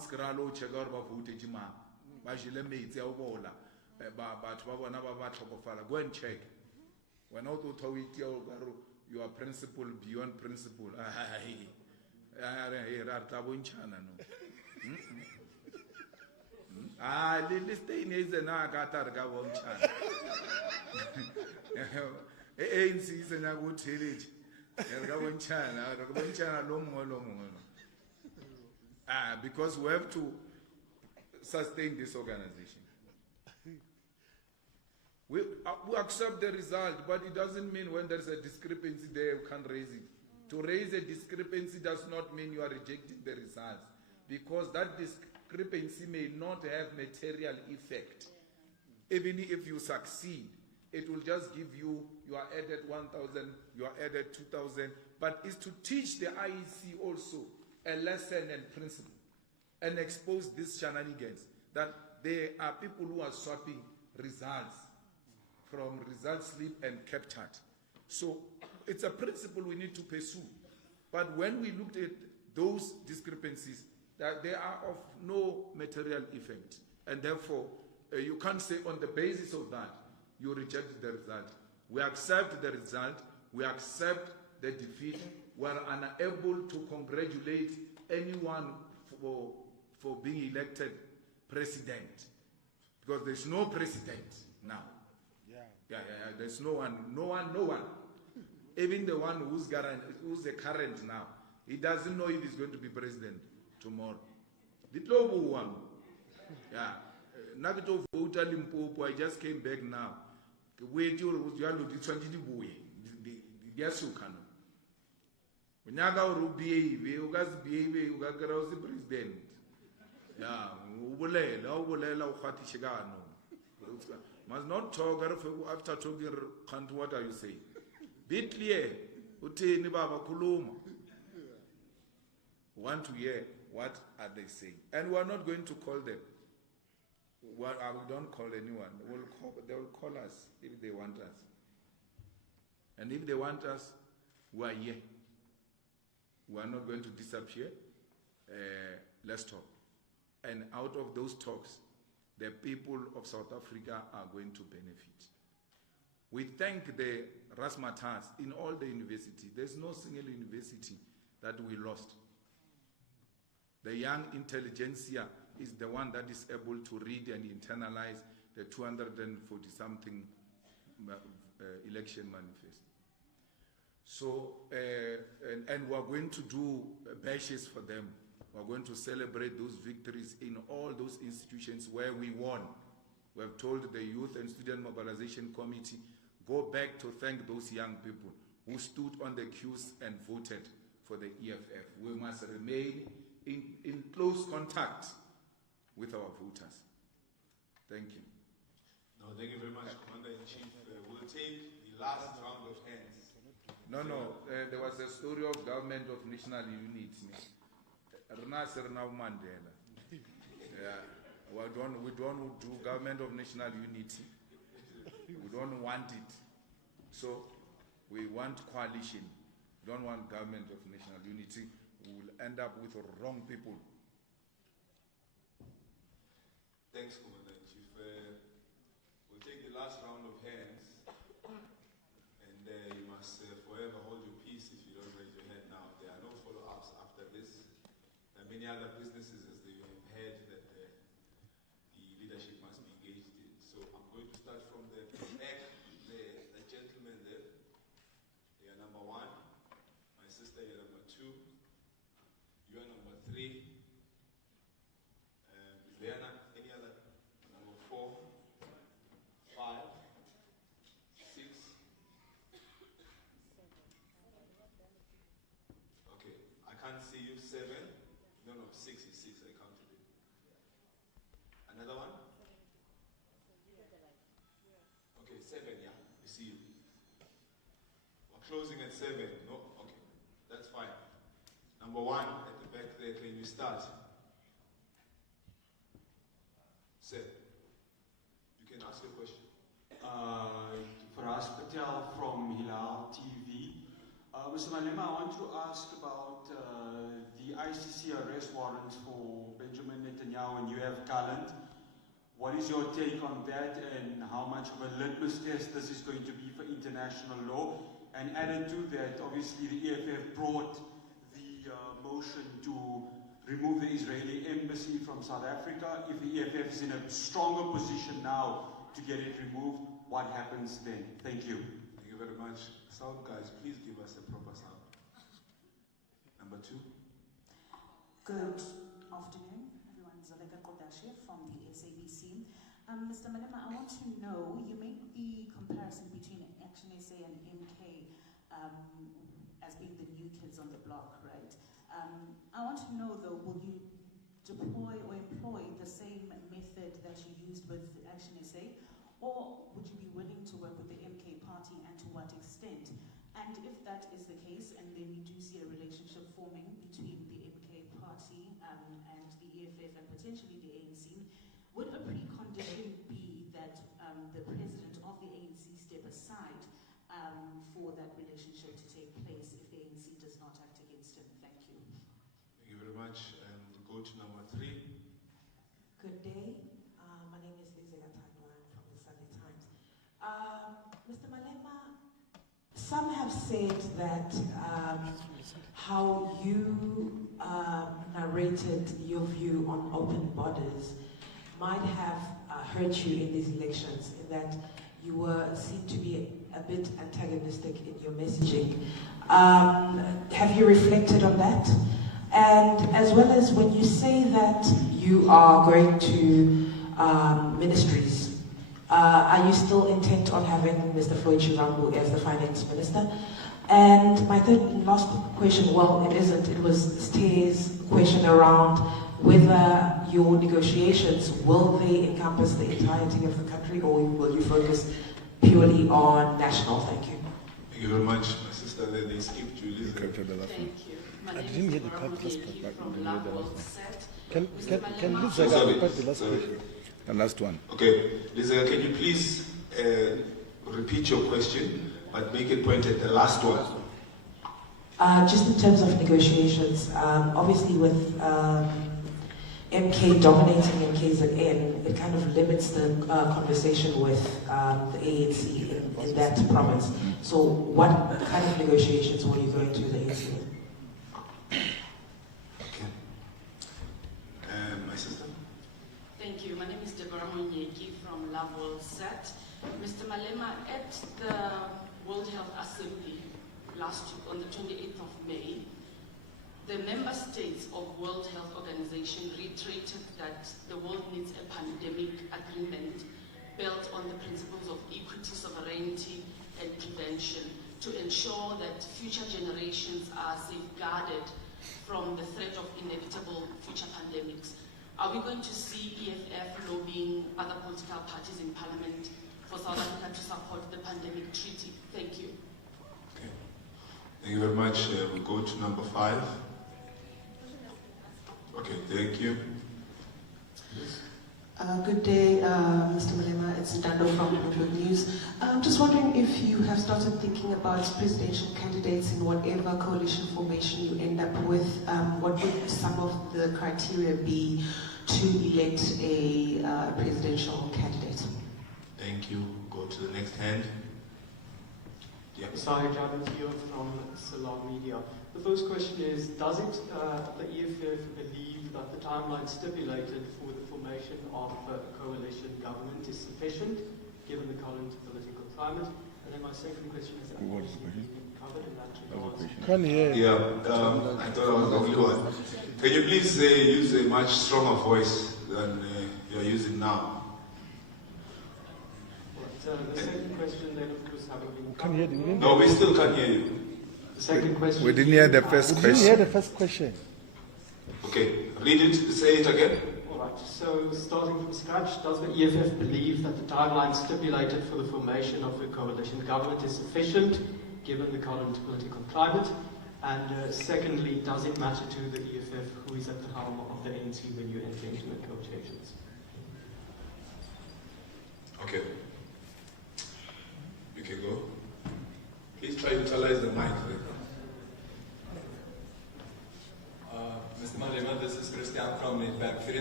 once kralo cheka ba vote jima ba jile metsi a bola batho ba bona ba tlhokofala. Go and check. When out to tawiti you are principle beyond principle. Lili stay is na gatar ga bonchana. ANC is na go tillage. Ga bonchana lo mo. Because we have to sustain this organization. We accept the result, but it doesn't mean when there's a discrepancy there, you can raise it. To raise a discrepancy does not mean you are rejecting the results, because that discrepancy may not have material effect. Even if you succeed, it will just give you are added 1,000, you are added 2,000, but it's to teach the IEC also a lesson and principle and expose these shenanigans that there are people who are swapping results from result slip and captured. So it's a principle we need to pursue. But when we looked at those discrepancies, that they are of no material effect, and therefore you can't say on the basis of that you reject the result. We accept the result, we accept the defeat, we are unable to congratulate anyone for being elected president, because there's no president now. There's no one. Even the one who's the current now, he doesn't know if he's going to be president tomorrow. The global one, Nagato voter Limpopo, I just came back now. Wait, you Naga Rubi, Ugas Bibi, Ugaros president. Must not talk after talking. What are you saying? Be clear. Want to hear what are they saying? And we are not going to call them. Well, we don't call anyone. They will call us if they want us. And if they want us, we are here. We are not going to disappear. Let's talk. And out of those talks, the people of South Africa are going to benefit. We thank the Rasmatas in all the universities. There's no single university that we lost. The young intelligentsia is the one that is able to read and internalize the 240-something election manifest. So, and we're going to do bashes for them. We're going to celebrate those victories in all those institutions where we won. We have told the Youth and Student Mobilization Committee, go back to thank those young people who stood on the queues and voted for the EFF. We must remain in close contact with our voters. Thank you. No, thank you very much, Commander-in-Chief. We'll take the last round of hands. No, there was a story of government of national unity. Mandela. We don't do government of national unity. We don't want it. So we want coalition. We don't want government of national unity. We will end up with wrong people. Thanks, Commander-in-Chief. We'll take the last round of hands. And you must forever hold your peace if you don't raise your hand now. There are no follow-ups after this. There are many other businesses, as you have heard, that the leadership must be engaged in. So I'm going to start from the back, the gentleman there. You are number 1. My sister, you are number 2. You are number 3. Is there any other? Number 4, 5, 6. Okay, I can't see you. 7. No, 6 is 6. I counted it. Another one? Okay, 7, yeah. We see you. We're closing at 7. No? Okay. That's fine. Number 1 at the back there. Can you start? Sir, you can ask your question. Faraz Patel from Hilal TV. Mr. Malema, I want to ask about the ICC arrest warrant for Benjamin now and you have talent. What is your take on that, and how much of a litmus test this is going to be for international law? And added to that, obviously the EFF brought the motion to remove the Israeli embassy from South Africa. If the EFF is in a stronger position now to get it removed, what happens then? Thank you. Thank you very much. Sound guys, please give us a proper sound. Number 2. Good afternoon, everyone. Zoleka Kodashi from the SABC. Mr. Malema, I want to know, you make the comparison between Action SA and MK as being the new kids on the block, right? I want to know, though, will you deploy or employ the same method that you used with Action SA, or would you be willing to work with the MK party, and to what extent? And if that is the case, and then you do see a relationship forming between the MK party and the EFF and potentially the ANC, would a precondition be that the president of the ANC step aside for that relationship to take place if the ANC does not act against him? Thank you. Thank you very much. And we'll go to number 3. Good day. My name is Lizzie Gatagwan from the Sunday Times. Mr. Malema, some have said that how you narrated your view on open borders might have hurt you in these elections, in that you were seen to be a bit antagonistic in your messaging. Have you reflected on that? And as well as when you say that you are going to ministries, are you still intent on having Mr. Floyd Chirambu as the finance minister? And my third and last question, well, it isn't, it was Steve's question around whether your negotiations, will they encompass the entirety of the country, or will you focus purely on national? Thank you. Thank you very much. My sister there, they skipped Julius. Thank you. My name is Ramaphosa from Govt. Can Lisa Sorry. repeat the last question? The last one. Okay. Lisa, can you please repeat your question, but make it point at the last one? Just in terms of negotiations, obviously with MK dominating MKZN, it kind of limits the conversation with the ANC in that province. So what kind of negotiations were you going to the ANC with? Okay. My sister? Thank you. My name is Deborah Monyeki from Love World Set. Mr. Malema, at the World Health Assembly last week on the 28th of May, the member states of World Health Organization reiterated that the world needs a pandemic agreement built on the principles of equity, sovereignty, and prevention to ensure that future generations are safeguarded from the threat of inevitable future pandemics. Are we going to see EFF lobbying other political parties in Parliament for South Africa to support the pandemic treaty? Thank you. Okay. Thank you very much. We go to number 5. Okay, thank you. Good day, Mr. Malema. It's Ndando from Bloomberg News. I'm just wondering if you have started thinking about presidential candidates in whatever coalition formation you end up with. What would some of the criteria be to elect a presidential candidate? Thank you. Go to the next hand. Yeah. Sorry, Javed here from Salon Media. The first question is, does the EFF believe that the timeline stipulated for the formation of a coalition government is sufficient, given the current political climate? And then my second question is, What is the question? covered in that regard. Can hear. Yeah, I thought I was the only one. Can you please use a much stronger voice than you're using now? Right, the second question then, of course, having been Can hear. covered. No, we still can't hear you. The second question. We didn't hear the first We didn't hear question. the first question. Okay, read it, say it again. All right, so starting from scratch, does the EFF believe that the timeline stipulated for the formation of a coalition government is sufficient, given the current political climate? And secondly, does it matter to the EFF who is at the helm of the ANC when you enter into negotiations? Okay. You can go. Please try to utilize the mic. Mr. Malema, this is Christian from Netwerk 24.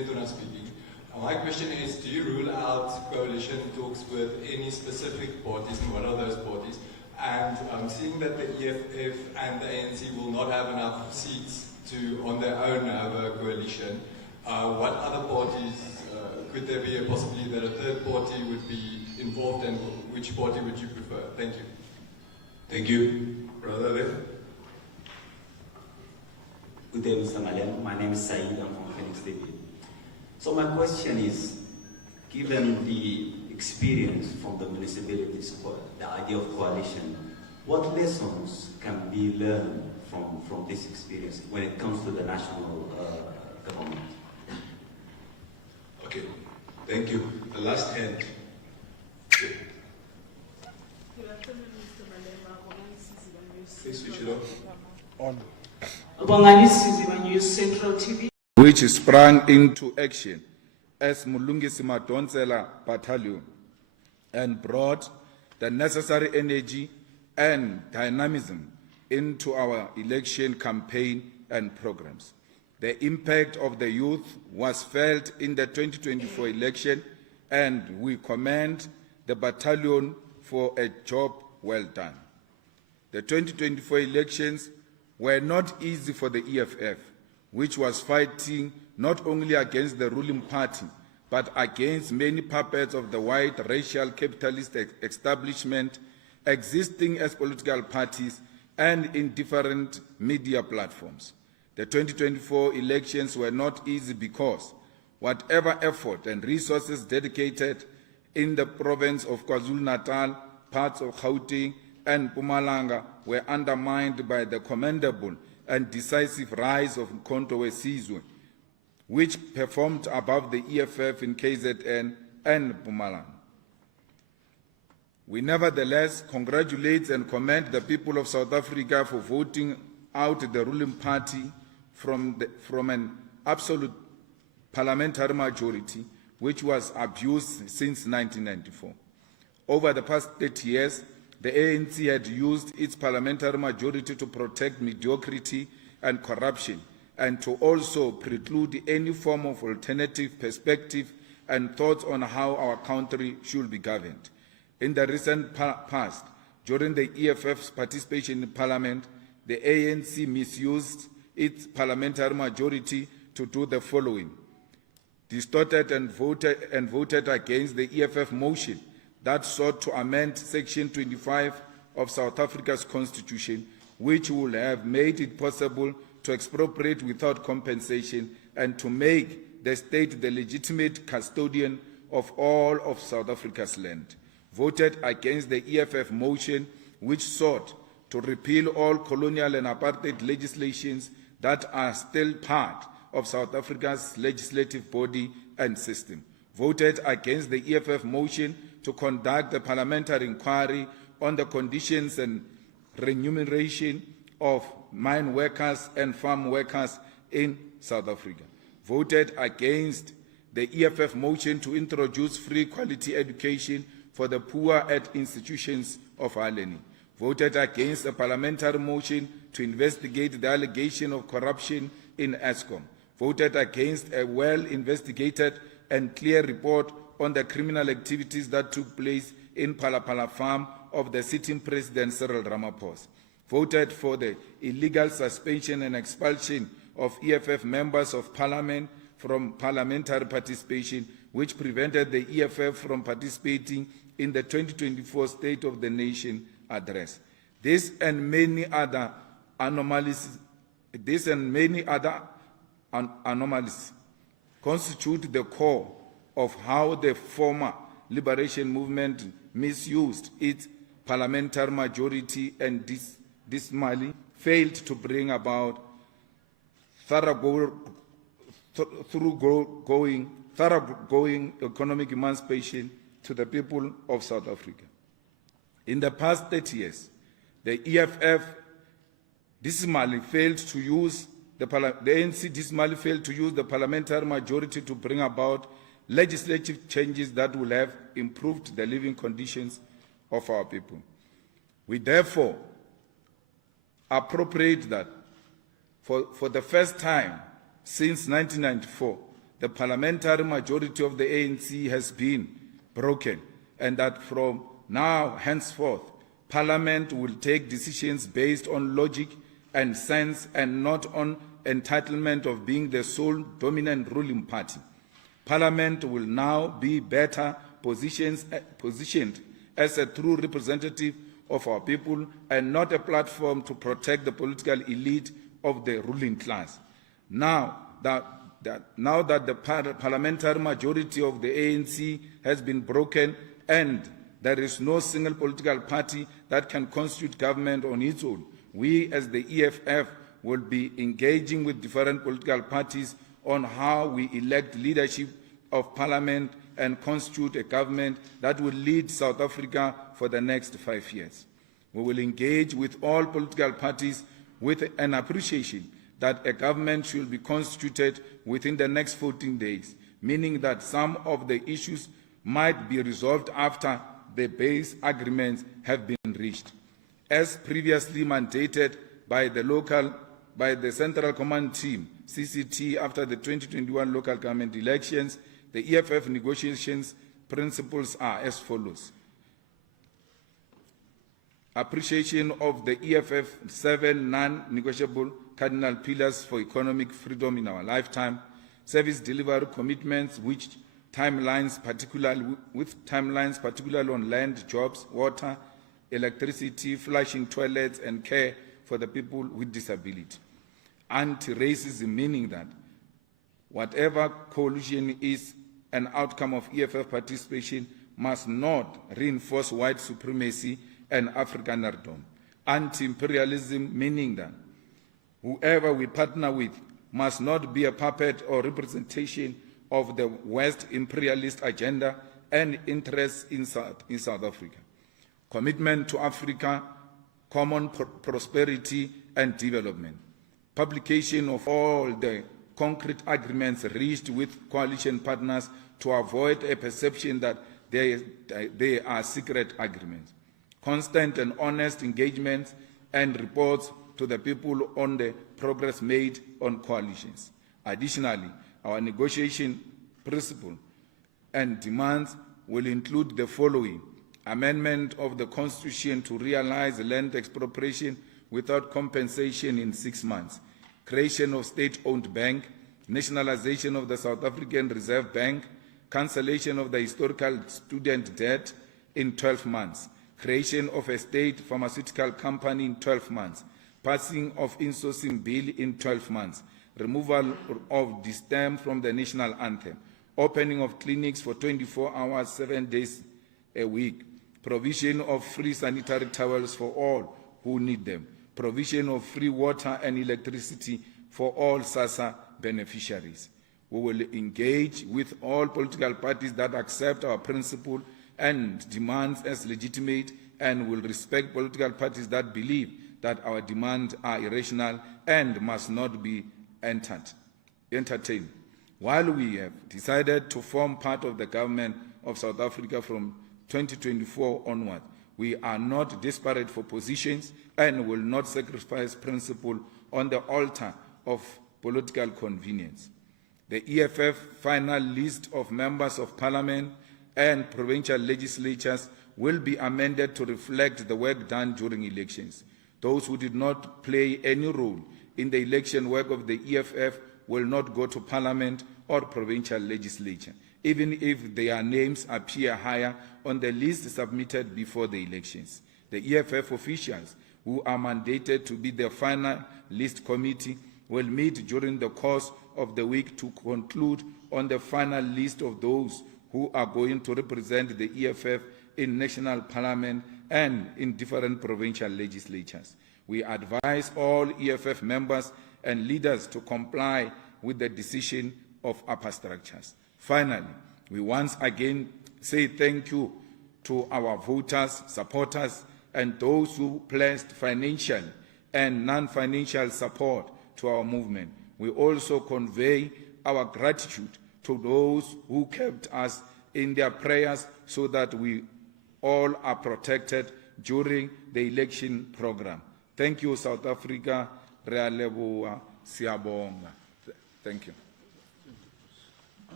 Tuna speaking. My question is, do you rule out coalition talks with any specific parties, and what are those parties? And seeing that the EFF and the ANC will not have enough seats to, on their own, have a coalition, what other parties, could there be a possibility that a third party would be involved, and which party would you prefer? Thank you. Thank you. Brother there. Good day, Mr. Malema. My name is Saeed. I'm from Phoenix City. So my question is, given the experience from the municipalities, the idea of coalition, what lessons can be learned from this experience when it comes to the national government? Okay, thank you. The last hand. Good afternoon, Mr. Malema. Please switch it on. News Central TV. Which sprang into action as Mulungisi Madonsela Battalion and brought the necessary energy and dynamism into our election campaign and programs. The impact of the youth was felt in the 2024 election, and we commend the battalion for a job well done. The 2024 elections were not easy for the EFF, which was fighting not only against the ruling party, but against many puppets of the white racial capitalist establishment existing as political parties and in different media platforms. The 2024 elections were not easy because whatever effort and resources dedicated in the province of KwaZulu-Natal, parts of Gauteng and Mpumalanga were undermined by the commendable and decisive rise of Mkhonto weSizwe, which performed above the EFF in KZN and Mpumalanga. We nevertheless congratulate and commend the people of South Africa for voting out the ruling party from an absolute parliamentary majority, which was abused since 1994. Over the past 30 years, the ANC had used its parliamentary majority to protect mediocrity and corruption, and to also preclude any form of alternative perspective and thoughts on how our country should be governed. In the recent past, during the EFF's participation in Parliament, the ANC misused its parliamentary majority to do the following: distorted and voted against the EFF motion that sought to amend Section 25 of South Africa's Constitution, which would have made it possible to expropriate without compensation and to make the state the legitimate custodian of all of South Africa's land. Voted against the EFF motion, which sought to repeal all colonial and apartheid legislations that are still part of South Africa's legislative body and system. Voted against the EFF motion to conduct a parliamentary inquiry on the conditions and remuneration of mine workers and farm workers in South Africa. Voted against the EFF motion to introduce free quality education for the poor at institutions of higher learning. Voted against a parliamentary motion to investigate the allegation of corruption in Eskom. Voted against a well-investigated and clear report on the criminal activities that took place in Palapala farm of the sitting President Cyril Ramaphosa. Voted for the illegal suspension and expulsion of EFF members of Parliament from parliamentary participation, which prevented the EFF from participating in the 2024 State of the Nation address. This and many other anomalies constitute the core of how the former liberation movement misused its parliamentary majority and dismally failed to bring about thoroughgoing economic emancipation to the people of South Africa. In the past 30 years, the EFF dismally failed to use the ANC dismally failed to use the parliamentary majority to bring about legislative changes that will have improved the living conditions of our people. We therefore appropriate that for the first time since 1994, the parliamentary majority of the ANC has been broken, and that from now henceforth, Parliament will take decisions based on logic and sense and not on entitlement of being the sole dominant ruling party. Parliament will now be better positioned as a true representative of our people and not a platform to protect the political elite of the ruling class. Now that the parliamentary majority of the ANC has been broken and there is no single political party that can constitute government on its own, we as the EFF will be engaging with different political parties on how we elect leadership of parliament and constitute a government that will lead South Africa for the next 5 years. We will engage with all political parties with an appreciation that a government should be constituted within the next 14 days, meaning that some of the issues might be resolved after the base agreements have been reached. As previously mandated by the Central Command Team, CCT, after the 2021 local government elections, the EFF negotiations principles are as follows. Appreciation of the EFF 7 non-negotiable cardinal pillars for economic freedom in our lifetime, service delivery commitments with timelines particularly on land, jobs, water, electricity, flushing toilets, and care for the people with disability. Anti-racism, meaning that whatever coalition is an outcome of EFF participation must not reinforce white supremacy and Afrikanerdom. Anti-imperialism, meaning that whoever we partner with must not be a puppet or representation of the West imperialist agenda and interests in South Africa. Commitment to Africa, common prosperity and development. Publication of all the concrete agreements reached with coalition partners to avoid a perception that they are secret agreements. Constant and honest engagements and reports to the people on the progress made on coalitions. Additionally, our negotiation principle and demands will include the following: amendment of the Constitution to realize land expropriation without compensation in 6 months, creation of state-owned bank, nationalization of the South African Reserve Bank, cancellation of the historical student debt in 12 months, creation of a state pharmaceutical company in 12 months, passing of insourcing bill in 12 months, removal of the stem from the national anthem, opening of clinics for 24 hours, 7 days a week, provision of free sanitary towels for all who need them, provision of free water and electricity for all SASSA beneficiaries. We will engage with all political parties that accept our principle and demands as legitimate, and will respect political parties that believe that our demands are irrational and must not be entertained. While we have decided to form part of the government of South Africa from 2024 onward, we are not desperate for positions and will not sacrifice principle on the altar of political convenience. The EFF final list of members of parliament and provincial legislatures will be amended to reflect the work done during elections. Those who did not play any role in the election work of the EFF will not go to parliament or provincial legislature, even if their names appear higher on the list submitted before the elections. The EFF officials who are mandated to be the final list committee will meet during the course of the week to conclude on the final list of those who are going to represent the EFF in national parliament and in different provincial legislatures. We advise all EFF members and leaders to comply with the decision of upper structures. Finally, we once again say thank you to our voters, supporters, and those who pledged financial and non-financial support to our movement. We also convey our gratitude to those who kept us in their prayers so that we all are protected during the election program. Thank you, South Africa. Thank you.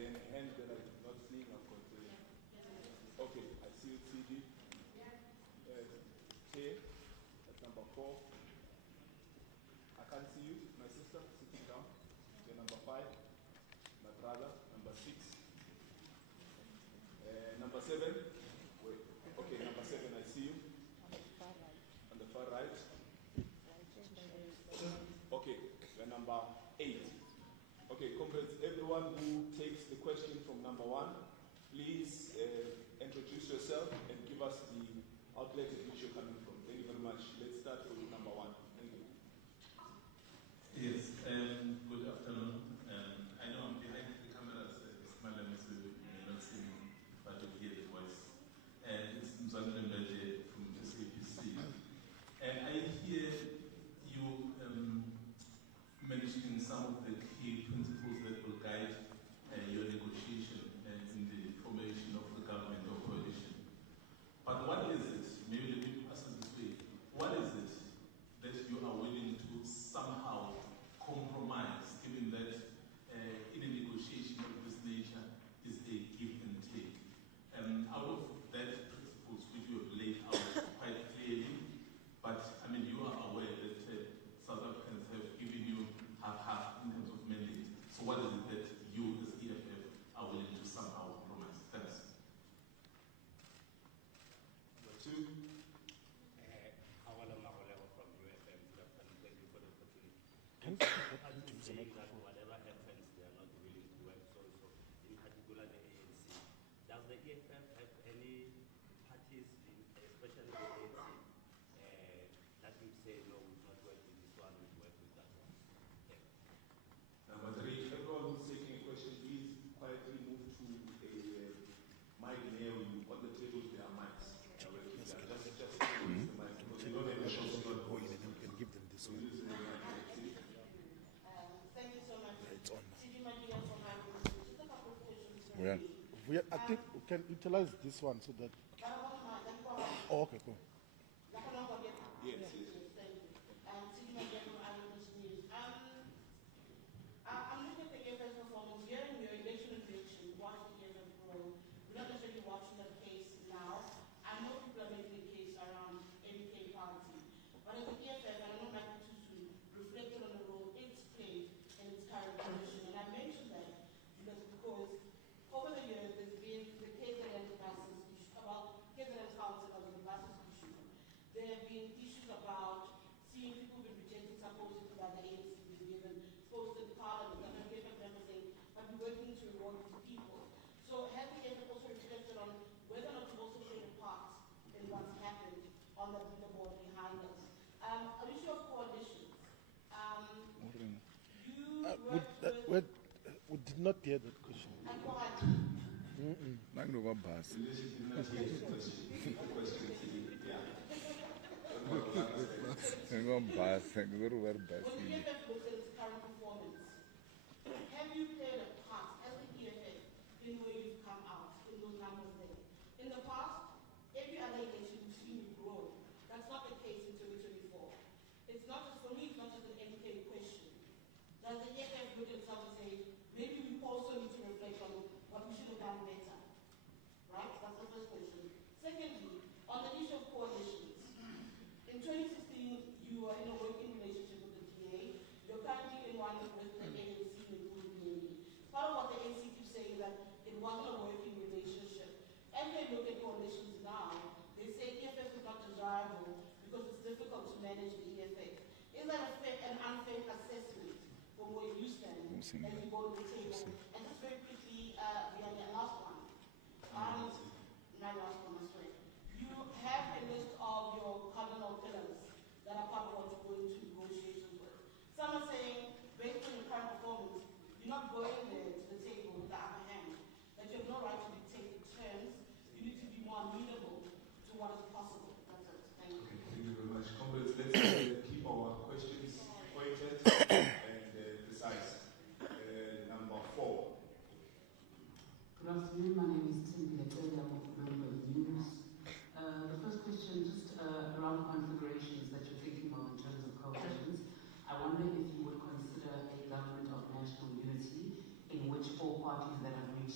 then hand that I'm not seeing, I've got. Okay, I see you, CD. K, that's number 4. I can't see you, my sister, sitting down. Okay, number 5, my brother, number 6. Number 7, wait, okay, number 7, I see you. On the far right. Okay, we're number 8. Okay, comrades, everyone who takes the question from number 1, please introduce yourself and give us the outlet at which you're coming from. Thank you very much. Let's start with number 1. Thank you. Yes, good afternoon. I know I'm behind the cameras, Mr. Malema, so you may not see me, but you hear the voice. It's Mzanele Mbeje from SAPC. I hear you mentioning some of the key principles that will guide your negotiation in the formation of the government or coalition. But what is it, maybe let me ask it this way, what is it that you are willing to somehow compromise, given that in a negotiation of this nature is a give and take? Out of that principles which you have laid out quite clearly, but I mean you are aware that South Africans have given you half in terms of mandate. So what is it that you as EFF are willing to somehow compromise? Thanks. Number 2. From UFM, thank you for the opportunity. Saying that whatever happens, they are not willing to work. So in particular, the ANC. Does the EFF have any parties, especially the ANC, that would say, no, we will not work with this one, we will work with that one? Okay. Number 3, everyone who's taking a question, please quietly move to a mic near you. On the tables, there are mics. Just use the mic because you don't have a shot. And give them this one. Thank you so much. It's on. Just a couple of questions. I think we can utilize this one so that. Oh, okay, cool. Yes. Thank you. I'm looking at the EFF performance here in your election prediction. Watch the EFF grow. We're not necessarily watching the case now. I know people are making a case around MK party, but as an EFF, I don't like to reflect on the role it's played in its current position. And I mentioned that because over the years there's been the KZN buses issue about KZN council of the buses issue. There have been issues about seeing people being rejected supposedly by the ANC being given posted in Parliament, and the EFF members saying, but we're working to reward these people. So has the EFF also reflected on whether or not you've also played a part in what's happened on the board behind us? An issue of coalitions. We did not hear that question. When the EFF looks at its current performance, have you played a part as the EFF in where you've come out in those numbers there? In the past, every other election we've seen you grow. That's not the case in 2024. It's not just, for me, it's not just an MK question. Does the EFF look at itself and say, maybe we also need to reflect on what we should have done better? Right? That's the first question. Secondly, on the issue of coalitions, in 2016, you were in a working relationship with the DA. You're currently in one with the ANC, including the part of what the ANC keeps saying is that it wasn't a working relationship. As they look at coalitions now, they say EFF is not desirable because it's difficult to manage the EFF. Is that an unfair assessment from where you stand as you go to the table? And just very quickly, the last one. My last one, I swear. You have a list of your cardinal pillars that are part of what you're going to negotiations with. Some are saying, based on your current performance, you're not going there to the table with the upper hand, that you have no right to dictate the terms. You need to be more amenable to what is possible. That's it. Thank you. Okay, thank you very much. Comrades, let's keep our questions pointed and precise. Number 4. Good afternoon. My name is Tim Leteli. I'm a member of News. The first question, just around configurations that you're thinking of in terms of coalitions. I wonder if you would consider a government of national unity in which all parties that have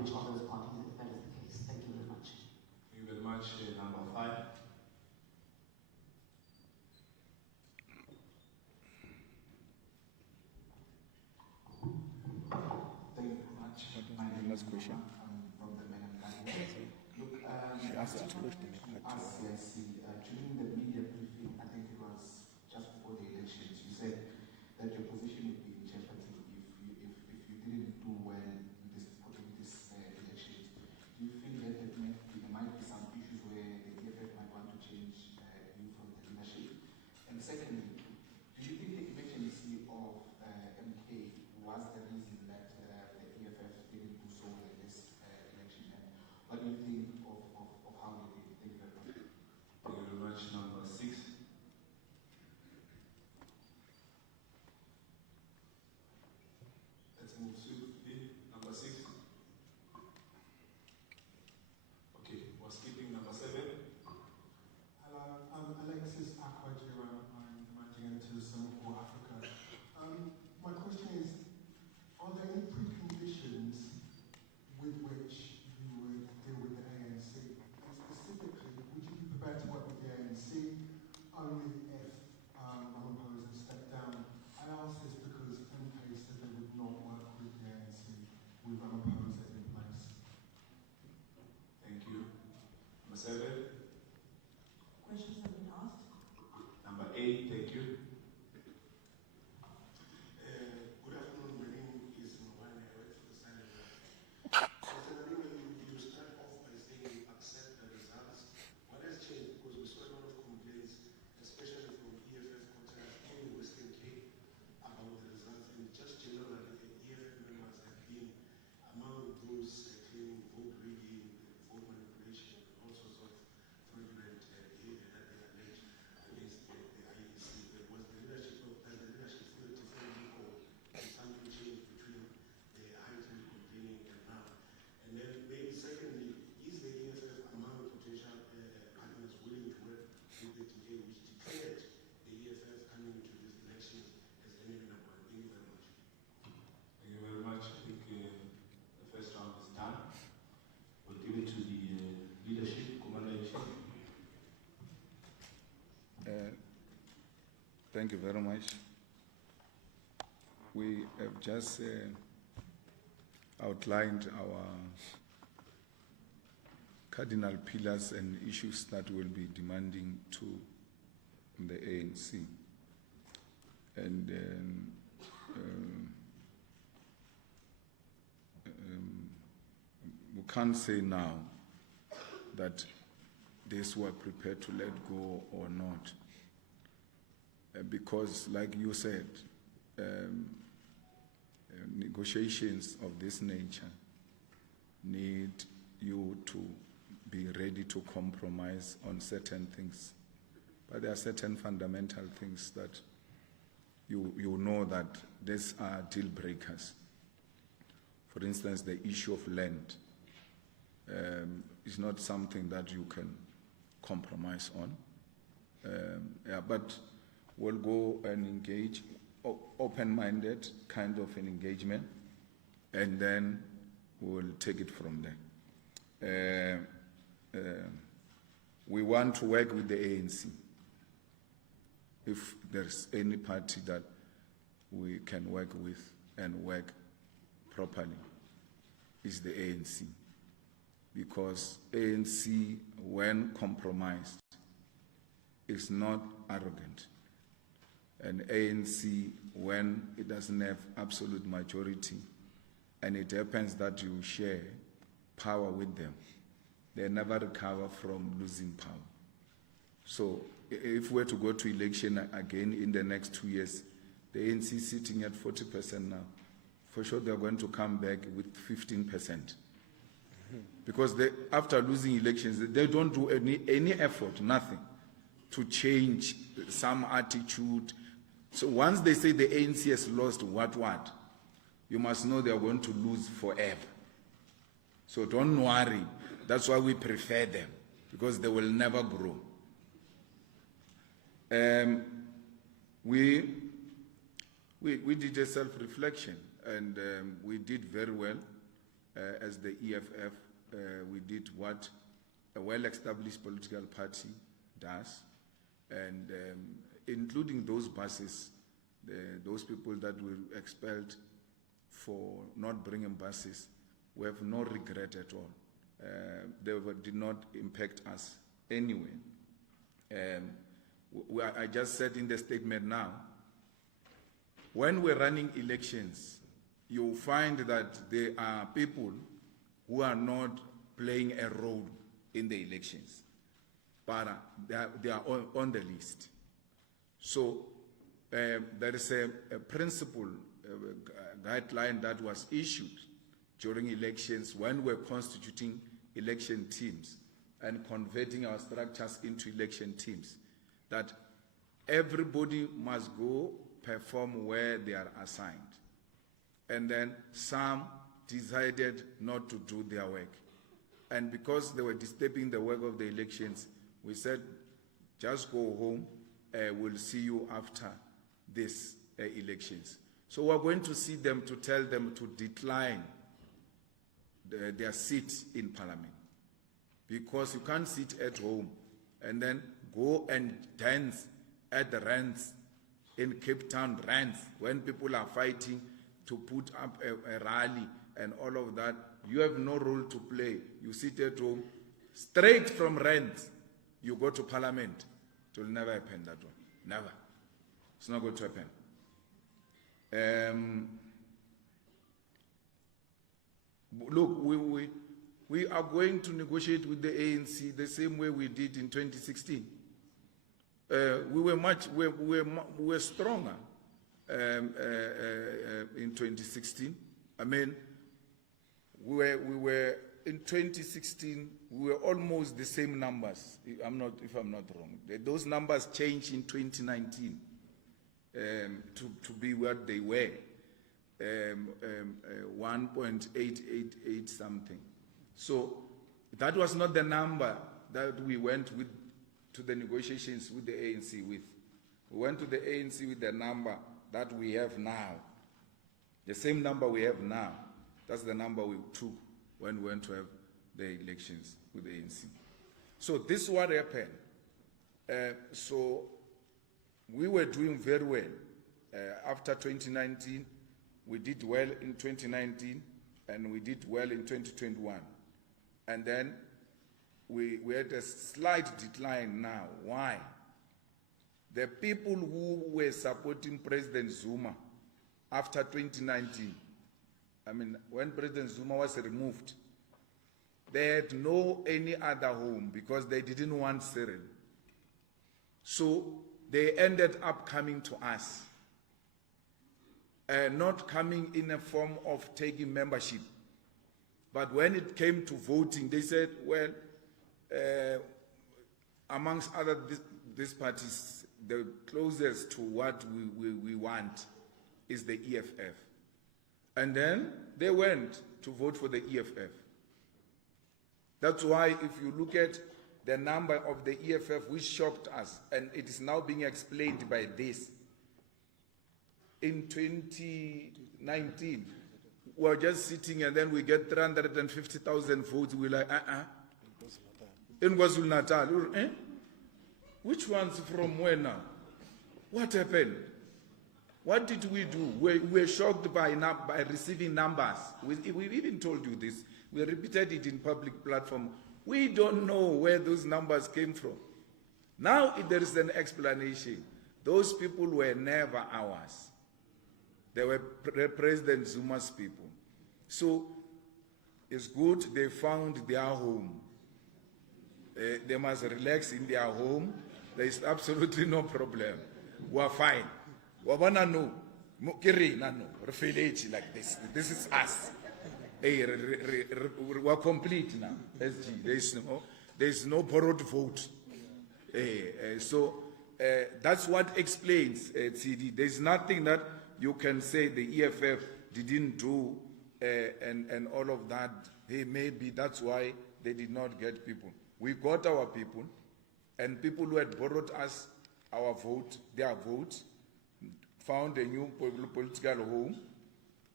which are those parties if that is the case? Thank you very much. Thank you very much. Number 5. Thank you very much. My name is question. From the Parliamentary. Look, She asked you to look during the media briefing, I think it was just before the elections, you said that your position would be in jeopardy if you didn't do well in this elections. Do you feel that there might be some issues where the EFF might want to change you from the leadership? And secondly, do you think the emergency of MK was the reason that the EFF didn't do so well in this election? And what do you think of how they did? Thank you very much. Thank you very much. Number 6. Let's move swiftly. Number 6. Okay, we're skipping number 7. Hello, I'm Alexis Akwajira. I'm the managing editor of Singapore Africa. My question is, are there any preconditions with which you would deal with the ANC? And specifically, would you be prepared to work with the ANC only if Ramaphosa stepped down? I ask this because MK said they would not work with the ANC with Ramaphosa in place. Thank you. Number 7. Questions have been asked. Number 8. Thank you. Good afternoon. My name is Mawani. I work for the Senate. Mr. Malema, you start off by saying you accept the results. What has changed? Because we saw a lot of complaints, especially from EFF quarters in Western Cape, about the results. And just generally, EFF members have been among those claiming vote rigging, vote manipulation, and all sorts of fraudulent behavior that they allege against the IEC. Was the leadership does the leadership feel differently, or has something changed between the heightened complaining and now? And then maybe secondly, is the EFF among potential partners willing to work with the DA, which declared the EFF coming into this election as enemy number 1? Thank you very much. Thank you very much. I think the first round is done. We'll give it to the leadership, Commander-in-Chief. Thank you very much. We have just outlined our cardinal pillars and issues that will be demanding to the ANC. And we can't say now that this we're prepared to let go or not. Because, like you said, negotiations of this nature need you to be ready to compromise on certain things. But there are certain fundamental things that you know that these are deal breakers. For instance, the issue of land is not something that you can compromise on. But we'll go and engage, open-minded kind of an engagement, and then we'll take it from there. We want to work with the ANC. If there's any party that we can work with and work properly, is the ANC. Because ANC, when compromised, is not arrogant. And ANC, when it doesn't have absolute majority, and it happens that you share power with them, they never recover from losing power. So if we're to go to election again in the next 2 years, the ANC is sitting at 40% now. For sure they're going to come back with 15%. Because after losing elections, they don't do any effort, nothing, to change some attitude. So once they say the ANC has lost what, you must know they are going to lose forever. So don't worry. That's why we prefer them, because they will never grow. We did a self-reflection, and we did very well. as the EFF, we did what a well-established political party does, and including those buses, those people that were expelled for not bringing buses, we have no regret at all. They did not impact us anyway. I just said in the statement now, when we're running elections, you'll find that there are people who are not playing a role in the elections, but they are on the list. So there is a principle, a guideline that was issued during elections when we're constituting election teams and converting our structures into election teams, that everybody must go perform where they are assigned. And then some decided not to do their work. And because they were disturbing the work of the elections, we said, just go home, we'll see you after these elections. So we're going to see them to tell them to decline their seat in Parliament. Because you can't sit at home and then go and dance at the rants in Cape Town rants when people are fighting to put up a rally and all of that. You have no role to play. You sit at home, straight from rants, you go to Parliament. It will never happen, that one. Never. It's not going to happen. Look, we are going to negotiate with the ANC the same way we did in 2016. We were stronger in 2016. I mean, we were in 2016. We were almost the same numbers. If I'm not wrong, those numbers changed in 2019 to be what they were, 1.888 something. So that was not the number that we went with to the negotiations with the ANC with. We went to the ANC with the number that we have now. The same number we have now. That's the number we took when we went to have the elections with the ANC. So this is what happened. So we were doing very well. After 2019, we did well in 2019, and we did well in 2021. And then we had a slight decline now. Why? The people who were supporting President Zuma after 2019, I mean, when President Zuma was removed, they had no any other home because they didn't want Cyril. So they ended up coming to us, not coming in a form of taking membership. But when it came to voting, they said, well, amongst other these parties, the closest to what we want is the EFF. And then they went to vote for the EFF. That's why if you look at the number of the EFF, which shocked us, and it is now being explained by this. In 2019, we were just sitting and then we get 350,000 votes. We're like, In KwaZulu-Natal. Which ones from where now? What happened? What did we do? We were shocked by receiving numbers. We even told you this. We repeated it in public platform. We don't know where those numbers came from. Now there is an explanation. Those people were never ours. They were President Zuma's people. So it's good they found their home. They must relax in their home. There is absolutely no problem. We're fine. We're like this. This is us. We're complete now. SG. There is no borrowed vote. So that's what explains CD. There's nothing that you can say the EFF didn't do and all of that. Hey, maybe that's why they did not get people. We got our people, and people who had borrowed us our vote, their vote, found a new political home,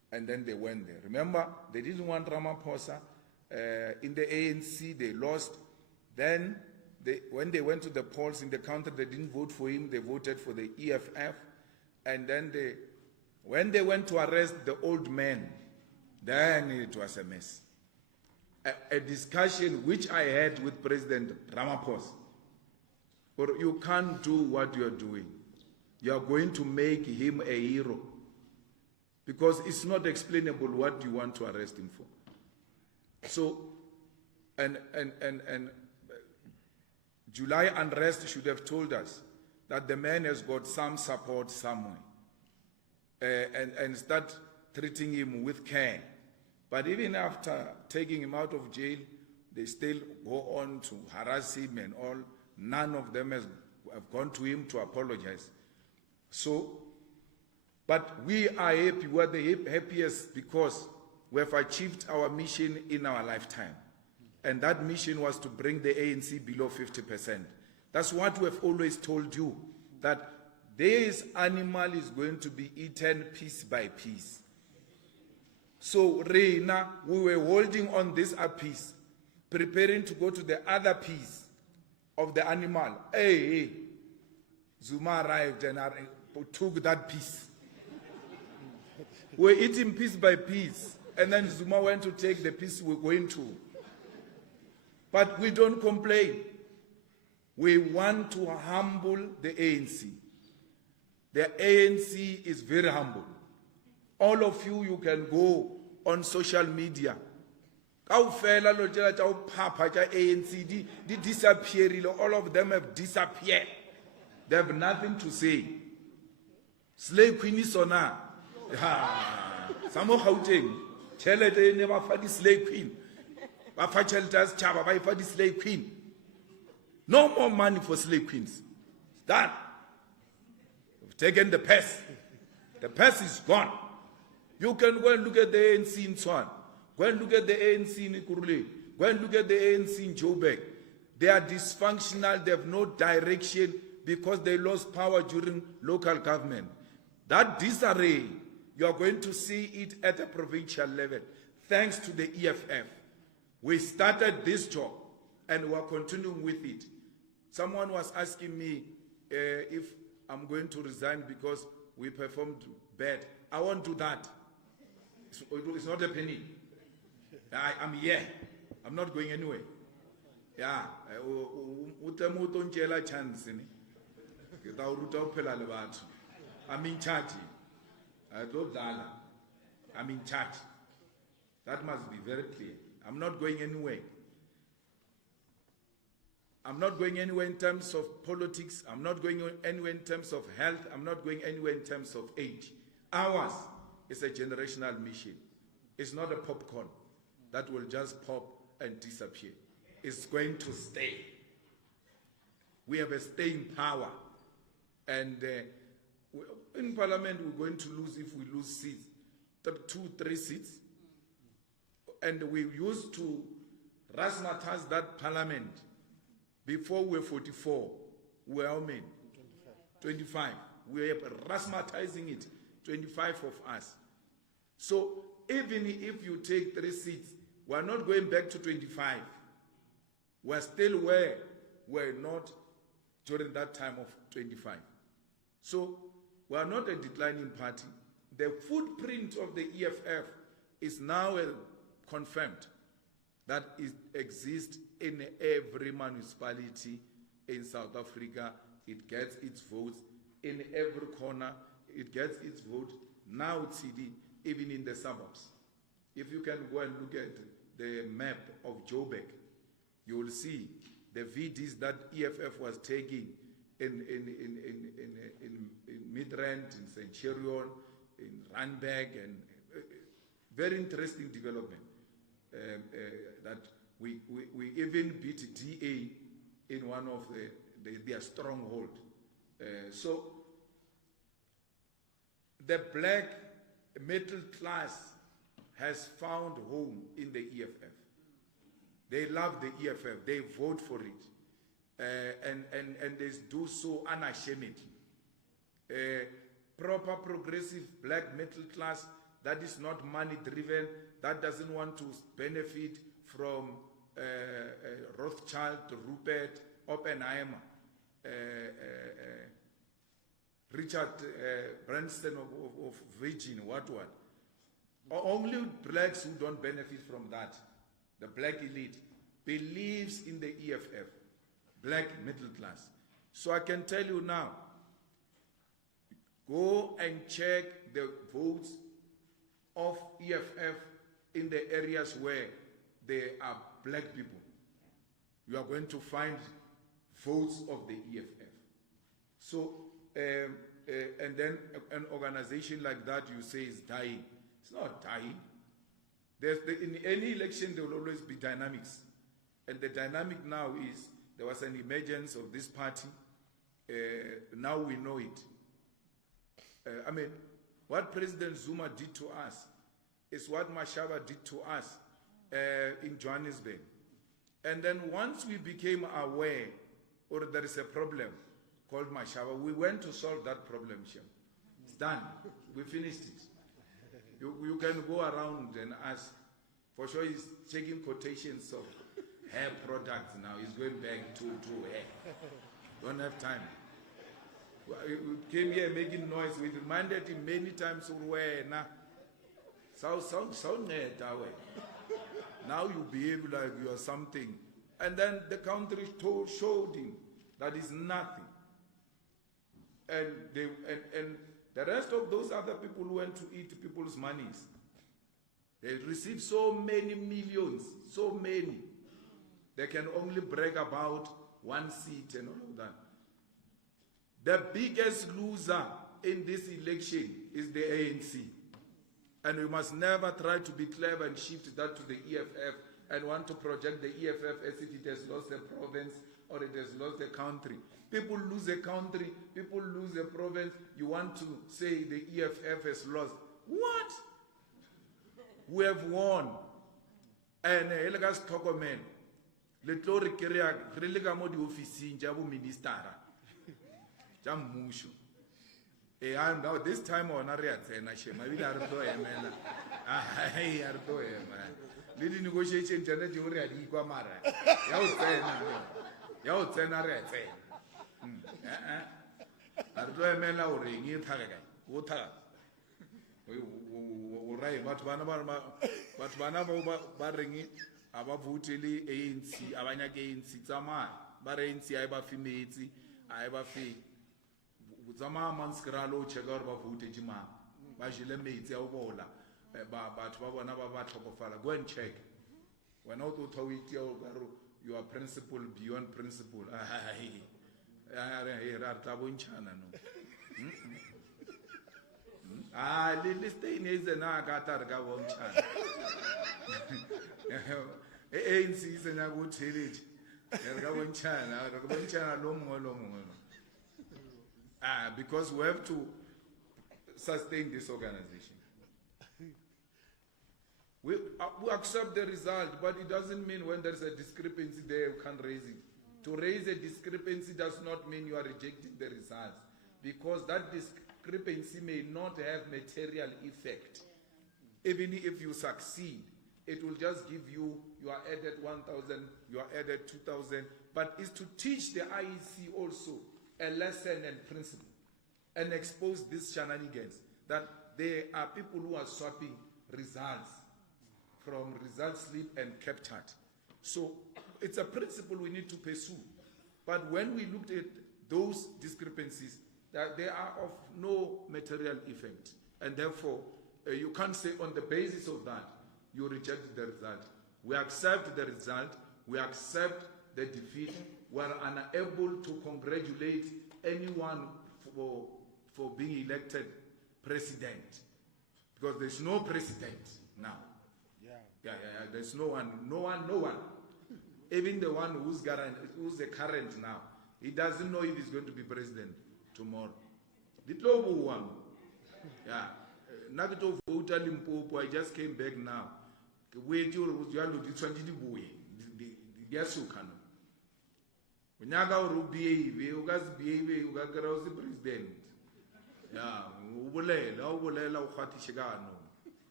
And then they went there. Remember, they didn't want Ramaphosa. In the ANC, they lost. Then, when they went to the polls in the country, they didn't vote for him. They voted for the EFF. And then when they went to arrest the old man, then it was a mess. A discussion which I had with President Ramaphosa. Or you can't do what you are doing. You are going to make him a hero. Because it's not explainable what you want to arrest him for. So, and July unrest should have told us that the man has got some support somewhere. And start treating him with care. But even after taking him out of jail, they still go on to harass him and all. None of them have gone to him to apologize. So, but we are happy. We are the happiest because we have achieved our mission in our lifetime. And that mission was to bring the ANC below 50%. That's what we have always told you, that this animal is going to be eaten piece by piece. So, Reina, we were holding on this piece, preparing to go to the other piece of the animal. Hey, Zuma arrived and took that piece. We're eating piece by piece, and then Zuma went to take the piece we're going to. But we don't complain. We want to humble the ANC. The ANC is very humble. All of you, you can go on social media. All of them have disappeared. They have nothing to say. Slave Queen is on her. Some of Gauteng, they never find the slave queen. The slave queen. No more money for slave queens. Done. We've taken the purse. The purse is gone. You can go and look at the ANC in Swan. Go and look at the ANC in Ikurule. Go and look at the ANC in Joburg. They are dysfunctional. They have no direction because they lost power during local government. That disarray, you are going to see it at a provincial level. Thanks to the EFF. We started this job and we are continuing with it. Someone was asking me if I'm going to resign because we performed bad. I won't do that. It's not a penny. I'm here. I'm not going anywhere. Yeah. I'm in charge. I'm in charge. That must be very clear. I'm not going anywhere. I'm not going anywhere in terms of politics. I'm not going anywhere in terms of health. I'm not going anywhere in terms of age. Ours is a generational mission. It's not a popcorn that will just pop and disappear. It's going to stay. We have a staying power. And in Parliament, we're going to lose if we lose seats, 2-3 seats. And we used to razzmatazz that Parliament. Before we were 44, we were how many? 25. We were razzmatazing it, 25 of us. So even if you take 3 seats, we're not going back to 25. We're still where we're not during that time of 25. So we are not a declining party. The footprint of the EFF is now confirmed that it exists in every municipality in South Africa. It gets its votes in every corner. It gets its vote now, CD, even in the suburbs. If you can go and look at the map of Joburg, you will see the VDs that EFF was taking in Midrand, in St. Cherion, in Randburg, and very interesting development. That we even beat DA in one of their stronghold. So the black middle class has found home in the EFF. They love the EFF. They vote for it. And they do so unashamedly. Proper progressive black middle class that is not money driven, that doesn't want to benefit from Rothschild, Rupert, Oppenheimer, Richard Branson of Virgin, what. Only blacks who don't benefit from that, the black elite, believes in the EFF, black middle class. So I can tell you now, go and check the votes of EFF in the areas where there are black people. You are going to find votes of the EFF. So, and then an organization like that you say is dying. It's not dying. In any election, there will always be dynamics. And the dynamic now is, there was an emergence of this party. Now we know it. I mean, what President Zuma did to us is what Mashaba did to us in Johannesburg. And then once we became aware, or there is a problem called Mashaba, we went to solve that problem, Shem. It's done. We finished it. You can go around and ask. For sure, he's checking quotations of hair products now. He's going back to hair. Don't have time. We came here making noise. We reminded him many times, now you behave like you are something. And then the country showed him that is nothing. And the rest of those other people who went to eat people's monies, they received so many millions, so many. They can only brag about one seat and all of that. The biggest loser in this election is the ANC. And we must never try to be clever and shift that to the EFF and want to project the EFF as if it has lost a province or it has lost a country. People lose a country, people lose a province. You want to say the EFF has lost. What? We have won. And Elgas Tokomen, Letori Keria, Relegamo di Office, Jabu Ministara. Jam Mushu. I'm now this time on Ariat and Hashem. I will Ardo Emena. I Ardo Emena. Little negotiation, Janet, you already Guamara. Yao Tenare. Ardo Emena or ring in Taraga. Wota. Right, but one of ring it. Aba vuteli ANC, abanya ke ANC tsama, ba re ANC a ba fimetse, a ba fe. Tsama manskralo chega ba vote jima. Ba jile metsi a bola. Batho ba bona ba tlhokofala. Go and check. When out to tawiti you are principle beyond principle. Rata bonchana no. Little stain is na gata ga bonchana. ANC is a good village. Because we have to sustain this organization. We accept the result, but it doesn't mean when there's a discrepancy there, you can't raise it. To raise a discrepancy does not mean you are rejecting the results, because that discrepancy may not have material effect. Even if you succeed, it will just give you are added 1,000, you are added 2,000, but it's to teach the IEC also a lesson and principle and expose these shenanigans that there are people who are swapping results from result slip and captured. So it's a principle we need to pursue. But when we looked at those discrepancies, that they are of no material effect, and therefore you can't say on the basis of that you reject the result. We accept the result, we accept the defeat, we are unable to congratulate anyone for being elected president, because there's no president now. There's no one. Even the one who's the current now, he doesn't know if he's going to be president tomorrow. The global one. Nagato voter Limpopo, I just came back now. Wait, you are the 20 boy. The Yasukano. When you go to behave, you guys behave, you got the president.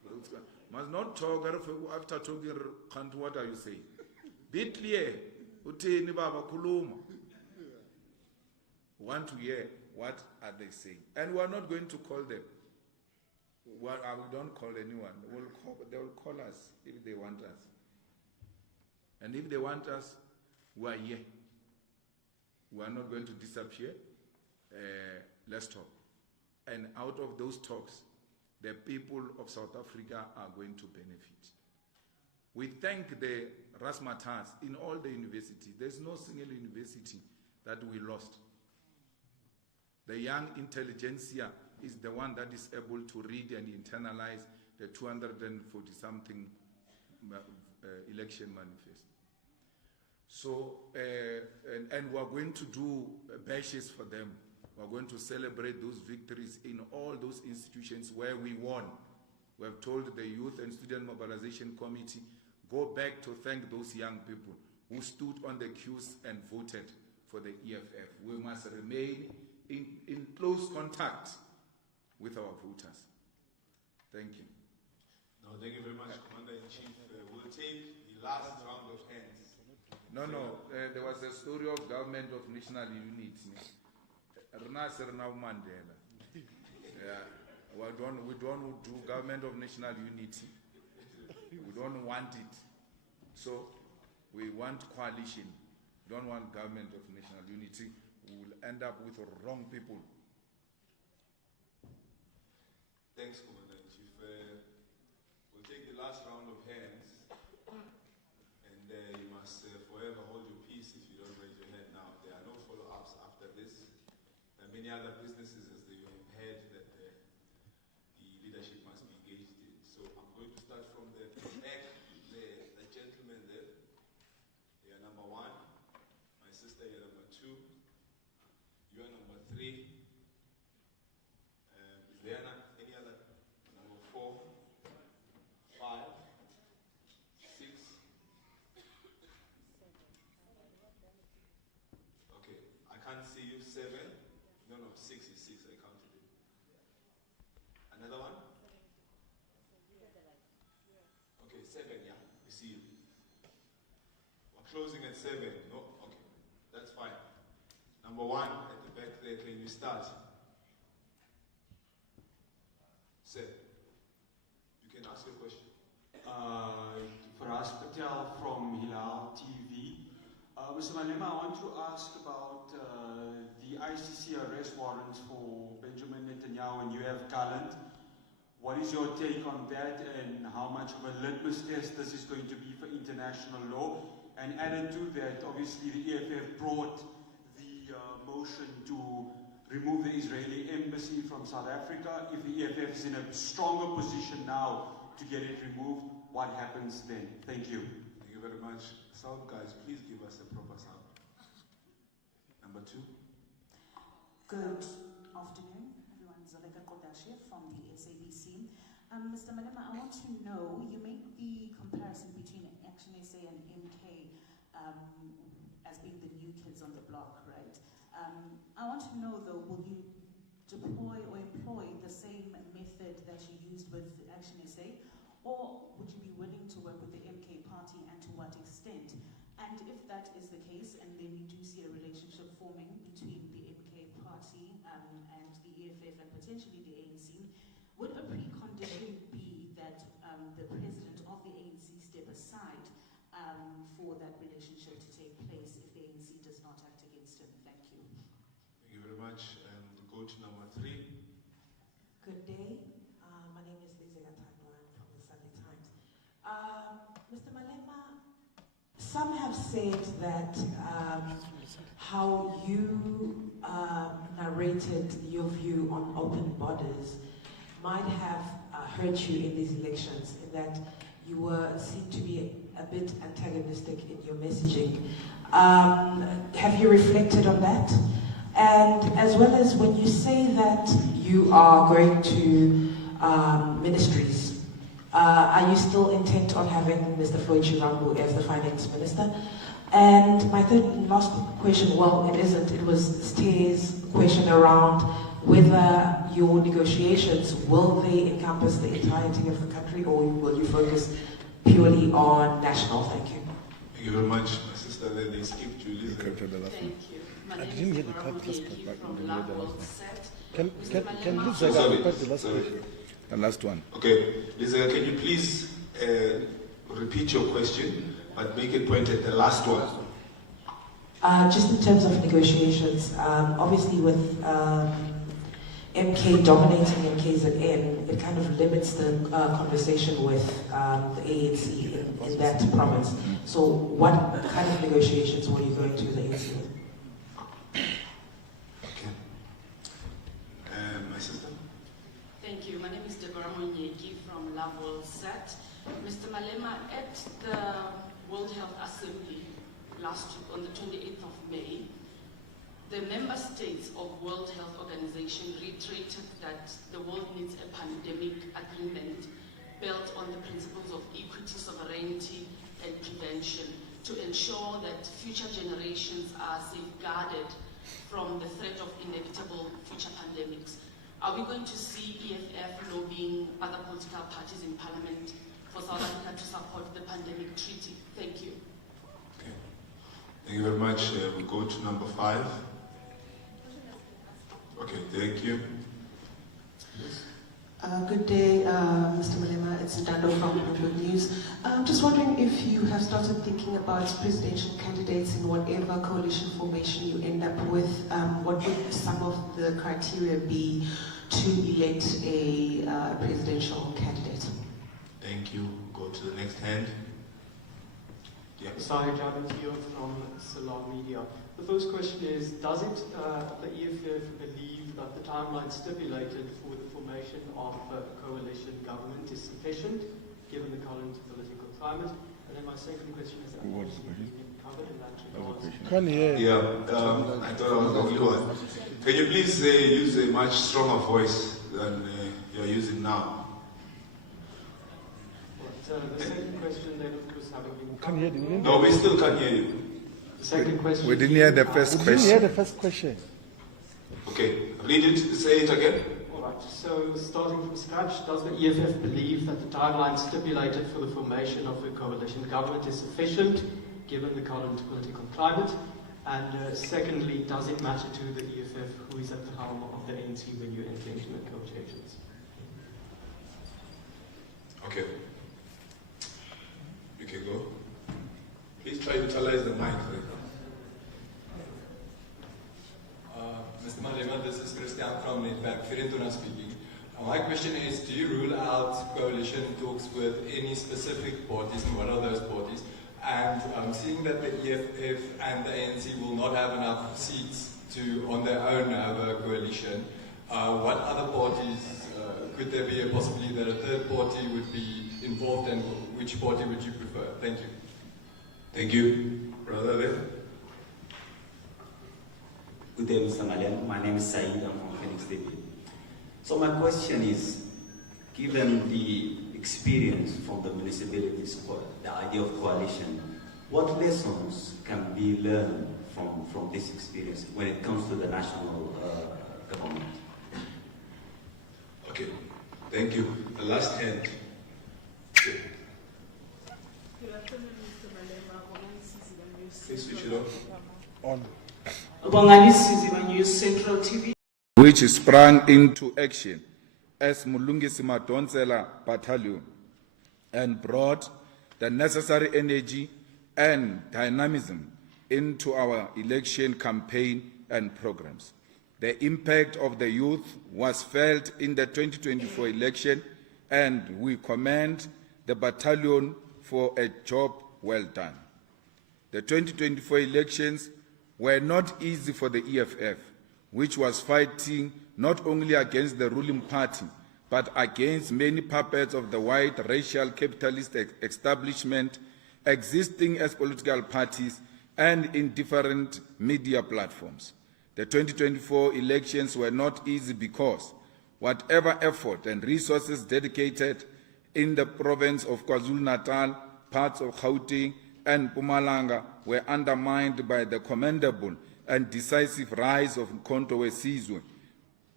Must not talk after talking. What are you saying? Be clear. Uteni baba kuluma. Want to hear what are they saying, and we are not going to call them. We don't call anyone. They will call us if they want us, and if they want us, we are here. We are not going to disappear. Let's talk, and out of those talks, the people of South Africa are going to benefit. We thank the Razzmatazz in all the universities. There's no single university that we lost. The young intelligentsia is the one that is able to read and internalize the 240-something election manifest. So, and we're going to do bashes for them. We're going to celebrate those victories in all those institutions where we won. We have told the Youth and Student Mobilization Committee, go back to thank those young people who stood on the queues and voted for the EFF. We must remain in close contact with our voters. Thank you. No, thank you very much, Commander-in-Chief. We'll take the last round of hands. No, there was a story of government of national unity. Mandela. Yeah, we don't do government of national unity. We don't want it. So we want coalition. We don't want government of national unity. We will end up with wrong people. Thanks, Commander-in-Chief. We'll take the last round of hands, and you must forever hold your peace if you don't raise your hand now. There are no follow-ups after this. There are many other businesses, as you have heard, that the leadership must be engaged in. So I'm going to start from the back, the gentleman there. You are number 1. My sister, you are number 2. You are number 3. Is there any other? Number 4, 5, 6. Okay, I can't see you. 7. No, 6 is 6. I counted it. Another one? Okay, 7. Yeah, we see you. We're closing at 7. No, okay, that's fine. Number 1 at the back there. Can you start? Sir, you can ask your question. Faraz Patel from Hilal TV. Mr. Malema, I want to ask about the ICC arrest warrants for Benjamin Netanyahu and UF Gallant. What is your take on that, and how much of a litmus test this is going to be for international law? And added to that, obviously the EFF brought the motion to remove the Israeli embassy from South Africa. If the EFF is in a stronger position now to get it removed, what happens then? Thank you. Thank you very much. Sound guys, please give us a proper sound. Number 2. Good afternoon, everyone. Zaleka Kodashe from the SABC. Mr. Malema, I want to know, you make the comparison between Action SA and MK as being the new kids on the block, right? I want to know though, will you deploy or employ the same method that you used with Action SA, or would you be willing to work with the MK party, and to what extent? And if that is the case, and then we do see a relationship forming between the MK party and the EFF and potentially the ANC, would a precondition be that the president of the ANC step aside for that relationship to take place if the ANC does not act against him? Thank you. Thank you very much. We'll go to number 3. Good day. My name is Lizela Tadwan from the Sunday Times. Mr. Malema, some have said that how you narrated your view on open borders might have hurt you in these elections, in that you were seen to be a bit antagonistic in your messaging. Have you reflected on that? And as well as when you say that you are going to ministries, are you still intent on having Mr. Floyd Chirambu as the finance minister? And my third and last question, well, it isn't, it was Steve's question around whether your negotiations, will they encompass the entirety of the country, or will you focus purely on national? Thank you. Thank you very much, my sister. Then they skip Julius. Thank you. My I name didn't is hear the part last Ramaphosa part. from Lagos Set. Can Mr. Liz Malema- repeat the last question? The last one. Okay, Lisa, can you please repeat your question, but make it pointed, the last one? Just in terms of negotiations, obviously with MK dominating MKZN, it kind of limits the conversation with the ANC in that province. So what kind of negotiations were you going to the ANC with? My sister? Thank you. My name is from Lavol Set. Mr. Malema, at the World Health Assembly last week on the 28th of May, the member states of World Health Organization reiterated that the world needs a pandemic agreement built on the principles of equity, sovereignty, and prevention to ensure that future generations are safeguarded from the threat of inevitable future pandemics. Are we going to see EFF lobbying other political parties in Parliament for South Africa to support the pandemic treaty? Thank you. Okay. Thank you very much. We go to number 5. Okay, thank you. Yes. Good day, Mr. Malema. It's Ndando from Bloomberg News. Just wondering if you have started thinking about presidential candidates in whatever coalition formation you end up with. What would some of the criteria be to elect a presidential candidate? Thank you. Go to the next hand. Yeah. Sorry, Janet here from Salon Media. The first question is, does it, the EFF believe that the timeline stipulated for the formation of a coalition government is sufficient, given the current political climate? And then my second question is, covered in that regard. Can hear. Yeah, I thought I was the only one. Can you please use a much stronger voice than you're using now? The second question then, of course, having been Can hear you. No, we still can't hear you. The second question. We didn't hear the first We question. didn't hear the first question. Okay, read it, say it again. All right, so starting from scratch, does the EFF believe that the timeline stipulated for the formation of a coalition government is sufficient, given the current political climate? And secondly, does it matter to the EFF who is at the helm of the ANC when you enter into negotiations? Okay. You can go. Please try to utilize the mic. Mr. Malema, this is Christian from Netwerk Firentuna speaking. My question is, do you rule out coalition talks with any specific parties, and what are those parties? And seeing that the EFF and the ANC will not have enough seats to, on their own, have a coalition, what other parties, could there be a possibility that a third party would be involved, and which party would you prefer? Thank you. Thank you. Brother there. Good day, Mr. Malema. My name is Saeed. I'm from Phoenix City. So my question is, given the experience from the municipalities, the idea of coalition, what lessons can be learned from this experience when it comes to the national government? Okay, thank you. The last hand. Good afternoon, Mr. Malema. Please switch it on. News Central TV. Which sprang into action as Mulungisi Madonsela Battalion and brought the necessary energy and dynamism into our election campaign and programs. The impact of the youth was felt in the 2024 election, and we commend the battalion for a job well done. The 2024 elections were not easy for the EFF, which was fighting not only against the ruling party, but against many puppets of the white racial capitalist establishment existing as political parties and in different media platforms. The 2024 elections were not easy because whatever effort and resources dedicated in the province of KwaZulu-Natal, parts of Gauteng, and Mpumalanga were undermined by the commendable and decisive rise of Mkhonto we Sizwe,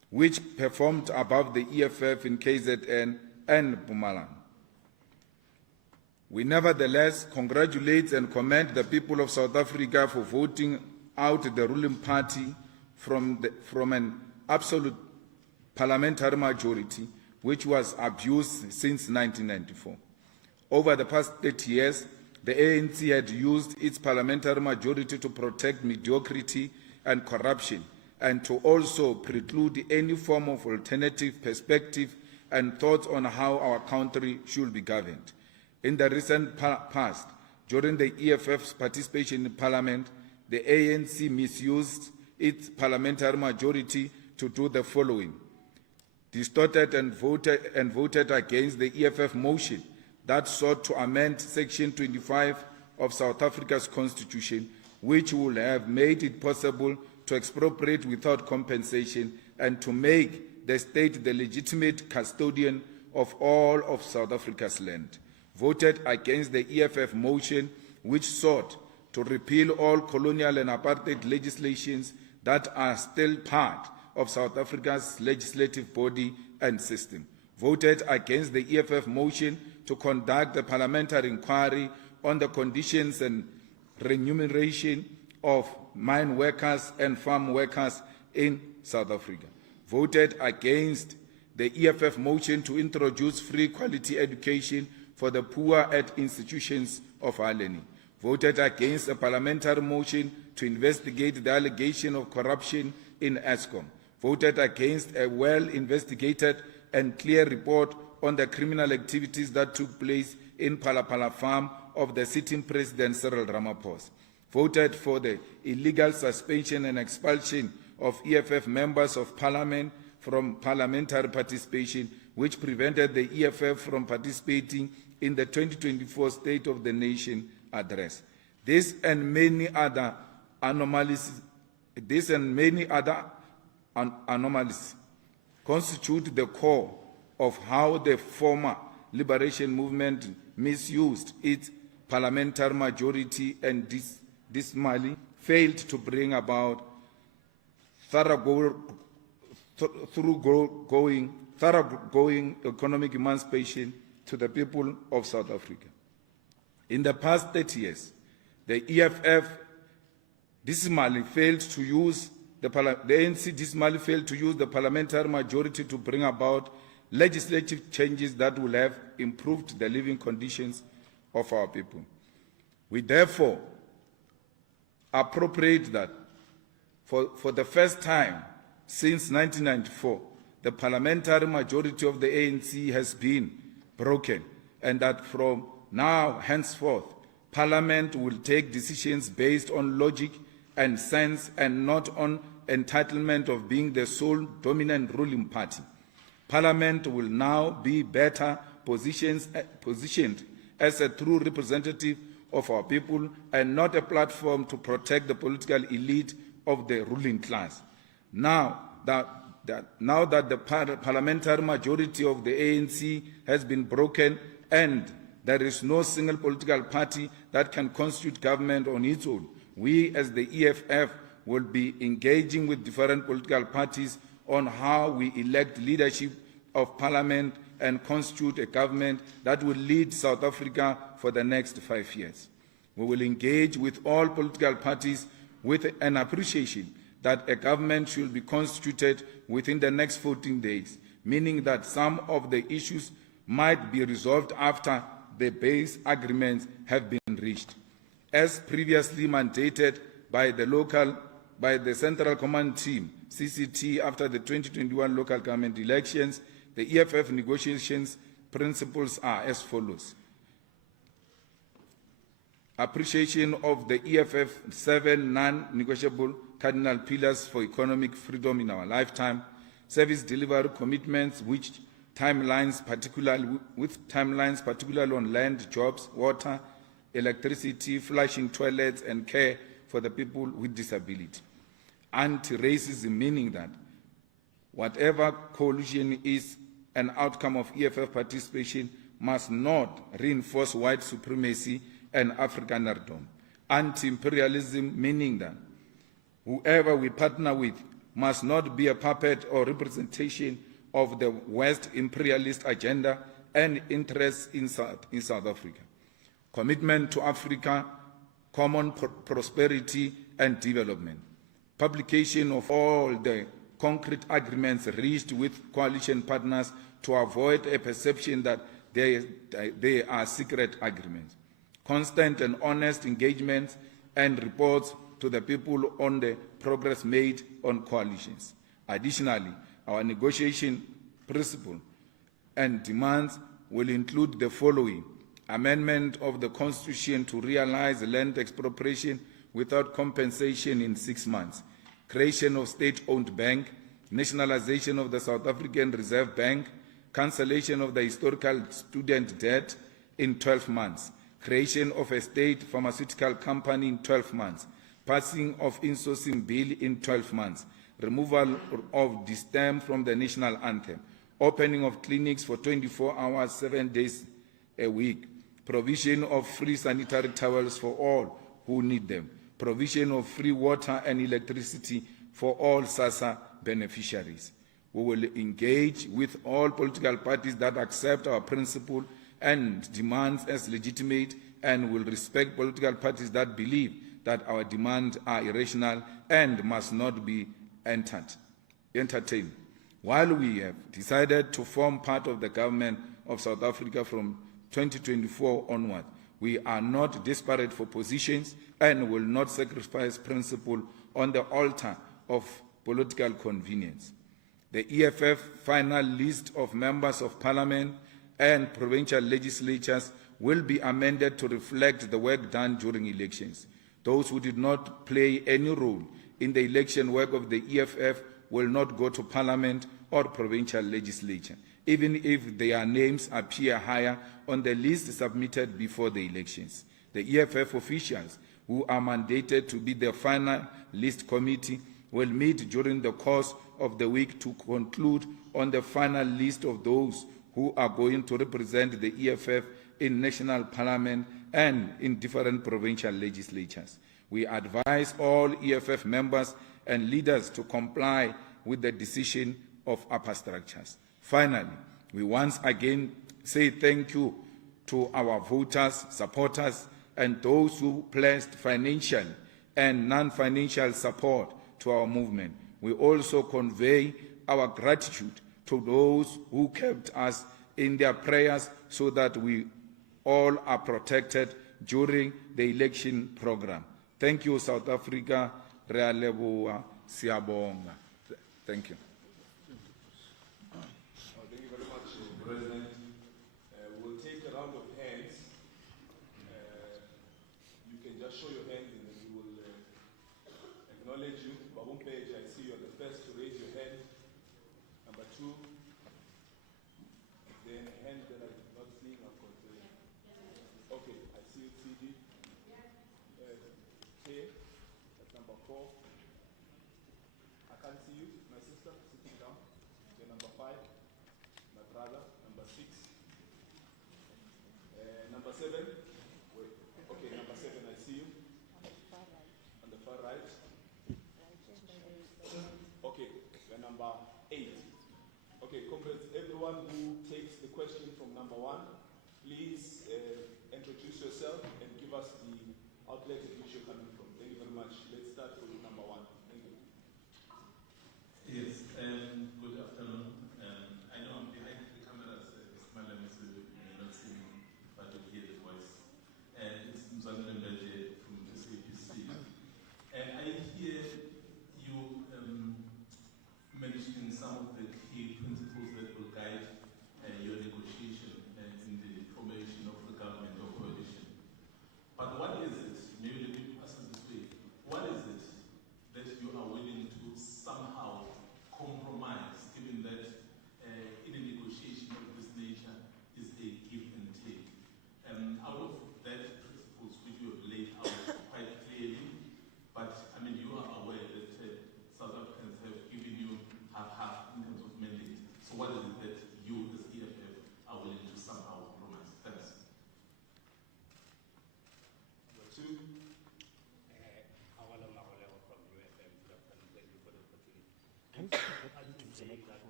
which performed above the EFF in KZN and Mpumalanga. We nevertheless congratulate and commend the people of South Africa for voting out the ruling party from an absolute parliamentary majority, which was abused since 1994. Over the past 30 years, the ANC had used its parliamentary majority to protect mediocrity and corruption, and to also preclude any form of alternative perspective and thoughts on how our country should be governed. In the recent past, during the EFF's participation in Parliament, the ANC misused its parliamentary majority to do the following: distorted and voted against the EFF motion that sought to amend Section 25 of South Africa's Constitution, which would have made it possible to expropriate without compensation and to make the state the legitimate custodian of all of South Africa's land. Voted against the EFF motion, which sought to repeal all colonial and apartheid legislations that are still part of South Africa's legislative body and system. Voted against the EFF motion to conduct a parliamentary inquiry on the conditions and remuneration of mine workers and farm workers in South Africa. Voted against the EFF motion to introduce free quality education for the poor at institutions of higher learning. Voted against a parliamentary motion to investigate the allegation of corruption in Eskom. Voted against a well-investigated and clear report on the criminal activities that took place in Palapala farm of the sitting President Cyril Ramaphosa. Voted for the illegal suspension and expulsion of EFF members of Parliament from parliamentary participation, which prevented the EFF from participating in the 2024 State of the Nation address. This and many other anomalies constitute the core of how the former liberation movement misused its parliamentary majority and dismally failed to bring about thoroughgoing economic emancipation to the people of South Africa. In the past 30 years, the EFF dismally failed to use the ANC dismally failed to use the parliamentary majority to bring about legislative changes that will have improved the living conditions of our people. We therefore appropriate that for the first time since 1994, the parliamentary majority of the ANC has been broken, and that from now henceforth, Parliament will take decisions based on logic and sense and not on entitlement of being the sole dominant ruling party. Parliament will now be better positioned as a true representative of our people and not a platform to protect the political elite of the ruling class. Now that the parliamentary majority of the ANC has been broken and there is no single political party that can constitute government on its own, we as the EFF will be engaging with different political parties on how we elect leadership of Parliament and constitute a government that will lead South Africa for the next 5 years. We will engage with all political parties with an appreciation that a government should be constituted within the next 14 days, meaning that some of the issues might be resolved after the base agreements have been reached. As previously mandated by the Central Command Team, CCT, after the 2021 local government elections, the EFF negotiations principles are as follows. Appreciation of the EFF 7 non-negotiable cardinal pillars for economic freedom in our lifetime, service delivery commitments with timelines particularly on land, jobs, water, electricity, flushing toilets, and care for the people with disability. Anti-racism, meaning that whatever coalition is an outcome of EFF participation, must not reinforce white supremacy and Afrikanerdom. Anti-imperialism, meaning that whoever we partner with must not be a puppet or representation of the West imperialist agenda and interests in South Africa. Commitment to Africa, common prosperity and development. Publication of all the concrete agreements reached with coalition partners to avoid a perception that they are secret agreements. Constant and honest engagement and reports to the people on the progress made on coalitions. Additionally, our negotiation principle and demands will include the following: amendment of the Constitution to realize land expropriation without compensation in 6 months, creation of state-owned bank, nationalization of the South African Reserve Bank, cancellation of the historical student debt in 12 months, creation of a state pharmaceutical company in 12 months, passing of insourcing bill in 12 months, removal of distem from the national anthem, opening of clinics for 24 hours, 7 days a week, provision of free sanitary towels for all who need them, provision of free water and electricity for all SASSA beneficiaries. We will engage with all political parties that accept our principle and demands as legitimate, and will respect political parties that believe that our demands are irrational and must not be entertained. While we have decided to form part of the government of South Africa from 2024 onward, we are not desperate for positions and will not sacrifice principle on the altar of political convenience. The EFF final list of members of Parliament and provincial legislatures will be amended to reflect the work done during elections. Those who did not play any role in the election work of the EFF will not go to Parliament or provincial legislature, even if their names appear higher on the list submitted before the elections. The EFF officials who are mandated to be the final list committee will meet during the course of the week to conclude on the final list of those who are going to represent the EFF in national parliament and in different provincial legislatures. We advise all EFF members and leaders to comply with the decision of upper structures. Finally, we once again say thank you to our voters, supporters, and those who pledged financial and non-financial support to our movement. We also convey our gratitude to those who kept us in their prayers so that we all are protected during the election program. Thank you, South Africa. Rea leboha, siyabonga. Thank you. Thank you very much, President. We'll take a round of hands. You can just show your hands and then we will acknowledge you. Babumpeja, I see you are the first to raise your hand. Number two. Then a hand that I did not see. I've got okay, I see you, CD. K, that's number 4. I can't see you, my sister, sitting down. Then number 5, my brother, number 6. Number 7, wait, okay, number 7, I see you. On the far right. Okay, we're number 8. Okay, comrades, everyone who takes the question from number 1, please introduce yourself and give us the outlet in which you're coming from. Thank you very much. Let's start with number 1. Thank you. Yes, good afternoon. I know I'm behind the cameras, Malema, so you may not see me, but you hear the voice. It's Mzanele Mbeje from the SABC. I hear you mentioning some of the key principles that will guide your negotiation in the formation of the government or coalition. But what is it, maybe let me ask it this way, what is it that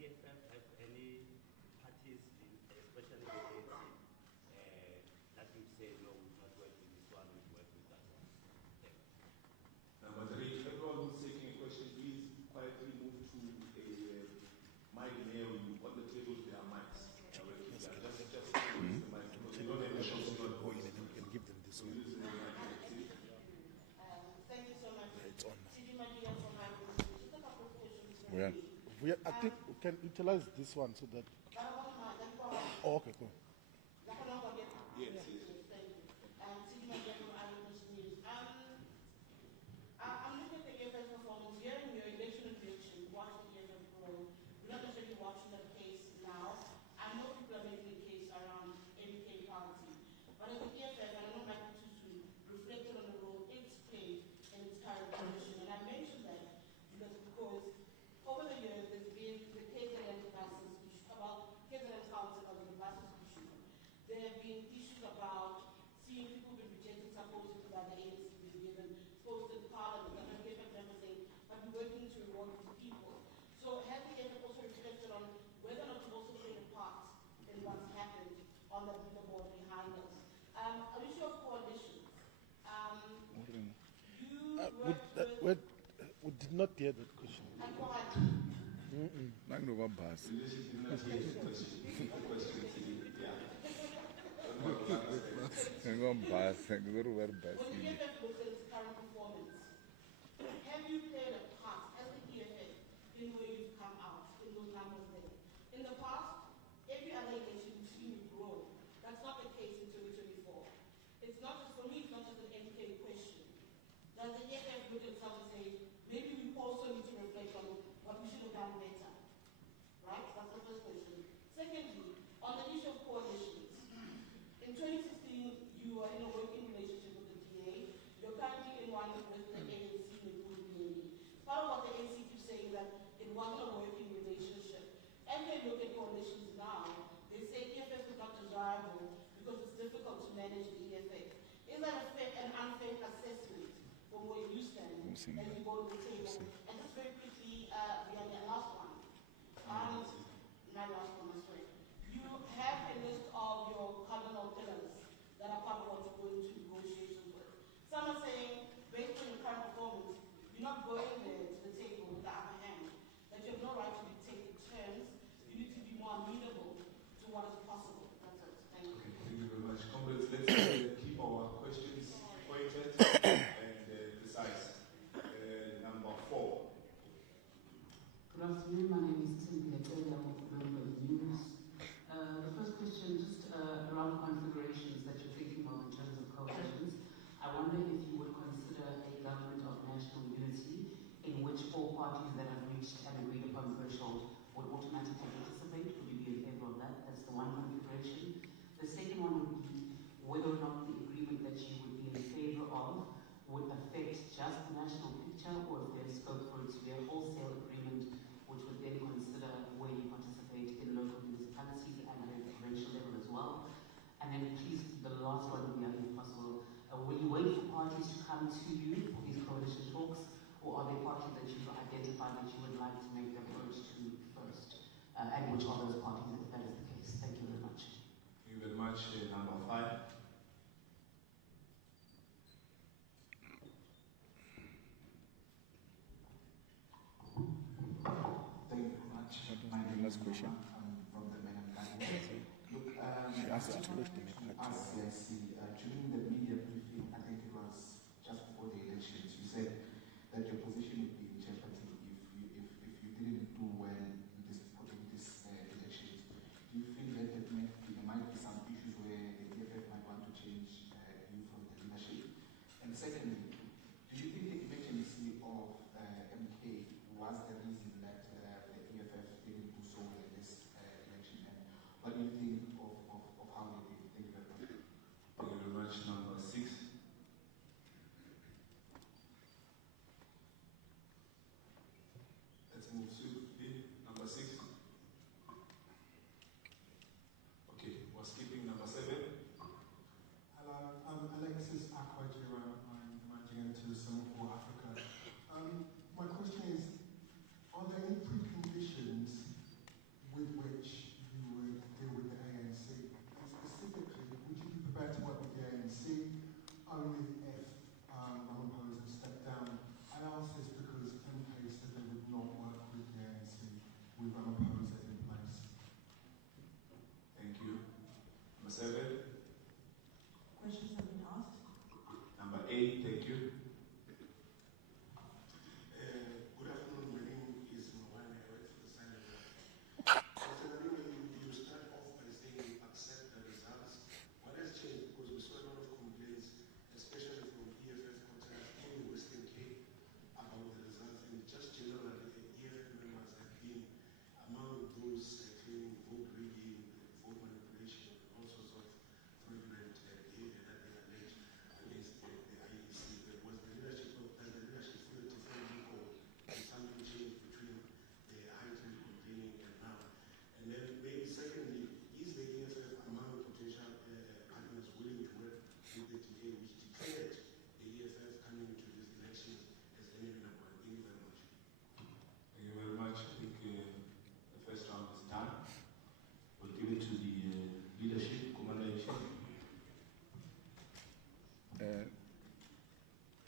EFF have any parties, especially the ANC, that you say, no, we not work with this one, we work with that one? Number 3, everyone who's taking a question, please quietly move to a mic near you. On the table, there are mics. Just use the mic because you don't have a shot on the voice. And give them this one. Use the mic. Thank you so much. It's on now. Sidi Madia from Just a couple of questions. I think we can utilize this one so that. Oh, okay, cool. Yes. Thank you. Sidi Madia from News. I'm looking at the EFF performance here in your election and prediction, watching the EFF grow. We're not necessarily watching that case now. I know people are making a case around MK party. But as the EFF, and I know Michael Tutu reflected on the role it's played in its current position. And I mentioned that because over the years there's been the KZN buses issue, about KZN council of the buses issue. There have been issues about seeing people being rejected supposedly by the ANC being given posts in Parliament. And the EFF member saying, but we're working to reward these people. So has the EFF also reflected on whether or not you've also played a part in what's happened on the leaderboard behind us? An issue of coalitions. We did not hear that question. When the EFF looks at its current performance, have you played a part as the EFF in where you've come out in those numbers there? In the past, every other election you've seen you grow. That's not the case in 2024. It's not just, for me, it's not just an MK question. Does the EFF look at itself and say, maybe we also need to reflect on what we should have done better? Right? That's the first question. Secondly, on the issue of coalitions, in 2016, you were in a working relationship with the DA. You're currently in one with the ANC and the part of what the ANC keeps saying that it wasn't a working relationship. As they look at coalitions now, they say EFF is not desirable because it's difficult to manage the EFF. Is that an unfair assessment from where you stand as you go to the table? And just very quickly, the last one. My last one, I swear. You have a list of your cardinal pillars that are part of what you go into negotiations with. Some are saying, based on your current performance, you're not going there to the table with the upper hand, that you have no right to dictate the terms. You need to be more amenable to what is possible. That's it. Thank you. Okay, thank you very much. Comrades, let's keep our questions pointed and precise. Number 4. Good afternoon. My name is Tim Giletoya. I'm with Bloomberg News. The first question, just around configurations that you're thinking of in terms of coalitions. I wonder if you would consider a government of national unity in which all parties that have reached an agreed upon threshold would automatically participate. Would you be in favor of that? That's the one configuration. The second one would be whether or not the agreement that you would be in favor of would affect just the national picture, or if there's scope for it to be a wholesale agreement which would then consider where you participate in local municipalities and at a provincial level as well. And then please, the last one would be, if possible, will you wait for parties to come to you for these coalition talks, or are there parties that you've identified that you would like to make the approach to first? And which are those parties, if that is the case? Thank you very much. Thank you very much. Number 5. Thank you very much. My name is question. I'm from the Parliamentary. Look, She asked us to during the media briefing, I think it was just before the elections, you said that your position would be in jeopardy if you didn't do well in this elections. Do you feel that there might be some issues where the EFF might want to change you from the leadership? And secondly, do you think the emergency of MK was the reason that the EFF didn't do so well in this election? And what do you think of how they did? Thank you very much. Thank you very much. Number 6.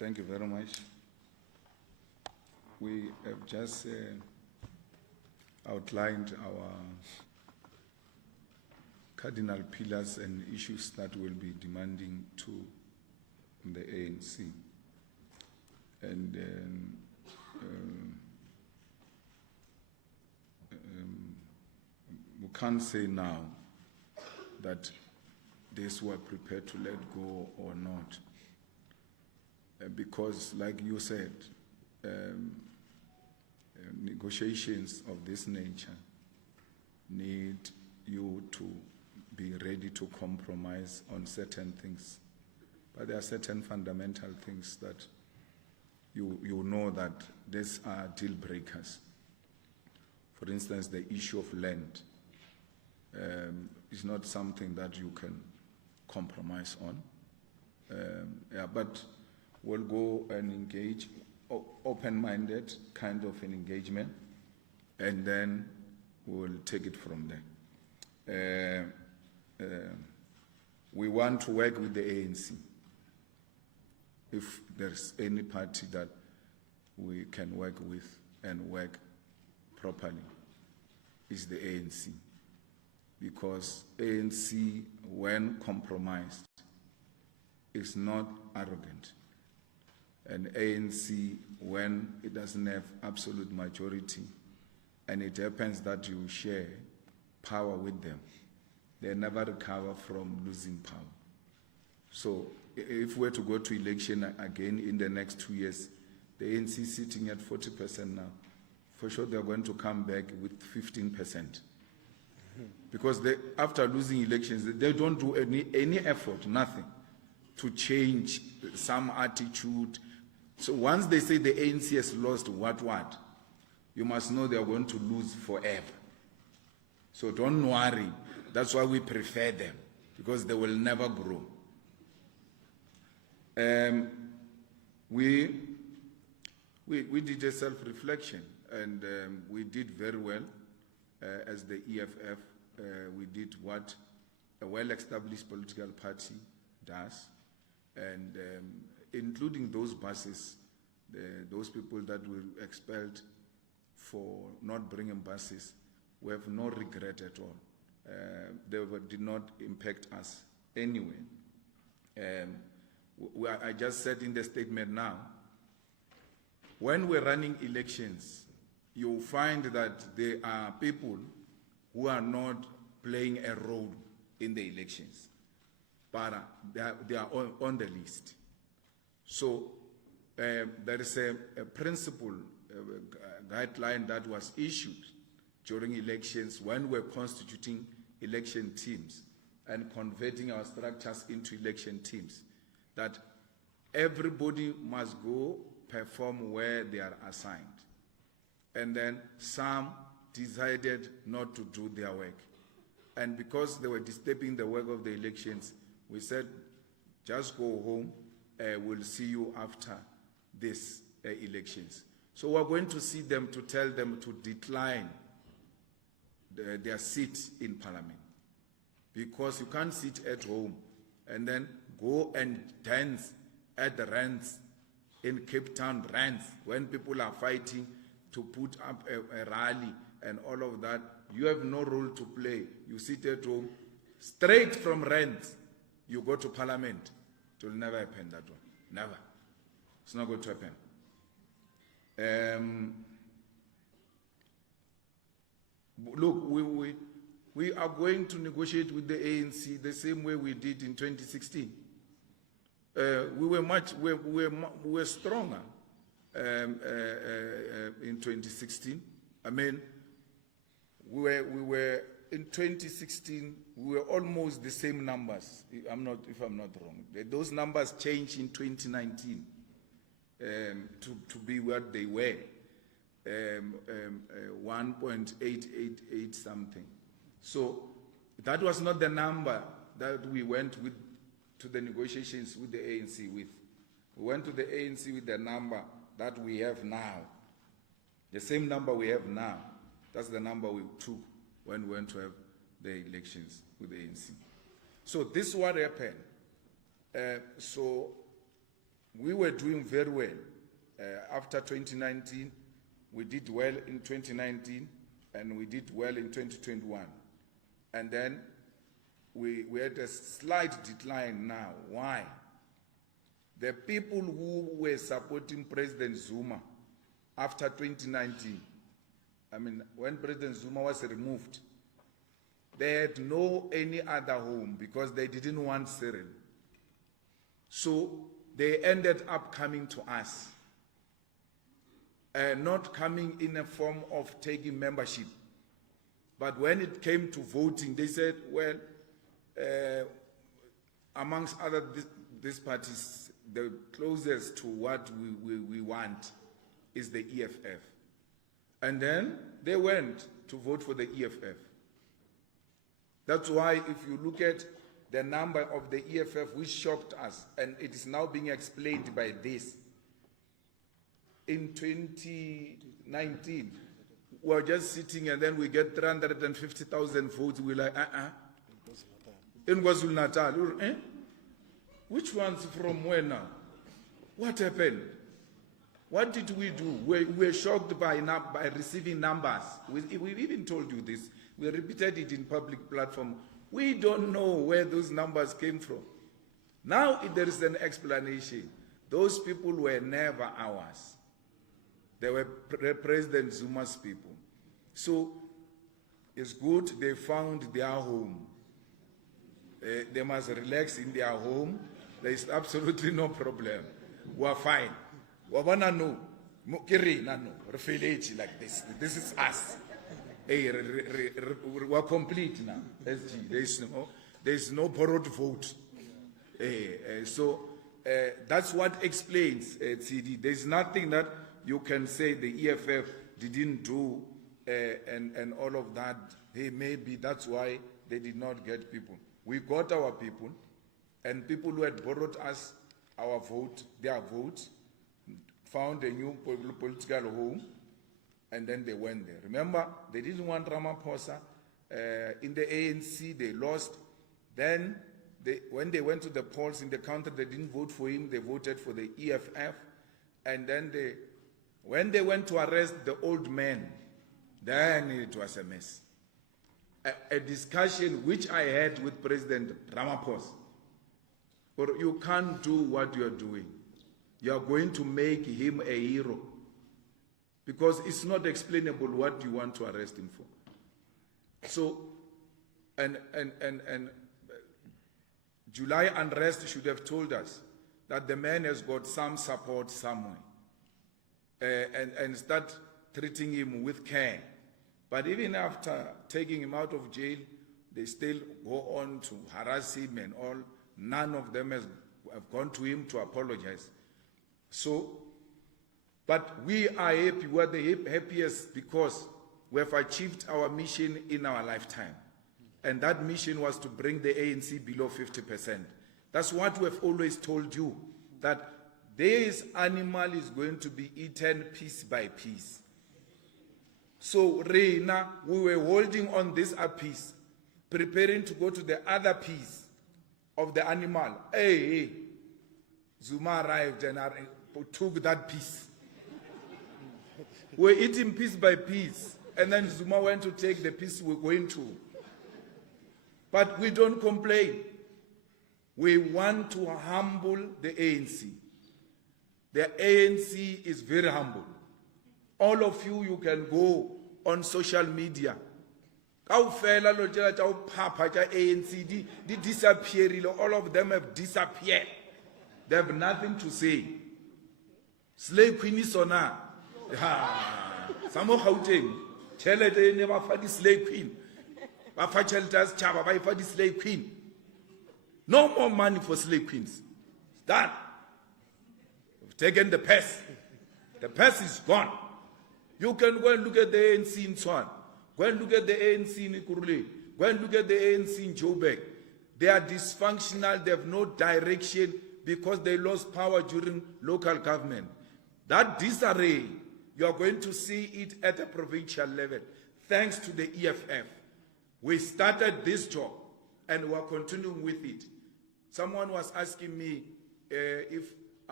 Thank you very much. We have just outlined our cardinal pillars and issues that will be demanding to the ANC. And we can't say now that these were prepared to let go or not. Because, like you said, negotiations of this nature need you to be ready to compromise on certain things. But there are certain fundamental things that you know that these are deal breakers. For instance, the issue of land is not something that you can compromise on. But we'll go and engage, open-minded kind of an engagement, and then we'll take it from there. We want to work with the ANC. If there's any party that we can work with and work properly, is the ANC. Because ANC, when compromised, is not arrogant. And ANC, when it doesn't have absolute majority, and it happens that you share power with them, they never recover from losing power. So if we're to go to election again in the next 2 years, the ANC is sitting at 40% now. For sure they're going to come back with 15%. Because after losing elections, they don't do any effort, nothing, to change some attitude. So once they say the ANC has lost what, you must know they are going to lose forever. So don't worry. That's why we prefer them, because they will never grow. We did a self-reflection, and we did very well as the EFF. We did what a well-established political party does, and including those buses, those people that were expelled for not bringing buses, we have no regret at all. They did not impact us anyway. I just said in the statement now, when we're running elections, you'll find that there are people who are not playing a role in the elections, but they are on the list. So there is a principle, a guideline that was issued during elections when we're constituting election teams and converting our structures into election teams, that everybody must go perform where they are assigned. And then some decided not to do their work. And because they were disturbing the work of the elections, we said, just go home, we'll see you after these elections. So we're going to see them to tell them to decline their seat in Parliament. Because you can't sit at home and then go and dance at the rants in Cape Town, rants, when people are fighting to put up a rally and all of that. You have no role to play. You sit at home, straight from rants, you go to Parliament. It will never happen, that one. Never. It's not going to happen. Look, we are going to negotiate with the ANC the same way we did in 2016. We were stronger in 2016. I mean, we were in 2016. We were almost the same numbers. If I'm not wrong. Those numbers changed in 2019 to be what they were. 1.888 something. So that was not the number that we went with to the negotiations with the ANC with. We went to the ANC with the number that we have now. The same number we have now. That's the number we took when we went to have the elections with the ANC. So this is what happened. So we were doing very well. After 2019, we did well in 2019, and we did well in 2021. And then we had a slight decline now. Why? The people who were supporting President Zuma after 2019, I mean, when President Zuma was removed, they had no any other home because they didn't want Cyril. So they ended up coming to us. Not coming in a form of taking membership. But when it came to voting, they said, well, amongst other these parties, the closest to what we want is the EFF. And then they went to vote for the EFF. That's why if you look at the number of the EFF, which shocked us, and it is now being explained by this. In 2019, we were just sitting and then we get 350,000 votes. We're like, In KwaZulu-Natal, Which ones from where now? What happened? What did we do? We were shocked by receiving numbers. We even told you this. We repeated it in public platform. We don't know where those numbers came from. Now there is an explanation. Those people were never ours. They were President Zuma's people. So it's good they found their home. They must relax in their home. There is absolutely no problem. We're fine. We're like this. This is us. We're complete now. There is no borrowed vote. So that's what explains CD. There's nothing that you can say the EFF didn't do and all of that. Hey, maybe that's why they did not get people. We got our people, and people who had borrowed us our vote, their vote, found a new political home, and then they went there. Remember, they didn't want Ramaphosa. In the ANC, they lost. Then, when they went to the polls in the country, they didn't vote for him. They voted for the EFF. And then, when they went to arrest the old man, then it was a mess. A discussion which I had with President Ramaphosa. Or you can't do what you're doing. You are going to make him a hero. Because it's not explainable what you want to arrest him for. So, and July unrest should have told us that the man has got some support somewhere. And start treating him with care. But even after taking him out of jail, they still go on to harass him and all. None of them have gone to him to apologize. So, but we are happy. We are the happiest because we have achieved our mission in our lifetime. And that mission was to bring the ANC below 50%. That's what we have always told you, that this animal is going to be eaten piece by piece. So, Reina, we were holding on this piece, preparing to go to the other piece of the animal. Hey, Zuma arrived and took that piece. We're eating piece by piece, and then Zuma went to take the piece we're going to. But we don't complain. We want to humble the ANC. The ANC is very humble. All of you can go on social media. All of them have disappeared. They have nothing to say. Slave Queen is on her. Some of Gauteng, Chelete never for the slave queen. Bafa Cheleta's Chaba, by for the slave queen. No more money for slave queens. Done. We've taken the purse. The purse is gone. You can go and look at the ANC in Swan. Go and look at the ANC in Ikurule. Go and look at the ANC in Joburg. They are dysfunctional. They have no direction because they lost power during local government. That disarray, you are going to see it at a provincial level. Thanks to the EFF. We started this job and we are continuing with it. Someone was asking me if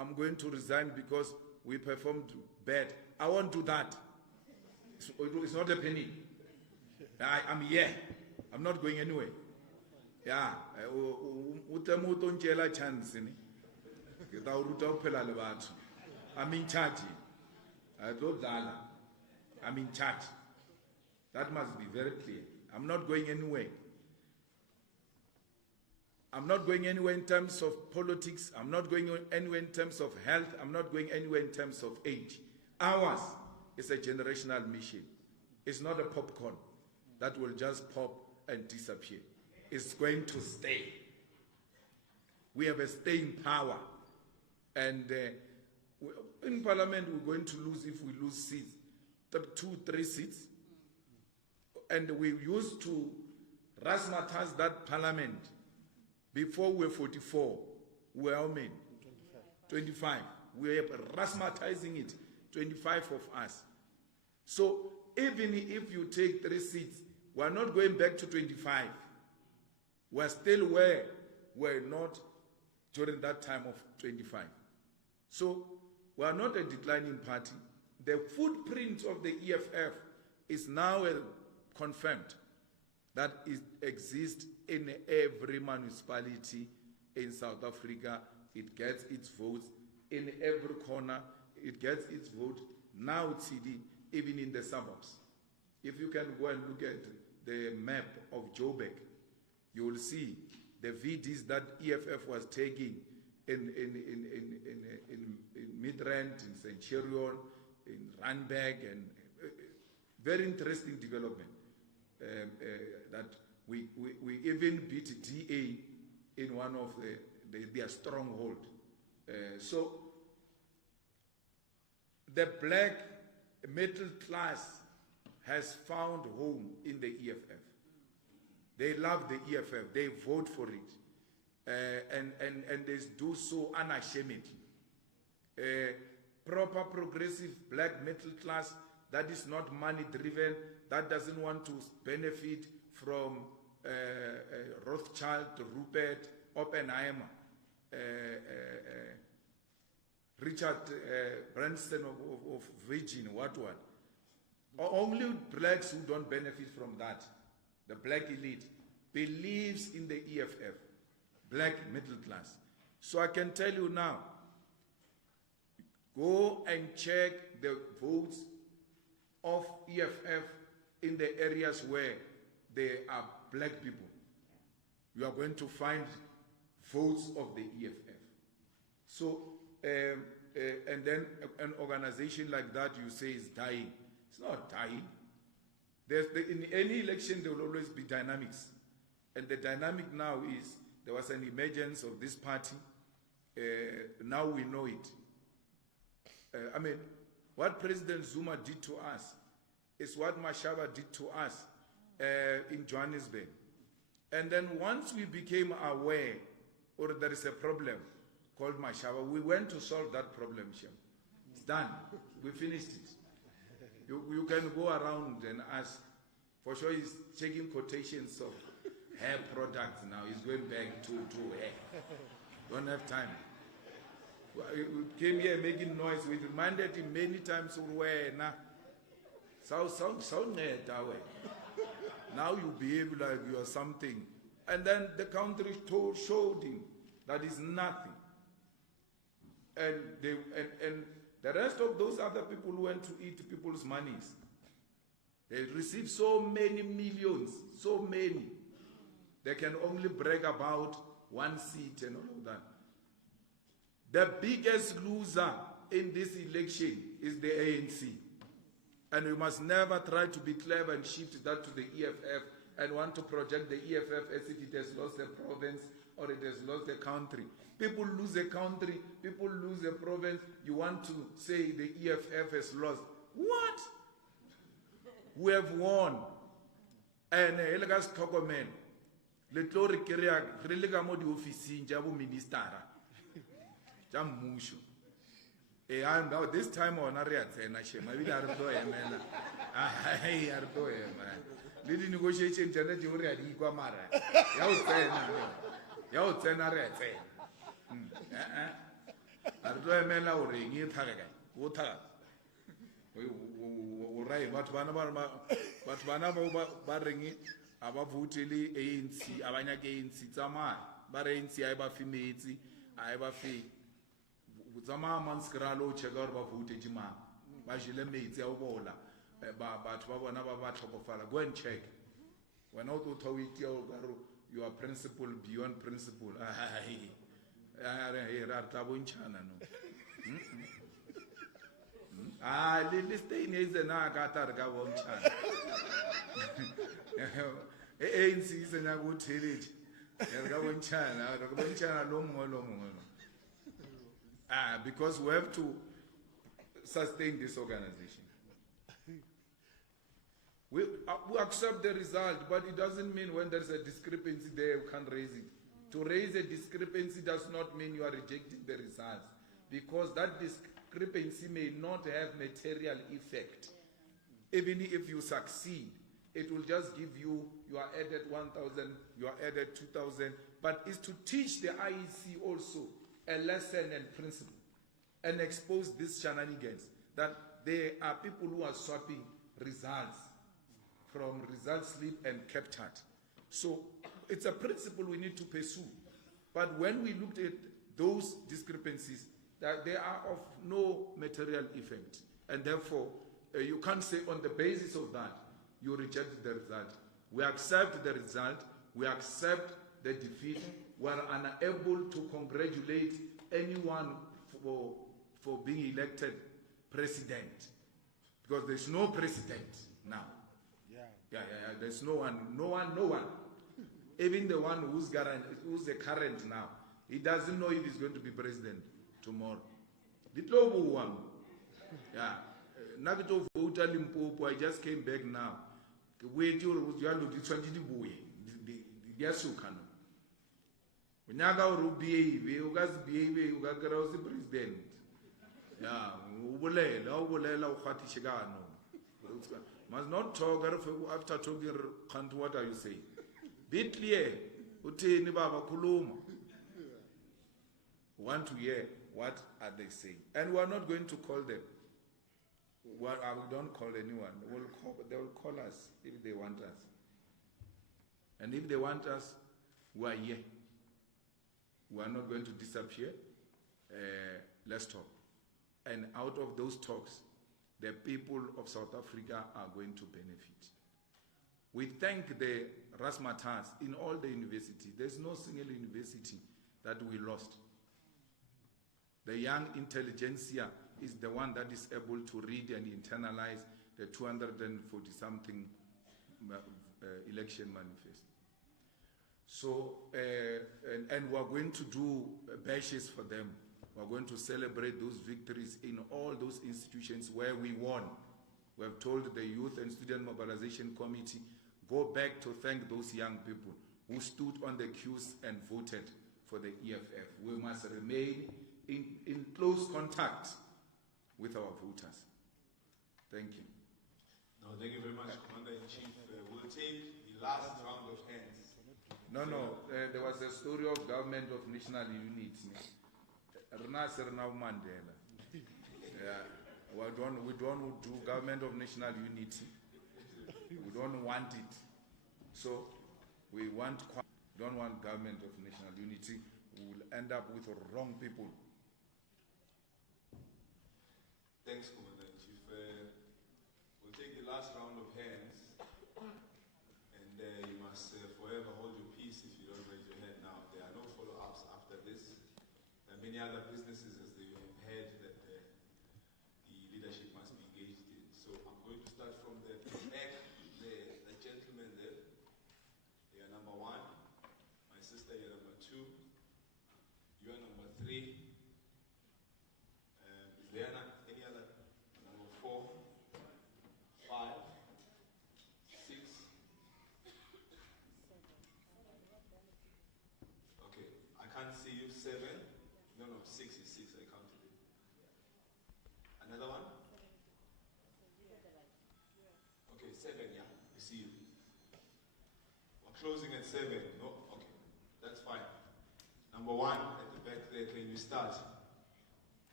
I'm going to resign because we performed bad. I won't do that. It's not happening. I'm here. I'm not going anywhere. Yeah. I'm in charge. I'm in charge. That must be very clear. I'm not going anywhere. I'm not going anywhere in terms of politics. I'm not going anywhere in terms of health. I'm not going anywhere in terms of age. Ours is a generational mission. It's not a popcorn that will just pop and disappear. It's going to stay. We have a staying power. And in Parliament, we're going to lose if we lose seats. 2, 3 seats. And we used to razzmatazz that Parliament. Before we were 44, we were how many? 25. We are razzmatazing it. 25 of us. So even if you take 3 seats, we are not going back to 25. We are still where we were not during that time of 25. So we are not a declining party. The footprint of the EFF is now confirmed that it exists in every municipality in South Africa. It gets its votes in every corner. It gets its vote now, TD, even in the suburbs. If you can go and look at the map of Joburg, you will see the VDs that EFF was taking in Midrand, in Centurion, in Randburg, and very interesting development. That we even beat DA in one of their stronghold. So the black middle class has found home in the EFF. They love the EFF. They vote for it, and they do so unashamedly. Proper progressive black middle class that is not money driven, that doesn't want to benefit from Rothschild, Rupert, Oppenheimer, Richard Branson of Virgin, what. Only blacks who don't benefit from that, the black elite, believes in the EFF, black middle class. So I can tell you now, go and check the votes of EFF in the areas where there are black people. You are going to find votes of the EFF. So, and then an organization like that you say is dying. It's not dying. In any election there will always be dynamics. And the dynamic now is there was an emergence of this party. Now we know it. I mean, what President Zuma did to us is what Mashaba did to us in Johannesburg. And then once we became aware, or there is a problem called Mashaba, we went to solve that problem, Shem. It's done. We finished it. You can go around and ask. For sure he's checking quotations of hair products now. He's going back to hair. Don't have time. We came here making noise. We reminded him many times, now you behave like you are something. And then the country showed him that is nothing. And the rest of those other people who went to eat people's monies. They received so many millions, so many. They can only brag about one seat and all of that. The biggest loser in this election is the ANC. And we must never try to be clever and shift that to the EFF and want to project the EFF as if it has lost a province or it has lost a country. People lose a country, people lose a province. You want to say the EFF has lost. What? We have won. And Helgas Tokomen, Letori Kiria, Relegamo di Office, Jabu Ministara. Jamushu. And now this time on Ariatena, maybe Ardo Emena. I Ardo Emena. Little negotiation, Janet, you already Guamara. Yautena Rete. a re tlo emela o reng e tlhaga kae o tlhaga o right batho bana ba reng a ba vote le ANC a ba nyaka ANC tsamaya ba re ANC a e ba fe metsi a e ba fe tsamaya manskra lo checka gore ba vote mang ba jele metsi a o bola batho ba bona ba tlhokofala go and check when o tlo thawiti o ka re you are principle beyond principle ra tla bontshana no le stain is na ka ta re ka bontshana ANC is na go theletše re ka bontshana lo mongwe because we have to sustain this organization. We accept the result, but it doesn't mean when there's a discrepancy there, you can't raise it. To raise a discrepancy does not mean you are rejecting the results, because that discrepancy may not have material effect. Even if you succeed, it will just give you are added 1,000, you are added 2,000, but it's to teach the IEC also a lesson and principle and expose these shenanigans that there are people who are swapping results from result slip and captured. So it's a principle we need to pursue. But when we looked at those discrepancies, that they are of no material effect, and therefore you can't say on the basis of that you reject the result. We accept the result, we accept the defeat, we are unable to congratulate anyone for being elected president, because there's no president now. There's no one. Even the one who's the current now, he doesn't know if he's going to be president tomorrow. Limpopo, I just came back now. Wait, you are looking 20 boy. Unyaka urubie, ugas biebe, ugakarausi president. Yeah, ubulela ukhati shigano. Must not talk after talking. What are you saying? Be clear. Uteni baba kuluma. Want to hear what are they saying, and we are not going to call them. We don't call anyone. They will call us if they want us, and if they want us, we are here. We are not going to disappear. Let's talk. And out of those talks, the people of South Africa are going to benefit. We thank the Rasmatas in all the universities. There's no single university that we lost. The young intelligentsia is the one that is able to read and internalize the 240-something election manifest. So, and we're going to do bashes for them. We're going to celebrate those victories in all those institutions where we won. We have told the Youth and Student Mobilization Committee, go back to thank those young people who stood on the queues and voted for the EFF. We must remain in close contact with our voters. Thank you. No, thank you very much, Commander-in-Chief. We'll take the last round of hands. No, there was a story of government of national unity. Mandela. Yeah, we don't do government of national unity. We don't want it. So we don't want government of national unity. We will end up with wrong people. Thanks, Commander-in-Chief. We'll take the last round of hands, and you must forever hold your peace if you don't raise your hand now. There are no follow-ups after this. There are many other businesses, as they have heard, that the leadership must be engaged in. So I'm going to start from the back, the gentleman there. You are number 1. My sister, you're number 2. You are number 3. Is there any other? Number 4, 5, 6. Okay, I can't see you. 7. No, 6 is 6. I counted it. Another one? Okay, 7. Yeah, we see you. We're closing at 7. No, okay, that's fine. Number 1 at the back there. Can you start?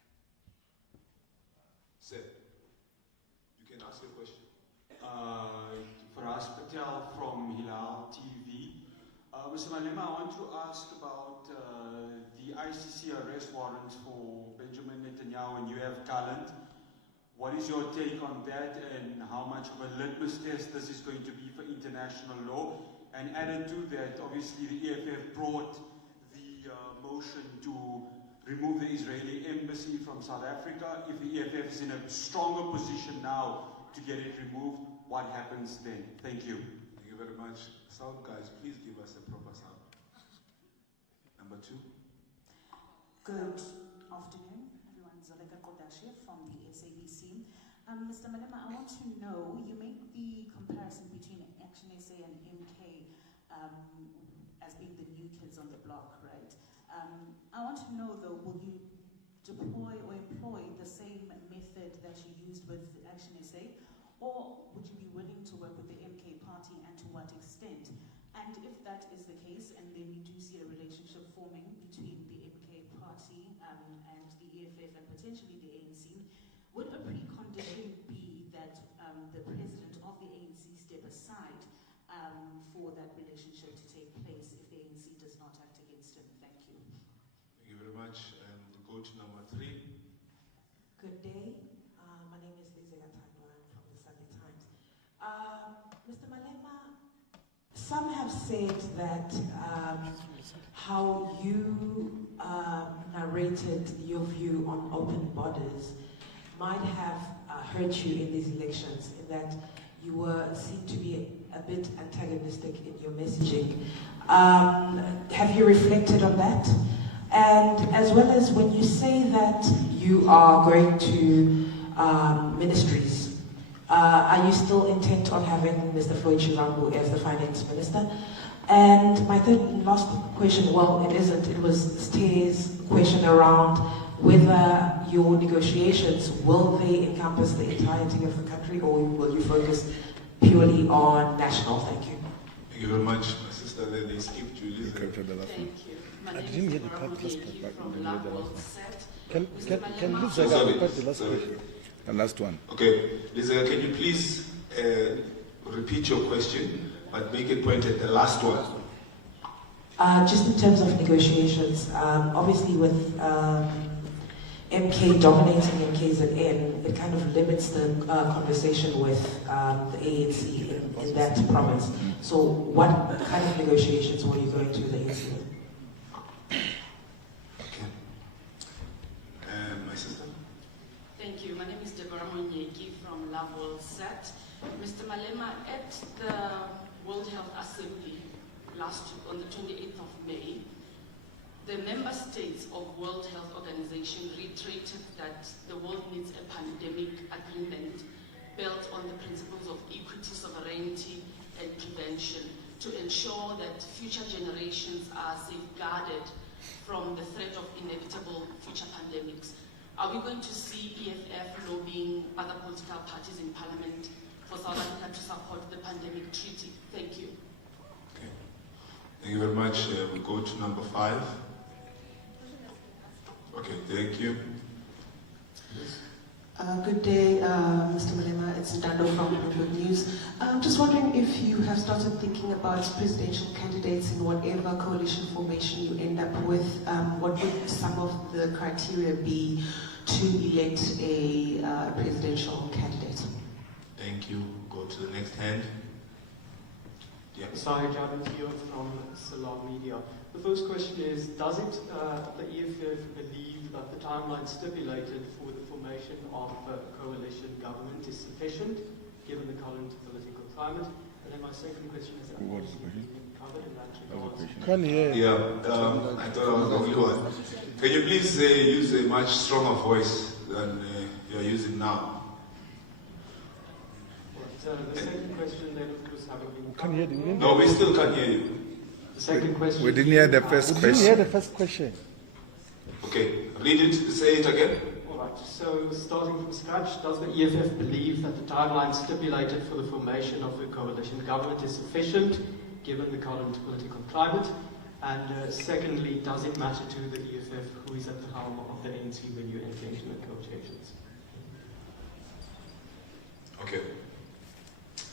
Faraz Patel from Hilal TV. Mr. Malema, I want to ask about the ICC arrest warrant for Benjamin Netanyahu and UF talent. What is your take on that, and how much of a litmus test this is going to be for international law? And added to that, obviously the EFF brought the motion to remove the Israeli embassy from South Africa. If the EFF is in a stronger position now to get it removed, what happens then? Thank you. Thank you very much. Sound guys, please give us a proper sound. Number 2. Good afternoon, everyone. Zoleka Kodashie from the SABC. Mr. Malema, I want to know, you make the comparison between Action SA and MK as being the new kids on the block, right? I want to know though, will you deploy or employ the same method that you used with Action SA, or would you be willing to work with the MK party, and to what extent? And if that is the case, and then you do see a relationship forming between the MK party and the EFF and potentially the ANC, would a precondition be that the president of the ANC step aside for that relationship to take place if the ANC does not act against him? Thank you. Thank you very much. We'll go to number 3. Good day. My name is Lizelle Tandwan from the Sunday Times. Mr. Malema, some have said that how you narrated your view on open borders might have hurt you in these elections, in that you were seen to be a bit antagonistic in your messaging. Have you reflected on that? And as well as when you say that you are going to ministries, are you still intent on having Mr. Floyd Chilambu as the finance minister? And my third and last question, well, it isn't, it was Steve's question around whether your negotiations, will they encompass the entirety of the country, or will you focus purely on national? Thank you. Thank you very much. My sister, then they skipped Julius. Thank you. I didn't hear the part last part, but we didn't hear the last one. Can Lisa repeat the last question? The last one. Okay. Lisa, can you please repeat your question, but make it point at the last one? Just in terms of negotiations, obviously with MK dominating MKZN, it kind of limits the conversation with the ANC in that province. So what kind of negotiations were you going to with the ANC with? My sister? Thank you. My name is Deborah Monyeki from Lavol Set. Mr. Malema, at the World Health Assembly last week on the 28th of May, the member states of World Health Organization reiterated that the world needs a pandemic agreement built on the principles of equity, sovereignty, and prevention to ensure that future generations are safeguarded from the threat of inevitable future pandemics. Are we going to see EFF lobbying other political parties in Parliament for South Africa to support the pandemic treaty? Thank you. Okay. Thank you very much. We go to number 5. Okay, thank you. Good day, Mr. Malema. It's Dando from Bloomberg News. Just wondering if you have started thinking about presidential candidates in whatever coalition formation you end up with. What would some of the criteria be to elect a presidential candidate? Thank you. Go to the next hand. Yeah. Sahaj Avantiyo from Salam Media. The first question is, does it, the EFF believe that the timeline stipulated for the formation of a coalition government is sufficient, given the current political climate? And then my second question is, what is being covered in that regard? Can you hear? Yeah, I thought I was the only one. Can you please use a much stronger voice than you're using now? So the second question then, of course, having been Can you hear? No, we still can't hear you. The second question. We didn't hear the first question. We didn't hear the first question. Okay, read it, say it again. All right, so starting from scratch, does the EFF believe that the timeline stipulated for the formation of a coalition government is sufficient, given the current political climate? And secondly, does it matter to the EFF who is at the helm of the ANC when you enter into negotiations? Okay.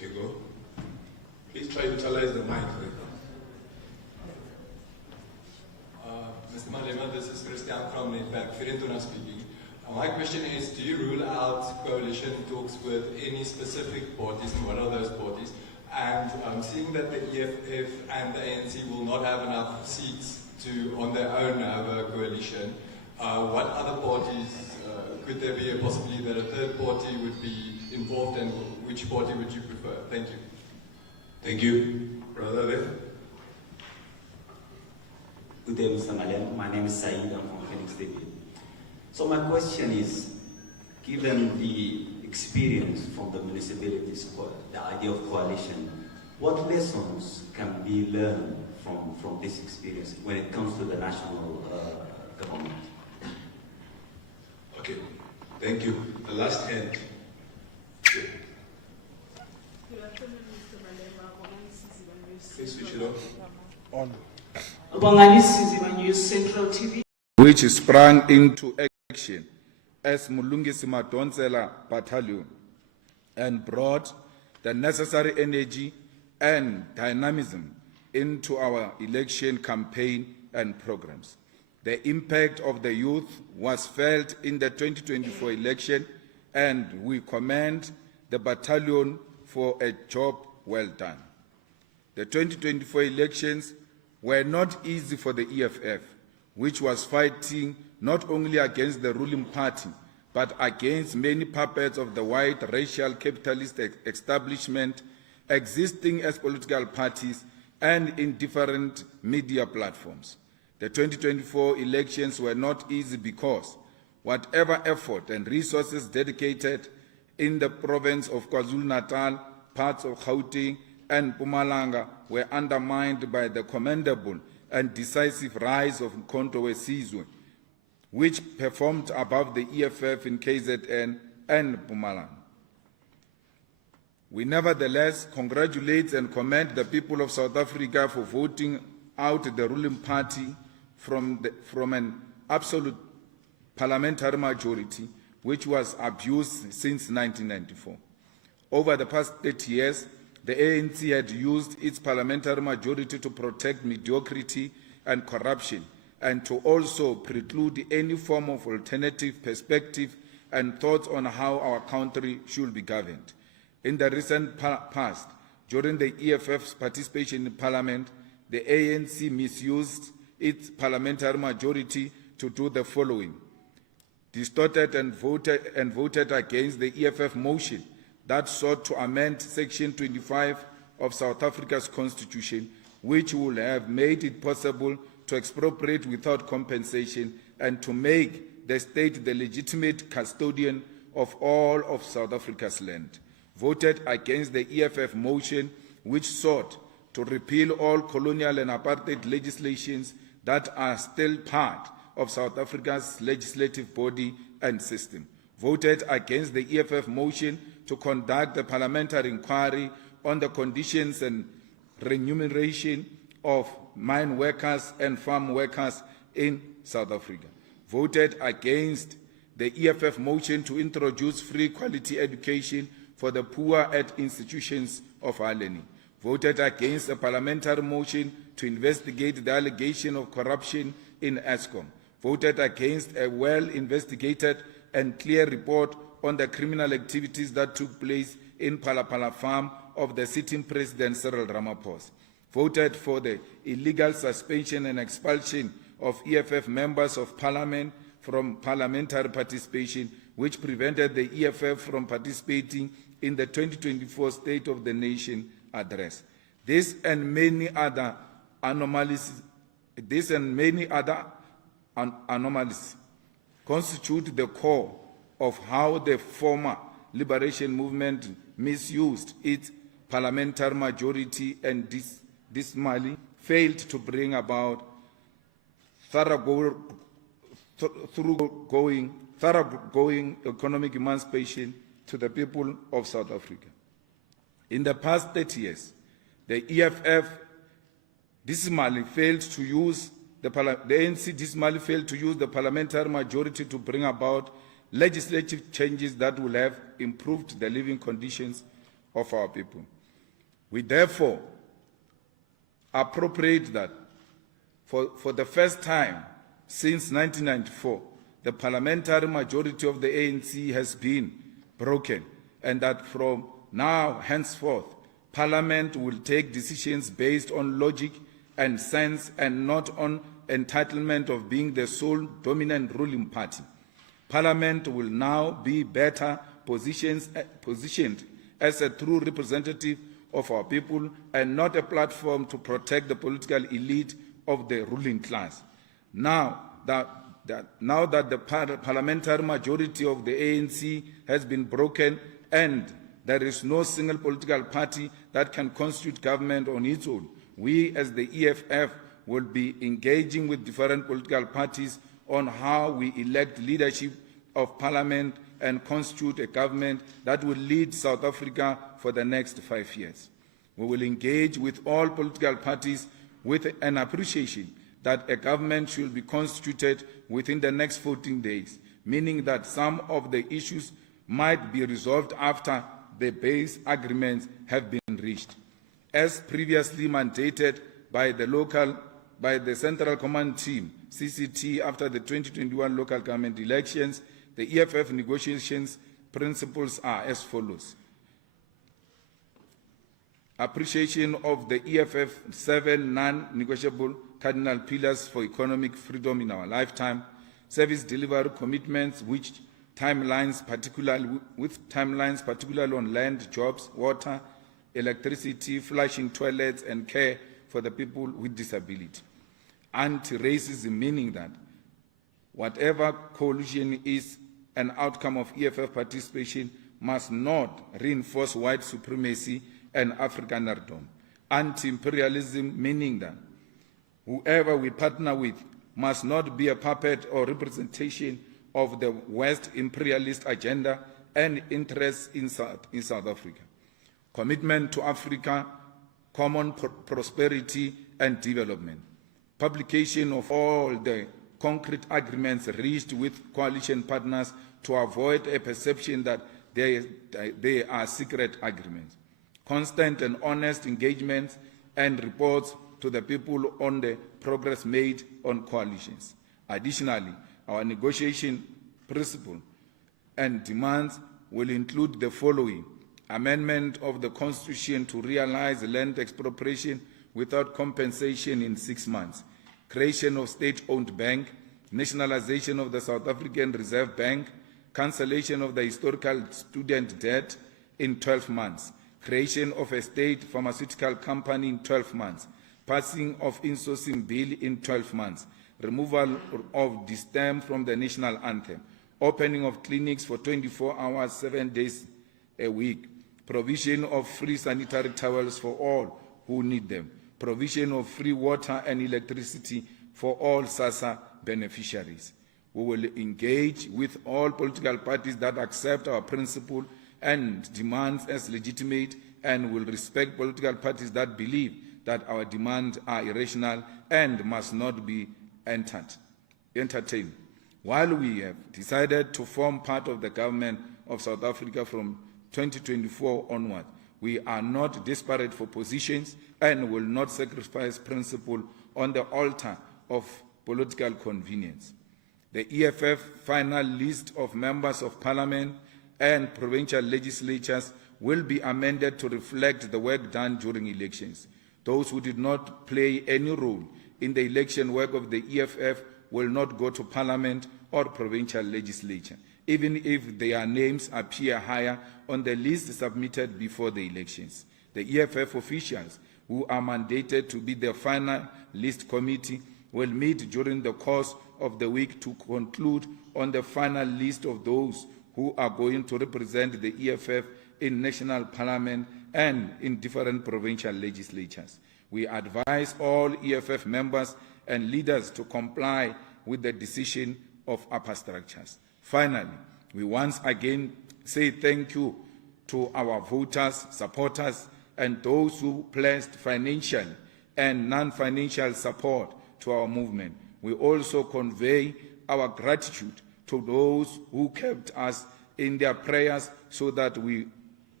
Okay, go. Please try to utilize the mic. Mr. Malema, this is Christian from Netback, Firentuna speaking. My question is, do you rule out coalition talks with any specific parties, and what are those parties? And seeing that the EFF and the ANC will not have enough seats to, on their own, have a coalition, what other parties, could there be a possibility that a third party would be involved, and which party would you prefer? Thank you. Thank you. Brother there. Good day, Mr. Malema. My name is Saeed. I'm from Phoenix City. So my question is, given the experience from the municipalities, the idea of coalition, what lessons can be learned from this experience when it comes to the national government? Okay, thank you. The last hand. Good afternoon, Mr. Malema. Please switch it on. News Central TV. Which sprang into action as Mulungisi Madonsela Battalion and brought the necessary energy and dynamism into our election campaign and programs. The impact of the youth was felt in the 2024 election, and we commend the battalion for a job well done. The 2024 elections were not easy for the EFF, which was fighting not only against the ruling party, but against many puppets of the white racial capitalist establishment existing as political parties and in different media platforms. The 2024 elections were not easy because whatever effort and resources dedicated in the province of KwaZulu-Natal, parts of Gauteng, and Mpumalanga were undermined by the commendable and decisive rise of Mkhonto weSizwe, which performed above the EFF in KZN and Mpumalanga. We nevertheless congratulate and commend the people of South Africa for voting out the ruling party from an absolute parliamentary majority, which was abused since 1994. Over the past 30 years, the ANC had used its parliamentary majority to protect mediocrity and corruption, and to also preclude any form of alternative perspective and thoughts on how our country should be governed. In the recent past, during the EFF's participation in Parliament, the ANC misused its parliamentary majority to do the following: distorted and voted against the EFF motion that sought to amend Section 25 of South Africa's Constitution, which would have made it possible to expropriate without compensation and to make the state the legitimate custodian of all of South Africa's land. Voted against the EFF motion, which sought to repeal all colonial and apartheid legislations that are still part of South Africa's legislative body and system. Voted against the EFF motion to conduct a parliamentary inquiry on the conditions and remuneration of mine workers and farm workers in South Africa. Voted against the EFF motion to introduce free quality education for the poor at institutions of higher learning. Voted against a parliamentary motion to investigate the allegation of corruption in Eskom. Voted against a well-investigated and clear report on the criminal activities that took place in Palapala farm of the sitting President Cyril Ramaphosa. Voted for the illegal suspension and expulsion of EFF members of Parliament from parliamentary participation, which prevented the EFF from participating in the 2024 State of the Nation address. This and many other anomalies constitute the core of how the former liberation movement misused its parliamentary majority and dismally failed to bring about thoroughgoing economic emancipation to the people of South Africa. In the past 30 years, the EFF dismally failed to use the ANC dismally failed to use the parliamentary majority to bring about legislative changes that will have improved the living conditions of our people. We therefore appropriate that for the first time since 1994, the parliamentary majority of the ANC has been broken, and that from now henceforth, Parliament will take decisions based on logic and sense and not on entitlement of being the sole dominant ruling party. Parliament will now be better positioned as a true representative of our people and not a platform to protect the political elite of the ruling class. Now that the parliamentary majority of the ANC has been broken and there is no single political party that can constitute government on its own, we as the EFF will be engaging with different political parties on how we elect leadership of parliament and constitute a government that will lead South Africa for the next 5 years. We will engage with all political parties with an appreciation that a government should be constituted within the next 14 days, meaning that some of the issues might be resolved after the base agreements have been reached. As previously mandated by the Central Command Team, CCT, after the 2021 local government elections, the EFF negotiations principles are as follows. Appreciation of the EFF 7 non-negotiable cardinal pillars for economic freedom in our lifetime, service delivery commitments with timelines particularly on land, jobs, water, electricity, flushing toilets, and care for the people with disability. Anti-racism, meaning that whatever coalition is an outcome of EFF participation, must not reinforce white supremacy and Afrikanerdom. Anti-imperialism, meaning that whoever we partner with must not be a puppet or representation of the West imperialist agenda and interests in South Africa. Commitment to Africa, common prosperity and development. Publication of all the concrete agreements reached with coalition partners to avoid a perception that they are secret agreements. Constant and honest engagements and reports to the people on the progress made on coalitions. Additionally, our negotiation principle and demands will include the following: amendment of the Constitution to realize land expropriation without compensation in 6 months, creation of state-owned bank, nationalization of the South African Reserve Bank, cancellation of the historical student debt in 12 months, creation of a state pharmaceutical company in 12 months, passing of insourcing bill in 12 months, removal of distem from the national anthem, opening of clinics for 24 hours, 7 days a week, provision of free sanitary towels for all who need them, provision of free water and electricity for all SASSA beneficiaries. We will engage with all political parties that accept our principle and demands as legitimate, and will respect political parties that believe that our demands are irrational and must not be entertained. While we have decided to form part of the government of South Africa from 2024 onward, we are not desperate for positions and will not sacrifice principle on the altar of political convenience. The EFF final list of members of parliament and provincial legislatures will be amended to reflect the work done during elections. Those who did not play any role in the election work of the EFF will not go to parliament or provincial legislature, even if their names appear higher on the list submitted before the elections. The EFF officials who are mandated to be the final list committee will meet during the course of the week to conclude on the final list of those who are going to represent the EFF in national parliament and in different provincial legislatures. We advise all EFF members and leaders to comply with the decision of upper structures. Finally, we once again say thank you to our voters, supporters, and those who pledged financial and non-financial support to our movement. We also convey our gratitude to those who kept us in their prayers so that we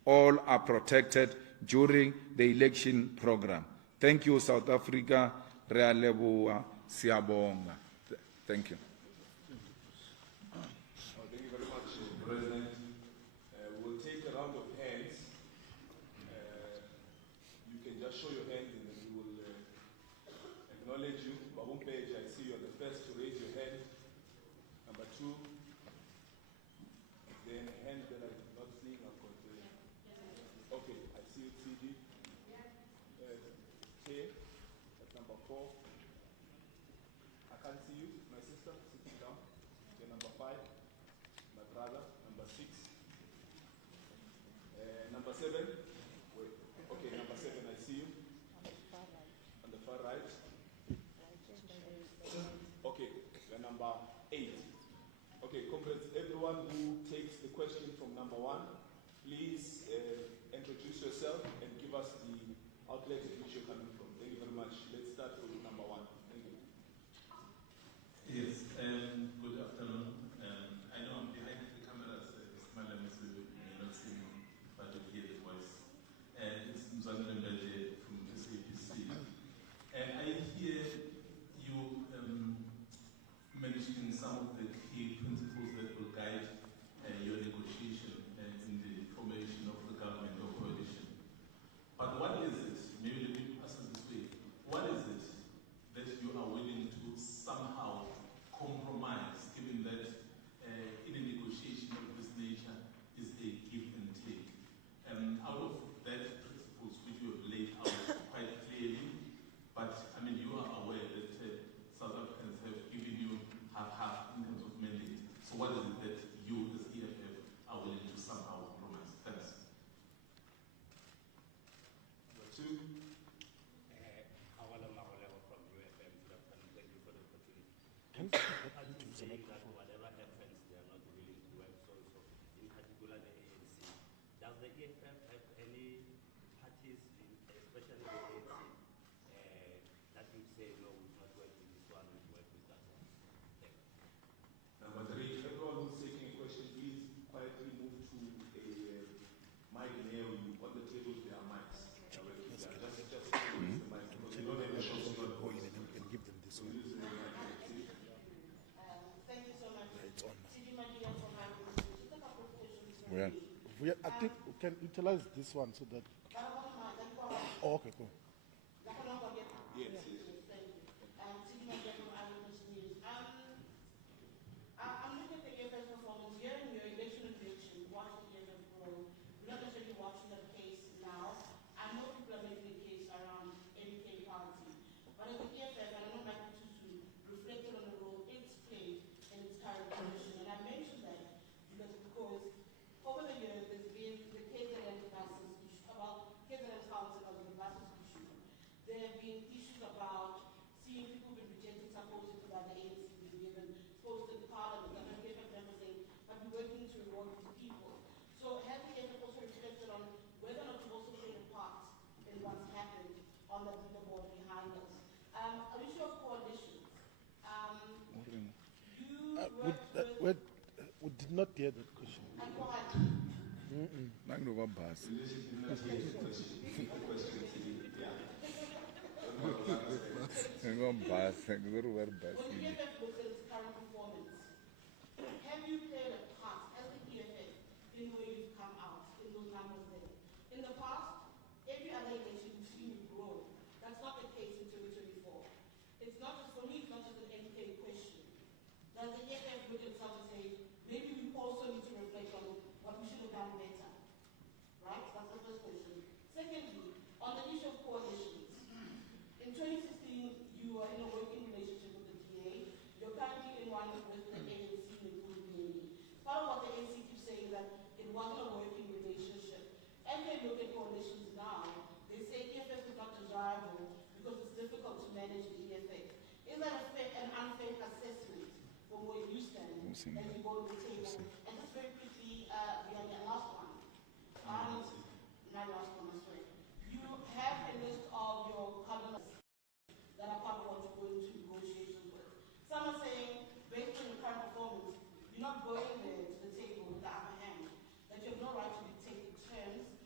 all are protected during the election program. Thank you, South Africa. Re a leboha, siabonga. Thank you. Thank you very much, President. We'll take a round of hands. You can just show your hands and then we will acknowledge you. Babumpeja, I see you are the first to raise your hand. Number 2. Then a hand that I'm not seeing. I've got. Okay, I see you, CD. K, that's number 4. I can't see you, my sister, sitting down. Okay, number 5. My brother, number 6. Number 7. Wait. Okay, number 7, I see you. On the far right. Okay, you're number 8. Okay, comrades, everyone who takes the question from number 1, please introduce yourself and give us the outlet in which you're coming from. Thank you very much. Let's start with number 1. Thank you. Yes, good afternoon. I know I'm behind the cameras, Mr. Malema, so you may not see me, but you hear the voice. It's Mzanele Mbede from SABC. I hear you mentioning some of the key principles that will guide your negotiation in the formation of the government or coalition. But what is it, maybe let me ask it this way, what is it that you are willing to somehow compromise, given that in a negotiation of this nature is a give and take? Out of that principles which you have laid out quite clearly, but I mean you are aware that South Africans have given you half in terms of mandate. So what is it that you as EFF are willing to somehow compromise? Thanks. Number 2. From UFM, thank you for the opportunity. You say that whatever happens, they are not willing to work. So in particular, the ANC. Does the EFF have any parties, especially the ANC, that would say, no, we will not work with this one, we will work with that one? Thank you. Number 3, everyone who's taking a question, please quietly move to a mic near you. On the tables, there are mics. Just use the mic. Because you don't have a shot. And give them this one. Thank you so much. It's on. Just a couple of questions. I think we can utilize this one so that. Oh, okay, cool. Yes. I'm looking at the EFF performance here in your election reflection, watching the EFF grow. We're not necessarily watching the case now. I know people are making a case around MK party, but as the EFF, and I know Michael Tutu reflected on the role it's played in its current position, and I mentioned that because over the years there's been the KZN buses issue about KZN council of the buses issue. There have been issues about seeing people being rejected supposedly by the ANC being given posts in Parliament, and the EFF members saying, but we're working to reward these people. So has the EFF also reflected on whether or not you also played a part in what's happened on the leaderboard behind us? An issue of coalitions. We did not hear that question. When the EFF looks at its current performance, have you played a part as the EFF in where you've come out in those numbers there? In the past, every other election you've seen you grow. That's not the case in 2024. It's not just, for me, it's not just an MK question. Does the EFF look at itself and say, maybe we also need to reflect on what we should have done better? Right? That's the first question. Secondly, on the issue of coalitions, in 2016, you were in a working relationship with the DA. You're currently in one with the ANC and the part of what the ANC keeps saying is that it wasn't a working relationship. And they look at coalitions now, they say EFF is not desirable because it's difficult to manage the EFF. Is that an unfair assessment from where you stand as you go to the table? And just very quickly, the last one. My last one, I swear. You have a list of your covenants that are part of what you're going to negotiations with. Some are saying, based on your current performance, you're not going there to the table with the upper hand, that you have no right to dictate the terms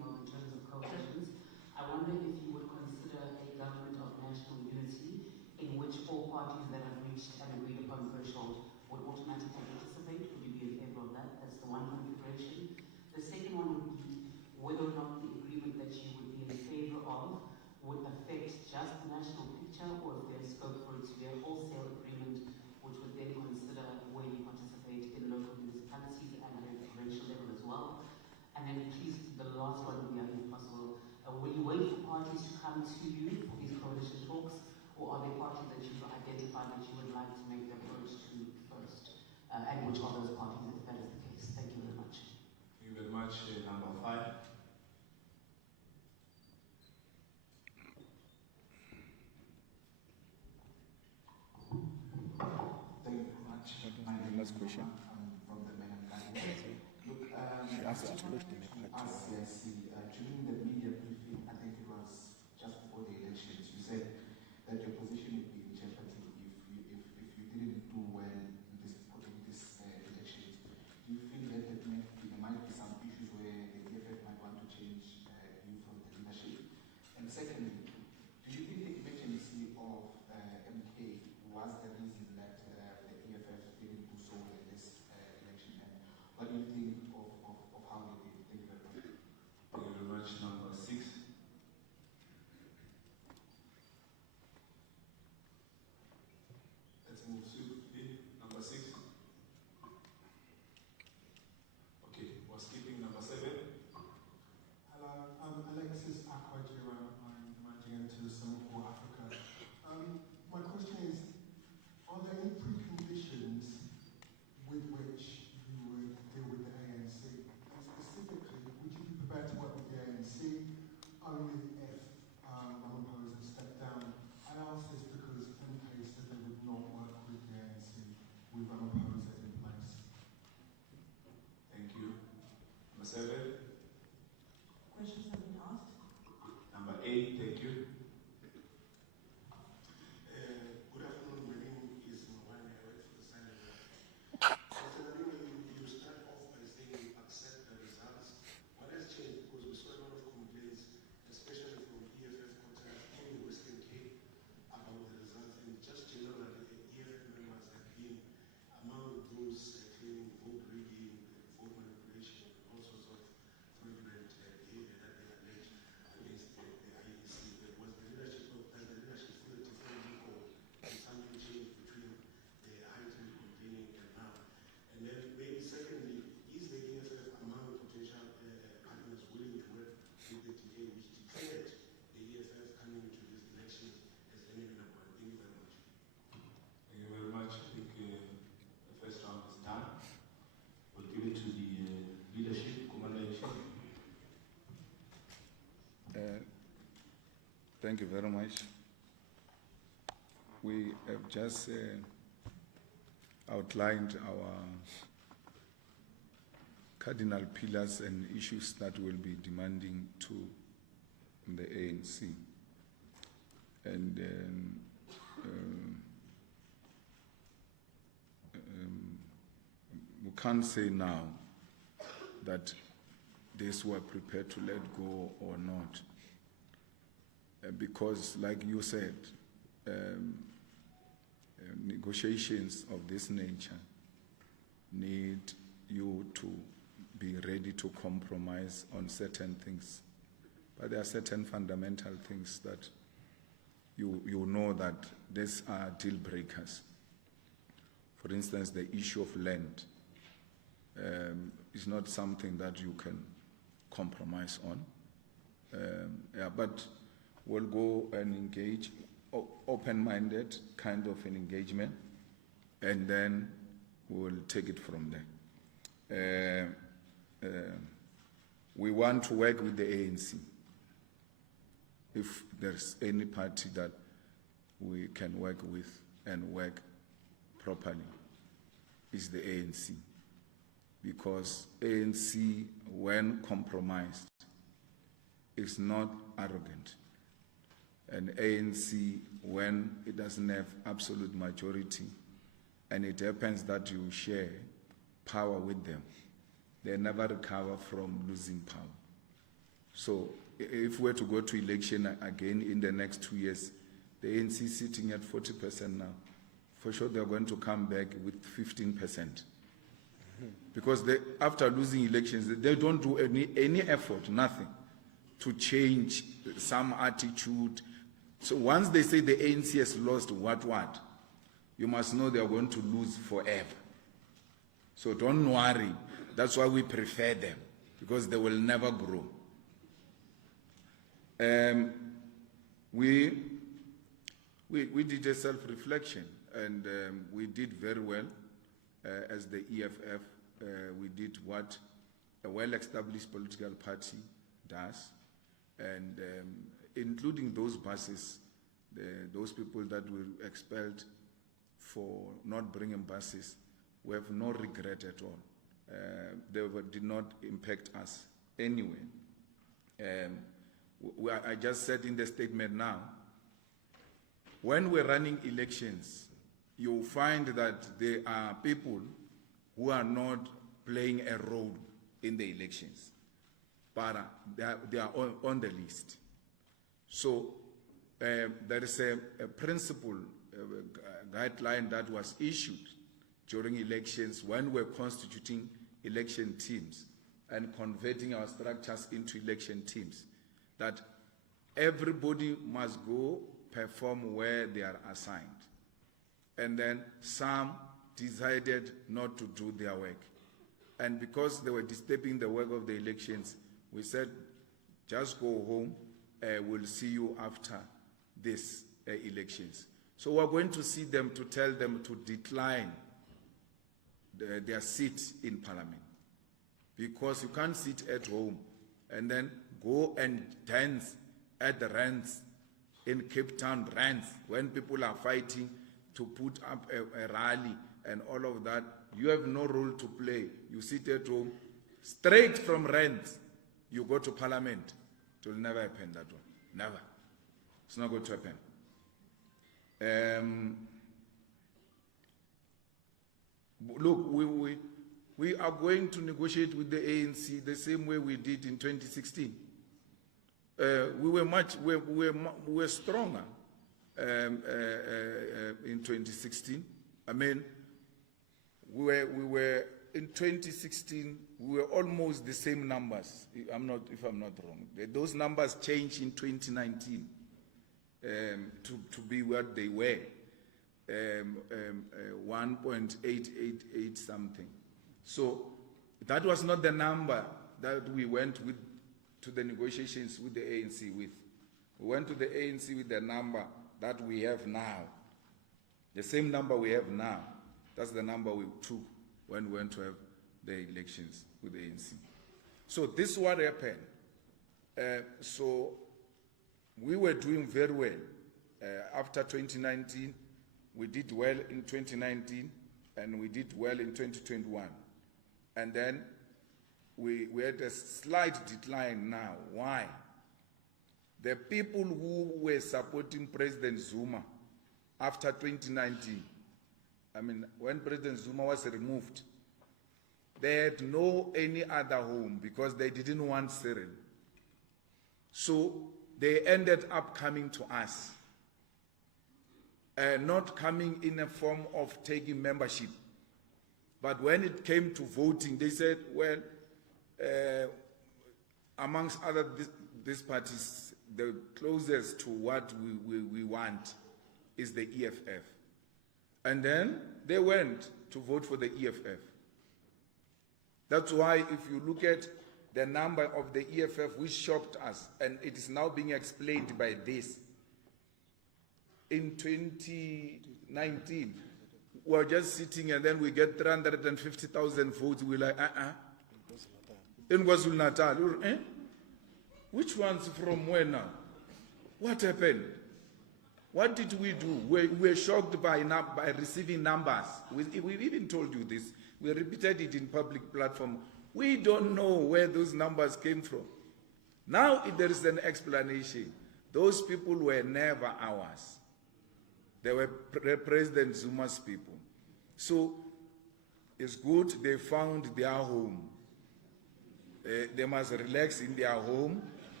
wonder if you would consider a government of national unity in which all parties that have reached an agreed upon threshold would automatically participate. Would you be in favor of that? That's the one configuration. The second one would be whether or not the agreement that you would be in favor of would affect just the national picture, or if there's scope for it to be a wholesale agreement which would then consider where you participate in local municipalities and at a provincial level as well. And then please, the last one would be, if possible, will you wait for parties to come to you for these coalition talks, or are there parties that you've identified that you would like to make the approach to first? And which are those parties, if that is the case? Thank you very much. Thank you very much. Number 5. Last question. From the Look, during the media briefing, I think it was just before the elections, you said that your position would be in jeopardy if you didn't do well in this elections. Do you feel that there might be some issues where the EFF might want to change you from the leadership? And secondly, do you think the emergency of MK was the reason that the EFF didn't do so in this election? And what do you think of how they did? Thank you very much. Thank you very much. Number 6. Let's move swiftly. Number 6. Okay, we're skipping number 7. Hello, I'm Alexis Akwajira. I'm the managing editor of Singapore Africa. My question is, are there any preconditions with which you would deal with the ANC? And specifically, would you be prepared to work with the ANC only if Ramaphosa stepped down? I ask this because MK said they would not work with the ANC with Ramaphosa in place. Thank you. Number 7. Questions have been asked. Number 8. Thank you. Good afternoon. My name is Mawani. I work for the Senate. Mr. Malema, you start off by saying you accept the results. What has changed? Because we saw a lot of complaints, especially from EFF quarters in Western Cape, about the results. And just generally, EFF members have been among those claiming vote rigging, vote manipulation, and all sorts of fraudulent behavior that they allege against the IEC. Does the leadership feel differently, or has something changed between the heightened complaining and now? And then maybe secondly, is the EFF among potential partners willing to work with the DA, which declared the EFF coming into this election as enemy number 1? Thank you very much. Thank you very much. I think the first round is done. We'll give it to the leadership, Commander-in-Chief. Thank you very much. We have just outlined our cardinal pillars and issues that will be demanding to the ANC. And we can't say now that these were prepared to let go or not. Because, like you said, negotiations of this nature need you to be ready to compromise on certain things. But there are certain fundamental things that you know that these are deal breakers. For instance, the issue of land is not something that you can compromise on. But we'll go and engage, open-minded kind of an engagement, and then we'll take it from there. We want to work with the ANC. If there's any party that we can work with and work properly, is the ANC. Because ANC, when compromised, is not arrogant. And ANC, when it doesn't have absolute majority, and it happens that you share power with them, they never recover from losing power. So if we're to go to election again in the next 2 years, the ANC is sitting at 40% now. For sure they're going to come back with 15%. Because after losing elections, they don't do any effort, nothing, to change some attitude. So once they say the ANC has lost what, you must know they are going to lose forever. So don't worry. That's why we prefer them, because they will never grow. We did a self-reflection, and we did very well as the EFF. We did what a well-established political party does, and including those buses, those people that were expelled for not bringing buses, we have no regret at all. They did not impact us anyway. I just said in the statement now, when we're running elections, you'll find that there are people who are not playing a role in the elections, but they are on the list. So there is a principle, a guideline that was issued during elections when we're constituting election teams and converting our structures into election teams, that everybody must go perform where they are assigned. And then some decided not to do their work. And because they were disturbing the work of the elections, we said, just go home, we'll see you after these elections. So we're going to see them to tell them to decline their seat in Parliament. Because you can't sit at home and then go and dance at the rants in Cape Town rants when people are fighting to put up a rally and all of that. You have no role to play. You sit at home, straight from rants, you go to Parliament. It will never happen, that one. Never. It's not going to happen. Look, we are going to negotiate with the ANC the same way we did in 2016. We were stronger in 2016. I mean, we were in 2016. We were almost the same numbers. If I'm not wrong. Those numbers changed in 2019 to be what they were, 1.888 something. So that was not the number that we went with to the negotiations with the ANC with. We went to the ANC with the number that we have now. The same number we have now. That's the number we took when we went to have the elections with the ANC. So this is what happened. So we were doing very well. After 2019, we did well in 2019, and we did well in 2021. And then we had a slight decline now. Why? The people who were supporting President Zuma after 2019, I mean, when President Zuma was removed, they had no any other home because they didn't want Cyril. So they ended up coming to us, not coming in a form of taking membership. But when it came to voting, they said, well, amongst other these parties, the closest to what we want is the EFF. And then they went to vote for the EFF. That's why if you look at the number of the EFF, which shocked us, and it is now being explained by this. In 2019, we were just sitting and then we get 350,000 votes. We're like, In KwaZulu-Natal, Which ones from where now? What happened? What did we do? We were shocked by receiving numbers. We even told you this. We repeated it in public platform. We don't know where those numbers came from. Now there is an explanation. Those people were never ours. They were President Zuma's people. So it's good they found their home. They must relax in their home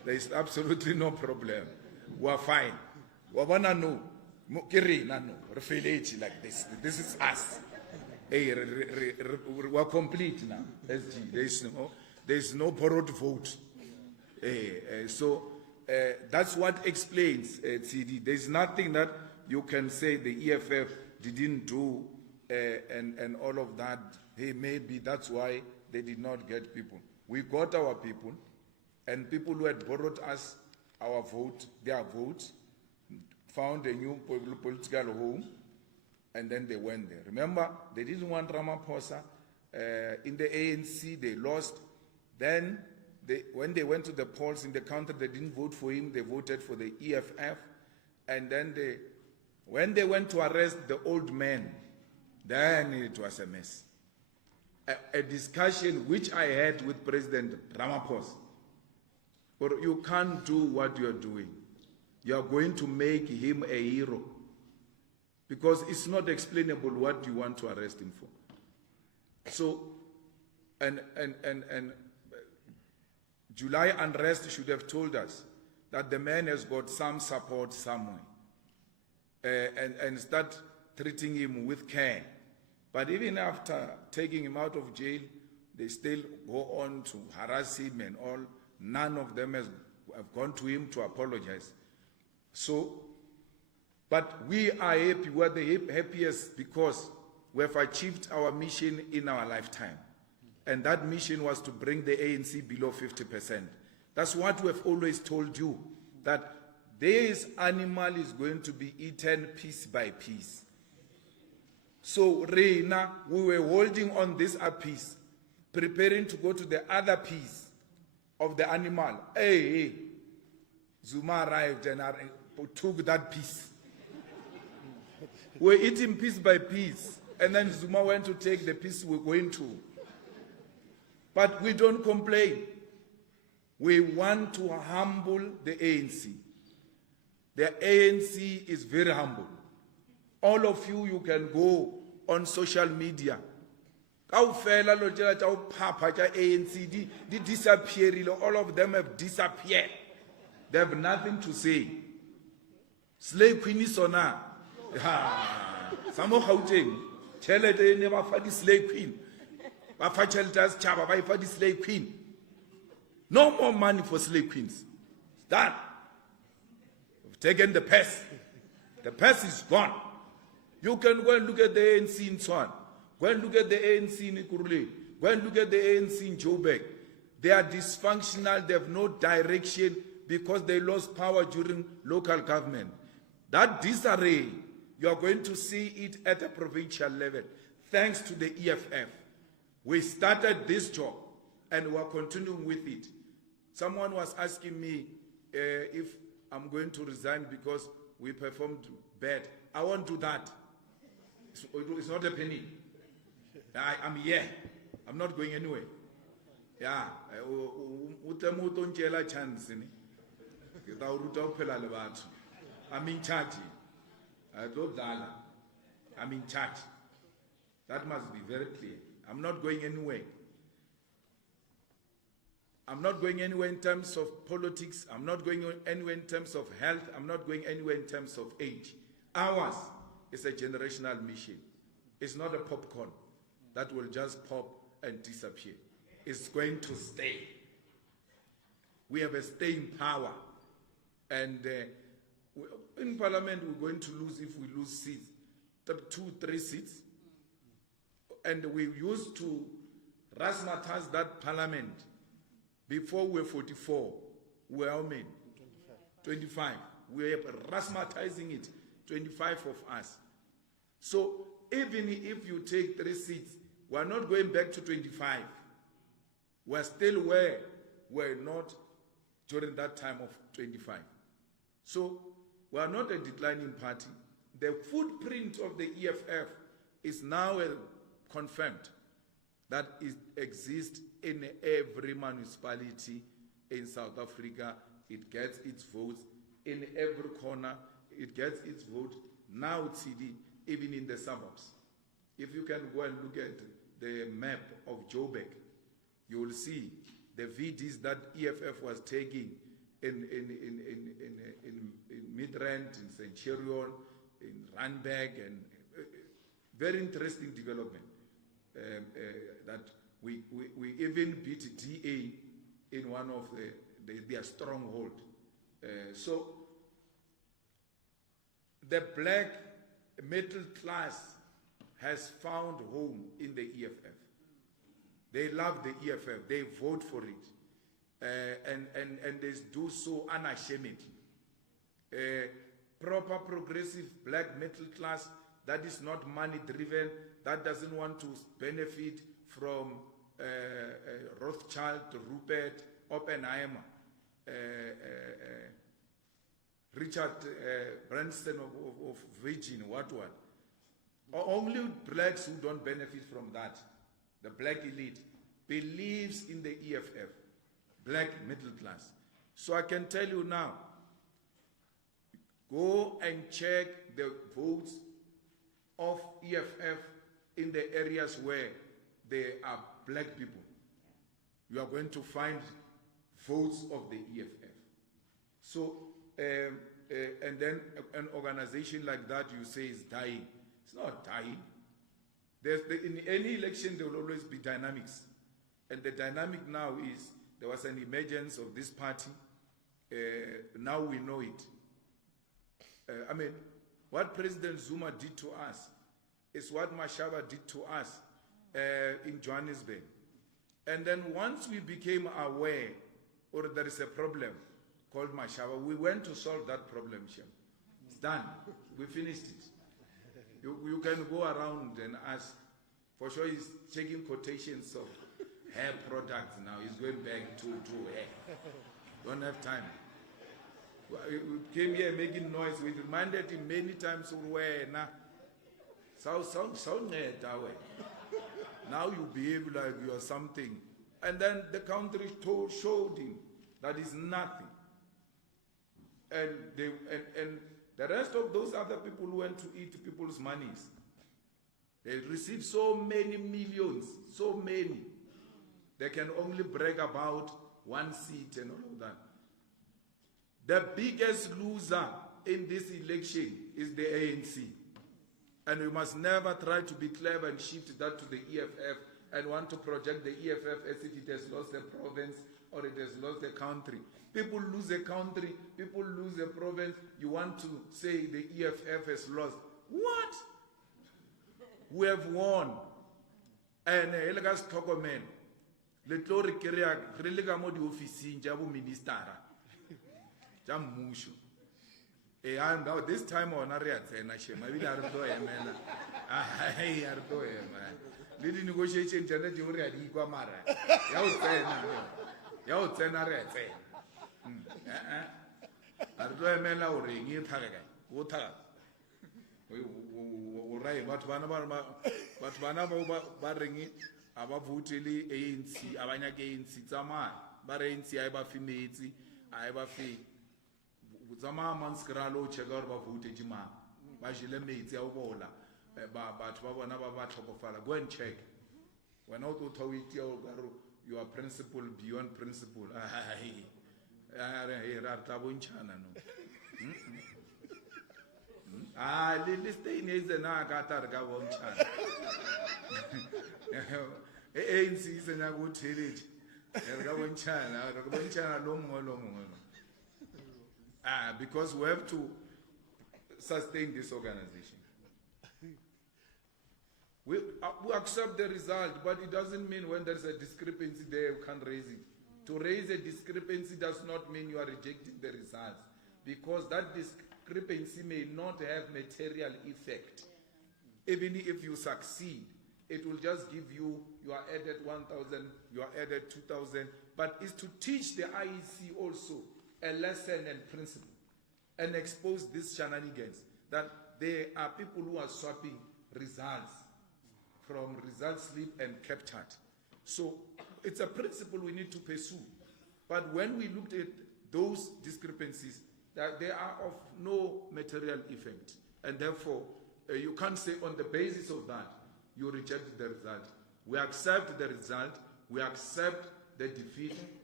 There is absolutely no problem. We are fine. We wanna know. Like this. This is us. Hey, we are complete now. SG. There is no borrowed vote. So that's what explains CD. There is nothing that you can say the EFF didn't do and all of that. Hey, maybe that's why they did not get people. We got our people, and people who had borrowed us our vote, their votes, found a new political home, and then they went there. Remember, they didn't want Ramaphosa. In the ANC, they lost. Then, when they went to the polls in the country, they didn't vote for him. They voted for the EFF. And then, when they went to arrest the old man, then it was a mess. A discussion which I had with President Ramaphosa. Or you can't do what you are doing. You are going to make him a hero. Because it's not explainable what you want to arrest him for. So, and July unrest should have told us that the man has got some support somewhere. And start treating him with care. But even after taking him out of jail, they still go on to harass him and all. None of them have gone to him to apologize. So, but we are happy. We are the happiest because we have achieved our mission in our lifetime. And that mission was to bring the ANC below 50%. That's what we have always told you, that this animal is going to be eaten piece by piece. So, Reina, we were holding on this piece, preparing to go to the other piece of the animal. Hey, Zuma arrived and took that piece. We're eating piece by piece, and then Zuma went to take the piece we're going to. But we don't complain. We want to humble the ANC. The ANC is very humble. All of you can go on social media. All of them have disappeared. They have nothing to say. Slave Queen is on her. Some of Gauteng, Chelete never for the slave queen. Chaba for the slave queen. No more money for slave queens. Done. We've taken the pest. The pest is gone. You can go and look at the ANC in Swan. Go and look at the ANC in Ikurule. Go and look at the ANC in Joburg. They are dysfunctional. They have no direction because they lost power during local government. That disarray, you are going to see it at a provincial level. Thanks to the EFF. We started this job and we are continuing with it. Someone was asking me if I'm going to resign because we performed bad. I won't do that. It's not a penny. I'm here. I'm not going anywhere. Yeah. I'm in charge. I'm in charge. That must be very clear. I'm not going anywhere. I'm not going anywhere in terms of politics. I'm not going anywhere in terms of health. I'm not going anywhere in terms of age. Ours is a generational mission. It's not a popcorn that will just pop and disappear. It's going to stay. We have a staying power. And in Parliament, we're going to lose if we lose seats, 2-3 seats. And we used to razzmatazz that Parliament. Before we were 44, we were how many? 25. We are razzmatazing it, 25 of us. So even if you take 3 seats, we're not going back to 25. We're still where we're not during that time of 25. So we are not a declining party. The footprint of the EFF is now confirmed that it exists in every municipality in South Africa. It gets its votes in every corner. It gets its vote now, CD, even in the suburbs. If you can go and look at the map of Joburg, you will see the VDs that EFF was taking in Midrand, in Centurion, in Randburg, and very interesting development. That we even beat DA in one of their stronghold. So the black middle class has found home in the EFF. They love the EFF. They vote for it. And they do so unashamedly. Proper progressive black middle class that is not money driven, that doesn't want to benefit from Rothschild, Rupert, Oppenheimer, Richard Branson of Virgin, what. Only blacks who don't benefit from that, the black elite, believes in the EFF, black middle class. So I can tell you now, go and check the votes of EFF in the areas where there are black people. You are going to find votes of the EFF. So, and then an organization like that you say is dying. It's not dying. In any election there will always be dynamics. And the dynamic now is, there was an emergence of this party. Now we know it. I mean, what President Zuma did to us is what Mashaba did to us in Johannesburg. And then once we became aware, or there is a problem called Mashaba, we went to solve that problem, Shem. It's done. We finished it. You can go around and ask. For sure he's taking quotations of hair products now. He's going back to hair. Don't have time. We came here making noise. We reminded him many times, now you behave like you are something. And then the country showed him that is nothing. And the rest of those other people who went to eat people's monies, they received so many millions, so many. They can only brag about one seat and all of that. The biggest loser in this election is the ANC. And we must never try to be clever and shift that to the EFF and want to project the EFF as if it has lost a province or it has lost a country. People lose a country, people lose a province. You want to say the EFF has lost. What? We have won. And Elgas Tokomen, Letori Kiria, Religamodi officing, Jabu Ministara, Jamushu. And now this time on Ariat, and I shall maybe Ardo Emena. I Ardo Emena. Little negotiation, Janet, you read Iguamara. Yao Tenare. Ardo Emena or ring it, Wota. But one of Barring it, Aba Vutili, ANC, Abanya ANC, Zama, Barenci, Iba Finiti, Iba Fi. Zama Manskralo, Chegorba Vutejima, Bajile Mate, Obola, but Wabanaba Chopofala. Go and check. When out of Tawiti, you are principle beyond principle. This thing is the Nagatar Gavon Chan. ANC is a good tillage. Gavon Chan, long. Because we have to sustain this organization. We accept the result, but it doesn't mean when there's a discrepancy there, you can't raise it. To raise a discrepancy does not mean you are rejecting the results, because that discrepancy may not have material effect. Even if you succeed, it will just give you are added 1,000, you are added 2,000, but it's to teach the IEC also a lesson and principle and expose these shenanigans that there are people who are swapping results from result slip and captured. So it's a principle we need to pursue. But when we looked at those discrepancies, that they are of no material effect, and therefore you can't say on the basis of that you reject the result. We accept the result, we accept the defeat,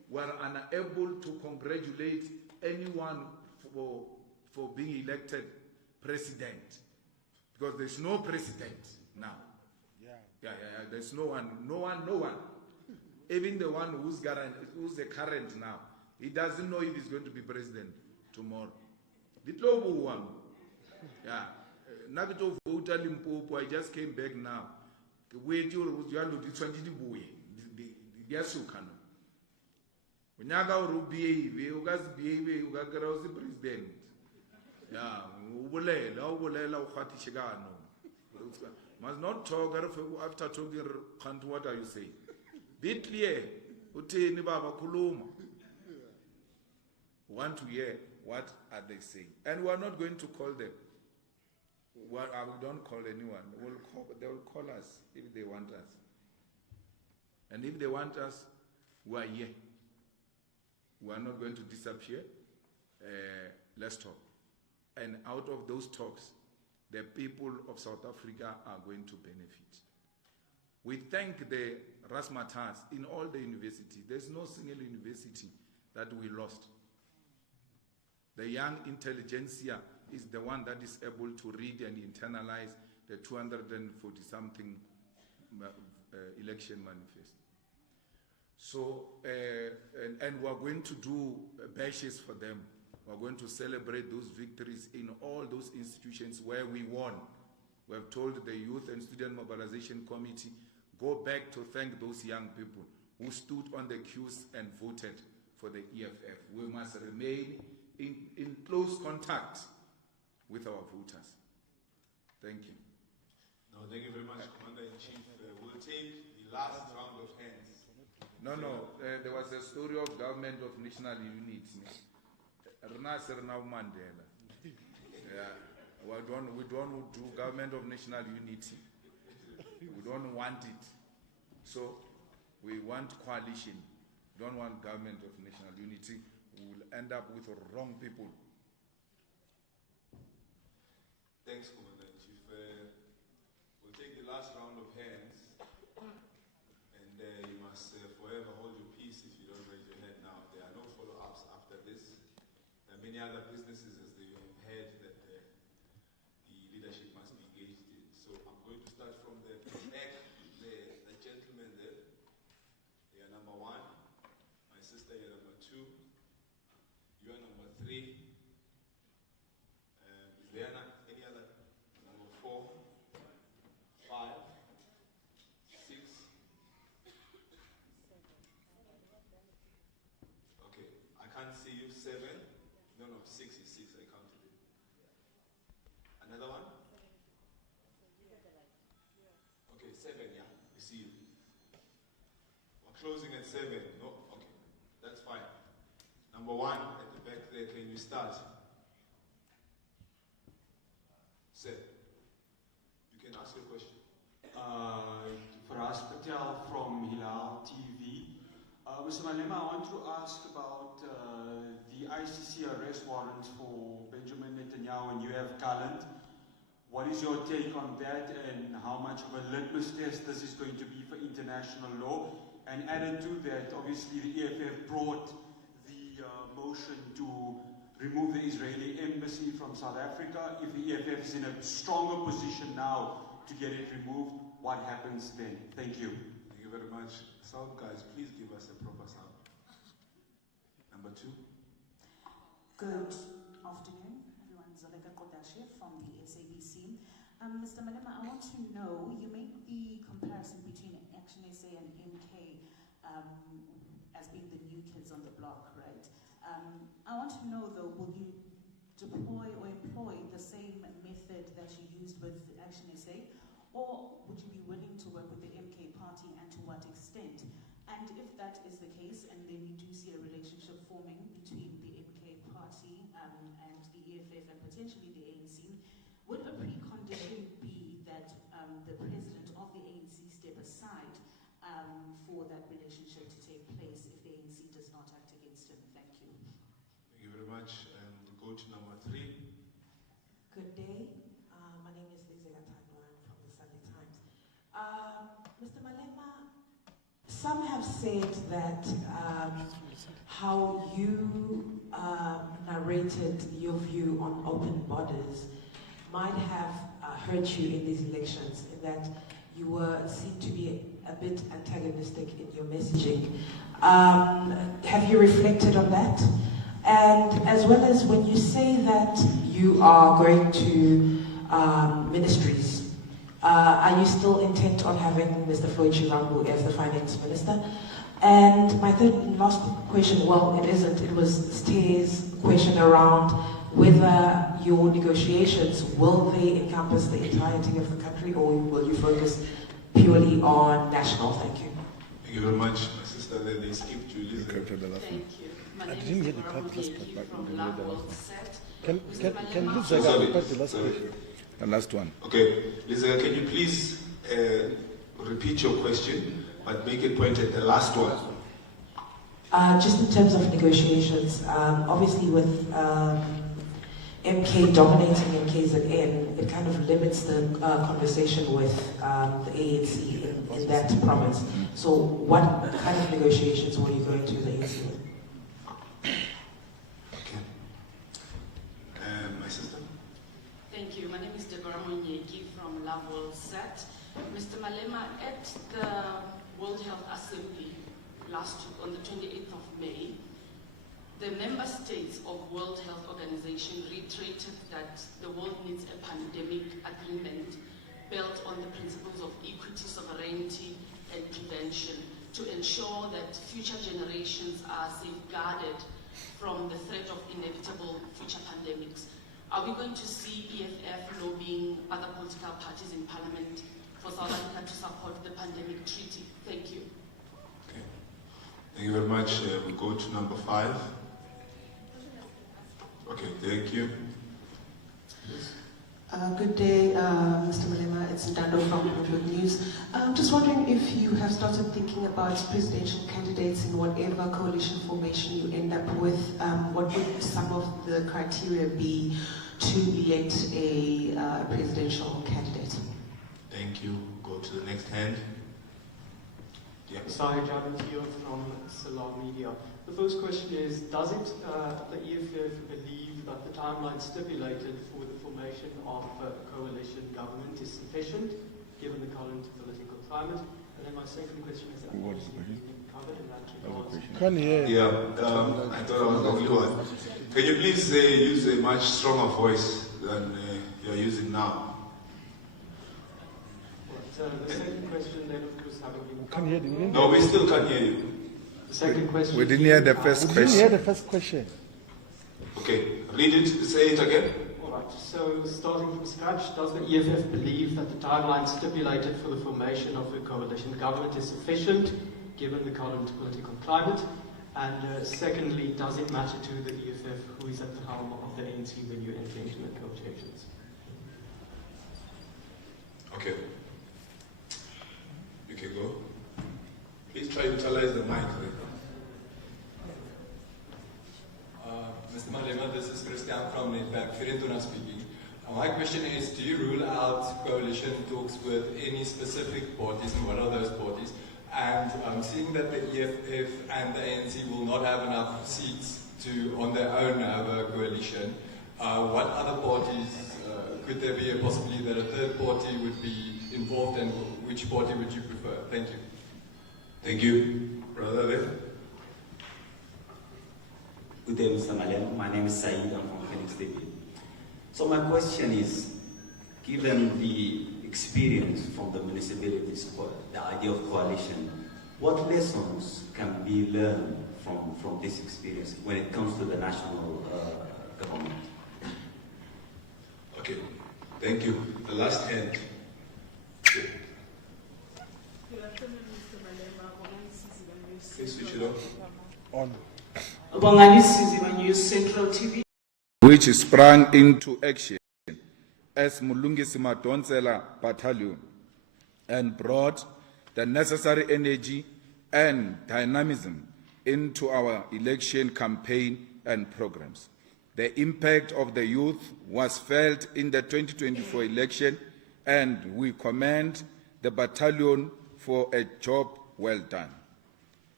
were unable to congratulate anyone for being elected president. Because there's no president now. Yeah. There's no one. Even the one who's the current now, he doesn't know if he's going to be president tomorrow. The global one. Yeah. Nagito voter Limpopo, I just came back now. Wait till you are the 20 boy. The Yasukano. When you go to behave, you guys behave, you got the president. Yeah. Must not talk after talking. What are you saying? Be clear. Want to hear what are they saying? And we are not going to call them. Well, I don't call anyone. They will call us if they want us. And if they want us, we are here. We are not going to disappear. Let's talk. And out of those talks, the people of South Africa are going to benefit. We thank the Rasmatas in all the universities. There's no single university that we lost. The young intelligentsia is the one that is able to read and internalize the 240-something election manifest. So, and we're going to do bashes for them. We're going to celebrate those victories in all those institutions where we won. We have told the Youth and Student Mobilization Committee, go back to thank those young people who stood on the queues and voted for the EFF. We must remain in close contact with our voters. Thank you. No, thank you very much, Commander-in-Chief. We'll take the last round of hands. No, there was a story of government of national unity. Mandela. Yeah, we don't do government of national unity. We don't want it. So we want coalition. We don't want government of national unity. We will end up with wrong people. Thanks, Commander-in-Chief. We'll take the last round of hands. And you must forever hold your peace if you don't raise your hand now. There are no follow-ups after this. There are many other businesses, as they have heard, that the leadership must be engaged in. So I'm going to start from the back, the gentleman there. You are number 1. My sister, you're number 2. You are number 3. Is there any other? Number 4, 5, 6. Okay, I can't see you. 7. No, 6 is 6. I counted it. Another one? Okay, 7. Yeah, we see you. We're closing at 7. No, okay, that's fine. Number 1 at the back there. Can you start? Sir, you can ask your question. Faraz Patel from Hilal TV. Mr. Malema, I want to ask about the ICC arrest warrant for Benjamin Netanyahu and UF Gallant. What is your take on that, and how much of a litmus test this is going to be for international law? And added to that, obviously the EFF brought the motion to remove the Israeli embassy from South Africa. If the EFF is in a stronger position now to get it removed, what happens then? Thank you. Thank you very much. Sound guys, please give us a proper sound. Number 2. Good afternoon, everyone. Zoleka Kodashi from the SABC. Mr. Malema, I want to know, you make the comparison between Action SA and MK as being the new kids on the block, right? I want to know though, will you deploy or employ the same method that you used with Action SA, or would you be willing to work with the MK party, and to what extent? And if that is the case, and then we do see a relationship forming between the MK party and the EFF and potentially the ANC, would a precondition be that the president of the ANC step aside for that relationship to take place if the ANC does not act against him? Thank you. Thank you very much. We'll go to number 3. Good day. My name is Lizela Tadwan from the Sunday Times. Mr. Malema, some have said that how you narrated your view on open borders might have hurt you in these elections, in that you were seen to be a bit antagonistic in your messaging. Have you reflected on that? And as well as when you say that you are going to ministries, are you still intent on having Mr. Floyd Chirambu as the finance minister? And my third and last question, well, it isn't, it was Steve's question around whether your negotiations, will they encompass the entirety of the country, or will you focus purely on national? Thank you. Thank you very much, my sister. Then they skipped Julius. Thank you. My I name didn't is hear the last part, but from the last Lavol one. Set. Can Malema- Liz repeat the last question? The last one. Okay, Lisa, can you please repeat your question, but make it point at the last one? Just in terms of negotiations, obviously with MK dominating in KZN, it kind of limits the conversation with the ANC in that province. So what kind of negotiations were you going to the ANC with? Okay. My sister? Thank you. My name is from Lavol Set. Mr. Malema, at the World Health Assembly last week on the 28th of May, the member states of World Health Organization reiterated that the world needs a pandemic agreement built on the principles of equity, sovereignty, and prevention to ensure that future generations are safeguarded from the threat of inevitable future pandemics. Are we going to see EFF lobbying other political parties in Parliament for South Africa to support the pandemic treaty? Thank you. Okay. Thank you very much. We go to number 5. Okay, thank you. Good day, Mr. Malema. It's Ndando from Bloomberg News. Just wondering if you have started thinking about presidential candidates in whatever coalition formation you end up with. What would some of the criteria be to elect a presidential candidate? Thank you. Go to the next hand. Yeah. Sahaj here from Salam Media. The first question is, does it, the EFF believe that the timeline stipulated for the formation of a coalition government is sufficient, given the current political climate? And then my second question is, What is the question? covered in that regards. Can you hear? I thought I was the only one. Can you please use a much stronger voice than you're using now? The second question then, of course, having been Can you hear? No, we still can't hear you. The second question. We didn't hear the first We question. didn't hear the first question. Okay, read it, say it again. All right, so starting from scratch, does the EFF believe that the timeline stipulated for the formation of a coalition government is sufficient, given the current political climate? And secondly, does it matter to the EFF who is at the helm of the ANC when you enter into negotiations? Okay. You can go. Please try to utilize the mic. Mr. Malema, this is Christian from Netwerk Firentuna speaking. My question is, do you rule out coalition talks with any specific parties, and what are those parties? And seeing that the EFF and the ANC will not have enough seats to, on their own, have a coalition, what other parties, could there be a possibility that a third party would be involved, and which party would you prefer? Thank you. Thank you. Brother there. Good day, Mr. Malema. My name is Saeed. I'm from Phoenix TV. So my question is, given the experience from the municipalities, the idea of coalition, what lessons can be learned from this experience when it comes to the national government? Okay, thank you. The last hand. Good afternoon, Mr. Malema. Please switch it on. News Central TV. Which sprang into action as Mulungisi Madonsela Battalion and brought the necessary energy and dynamism into our election campaign and programs. The impact of the youth was felt in the 2024 election, and we commend the battalion for a job well done.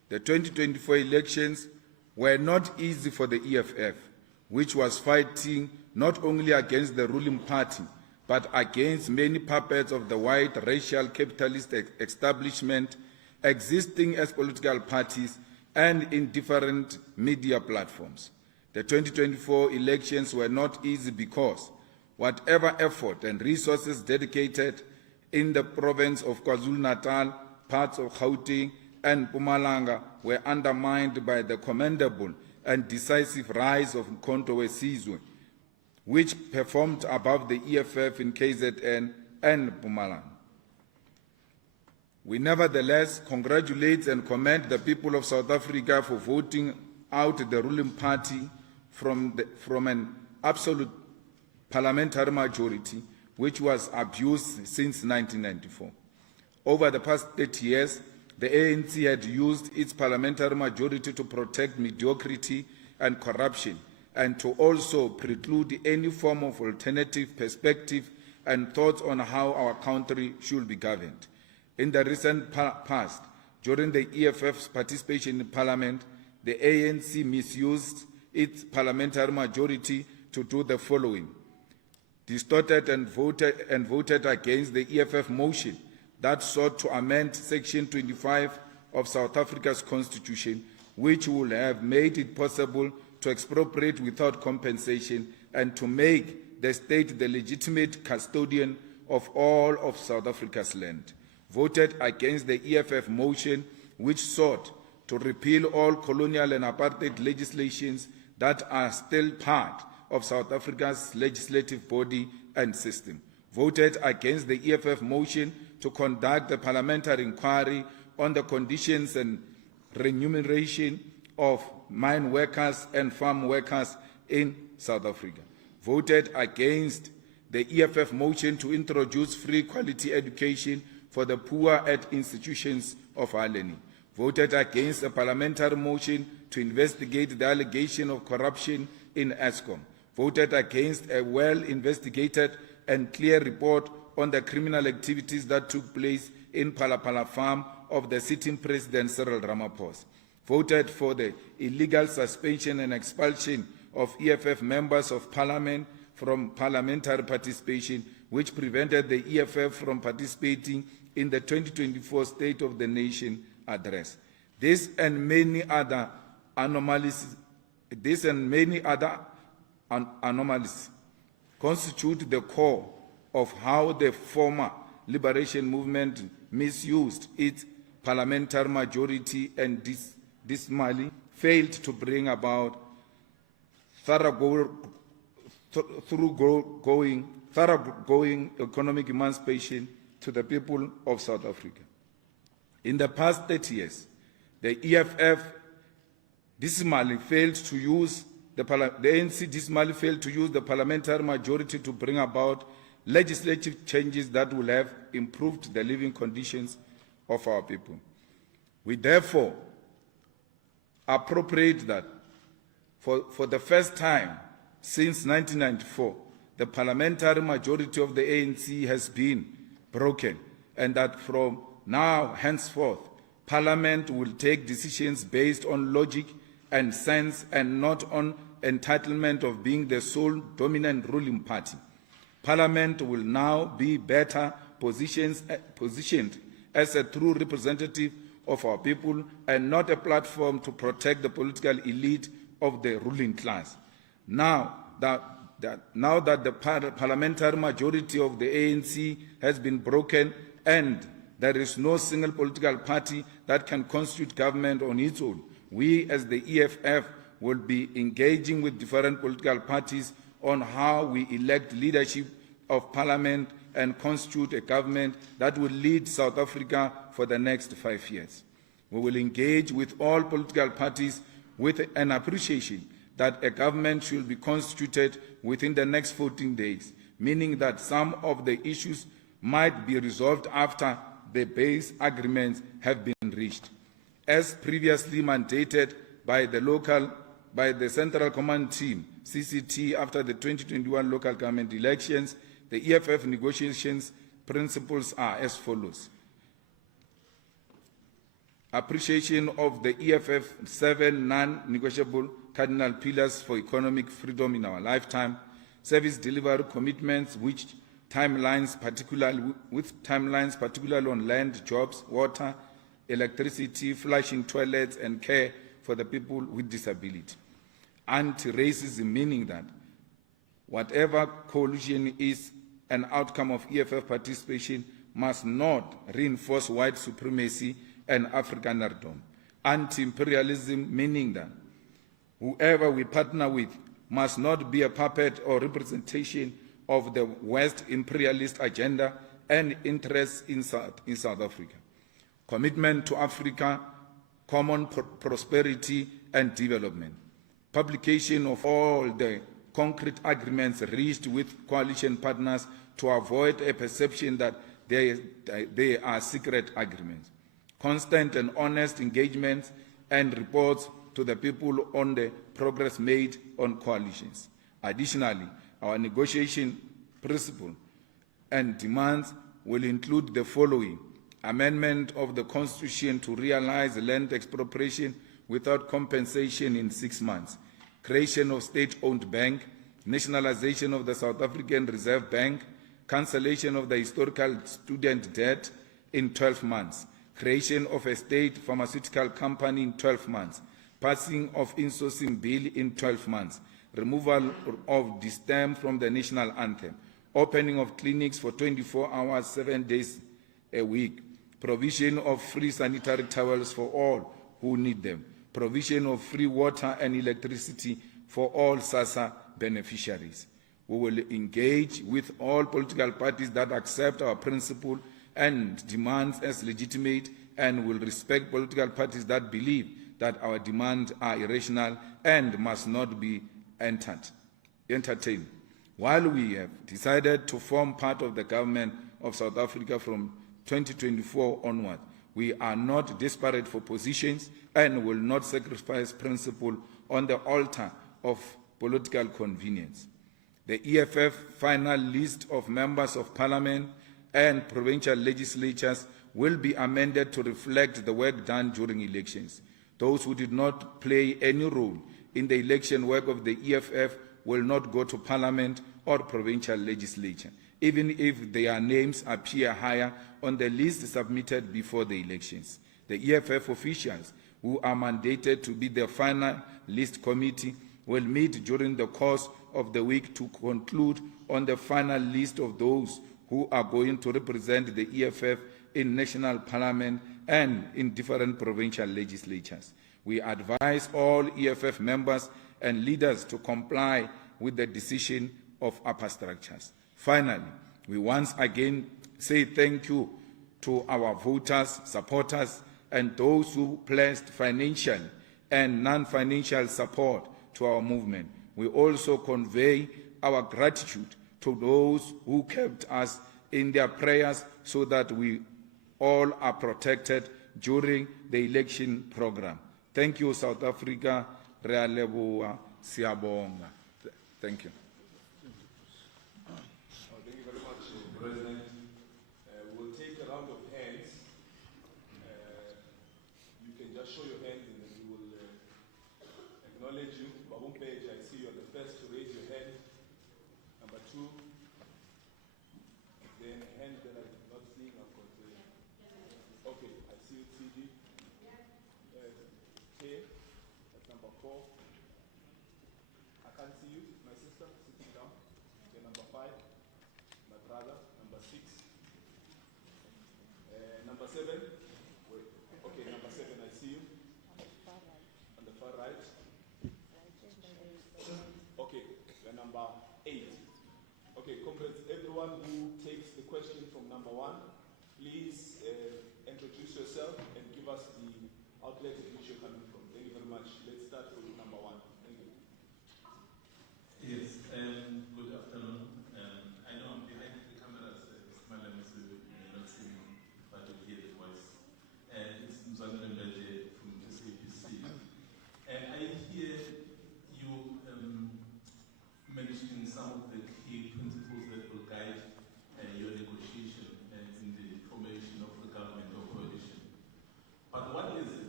The 2024 elections were not easy for the EFF, which was fighting not only against the ruling party, but against many puppets of the white racial capitalist establishment existing as political parties and in different media platforms. The 2024 elections were not easy because whatever effort and resources dedicated in the province of KwaZulu-Natal, parts of Gauteng, and Mpumalanga were undermined by the commendable and decisive rise of Mkhonto weSizwe, which performed above the EFF in KZN and Mpumalanga. We nevertheless congratulate and commend the people of South Africa for voting out the ruling party from an absolute parliamentary majority, which was abused since 1994. Over the past 30 years, the ANC had used its parliamentary majority to protect mediocrity and corruption, and to also preclude any form of alternative perspective and thoughts on how our country should be governed. In the recent past, during the EFF's participation in Parliament, the ANC misused its parliamentary majority to do the following: distorted and voted against the EFF motion that sought to amend Section 25 of South Africa's Constitution, which would have made it possible to expropriate without compensation and to make the state the legitimate custodian of all of South Africa's land. Voted against the EFF motion, which sought to repeal all colonial and apartheid legislations that are still part of South Africa's legislative body and system. Voted against the EFF motion to conduct a parliamentary inquiry on the conditions and remuneration of mine workers and farm workers in South Africa. Voted against the EFF motion to introduce free quality education for the poor at institutions of higher learning. Voted against a parliamentary motion to investigate the allegation of corruption in Eskom. Voted against a well-investigated and clear report on the criminal activities that took place in Palapala farm of the sitting President Cyril Ramaphosa. Voted for the illegal suspension and expulsion of EFF members of Parliament from parliamentary participation, which prevented the EFF from participating in the 2024 State of the Nation address. This and many other anomalies constitute the core of how the former liberation movement misused its parliamentary majority and dismally failed to bring about thoroughgoing economic emancipation to the people of South Africa. In the past 30 years, the EFF dismally failed to use the ANC dismally failed to use the parliamentary majority to bring about legislative changes that will have improved the living conditions of our people. We therefore appropriate that for the first time since 1994, the parliamentary majority of the ANC has been broken, and that from now henceforth, Parliament will take decisions based on logic and sense and not on entitlement of being the sole dominant ruling party. Parliament will now be better positioned as a true representative of our people and not a platform to protect the political elite of the ruling class. Now that the parliamentary majority of the ANC has been broken and there is no single political party that can constitute government on its own, we as the EFF will be engaging with different political parties on how we elect leadership of Parliament and constitute a government that will lead South Africa for the next 5 years. We will engage with all political parties with an appreciation that a government should be constituted within the next 14 days, meaning that some of the issues might be resolved after the base agreements have been reached. As previously mandated by the Central Command Team, CCT, after the 2021 local government elections, the EFF negotiations principles are as follows. appreciation of the EFF 7 non-negotiable cardinal pillars for economic freedom in our lifetime, service delivery commitments with timelines particularly on land, jobs, water, electricity, flushing toilets, and care for the people with disability. Anti-racism, meaning that whatever coalition is an outcome of EFF participation, must not reinforce white supremacy and Africanerdom. Anti-imperialism, meaning that whoever we partner with must not be a puppet or representation of the West imperialist agenda and interests in South Africa. Commitment to Africa, common prosperity and development. Publication of all the concrete agreements reached with coalition partners to avoid a perception that they are secret agreements. Constant and honest engagements and reports to the people on the progress made on coalitions. Additionally, our negotiation principle and demands will include the following: amendment of the Constitution to realize land expropriation without compensation in 6 months, creation of state-owned bank, nationalization of the South African Reserve Bank, cancellation of the historical student debt in 12 months, creation of a state pharmaceutical company in 12 months, passing of insourcing bill in 12 months, removal of distem from the national anthem, opening of clinics for 24 hours, 7 days a week, provision of free sanitary towels for all who need them, provision of free water and electricity for all SASSA beneficiaries. We will engage with all political parties that accept our principle and demands as legitimate, and will respect political parties that believe that our demands are irrational and must not be entertained. While we have decided to form part of the government of South Africa from 2024 onward, we are not desperate for positions and will not sacrifice principle on the altar of political convenience. The EFF final list of members of Parliament and provincial legislatures will be amended to reflect the work done during elections. Those who did not play any role in the election work of the EFF will not go to Parliament or provincial legislature, even if their names appear higher on the list submitted before the elections. The EFF officials who are mandated to be the final list committee will meet during the course of the week to conclude on the final list of those who are going to represent the EFF in national parliament and in different provincial legislatures. We advise all EFF members and leaders to comply with the decision of upper structures. Finally, we once again say thank you to our voters, supporters, and those who pledged financial and non-financial support to our movement. We also convey our gratitude to those who kept us in their prayers so that we all are protected during the election program. Thank you, South Africa. Re a leboha, siabonga. Thank you. Thank you very much, President. We'll take a round of hands. You can just show your hands and then we will acknowledge you. Babumpeja, I see you are the first to raise your hand. Number two. Then a hand that I'm not seeing. I've got. Okay, I see you, CD. K, that's number 4. I can't see you, my sister, sitting down. Okay, number 5. My brother, number 6. Number 7. Wait. Okay, number 7, I see you. On the far right. Okay, you're number 8. Okay, comrades, everyone who takes the question from number 1, please introduce yourself and give us the outlet in which you're coming from. Thank you very much. Let's start with number 1. Thank you. Yes, good afternoon. I know I'm behind the cameras, Mr. Malema, so you may not see me, but you'll hear the voice. It's Mzanele Mbeje from the SABC. I hear you mentioning some of the key principles that will guide your negotiation in the formation of the government or coalition. But what is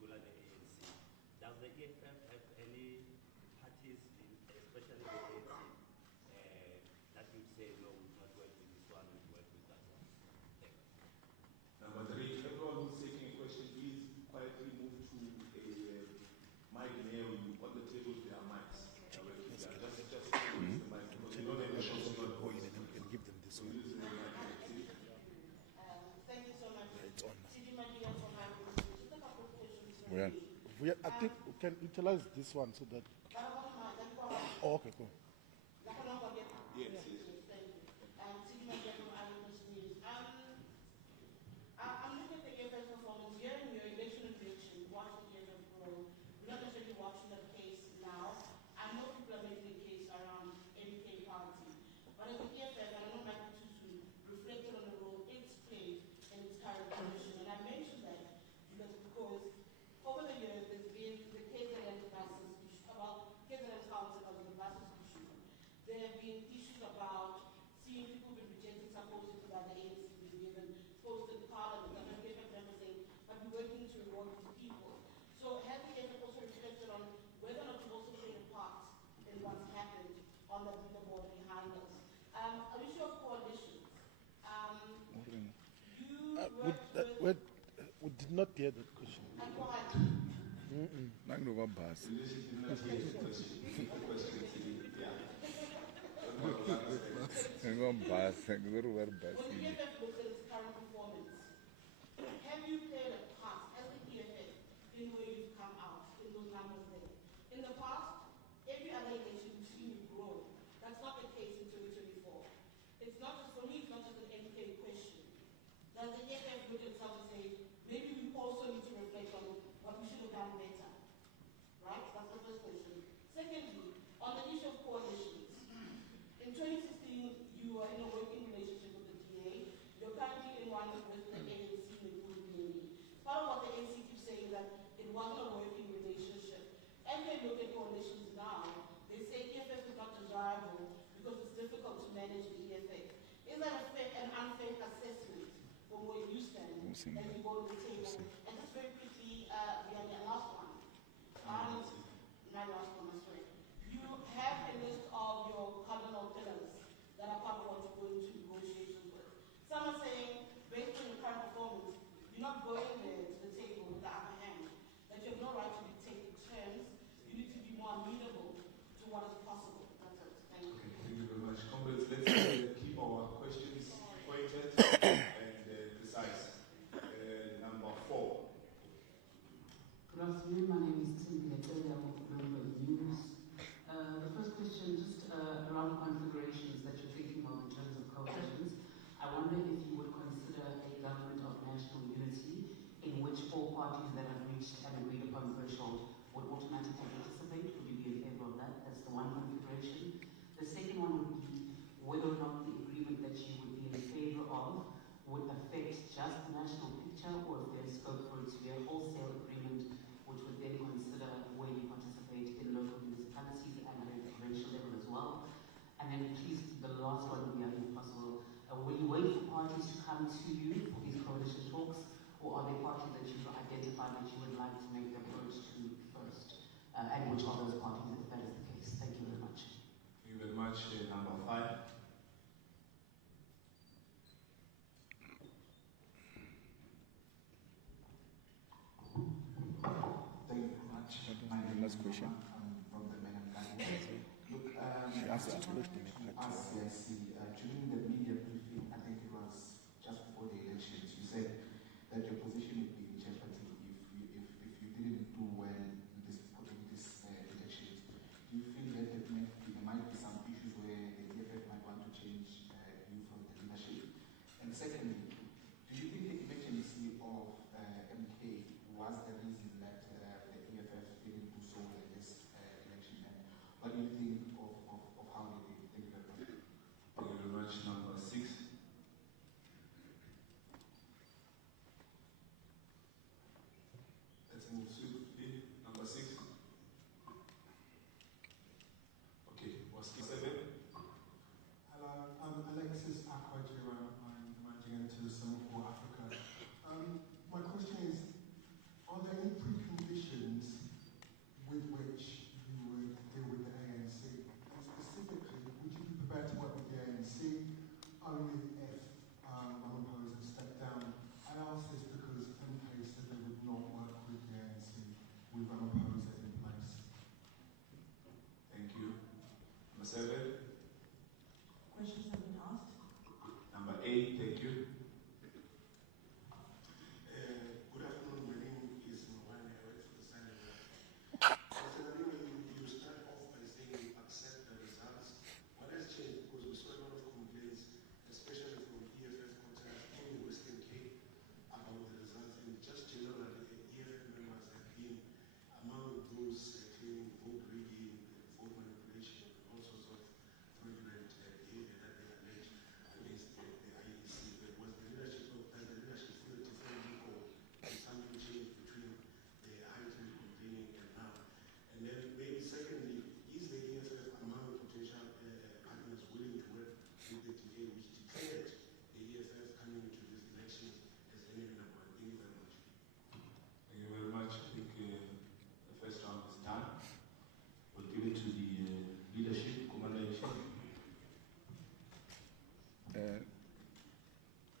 particular the ANC. Does the EFF have any parties, especially the ANC, that you say, no, we will not work with this one, we will work with that one? Thank you. Number 3, everyone who's taking a question, please quietly move to a mic near you. On the tables, there are mics. Just use the mic because you don't have a chance to go in and give them this one. Thank you so much. It's on. Just a couple of questions. I think we can utilize this one so that. Oh, okay, cool. Yes. I'm looking at the EFF performance here in your election and prediction. Watching the EFF grow. We're not necessarily watching the case now. I know people are making a case around MK party. But as the EFF, and I know Michael Tutu reflected on the role it's played in its current position. And I mentioned that because over the years there's been the KZN buses issue about KZN council of the buses issue. There have been issues about seeing people being rejected supposedly by the ANC being given posted parliament, and the EFF members saying, but we're working to reward these people. So has the EFF also reflected on whether or not you also played a part in what's happened on the leaderboard behind us? An issue of coalitions. We did not hear that question. When the EFF looks at its current performance, have you played a part as the EFF in where you've come out in those numbers there? In the past, every other election you've seen you grow. That's not the case in 2024. It's not just, for me, it's not just an MK question. Does the EFF look at itself and say, maybe we also need to reflect on what we should have done better? Right? That's the first question. Secondly, on the issue of coalitions, in 2016, you were in a working relationship with the DA. You're currently in one with the ANC and the DA. Part of what the ANC keeps saying is that it wasn't a working relationship. As they look at coalitions now, they say EFF is not desirable because it's difficult to manage the EFF. Is that an unfair assessment from where you stand as you go to the table? And just very quickly, the last one. My last one, I swear. You have a list of your cardinal pillars that are part of what you're going to negotiations with. Some are saying, based on your current performance, you're not going there to the table with the upper hand, that you have no right to dictate the terms. You need to be more amenable to what is possible. That's it. Thank you. Okay, thank you very much. Comrades, let's keep our questions pointed and precise. Number 4. Good afternoon, my name is Tim Gletela of Bloomberg News. The first question, just around configurations that you're thinking of in terms of coalitions. I wonder if you would consider a government of national unity in which all parties that have reached an agreed upon threshold would automatically participate. Would you be in favor of that? That's the one configuration. The second one would be whether or not the agreement that you would be in favor of would affect just the national picture, or if there's scope for it to be a wholesale agreement which would then consider where you participate in local municipalities and at a provincial level as well. And then please, the last one would be, if possible, will you wait for parties to come to you for these coalition talks, or are there parties that you've identified that you would like to make the approach to first? And which are those parties, if that is the case? Thank you very much. Thank you very much. Number 5. Thank you very much. My name is Question. I'm from the Menengai. Look, during the media briefing, I think it was just before the elections, you said that your position would be in jeopardy if you didn't do well in this elections. Do you feel that there might be some issues where the EFF might want to change you from the leadership? And secondly, do you think the emergency of MK was the reason that the EFF didn't do so in this election? And what do you think of how they did?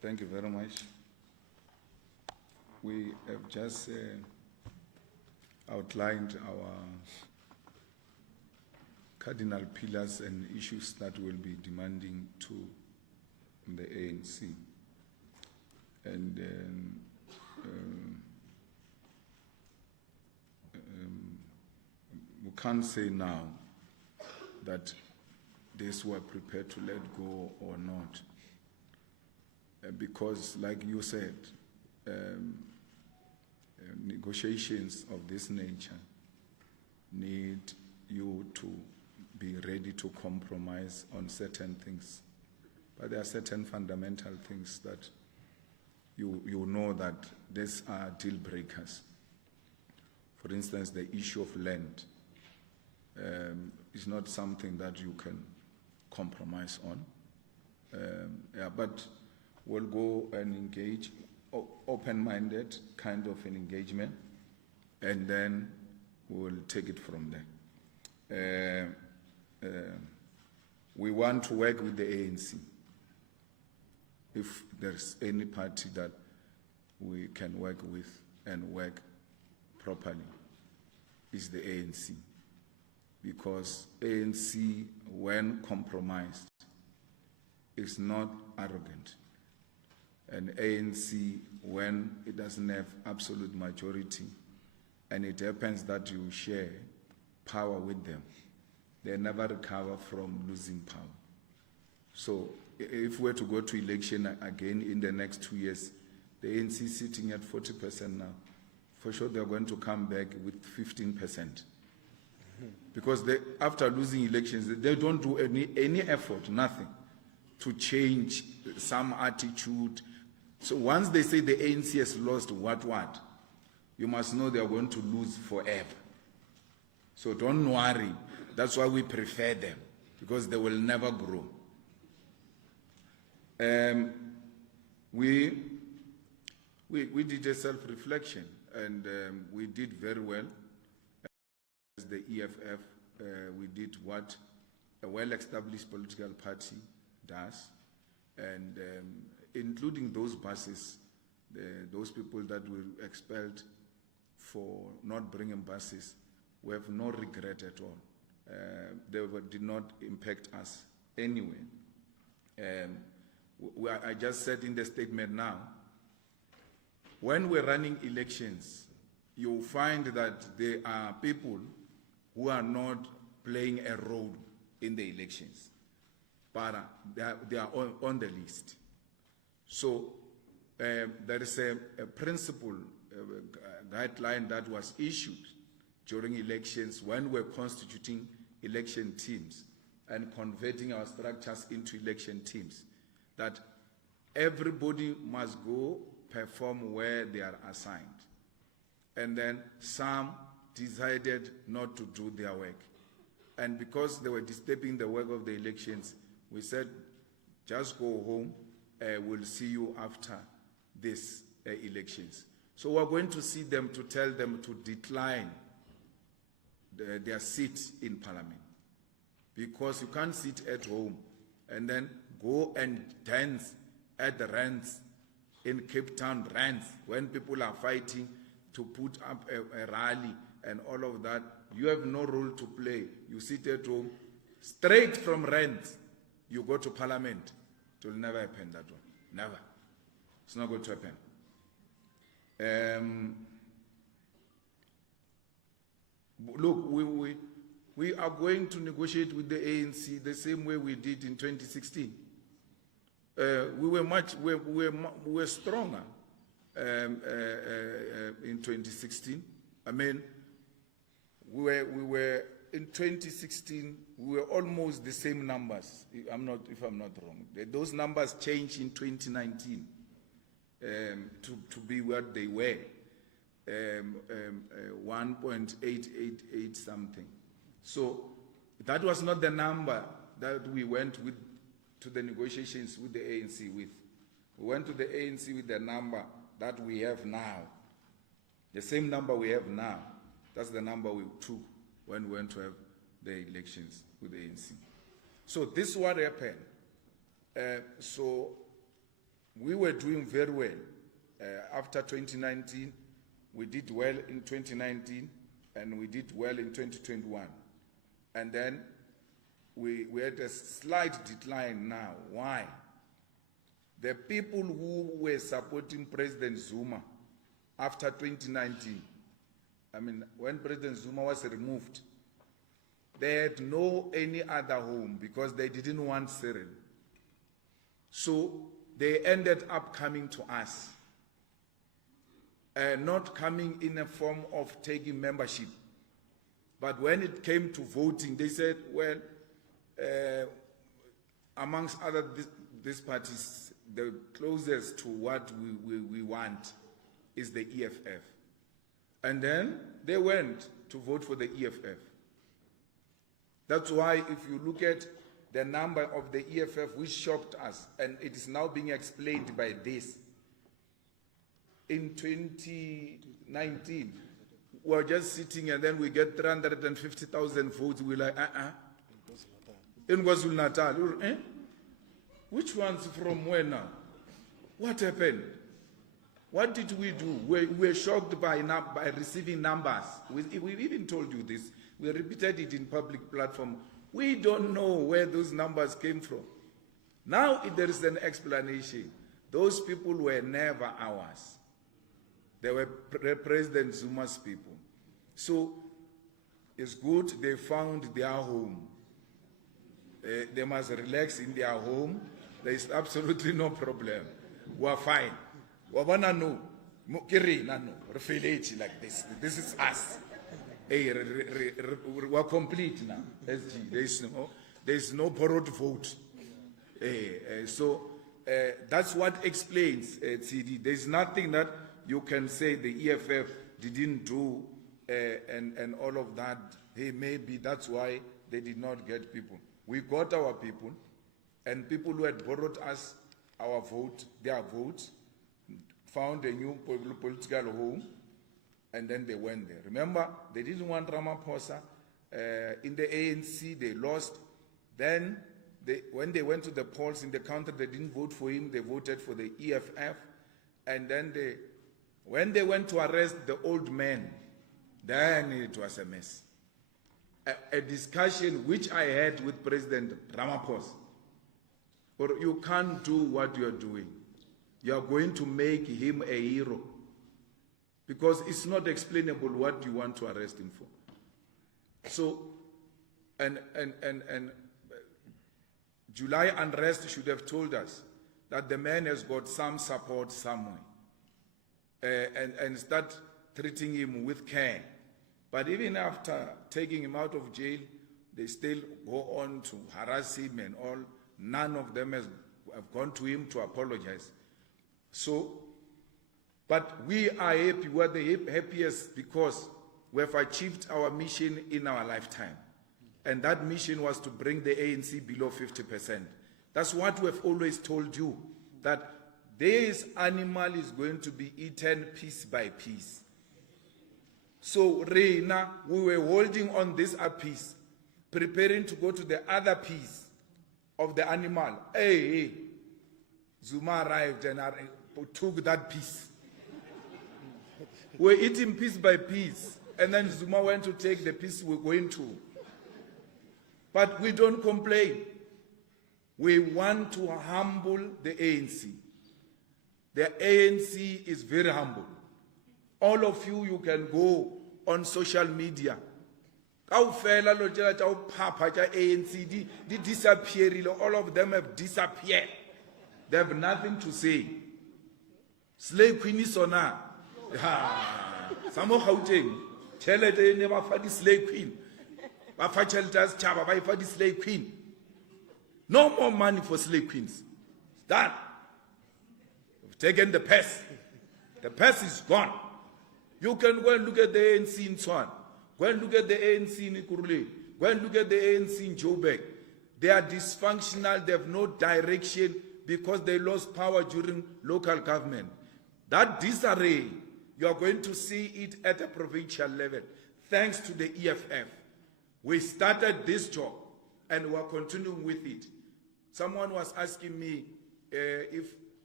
Thank you very much. We have just outlined our cardinal pillars and issues that we'll be demanding to the ANC. And we can't say now that this we're prepared to let go or not. Because, like you said, negotiations of this nature need you to be ready to compromise on certain things. But there are certain fundamental things that you know that these are deal breakers. For instance, the issue of land is not something that you can compromise on. But we'll go and engage, open-minded kind of an engagement, and then we'll take it from there. We want to work with the ANC. If there's any party that we can work with and work properly, is the ANC. Because ANC, when compromised, is not arrogant. And ANC, when it doesn't have absolute majority, and it happens that you share power with them, they never recover from losing power. So if we're to go to election again in the next 2 years, the ANC is sitting at 40% now. For sure they're going to come back with 15%. Because after losing elections, they don't do any effort, nothing, to change some attitude. So once they say the ANC has lost what, you must know they are going to lose forever. So don't worry. That's why we prefer them, because they will never grow. We did a self-reflection, and we did very well. As the EFF, we did what a well-established political party does, and including those buses, those people that were expelled for not bringing buses, we have no regret at all. They did not impact us anyway. I just said in the statement now, when we're running elections, you'll find that there are people who are not playing a role in the elections, but they are on the list. So there is a principle, a guideline that was issued during elections when we're constituting election teams and converting our structures into election teams, that everybody must go perform where they are assigned. And then some decided not to do their work. And because they were disturbing the work of the elections, we said, just go home, we'll see you after these elections. So we're going to see them to tell them to decline their seat in Parliament. Because you can't sit at home and then go and dance at the rants in Cape Town rants when people are fighting to put up a rally and all of that. You have no role to play. You sit at home, straight from rants, you go to Parliament. It will never happen, that one. Never. It's not going to happen. Look, we are going to negotiate with the ANC the same way we did in 2016. We were stronger in 2016. I mean, we were in 2016. We were almost the same numbers. If I'm not wrong, those numbers changed in 2019 to be what they were. 1.888 something. So that was not the number that we went with to the negotiations with the ANC with. We went to the ANC with the number that we have now. The same number we have now. That's the number we took when we went to have the elections with the ANC. So this is what happened. So we were doing very well. After 2019, we did well in 2019, and we did well in 2021. And then we had a slight decline now. Why? The people who were supporting President Zuma after 2019, I mean, when President Zuma was removed, they had no any other home because they didn't want Cyril. So they ended up coming to us. Not coming in a form of taking membership. But when it came to voting, they said, well, amongst other these parties, the closest to what we want is the EFF. And then they went to vote for the EFF. That's why if you look at the number of the EFF, which shocked us, and it is now being explained by this. In 2019, we were just sitting and then we get 350,000 votes. We're like, In KwaZulu-Natal, Which ones from where now? What happened? What did we do? We were shocked by receiving numbers. We even told you this. We repeated it in public platform. We don't know where those numbers came from. Now there is an explanation. Those people were never ours. They were President Zuma's people. So it's good they found their home. They must relax in their home. There is absolutely no problem. We are fine. We wanna know. Like this. This is us. We are complete now. There is no borrowed vote. So that's what explains TD. There is nothing that you can say the EFF didn't do and all of that. Hey, maybe that's why they did not get people. We got our people, and people who had borrowed us our vote, their votes, found a new political home, and then they went there. Remember, they didn't want Ramaphosa. In the ANC, they lost. Then, when they went to the polls in the country, they didn't vote for him. They voted for the EFF. And then when they went to arrest the old man, then it was a mess. A discussion which I had with President Ramaphosa. Or you can't do what you're doing. You are going to make him a hero. Because it's not explainable what you want to arrest him for. So, and July unrest should have told us that the man has got some support somewhere. And start treating him with care. But even after taking him out of jail, they still go on to harass him and all. None of them have gone to him to apologize. So, but we are happy. We are the happiest because we have achieved our mission in our lifetime. And that mission was to bring the ANC below 50%. That's what we have always told you, that this animal is going to be eaten piece by piece. So, Reina, we were holding on this piece, preparing to go to the other piece of the animal. Hey, Zuma arrived and took that piece. We're eating piece by piece, and then Zuma went to take the piece we're going to. But we don't complain. We want to humble the ANC. The ANC is very humble. All of you, you can go on social media. All of them have disappeared. They have nothing to say. Slave Queen is on her. Some of Gauteng, tell it they never find the slave queen. The slave queen. No more money for slave queens. Done. We've taken the purse. The purse is gone. You can go and look at the ANC in Swan. Go and look at the ANC in Kurule. Go and look at the ANC in Joburg. They are dysfunctional. They have no direction because they lost power during local government. That disarray, you are going to see it at a provincial level. Thanks to the EFF. We started this job and we are continuing with it. Someone was asking me if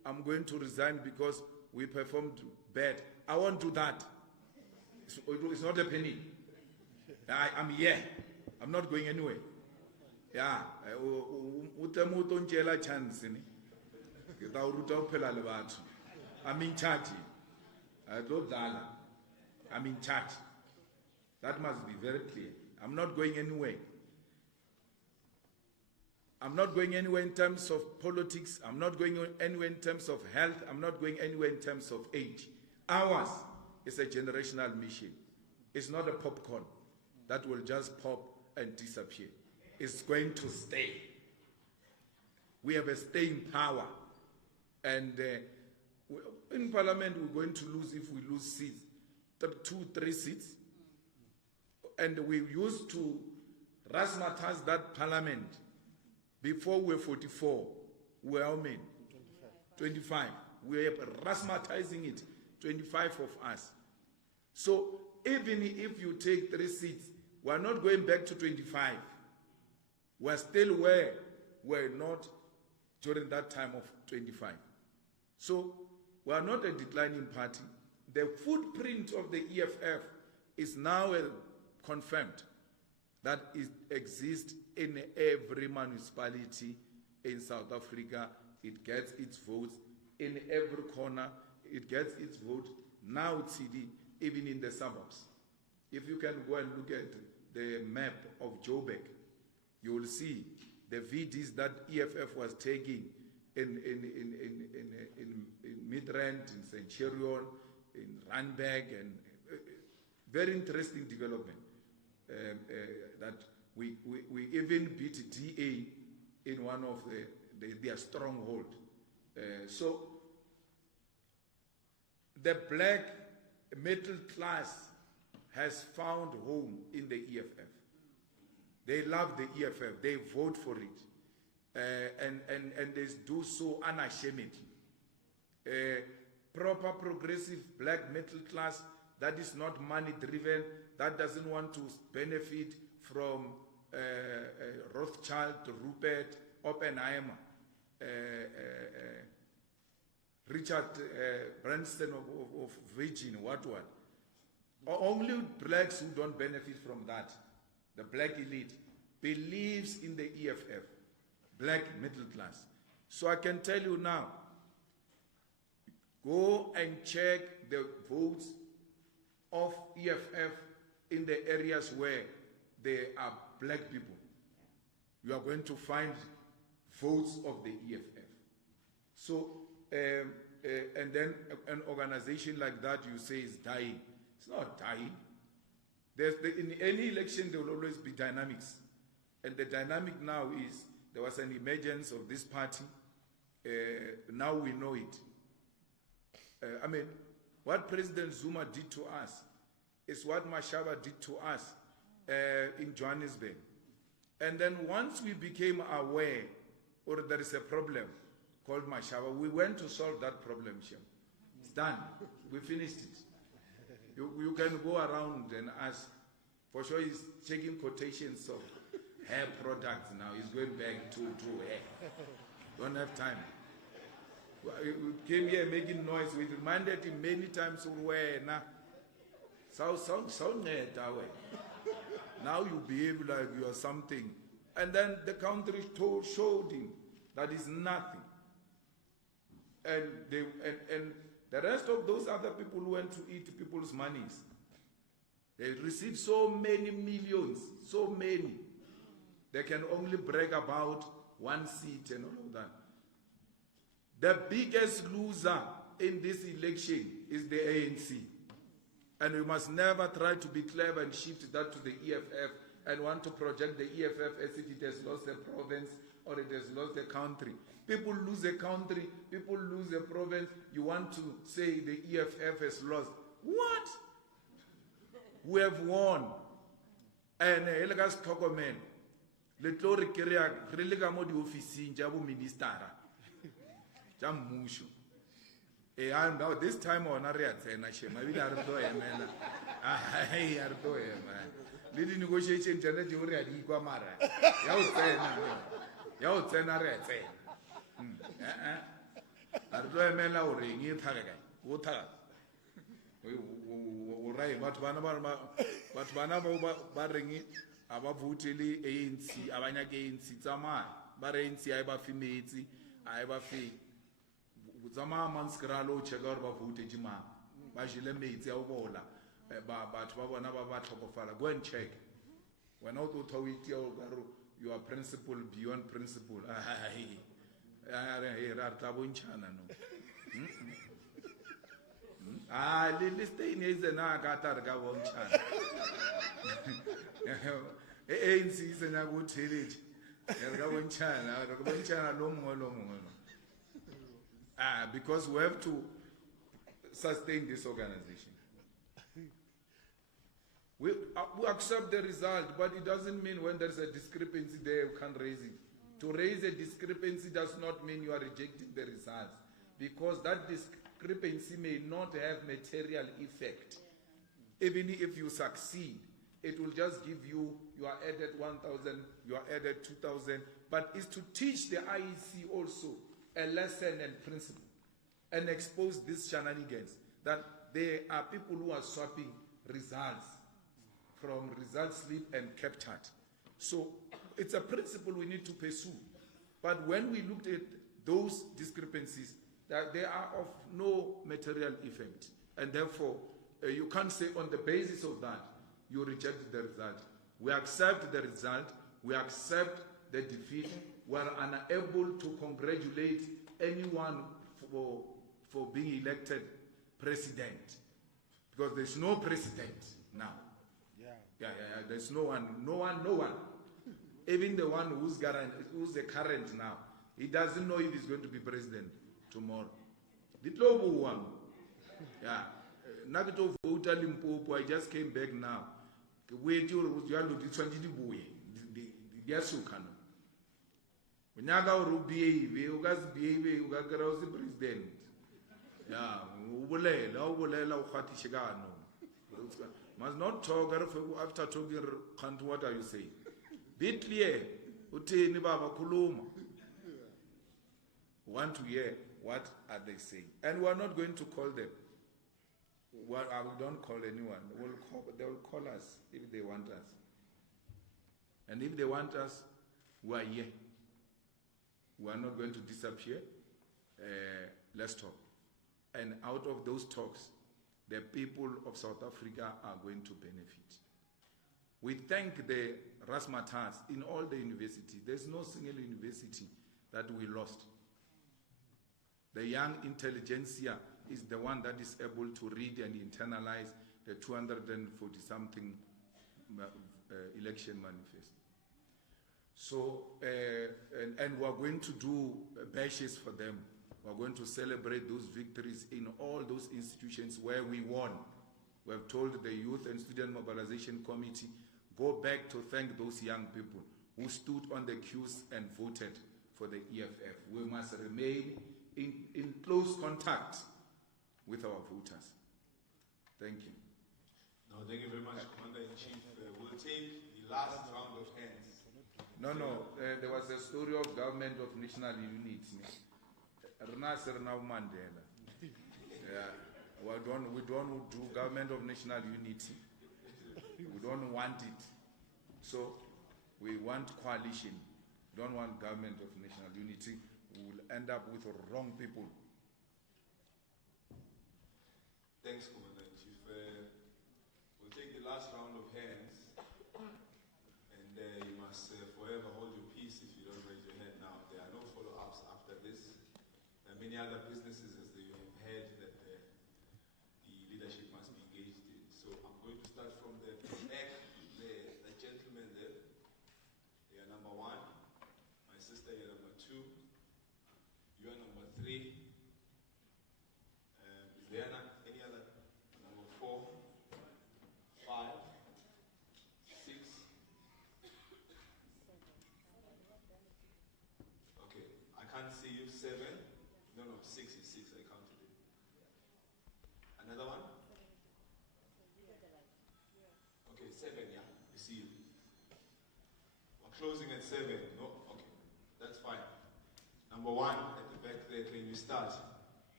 I'm going to resign because we performed bad. I won't do that. It's not happening. I'm here. I'm not going anywhere. Yeah. I'm in charge. I'm in charge. That must be very clear. I'm not going anywhere. I'm not going anywhere in terms of politics. I'm not going anywhere in terms of health. I'm not going anywhere in terms of age. Ours is a generational mission. It's not a popcorn that will just pop and disappear. It's going to stay. We have a staying power. And in Parliament, we're going to lose if we lose seats, 2-3 seats. And we used to razzmatazz that Parliament. Before we were 44, we were how many? 25. We are razzmatazing it, 25 of us. So even if you take 3 seats, we are not going back to 25. We are still where we were not during that time of 25. So we are not a declining party. The footprint of the EFF is now confirmed that it exists in every municipality in South Africa. It gets its votes in every corner. It gets its vote now, CD, even in the suburbs. If you can go and look at the map of Joburg, you will see the VDs that EFF was taking in Midrand, in Centurion, in Randburg, and very interesting development. That we even beat DA in one of their stronghold. So the black middle class has found home in the EFF. They love the EFF. They vote for it, and they do so unashamedly. Proper progressive black middle class that is not money driven, that doesn't want to benefit from Rothschild, Rupert, Oppenheimer, Richard Branson of Virgin, what. Only blacks who don't benefit from that, the black elite, believes in the EFF, black middle class. So I can tell you now, go and check the votes of EFF in the areas where there are black people. You are going to find votes of the EFF. So, and then an organization like that you say is dying. It's not dying. In any election there will always be dynamics. And the dynamic now is, there was an emergence of this party. Now we know it. I mean, what President Zuma did to us is what Mashaba did to us in Johannesburg. And then once we became aware, or there is a problem called Mashaba, we went to solve that problem, Shem. It's done. We finished it. You can go around and ask. For sure he's checking quotations of hair products now. He's going back to hair. Don't have time. We came here making noise. We reminded him many times, now you behave like you are something. And then the country showed him that is nothing. And the rest of those other people who went to eat people's monies, they received so many millions, so many. They can only brag about one seat and all of that. The biggest loser in this election is the ANC. And we must never try to be clever and shift that to the EFF and want to project the EFF as if it has lost a province or it has lost a country. People lose a country, people lose a province. You want to say the EFF has lost. What? We have won. And Elgas Tokomen, Letori Kiria, Relegamo di Office, Jabu Ministara, Jamushu. And now this time on Ariatena, maybe Ardo Emena. I Ardo Emena. Little negotiation, Janet, you already Guamara. Yautena Rete. I re tlo emela o reng e tlhaga kae o tlhaga o rai batho bana ba reng a ba vote le ANC a ba nyake ANC tsamaya ba re ANC a e ba femetse a e ba fe tsamaya manskra lo cheka gore ba vote jima ba jile metsi a o bola batho ba bona ba tlhokofala go and check when o to it you are principle beyond principle ra tla bontshana no le stain is na ka ta re ka bontshana ANC is na go theletše re ka bontshana lo mongwe because we have to sustain this organization. We accept the result, but it doesn't mean when there's a discrepancy there, you can't raise it. To raise a discrepancy does not mean you are rejecting the results, because that discrepancy may not have material effect. Even if you succeed, it will just give you are added 1,000, you are added 2,000, but it's to teach the IEC also a lesson and principle and expose these shenanigans that there are people who are swapping results from result slip and captured. So it's a principle we need to pursue. But when we looked at those discrepancies, that they are of no material effect. And therefore, you can't say on the basis of that, you reject the result. We accept the result, we accept the defeat, we are unable to congratulate anyone for being elected president. Because there's no president now. Yeah, there's no one. Even the one who's the current now, he doesn't know if he's going to be president tomorrow. The global one. Yeah. Nagito vote Limpopo, I just came back now. Wait, you are looking the Yasukano. When you go to behave, you guys behave, you got the president. Yeah, must not talk after talking. What are you saying? Be clear. Want to hear what are they saying, and we are not going to call them. Well, I don't call anyone. They will call us if they want us, and if they want us, we are here. We are not going to disappear. Let's talk, and out of those talks, the people of South Africa are going to benefit. We thank the Rasmatas in all the universities. There's no single university that we lost. The young intelligentsia is the one that is able to read and internalize the 240-something election manifest. So, and we're going to do bashes for them. We're going to celebrate those victories in all those institutions where we won. We have told the Youth and Student Mobilization Committee, go back to thank those young people who stood on the queues and voted for the EFF. We must remain in close contact with our voters. Thank you. No, thank you very much, Commander-in-Chief. We'll take the last round of hands. No, there was a story of government of national unity. Mandela. Yeah, we don't do government of national unity. We don't want it. So we want coalition. We don't want government of national unity. We will end up with wrong people. Thanks, Commander-in-Chief. We'll take the last round of hands. And you must forever hold your peace if you don't raise your hand now. There are no follow-ups after this. There are many other businesses, as you have heard, that the leadership must be engaged in. So I'm going to start from the back, the gentleman there. You are number 1. My sister, you are number 2. You are number 3. Is there any other? Number 4, 5, 6. Okay, I can't see you. 7. No, 6 is 6. I counted it. Another one? Okay, 7. Yeah, we see you. We're closing at 7. No, okay, that's fine. Number 1 at the back there. Can you start?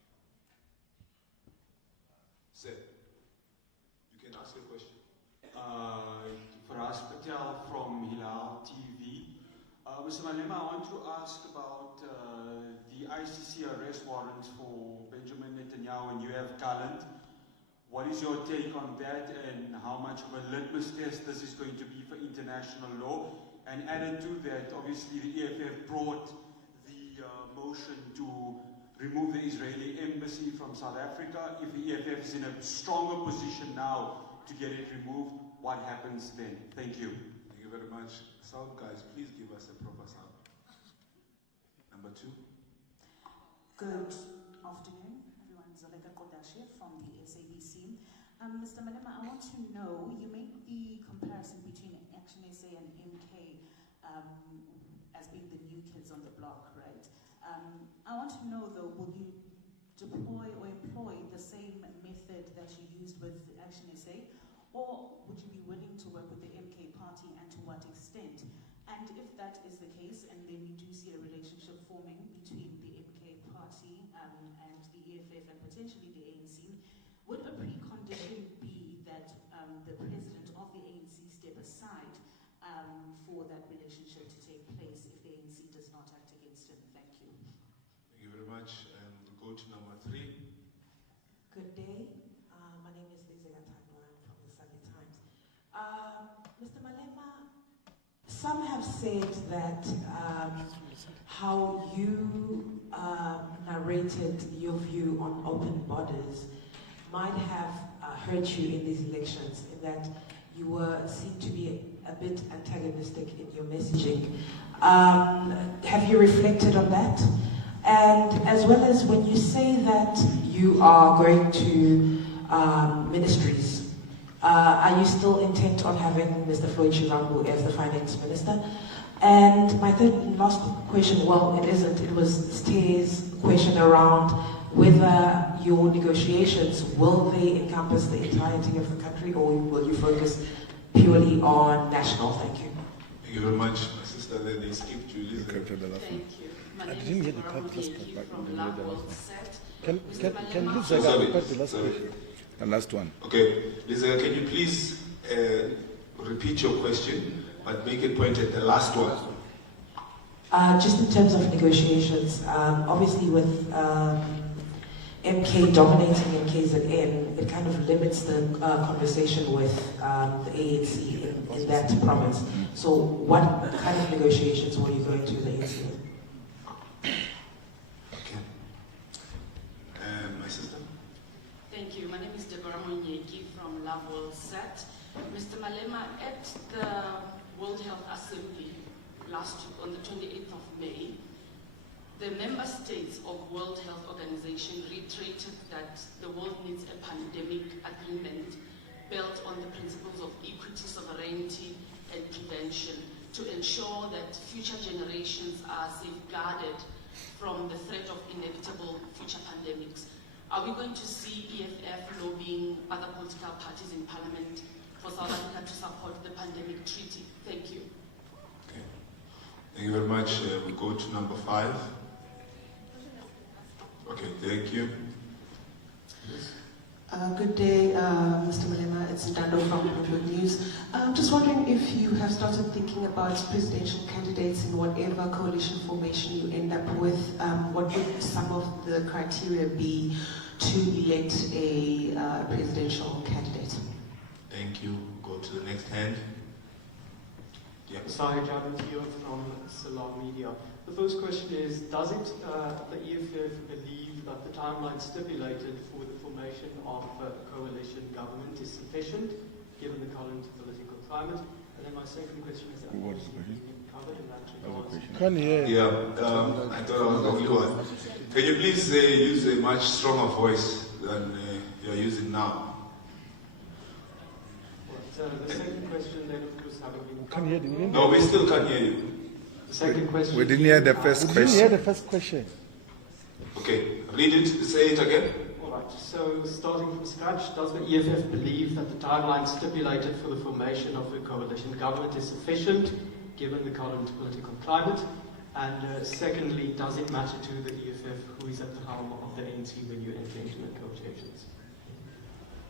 Sir, you can ask your question. Faraz Patel from Hilal TV. Mr. Malema, I want to ask about the ICC arrest warrants for Benjamin Netanyahu and UF Gallant. What is your take on that, and how much of a litmus test this is going to be for international law? And added to that, obviously the EFF brought the motion to remove the Israeli embassy from South Africa. If the EFF is in a stronger position now to get it removed, what happens then? Thank you. Thank you very much. Sound guys, please give us a proper sound. Number 2. Good afternoon, everyone. Zoleka Kodashe from the SABC. Mr. Malema, I want to know, you make the comparison between Action SA and MK as being the new kids on the block, right? I want to know though, will you deploy or employ the same method that you used with Action SA? Or would you be willing to work with the MK party, and to what extent? And if that is the case, and then we do see a relationship forming between the MK party and the EFF and potentially the ANC, would a precondition be that the president of the ANC step aside for that relationship to take place if the ANC does not act against him? Thank you. Thank you very much. And we'll go to number 3. Good day. My name is Lizega Tadwan from the Sunday Times. Mr. Malema, some have said that how you narrated your view on open borders might have hurt you in these elections, in that you seemed to be a bit antagonistic in your messaging. Have you reflected on that? And as well as when you say that you are going to ministries, are you still intent on having Mr. Floyd Chirambu as the finance minister? And my third and last question, well, it isn't, it was Steve's question around whether your negotiations, will they encompass the entirety of the country, or will you focus purely on national? Thank you. Thank you very much, my sister. Then they skipped Julius. Thank you. My name didn't is hear the part, last part. from Love Set. Can Lisa repeat the last question? The last one. Okay, Lisa, can you please repeat your question, but make it point at the last one? Just in terms of negotiations, obviously with MK dominating in KZN, it kind of limits the conversation with the ANC in that province. So what kind of negotiations were you going to the ANC with? Okay. My sister? Thank you. My name is Deborah Monyeki from Love Set. Mr. Malema, at the World Health Assembly last week on the 28th of May, the member states of World Health Organization reiterated that the world needs a pandemic agreement built on the principles of equity, sovereignty, and prevention to ensure that future generations are safeguarded from the threat of inevitable future pandemics. Are we going to see EFF lobbying other political parties in Parliament for South Africa to support the pandemic treaty? Thank you. Okay. Thank you very much. We go to number 5. Okay, thank you. Good day, Mr. Malema. It's Ndando from Bloomberg News. Just wondering if you have started thinking about presidential candidates in whatever coalition formation you end up with. What would some of the criteria be to elect a presidential candidate? Thank you. Go to the next hand. Yeah. Sahir Javantio from Salam Media. The first question is, does it, the EFF believe that the timeline stipulated for the formation of a coalition government is sufficient, given the current political climate? And then my second question is, covered in that regard. Can you hear? Yeah, I thought I was the only one. Can you please use a much stronger voice than you're using now? The second question then, of course, having been Can you hear? No, we still can't hear you. The second question. We didn't hear the first We question. didn't hear the first question. Okay, read it, say it again. All right, so starting from scratch, does the EFF believe that the timeline stipulated for the formation of a coalition government is sufficient, given the current political climate? And secondly, does it matter to the EFF who is at the helm of the ANC when you enter into negotiations?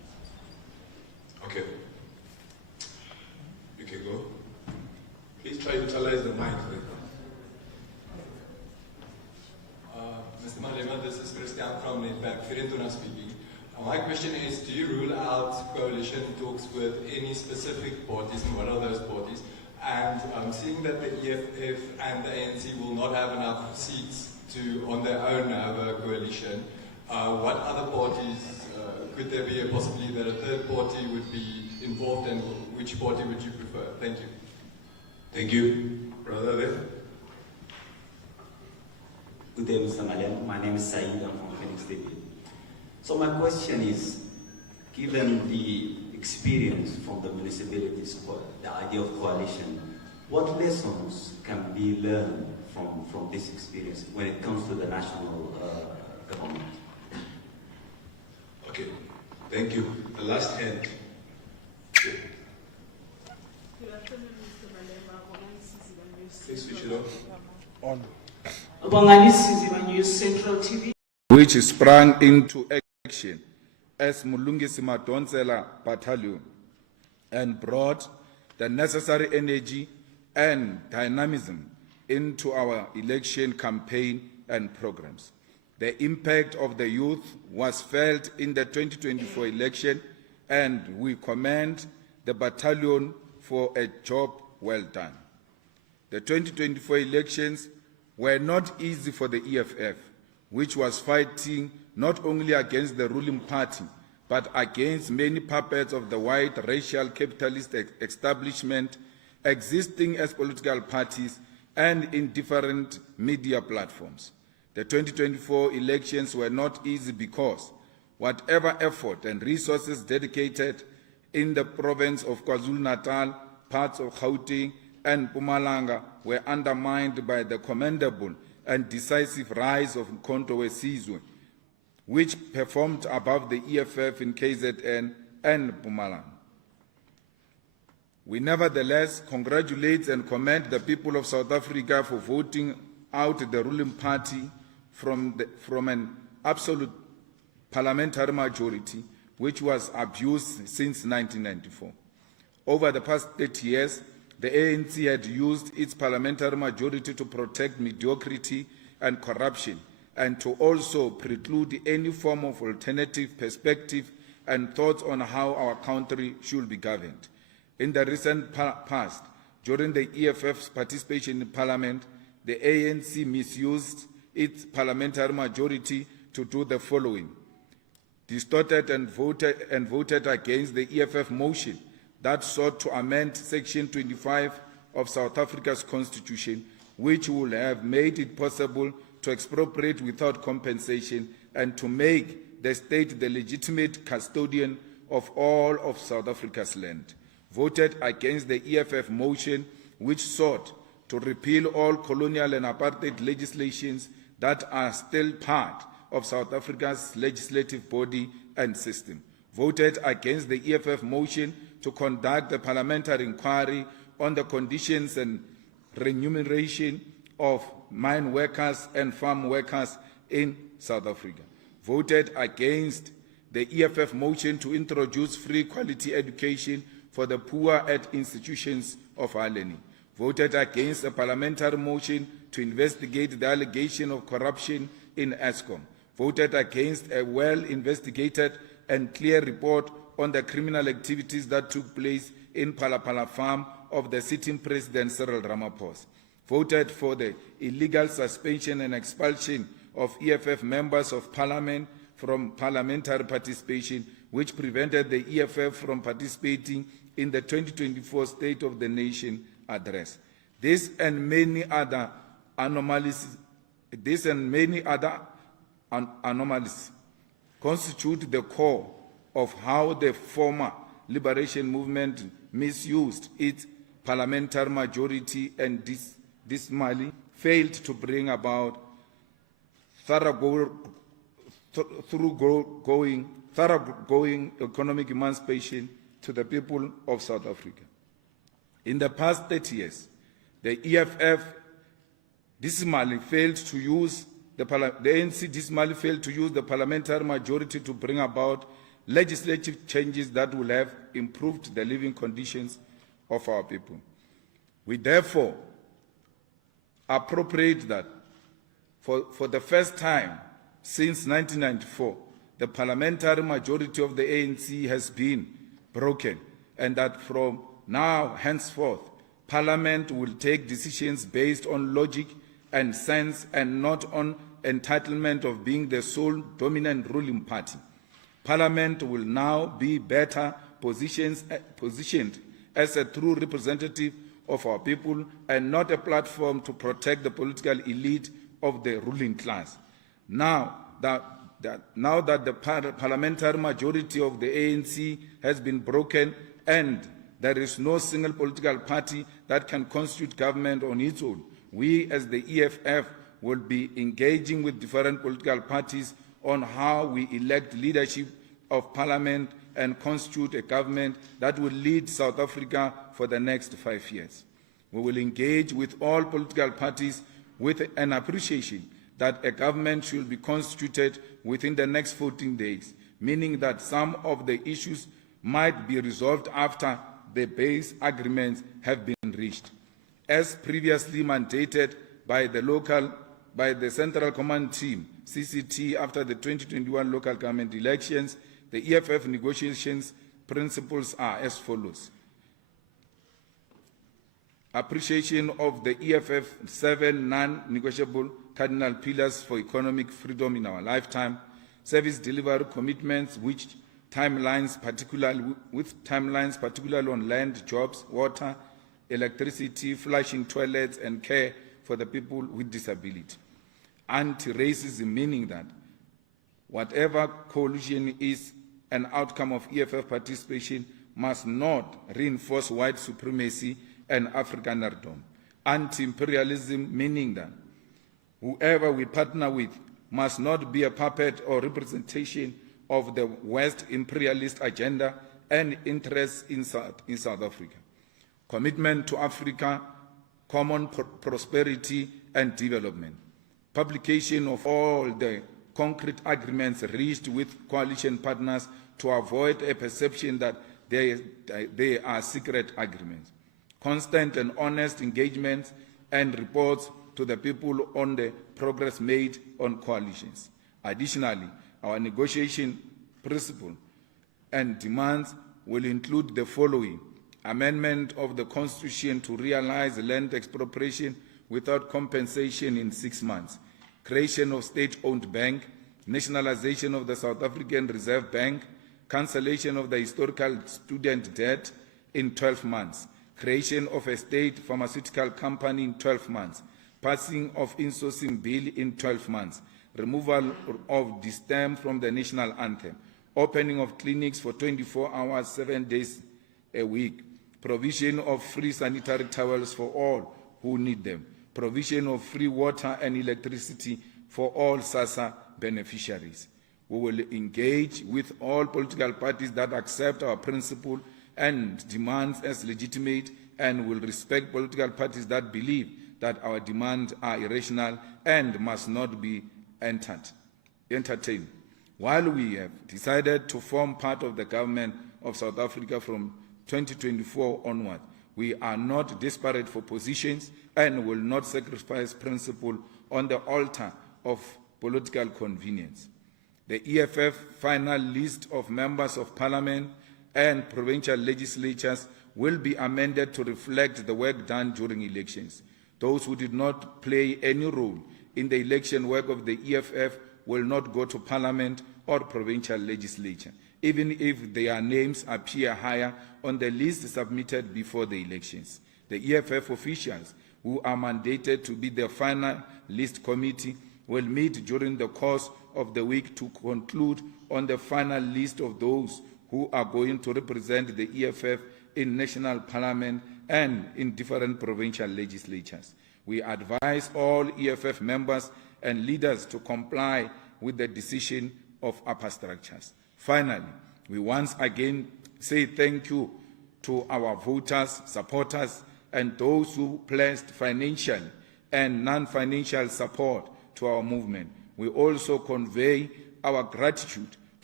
Okay. You can go. Please try to utilize the mic. Mr. Malema, this is Christian from Netback, Firintuna speaking. My question is, do you rule out coalition talks with any specific parties, and what are those parties? And seeing that the EFF and the ANC will not have enough seats to, on their own, have a coalition, what other parties, could there be a possibility that a third party would be involved, and which party would you prefer? Thank you. Thank you. Brother there. Good day, Mr. Malema. My name is Saeed. I'm from Phoenix City. So my question is, given the experience from the municipalities, the idea of coalition, what lessons can be learned from this experience when it comes to the national government? Okay, thank you. The last hand. Good afternoon, Mr. Malema. Please switch it on. Central TV. Which sprang into action as Mulungisi Madonsela Battalion and brought the necessary energy and dynamism into our election campaign and programs. The impact of the youth was felt in the 2024 election, and we commend the battalion for a job well done. The 2024 elections were not easy for the EFF, which was fighting not only against the ruling party, but against many puppets of the white racial capitalist establishment existing as political parties and in different media platforms. The 2024 elections were not easy because whatever effort and resources dedicated in the province of KwaZulu-Natal, parts of Gauteng, and Mpumalanga were undermined by the commendable and decisive rise of Mkhonto weSizwe, which performed above the EFF in KZN and Mpumalanga. We nevertheless congratulate and commend the people of South Africa for voting out the ruling party from an absolute parliamentary majority, which was abused since 1994. Over the past 30 years, the ANC had used its parliamentary majority to protect mediocrity and corruption, and to also preclude any form of alternative perspective and thoughts on how our country should be governed. In the recent past, during the EFF's participation in Parliament, the ANC misused its parliamentary majority to do the following: distorted and voted against the EFF motion that sought to amend Section 25 of South Africa's Constitution, which would have made it possible to expropriate without compensation and to make the state the legitimate custodian of all of South Africa's land. Voted against the EFF motion, which sought to repeal all colonial and apartheid legislations that are still part of South Africa's legislative body and system. Voted against the EFF motion to conduct a parliamentary inquiry on the conditions and remuneration of mine workers and farm workers in South Africa. Voted against the EFF motion to introduce free quality education for the poor at institutions of higher learning. Voted against a parliamentary motion to investigate the allegation of corruption in Eskom. Voted against a well-investigated and clear report on the criminal activities that took place in Palapala farm of the sitting President Cyril Ramaphosa. Voted for the illegal suspension and expulsion of EFF members of Parliament from parliamentary participation, which prevented the EFF from participating in the 2024 State of the Nation address. This and many other anomalies constitute the core of how the former liberation movement misused its parliamentary majority and dismally failed to bring about thoroughgoing economic emancipation to the people of South Africa. In the past 30 years, the EFF dismally failed to use the ANC dismally failed to use the parliamentary majority to bring about legislative changes that will have improved the living conditions of our people. We therefore appropriate that for the first time since 1994, the parliamentary majority of the ANC has been broken, and that from now henceforth, Parliament will take decisions based on logic and sense and not on entitlement of being the sole dominant ruling party. Parliament will now be better positioned as a true representative of our people and not a platform to protect the political elite of the ruling class. Now that the parliamentary majority of the ANC has been broken and there is no single political party that can constitute government on its own, we as the EFF will be engaging with different political parties on how we elect leadership of parliament and constitute a government that will lead South Africa for the next 5 years. We will engage with all political parties with an appreciation that a government should be constituted within the next 14 days, meaning that some of the issues might be resolved after the base agreements have been reached. As previously mandated by the Central Command Team, CCT, after the 2021 local government elections, the EFF negotiations principles are as follows. Appreciation of the EFF 7 non-negotiable cardinal pillars for economic freedom in our lifetime, service delivery commitments with timelines particularly on land, jobs, water, electricity, flushing toilets, and care for the people with disability. Anti-racism, meaning that whatever coalition is an outcome of EFF participation must not reinforce white supremacy and Afrikanerdom. Anti-imperialism, meaning that whoever we partner with must not be a puppet or representation of the West imperialist agenda and interests in South Africa. Commitment to Africa, common prosperity and development. Publication of all the concrete agreements reached with coalition partners to avoid a perception that they are secret agreements. Constant and honest engagements and reports to the people on the progress made on coalitions. Additionally, our negotiation principle and demands will include the following: amendment of the Constitution to realize land expropriation without compensation in 6 months, creation of state-owned bank, nationalization of the South African Reserve Bank, cancellation of the historical student debt in 12 months, creation of a state pharmaceutical company in 12 months, passing of insourcing bill in 12 months, removal of distem from the national anthem, opening of clinics for 24 hours, 7 days a week, provision of free sanitary towels for all who need them, provision of free water and electricity for all SASSA beneficiaries. We will engage with all political parties that accept our principle and demands as legitimate, and will respect political parties that believe that our demands are irrational and must not be entertained. While we have decided to form part of the government of South Africa from 2024 onward, we are not desperate for positions and will not sacrifice principle on the altar of political convenience. The EFF final list of members of parliament and provincial legislatures will be amended to reflect the work done during elections. Those who did not play any role in the election work of the EFF will not go to parliament or provincial legislature, even if their names appear higher on the list submitted before the elections. The EFF officials who are mandated to be the final list committee will meet during the course of the week to conclude on the final list of those who are going to represent the EFF in national parliament and in different provincial legislatures. We advise all EFF members and leaders to comply with the decision of upper structures. Finally, we once again say thank you to our voters, supporters, and those who pledged financial and non-financial support to our movement. We also convey our gratitude to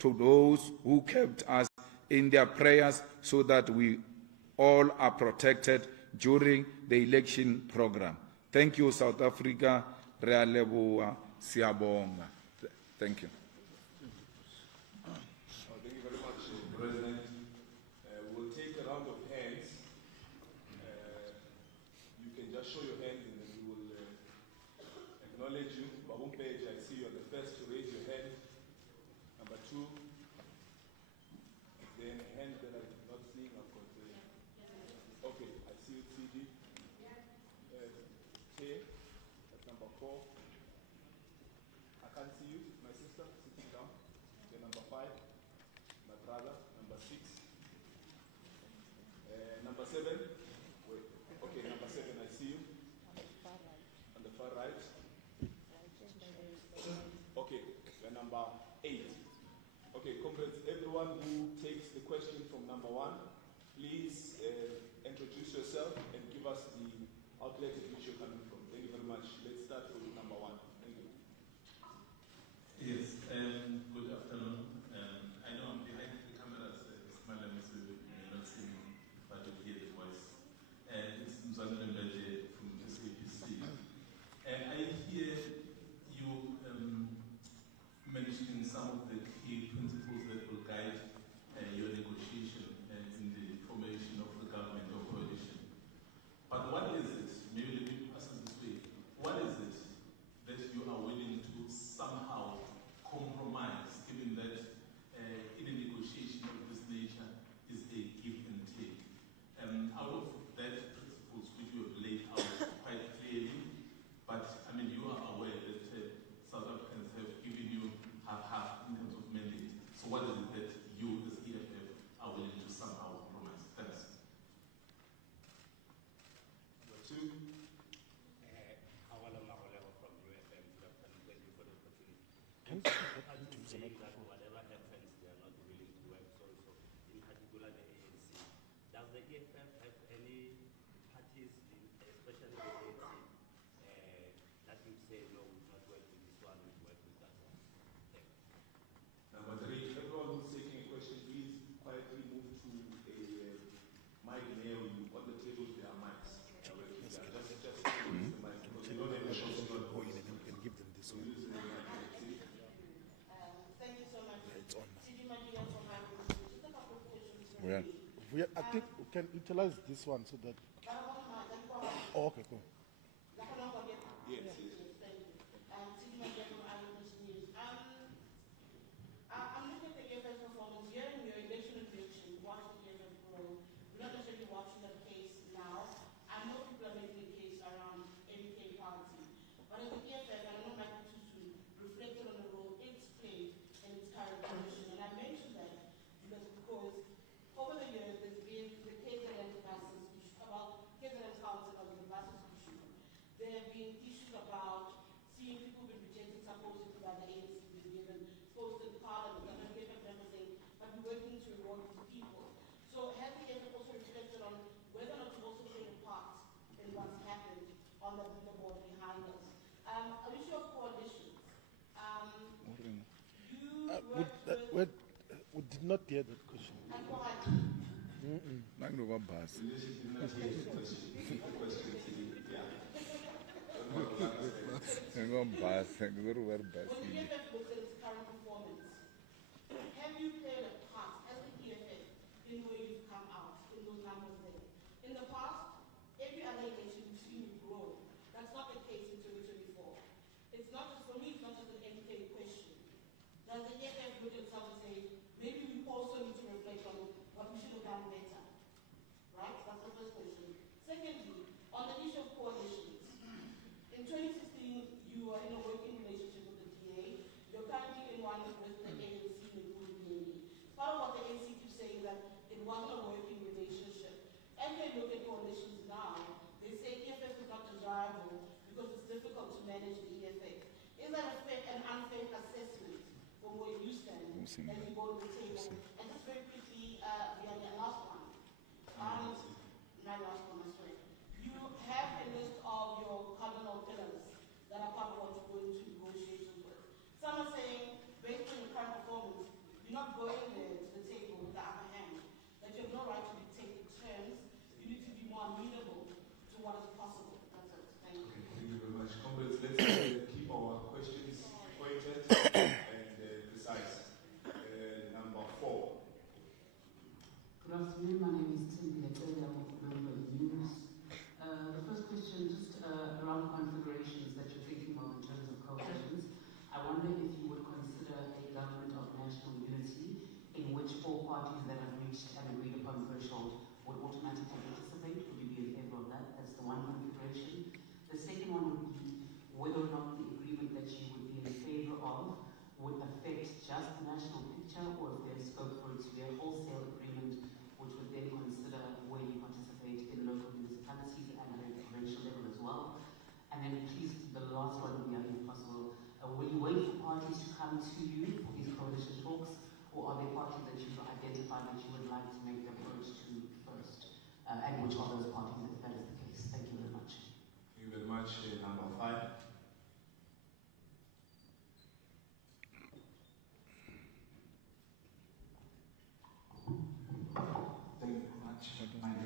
to those who kept us in their prayers so that we all are protected during the election program. Thank you, South Africa. Re a leboha, siyabonga. Thank you. Thank you very much, President. We'll take a round of hands. You can just show your hands and then we will acknowledge you. Babumpeji, I see you are the first to raise your hand. Number two. Then a hand that I'm not seeing. I've got. Okay, I see you, CD. K. That's number 4. I can't see you. My sister sitting down. Okay, number 5. My brother. Number 6. Number 7. Wait. Okay, number 7. I see you. On the far right. Okay, you're number 8. Okay, comrades, everyone who takes the question from number 1, please introduce yourself and give us the outlet in which you're coming from. Thank you very much. Let's start with number 1. Thank you. Yes, good afternoon. I know I'm behind the cameras, Malema, so you may not see me, but you'll hear the voice. It's Mzanele Mbeje from SAPC. I hear you mentioning some of the key principles that will guide your negotiation in the formation of the government or coalition. But what is it, maybe let me ask it this way, what is it that you are willing to somehow compromise, given that in a negotiation of this nature is a give and take? Out of that principles which you have laid out quite clearly, but I mean you are aware that South Africans have given you half in terms of mandate. So what is it that you as EFF are willing to somehow compromise? Thanks. Number 2. Awala Maholero from UFM. Thank you for the opportunity. Can you say that whatever happens, they are not willing to work so in particular the ANC. Does the EFF have any parties, especially the ANC, that you say, no, we will not work with this one, we will work with that one? Number 3, everyone who's taking a question, please quietly move to a mic near you. On the tables, there are mics. Just use the mic because we don't have a short and give them this one. Thank you so much. It's on now. Just a couple of questions. I think we can utilize this one so that. Oh, okay, cool. Yes. Thank you. I'm looking at the EFF performance here in your election prediction, watching the EFF grow. We're not necessarily watching the case now. I know people are making a case around MK party, but as the EFF, I don't know Michael Tutu reflected on the role it's played in its current position, and I mentioned that because over the years there's been the KZN buses issue about KZN Council of the buses issue. There have been issues about seeing people being rejected supposedly by the ANC being given posted parliament, and the EFF member saying, but we're working to reward these people. So has the EFF also reflected on whether or not you've also played a part in what's happened on the leaderboard behind us? An issue of coalitions. We did not hear that question. And why? When the EFF looks at its current performance, have you played a part as the EFF in where you've come out in those numbers there? In the past, every other election you've seen you grow. That's not the case in 2024. It's not just, for me, it's not just an MK question. Does the EFF look at itself and say, maybe we also need to reflect on what we should have done better? Right? That's the first question. Secondly, on the issue of coalitions, in 2016, you were in a working relationship with the DA. You're currently in one with the ANC, including DA. Part of what the ANC keeps saying that it wasn't a working relationship. As they look at coalitions now, they say EFF is not desirable because it's difficult to manage the EFF. Is that an unfair assessment from where you stand as you go to the table? And just very quickly, the last one. My last one, I swear. You have a list of your cardinal pillars that are part of what you're going to negotiations with. Some are saying, based on your current performance, you're not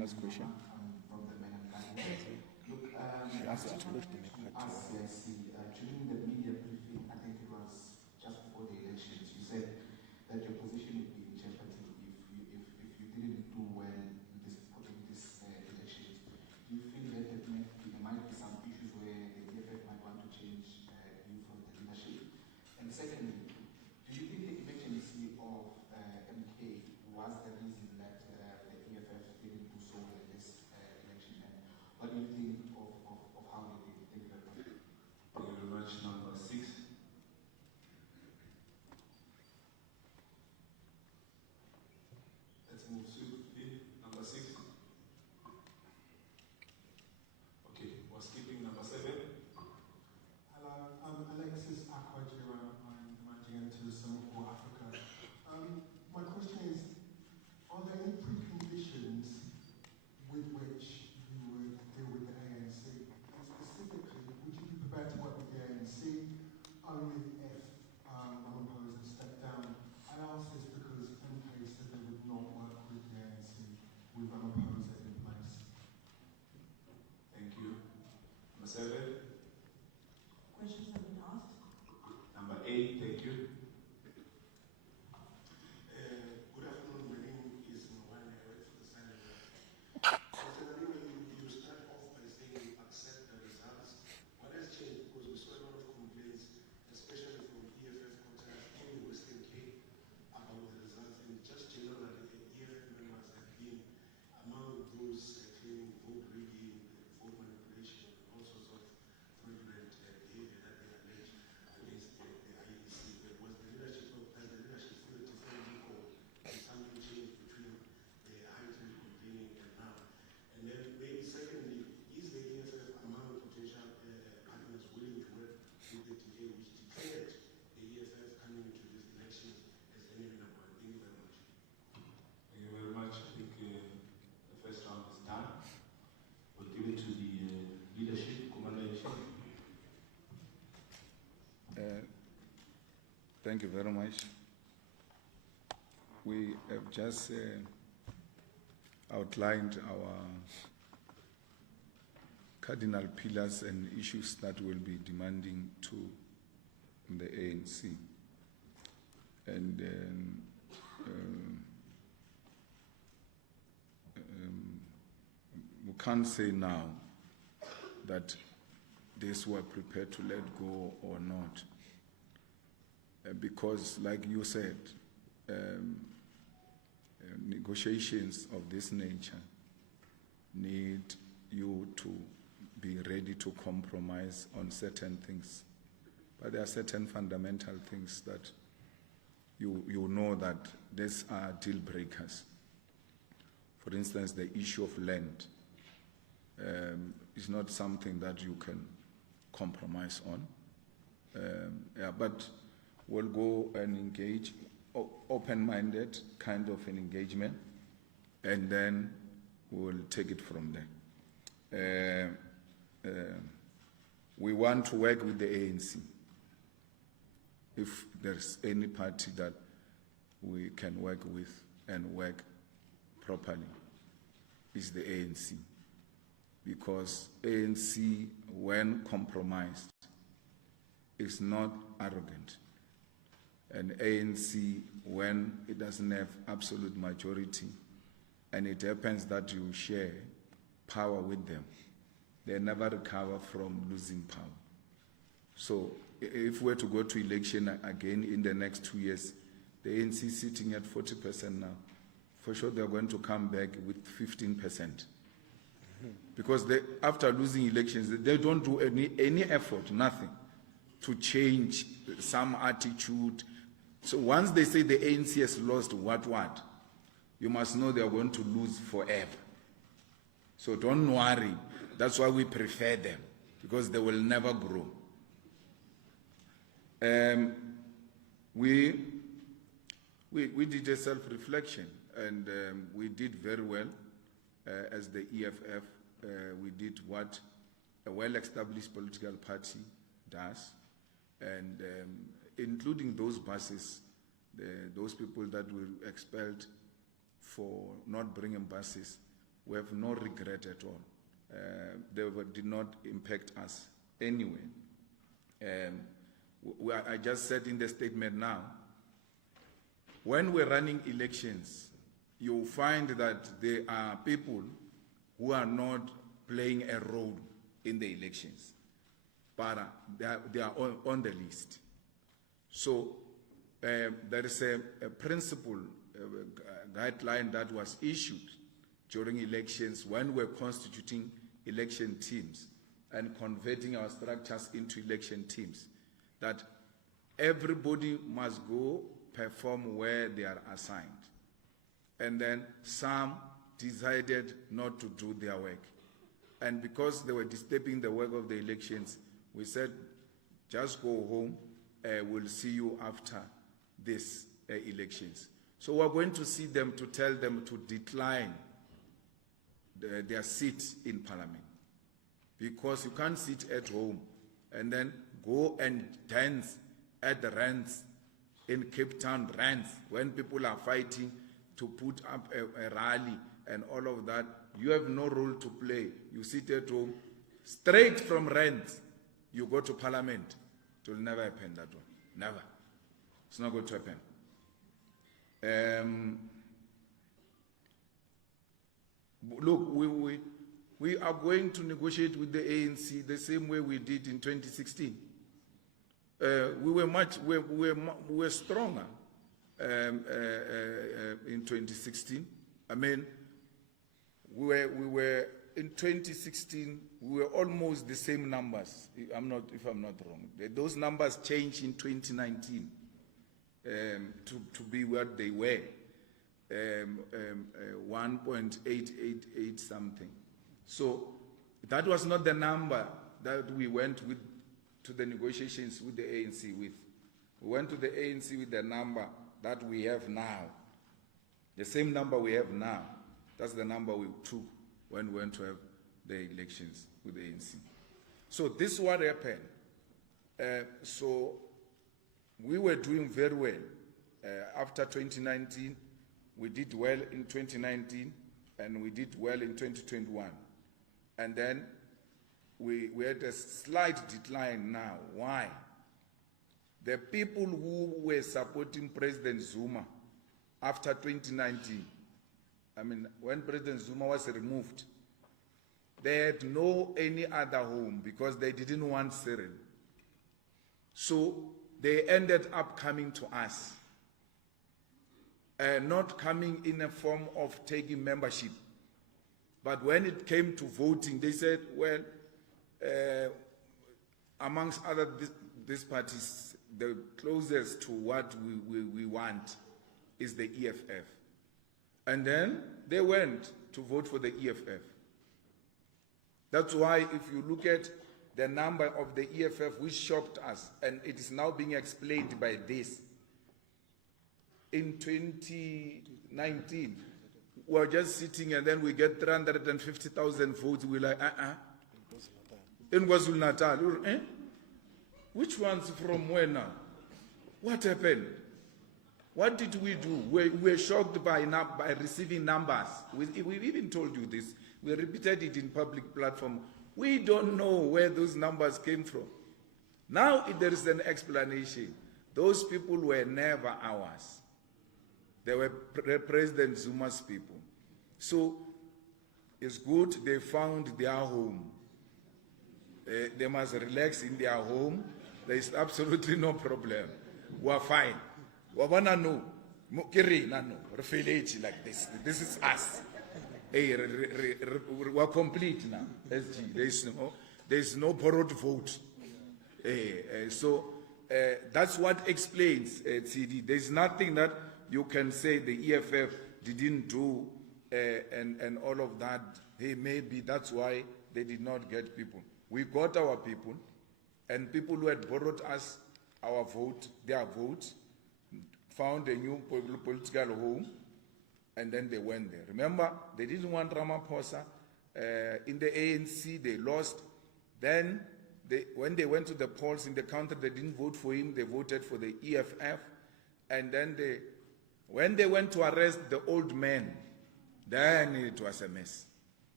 famous question. From the man Look, She asked I to wanted to ask CIC, during the media briefing, I think it was just before the elections, you said that your position would be in jeopardy if you didn't do well in this elections. Do you feel that there might be some issues where the EFF might want to change you from the leadership? And secondly, do you think the emergency of MK was the reason that the EFF didn't do so well in this election? And what do you think of how they did? Thank you very much. Thank you very much. Number 6. Let's move swiftly. Number 6. Okay, we're skipping number 7. Hello, I'm Alexis Akwajira. I'm the managing editor of Semaphore Africa. My question is, are there any preconditions with which you would deal with the ANC? And specifically, would you be prepared to work with the ANC only if Ramaphosa stepped down? I ask this because MK said they would not work with the ANC with Ramaphosa in place. Thank you. Number 7. Questions have been asked. Number 8. Thank you. Good afternoon. My name is Mawan. I work for the Senate. Mr. Malema, you start off by saying you accept the results. What has changed? Because we saw a lot of complaints, especially from EFF quarters in Western Cape, about the results. And just generally, EFF members have been among those claiming vote rigging, vote manipulation, and all sorts of fraudulent behavior that they allege against the IEC. Was the leadership does the leadership feel differently, or has something changed between the heightened complaining and now? And then maybe secondly, is the EFF among potential partners willing to work with the DA, which declared the EFF coming into this election as enemy number one? Thank you very much. Thank you very much. I think the first round is done. We'll give it to the leadership, Commander-in-Chief. Thank you very much. We have just outlined our cardinal pillars and issues that will be demanding to the ANC. And we can't say now that these were prepared to let go or not. Because, like you said, negotiations of this nature need you to be ready to compromise on certain things. But there are certain fundamental things that you know that these are deal breakers. For instance, the issue of land is not something that you can compromise on. But we'll go and engage, open-minded kind of an engagement, and then we'll take it from there. We want to work with the ANC. If there's any party that we can work with and work properly, is the ANC. Because ANC, when compromised, is not arrogant. And ANC, when it doesn't have absolute majority, and it happens that you share power with them, they never recover from losing power. So if we're to go to election again in the next 2 years, the ANC sitting at 40% now, for sure they're going to come back with 15%. Because after losing elections, they don't do any effort, nothing, to change some attitude. So once they say the ANC has lost what, you must know they are going to lose forever. So don't worry. That's why we prefer them, because they will never grow. We did a self-reflection, and we did very well as the EFF. We did what a well-established political party does, and including those buses, those people that were expelled for not bringing buses, we have no regret at all. Did not impact us anyway. I just said in the statement now, when we're running elections, you'll find that there are people who are not playing a role in the elections, but they are on the list. So there is a principle, a guideline that was issued during elections when we're constituting election teams and converting our structures into election teams, that everybody must go perform where they are assigned. And then some decided not to do their work. And because they were disturbing the work of the elections, we said, just go home, we'll see you after these elections. So we're going to see them to tell them to decline their seat in Parliament. Because you can't sit at home and then go and dance at the rants in Cape Town rants when people are fighting to put up a rally and all of that. You have no role to play. You sit at home, straight from rants, you go to Parliament. It will never happen, that one. Never. It's not going to happen. Look, we are going to negotiate with the ANC the same way we did in 2016. We were stronger in 2016. I mean, we were in 2016. We were almost the same numbers. If I'm not wrong. Those numbers changed in 2019 to be what they were, 1.888 something. So that was not the number that we went with to the negotiations with the ANC with. We went to the ANC with the number that we have now. The same number we have now. That's the number we took when we went to have the elections with the ANC. So this is what happened. So we were doing very well. After 2019, we did well in 2019, and we did well in 2021. And then we had a slight decline now. Why? The people who were supporting President Zuma after 2019, I mean, when President Zuma was removed, they had no any other home because they didn't want Cyril. So they ended up coming to us, not coming in a form of taking membership. But when it came to voting, they said, well, amongst other these parties, the closest to what we want is the EFF. And then they went to vote for the EFF. That's why if you look at the number of the EFF, which shocked us, and it is now being explained by this. In 2019, we were just sitting and then we get 350,000 votes. We're like, In KwaZulu-Natal. Which ones from where now? What happened? What did we do? We were shocked by receiving numbers. We even told you this. We repeated it in public platform. We don't know where those numbers came from. Now there is an explanation. Those people were never ours. They were President Zuma's people. So it's good they found their home. They must relax in their home. There is absolutely no problem. We're fine. We wanna know. Like this. This is us. We're complete now. SG. There is no borrowed vote. So that's what explains CD. There's nothing that you can say the EFF didn't do and all of that. Hey, maybe that's why they did not get people. We got our people, and people who had borrowed us our vote, their vote, found a new political home, and then they went there. Remember, they didn't want Ramaphosa. In the ANC, they lost. Then, when they went to the polls in the country, they didn't vote for him. They voted for the EFF. And then when they went to arrest the old man, then it was a mess.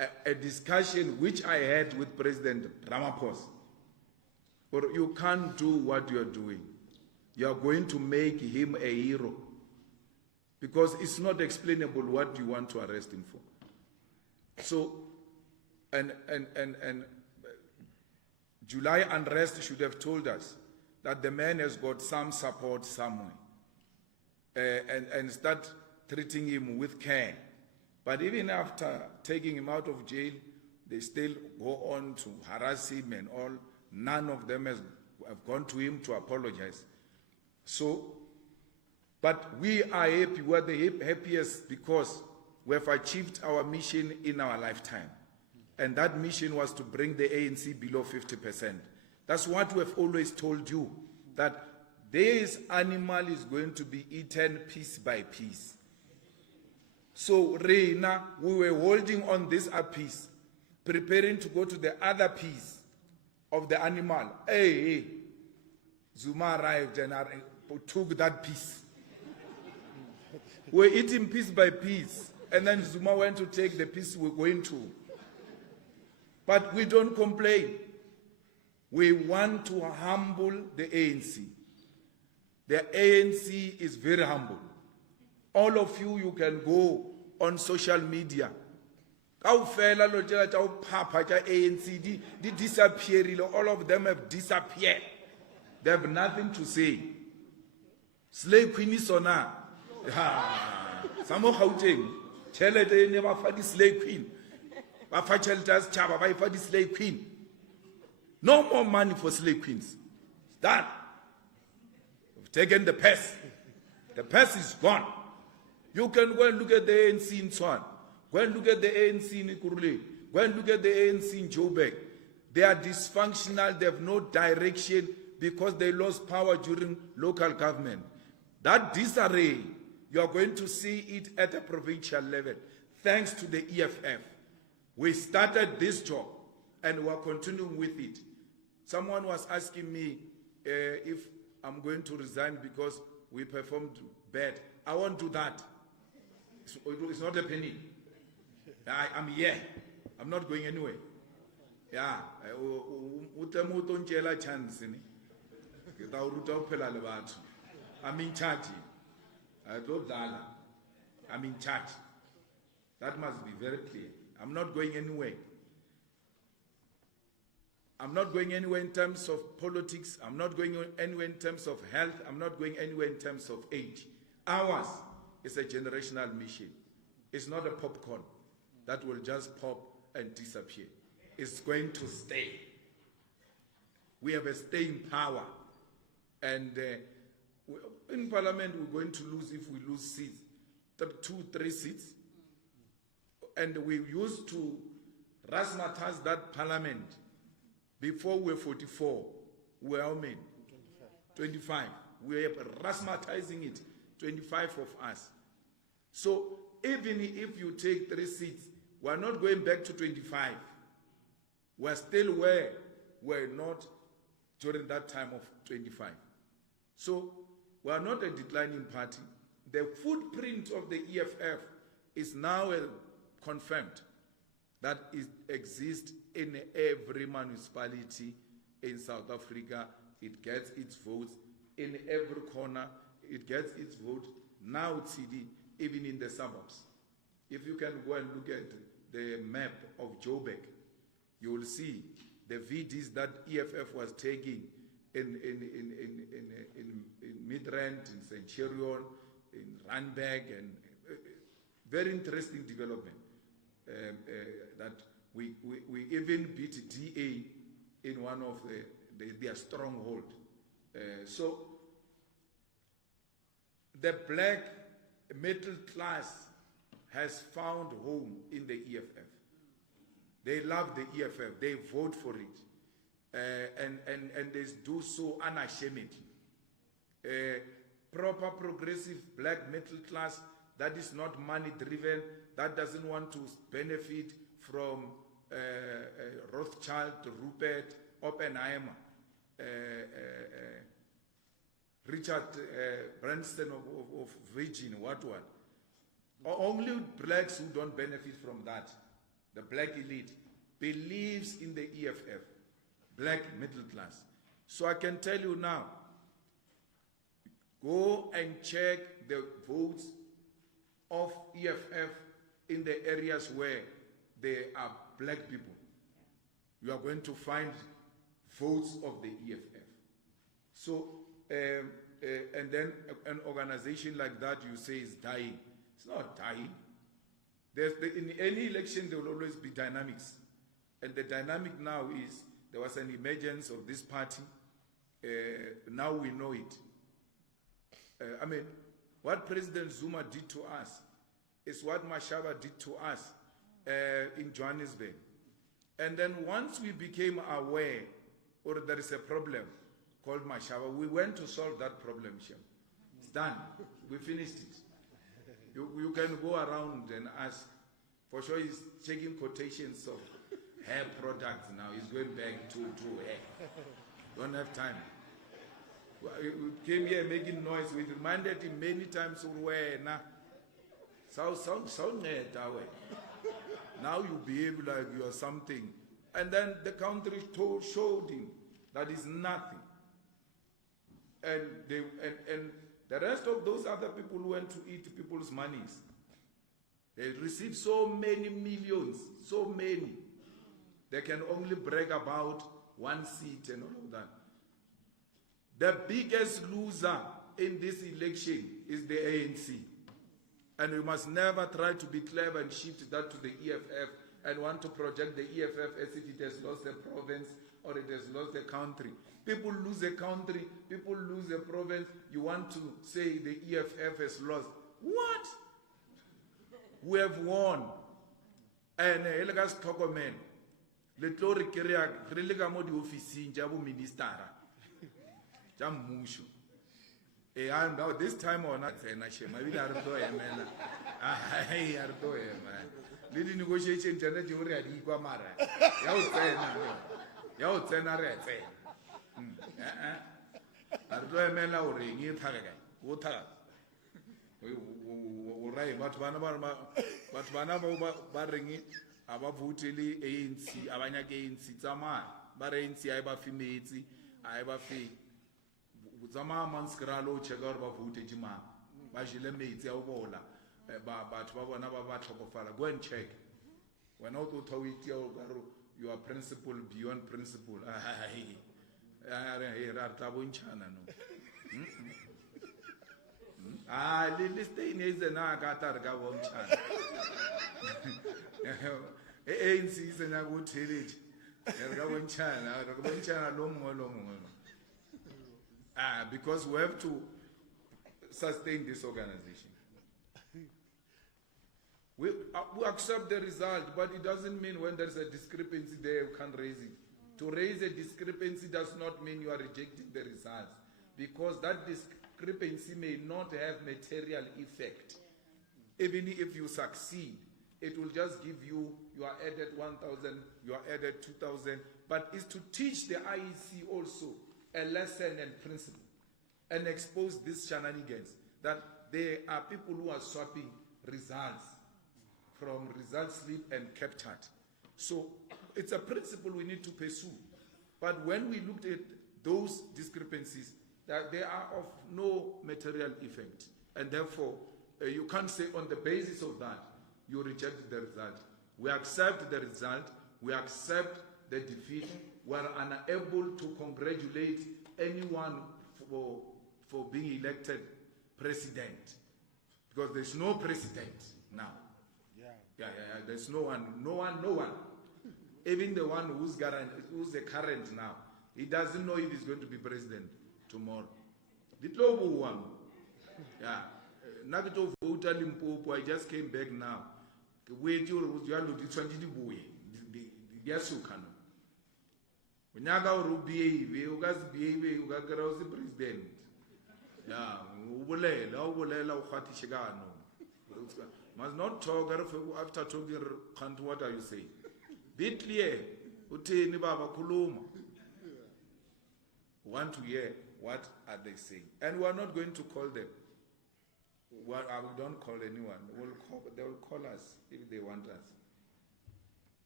a discussion which I had with President Ramaphosa. Or you can't do what you are doing. You are going to make him a hero. Because it's not explainable what you want to arrest him for. So, and July unrest should have told us that the man has got some support somewhere. And start treating him with care. But even after taking him out of jail, they still go on to harass him and all. None of them have gone to him to apologize. So, but we are happy, we're the happiest because we have achieved our mission in our lifetime. And that mission was to bring the ANC below 50%. That's what we have always told you, that this animal is going to be eaten piece by piece. So, Reina, we were holding on this piece, preparing to go to the other piece of the animal. Hey, Zuma arrived and took that piece. We're eating piece by piece, and then Zuma went to take the piece we're going to. But we don't complain. We want to humble the ANC. The ANC is very humble. All of you, you can go on social media. All of them have disappeared. They have nothing to say. Slave Queen is on her. Some of Gauteng, they never fight the slave queen. The slave queen. No more money for slave queens. Done. We've taken the pest. The pest is gone. You can go and look at the ANC in Swan. Go and look at the ANC in Ikurule. Go and look at the ANC in Joburg. They are dysfunctional. They have no direction because they lost power during local government. That disarray, you are going to see it at a provincial level. Thanks to the EFF. We started this job and we are continuing with it. Someone was asking me if I'm going to resign because we performed bad. I won't do that. It's not a penny. I'm here. I'm not going anywhere. Yeah. I'm in charge. I'm in charge. That must be very clear. I'm not going anywhere. I'm not going anywhere in terms of politics. I'm not going anywhere in terms of health. I'm not going anywhere in terms of age. Ours is a generational mission. It's not a popcorn that will just pop and disappear. It's going to stay. We have a staying power. And in Parliament, we're going to lose if we lose seats. 2-3 seats. And we used to razzmatazz that Parliament. Before we were 44, we were how many? 25. We are razzmatazing it. 25 of us. So even if you take 3 seats, we're not going back to 25. We're still where we're not during that time of 25. So we are not a declining party. The footprint of the EFF is now confirmed that it exists in every municipality in South Africa. It gets its votes in every corner. It gets its vote now, CD, even in the suburbs. If you can go and look at the map of Joburg, you will see the VDs that EFF was taking in Midrand, in Centurion, in Randburg, and very interesting development. That we even beat DA in one of their stronghold. So the black middle class has found home in the EFF. They love the EFF. They vote for it. And they do so unashamedly. Proper progressive black middle class that is not money driven, that doesn't want to benefit from Rothschild, Rupert, Oppenheimer, Richard Branson of Virgin, what. Only blacks who don't benefit from that. the black elite, believes in the EFF, black middle class. So I can tell you now, go and check the votes of EFF in the areas where there are black people. You are going to find votes of the EFF. So, and then an organization like that you say is dying. It's not dying. In any election there will always be dynamics. And the dynamic now is, there was an emergence of this party. Now we know it. I mean, what President Zuma did to us is what Mashaba did to us in Johannesburg. And then once we became aware, or there is a problem called Mashaba, we went to solve that problem, Shem. It's done. We finished it. You can go around and ask. For sure he's checking quotations of hair products now. He's going back to hair. Don't have time. We came here making noise. We reminded him many times, now you behave like you are something. And then the country showed him that is nothing. And the rest of those other people who went to eat people's monies, they received so many millions, so many. They can only brag about one seat and all of that. The biggest loser in this election is the ANC. And we must never try to be clever and shift that to the EFF and want to project the EFF as if it has lost a province or it has lost a country. People lose a country, people lose a province. You want to say the EFF has lost. What? We have won. And Elegas Tokomen, Letori Kiriak, Religamodi office, Jabu Ministara, Jam Mushu. I'm now this time or not, and I shall maybe Ardoya, man. I Ardoya, man. Little negotiation, Janet, you already go Mara. Yaut Senare. Ardoya, man, or ring it, Hagaga. What are right? But one of ring it, about Vutili, ANC, Abanya ANC, Zama, Barenci, Iba Fimezi, Iba Fi. Zama manskralo chegar ba vote jima ba jile metsi a bola ba batho ba bona ba tlhokofala. Go and check when o to thawiti you are principle beyond principle. Ra tla bontshana no le stay ne zena ka ta re ka bontshana ANC se na go theleje re ka bontshana lo mongwe because we have to sustain this organization. We accept the result, but it doesn't mean when there's a discrepancy there, you can't raise it. To raise a discrepancy does not mean you are rejecting the results, because that discrepancy may not have material effect. Even if you succeed, it will just give you are added 1,000, you are added 2,000, but it's to teach the IEC also a lesson and principle and expose these shenanigans that there are people who are swapping results from result slip and captured. So it's a principle we need to pursue. But when we looked at those discrepancies, that they are of no material effect, and therefore you can't say on the basis of that you reject the result. We accept the result, we accept the defeat. We are unable to congratulate anyone for being elected president, because there's no president now. There's no one. Even the one who's the current now, he doesn't know if he's going to be president tomorrow. The global one, Nagato voter Limpopo. I just came back now. Wait, you are looking the Yasukano. Unyaga urubie, ugas biebe, ugagara usi president. Ubulela ukhati shigano. Must not talk after talking. What are you saying? Be clear. Uteni baba kuluma. Want to hear what are they saying, and we are not going to call them. We don't call anyone. They will call us if they want us.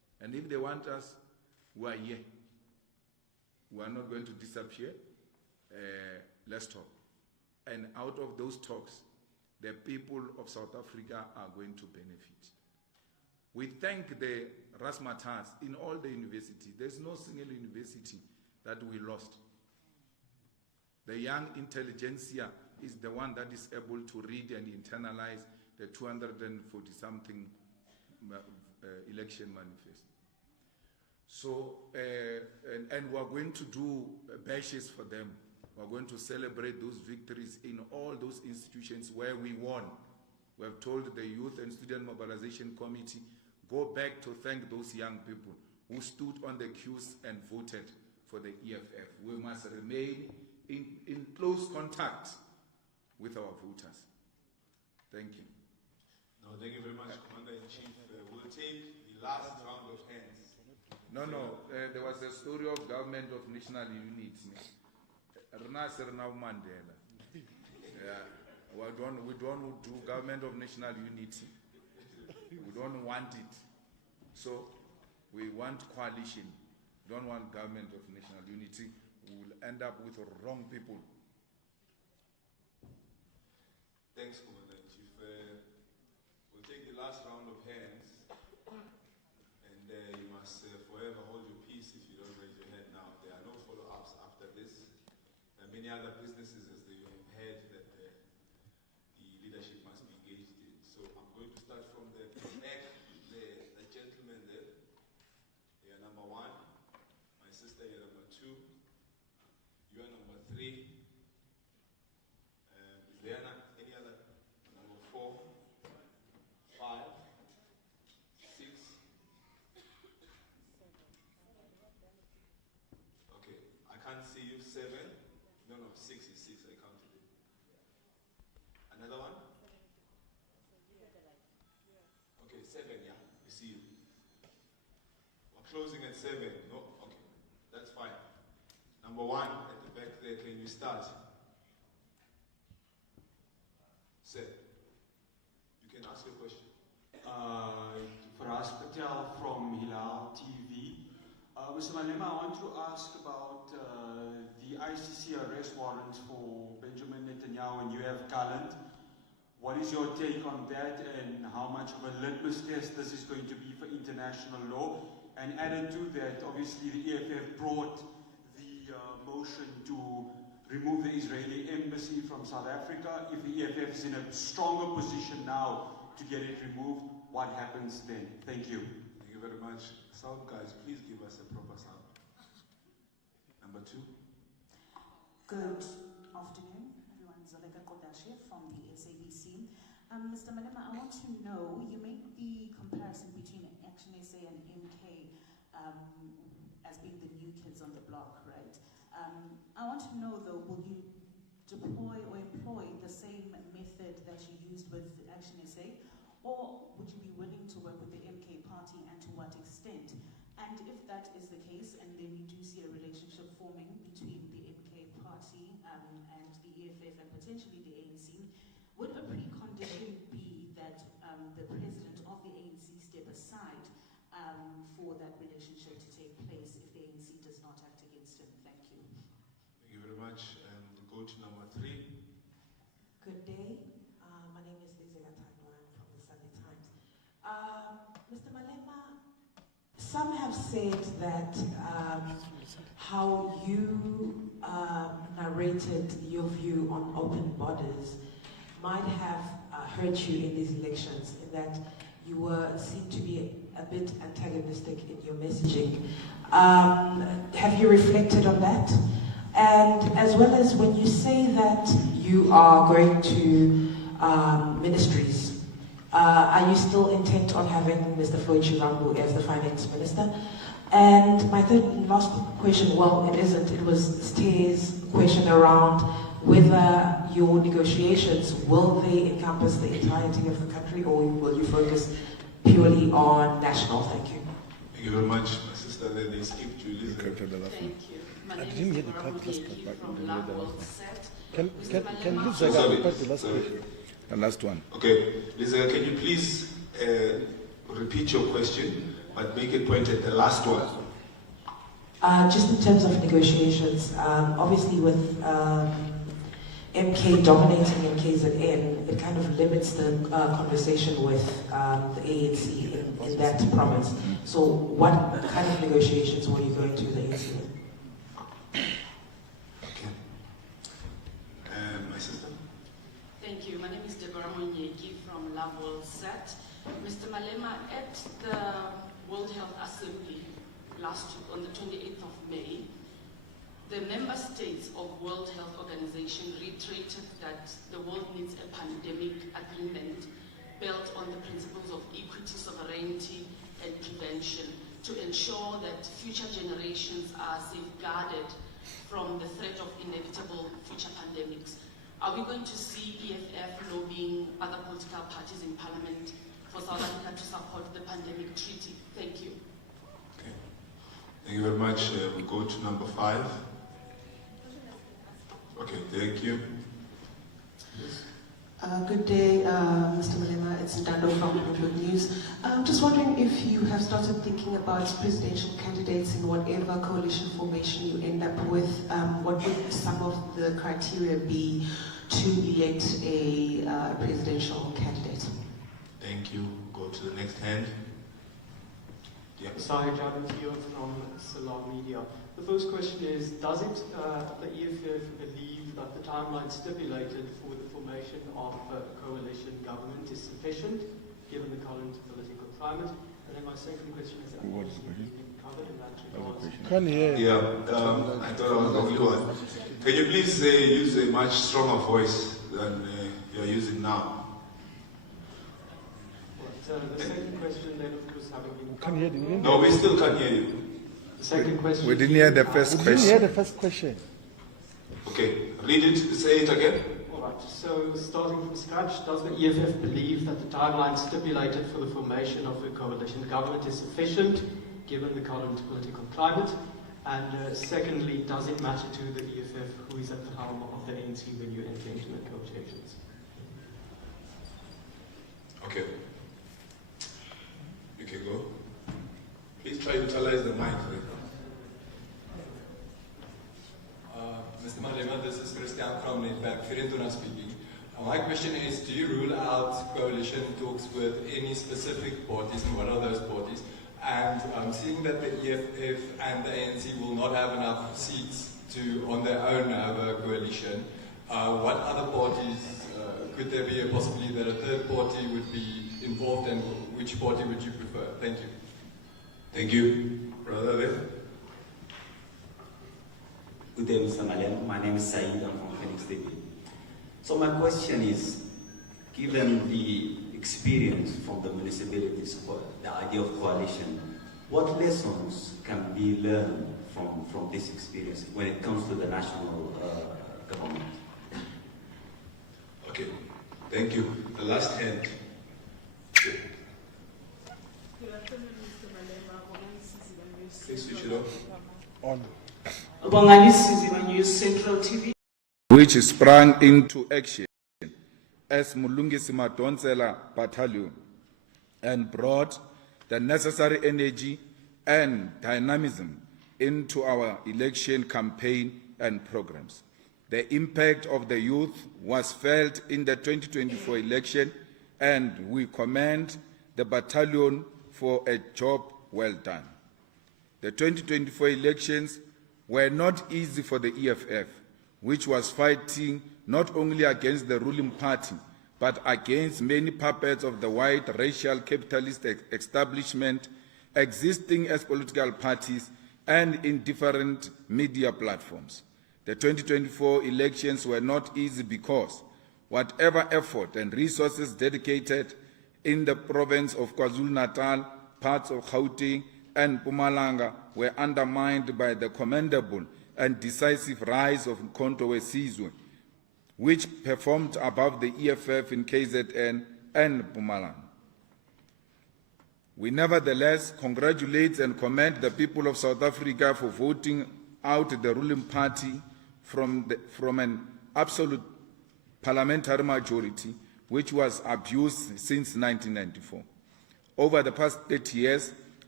And if they want us, we are here. We are not going to disappear. Let's talk. And out of those talks, the people of South Africa are going to benefit. We thank the Rasmatas in all the universities. There's no single university that we lost. The young intelligentsia is the one that is able to read and internalize the 240-something election manifest. So, and we're going to do bashes for them. We're going to celebrate those victories in all those institutions where we won. We have told the Youth and Student Mobilization Committee, go back to thank those young people who stood on the queues and voted for the EFF. We must remain in close contact with our voters. Thank you. No, thank you very much, Commander-in-Chief. We'll take the last round of hands. No, there was a story of government of national unity. Mandela. Yeah, we don't do government of national unity. We don't want it. So we want coalition. We don't want government of national unity. We will end up with wrong people. Thanks, Commander-in-Chief. We'll take the last round of hands. And you must forever hold your peace if you don't raise your hand now. There are no follow-ups after this. There are many other businesses, as you have heard, that the leadership must be engaged in. So I'm going to start from the back, the gentleman there. You are number 1. My sister, you're number 2. You are number 3. Is there any other? Number 4, 5, 6. Okay, I can't see you. 7. No, 6 is 6. I counted it. Another one? Okay, 7. Yeah, we see you. We're closing at 7. No, okay, that's fine. Number 1 at the back there. Can you start? Sir, you can ask your question. Faraz Patel from Hilal TV. Mr. Malema, I want to ask about the ICC arrest warrants for Benjamin Netanyahu and UF Gallant. What is your take on that, and how much of a litmus test this is going to be for international law? And added to that, obviously the EFF brought the motion to remove the Israeli embassy from South Africa. If the EFF is in a stronger position now to get it removed, what happens then? Thank you. Thank you very much. Sound guys, please give us a proper sound. Number 2. Good afternoon, everyone. Zaleka Kodashi from the SABC. Mr. Malema, I want to know, you make the comparison between Action SA and MK as being the new kids on the block, right? I want to know, though, will you deploy or employ the same method that you used with Action SA, or would you be willing to work with the MK party, and to what extent? And if that is the case, and then you do see a relationship forming between the MK party and the EFF and potentially the ANC, would a precondition be that the president of the ANC step aside for that relationship to take place if the ANC does not act against him? Thank you. Thank you very much. We'll go to number 3. Good day. My name is Lizela Tadwan from the Sunday Times. Mr. Malema, some have said that how you narrated your view on open borders might have hurt you in these elections, in that you seemed to be a bit antagonistic in your messaging. Have you reflected on that? And as well as when you say that you are going to ministries, are you still intent on having Mr. Floyd Chirambu as the finance minister? And my third and last question, well, it isn't, it was Steve's question around whether your negotiations, will they encompass the entirety of the country, or will you focus purely on national? Thank you. Thank you very much, my sister. They skipped you, Lisa. Thank you. My name didn't is hear the part last part. from Love Set. Can Lisa repeat the last part? The last one. Okay, Lisa, can you please repeat your question? but make it pointed, the last one. Just in terms of negotiations, obviously with MK dominating MKZN, it kind of limits the conversation with the ANC in that province. So what kind of negotiations were you going to the ANC with? Okay. My sister? Thank you. My name is from Lavol Set. Mr. Malema, at the World Health Assembly last week on the 28th of May, the member states of World Health Organization reiterated that the world needs a pandemic agreement built on the principles of equity, sovereignty, and prevention to ensure that future generations are safeguarded from the threat of inevitable future pandemics. Are we going to see EFF lobbying other political parties in Parliament for South Africa to support the pandemic treaty? Thank you. Okay. Thank you very much. We go to number 5. Okay, thank you. Yes. Good day, Mr. Malema. It's Ndando from Bloomberg News. Just wondering if you have started thinking about presidential candidates in whatever coalition formation you end up with. What would some of the criteria be to elect a presidential candidate? Thank you. Go to the next hand. Yeah. Sahaj from Salam Media. The first question is, does it, the EFF believe that the timeline stipulated for the formation of a coalition government is sufficient, given the current political climate? And then my second question is, what's been covered in that regard? Can hear. Yeah, I thought I was the only one. Can you please use a much stronger voice than you're using now? The second question then, of course, having been Can hear the No, we still can't hear you. The second question. We didn't hear the first question. We didn't hear the first question. Okay, read it, say it again. All right, so starting from scratch, does the EFF believe that the timeline stipulated for the formation of a coalition government is sufficient, given the current political climate? And secondly, does it matter to the EFF who is at the helm of the ANC when you enter into negotiations? Okay. You can go. Please try to utilize the mic. Mr. Malema, this is Christian from Netwerk Firentuna speaking. My question is, do you rule out coalition talks with any specific parties, and what are those parties? And seeing that the EFF and the ANC will not have enough seats to, on their own, have a coalition, what other parties, could there be a possibility that a third party would be involved, and which party would you prefer? Thank you. Thank you. Brother there. Good day, Mr. Malema. My name is Saeed. I'm from Phoenix City. So my question is, given the experience from the municipalities, the idea of coalition, what lessons can be learned from this experience when it comes to the national government? Okay, thank you. The last hand. Good afternoon, Mr. Malema. Please switch it off. On. News Central TV. Which sprang into action as Mulungisi Madonsela Battalion and brought the necessary energy and dynamism into our election campaign and programs. The impact of the youth was felt in the 2024 election, and we commend the battalion for a job well done. The 2024 elections were not easy for the EFF, which was fighting not only against the ruling party, but against many puppets of the white racial capitalist establishment existing as political parties and in different media platforms. The 2024 elections were not easy because whatever effort and resources dedicated in the province of KwaZulu-Natal, parts of Gauteng, and Mpumalanga were undermined by the commendable and decisive rise of Mkhonto weSizwe, which performed above the EFF in KZN and Mpumalanga. We nevertheless congratulate and commend the people of South Africa for voting out the ruling party from an absolute parliamentary majority, which was abused since 1994. Over the past 30 years,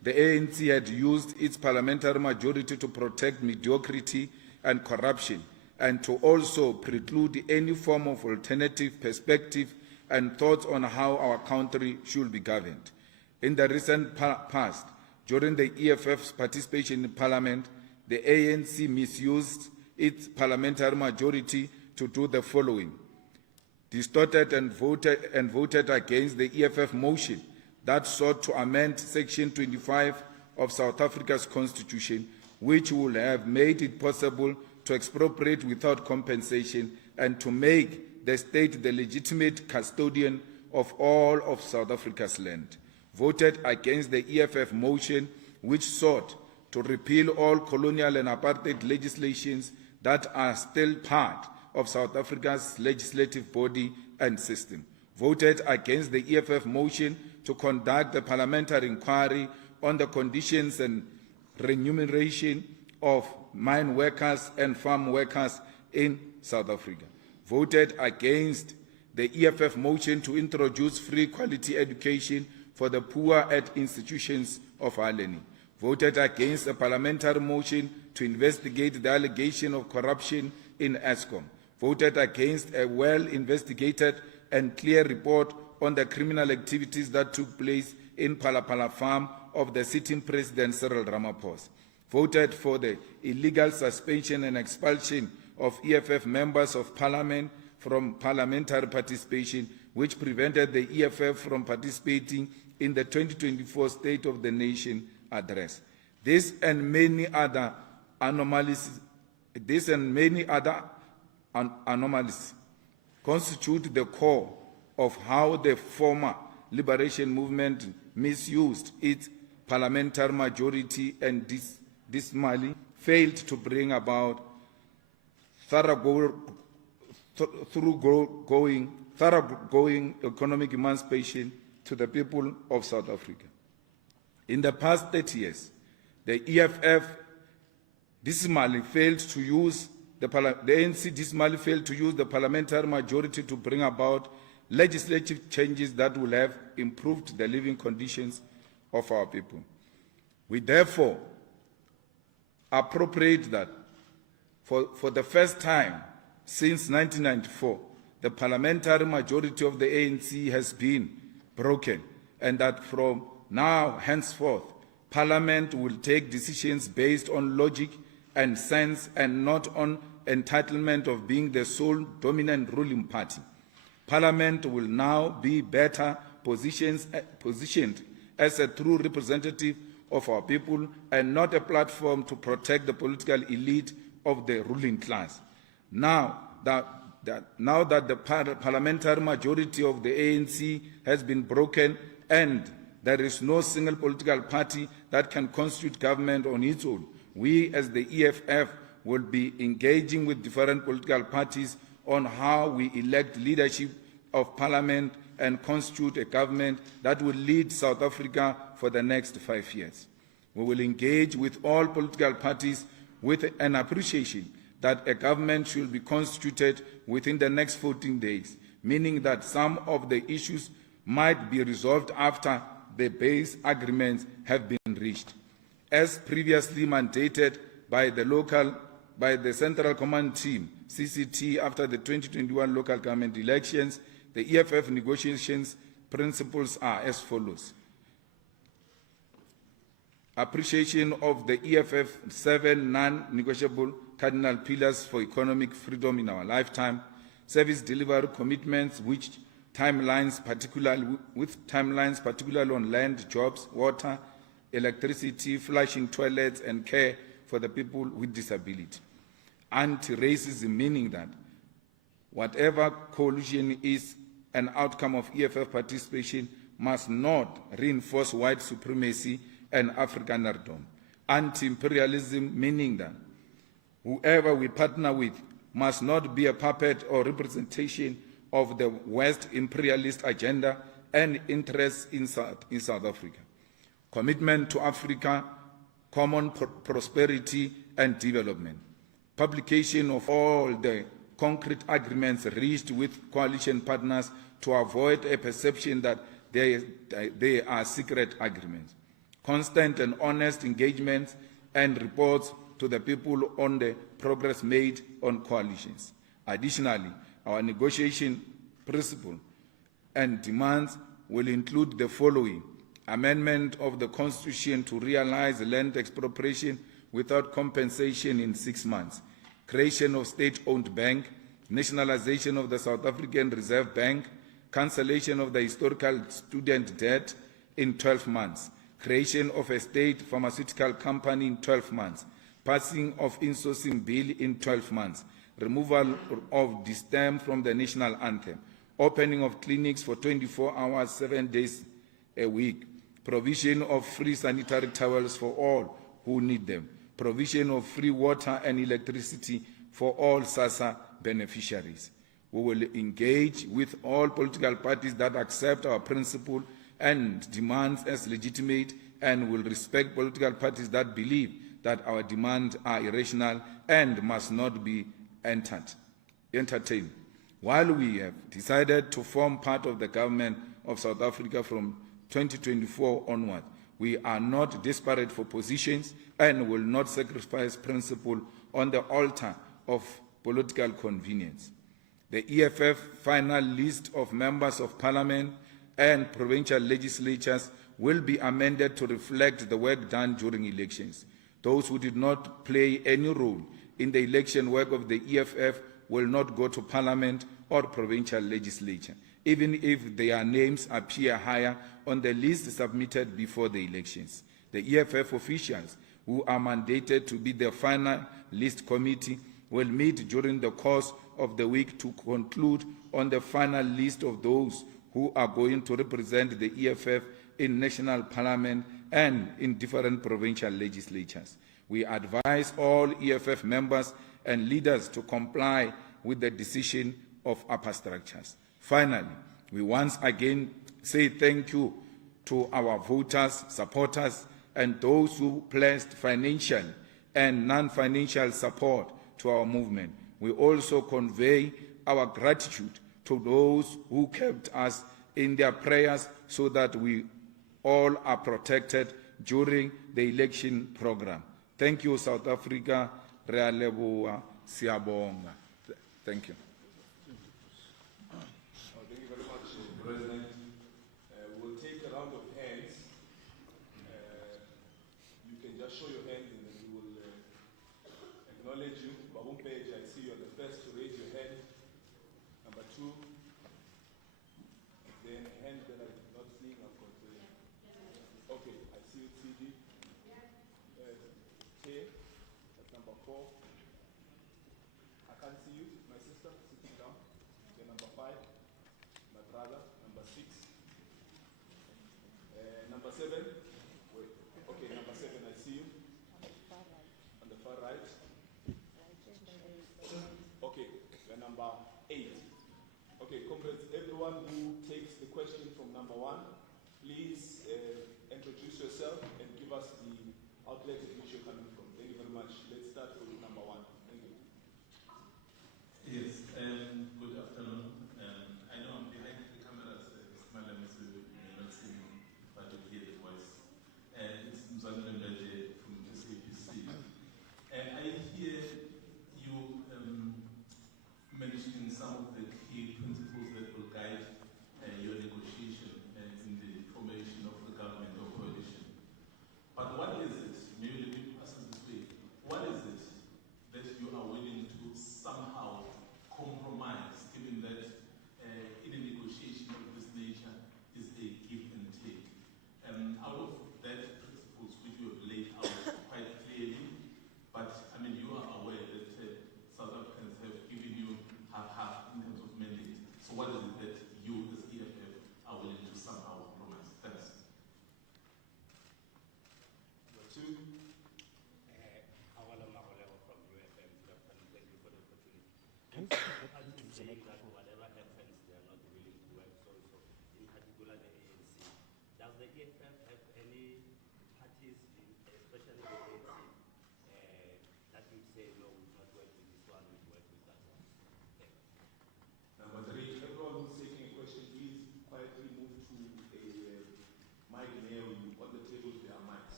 the ANC had used its parliamentary majority to protect mediocrity and corruption, and to also preclude any form of alternative perspective and thoughts on how our country should be governed. In the recent past, during the EFF's participation in Parliament, the ANC misused its parliamentary majority to do the following: distorted and voted against the EFF motion that sought to amend Section 25 of South Africa's Constitution, which would have made it possible to expropriate without compensation and to make the state the legitimate custodian of all of South Africa's land. Voted against the EFF motion, which sought to repeal all colonial and apartheid legislations that are still part of South Africa's legislative body and system. Voted against the EFF motion to conduct a parliamentary inquiry on the conditions and remuneration of mine workers and farm workers in South Africa. Voted against the EFF motion to introduce free quality education for the poor at institutions of higher learning. Voted against a parliamentary motion to investigate the allegation of corruption in Eskom. Voted against a well-investigated and clear report on the criminal activities that took place in Palapala farm of the sitting President Cyril Ramaphosa. Voted for the illegal suspension and expulsion of EFF members of Parliament from parliamentary participation, which prevented the EFF from participating in the 2024 State of the Nation address. This and many other anomalies constitute the core of how the former liberation movement misused its parliamentary majority and dismally failed to bring about thoroughgoing economic emancipation to the people of South Africa. In the past 30 years, the EFF dismally failed to use the ANC dismally failed to use the parliamentary majority to bring about legislative changes that will have improved the living conditions of our people. We therefore appropriate that for the first time since 1994, the parliamentary majority of the ANC has been broken, and that from now henceforth, Parliament will take decisions based on logic and sense and not on entitlement of being the sole dominant ruling party. Parliament will now be better positioned as a true representative of our people and not a platform to protect the political elite of the ruling class. Now that the parliamentary majority of the ANC has been broken and there is no single political party that can constitute government on its own, we as the EFF will be engaging with different political parties on how we elect leadership of Parliament and constitute a government that will lead South Africa for the next 5 years. We will engage with all political parties with an appreciation that a government should be constituted within the next 14 days, meaning that some of the issues might be resolved after the base agreements have been reached. As previously mandated by the Central Command Team, CCT, after the 2021 local government elections, the EFF negotiations principles are as follows. Appreciation of the EFF 7 non-negotiable cardinal pillars for economic freedom in our lifetime, service delivery commitments with timelines particularly on land, jobs, water, electricity, flushing toilets, and care for the people with disability. Anti-racism, meaning that whatever coalition is an outcome of EFF participation, must not reinforce white supremacy and Afrikanerdom. Anti-imperialism, meaning that whoever we partner with must not be a puppet or representation of the West imperialist agenda and interests in South Africa. Commitment to Africa, common prosperity and development. Publication of all the concrete agreements reached with coalition partners to avoid a perception that they are secret agreements. constant and honest engagements and reports to the people on the progress made on coalitions. Additionally, our negotiation principle and demands will include the following: amendment of the Constitution to realize land expropriation without compensation in 6 months, creation of state-owned bank, nationalization of the South African Reserve Bank, cancellation of the historical student debt in 12 months, creation of a state pharmaceutical company in 12 months, passing of insourcing bill in 12 months, removal of the stem from the national anthem, opening of clinics for 24 hours, 7 days a week, provision of free sanitary towels for all who need them, provision of free water and electricity for all SASSA beneficiaries. We will engage with all political parties that accept our principle and demands as legitimate, and will respect political parties that believe that our demands are irrational and must not be entertained. While we have decided to form part of the government of South Africa from 2024 onward, we are not desperate for positions and will not sacrifice principle on the altar of political convenience. The EFF final list of members of Parliament and provincial legislatures will be amended to reflect the work done during elections. Those who did not play any role in the election work of the EFF will not go to Parliament or provincial legislature, even if their names appear higher on the list submitted before the elections. The EFF officials who are mandated to be the final list committee will meet during the course of the week to conclude on the final list of those who are going to represent the EFF in national parliament and in different provincial legislatures. We advise all EFF members and leaders to comply with the decision of upper structures. Finally, we once again say thank you to our voters, supporters, and those who pledged financial and non-financial support to our movement. We also convey our gratitude to those who kept us in their prayers so that we all are protected during the election program. Thank you, South Africa. Re a leboha, siabonga. Thank you. Thank you very much, President. We'll take a round of hands. You can just show your hands and then we will acknowledge you. Babum Page, I see you are the first to raise your hand. Number 2. Then a hand that I'm not seeing. I've got okay, I see you, CD. K, that's number 4. I can't see you, my sister, sitting down. Okay, number 5. My brother, number 6. Number 7. Wait. Okay, number 7, I see you. On the far right. Okay, you're number 8. Okay, comrades, everyone who takes the question from number 1, please introduce yourself and give us the outlet in which you're coming from. Thank you very much. Let's start with number 1. Thank you. Yes, good afternoon. I know I'm behind the cameras, Mr. Malema, so you may not see me, but you hear the voice. It's Mzanele Mbeje from SABC. I hear you mentioning some of the key principles that will guide your negotiation in the formation of the government or coalition. But what is it, maybe let me ask it this way, what is it that you are willing to somehow compromise, given that in a negotiation of this nature is a give and take? Out of that principles which you have laid out quite clearly, but I mean you are aware that South Africans have given you half in terms of mandate. So what is it that you as EFF are willing to somehow compromise? Thanks. Number 2. From UFM, thank you for the opportunity. You say that whatever happens, they are not willing to work. So in particular, the ANC. Does the EFF have any parties, especially the ANC, that would say no, we will not work with this one, we will work with that one? Number 3, everyone who's taking a question, please quietly move to a mic near you. On the tables, there are mics.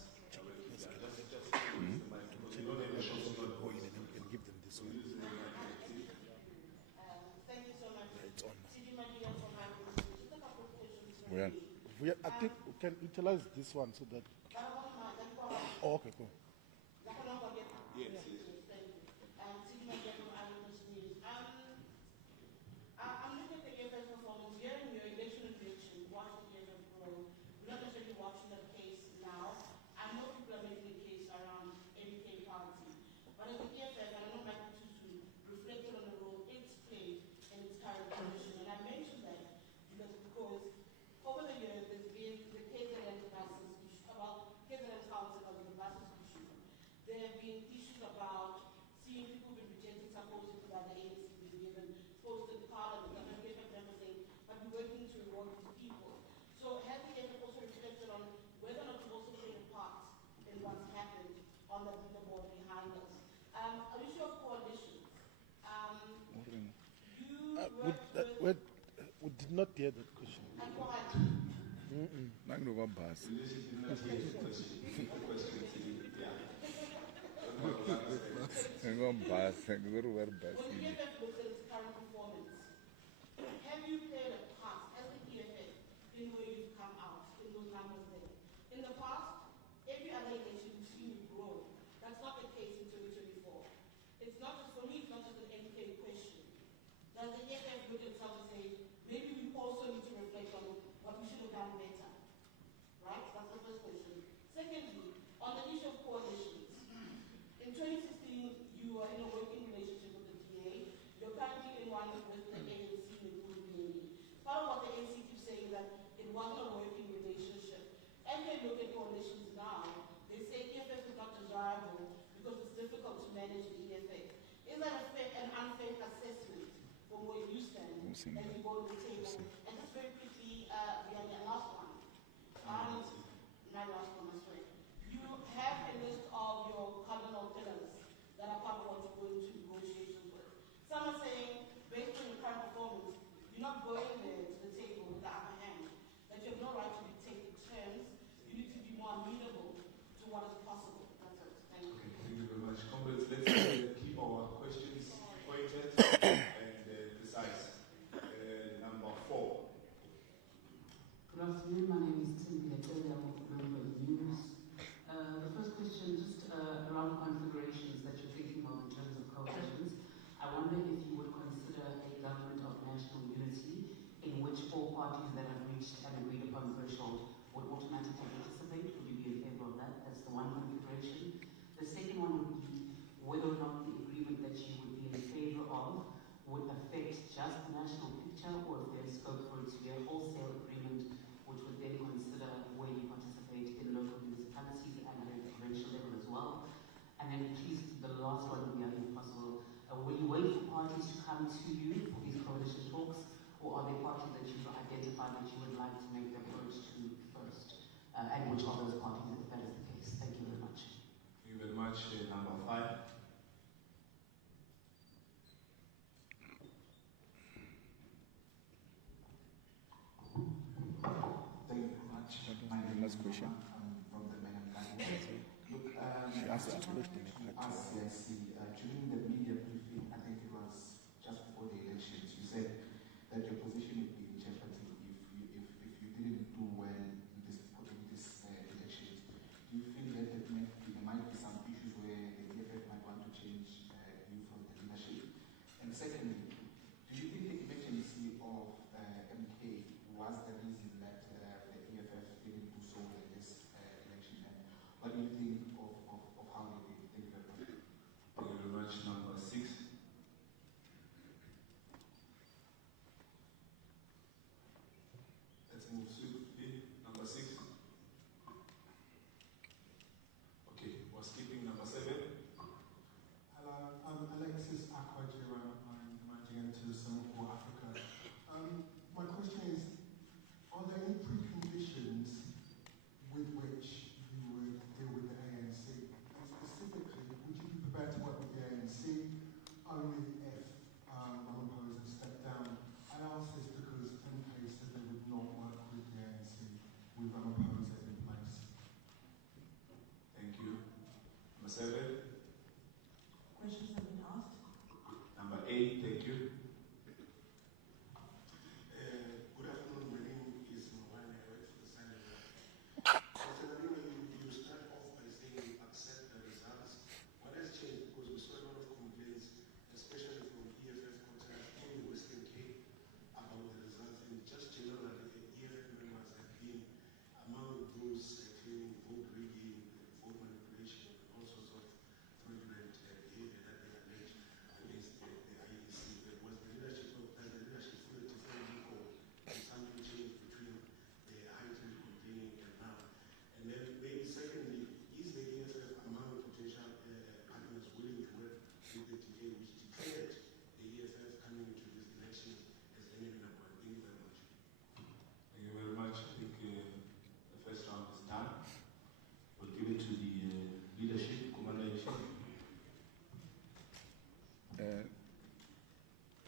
Well, I think we can utilize this one so that. Oh, okay, cool. Yes, yes. I'm looking at the EFF performance here in your election prediction, watching the EFF grow. We're not necessarily watching the case now. I know people are making a case around MK party. But as the EFF, I don't like to reflect on the role it's played in its current position. And I mentioned that because over the years there's been the KZN buses issue, about KZN council of the buses issue. There have been issues about seeing people being rejected supposedly by the ANC being given posted Parliament, and the EFF member saying, but we're working to reward these people. So has the EFF also reflected on whether or not to also play a part in what's happened on the leaderboard behind us? An issue of coalitions. We did not hear that question. Have you played a part as the EFF in where you've come out in those numbers there? In the past, every other election you've seen you grow. That's not the case in 2024. It's not just, for me, it's not just an MK question. Does the EFF look at itself and say, maybe we also need to reflect on what we should have done better? Right? That's the first question. Secondly, on the issue of coalitions. In 2016, you were in a working relationship with the DA. You're currently in one with the ANC and the part of what the ANC keeps saying that it wasn't a working relationship. As they look at coalitions now, they say EFF is not desirable because it's difficult to manage the EFF. Is that an unfair assessment from where you stand as you go to the table? And just very quickly, the last one. My last one, I swear. You have a list of your cardinal pillars that are part of what you go into negotiations with. Some are saying, based on your current performance, you're not going there to the table with the upper hand, that you have no right to dictate the terms. You need to be more amenable to what is possible. That's it. Thank you. Okay, thank you very much. Comrades, let's keep our questions pointed and precise. Number 4. Good afternoon, my name is Tim Giletoya, I'm a member of News. The first question, just around configurations that you're thinking of in terms of coalitions. I wonder if you would consider a government of national unity in which all parties that have reached an agreed upon threshold would automatically participate. Would you be in favor of that? That's the one configuration. The second one would be whether or not the agreement that you would be in favor of would affect just the national picture, or if there's scope for it to be a wholesale agreement which would then consider where you participate in local municipalities and at a provincial level as well. And then please, the last one would be, if possible, will you wait for parties to come to you for these coalition talks, or are there parties that you've identified that you would like to make the approach to first? And which are those parties, if that is the case? Thank you very much. Thank you very much. Number 5. Thank you very much. My name is question. I'm from the Parliamentary. Look, She asked a question. During the media briefing, I think it was just before the elections, you said that your position would be in jeopardy if you didn't do well in this elections. Do you feel that there might be some issues where the EFF might want to change you from the leadership? And secondly, do you think the emergency of MK was the reason that the EFF didn't do so in this election? And what do you think of how they did? Thank you very much. Thank you very much. Number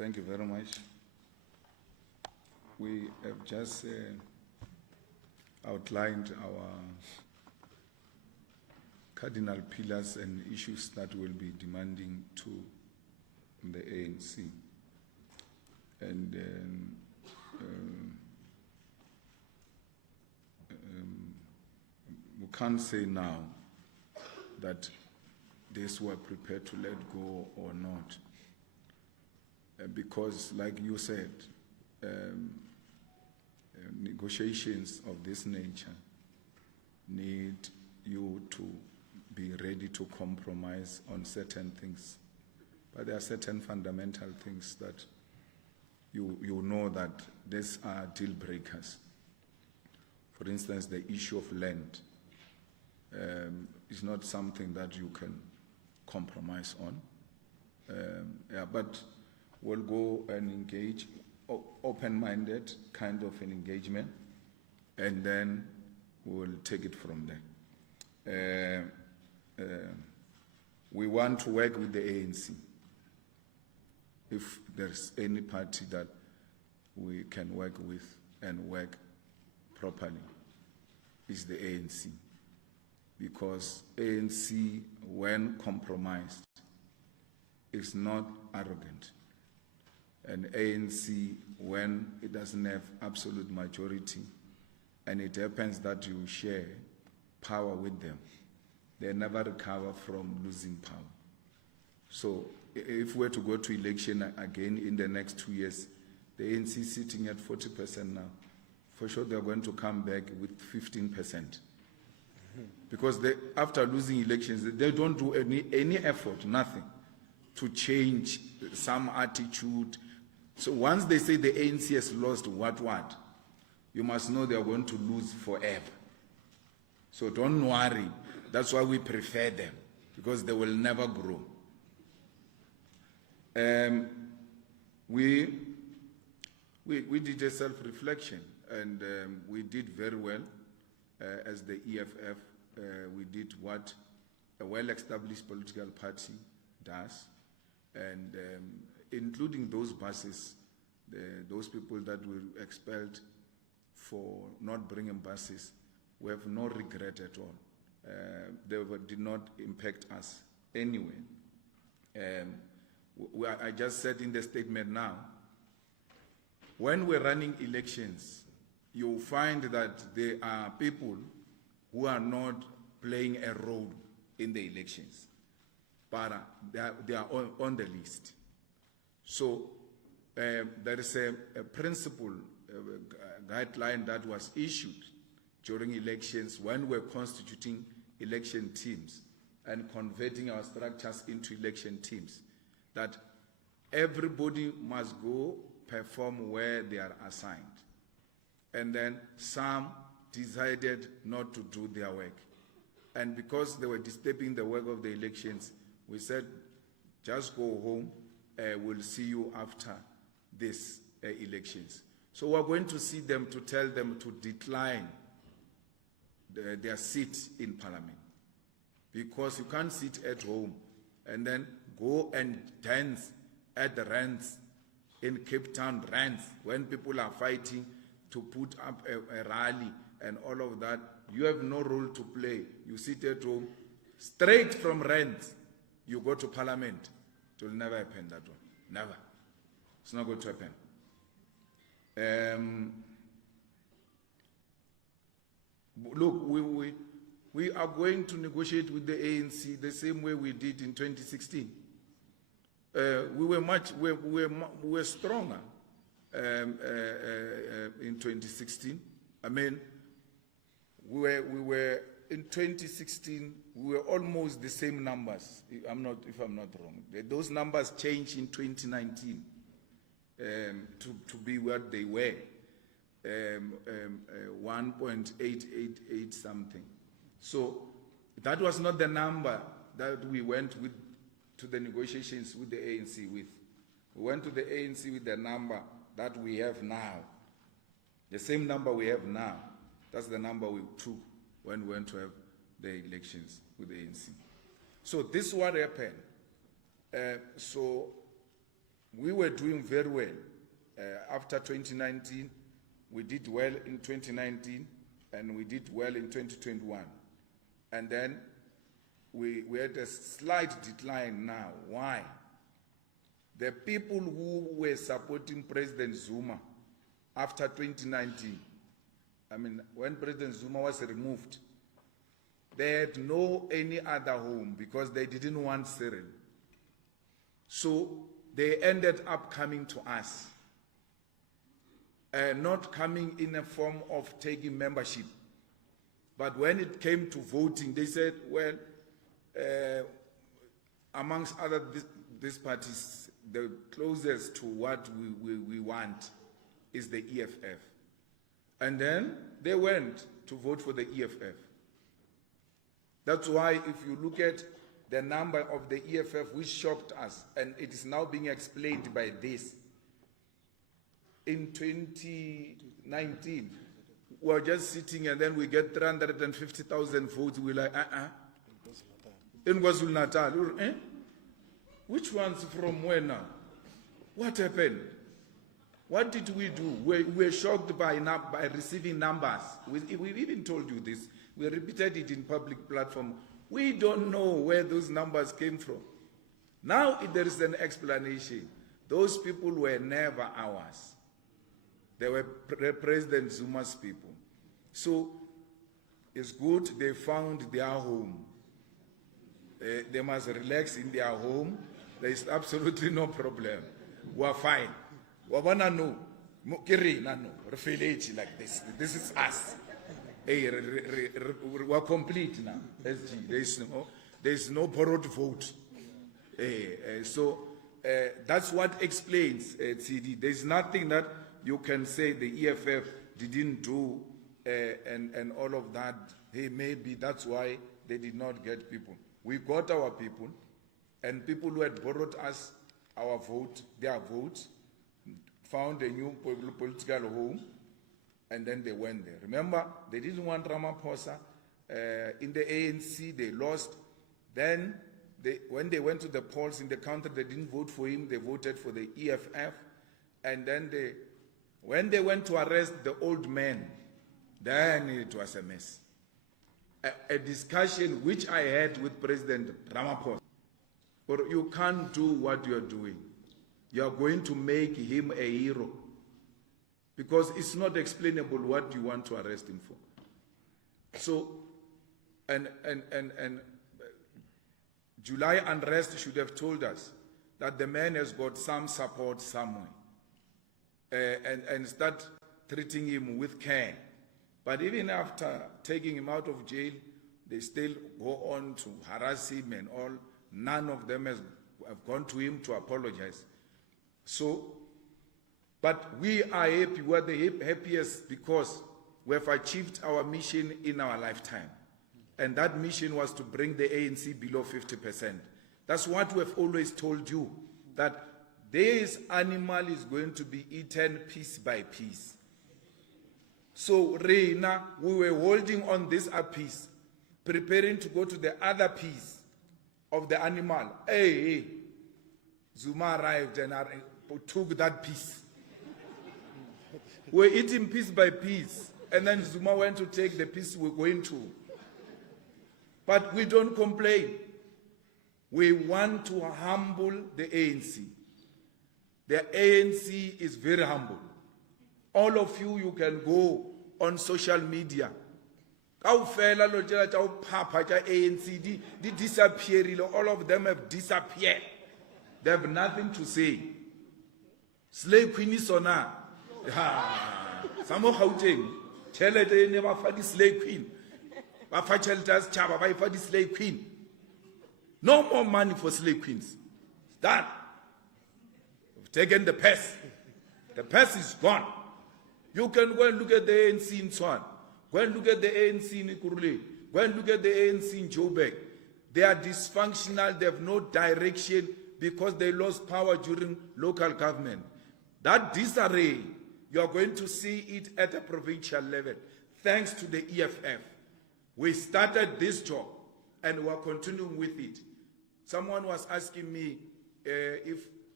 Thank you very much. We have just outlined our cardinal pillars and issues that we'll be demanding to the ANC. And we can't say now that this we're prepared to let go or not. Because, like you said, negotiations of this nature need you to be ready to compromise on certain things. But there are certain fundamental things that you know that these are deal breakers. For instance, the issue of land is not something that you can compromise on. But we'll go and engage, open-minded kind of an engagement, and then we'll take it from there. We want to work with the ANC. If there's any party that we can work with and work properly, is the ANC. Because ANC, when compromised, is not arrogant. And ANC, when it doesn't have absolute majority, and it happens that you share power with them, they never recover from losing power. So if we're to go to election again in the next 2 years, the ANC is sitting at 40% now. For sure they're going to come back with 15%. Because after losing elections, they don't do any effort, nothing, to change some attitude. So once they say the ANC has lost what, you must know they are going to lose forever. So don't worry. That's why we prefer them, because they will never grow. We did a self-reflection, and we did very well as the EFF. We did what a well-established political party does, and including those buses, those people that were expelled for not bringing buses, we have no regret at all. They did not impact us anyway. I just said in the statement now, when we're running elections, you'll find that there are people who are not playing a role in the elections, but they are on the list. So there is a principle, a guideline that was issued during elections when we're constituting election teams and converting our structures into election teams, that everybody must go perform where they are assigned. And then some decided not to do their work. And because they were disturbing the work of the elections, we said, just go home, we'll see you after these elections. So we're going to see them to tell them to decline their seat in Parliament. Because you can't sit at home and then go and dance at the rants in Cape Town, rants, when people are fighting to put up a rally and all of that. You have no role to play. You sit at home, straight from rants, you go to Parliament. It will never happen, that one. Never. It's not going to happen. Look, we are going to negotiate with the ANC the same way we did in 2016. We were stronger in 2016. I mean, we were in 2016. We were almost the same numbers. If I'm not wrong. Those numbers changed in 2019 to be what they were. 1.888 something. So that was not the number that we went with to the negotiations with the ANC with. We went to the ANC with the number that we have now. The same number we have now. That's the number we took when we went to have the elections with the ANC. So this is what happened. So we were doing very well. After 2019, we did well in 2019, and we did well in 2021. And then we had a slight decline now. Why? The people who were supporting President Zuma after 2019, I mean, when President Zuma was removed, they had no any other home because they didn't want Cyril. So they ended up coming to us. Not coming in a form of taking membership. But when it came to voting, they said, well, amongst other these parties, the closest to what we want is the EFF. And then they went to vote for the EFF. That's why if you look at the number of the EFF, which shocked us, and it is now being explained by this. In 2019, we were just sitting and then we get 350,000 votes. We're like, In KwaZulu-Natal, eh? Which ones from where now? What happened? What did we do? We were shocked by receiving numbers. We even told you this. We repeated it in public platform. We don't know where those numbers came from. Now there is an explanation. Those people were never ours. They were President Zuma's people. So it's good they found their home. They must relax in their home. There is absolutely no problem. We're fine. We're like this. This is us. We're complete now. There is no borrowed vote. So that's what explains CD. There's nothing that you can say the EFF didn't do and all of that. Hey, maybe that's why they did not get people. We got our people, and people who had borrowed us our vote, their votes, found a new political home, and then they went there. Remember, they didn't want Ramaphosa. In the ANC, they lost. Then, when they went to the polls in the country, they didn't vote for him. They voted for the EFF. And then, when they went to arrest the old man, then it was a mess. A discussion which I had with President Ramaphosa. But you can't do what you're doing. You are going to make him a hero. Because it's not explainable what you want to arrest him for. So, and July unrest should have told us that the man has got some support somewhere. And start treating him with care. But even after taking him out of jail, they still go on to harass him and all. None of them have gone to him to apologize. So, but we are happy. We are the happiest because we have achieved our mission in our lifetime. And that mission was to bring the ANC below 50%. That's what we have always told you, that this animal is going to be eaten piece by piece. So, Reina, we were holding on this piece, preparing to go to the other piece of the animal. Hey, Zuma arrived and took that piece. We're eating piece by piece, and then Zuma went to take the piece we're going to. But we don't complain. We want to humble the ANC. The ANC is very humble. All of you can go on social media. All of them have disappeared. They have nothing to say. Slave Queen is on her. Some of Gauteng, tell her they never find the slave queen. The slave queen. No more money for slave queens. Done. We've taken the purse. The purse is gone. You can go and look at the ANC in Swan. Go and look at the ANC in Ikurule. Go and look at the ANC in Joburg. They are dysfunctional. They have no direction because they lost power during local government. That disarray, you are going to see it at a provincial level. Thanks to the EFF. We started this job and we are continuing with it. Someone was asking me if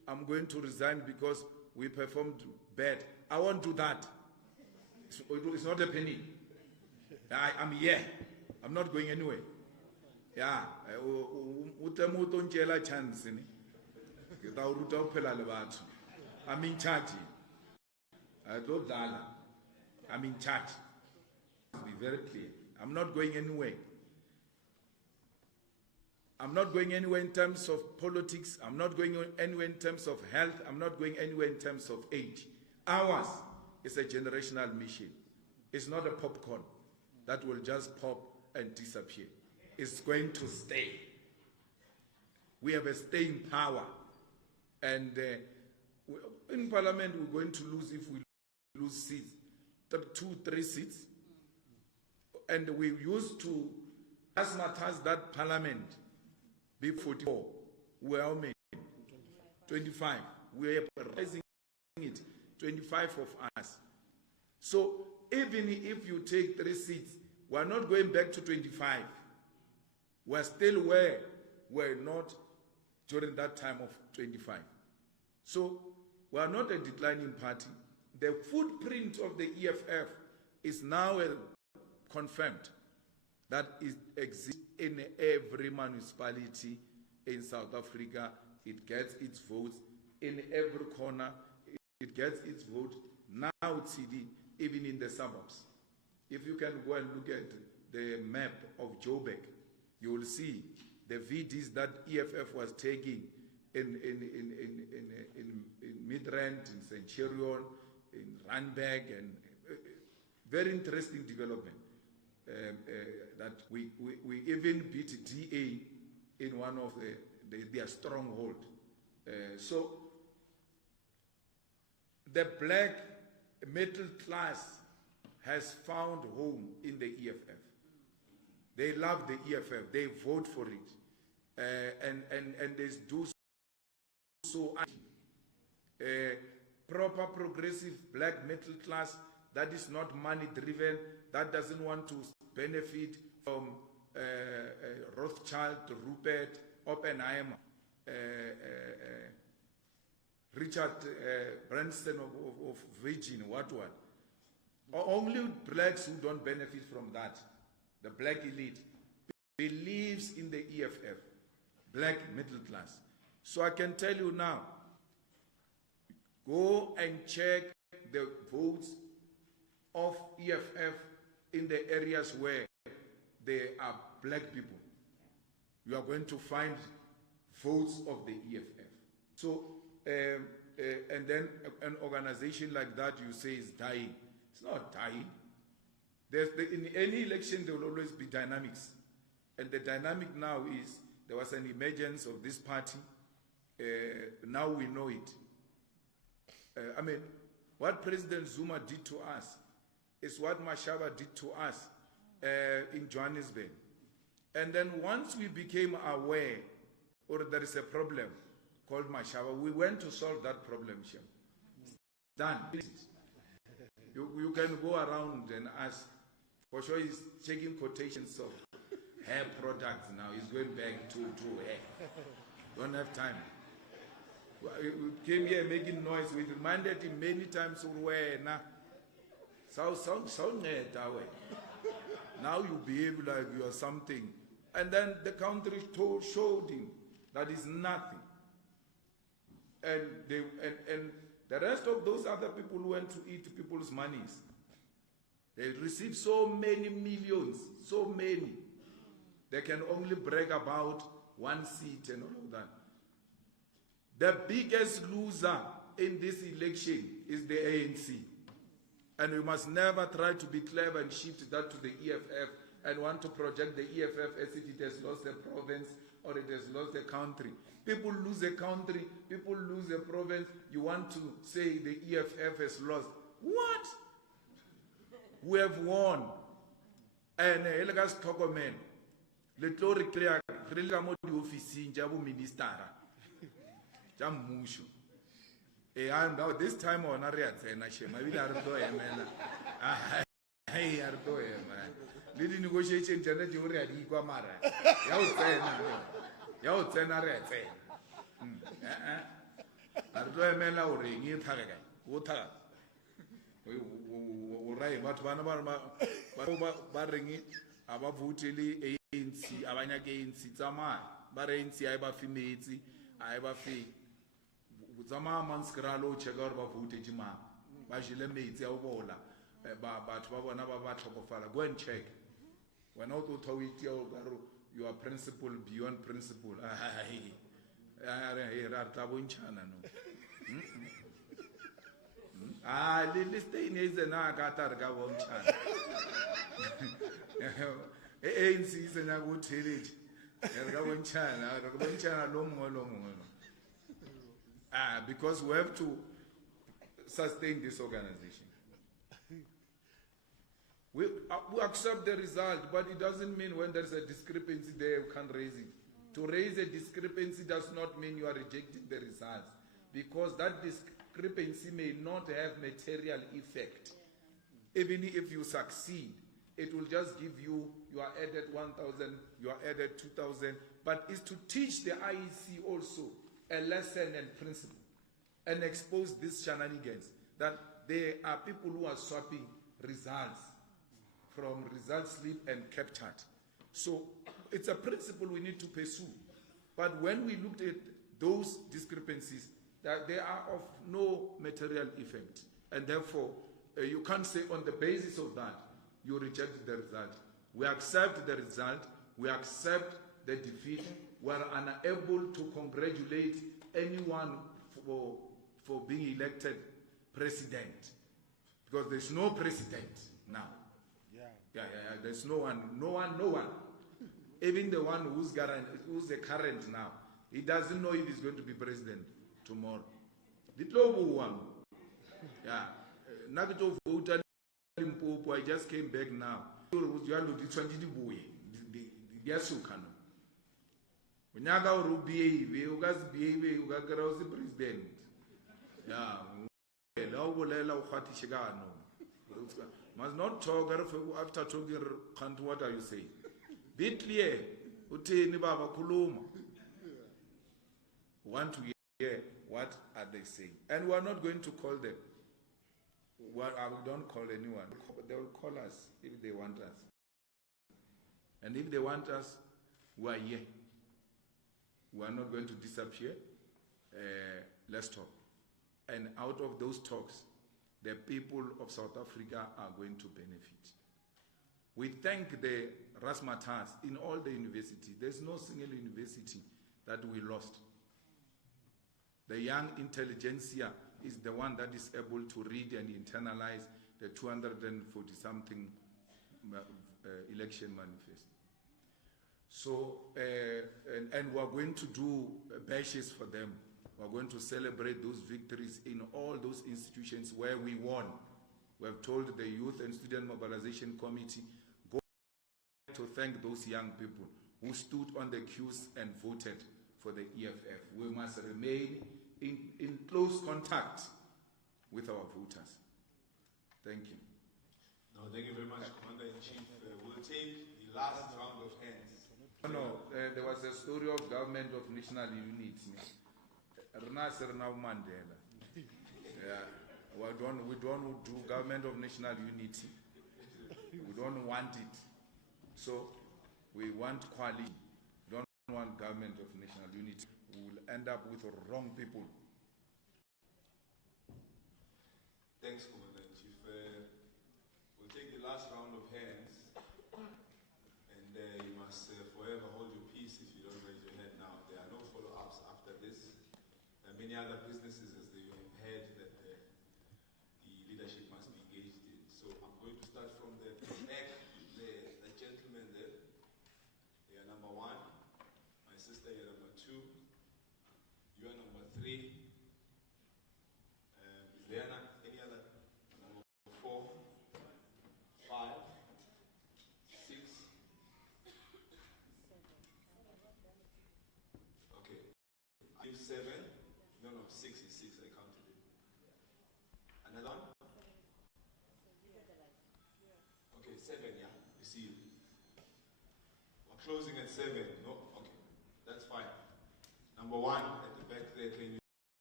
I'm going to resign because we performed bad. I won't do that. It's not happening. I'm here. I'm not going anywhere. Yeah. I'm in charge. I'm in charge. Be very clear. I'm not going anywhere. I'm not going anywhere in terms of politics. I'm not going anywhere in terms of health. I'm not going anywhere in terms of age. Ours is a generational mission. It's not a popcorn that will just pop and disappear. It's going to stay. We have a staying power. And in Parliament, we're going to lose if we lose seats, 2-3 seats. And we used to, as much as that Parliament, be 44, we are how many? 25. We are raising it, 25 of us. So even if you take 3 seats, we are not going back to 25. We are still where we're not during that time of 25. So we are not a declining party. The footprint of the EFF is now confirmed that it exists in every municipality in South Africa. It gets its votes in every corner. It gets its vote now, TD, even in the suburbs. If you can go and look at the map of Joburg, you will see the VDs that EFF was taking in Midrand, in Centurion, in Randburg, and very interesting development. That we even beat DA in one of their stronghold. So the black middle class has found home in the EFF. They love the EFF. They vote for it, and they do so. Proper progressive black middle class that is not money driven, that doesn't want to benefit from Rothschild, Rupert, Oppenheimer, Richard Branson of Virgin, what. Only blacks who don't benefit from that, the black elite, believes in the EFF, black middle class. So I can tell you now, go and check the votes of EFF in the areas where there are black people. You are going to find votes of the EFF. So, and then an organization like that you say is dying. It's not dying. In any election there will always be dynamics. And the dynamic now is, there was an emergence of this party. Now we know it. I mean, what President Zuma did to us is what Mashaba did to us in Johannesburg. And then once we became aware, or there is a problem called Mashaba, we went to solve that problem. Done. You can go around and ask. For sure he's checking quotations of hair products now. He's going back to hair. Don't have time. We came here making noise. We reminded him many times, now you behave like you are something. And then the country showed him that is nothing. And the rest of those other people who went to eat people's monies. They received so many millions, so many. They can only brag about one seat and all of that. The biggest loser in this election is the ANC. And we must never try to be clever and shift that to the EFF and want to project the EFF as if it has lost a province or it has lost a country. People lose a country, people lose a province. You want to say the EFF has lost. What? We have won. And Elgas Tokomen, Letori Clear, Rilgamodi Office, Jabu Minister. Jamushu. And now this time on Ariatena, maybe Ardo Emena. Hey, Ardo Emena. Little negotiation, Janet, you already Guamara. Yautena Rete. Are to emela o reng e thaga kae o thaga o rai batho bana ba reng a ba vote le ANC a ba nyaka ANC tsamaya ba re ANC a e ba fimetsi a e ba fe tsamaya manskra lo cheka gore ba vote jima ba jile metsi a o bola batho ba bona ba tlhokofala. Go and check when o to thawiti o ka ro you are principle beyond principle ra tla bontshana no le stay ne ze na ka ta re ka bontshana ANC se na go thelete re ka bontshana lo mongwe because we have to sustain this organization. We accept the result, but it doesn't mean when there's a discrepancy there, you can't raise it. To raise a discrepancy does not mean you are rejecting the results, because that discrepancy may not have material effect. Even if you succeed, it will just give you are added 1,000, you are added 2,000, but it's to teach the IEC also a lesson and principle and expose these shenanigans that there are people who are swapping results from result slip and captured. So it's a principle we need to pursue. But when we looked at those discrepancies, that they are of no material effect, and therefore you can't say on the basis of that you reject the result. We accept the result, we accept the defeat, we are unable to congratulate anyone for being elected president, because there's no president now. There's no one. Even the one who's the current now, he doesn't know if he's going to be president tomorrow. The global one. I just came back now. Must not talk after talking. What are you saying? Be clear. Want to hear what are they saying? And we are not going to call them. Well, we don't call anyone. They will call us if they want us. And if they want us, we are here. We are not going to disappear. Let's talk. And out of those talks, the people of South Africa are going to benefit. We thank the Rasmatas in all the universities. There's no single university that we lost. The young intelligentsia is the one that is able to read and internalize the 240-something election manifest. So, and we're going to do bashes for them. We're going to celebrate those victories in all those institutions where we won. We have told the Youth and Student Mobilization Committee, go to thank those young people who stood on the queues and voted for the EFF. We must remain in close contact with our voters. Thank you. No, thank you very much, Commander-in-Chief. We'll take the last round of hands. No, there was a story of government of national unity. Mandela. We don't do government of national unity. We don't want it. So we want coalition. We don't want government of national unity. We will end up with wrong people. Thanks, Commander-in-Chief. We'll take the last round of hands. And you must forever hold your peace if you don't raise your hand now. There are no follow-ups after this. Many other businesses, as they have heard, that the leadership must be engaged in. So I'm going to start from the back, the gentleman there. You are number 1. My sister, you are number 2. You are number 3. Is there any other? Number 4, 5, 6. Okay. 7. No, 6 is 6, I counted it. Another one? Okay, 7, yeah, you see it. We're closing at 7, no? Okay, that's fine. Number 1 at the back there, can you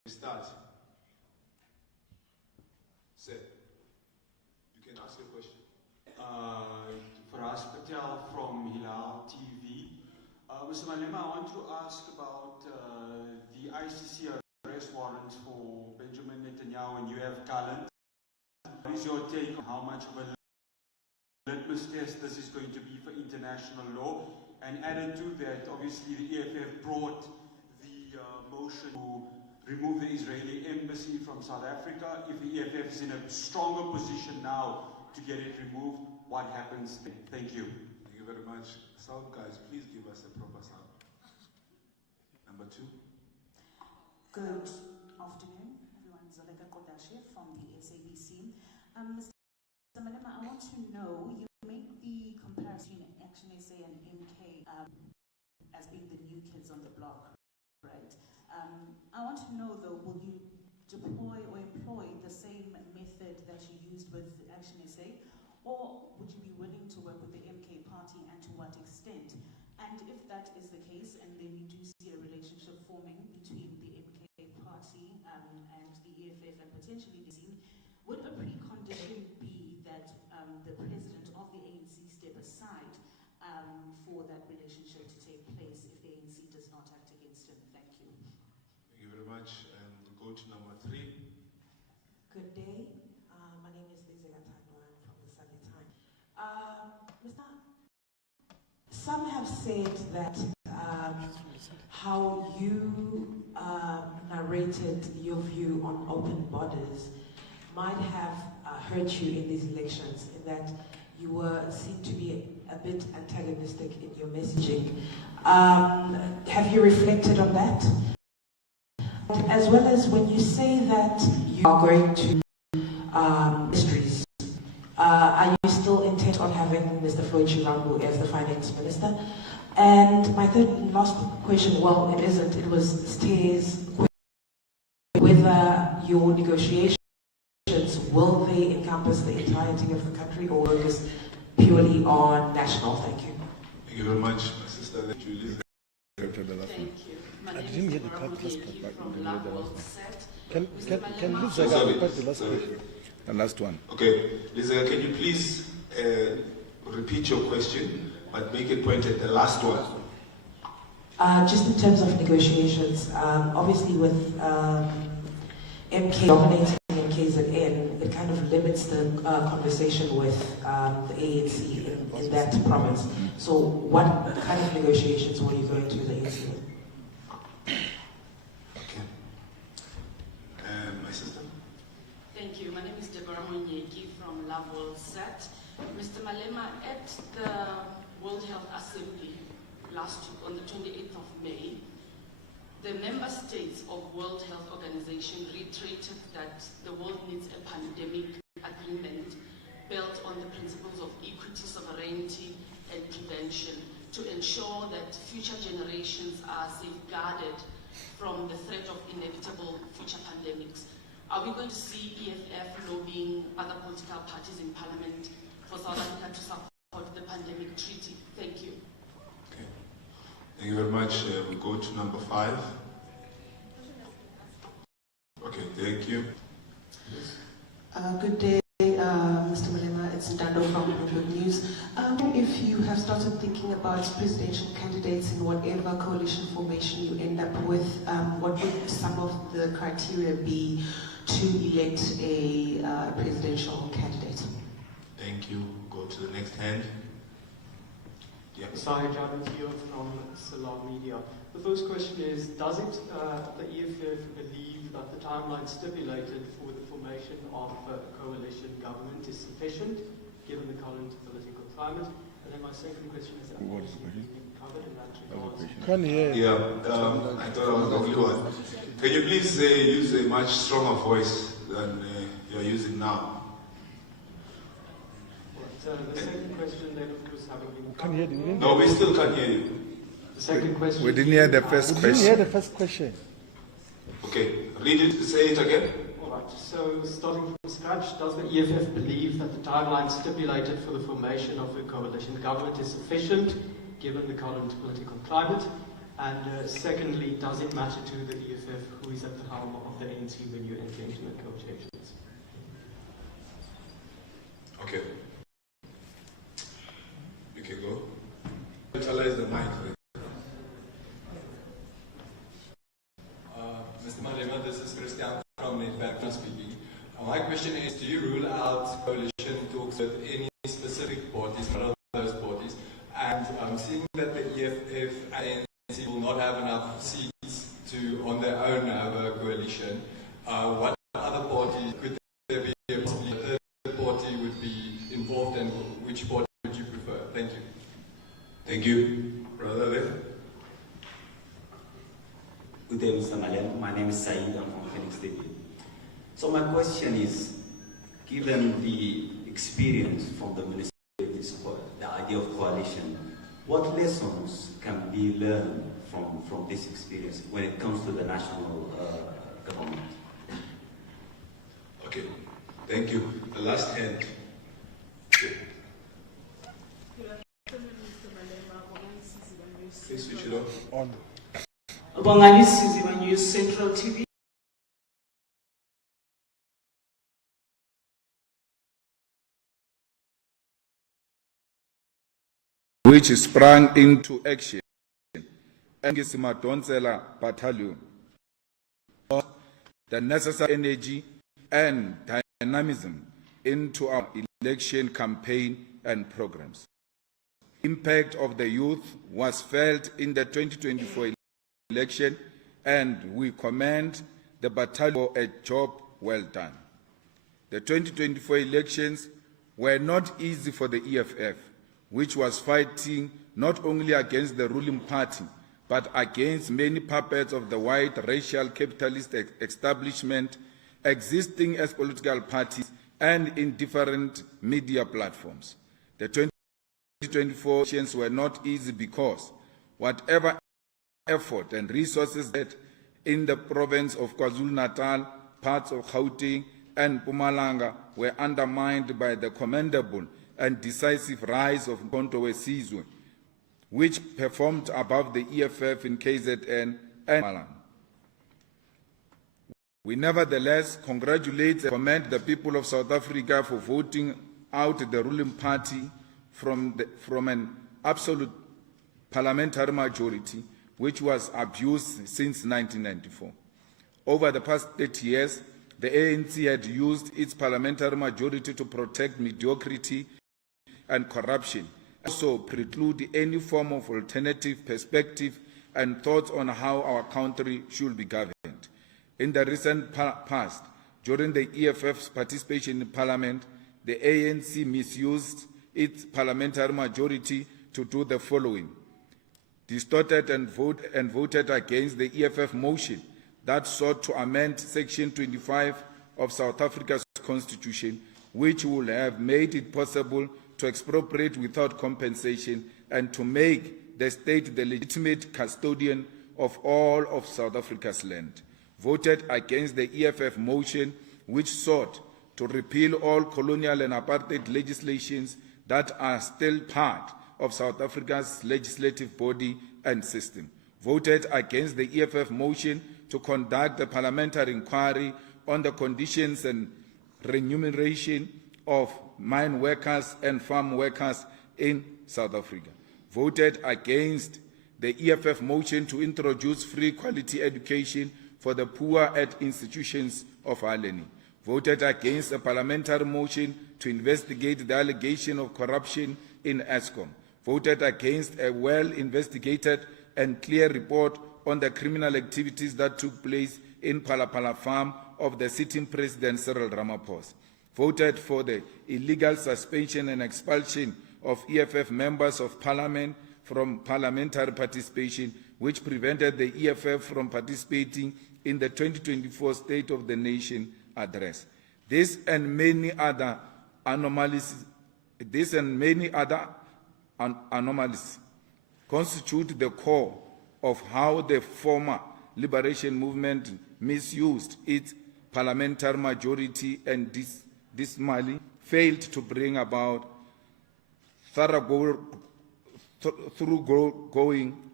Start. Sir, you can ask your question. Faraz Patel from Hilal TV. Mr. Malema, I want to ask about the ICC arrest warrants for Benjamin Netanyahu and UF Gallant. What is your take on how much of a litmus test this is going to be for international law? And added to that, obviously the EFF brought the motion to remove the Israeli embassy from South Africa. If the EFF is in a stronger position now to get it removed, what happens then? Thank you. Thank you very much. Sound guys, please give us a proper sound. Number 2. Good afternoon, everyone. Zoleka Kodashe from the SABC. Mr. Malema, I want to know, you make the comparison between Action SA and MK as being the new kids on the block, right? I want to know though, will you deploy or employ the same method that you used with Action SA, or would you be willing to work with the MK party, and to what extent? And if that is the case, and then you do see a relationship forming between the MK party and the EFF and potentially the scene, would a precondition be that the president of the ANC step aside for that relationship to take place if the ANC does not act against him? Thank you. Thank you very much. And we'll go to number 3. Good day. My name is Lizzie Gatandwan from the Sunday Times. Some have said that how you narrated your view on open borders might have hurt you in these elections, in that you were seen to be a bit antagonistic in your messaging. Have you reflected on that? As well as when you say that you are going to ministries, are you still intent on having Mr. Floyd Chilambo as the finance minister? And my third and last question, well, it isn't, it was stays, whether your negotiations, will they encompass the entirety of the country or focus purely on national? Thank you. Thank you very much, my sister Julius. Thank you. I didn't hear the last part. Can Lisa repeat the last question? The last one. Okay, Lisa, can you please repeat your question, but make it point at the last one? Just in terms of negotiations, obviously with MK dominating in KZN, it kind of limits the conversation with the ANC in that province. So what kind of negotiations were you going to with the ANC with? My sister? Thank you. My name is from Lavol Set. Mr. Malema, at the World Health Assembly last week on the 28th of May, the member states of World Health Organization reiterated that the world needs a pandemic agreement built on the principles of equity, sovereignty, and prevention to ensure that future generations are safeguarded from the threat of inevitable future pandemics. Are we going to see EFF lobbying other political parties in Parliament for South Africa to support the pandemic treaty? Thank you. Okay. Thank you very much. We go to number 5. Okay, thank you. Good day, Mr. Malema. It's Ndando from Bloomberg News. If you have started thinking about presidential candidates in whatever coalition formation you end up with, what would some of the criteria be to elect a presidential candidate? Thank you. Go to the next hand. Yeah. Sahir Jabatiyo from Salam Media. The first question is, does it, the EFF believe that the timeline stipulated for the formation of a coalition government is sufficient, given the current political climate? And then my second question is, been covered in that regard. Can hear you. Yeah, I thought I was the only one. Can you please use a much stronger voice than you're using now? The second question then, of course, having been Can hear you. No, we still can't hear you. The second question. We didn't hear the first We question. didn't hear the first question. Okay, read it, say it again. All right, so starting from scratch, does the EFF believe that the timeline stipulated for the formation of a coalition government is sufficient, given the current political climate? And secondly, does it matter to the EFF who is at the helm of the ANC when you enter into negotiations? Okay. You can go. Utilize the mic. Mr. Malema, this is Christian from N18L speaking. My question is, do you rule out coalition talks with any specific parties, not all those parties? And seeing that the EFF and ANC will not have enough seats on their own have a coalition, what other party could there be a possibly a third party would be involved, and which party would you prefer? Thank you. Thank you. Brother there. Good day, Mr. Malema. My name is Said. I'm from Phoenix City. So my question is, given the experience from the municipalities, the idea of coalition, what lessons can be learned from this experience when it comes to the national government? Okay, thank you. The last hand. Please switch it on. Bongali Siziba News Central TV. Which sprang into action. Madonsela Battalion. The necessary energy and dynamism into our election campaign and programs. Impact of the youth was felt in the 2024 election, and we commend the battalion for a job well done. The 2024 elections were not easy for the EFF, which was fighting not only against the ruling party, but against many puppets of the white racial capitalist establishment existing as political parties and in different media platforms. The 2024 elections were not easy because whatever effort and resources that in the province of KwaZulu-Natal, parts of Gauteng and Mpumalanga were undermined by the commendable and decisive rise of Mkhonto weSizwe, which performed above the EFF in KZN and Mpumalanga. We nevertheless congratulate and commend the people of South Africa for voting out the ruling party from an absolute parliamentary majority, which was abused since 1994. Over the past 30 years, the ANC had used its parliamentary majority to protect mediocrity and corruption, also preclude any form of alternative perspective and thoughts on how our country should be governed. In the recent past, during the EFF's participation in Parliament, the ANC misused its parliamentary majority to do the following: distorted and voted against the EFF motion that sought to amend Section 25 of South Africa's Constitution, which would have made it possible to expropriate without compensation and to make the state the legitimate custodian of all of South Africa's land. Voted against the EFF motion, which sought to repeal all colonial and apartheid legislations that are still part of South Africa's legislative body and system. Voted against the EFF motion to conduct a parliamentary inquiry on the conditions and remuneration of mine workers and farm workers in South Africa. Voted against the EFF motion to introduce free quality education for the poor at institutions of higher learning. Voted against a parliamentary motion to investigate the allegation of corruption in Eskom. Voted against a well-investigated and clear report on the criminal activities that took place in Palapala farm of the sitting President Cyril Ramaphosa. Voted for the illegal suspension and expulsion of EFF members of Parliament from parliamentary participation, which prevented the EFF from participating in the 2024 State of the Nation address. This and many other anomalies constitute the core of how the former liberation movement misused its parliamentary majority and dismally failed to bring about thoroughgoing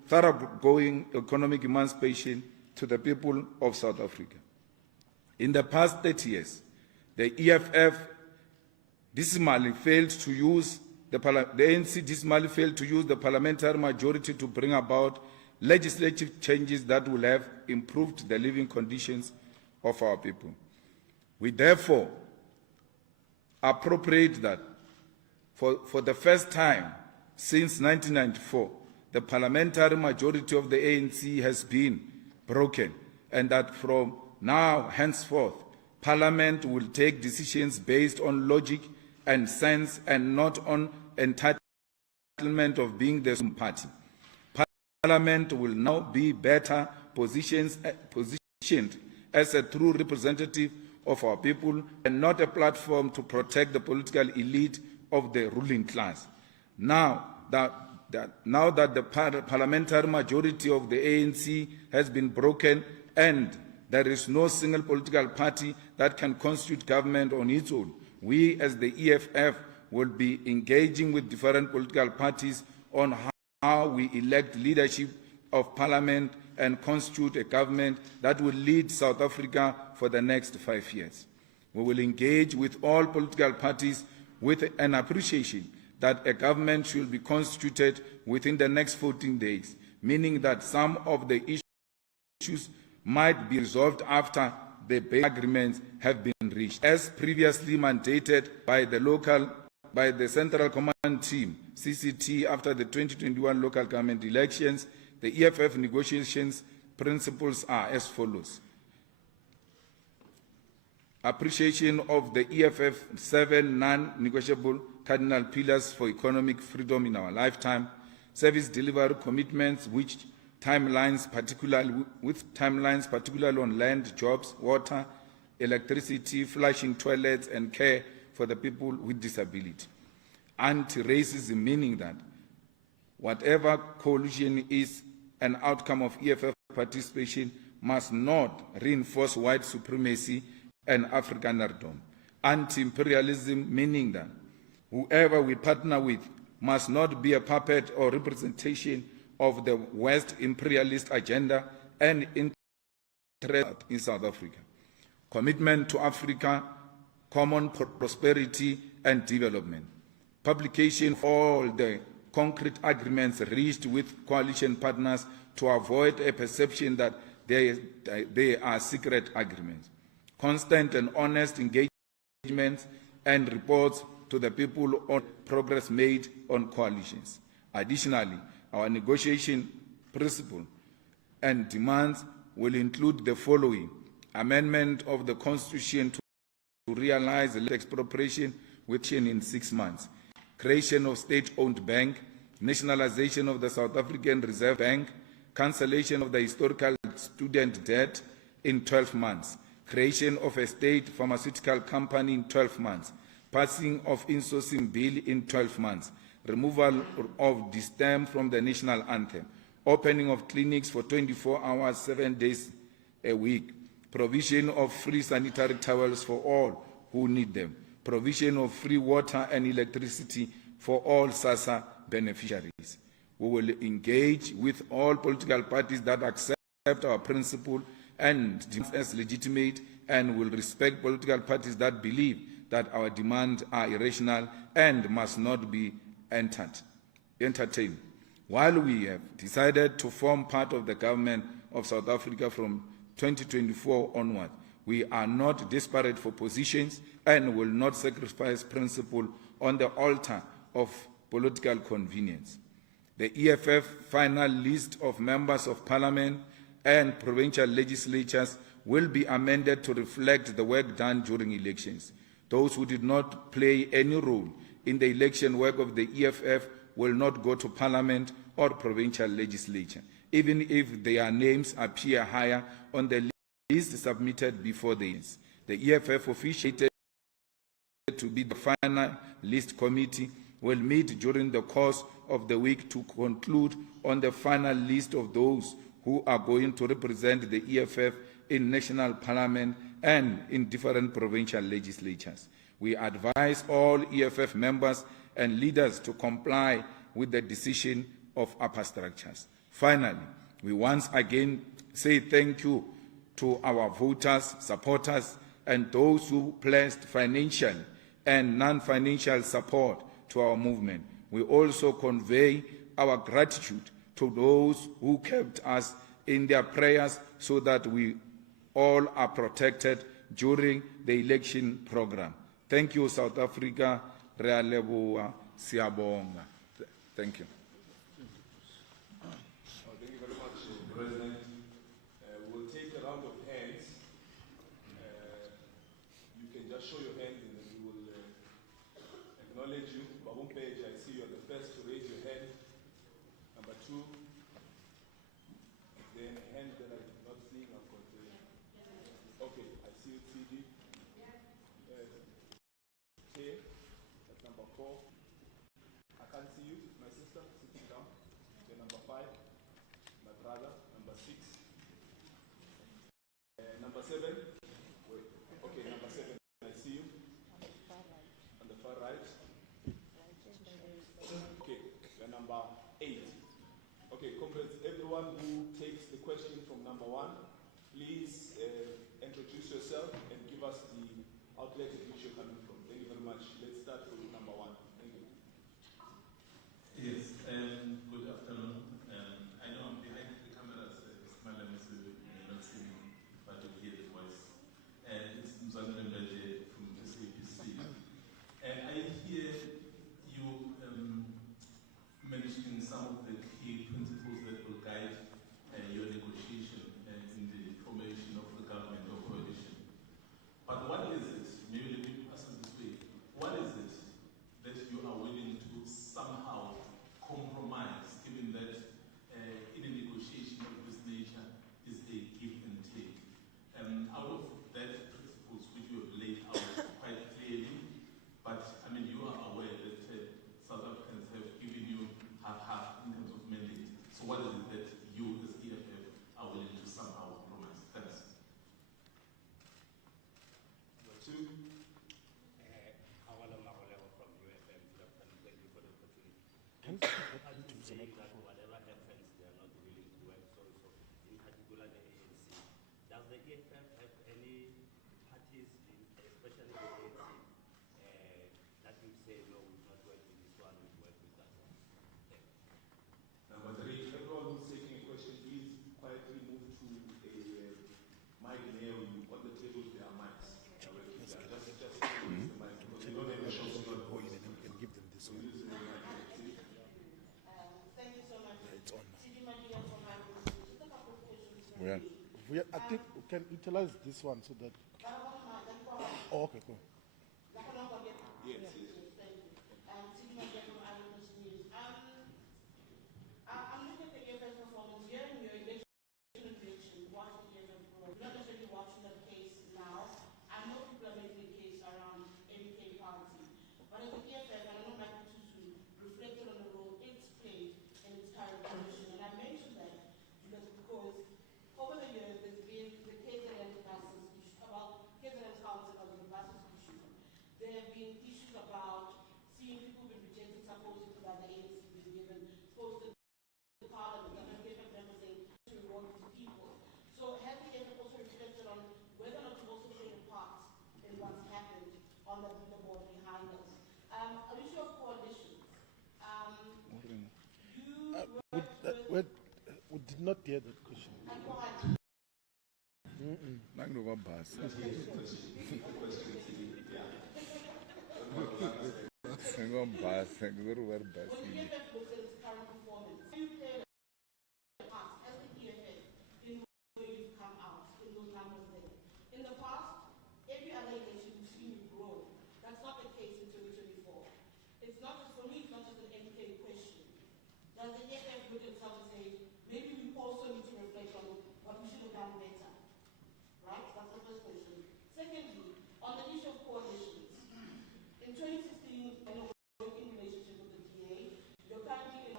thoroughgoing economic emancipation to the people of South Africa. In the past 30 years, the EFF dismally failed to use the ANC dismally failed to use the parliamentary majority to bring about legislative changes that will have improved the living conditions of our people. We therefore appropriate that for the first time since 1994, the parliamentary majority of the ANC has been broken, and that from now henceforth, Parliament will take decisions based on logic and sense and not on entitlement of being the party. Parliament will now be better positioned as a true representative of our people and not a platform to protect the political elite of the ruling class. Now that the parliamentary majority of the ANC has been broken and there is no single political party that can constitute government on its own, we as the EFF will be engaging with different political parties on how we elect leadership of parliament and constitute a government that will lead South Africa for the next 5 years. We will engage with all political parties with an appreciation that a government should be constituted within the next 14 days, meaning that some of the issues might be resolved after the base agreements have been reached. As previously mandated by the Central Command Team, CCT, after the 2021 local government elections, the EFF negotiations principles are as follows. Appreciation of the EFF 7 non-negotiable cardinal pillars for economic freedom in our lifetime, service delivery commitments with timelines particularly on land, jobs, water, electricity, flushing toilets, and care for the people with disability. Anti-racism, meaning that whatever coalition is an outcome of EFF participation, must not reinforce white supremacy and Afrikanerdom. Anti-imperialism, meaning that whoever we partner with must not be a puppet or representation of the West imperialist agenda and interest in South Africa. Commitment to Africa, common prosperity and development. Publication of all the concrete agreements reached with coalition partners to avoid a perception that they are secret agreements. Constant and honest engagement and reports to the people on progress made on coalitions. Additionally, our negotiation principle and demands will include the following: amendment of the Constitution to realize the expropriation in 6 months, creation of state-owned bank, nationalization of the South African Reserve Bank, cancellation of the historical student debt in 12 months, creation of a state pharmaceutical company in 12 months, passing of insourcing bill in 12 months, removal of distem from the national anthem, opening of clinics for 24 hours, 7 days a week, provision of free sanitary towels for all who need them, provision of free water and electricity for all SASSA beneficiaries. We will engage with all political parties that accept our principle and deems as legitimate, and will respect political parties that believe that our demands are irrational and must not be entertained. While we have decided to form part of the government of South Africa from 2024 onward, we are not desperate for positions and will not sacrifice principle on the altar of political convenience. The EFF final list of members of Parliament and provincial legislatures will be amended to reflect the work done during elections. Those who did not play any role in the election work of the EFF will not go to Parliament or provincial legislature, even if their names appear higher on the list submitted before the years. The EFF officiated to be the final list committee will meet during the course of the week to conclude on the final list of those who are going to represent the EFF in national parliament and in different provincial legislatures. We advise all EFF members and leaders to comply with the decision of upper structures. Finally, we once again say thank you to our voters, supporters, and those who pledged financial and non-financial support to our movement. We also convey our gratitude to those who kept us in their prayers so that we all are protected during the election program. Thank you, South Africa. Re a leboha, siabonga. Thank you. Thank you very much, President. We'll take a round of hands. You can just show your hand and then we will acknowledge you. Babum Page, I see you are the first to raise your hand. Number two. Then a hand that I'm not seeing. I've got. Okay, I see you, CD. Okay, that's number 4. I can't see you, my sister, sitting down. Okay, number 5. My brother, number 6. Number 7. Wait. Okay, number 7. I see you. On the far right. Okay, you're number 8. Okay, comrades, everyone who takes the question from number 1, please introduce yourself and give us the outlet in which you're coming from. Thank you very much. Let's start with number 1. Thank you. Yes, good afternoon. I know I'm behind the cameras, Malema, so you may not see me, but you hear the voice. It's Mzanele Mbeje from SABC. I hear you mentioning some of the key principles that will guide your negotiation in the formation of the government or coalition. But what is it, maybe let me ask it this way, what is it that you are willing to somehow compromise, given that in a negotiation of this nature is a give and take? Out of that principles which you have laid out quite clearly, but I mean you are aware that South Africans have given you half in terms of mandate. So what is it that you as EFF are willing to somehow compromise? Thanks. Number 2. From UFM, thank you for the opportunity. You say that whatever happens, they are not willing to work. So in particular, the ANC. Does the EFF have any parties, especially the ANC, that would say, no, we've not worked with this one, we've worked with that one? Thank you. Number 3, everyone who's taking a question, please quietly move to a mic near you. On the tables, there are mics. Just use the mic. Because you don't have a shot to go in and give them this one. Use the mic. Thank you so much. It's on. CD Maria from Just a couple of questions. I think we can utilize this one so that. Oh, okay, cool. Yes. Thank you. CD Maria from News. I'm looking at the EFF performance here in your election, watching the EFF grow. Not necessarily watching the case now. I know people are making a case around MK party. But as the EFF, and I'm not likely to reflect on the role it's played in its current position. And I mentioned that because over the years there's been the KZN buses issue about KZN council of the buses issue. There have been issues about seeing people being rejected supposedly by the ANC being given posted in Parliament, and the EFF members saying to reward these people. So has the EFF also reflected on whether or not you've also played a part in what's happened on the leaderboard behind us? An issue of coalitions. We did not hear that question. In the past, every other election we've seen you grow. That's not the case in 2024. It's not just, for me, it's not just an MK question. Does the EFF look at itself and say, maybe we also need to reflect on what we should have done better? Right? That's the first question. Secondly, on the issue of coalitions, in 2016, I know in relationship with the DA, you're currently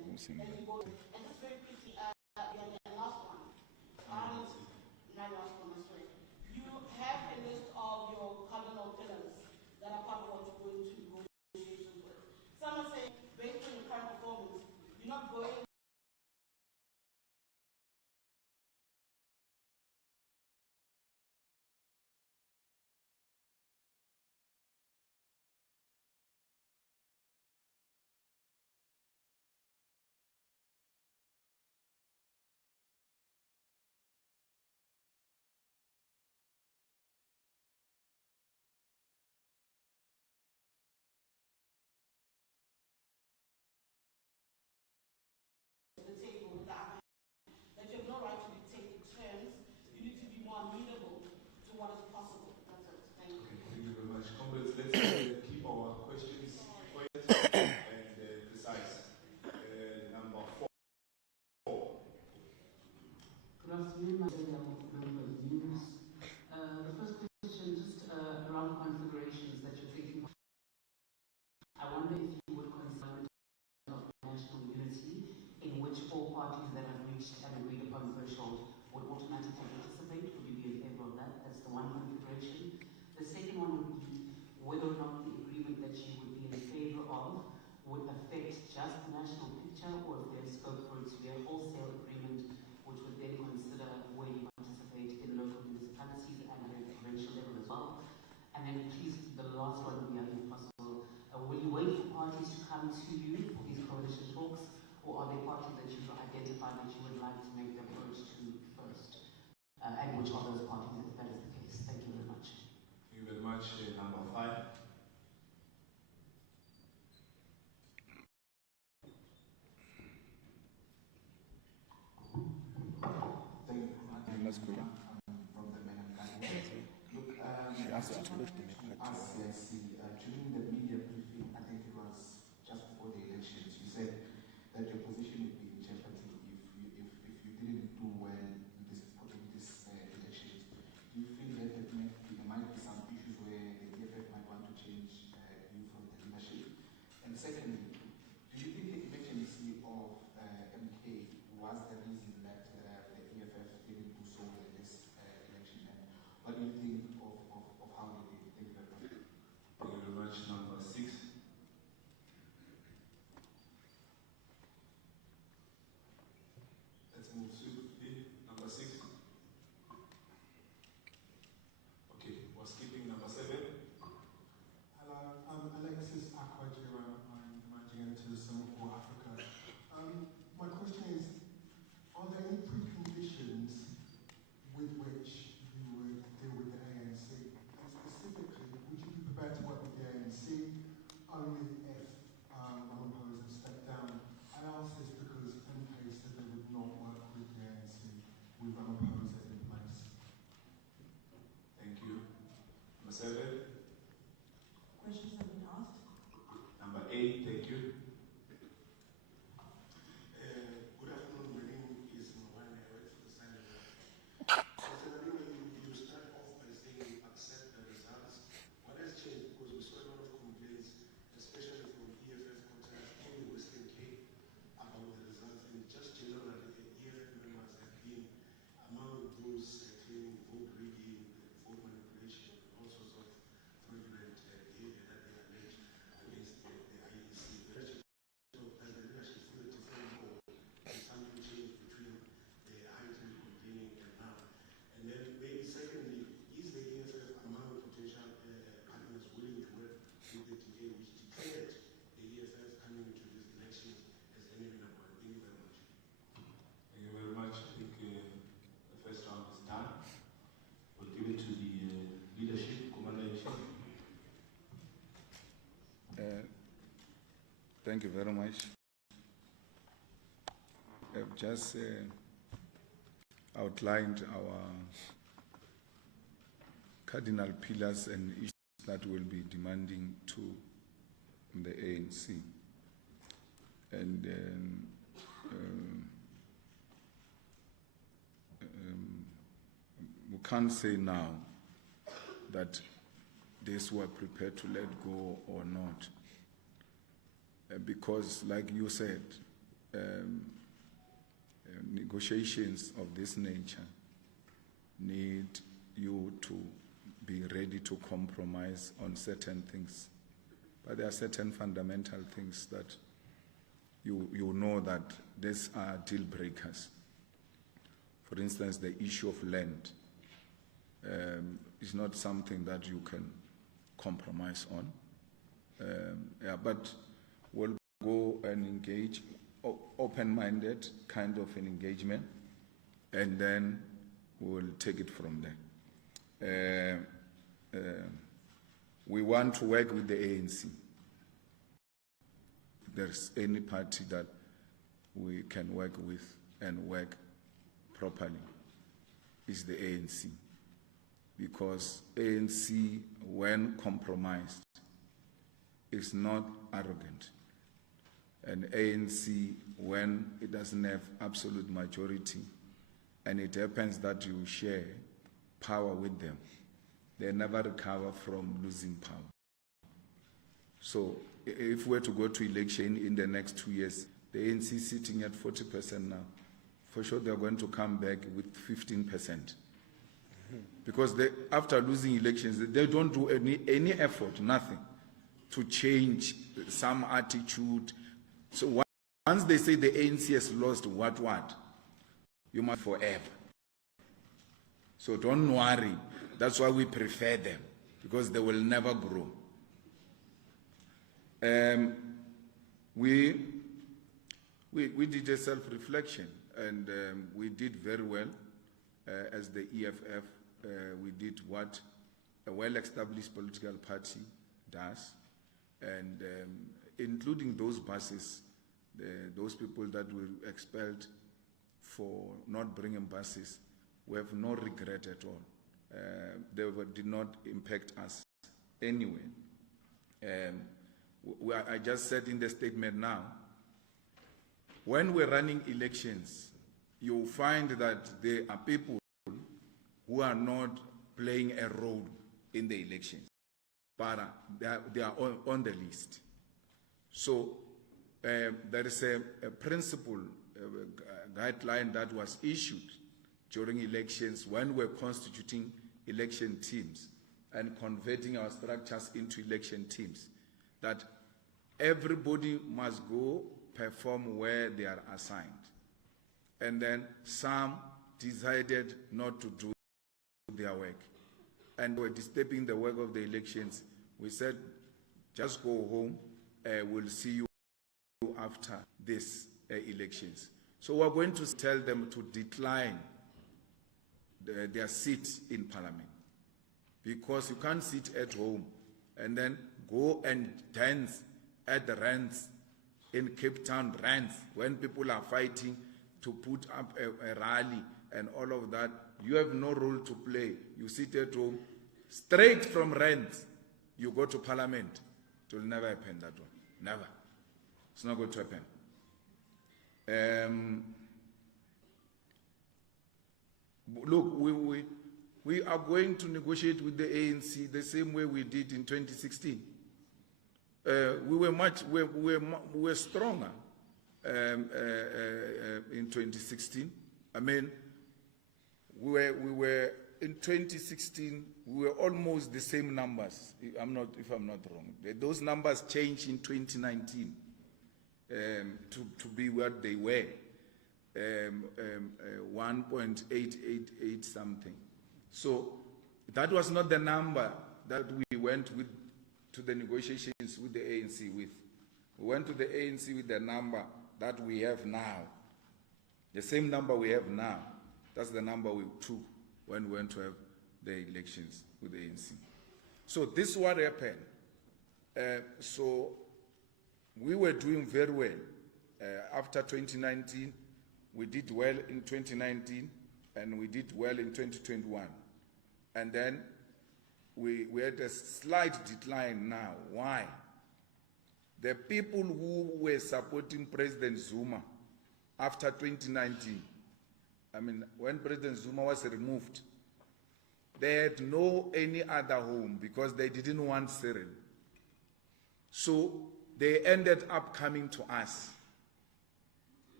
We'll see. And just very quickly, the last one. My last one, I'm sorry. You have a list of your cardinal pillars that are part of what you're going to negotiations with. Some are saying, based on your current performance, you're not going the table with the other hand, that you have no right to dictate terms. You need to be more amenable to what is possible. That's it. Thank you. Okay, thank you very much. Comrades, let's keep our questions quiet and precise. Number 4. Good afternoon, my dear member News. The first question, just around configurations that you're thinking of. I wonder if you would consider of national unity in which all parties that have reached an agreed upon threshold would automatically participate. Would you be in favor of that? That's the one configuration. The second one would be whether or not the agreement that you would be in favor of would affect just the national picture, or if there's scope for it to be a wholesale agreement which would then consider where you participate in local municipalities and at a provincial level as well. And then please, the last one would be, if possible, will you wait for parties to come to you for these coalition talks, or are there parties that you've identified that you would like to make the approach to first? And which are those parties, if that is the case? Thank you very much. Thank you very much. Number 5. From the Look, during the media briefing, I think it was just before the elections, you said that your position would be in jeopardy if you didn't do well in this elections. Do you feel that there might be some issues where the EFF might want to change you from the leadership? And secondly, do you think the emergency of MK was the reason that the EFF didn't do so well in this election? And what do you think of how they did? Thank you very much. Thank you very much. Number 6. Let's move swiftly. Number 6. Okay, we're skipping number 7. Hello, I'm Alexis Akwajira. I'm managing editor of Semaphore Africa. My question is, are there any preconditions with which you would deal with the ANC? And specifically, would you be prepared to work with the ANC only if Ramaphosa stepped down? I ask this because MK said they would not work with the ANC with Ramaphosa in place. Thank you. Number 7. Questions have been asked. Number 8. Thank you. Good afternoon. My name is Mawani. I work for the Senate. You start off by saying you accept the results. What has changed? Because we saw a lot of complaints, especially from EFF quarters in the Western Cape, about the results. And just generally, EFF members have been among those claiming vote rigging, vote manipulation, and all sorts of fraudulent behavior that they allege against the IEC. Does the leadership feel a different role? And something changed between the heightened complaining and now? And then maybe secondly, is the EFF among potential partners willing to work with the DA, which declared the EFF coming into this election as enemy number 1? Thank you very much. Thank you very much. I think the first round is done. We'll give it to the leadership, Commander-in-Chief. Thank you very much. I've just outlined our cardinal pillars and issues that will be demanding to the ANC. And we can't say now that this we're prepared to let go or not. Because, like you said, negotiations of this nature need you to be ready to compromise on certain things. But there are certain fundamental things that you know that these are deal breakers. For instance, the issue of land is not something that you can compromise on. But we'll go and engage, open-minded kind of an engagement, and then we'll take it from there. We want to work with the ANC. If there's any party that we can work with and work properly, is the ANC. Because ANC, when compromised, is not arrogant. And ANC, when it doesn't have absolute majority, and it happens that you share power with them, they never recover from losing power. So if we're to go to election in the next 2 years, the ANC sitting at 40% now, for sure they're going to come back with 15%. Because after losing elections, they don't do any effort, nothing, to change some attitude. So once they say the ANC has lost what, you must forever. So don't worry. That's why we prefer them, because they will never grow. We did a self-reflection, and we did very well as the EFF. We did what a well-established political party does, and including those buses, those people that were expelled for not bringing buses, we have no regret at all. They did not impact us anyway. I just said in the statement now, when we're running elections, you'll find that there are people who are not playing a role in the elections, but they are on the list. So there is a principle, a guideline that was issued during elections when we're constituting election teams and converting our structures into election teams, that everybody must go perform where they are assigned. And then some decided not to do their work, and were disturbing the work of the elections. We said, just go home, we'll see you after these elections. So we're going to tell them to decline their seat in Parliament, because you can't sit at home and then go and dance at the rants in Cape Town, rants, when people are fighting to put up a rally and all of that. You have no role to play. You sit at home, straight from rants, you go to Parliament. It will never happen, that one. Never. It's not going to happen. Look, we are going to negotiate with the ANC the same way we did in 2016. We were stronger in 2016. I mean, we were in 2016. We were almost the same numbers. If I'm not wrong. Those numbers changed in 2019 to be what they were. 1.888 something. So that was not the number that we went with to the negotiations with the ANC with. We went to the ANC with the number that we have now. The same number we have now. That's the number we took when we went to have the elections with the ANC. So this is what happened. So we were doing very well. After 2019, we did well in 2019, and we did well in 2021. And then we had a slight decline now. Why? The people who were supporting President Zuma after 2019, I mean, when President Zuma was removed, they had no any other home because they didn't want Cyril. So they ended up coming to us.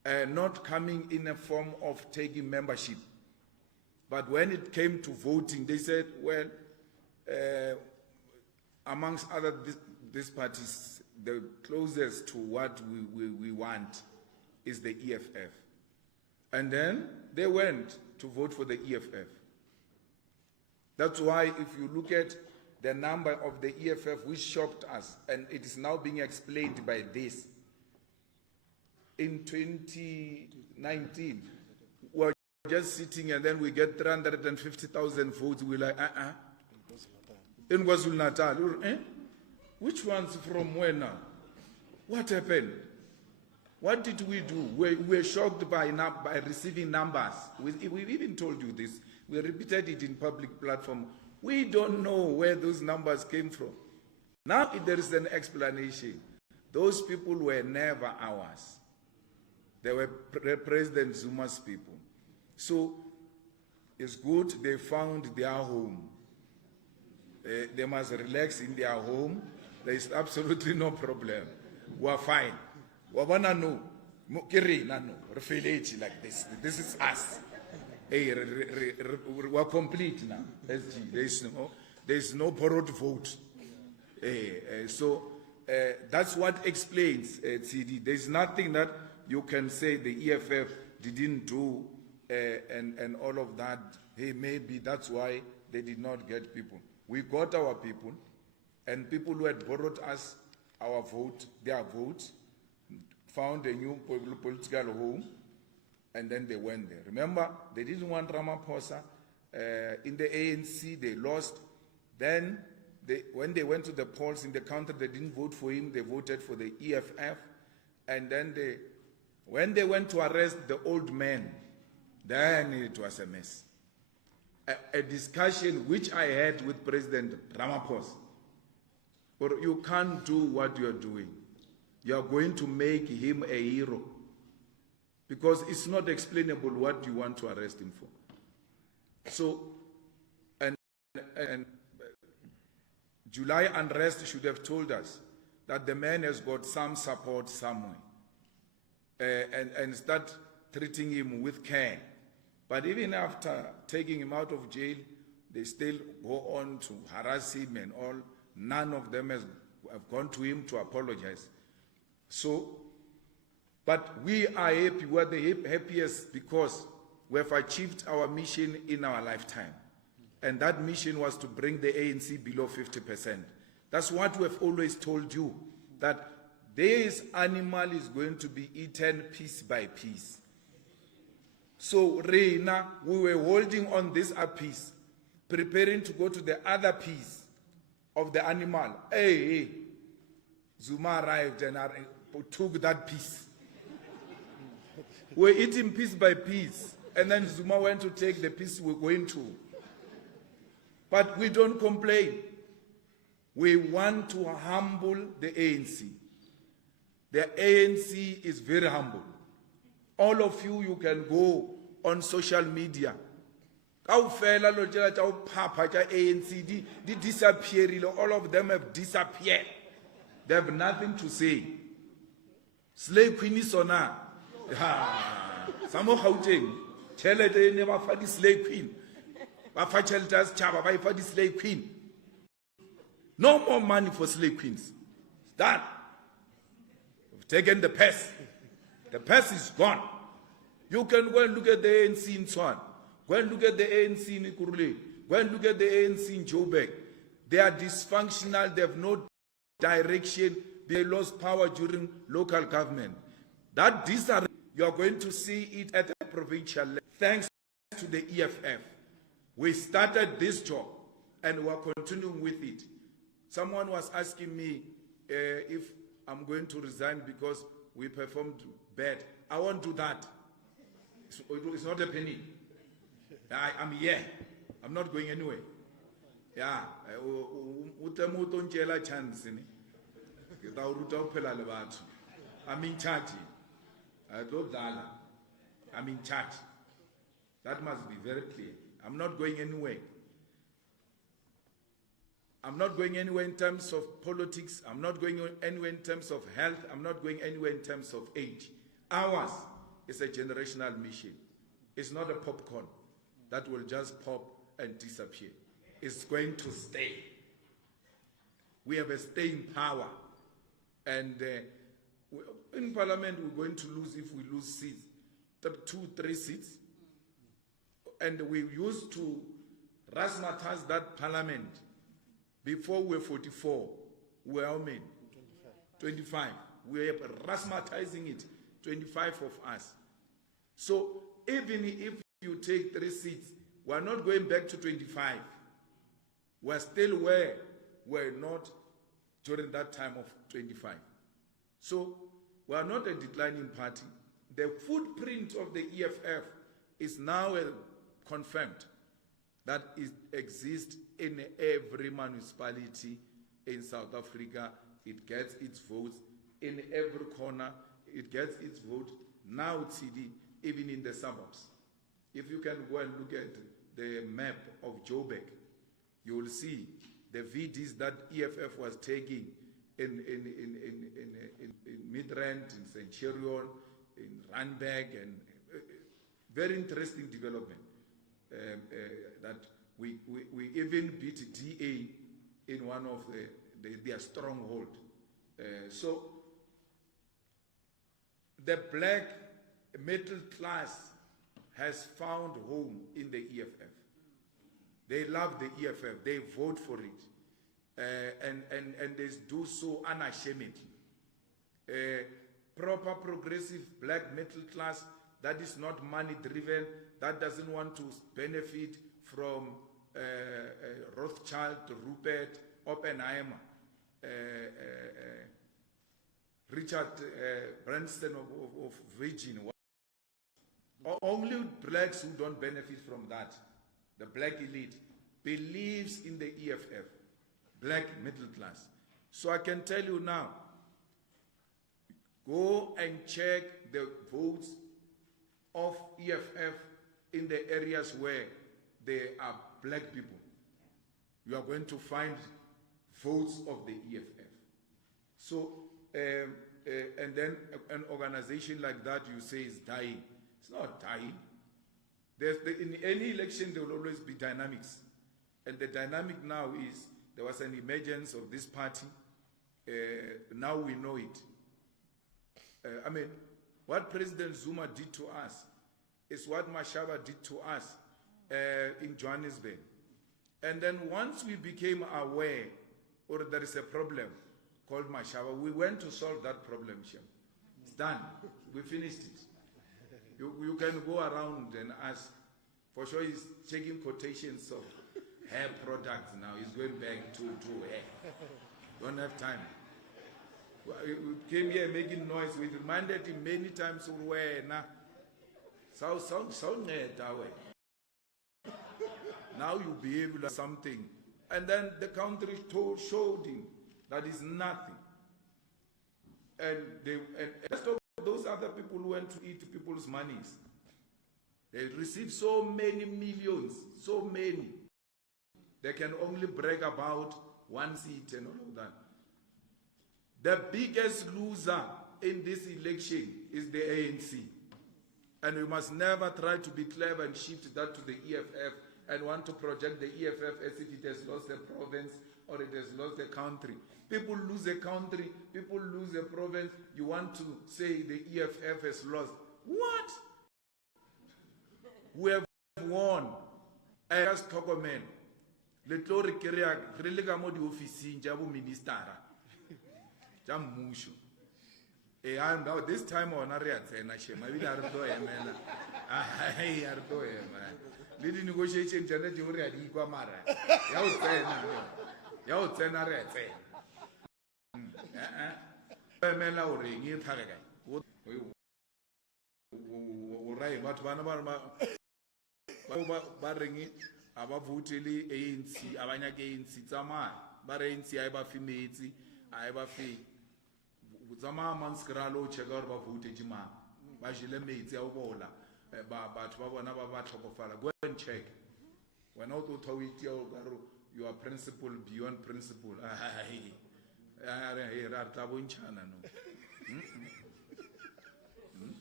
not coming in a form of taking membership. But when it came to voting, they said, well, amongst other these parties, the closest to what we want is the EFF. And then they went to vote for the EFF. That's why if you look at the number of the EFF, which shocked us, and it is now being explained by this. In 2019, we're just sitting and then we get 350,000 votes. We're like, In KwaZulu-Natal, which ones from where now? What happened? What did we do? We were shocked by receiving numbers. We've even told you this. We repeated it in public platform. We don't know where those numbers came from. Now there is an explanation. Those people were never ours. They were President Zuma's people. So it's good they found their home. They must relax in their home. There is absolutely no problem. We're fine. We're like this. This is us. We're complete now. There's no borrowed vote. So that's what explains CD. There's nothing that you can say the EFF didn't do and all of that. Hey, maybe that's why they did not get people. We got our people, and people who had borrowed us our vote, their vote, found a new political home, and then they went there. Remember, they didn't want Ramaphosa. In the ANC, they lost. Then, when they went to the polls in the country, they didn't vote for him. They voted for the EFF. And then, when they went to arrest the old man, then it was a mess. A discussion which I had with President Ramaphosa. Or you can't do what you are doing. You are going to make him a hero. Because it's not explainable what you want to arrest him for. So, and July unrest should have told us that the man has got some support somewhere. And start treating him with care. But even after taking him out of jail, they still go on to harass him and all. None of them have gone to him to apologize. So, but we are happy. We are the happiest because we have achieved our mission in our lifetime. And that mission was to bring the ANC below 50%. That's what we have always told you, that this animal is going to be eaten piece by piece. So, Reina, we were holding on this piece, preparing to go to the other piece of the animal. Hey, Zuma arrived and took that piece. We're eating piece by piece, and then Zuma went to take the piece we're going to. But we don't complain. We want to humble the ANC. The ANC is very humble. All of you, you can go on social media. All of them have disappeared. They have nothing to say. Slave Queen is on her. Some of Gauteng, Chelete never for the slave queen. Bafa Cheltas Chaba for the slave queen. No more money for slave queens. Done. We've taken the purse. The purse is gone. You can go and look at the ANC in Swan. Go and look at the ANC in Ikurule. Go and look at the ANC in Joburg. They are dysfunctional. They have no direction. They lost power during local government. That disarray, you are going to see it at the provincial level. Thanks to the EFF. We started this job and we are continuing with it. Someone was asking me if I'm going to resign because we performed bad. I won't do that. It's not happening. I'm here. I'm not going anywhere. Yeah. I'm in charge. I'm in charge. That must be very clear. I'm not going anywhere. I'm not going anywhere in terms of politics. I'm not going anywhere in terms of health. I'm not going anywhere in terms of age. Ours it's a generational mission. It's not a popcorn that will just pop and disappear. It's going to stay. We have a staying power. And in Parliament, we're going to lose if we lose seats, 2-3 seats. And we used to razzmatazz that Parliament. Before we were 44, we were how many? 25. We are razzmatazing it, 25 of us. So even if you take 3 seats, we're not going back to 25. We're still where we're not during that time of 25. So we're not a declining party. The footprint of the EFF is now confirmed that it exists in every municipality in South Africa. It gets its votes in every corner. It gets its vote now, TD, even in the suburbs. If you can go and look at the map of Joburg, you will see the VDs that EFF was taking in Midrand, in Centurion, in Randburg, and very interesting development. That we even beat DA in one of their stronghold. So the black middle class has found home in the EFF. They love the EFF. They vote for it, and they do so unashamedly. Proper progressive black middle class that is not money driven, that doesn't want to benefit from Rothschild, Rupert, Oppenheimer, Richard Branson of Virgin. Only blacks who don't benefit from that, the black elite, believes in the EFF, black middle class. So I can tell you now, go and check the votes of EFF in the areas where there are black people. You are going to find votes of the EFF. So, and then an organization like that you say is dying. It's not dying. In any election there will always be dynamics. And the dynamic now is there was an emergence of this party. Now we know it. I mean, what President Zuma did to us is what Mashaba did to us in Johannesburg. And then once we became aware, or there is a problem called Mashaba, we went to solve that problem, Shem. It's done. We finished it. You can go around and ask. For sure he's checking quotations of hair products now. He's going back to hair. Don't have time. We came here making noise. We reminded him many times, now you behave like something. And then the country showed him that is nothing. And rest of those other people who went to eat people's monies, they received so many millions, so many. They can only brag about one seat and all of that. The biggest loser in this election is the ANC. And we must never try to be clever and shift that to the EFF and want to project the EFF as if it has lost a province or it has lost a country. People lose a country, people lose a province. You want to say the EFF has lost. What? We have won. I just talk a man. Letlo re krea re le ka mo di officing ja bo ministera. Ja mmusho. And now this time on re a tsena shema bile a re tlo emela. Ai a re tlo ema. Le di negotiation jana di re a di kwa mara. Ya o tsena. Ya o tsena re a tsena. Emela o re ngi thaka kae. O rai batho bana ba reng aba votele ANC abanya ke ANC tsamaya ba re ANC a ba fimetsi a ba fe tsamaya manskralo cheka gore ba vote jima ba jile metsi a bola batho ba bona ba tlhokofala. Go and check when o to thawiti you are principle beyond principle. Ra tla bontshana no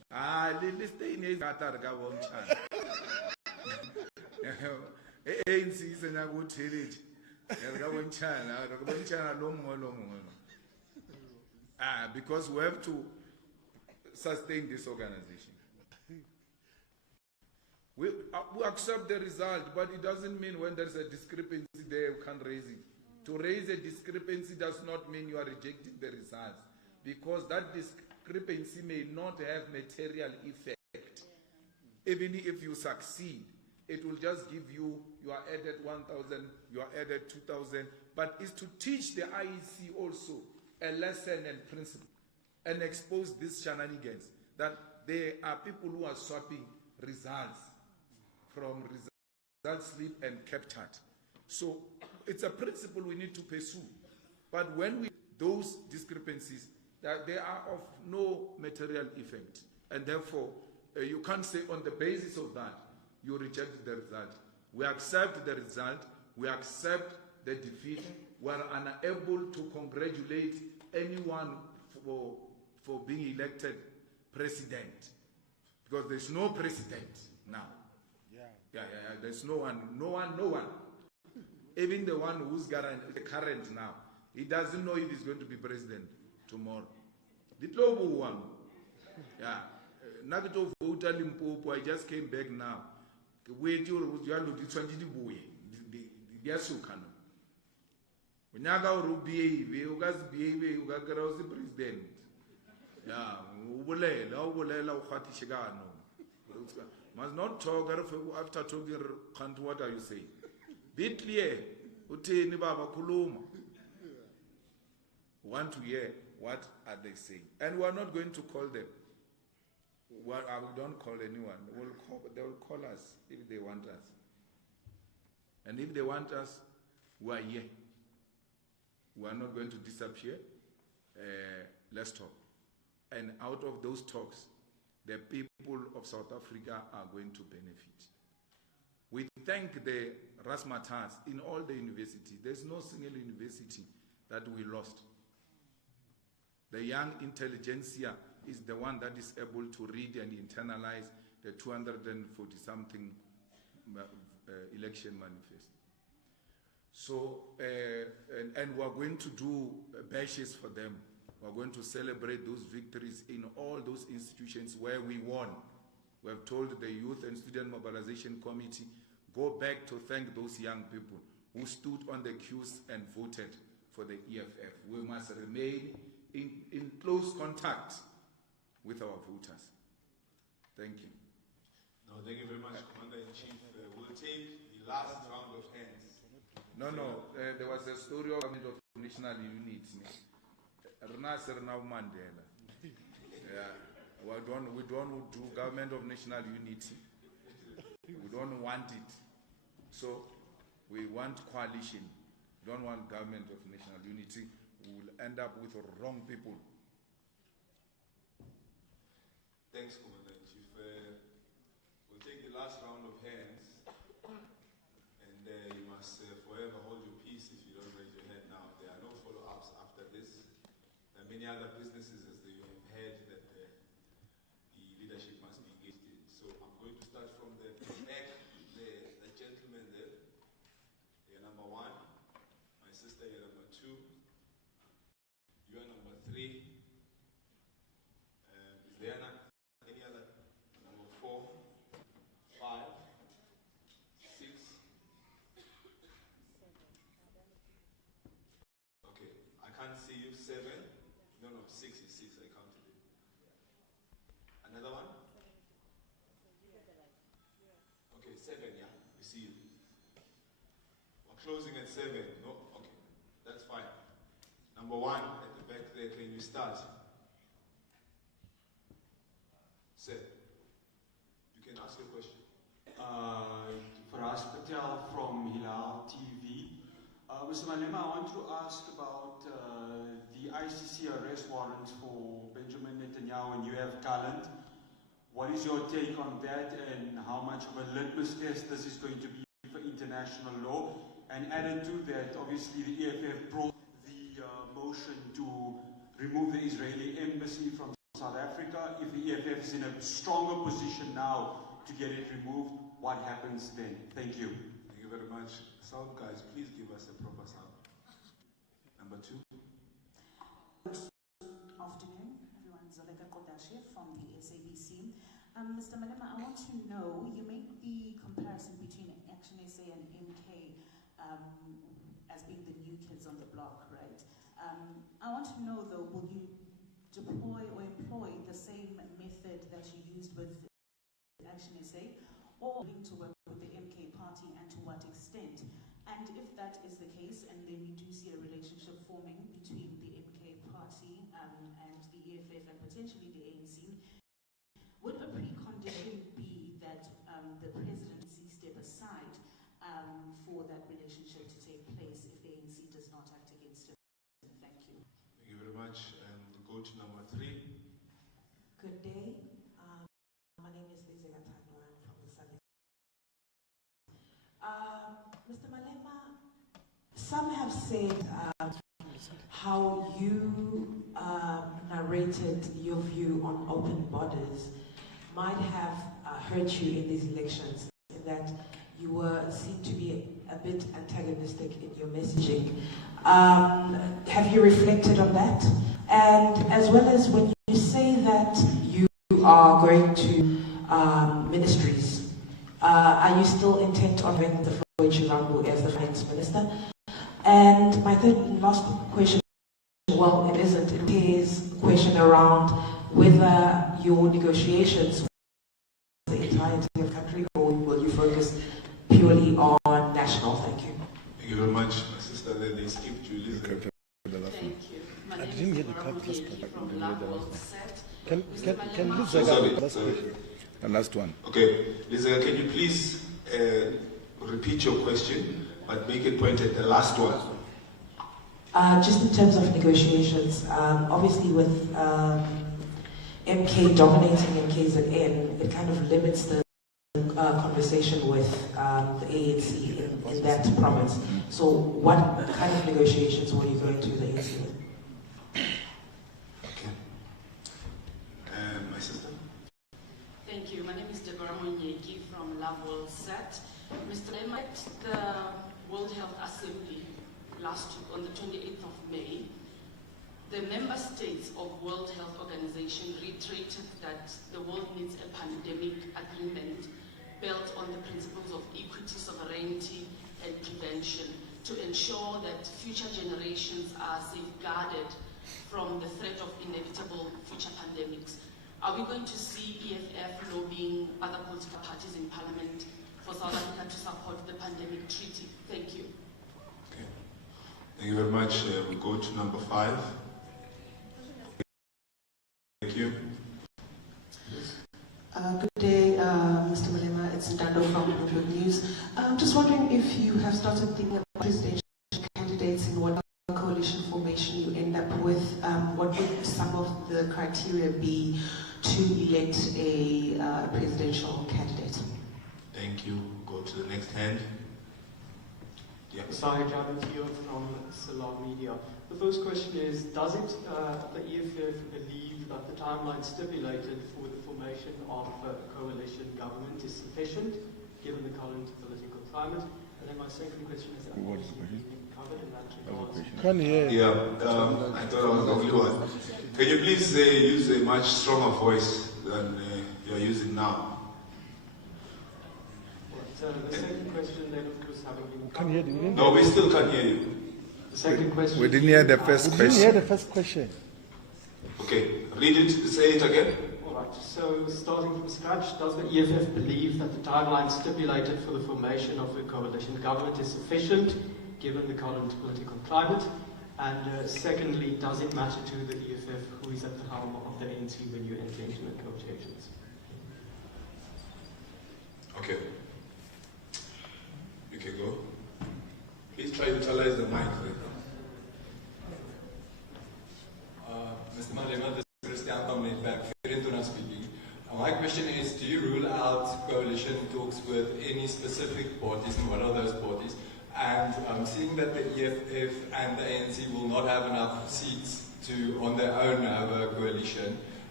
Ah, this thing is Qatar ka bonchana. ANC is na go thelete. Ya ka bonchana lo mongwe. Ah, because we have to sustain this organization. We accept the result, but it doesn't mean when there's a discrepancy there, you can't raise it. To raise a discrepancy does not mean you are rejecting the results, because that discrepancy may not have material effect. Even if you succeed, it will just give you are added 1,000, you are added 2,000, but it's to teach the IEC also a lesson and principle and expose these shenanigans that there are people who are swapping results from result slip and captured. So it's a principle we need to pursue. But when those discrepancies, that they are of no material effect, and therefore you can't say on the basis of that you reject the result. We accept the result, we accept the defeat, we are unable to congratulate anyone for being elected president, because there's no president now. Yeah, there's no one. Even the one who's current now, he doesn't know if he's going to be president tomorrow. The global one. Yeah. Nagato voter Limpopo, I just came back now. Wait, you are the 20 boy. The Yasukano. When you go to behave, you guys behave, you got the president. Yeah, must not talk after talking. What are you saying? Be clear. Want to hear what are they saying, and we are not going to call them. Well, I don't call anyone. They will call us if they want us, and if they want us, we are here. We are not going to disappear. Let's talk. And out of those talks, the people of South Africa are going to benefit. We thank the Rasmatas in all the universities. There's no single university that we lost. The young intelligentsia is the one that is able to read and internalize the 240-something election manifest. So, and we're going to do bashes for them. We're going to celebrate those victories in all those institutions where we won. We have told the Youth and Student Mobilization Committee, go back to thank those young people who stood on the queues and voted for the EFF. We must remain in close contact with our voters. Thank you. No, thank you very much, Commander-in-Chief. We'll take the last round of hands. No, there was a story of national unity. Mandela. Yeah, we don't do government of national unity. We don't want it. So we want coalition. We don't want government of national unity. We will end up with wrong people. Thanks, Commander-in-Chief. We'll take the last round of hands, and you must forever hold your peace if you don't raise your hand now. There are no follow-ups after this. There are many other businesses, as you have heard, that the leadership must be engaged in. So I'm going to start from the back, the gentleman there. You're number 1. My sister, you're number 2. You're number 3. Is there any other? Number 4, 5, 6. Okay, I can't see you. 7. No, 6 is 6. I counted it. Another one? Okay, 7. Yeah, we see you. We're closing at 7. No, okay, that's fine. Number 1 at the back there. Can you start? Sir, you can ask your question. Faraz Patel from Hilal TV. Mr. Malema, I want to ask about the ICC arrest warrants for Benjamin Netanyahu and UF Gallant. What is your take on that, and how much of a litmus test this is going to be for international law? And added to that, obviously the EFF brought the motion to remove the Israeli embassy from South Africa. If the EFF is in a stronger position now to get it removed, what happens then? Thank you. Thank you very much. Sound guys, please give us a proper sound. Number 2. Afternoon, everyone. Zoleka Kodashe from the SABC. Mr. Malema, I want to know, you make the comparison between Action SA and MK as being the new kids on the block, right? I want to know though, will you deploy or employ the same method that you used with Action SA, or willing to work with the MK party, and to what extent? And if that is the case, and then we do see a relationship forming between the MK party and the EFF and potentially the ANC, would a precondition be that the presidency step aside for that relationship to take place if the ANC does not act against it? Thank you. Thank you very much. We'll go to number 3. Good day. My name is Lizzie Gatandwa. I'm from the Sunday. Mr. Malema, some have said how you narrated your view on open borders might have hurt you in these elections, in that you were seen to be a bit antagonistic in your messaging. Have you reflected on that? And as well as when you say that you are going to ministries, are you still intent on having the Chilambu as the finance minister? And my third and last question, well, it isn't, it is a question around whether your negotiations with the entirety of the country, or will you focus purely on national? Thank you. Thank you very much, my sister. Then they skip Julius. Thank you. My name is Ramaphosa from Can Lisa the last one? Okay, Lisa, can you please repeat your question, but make it point at the last one? Just in terms of negotiations, obviously with MK dominating MKZN, it kind of limits the conversation with the ANC in that province. So what kind of negotiations were you going to the ANC with? Okay. My sister? Thank you. My name is Deborah Monyeki from Lavol Set. Mr. Malema, at the World Health Assembly last week on the 28th of May, the member states of World Health Organization reiterated that the world needs a pandemic agreement built on the principles of equity, sovereignty, and prevention to ensure that future generations are safeguarded from the threat of inevitable future pandemics. Are we going to see EFF lobbying other political parties in Parliament for South Africa to support the pandemic treaty? Thank you. Okay. Thank you very much. We go to number 5. Thank you. Good day, Mr. Malema. It's Ndando from Bloomberg News. Just wondering if you have started thinking about presidential candidates in what coalition formation you end up with. What would some of the criteria be to elect a presidential candidate? Thank you. Go to the next hand. Yeah. Sahir Javatiyo from Salam Media. The first question is, does it, the EFF believe that the timeline stipulated for the formation of a coalition government is sufficient, given the current political climate? And then my second question is, What's the question? covered in that regard. Can hear. Yeah, I thought I was the only one. Can you please use a much stronger voice than you're using now? The second question then, of course, having been Can hear you. No, we still can't hear you. The second question. We didn't hear the first We question. didn't hear the first question. Okay, read it, say it again. All right, so starting from scratch, does the EFF believe that the timeline stipulated for the formation of a coalition government is sufficient, given the current political climate? And secondly, does it matter to the EFF who is at the helm of the ANC when you enter into negotiations? Okay. You can go. Please try to utilize the mic. Mr. Malema, this is Christian from Netback, Ferentuna speaking. My question is, do you rule out coalition talks with any specific parties, and what are those parties? And seeing that the EFF and the ANC will not have enough seats to, on their own, have a coalition,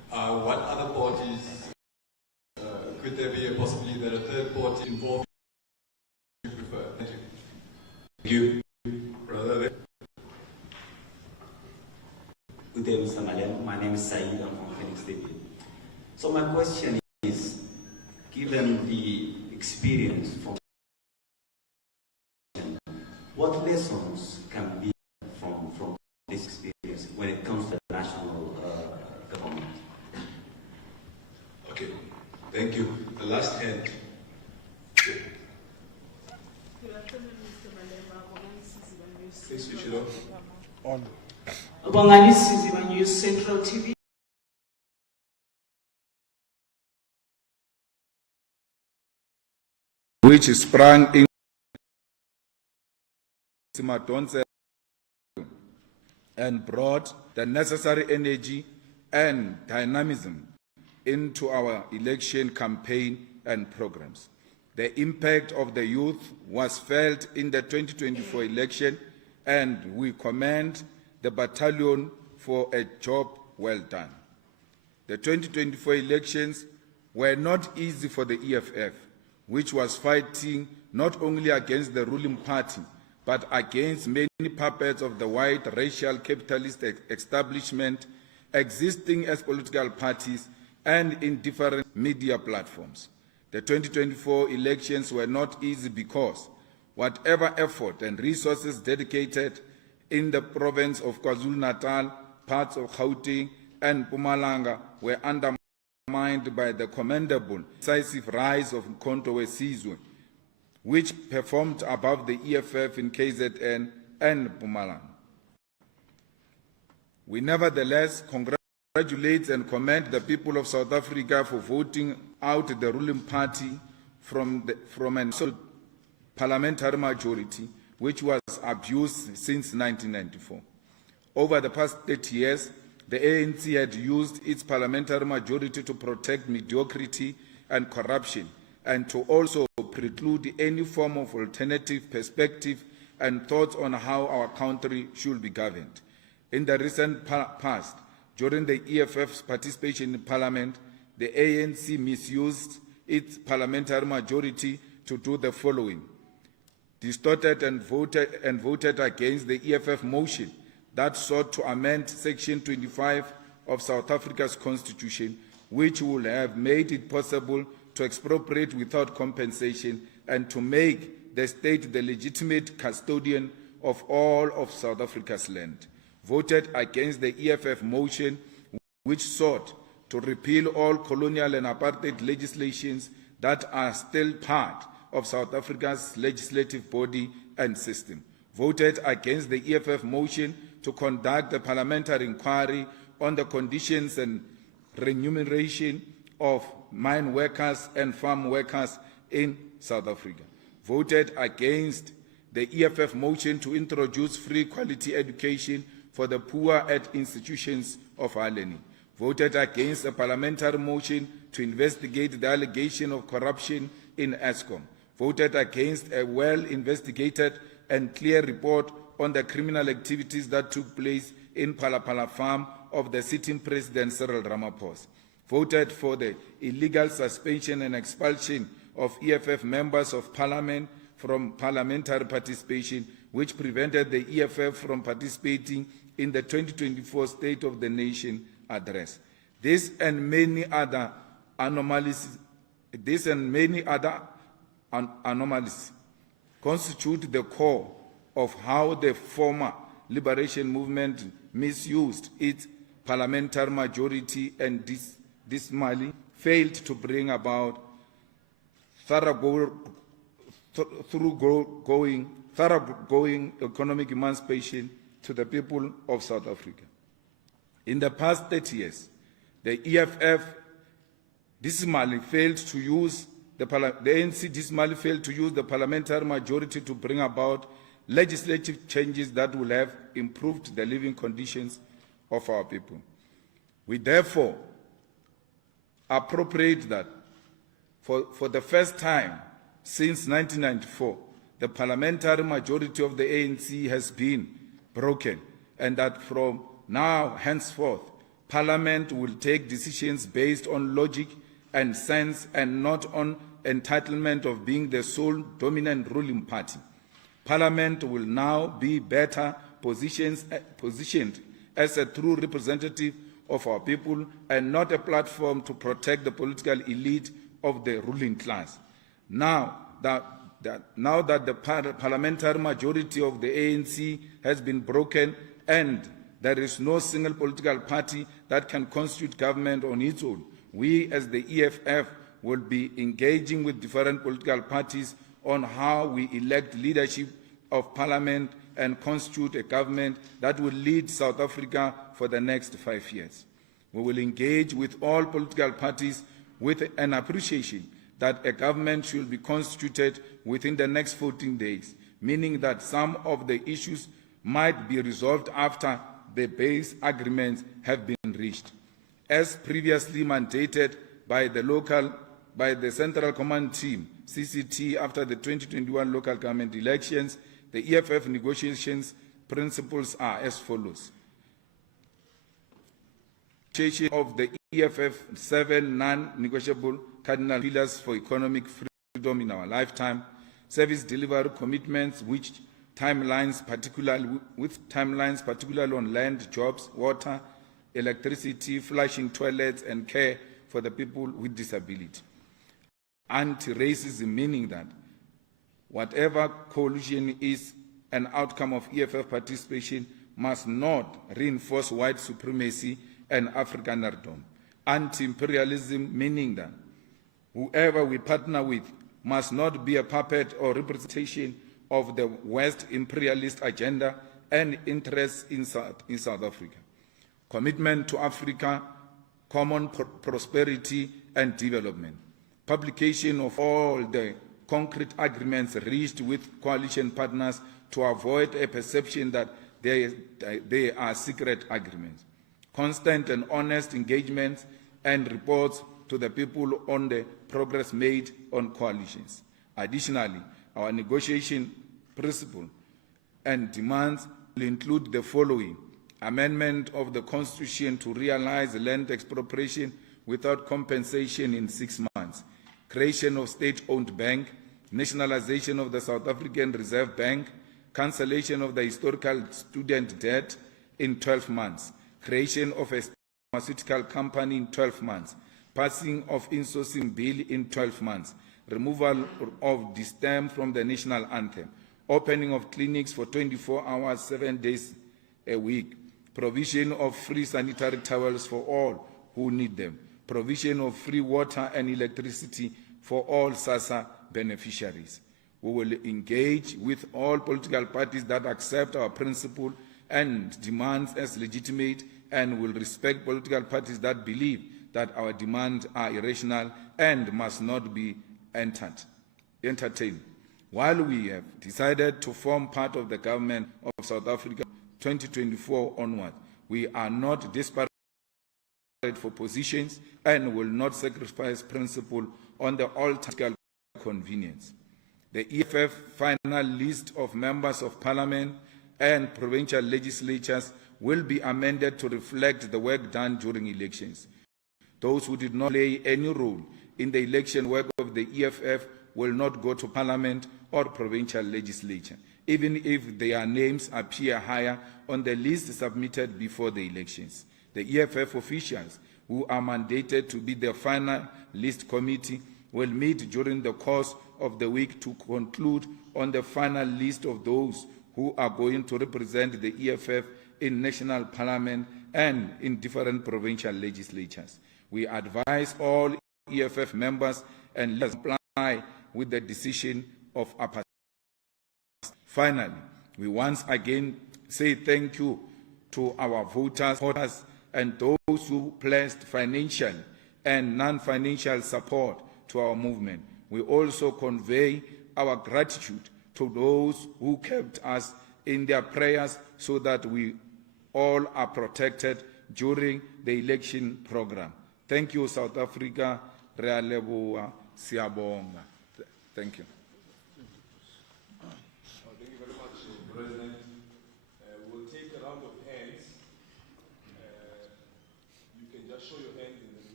What other parties, could there be a possibility that a third party involved you prefer? Thank you. Brother. Good day, Mr. Malema. My name is Said. I'm from Phoenix City. So my question is, given the experience from what lessons can be from this experience when it comes to the national government? Okay, thank you. The last hand. Good afternoon, Mr. Malema. Please switch it on. Bongali Siziba News Central TV. Which sprang in and brought the necessary energy and dynamism into our election campaign and programs. The impact of the youth was felt in the 2024 election, and we commend the battalion for a job well done. The 2024 elections were not easy for the EFF, which was fighting not only against the ruling party, but against many puppets of the white racial capitalist establishment existing as political parties and in different media platforms. The 2024 elections were not easy because whatever effort and resources dedicated in the province of KwaZulu-Natal, parts of Gauteng and Mpumalanga were undermined by the commendable decisive rise of Mkhonto weSizwe, which performed above the EFF in KZN and Mpumalanga. We nevertheless congratulate and commend the people of South Africa for voting out the ruling party from an parliamentary majority, which was abused since 1994. Over the past 30 years, the ANC had used its parliamentary majority to protect mediocrity and corruption, and to also preclude any form of alternative perspective and thoughts on how our country should be governed. In the recent past, during the EFF's participation in Parliament, the ANC misused its parliamentary majority to do the following: distorted and voted against the EFF motion that sought to amend Section 25 of South Africa's Constitution, which would have made it possible to expropriate without compensation and to make the state the legitimate custodian of all of South Africa's land. Voted against the EFF motion, which sought to repeal all colonial and apartheid legislations that are still part of South Africa's legislative body and system. Voted against the EFF motion to conduct a parliamentary inquiry on the conditions and remuneration of mine workers and farm workers in South Africa. Voted against the EFF motion to introduce free quality education for the poor at institutions of higher learning. Voted against a parliamentary motion to investigate the allegation of corruption in Eskom. Voted against a well-investigated and clear report on the criminal activities that took place in Palapala farm of the sitting President Cyril Ramaphosa. Voted for the illegal suspension and expulsion of EFF members of Parliament from parliamentary participation, which prevented the EFF from participating in the 2024 State of the Nation address. This and many other anomalies constitute the core of how the former liberation movement misused its parliamentary majority and dismally failed to bring about thoroughgoing economic emancipation to the people of South Africa. In the past 30 years, the EFF dismally failed to use the ANC dismally failed to use the parliamentary majority to bring about legislative changes that will have improved the living conditions of our people. We therefore appropriate that for the first time since 1994, the parliamentary majority of the ANC has been broken, and that from now henceforth, Parliament will take decisions based on logic and sense and not on entitlement of being the sole dominant ruling party. Parliament will now be better positioned as a true representative of our people and not a platform to protect the political elite of the ruling class. Now that the parliamentary majority of the ANC has been broken and there is no single political party that can constitute government on its own, we as the EFF will be engaging with different political parties on how we elect leadership of parliament and constitute a government that will lead South Africa for the next 5 years. We will engage with all political parties with an appreciation that a government should be constituted within the next 14 days, meaning that some of the issues might be resolved after the base agreements have been reached. As previously mandated by the Central Command Team, CCT, after the 2021 local government elections, the EFF negotiations principles are as follows. Of the EFF 7 non-negotiable cardinal pillars for economic freedom in our lifetime, service delivery commitments with timelines particularly on land, jobs, water, electricity, flushing toilets, and care for the people with disability. Anti-racism, meaning that whatever coalition is an outcome of EFF participation must not reinforce white supremacy and Afrikanerdom. Anti-imperialism, meaning that whoever we partner with must not be a puppet or representation of the West imperialist agenda and interests in South Africa. Commitment to Africa, common prosperity and development. Publication of all the concrete agreements reached with coalition partners to avoid a perception that they are secret agreements. Constant and honest engagement and reports to the people on the progress made on coalitions. Additionally, our negotiation principle and demands will include the following: amendment of the Constitution to realize land expropriation without compensation in 6 months, creation of state-owned bank, nationalization of the South African Reserve Bank, cancellation of the historical student debt in 12 months, creation of a pharmaceutical company in 12 months, passing of insourcing bill in 12 months, removal of distem from the national anthem, opening of clinics for 24 hours, 7 days a week, provision of free sanitary towels for all who need them, provision of free water and electricity for all SASSA beneficiaries. We will engage with all political parties that accept our principle and demands as legitimate, and will respect political parties that believe that our demands are irrational and must not be entertained. While we have decided to form part of the government of South Africa 2024 onward, we are not desperate for positions and will not sacrifice principle on the altar of convenience. The EFF final list of members of parliament and provincial legislatures will be amended to reflect the work done during elections. Those who did not play any role in the election work of the EFF will not go to parliament or provincial legislature, even if their names appear higher on the list submitted before the elections. The EFF officials who are mandated to be the final list committee will meet during the course of the week to conclude on the final list of those who are going to represent the EFF in national parliament and in different provincial legislatures. We advise all EFF members and let's comply with the decision of APA. Finally, we once again say thank you to our voters and those who pledged financial and non-financial support to our movement. We also convey our gratitude to those who kept us in their prayers so that we all are protected during the election program. Thank you, South Africa. Rea leboha, siyabonga. Thank you. Thank you very much, President. We'll take a round of hands.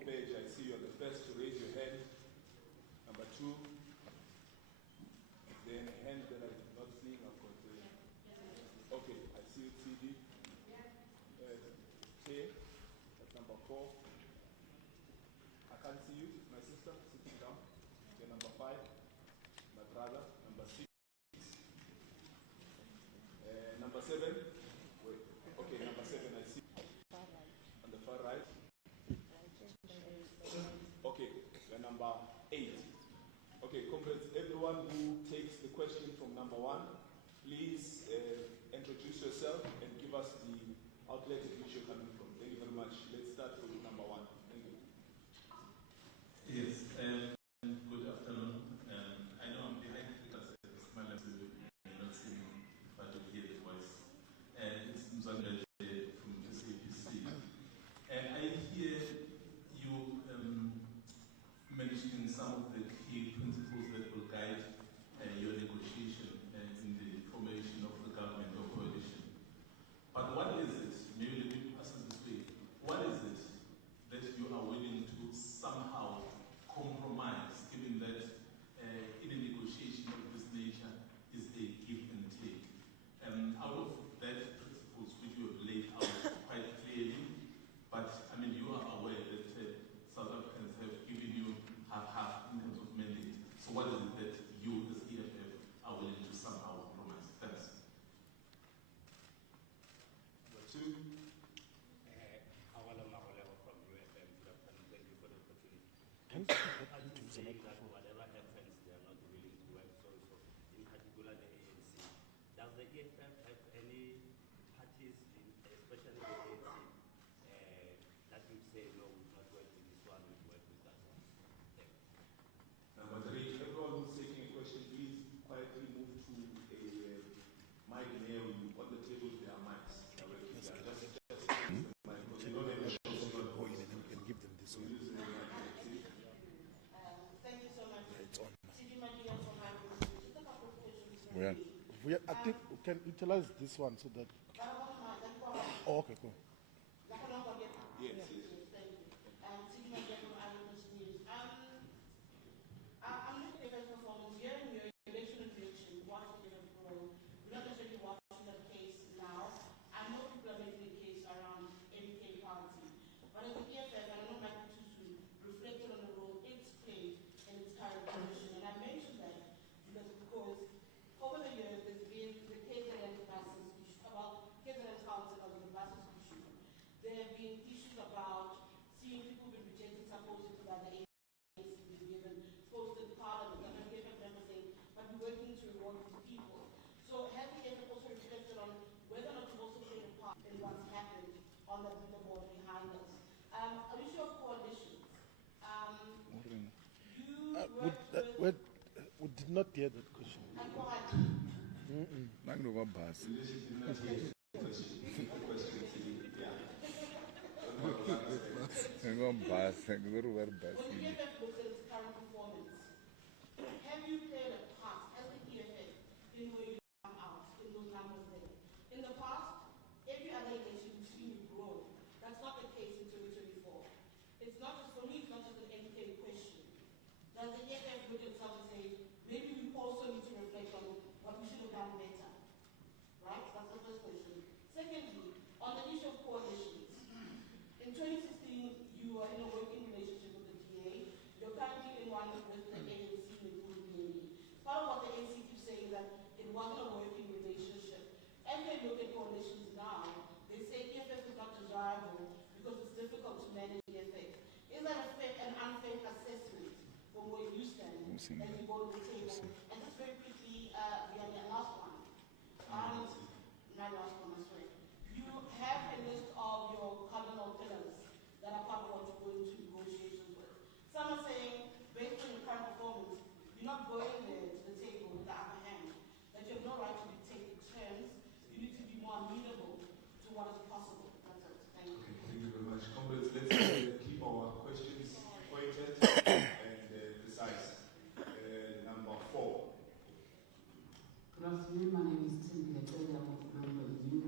Page, I see you're the first to raise your hand. Number 2. Then a hand that I did not see. I've got okay, I see it, CD. K, that's number 4. I can't see you, my sister, sitting down. Okay, number 5, my brother. Number 6. Number 7. Wait. Okay, number 7, I see. On the far right. Okay, we're number 8. Okay, comrades, everyone who takes the question from number 1, please introduce yourself and give us the outlet at which you're coming from. Thank you very much. Let's start with number 1. Thank you. Yes, good afternoon. I know I'm behind because it's my level, not seeing, but you hear the voice. It's Mzanele from SAPC. I hear you mentioning some of the key principles that will guide your negotiation in the formation of the government or coalition. But what is it, maybe let me ask it this way, what is it that you are willing to somehow compromise, given that in a negotiation of this nature is a give and take? Out of that principles which you have laid out quite clearly, but I mean you are aware that South Africans have given you half in terms of mandate. So what is it that you as EFF are willing to somehow compromise? Thanks. Number 2. From UFM, thank you for the opportunity. Can you say that whatever happens, they are not willing to work so in particular the ANC. Does the EFF have any parties, especially the ANC, that would say, no, we will not work with this one, we will work with that one? Thank you. Number 3, everyone who's taking a question, please quietly move to a mic near you. On the tables, there are mics. Directly. Just the mic. Because you don't have a shot. And give them this one. Thank you so much. It's on. Just a couple of questions. I think we can utilize this one so that. Oh, okay, cool. Yes. Thank you. I'm looking at your performance here in your election prediction, watching it grow. We're not necessarily watching the case now. I know people are making a case around MK party, but as the EFF, and I know Michael Tusu reflected on the role it's played in its current position, and I mentioned that because over the years there's been the KZN buses issue about KZN council of the buses issue. There have been issues about seeing people being rejected supposedly by the ANC being given posted parliament. I know the EFF members saying, but we're working to reward these people. So has the EFF also reflected on whether or not you've also played a part in what's happened on the board behind us? An issue of coalitions. We did not hear that question. When the EFF looks at its current performance, have you played a part as the EFF in where you come out in those numbers there? In the past, every other election we've seen you grow. That's not the case in 2024. It's not just, for me, it's not just an MK question. Does the EFF look at itself and say, maybe we also need to reflect on what we should have done better? Right? That's the first question. Secondly, on the issue of coalitions, in 2016, you were in a working relationship with the DA. You're currently in one with the ANC and the part of what the ANC keeps saying that it wasn't a working relationship. As they look at coalitions now, they say EFF is not desirable because it's difficult to manage EFF. Is that an unfair assessment from where you stand as you go to the table? And just very quickly, the last one. My last one, I swear. You have a list of your cardinal pillars that are part of what you're going to negotiations with. Some are saying, based on your current performance, you're not going there to the table with the upper hand, that you have no right to dictate the terms. You need to be more amenable to what is possible. That's it. Thank you. Okay, thank you very much. Comrades, let's keep our questions pointed and precise. Number 4. Good afternoon. My name is Tim Gletelia. I'm a member of the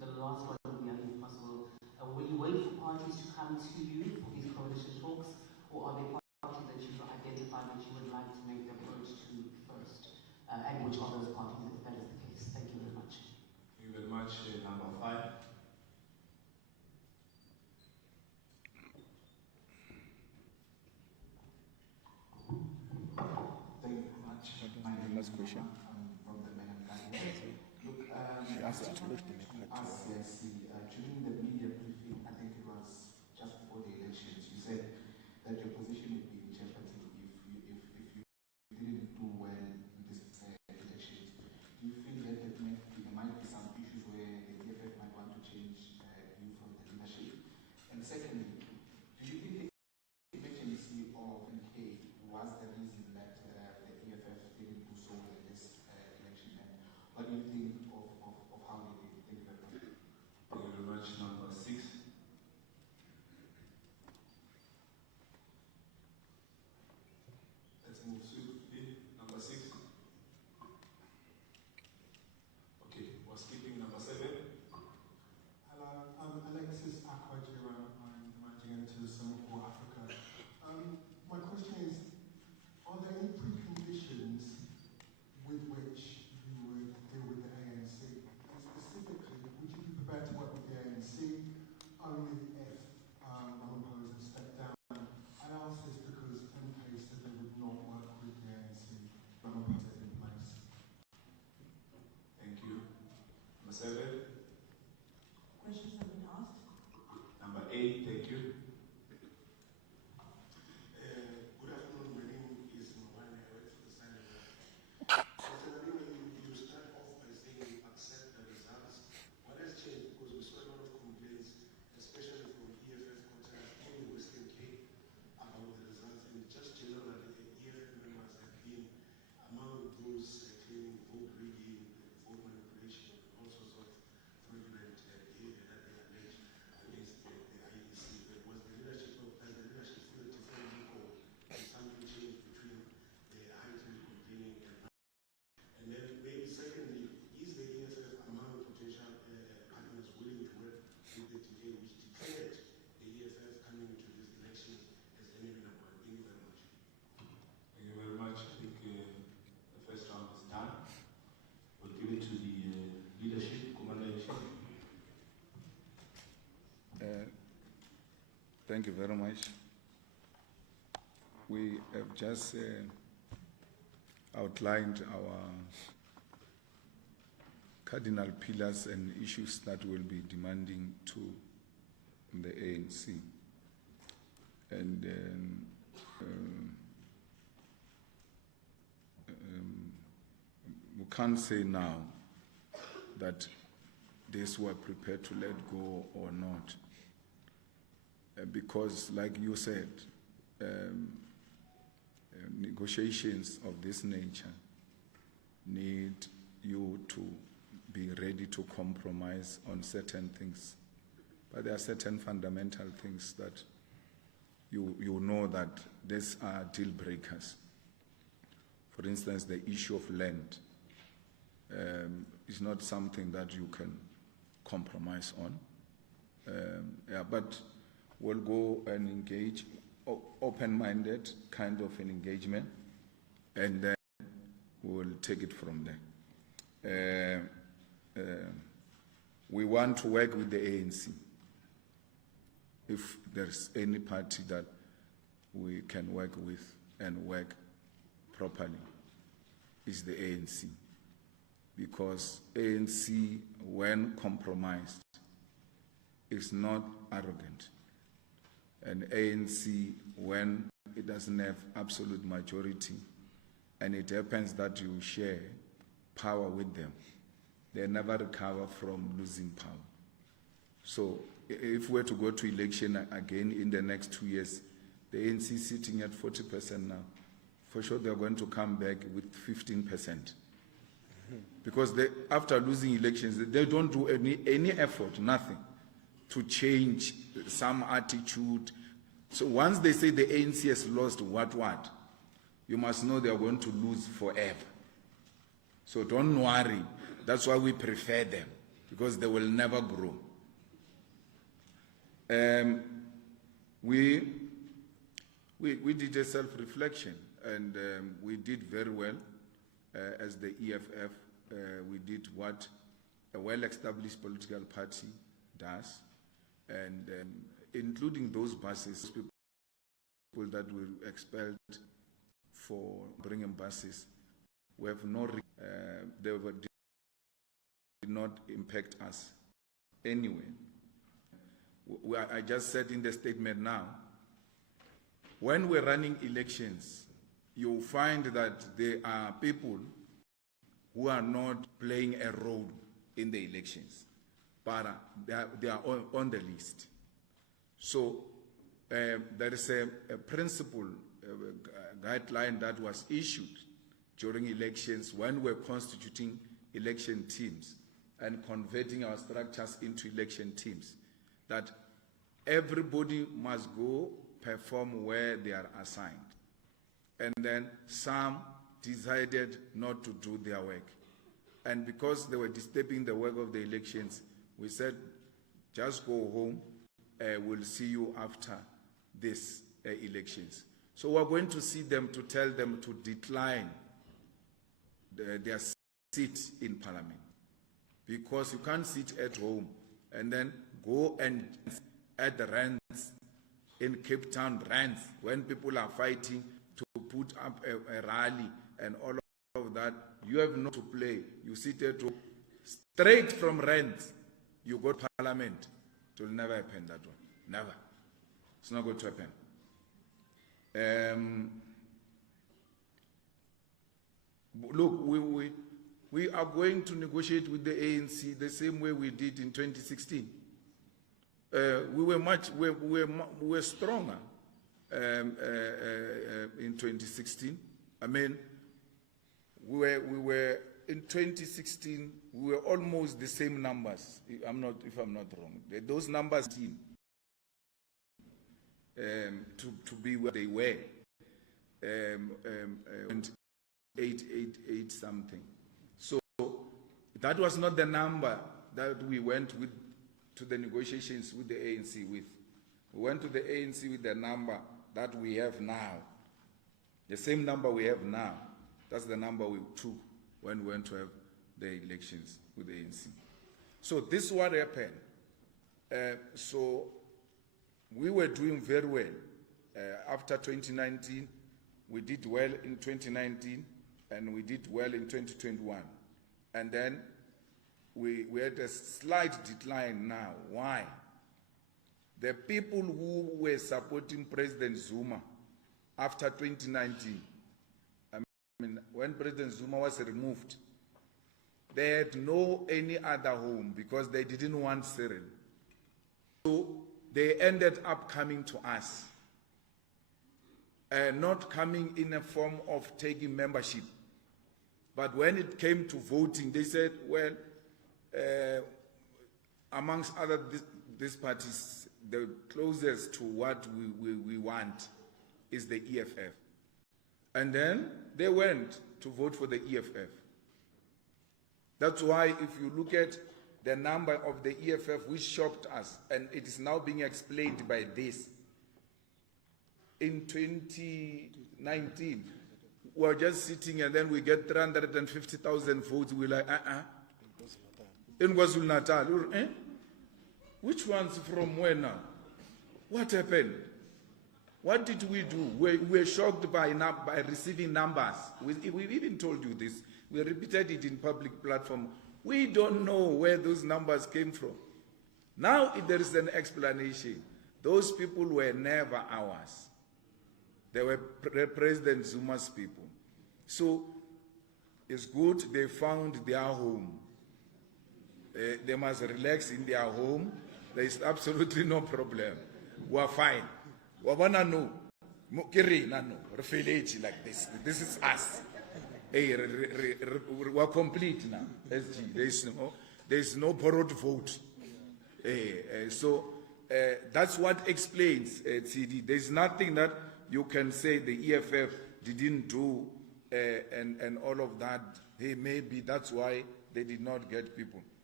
the last one here, if possible. Will you wait for parties to come to you for these coalition talks, or are there parties that you've identified that you would like to make the approach to first? And which are those parties, if that is the case? Thank you very much. Thank you very much. Number 5. Thank you very much. My name is question. From the Parliamentary. Look, as during the media briefing, I think it was just before the elections, you said that your position would be in jeopardy if you didn't do well in this elections. Do you feel that there might be some issues where the EFF might want to change you from the leadership? And secondly, do you think the emergency of NK was the reason that the EFF didn't do so well in this election? And what do you think of how they did? Thank you very much. Thank you very much. Number 6. Let's move swiftly. Number 6. Okay, we're skipping number 7. Hello, I'm Alexis Akwajira. I'm the managing editor of Singapore Africa. My question is, are there any preconditions with which you would deal with the ANC? And specifically, would you be prepared to work with the ANC only if Ramaphosa stepped down? I ask this because MK said they would not work with the ANC. Ramaphosa is in place. Thank you. Number 7. Questions have been asked. Number 8. Thank you. Good afternoon. My name is Mawani. I work for the Standard. You start off by saying you accept the results. What has changed? Because we saw a lot of complaints, especially from EFF quarters in Western Cape, about the results. And just generally, EFF members have been among those claiming vote rigging, vote manipulation, and all sorts of fraudulent behavior that they allege against the IEC. Does the leadership feel differently, or has something changed between the heightened complaining and now? And then maybe secondly, is the EFF among potential partners willing to work with the DA, which declared the EFF coming into this election as enemy number 1? Thank you very much. Thank you very much. I think the first round is done. We'll give it to the leadership, Commander-in-Chief. Thank you very much. We have just outlined our cardinal pillars and issues that we'll be demanding to the ANC. And we can't say now that these were prepared to let go or not. Because, like you said, negotiations of this nature need you to be ready to compromise on certain things. But there are certain fundamental things that you know that these are deal breakers. For instance, the issue of land is not something that you can compromise on. But we'll go and engage, open-minded kind of an engagement, and then we'll take it from there. We want to work with the ANC. If there's any party that we can work with and work properly, it's the ANC. Because ANC, when compromised, is not arrogant. And ANC, when it doesn't have absolute majority, and it happens that you share power with them, they never recover from losing power. So if we're to go to election again in the next 2 years, the ANC sitting at 40% now, for sure they're going to come back with 15%. Because they, after losing elections, they don't do any effort, nothing, to change some attitude. So once they say the ANC has lost what, you must know they are going to lose forever. So don't worry. That's why we prefer them. because they will never grow. We did a self-reflection, and we did very well as the EFF. We did what a well-established political party does, and including those buses, people that were expelled for bringing buses, we have no, they did not impact us anyway. I just said in the statement now, when we're running elections, you'll find that there are people who are not playing a role in the elections, but they are on the list. So there is a principle, a guideline that was issued during elections when we're constituting election teams and converting our structures into election teams, that everybody must go perform where they are assigned. And then some decided not to do their work. And because they were disturbing the work of the elections, we said, just go home, we'll see you after these elections. So we're going to see them to tell them to decline their seat in Parliament. Because you can't sit at home and then go and at the rants in Cape Town, rants, when people are fighting to put up a rally and all of that. You have no to play. You sit at home, straight from rants, you go to Parliament. It will never happen, that one. Never. It's not going to happen. Look, we are going to negotiate with the ANC the same way we did in 2016. We were stronger in 2016. I mean, we were in 2016. We were almost the same numbers. If I'm not wrong, those numbers team to be where they were, 888 something. So that was not the number that we went with to the negotiations with the ANC with. We went to the ANC with the number that we have now. The same number we have now. That's the number we took when we went to have the elections with the ANC. So this is what happened. So we were doing very well. After 2019, we did well in 2019, and we did well in 2021. And then we had a slight decline now. Why? The people who were supporting President Zuma after 2019, I mean, when President Zuma was removed, they had no any other home because they didn't want Cyril. So they ended up coming to us, not coming in a form of taking membership. But when it came to voting, they said, well, amongst other these parties, the closest to what we want is the EFF. And then they went to vote for the EFF. That's why if you look at the number of the EFF, which shocked us, and it is now being explained by this. In 2019, we were just sitting and then we get 350,000 votes. We're like, In KwaZulu-Natal, Which ones from where now? What happened? What did we do? We were shocked by receiving numbers. We've even told you this. We repeated it in public platform. We don't know where those numbers came from. Now there is an explanation. Those people were never ours. They were President Zuma's people. So it's good they found their home. They must relax in their home. There is absolutely no problem. We're fine. We wanna know. Like this. This is us. We're complete now. SG. There is no borrowed vote. So that's what explains CD. There's nothing that you can say the EFF didn't do and all of that. Hey, maybe that's why they did not get people.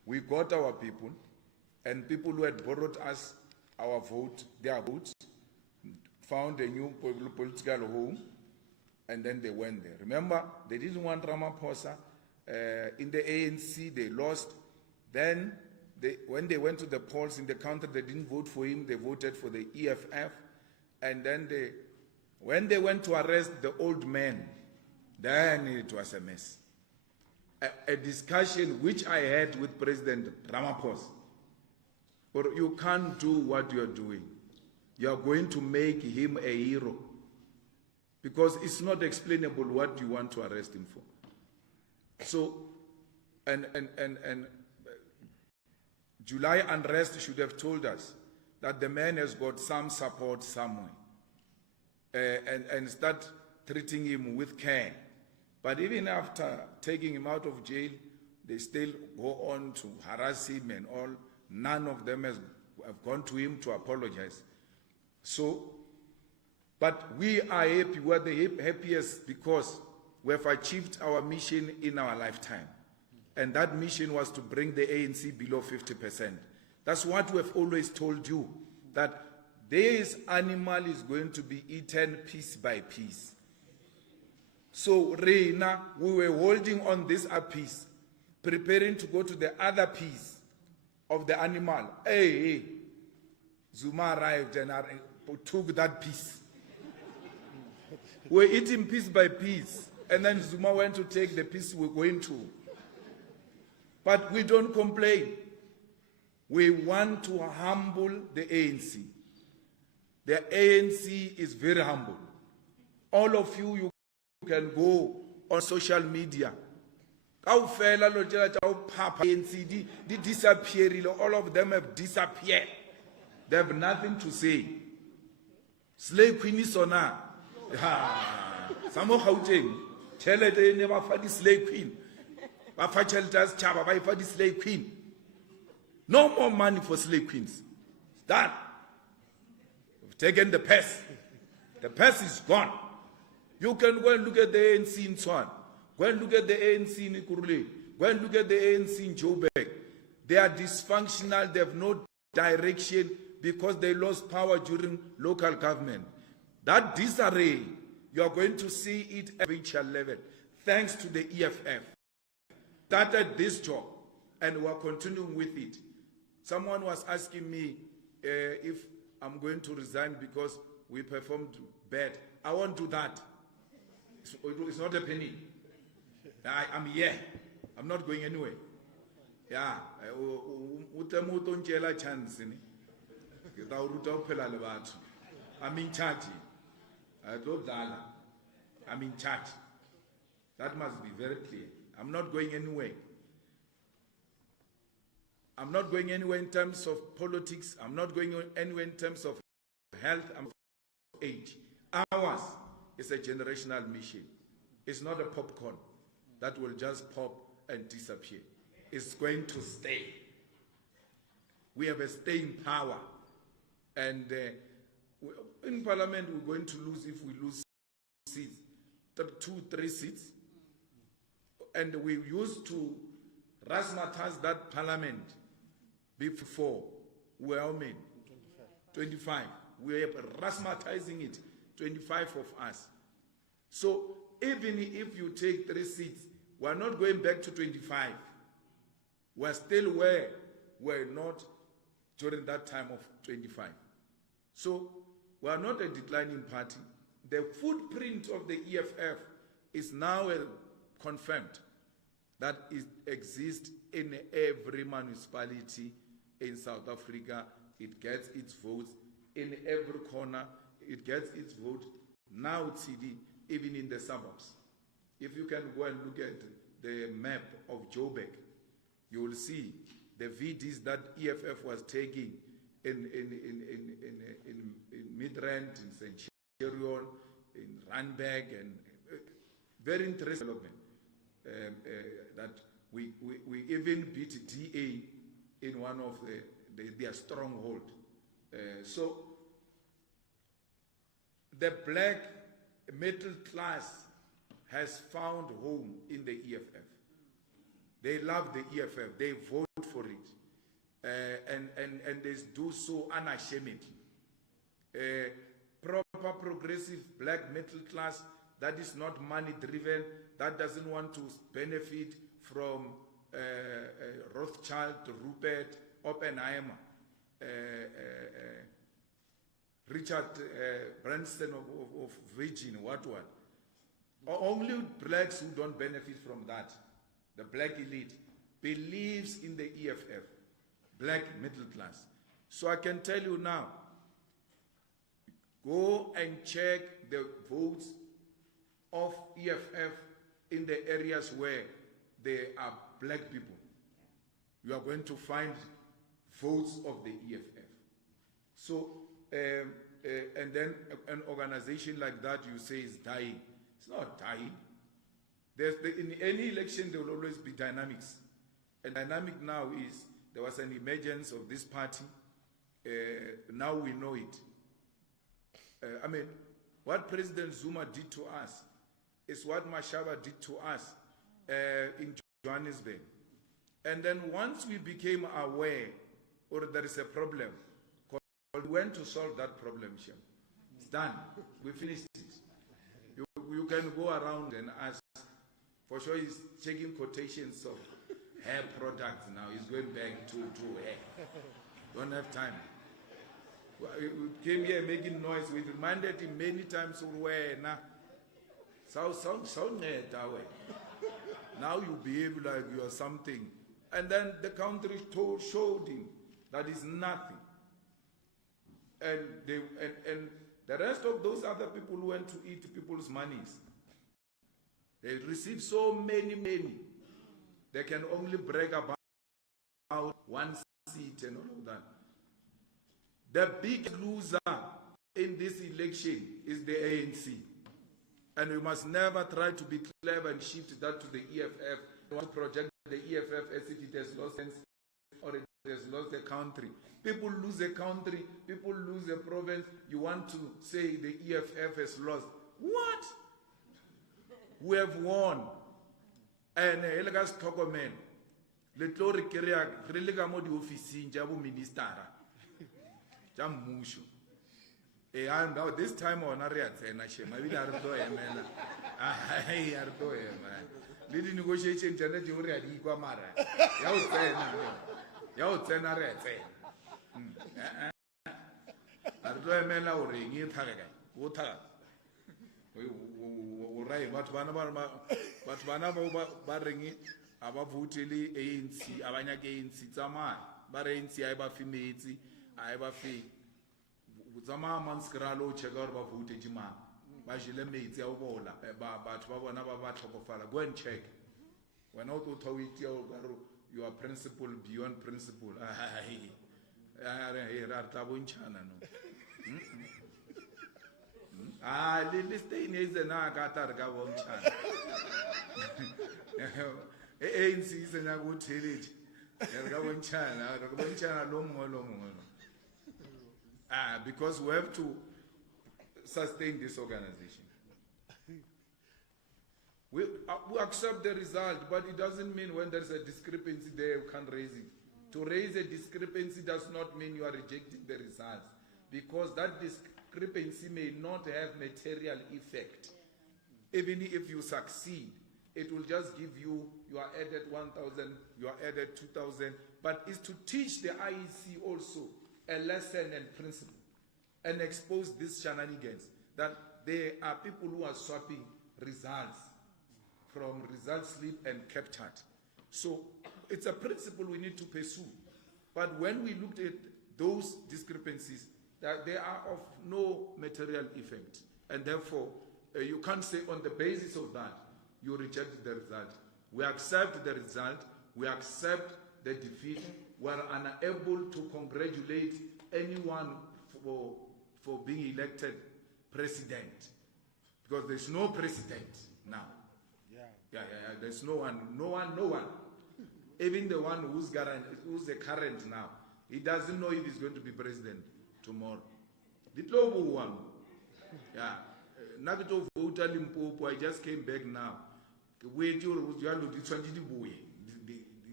We got our people, and people who had borrowed us our vote, their votes, found a new political home, and then they went there. Remember, they didn't want Ramaphosa. In the ANC, they lost. Then, when they went to the polls in the country, they didn't vote for him. They voted for the EFF. And then, when they went to arrest the old man, then it was a mess. A discussion which I had with President Ramaphosa. But you can't do what you're doing. You are going to make him a hero. Because it's not explainable what you want to arrest him for. So, and July unrest should have told us that the man has got some support somewhere. And start treating him with care. But even after taking him out of jail, they still go on to harass him and all. None of them have gone to him to apologize. So, but we are happy. We are the happiest because we have achieved our mission in our lifetime. And that mission was to bring the ANC below 50%. That's what we have always told you, that this animal is going to be eaten piece by piece. So, Reina, we were holding on this piece, preparing to go to the other piece of the animal. Hey, Zuma arrived and took that piece. We're eating piece by piece, and then Zuma went to take the piece we're going to. But we don't complain. We want to humble the ANC. The ANC is very humble. All of you can go on social media. All of them have disappeared. They have nothing to say. Slave Queen is on her. Some of Gauteng tell her they never find the slave queen. The slave queen. No more money for slave queens. Done. We've taken the purse. The purse is gone. You can go and look at the ANC in Swan. Go and look at the ANC in Ikurule. Go and look at the ANC in Joburg. They are dysfunctional. They have no direction because they lost power during local government. That disarray, you are going to see it at provincial level, thanks to the EFF. Started this job, and we are continuing with it. Someone was asking me if I'm going to resign because we performed bad. I won't do that. It's not a penny. I'm here. I'm not going anywhere. Yeah. I'm in charge. I'm in charge. That must be very clear. I'm not going anywhere. I'm not going anywhere in terms of politics. I'm not going anywhere in terms of health and age. Ours is a generational mission. It's not a popcorn that will just pop and disappear. It's going to stay. We have a staying power. And in Parliament, we're going to lose if we lose seats, 2-3 seats. And we used to razzmatazz that Parliament before. We are 25. We are razzmatazing it, 25 of us. So even if you take 3 seats, we're not going back to 25. We're still where we're not during that time of 25. So we are not a declining party. The footprint of the EFF is now confirmed that it exists in every municipality in South Africa. It gets its votes in every corner. It gets its vote now, CD, even in the suburbs. If you can go and look at the map of Joburg, you will see the VDs that EFF was taking in Midrand, in St. Cherion, in Randburg, and very interesting development. That we even beat DA in one of their stronghold. So the black middle class has found home in the EFF. They love the EFF. They vote for it. And they do so unashamedly. Proper progressive black middle class that is not money driven, that doesn't want to benefit from Rothschild, Rupert, Oppenheimer, Richard Branson of Virgin, what. Only blacks who don't benefit from that, the black elite, believes in the EFF, black middle class. So I can tell you now, go and check the votes of EFF in the areas where there are black people. You are going to find votes of the EFF. So, and then an organization like that you say is dying. It's not dying. In any election there will always be dynamics. And dynamic now is, there was an emergence of this party. Now we know it. I mean, what President Zuma did to us is what Mashaba did to us in Johannesburg. And then once we became aware, or there is a problem, we went to solve that problem, Shem. It's done. We finished it. You can go around and ask. For sure, he's taking quotations of hair products now. He's going back to hair. Don't have time. We came here making noise. We reminded him many times, now you behave like you are something. And then the country showed him that is nothing. And the rest of those other people who went to eat people's monies, they received so many. They can only brag about one seat and all of that. The big loser in this election is the ANC. And we must never try to be clever and shift that to the EFF. We want to project the EFF as if it has lost sense or it has lost the country. People lose a country, people lose a province. You want to say the EFF has lost. What? We have won. And Elgas Tokomen, Letori Keria, Relegamo di Office, Jabu Ministara, Jamushu. And now this time on Ariat, and I share my Ardo Emena. I Ardo Emena. Little negotiation, Janet, you read Iguamara. Yautena Rete. Ardo Emena or Ring Taraga. Water. Right, but Banaba Baringi, Abavutili, ANC, Abanya ANC, Zama, Barenci, Iba Fimeti, Iba Fi, Zama Manskralo, Chegorba Vutijima, Bajile Mate, Obola, but Babanaba Topofala. Go and check. When out to it, your principle beyond principle. This thing is a Nagatarga one chance. ANC is a good tillage. One channel, because we have to sustain this organization. We accept the result, but it doesn't mean when there's a discrepancy there, you can't raise it. To raise a discrepancy does not mean you are rejecting the results, because that discrepancy may not have material effect. Even if you succeed, it will just give you are added 1,000, you are added 2,000, but it's to teach the IEC also a lesson and principle and expose these shenanigans that there are people who are swapping results from result slip and captured. So it's a principle we need to pursue. But when we looked at those discrepancies, that they are of no material effect, and therefore you can't say on the basis of that you reject the result. We accept the result, we accept the defeat. We are unable to congratulate anyone for being elected president, because there's no president now. There's no one. Even the one who's the current now, he doesn't know if he's going to be president tomorrow. The global one. Nagito voter Limpopo, I just came back now. Wait, you are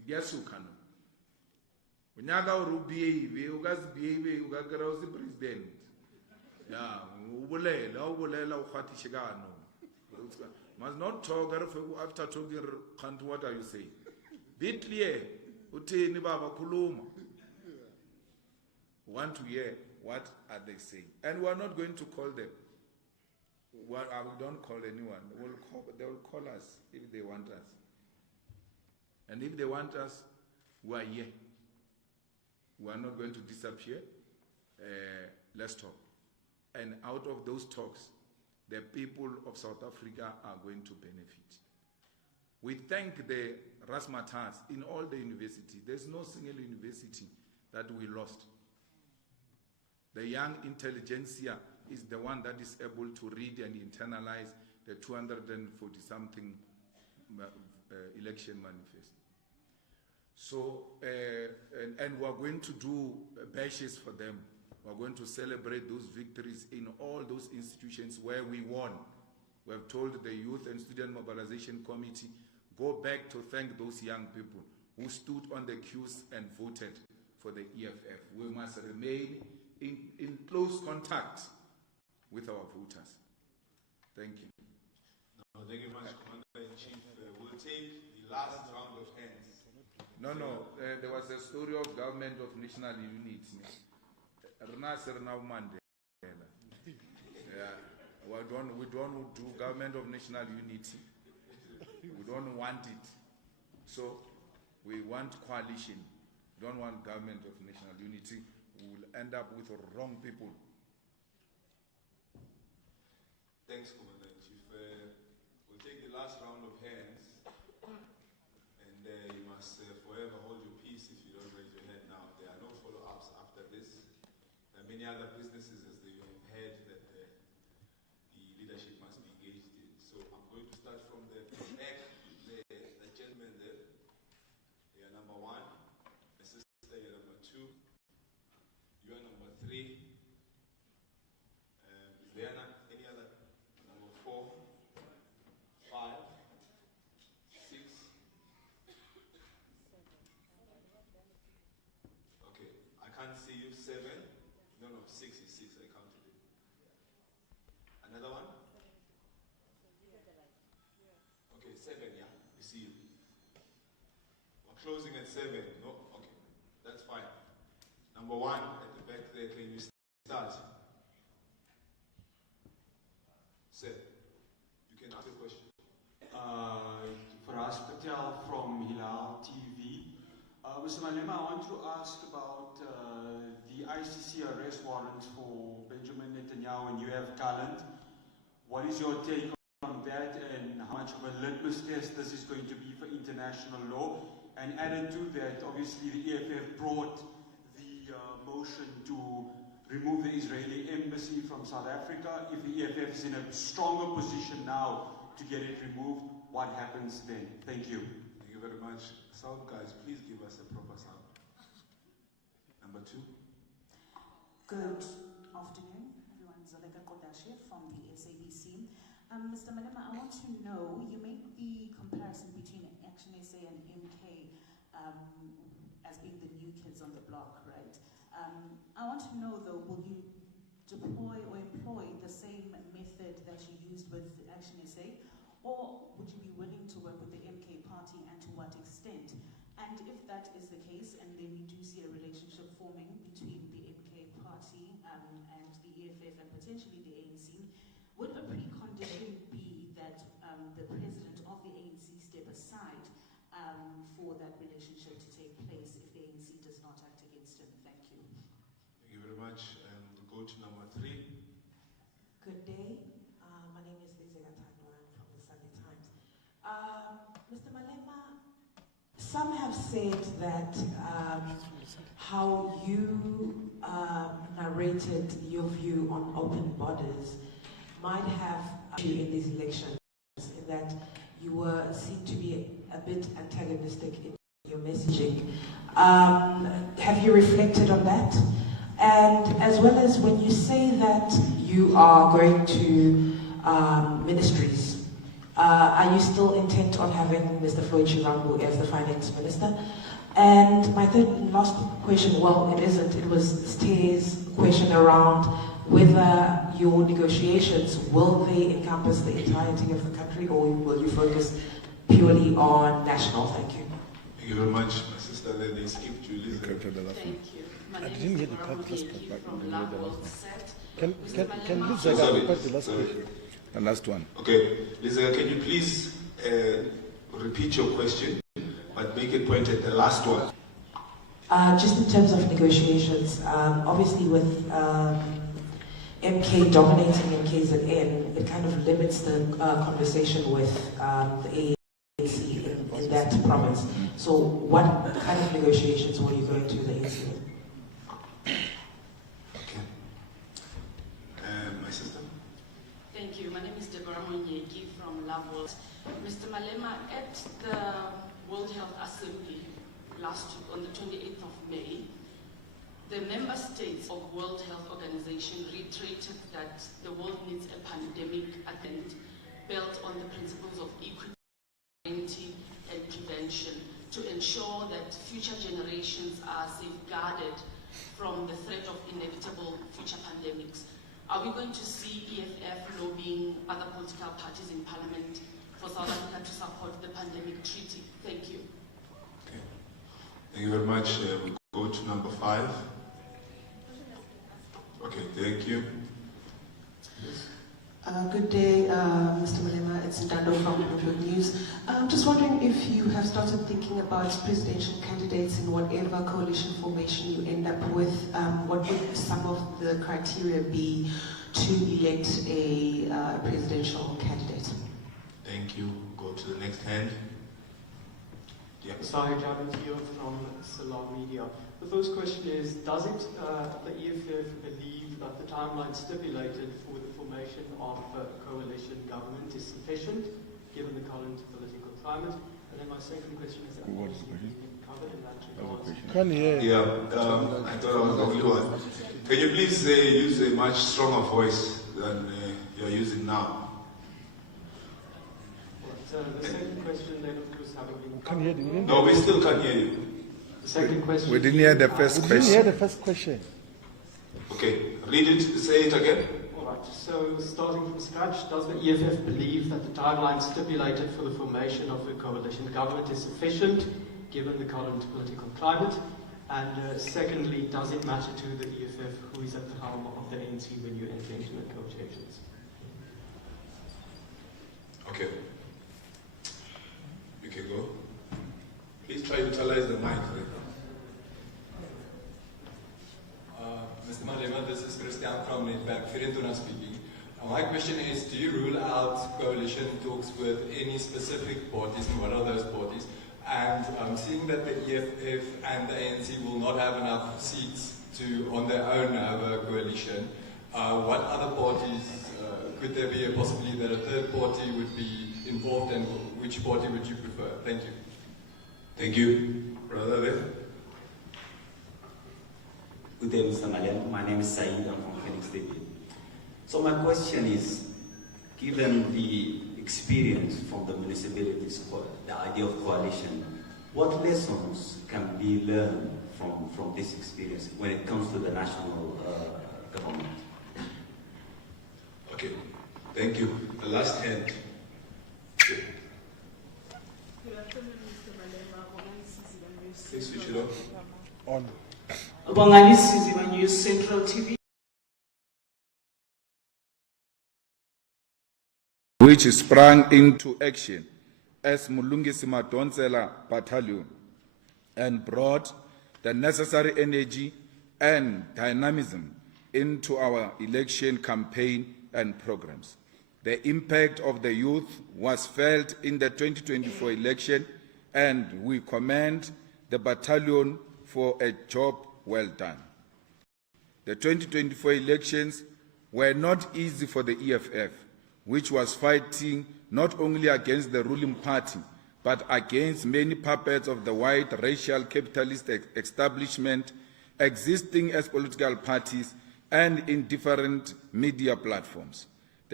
kuyasuka no unyaka uri ubehave ukazibehave ukakera usi-president ya ubulela ukhatishe kano must not talk after talking can't what are you saying be clear uthini baba khuluma want to hear what are they saying and we are not going to call them. Well, we don't call anyone. They will call us if they want us. And if they want us, we are here. We are not going to disappear. Let's talk. And out of those talks, the people of South Africa are going to benefit. We thank the Rasmatas in all the universities. There's no single university that we lost. The young intelligentsia is the one that is able to read and internalize the 240-something election manifest. So, and we're going to do bashes for them. We're going to celebrate those victories in all those institutions where we won. We have told the Youth and Student Mobilization Committee, go back to thank those young people who stood on the queues and voted for the EFF. We must remain in close contact with our voters. Thank you. No, thank you very much, Commander-in-Chief. We'll take the last round of hands. No, there was a story of government of national unity. Yeah, we don't do government of national unity. We don't want it. So we want coalition. We don't want government of national unity. We will end up with wrong people. Thanks, Commander-in-Chief. We'll take the last round of hands, and you must forever hold your peace if you don't raise your hand now. There are no follow-ups after this. There are many other businesses, as you have heard, that the leadership must be engaged in. So I'm going to start from the back, the gentleman there. You are number 1, the sister, you're number 2, you are number 3. Is there any other? 4, 5, 6. Okay, I can't see you. 7. No, 6 is 6. I counted it. Another one? Okay, 7. Yeah, we see you. We're closing at 7. No, okay, that's fine. Number 1 at the back there. Can you start? Sir. Ask a question. Faraz Patel from Hilal TV. Mr. Malema, I want to ask about the ICC arrest warrants for Benjamin Netanyahu and UF Gallant. What is your take on that, and how much of a litmus test this is going to be for international law? And added to that, obviously the EFF brought the motion to remove the Israeli embassy from South Africa. If the EFF is in a stronger position now to get it removed, what happens then? Thank you. Thank you very much. Sound guys, please give us a proper sound. Number 2. Good afternoon, everyone. Zoleka Kodashi from the SABC. Mr. Malema, I want to know, you make the comparison between Action SA and MK as being the new kids on the block, right? I want to know though, will you deploy or employ the same method that you used with Action SA, or would you be willing to work with the MK party, and to what extent? And if that is the case, and then we do see a relationship forming between the MK party and the EFF and potentially the ANC, would a precondition be that the president of the ANC step aside for that relationship to take place if the ANC does not act against him? Thank you. Thank you very much. We'll go to number 3. Good day. My name is Lizette Atadwan from the Sunday Times. Mr. Malema, some have said that how you narrated your view on open borders might have you in these elections, in that you were seen to be a bit antagonistic in your messaging. Have you reflected on that? And as well as when you say that you are going to ministries Are you still intent on having Mr. Floyd Chirambo as the finance minister? And my third and last question, well, it isn't, it was Steve's question around whether your negotiations, will they encompass the entirety of the country, or will you focus purely on national? Thank you. Thank you very much, my sister. Then they skip Julius. Thank you. My name didn't is hear the part last Ramaphosa part, from the last one. Lagos. Can Lisa Sorry, repeat the last sorry. question? The last one. Okay, Lisa, can you please repeat your question, but make it pointed the last one? Just in terms of negotiations, obviously with MK dominating in KZN, it kind of limits the conversation with the ANC in that province. So what kind of negotiations were you going to the ANC with? My sister? Thank you. My name is from Lavos. Mr. Malema, at the World Health Assembly last week on the 28th of May, the member states of World Health Organization reiterated that the world needs a pandemic agenda built on the principles of equity and prevention to ensure that future generations are safeguarded from the threat of inevitable future pandemics. Are we going to see EFF lobbying other political parties in Parliament for South Africa to support the pandemic treaty? Thank you. Okay. Thank you very much. We go to number 5. Okay, thank you. Good day, Mr. Malema. It's Ndando from Bloomberg News. Just wondering if you have started thinking about presidential candidates in whatever coalition formation you end up with. What would some of the criteria be to elect a presidential candidate? Thank you. Go to the next hand. Yeah. Sahir Javed from Salam Media. The first question is, does it, the EFF believe that the timeline stipulated for the formation of a coalition government is sufficient, given the current political climate? And then my second question is, What is the question? covered in that regard. Can hear. Yeah, I thought I was the only one. Can you please use a much stronger voice than you're using now? The second question then, of course, having been Can hear the No, we still can't hear you. The second question. We didn't hear the first We question. didn't hear the first question. Okay, read it, say it again. All right, so starting from scratch, does the EFF believe that the timeline stipulated for the formation of a coalition government is sufficient, given the current political climate? And secondly, does it matter to the EFF who is at the helm of the ANC when you enter into negotiations? Okay. You can go. Please try to utilize the mic. Mr. Malema, this is Christian from Netwerk Firentuna speaking. My question is, do you rule out coalition talks with any specific parties, and what are those parties? And seeing that the EFF and the ANC will not have enough seats to, on their own, have a coalition, what other parties, could there be a possibility that a third party would be involved, and which party would you prefer? Thank you. Thank you. Brother there. Good day, Mr. Malema. My name is Said. I'm from Phoenix City. So my question is, given the experience from the municipalities, the idea of coalition, what lessons can be learned from this experience when it comes to the national government? Okay, thank you. The last hand. Good afternoon, Mr. Malema. Please switch it on. Bongali Siziba News Central TV. Which sprang into action as Mulungisi Madonsela Battalion and brought the necessary energy and dynamism into our election campaign and programs. The impact of the youth was felt in the 2024 election, and we commend the battalion for a job well done. The 2024 elections were not easy for the EFF, which was fighting not only against the ruling party, but against many puppets of the white racial capitalist establishment existing as political parties and in different media platforms.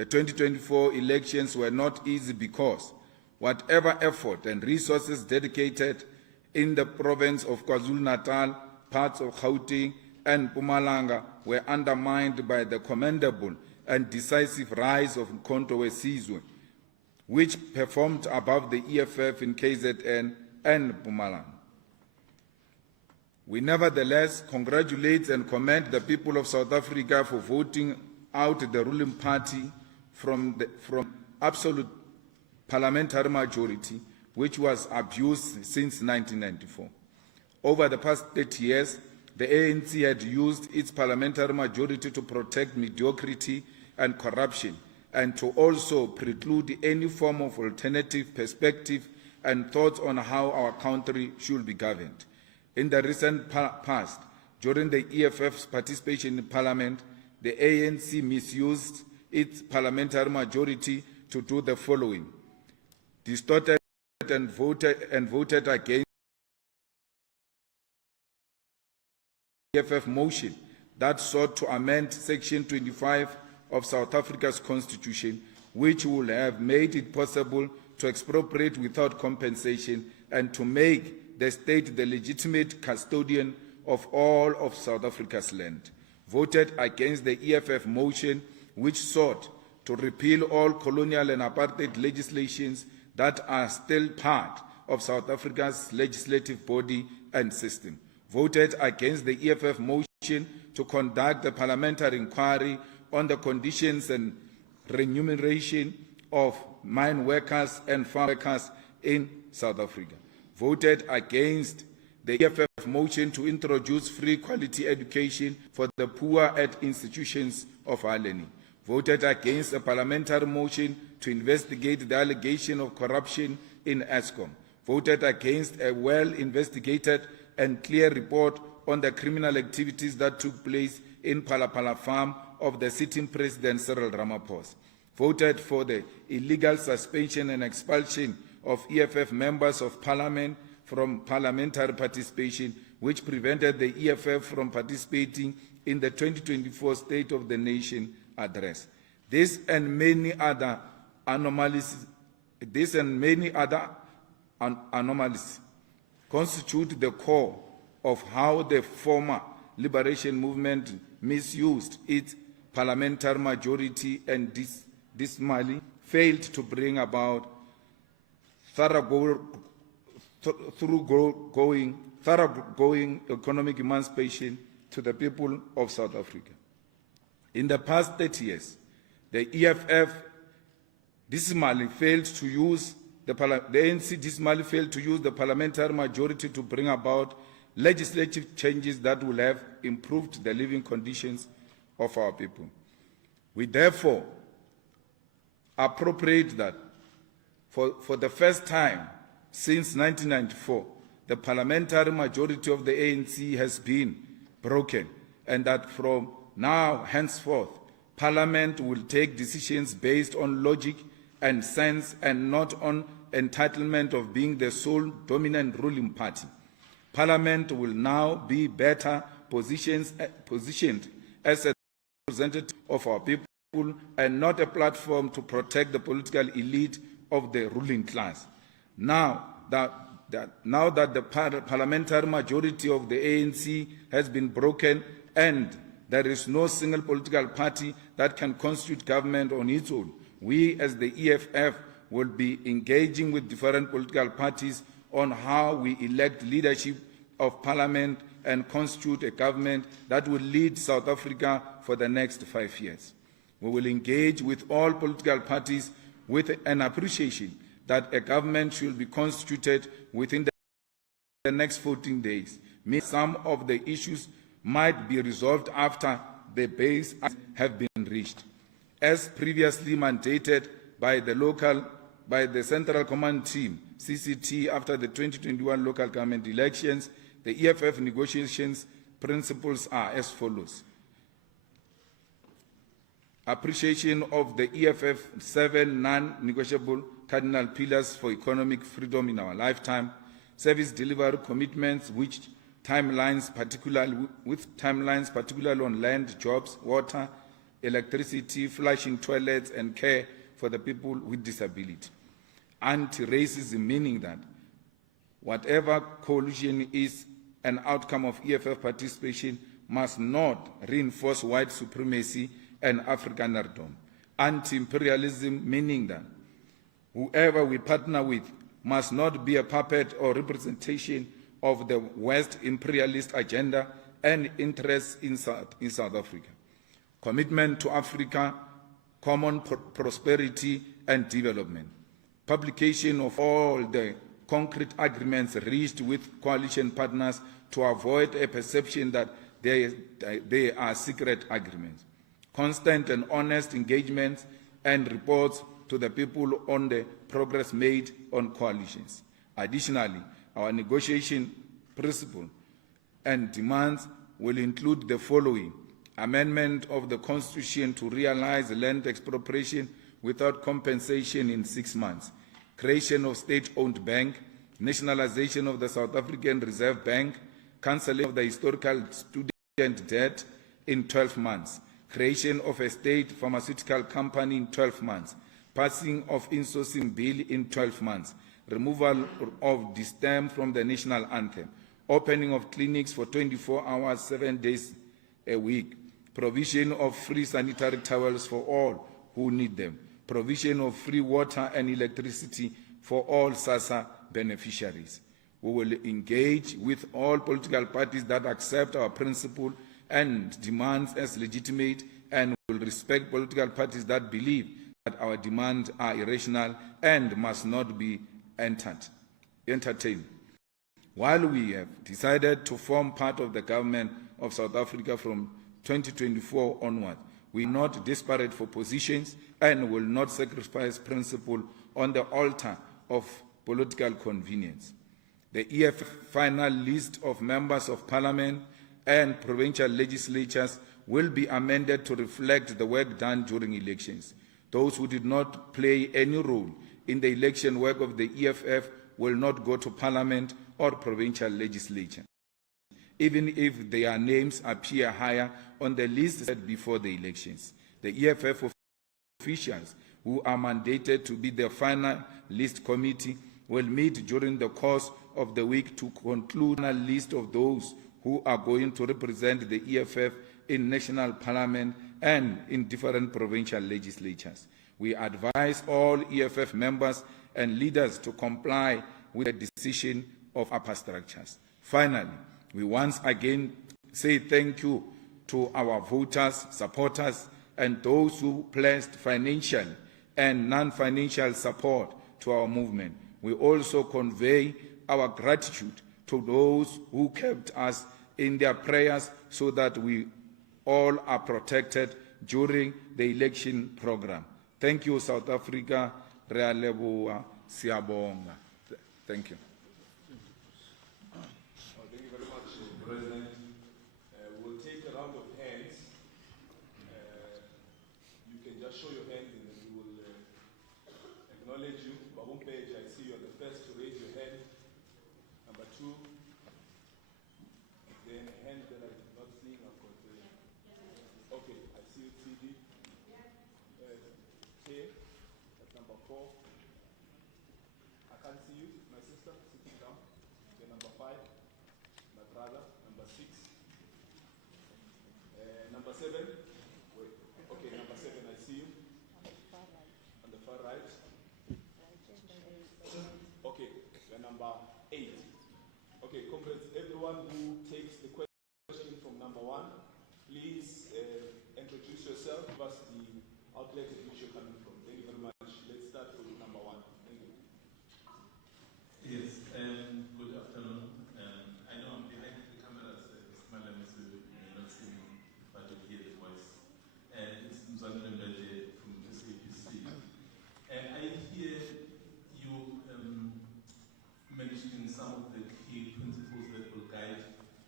The 2024 elections were not easy because whatever effort and resources dedicated in the province of KwaZulu-Natal, parts of Gauteng and Mpumalanga were undermined by the commendable and decisive rise of Mkhonto weSizwe, which performed above the EFF in KZN and Mpumalanga. We nevertheless congratulate and commend the people of South Africa for voting out the ruling party from absolute parliamentary majority, which was abused since 1994. Over the past 30 years, the ANC had used its parliamentary majority to protect mediocrity and corruption, and to also preclude any form of alternative perspective and thoughts on how our country should be governed. In the recent past, during the EFF's participation in Parliament, the ANC misused its parliamentary majority to do the following: distorted and voted against the EFF motion that sought to amend Section 25 of South Africa's Constitution, which would have made it possible to expropriate without compensation and to make the state the legitimate custodian of all of South Africa's land. Voted against the EFF motion, which sought to repeal all colonial and apartheid legislations that are still part of South Africa's legislative body and system. Voted against the EFF motion to conduct a parliamentary inquiry on the conditions and remuneration of mine workers and farm workers in South Africa. Voted against the EFF motion to introduce free quality education for the poor at institutions of higher learning. Voted against a parliamentary motion to investigate the allegation of corruption in Eskom. Voted against a well-investigated and clear report on the criminal activities that took place in Palapala farm of the sitting President Cyril Ramaphosa. Voted for the illegal suspension and expulsion of EFF members of Parliament from parliamentary participation, which prevented the EFF from participating in the 2024 State of the Nation address. This and many other anomalies constitute the core of how the former liberation movement misused its parliamentary majority and dismally failed to bring about thoroughgoing economic emancipation to the people of South Africa. In the past 30 years, the EFF dismally failed to use the ANC dismally failed to use the parliamentary majority to bring about legislative changes that will have improved the living conditions of our people. We therefore appropriate that for the first time since 1994, the parliamentary majority of the ANC has been broken, and that from now henceforth, Parliament will take decisions based on logic and sense and not on entitlement of being the sole dominant ruling party. Parliament will now be better positioned as a representative of our people and not a platform to protect the political elite of the ruling class. Now that the parliamentary majority of the ANC has been broken and there is no single political party that can constitute government on its own, we as the EFF will be engaging with different political parties on how we elect leadership of Parliament and constitute a government that will lead South Africa for the next 5 years. We will engage with all political parties with an appreciation that a government should be constituted within the next 14 days. Some of the issues might be resolved after the base have been reached. As previously mandated by the Central Command Team, CCT, after the 2021 local government elections, the EFF negotiations principles are as follows. Appreciation of the EFF 7 non-negotiable cardinal pillars for economic freedom in our lifetime, service delivery commitments with timelines particularly on land, jobs, water, electricity, flushing toilets, and care for the people with disability. Anti-racism, meaning that whatever coalition is an outcome of EFF participation, must not reinforce white supremacy and Afrikanerdom. Anti-imperialism, meaning that whoever we partner with must not be a puppet or representation of the West imperialist agenda and interests in South Africa. Commitment to Africa, common prosperity and development. Publication of all the concrete agreements reached with coalition partners to avoid a perception that they are secret agreements. Constant and honest engagements and reports to the people on the progress made on coalitions. Additionally, our negotiation principle and demands will include the following: amendment of the Constitution to realize land expropriation without compensation in 6 months, creation of state-owned bank, nationalization of the South African Reserve Bank, cancelling of the historical student debt in 12 months, creation of a state pharmaceutical company in 12 months, passing of insourcing bill in 12 months, removal of distem from the national anthem, opening of clinics for 24 hours, 7 days a week, provision of free sanitary towels for all who need them, provision of free water and electricity for all SASSA beneficiaries. We will engage with all political parties that accept our principle and demands as legitimate, and will respect political parties that believe that our demands are irrational and must not be entertained. While we have decided to form part of the government of South Africa from 2024 onward, we are not desperate for positions and will not sacrifice principle on the altar of political convenience. The EFF final list of members of parliament and provincial legislatures will be amended to reflect the work done during elections. Those who did not play any role in the election work of the EFF will not go to parliament or provincial legislature, even if their names appear higher on the list set before the elections. The EFF officials who are mandated to be the final list committee will meet during the course of the week to conclude a list of those who are going to represent the EFF in national parliament and in different provincial legislatures. We advise all EFF members and leaders to comply with the decision of upper structures. Finally, we once again say thank you to our voters, supporters, and those who pledged financial and non-financial support to our movement. We also convey our gratitude to those who kept us in their prayers so that we all are protected during the election program. Thank you, South Africa. Re a leboha, siabonga. Thank you. Thank you very much, President. We'll take a round of hands. You can just show your hand and then we will acknowledge you. Babumpeja, I see you are the first to raise your hand. Number two. Then a hand that I'm not seeing. I've got. Okay, I see you, CD. K, that's number 4. I can't see you, my sister, sitting down. Okay, number 5. My brother, number 6. Number 7. Wait. Okay, number 7, I see you. On the far right. Okay, you're number 8. Okay, comrades, everyone who takes the question from number 1, please introduce yourself, give us the outlet at which you're coming from. Thank you very much. Let's start with number 1. Thank you. Yes, good afternoon. I know I'm behind the cameras, Mr. Malema, so you may not see me, but you hear the voice. It's Mzanele Mbeje from SABC. I hear you mentioning some of the key principles that will guide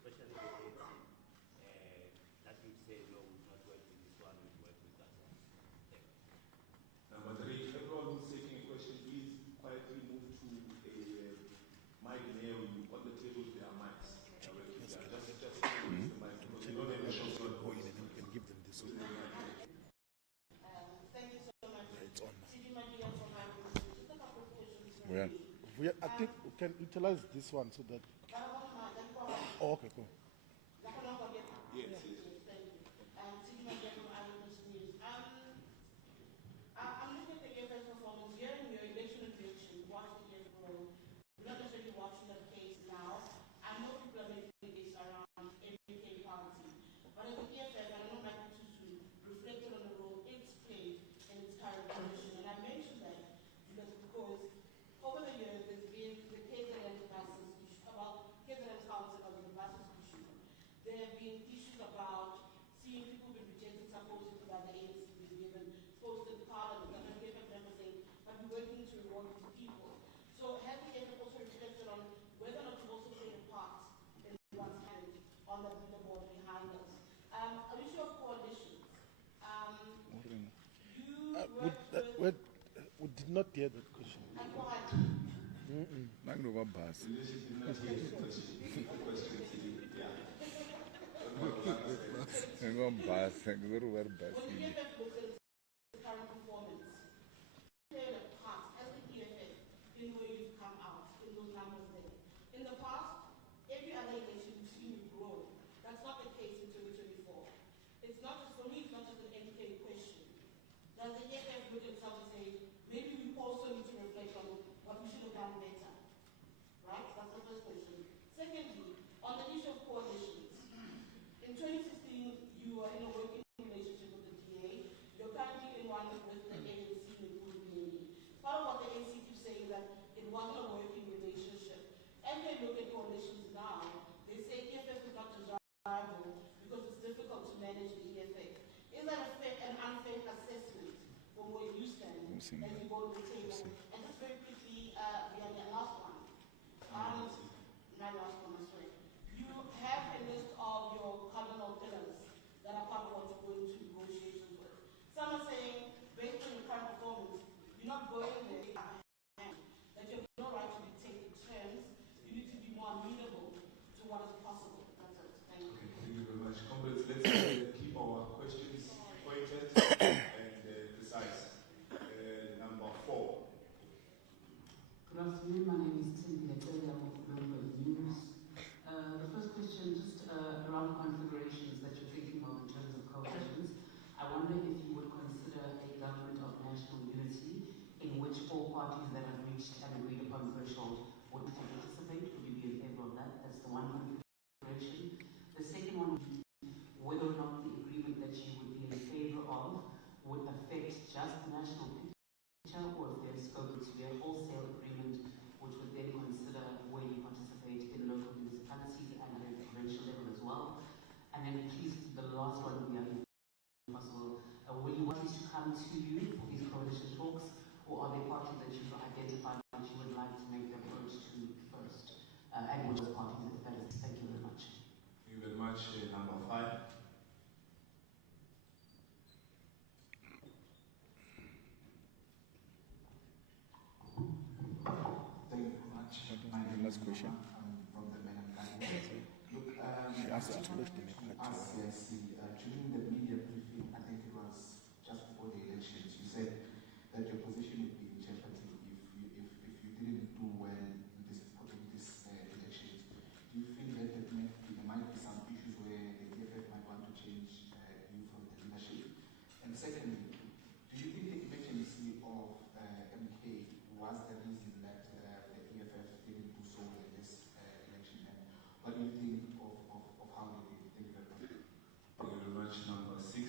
especially the ANC, that you say, no, we've not worked with this one, we've worked with that one? Thank you. Number 3, everyone who's taking a question, please quietly move to a mic near you. On the tables, there are mics. Just use the mic because we don't have a short voice. And give them this one. Thank you so much. It's on now. Just a couple of questions. I think we can utilize this one so that. Oh, okay, cool. Yes. I'm looking at the EFF performance here in your election prediction. Watch the EFF grow. We're not necessarily watching the case now. I know people are making this around MK party, but as the EFF, I don't know my to reflect on the role it's played in its current position. And I mentioned that because over the years there's been the KZN buses issue about KZN Council of the buses issue. There have been issues about seeing people being rejected supposedly by the ANC being given posted parliament. And the EFF member saying, but we're working to reward these people. So has the EFF also reflected on whether or not you've also played a part in what's happened on the leaderboard behind us? An issue of coalitions. We did not hear that question. Current performance, played a part as the EFF in where you've come out in those numbers there. In the past, every other election we've seen you grow. That's not the case in 2024. It's not just, for me, it's not just an MK question. Does the EFF look at itself and say, maybe we also need to reflect on what we should have done better? Right? That's the first question. Secondly, on the issue of coalitions, in 2016, you were in a working relationship with the DA. You're currently in one with the ANC, including part of what the ANC keeps saying that it wasn't a working relationship. As they look at coalitions now, they say EFF is not desirable because it's difficult to manage the EFF. Is that an unfair assessment from where you stand as you go to the table? And just very quickly, the last one. My last one, I swear. You have a list of your cardinal pillars that are part of what you're going to negotiations with. Some are saying, based on your current performance, you're not going there, that you have no right to dictate the terms. You need to be more amenable to what is possible. That's it. Thank you. Okay, thank you very much. Comrades, let's keep our questions pointed and precise. Number 4. Good afternoon. My name is Tim Leteria of Bloomberg News. The first question, just around configurations that you're thinking of in terms of coalitions. I wonder if you would consider a government of national unity in which all parties that have reached an agreed upon threshold would participate. Would you be in favor of that? That's the one configuration. The second one would be whether or not the agreement that you would be in favor of would affect just the national picture, or if there's scope to be a wholesale agreement which would then consider where you participate in local municipalities and at a provincial level as well. And then please, the last one would be possible. Will you want us to come to you for these coalition talks, or are there parties that you've identified that you would like to make the approach to first? And which are parties, if that is? Thank you very much. Thank you very much. Number 5. Thank you very much. My name is question. I'm from the Menam. Look, She asked us to look during the media briefing, I think it was just before the elections, you said that your position would be in jeopardy if you didn't do well in this elections. Do you feel that there might be some issues where the EFF might want to change you from the leadership? And secondly, do you think the emergency of MK was the reason that the EFF didn't do so in this election? And what do you think of how they did? Thank you very much. Thank you very much. Number 6.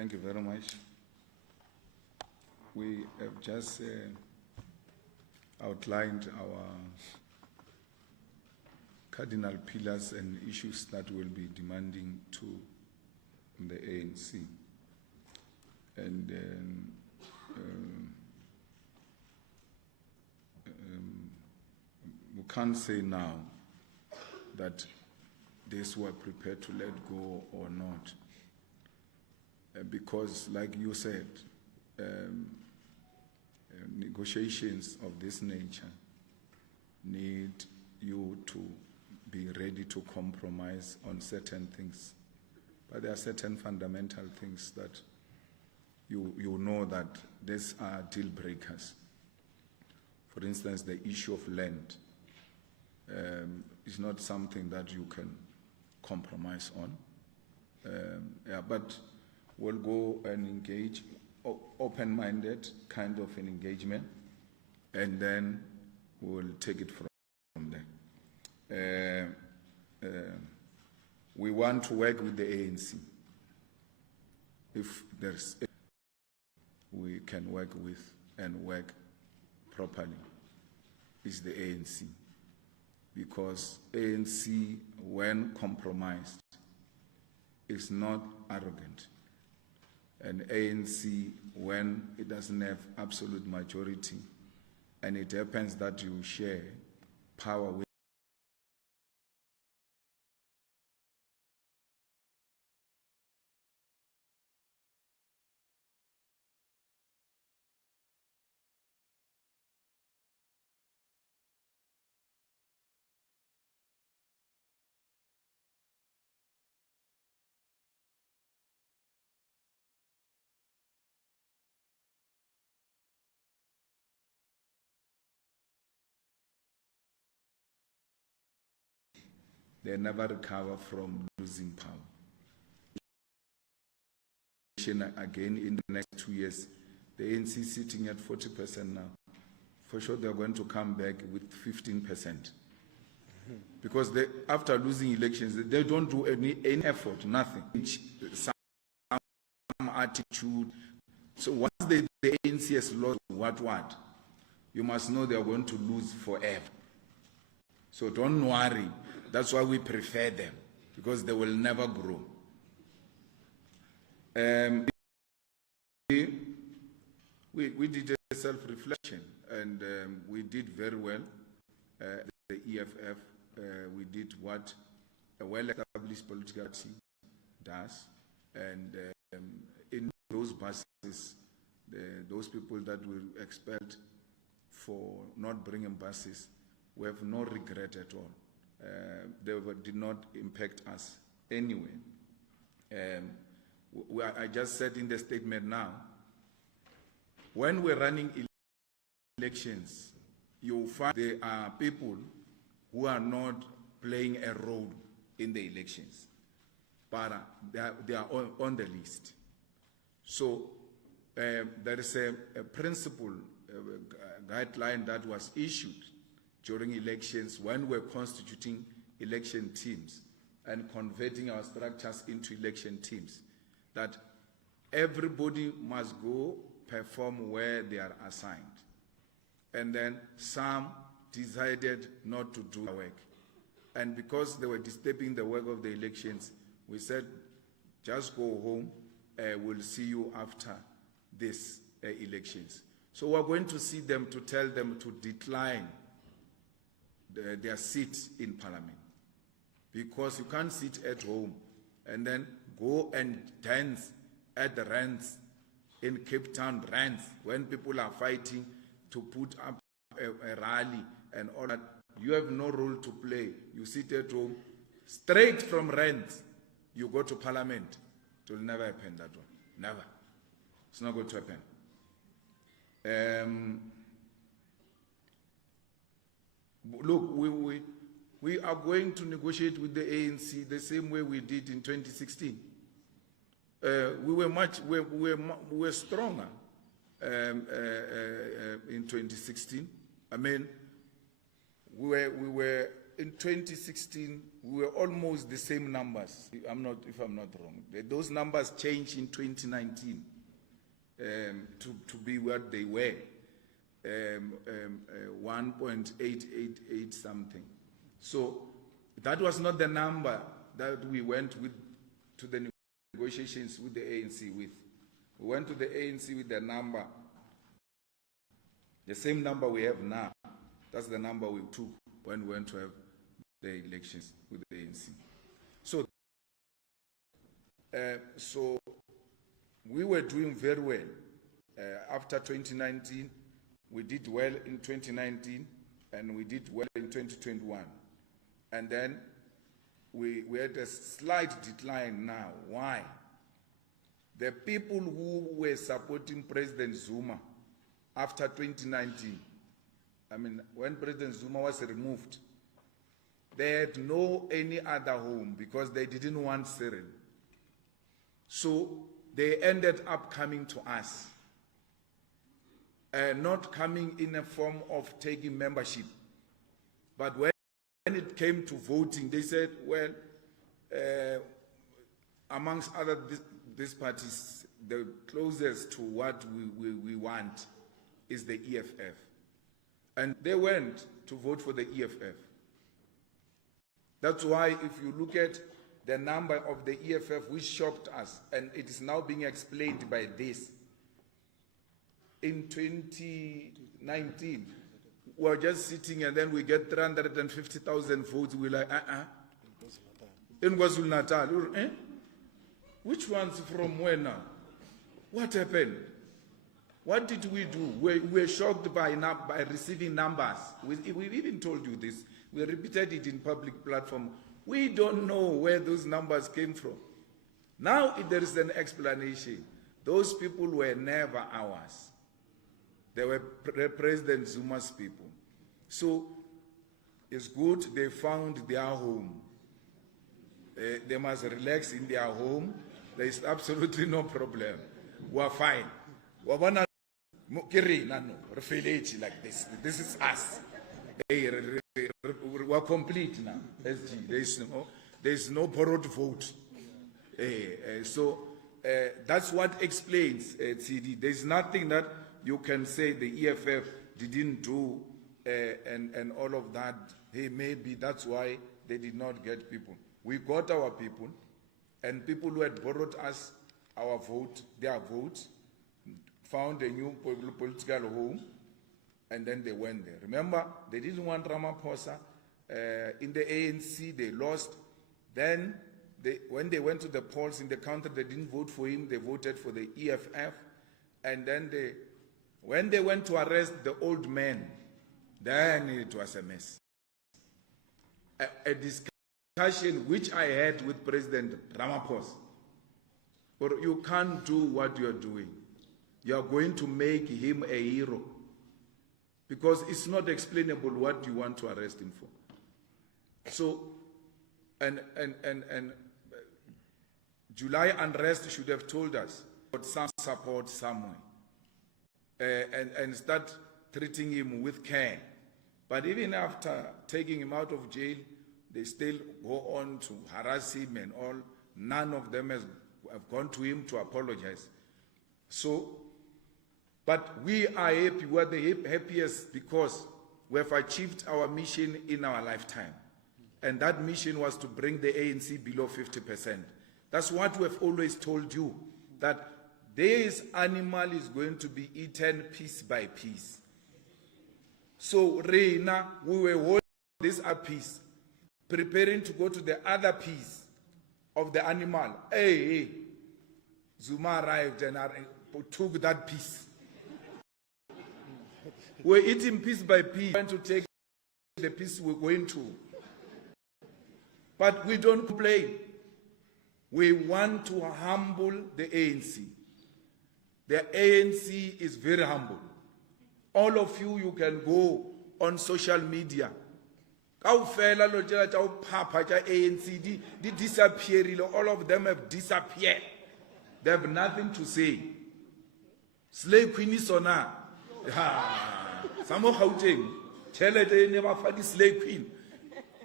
Thank you very much. We have just outlined our cardinal pillars and issues that will be demanding to the ANC. And we can't say now that these were prepared to let go or not. Because, like you said, negotiations of this nature need you to be ready to compromise on certain things. But there are certain fundamental things that you know that these are deal breakers. For instance, the issue of land is not something that you can compromise on. But we'll go and engage, open-minded kind of an engagement, and then we'll take it from there. We want to work with the ANC. If there's we can work with and work properly, is the ANC. Because ANC, when compromised, is not arrogant. And ANC, when it doesn't have absolute majority, and it happens that you share power with they never recover from losing power. Again, in the next 2 years, the ANC is sitting at 40% now. For sure, they're going to come back with 15%. Because after losing elections, they don't do any effort, nothing. Some attitude. So once the ANC has lost what, you must know they're going to lose forever. So don't worry. That's why we prefer them, because they will never grow. We did a self-reflection, and we did very well. The EFF, we did what a well-established political party does, and in those buses, those people that were expelled for not bringing buses, we have no regret at all. They did not impact us anyway. I just said in the statement now, when we're running elections, you'll find there are people who are not playing a role in the elections, but they are on the list. So there is a principle, guideline that was issued during elections when we're constituting election teams and converting our structures into election teams, that everybody must go perform where they are assigned. And then some decided not to do the work. And because they were disturbing the work of the elections, we said, just go home, we'll see you after these elections. So we're going to see them to tell them to decline their seats in Parliament, because you can't sit at home and then go and dance at the rants in Cape Town, rants, when people are fighting to put up a rally and all that. You have no role to play. You sit at home, straight from rants, you go to Parliament. It will never happen, that one. Never. It's not going to happen. Look, we are going to negotiate with the ANC the same way we did in 2016. We were stronger in 2016. I mean, we were in 2016, we were almost the same numbers. If I'm not wrong. Those numbers changed in 2019 to be what they were, 1.888 something. So that was not the number that we went with to the negotiations with the ANC with. We went to the ANC with the number, the same number we have now. That's the number we took when we went to have the elections with the ANC. So, so we were doing very well. After 2019, we did well in 2019, and we did well in 2021. And then we had a slight decline now. Why? The people who were supporting President Zuma after 2019, I mean, when President Zuma was removed, they had no any other home because they didn't want Cyril. So they ended up coming to us, not coming in a form of taking membership. But when it came to voting, they said, well, amongst other these parties, the closest to what we want is the EFF. And they went to vote for the EFF. That's why if you look at the number of the EFF, which shocked us, and it is now being explained by this. In 2019, we were just sitting and then we get 350,000 votes. We're like, In KwaZulu-Natal, Which ones from where now? What happened? What did we do? We were shocked by receiving numbers. We even told you this. We repeated it in public platform. We don't know where those numbers came from. Now there is an explanation. Those people were never ours. They were President Zuma's people. So it's good they found their home. They must relax in their home. There is absolutely no problem. We're fine. We're like this. This is us. We're complete now. There is no borrowed vote. So that's what explains TD. There's nothing that you can say the EFF didn't do and all of that. Hey, maybe that's why they did not get people. We got our people, and people who had borrowed us our vote, their vote, found a new political home, and then they went there. Remember, they didn't want Ramaphosa. In the ANC, they lost. Then, when they went to the polls in the country, they didn't vote for him. They voted for the EFF. And then, when they went to arrest the old man, then it was a mess. A discussion which I had with President Ramaphosa. Or you can't do what you are doing. You are going to make him a hero. Because it's not explainable what you want to arrest him for. So, and July unrest should have told us about some support somewhere. And start treating him with care. But even after taking him out of jail, they still go on to harass him and all. None of them have gone to him to apologize. So, but we are happy. We are the happiest because we have achieved our mission in our lifetime. And that mission was to bring the ANC below 50%. That's what we have always told you, that this animal is going to be eaten piece by piece. So, Reina, we were holding this a piece, preparing to go to the other piece of the animal. Hey, Zuma arrived and took that piece. We're eating piece by piece, trying to take the piece we're going to. But we don't complain. We want to humble the ANC. The ANC is very humble. All of you can go on social media. All of them have disappeared. They have nothing to say. Slave Queen is on her. Some of Gauteng, tell her they never find the Slave Queen.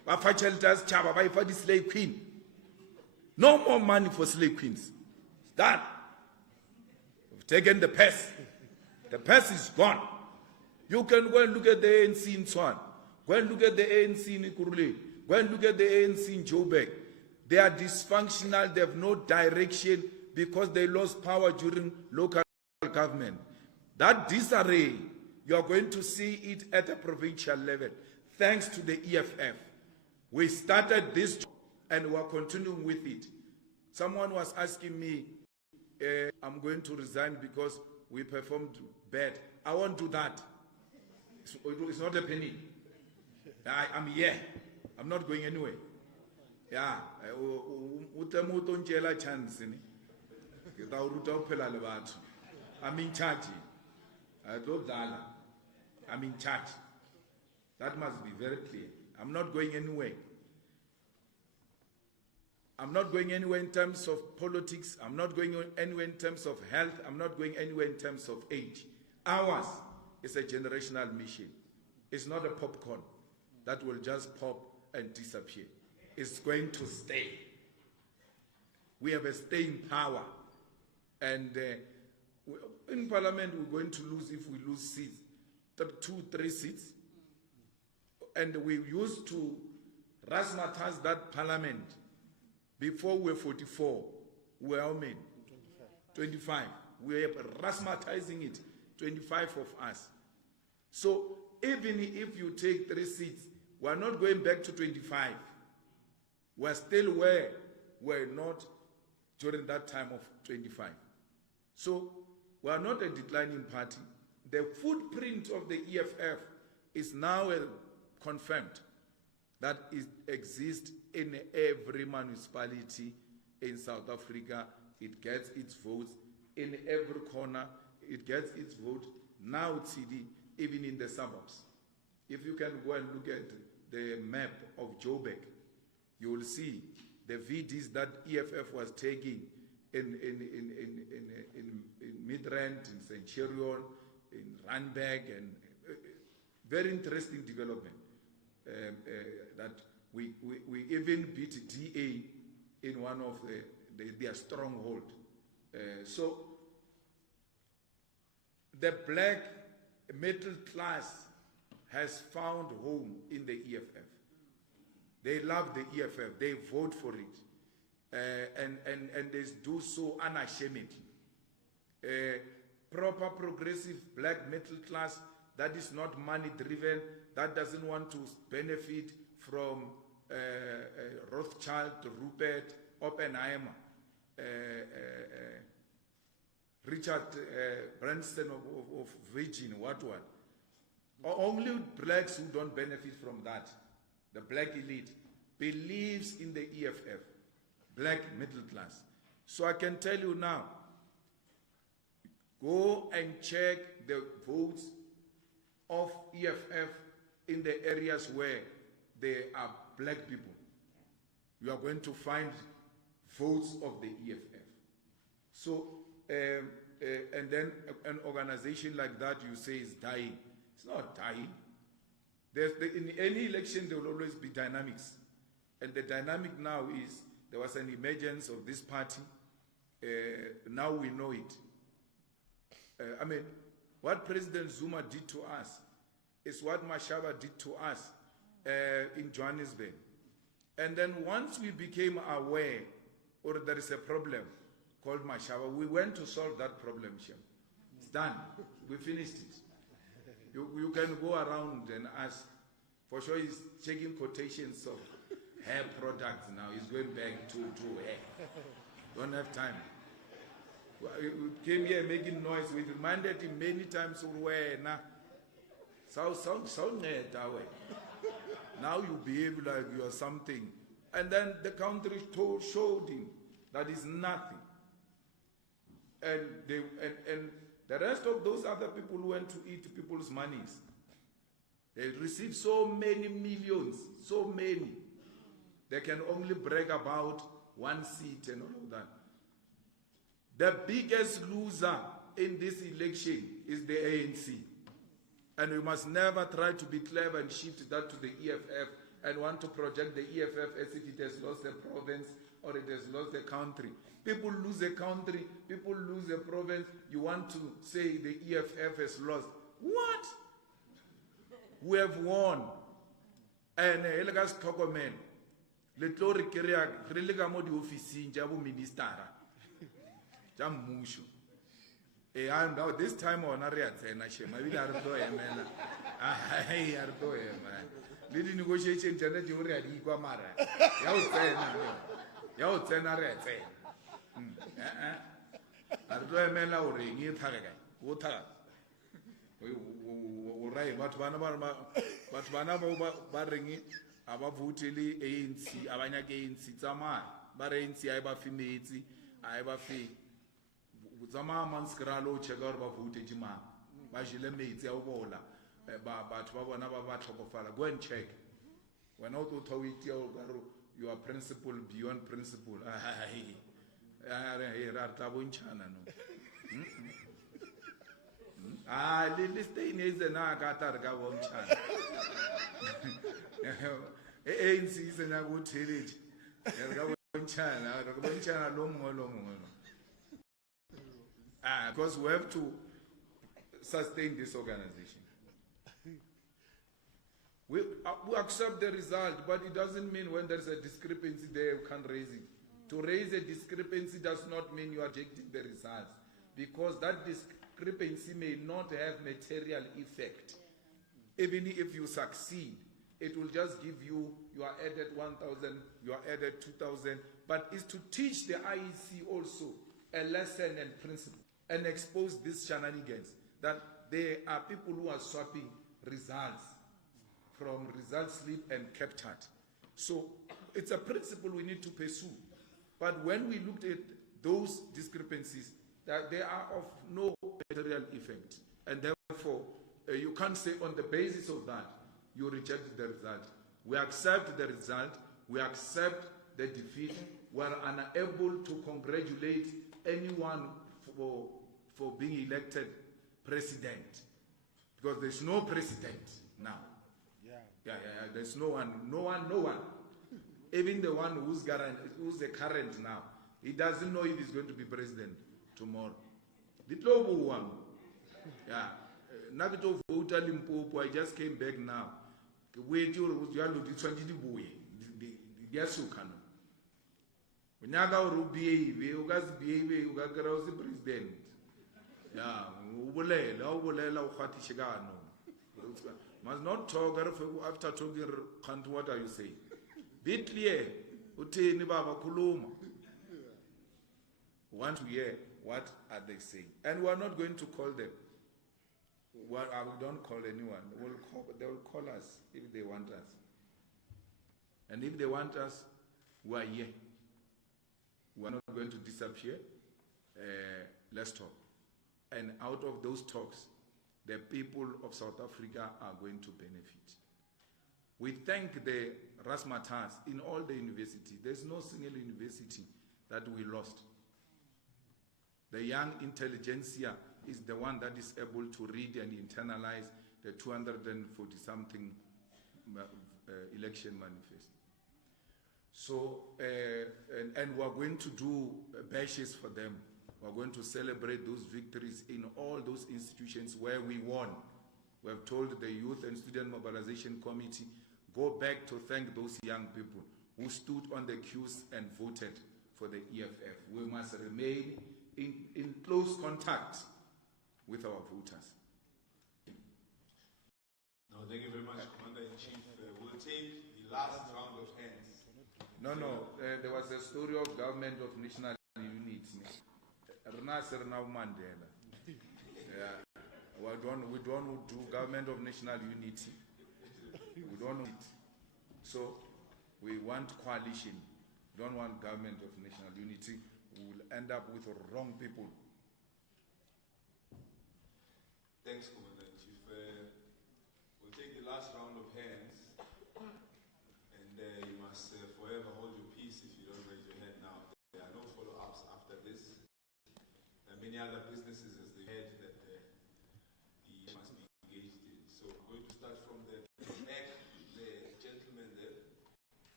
ba fa tšhelete ya setšhaba ba e fa di-slave queen. No more money for slave queens. It's done. We've taken the purse. The purse is gone. You can go and look at the ANC in Tshwane. Go and look at the ANC in Ikuruleni. Go and look at the ANC in Joburg. They are dysfunctional. They have no direction because they lost power during local government. That disarray, you are going to see it at a provincial level. Thanks to the EFF. We started this and we are continuing with it. Someone was asking me, I'm going to resign because we performed bad. I won't do that. It's not happening. I'm here. I'm not going anywhere. Yeah. I'm in charge. I'm in charge. That must be very clear. I'm not going anywhere. I'm not going anywhere in terms of politics. I'm not going anywhere in terms of health. I'm not going anywhere in terms of age. Ours is a generational mission. It's not a popcorn that will just pop and disappear. It's going to stay. We have a staying power. And in Parliament, we're going to lose if we lose seats, 2, 3 seats. And we used to razzmatazz that Parliament. Before we were 44, we were how many? 25. We are razzmatazing it, 25 of us. So even if you take 3 seats, we are not going back to 25. We are still where we were not during that time of 25. So we are not a declining party. The footprint of the EFF is now confirmed that it exists in every municipality in South Africa. It gets its votes in every corner. It gets its vote now, TD, even in the suburbs. If you can go and look at the map of Joburg, you will see the VDs that EFF was taking in Midrand, in St. Cherion, in Randburg, and very interesting development. That we even beat DA in one of their stronghold. So the black middle class has found home in the EFF. They love the EFF. They vote for it, and they do so unashamedly. Proper progressive black middle class that is not money driven, that doesn't want to benefit from Rothschild, Rupert, Oppenheimer, Richard Branson of Virgin, what. Only blacks who don't benefit from that, the black elite, believes in the EFF, black middle class. So I can tell you now, go and check the votes of EFF in the areas where there are black people. You are going to find votes of the EFF. So, and then an organization like that you say is dying. It's not dying. In any election there will always be dynamics. And the dynamic now is there was an emergence of this party. Now we know it. I mean, what President Zuma did to us is what Mashaba did to us in Johannesburg. And then once we became aware, or there is a problem called Mashaba, we went to solve that problem, Shem. It's done. We finished it. You can go around and ask. For sure he's checking quotations of hair products now. He's going back to hair. Don't have time. We came here making noise. We reminded him many times, now you behave like you are something. And then the country showed him that is nothing. And the rest of those other people went to eat people's monies. They received so many millions, so many. They can only brag about one seat and all of that. The biggest loser in this election is the ANC. And we must never try to be clever and shift that to the EFF and want to project the EFF as if it has lost a province or it has lost a country. People lose a country, people lose a province. You want to say the EFF has lost. What? We have won. And Elgas Tokomen, Letlo Rekeria, Relegamo di Office, Jabu Ministara, Jam Mushu. And now this time on Aria Zenashe, maybe Ardo Emena. I Ardo Emena. Little negotiation, Janet Juria di Guamara. Yao Zenare. Ardo Emena or Ringi Taraga. Wota. Right, but Banaba Baringi, Aba Vutili, ANC, Abanya ANC, Zama, Barensi, Iba Fimezi, Iba Fi. Zama Manskralo, Chegorba Vutejima, Bajile Mezi, Obola, but Babanaba Topofala. Go and check. When out to Tawiti, you are principle beyond principle. This thing is a Nagatar Gavon Chan. ANC is a good tillage. Gavon Chan, long. Because we have to sustain this organization. We accept the result, but it doesn't mean when there's a discrepancy there, you can't raise it. To raise a discrepancy does not mean you are rejecting the results, because that discrepancy may not have material effect. Even if you succeed, it will just give you are added 1,000, you are added 2,000, but it's to teach the IEC also a lesson and principle and expose these shenanigans that there are people who are swapping results from result slip and captured. So it's a principle we need to pursue. But when we looked at those discrepancies, that they are of no material effect, and therefore you can't say on the basis of that you reject the result. We accept the result, we accept the defeat, we are unable to congratulate anyone for being elected president, because there's no president now. There's no one. Even the one who's the current now, he doesn't know if he's going to be president tomorrow. The global one. Yeah. Nagito voter Limpopo, I just came back now. Wait till you are looking at the boy. The Yasukano. When you go to behave, you guys behave, you guys get the president. Yeah. Must not talk after talking. What are you saying? Be clear. Want to hear what are they saying, and we are not going to call them. Well, we don't call anyone. They will call us if they want us, and if they want us, we are here. We are not going to disappear. Let's talk, and out of those talks, the people of South Africa are going to benefit. We thank the Rasmatas in all the universities. There's no single university that we lost. The young intelligentsia is the one that is able to read and internalize the 240-something election manifest. So, and we're going to do bashes for them. We're going to celebrate those victories in all those institutions where we won. We have told the Youth and Student Mobilization Committee, go back to thank those young people who stood on the queues and voted for the EFF. We must remain in close contact with our voters. No, thank you very much, Commander-in-Chief. We'll take the last round of hands. No, there was a story of government of national unity. Mandela. Yeah. We don't do government of national unity. We don't want it. So we want coalition. We don't want government of national unity. We will end up with wrong people. Thanks, Commander-in-Chief. We'll take the last round of hands, and you must forever hold your peace if you don't raise your hand now. There are no follow-ups after this. There are many other businesses as they head that the must be engaged in.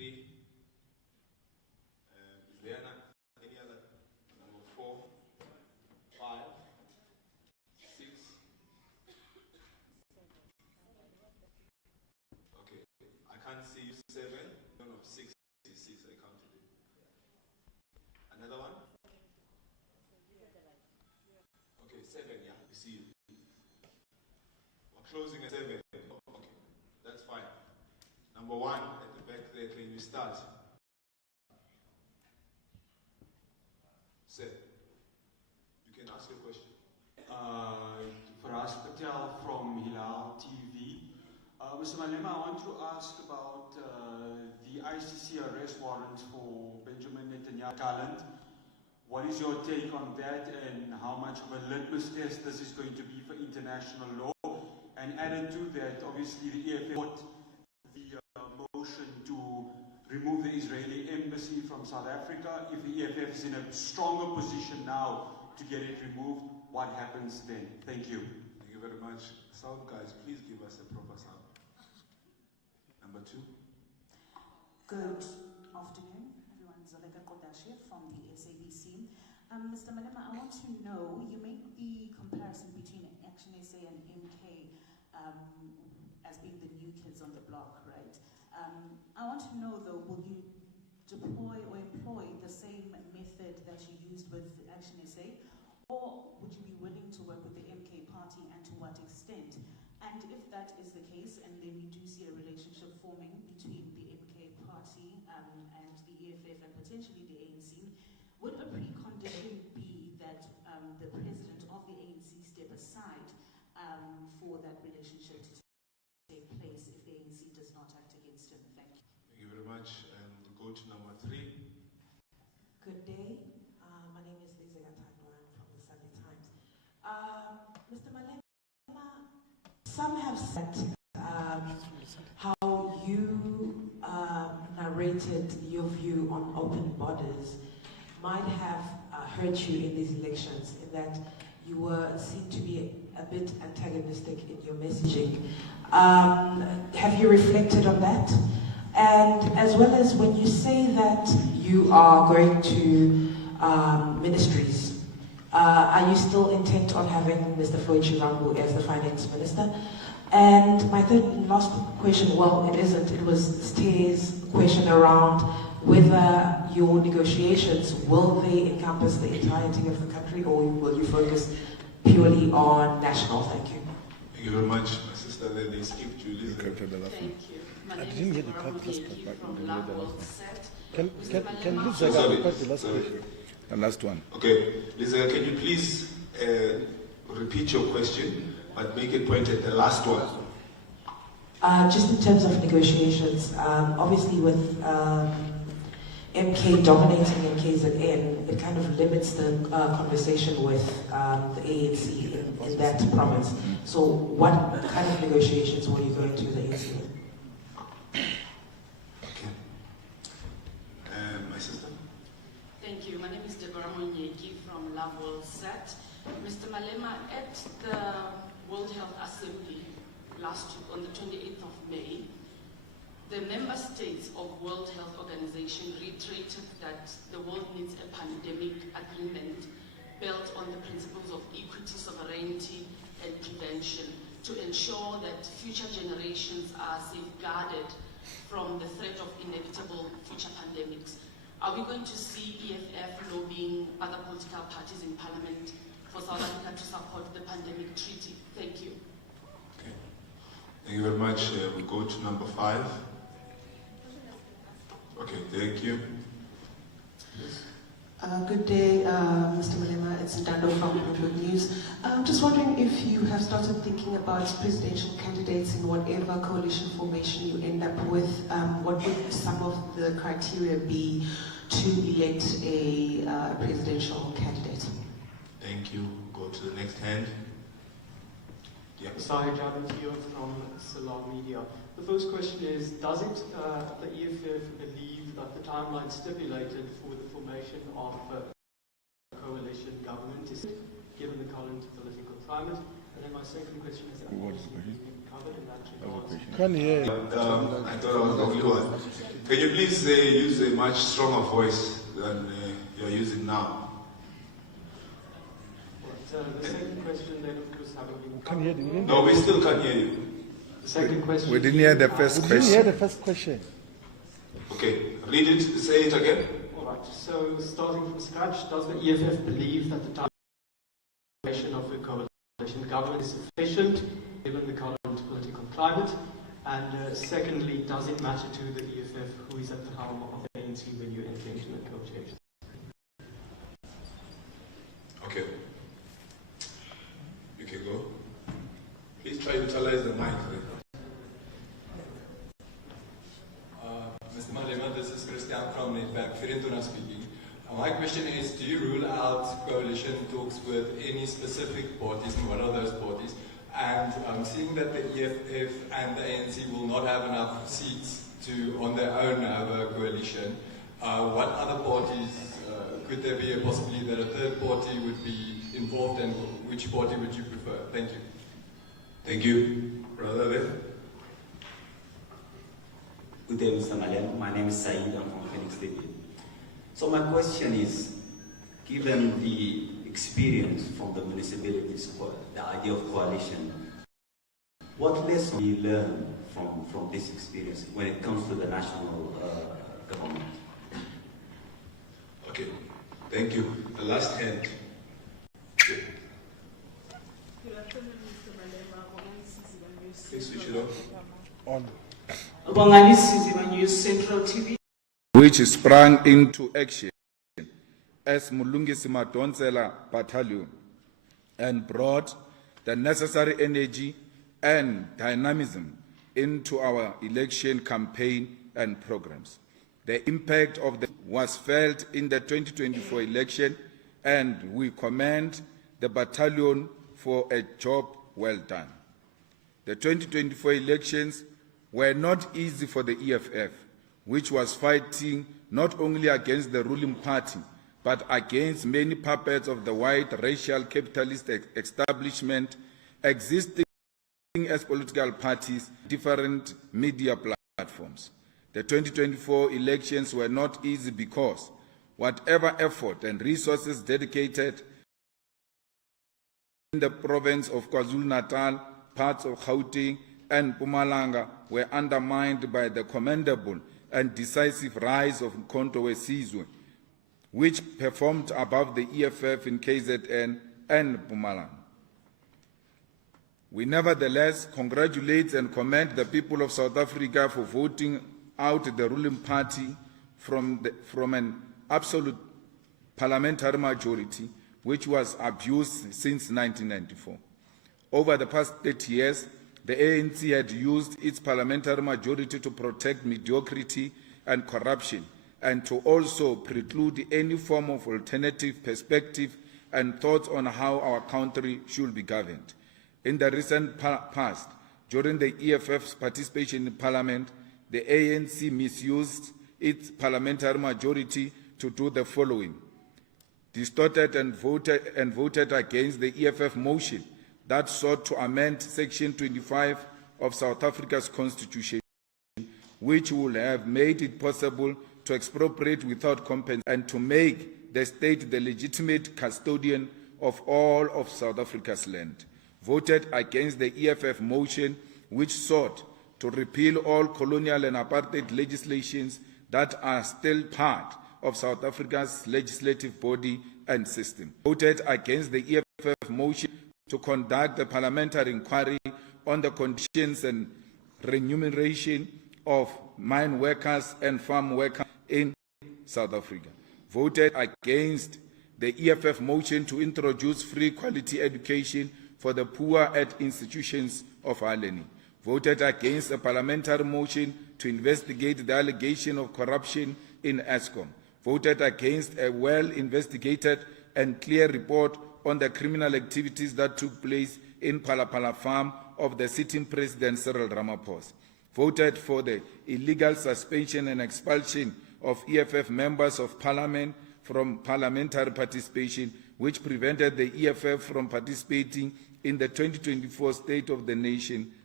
3. Is there any other? Number 4, 5, 6. Okay, I can't see you. 7. No, 6 is 6. I counted it. Another one? Okay, 7. Yeah, we see you. We're closing at 7. Okay, that's fine. Number 1 at the back there. Can you start? Sir, you can ask your question. Faraz Patel from Hilal TV. Mr. Malema, I want to ask about the ICC arrest warrant for Benjamin Netanyahu. What is your take on that, and how much of a litmus test this is going to be for international law? And added to that, obviously the EFF fought the motion to remove the Israeli embassy from South Africa. If the EFF is in a stronger position now to get it removed, what happens then? Thank you. Thank you very much. Sound guys, please give us a proper sound. Number 2. Good afternoon, everyone. Zoleka Kodashe from the SABC. Mr. Malema, I want to know, you make the comparison between Action SA and MK as being the new kids on the block, right? I want to know though, will you deploy or employ the same method that you used with Action SA, or would you be willing to work with the MK party, and to what extent? And if that is the case, and then we do see a relationship forming between the MK party and the EFF and potentially the ANC, would a precondition be that the president of the ANC step aside for that relationship to take place if the ANC does not act against him? Thank you. Thank you very much. We'll go to number 3. Good day. My name is Lizzie Gatandwan from the Sunday Times. Mr. Malema, some have said how you narrated your view on open borders might have hurt you in these elections, in that you were seen to be a bit antagonistic in your messaging. Have you reflected on that? And as well as when you say that you are going to ministries, are you still intent on having Mr. Floyd Chirambu as the finance minister? And my third and last question, well, it isn't, it was Steve's question around whether your negotiations, will they encompass the entirety of the country, or will you focus purely on national? Thank you. Thank you very much. My sister there, they skipped Julius. Thank you. I didn't hear the last part. Can Lisa repeat the last question? The last one. Okay, Lisa, can you please repeat your question, but make it point at the last one? Just in terms of negotiations, obviously with MK dominating MKZN, it kind of limits the conversation with the ANC in that province. So what kind of negotiations were you going to the ANC with? Okay. My sister? Thank you. My name is Deborah Monyeki from Love Set. Mr. Malema, at the World Health Assembly last week on the 28th of May, the member states of World Health Organization reiterated that the world needs a pandemic agreement built on the principles of equity, sovereignty, and prevention to ensure that future generations are safeguarded from the threat of inevitable future pandemics. Are we going to see EFF lobbying other political parties in Parliament for South Africa to support the pandemic treaty? Thank you. Okay. Thank you very much. We go to number 5. Okay, thank you. Yes. Good day, Mr. Malema. It's Ndando from Bloomberg News. Just wondering if you have started thinking about presidential candidates in whatever coalition formation you end up with. What would some of the criteria be to elect a presidential candidate? Thank you. Go to the next hand. Yeah. Sahid Javantio from Salam Media. The first question is, does it, the EFF believe that the timeline stipulated for the formation of a coalition government is given the current political climate? And then my second question is, covered in that regard. Can hear you. I thought I was the only one. Can you please use a much stronger voice than you're using now? The second question then, of course, having been Can hear you. No, we still can't hear you. The second question. We didn't hear the first We question. didn't hear the first question. Okay, read it, say it again. All right, so starting from scratch, does the EFF believe that the formation of a coalition government is sufficient given the current political climate? And secondly, does it matter to the EFF who is at the helm of the ANC when you enter into negotiations? Okay. You can go. Please try to utilize the mic. Mr. Malema, this is Christian from Netback, Firintuna speaking. My question is, do you rule out coalition talks with any specific parties, and what are those parties? And seeing that the EFF and the ANC will not have enough seats to, on their own, have a coalition, what other parties, could there be a possibility that a third party would be involved, and which party would you prefer? Thank you. Thank you. Brother there. Good day, Mr. Malema. My name is Said. I'm from Phoenix City. So my question is, given the experience from the municipalities, the idea of coalition, what lesson do you learn from this experience when it comes to the national government? Okay, thank you. The last hand. Good afternoon, Mr. Malema. Please switch it on. News Central TV. Which sprang into action as Mulungisi Madonsela Battalion and brought the necessary energy and dynamism into our election campaign and programs. The impact of the was felt in the 2024 election, and we commend the battalion for a job well done. The 2024 elections were not easy for the EFF, which was fighting not only against the ruling party, but against many puppets of the white racial capitalist establishment existing as political parties, different media platforms. The 2024 elections were not easy because whatever effort and resources dedicated in the province of KwaZulu-Natal, parts of Gauteng and Mpumalanga were undermined by the commendable and decisive rise of Mkhonto weSizwe, which performed above the EFF in KZN and Mpumalanga. We nevertheless congratulate and commend the people of South Africa for voting out the ruling party from an absolute parliamentary majority, which was abused since 1994. Over the past 30 years, the ANC had used its parliamentary majority to protect mediocrity and corruption, and to also preclude any form of alternative perspective and thoughts on how our country should be governed. In the recent past, during the EFF's participation in Parliament, the ANC misused its parliamentary majority to do the following: distorted and voted against the EFF motion that sought to amend Section 25 of South Africa's Constitution, which would have made it possible to expropriate without compensation and to make the state the legitimate custodian of all of South Africa's land. Voted against the EFF motion, which sought to repeal all colonial and apartheid legislations that are still part of South Africa's legislative body and system. Voted against the EFF motion to conduct a parliamentary inquiry on the conditions and remuneration of mine workers and farm workers in South Africa. Voted against the EFF motion to introduce free quality education for the poor at institutions of higher learning. Voted against a parliamentary motion to investigate the allegation of corruption in Eskom. Voted against a well-investigated and clear report on the criminal activities that took place in Palapala farm of the sitting President Cyril Ramaphosa. Voted for the illegal suspension and expulsion of EFF members of Parliament from parliamentary participation, which prevented the EFF from participating in the 2024 State of the Nation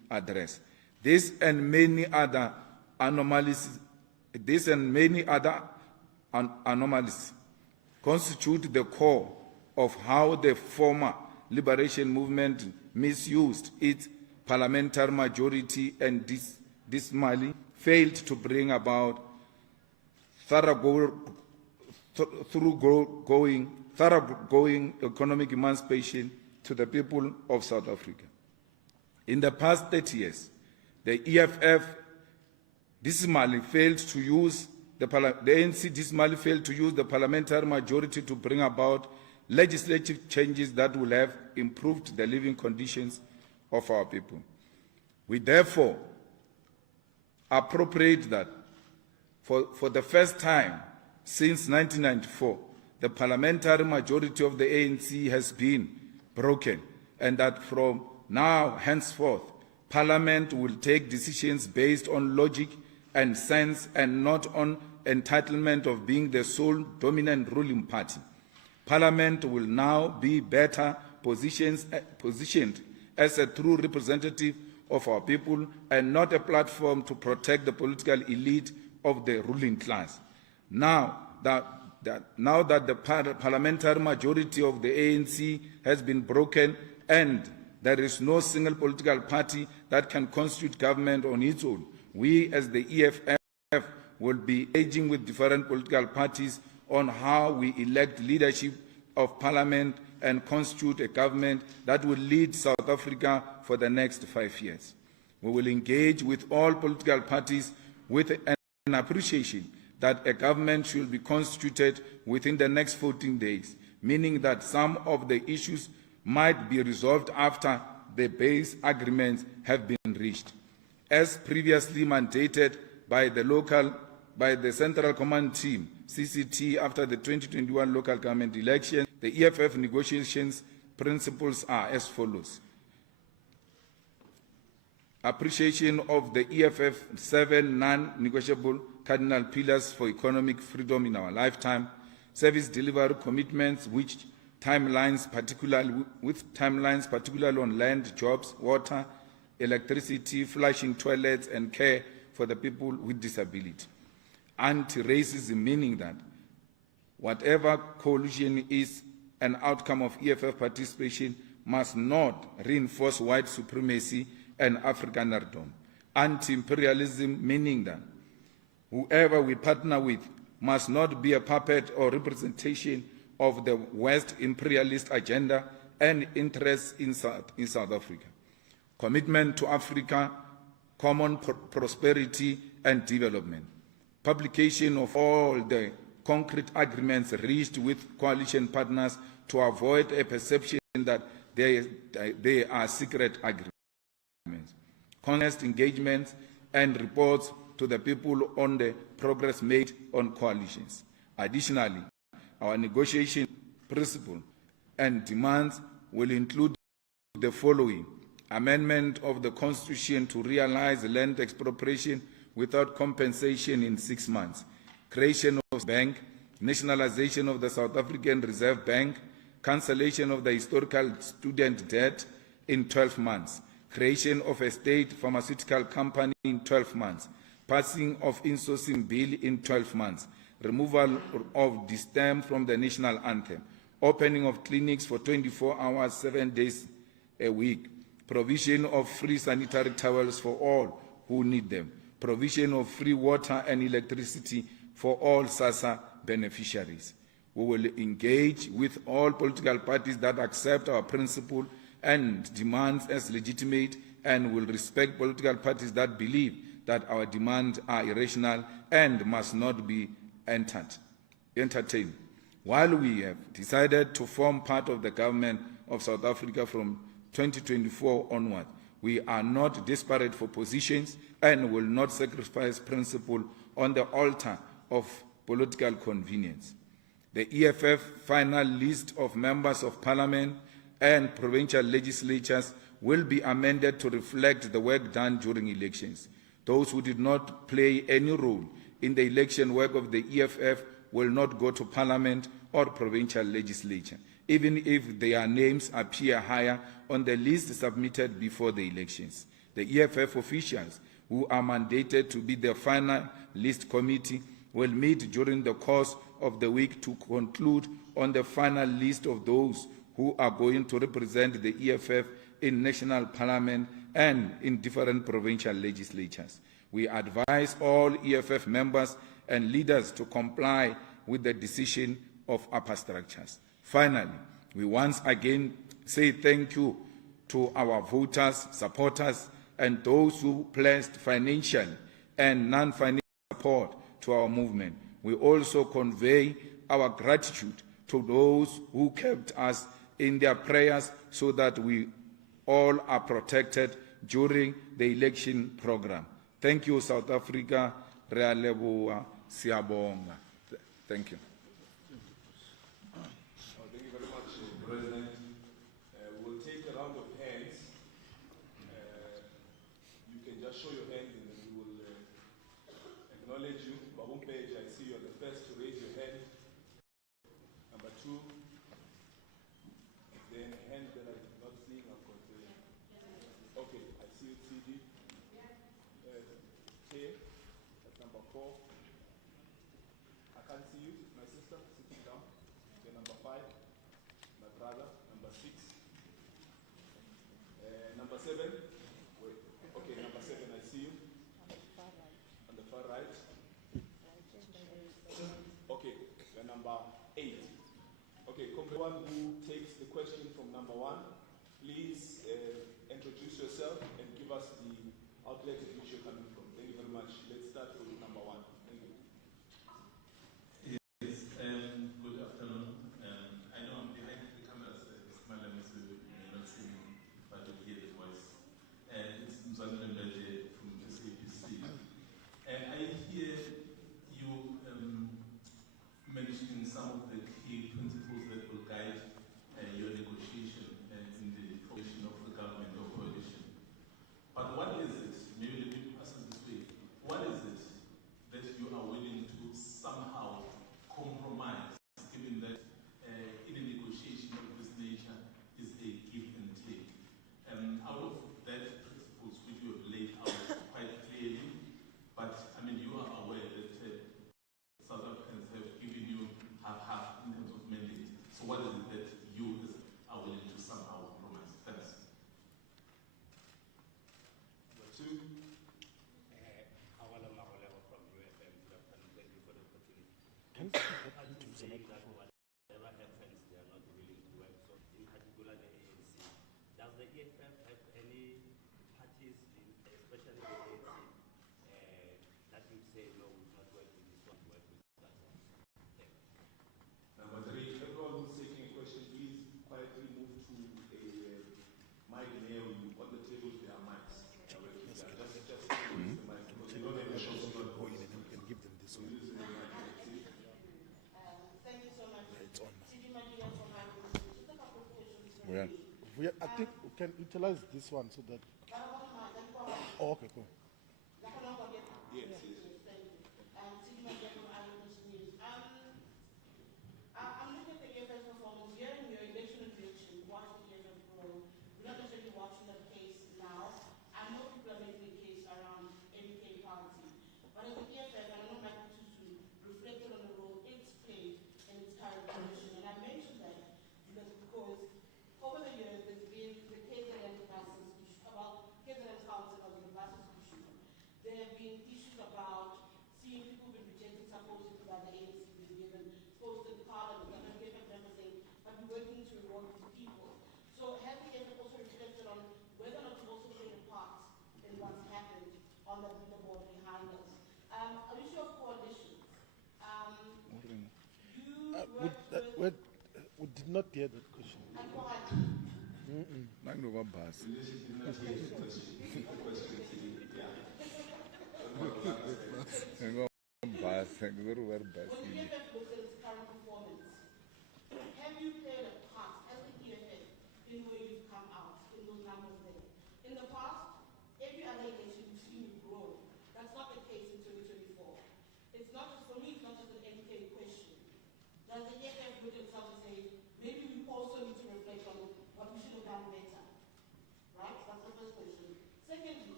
address. This and many other anomalies constitute the core of how the former liberation movement misused its parliamentary majority and dismally failed to bring about thoroughgoing economic emancipation to the people of South Africa. In the past 30 years, the EFF dismally failed to use the ANC dismally failed to use the parliamentary majority to bring about legislative changes that will have improved the living conditions of our people. We therefore appropriate that for the first time since 1994, the parliamentary majority of the ANC has been broken, and that from now henceforth, Parliament will take decisions based on logic and sense and not on entitlement of being the sole dominant ruling party. Parliament will now be better positioned as a true representative of our people and not a platform to protect the political elite of the ruling class. Now that the parliamentary majority of the ANC has been broken and there is no single political party that can constitute government on its own, we as the EFF will be engaging with different political parties on how we elect leadership of parliament and constitute a government that will lead South Africa for the next 5 years. We will engage with all political parties with an appreciation that a government should be constituted within the next 14 days, meaning that some of the issues might be resolved after the base agreements have been reached. As previously mandated by the Central Command Team, CCT, after the 2021 local government election, the EFF negotiations principles are as follows. Appreciation of the EFF 7 non-negotiable cardinal pillars for economic freedom in our lifetime, service delivery commitments with timelines particularly on land, jobs, water, electricity, flushing toilets, and care for the people with disability. Anti-racism, meaning that whatever coalition is an outcome of EFF participation, must not reinforce white supremacy and Afrikanerdom. Anti-imperialism, meaning that whoever we partner with must not be a puppet or representation of the West imperialist agenda and interests in South Africa. Commitment to Africa, common prosperity and development. Publication of all the concrete agreements reached with coalition partners to avoid a perception that they are secret agreements. Honest engagements and reports to the people on the progress made on coalitions. Additionally, our negotiation principle and demands will include the following: amendment of the Constitution to realize land expropriation without compensation in 6 months, creation of the bank, nationalization of the South African Reserve Bank, cancellation of the historical student debt in 12 months, creation of a state pharmaceutical company in 12 months, passing of insourcing bill in 12 months, removal of distem from the national anthem, opening of clinics for 24 hours, 7 days a week, provision of free sanitary towels for all who need them, provision of free water and electricity for all SASSA beneficiaries. We will engage with all political parties that accept our principle and demands as legitimate, and will respect political parties that believe that our demands are irrational and must not be entertained. While we have decided to form part of the government of South Africa from 2024 onward, we are not desperate for positions and will not sacrifice principle on the altar of political convenience. The EFF final list of members of Parliament and provincial legislatures will be amended to reflect the work done during elections. Those who did not play any role in the election work of the EFF will not go to Parliament or provincial legislature, even if their names appear higher on the list submitted before the elections. The EFF officials who are mandated to be the final list committee will meet during the course of the week to conclude on the final list of those who are going to represent the EFF in national parliament and in different provincial legislatures. We advise all EFF members and leaders to comply with the decision of upper structures. Finally, we once again say thank you to our voters, supporters, and those who pledged financial and non-financial support to our movement. We also convey our gratitude to those who kept us in their prayers so that we all are protected during the election program. Thank you, South Africa. Re a leboha, siabonga. Thank you. Thank you very much, President. We'll take a round of hands. You can just show your hands and then we will acknowledge you. Babum Page, I see you are the first to raise your hand. Number 2. Then a hand that I'm not seeing, I've got. Okay, I see you, CD. K, that's number 4. I can't see you, my sister, sitting down. Okay, number 5. My brother, number 6. Number 7. Wait. Okay, number 7, I see you. On the far right. Okay, you're number 8. Okay, everyone who takes the question from number 1, please introduce yourself and give us the outlet in which you're coming from. Thank you very much. Let's start with number 1. Thank you. Yes, good afternoon. I know I'm behind the cameras, Mr. Malema, so you may not see me, but you'll hear the voice. It's Mzanele Mbeje from SABC. I hear you mentioning some of the key principles that will guide your negotiation in the formation of the government or coalition. But what is it, maybe let me ask it this way, what is it that you are willing to somehow compromise, given that in a negotiation of this nature is a give and take? Out of that principles which you have laid out quite clearly, but I mean you are aware that South Africans have given you half in terms of mandate. So what is it that you are willing to somehow compromise? Thanks. Number 2. Awala Maholego from UFM. Thank you for the opportunity. Can you say that whatever happens, they are not willing to work? So, in particular, the ANC. Does the EFF have any parties, especially the ANC, that would say, no, we will not work with this one, work with that one? Number 3, everyone who's taking a question, please quietly move to a mic near you. On the tables, there are mics. Just use the mic because you don't have a shot. You can give them this one. Use the mic. Thank you so much. It's on. CD Madia from Ireland. Just a couple of questions. I think we can utilize this one so that. Oh, okay, cool. Yes. Thank you. CD Madia from Ireland News. I'm looking at the EFF performance here in your election and prediction, watching the EFF grow. We're not necessarily watching the case now. I know people are making a case around MK party. But as the EFF, and I know Michael Tutu reflected on the role it's played in its current position. And I mentioned that because over the years there's been the KZN buses issue, about KZN council of the buses issue. There have been issues about seeing people being rejected supposedly by the ANC being given posts in parliament. And the EFF members saying, but we're working to reward these people. So has the EFF also reflected on whether or not you've also played a part in what's happened on the leaderboard behind us? An issue of coalitions. We did not hear that question. When the EFF looks at its current performance, have you played a part as the EFF in where you've come out in those numbers there? In the past, every other election you've seen you grow. That's not the case in 2024. It's not just, for me, it's not just an MK question. Does the EFF look at itself and say, maybe we also need to reflect on what we should have done better? Right? That's the first question. Secondly,